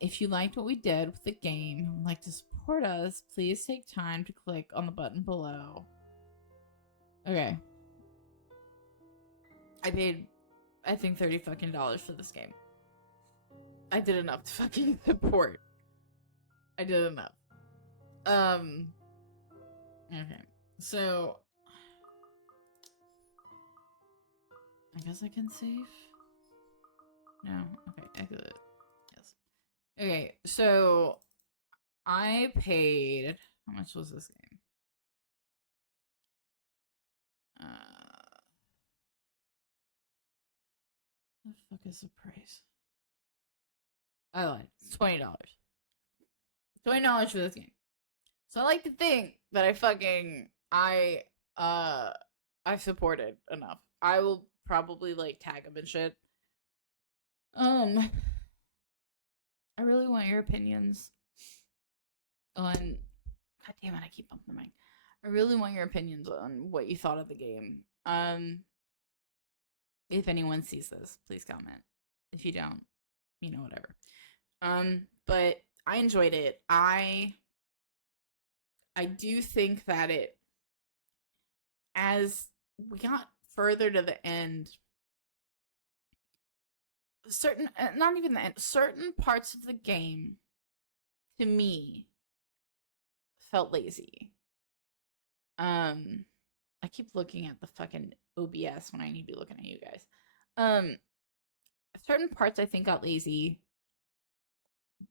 If you liked what we did with the game and would like to support us, please take time to click on the button below. Okay. I paid, I think, $30 fucking for this game. I did enough to fucking support. I did enough. Okay. So I guess I can save? No. Okay, exit. Yes. Okay, so I paid, how much was this game? The fuck is the price? I lied. It's $20. $20 for this game. So I like to think that I've supported enough. I will probably like tag them and shit. I really want your opinions on, god damn it, I keep bumping the mic. I really want your opinions on what you thought of the game. If anyone sees this, please comment. If you don't, you know, whatever. But I enjoyed it. I do think that it, as we got further to the end, not even the end, certain parts of the game, to me, felt lazy. I keep looking at the fucking OBS when I need to be looking at you guys. Certain parts I think got lazy,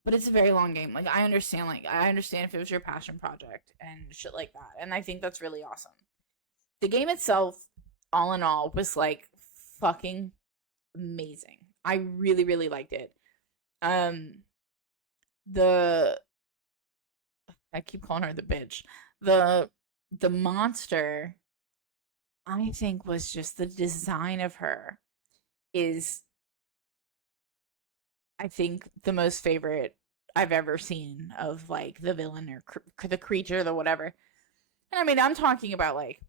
but it's a very long game. Like, I understand if it was your passion project and shit like that, and I think that's really awesome. The game itself, all in all, was like fucking amazing. I really, really liked it. I keep calling her the bitch. The monster, I think, was just the design of her is, I think, the most favorite I've ever seen of like the villain or the creature, the whatever. And I mean, I'm talking about like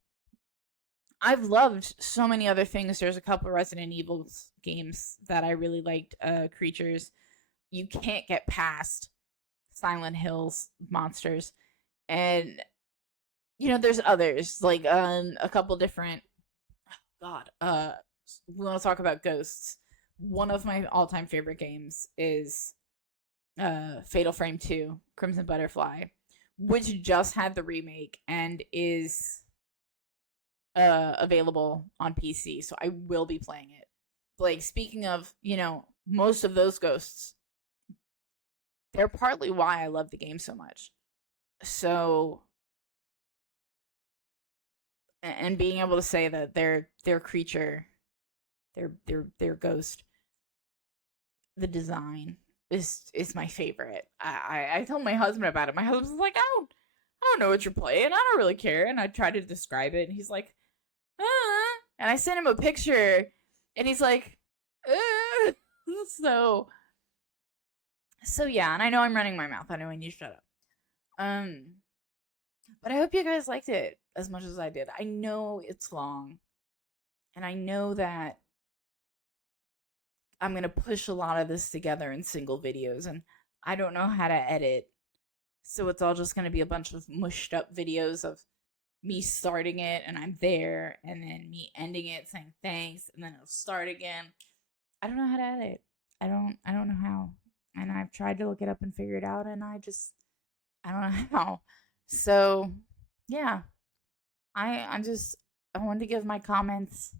I've loved so many other things. There's a couple Resident Evil games that I really liked. Creatures you can't get past Silent Hills monsters, and there's others like a couple different. God, we want to talk about ghosts. One of my all-time favorite games is Fatal Frame 2, Crimson Butterfly, which just had the remake and is available on PC, so I will be playing it. Like, speaking of, most of those ghosts, they're partly why I love the game so much. So, and being able to say that their creature, their ghost, the design is my favorite. I told my husband about it. My husband's like, I don't know what you're playing. I don't really care. And I tried to describe it, and he's like, and I sent him a picture, and he's like, so yeah. And I know I'm running my mouth. I know I need to shut up. But I hope you guys liked it as much as I did. I know it's long, and I know that I'm gonna push a lot of this together in single videos, and I don't know how to edit, so it's all just gonna be a bunch of mushed up videos of me starting it and I'm there, and then me ending it saying thanks, and then it'll start again. I don't know how to edit. I don't know how. And I've tried to look it up and figure it out, and I don't know how. So yeah. I wanted to give my comments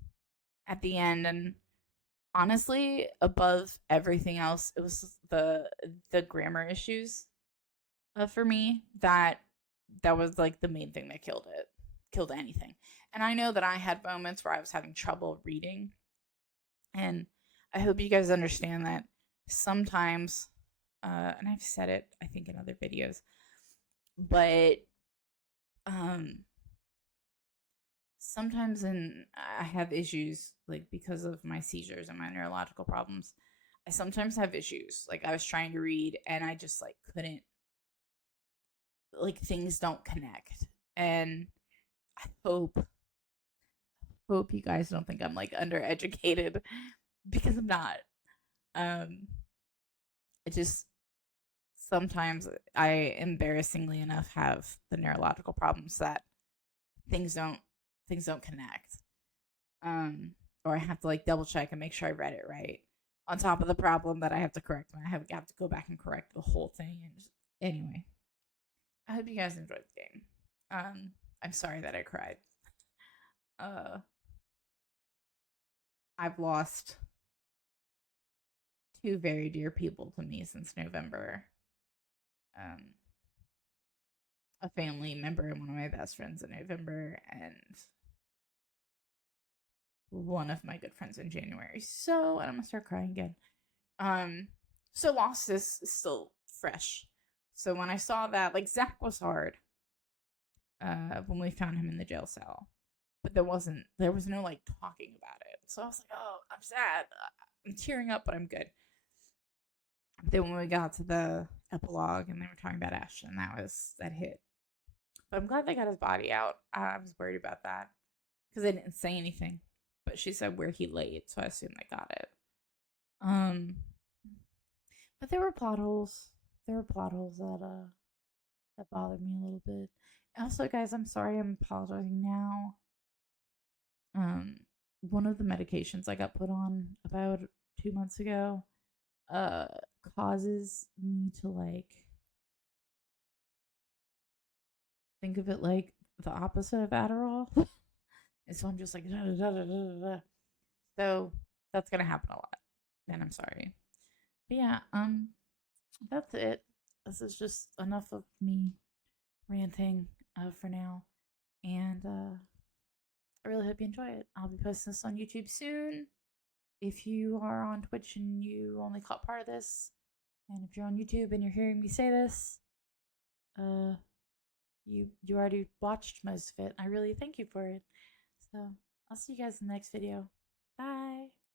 at the end, and honestly, above everything else, it was the grammar issues for me that was like the main thing that killed anything. And I know that I had moments where I was having trouble reading, and I hope you guys understand that sometimes, and I've said it I think in other videos, but sometimes I have issues like because of my seizures and my neurological problems. I sometimes have issues. Like I was trying to read and I just like couldn't, like things don't connect. And I hope you guys don't think I'm like undereducated because I'm not. It just sometimes I embarrassingly enough have the neurological problems that things don't connect. Or I have to like double check and make sure I read it right. On top of the problem that I have to correct, and I have to go back and correct the whole thing. And just, anyway, I hope you guys enjoyed the game. I'm sorry that I cried. I've lost 2 very dear people to me since November. A family member and one of my best friends in November, and one of my good friends in January. So, and I'm gonna start crying again. So loss is still fresh. So when I saw that, like Zach was hard. When we found him in the jail cell, but there was no like talking about it. So I was like, oh, I'm sad. I'm tearing up, but I'm good. Then when we got to the epilogue and they were talking about Ashton, that hit. But I'm glad they got his body out. I was worried about that because they didn't say anything. But she said where he laid, so I assume they got it. But there were plot holes. That bothered me a little bit. Also, guys, I'm sorry. I'm apologizing now. One of the medications I got put on about 2 months ago, causes me to like think of it like the opposite of Adderall. And so I'm just like, da, da, da, da, da, da. So that's gonna happen a lot, and I'm sorry. But yeah, that's it. This is just enough of me ranting for now, and I really hope you enjoy it. I'll be posting this on YouTube soon. If you are on Twitch and you only caught part of this, and if you're on YouTube and you're hearing me say this, you already watched most of it. I really thank you for it. So I'll see you guys in the next video. Bye.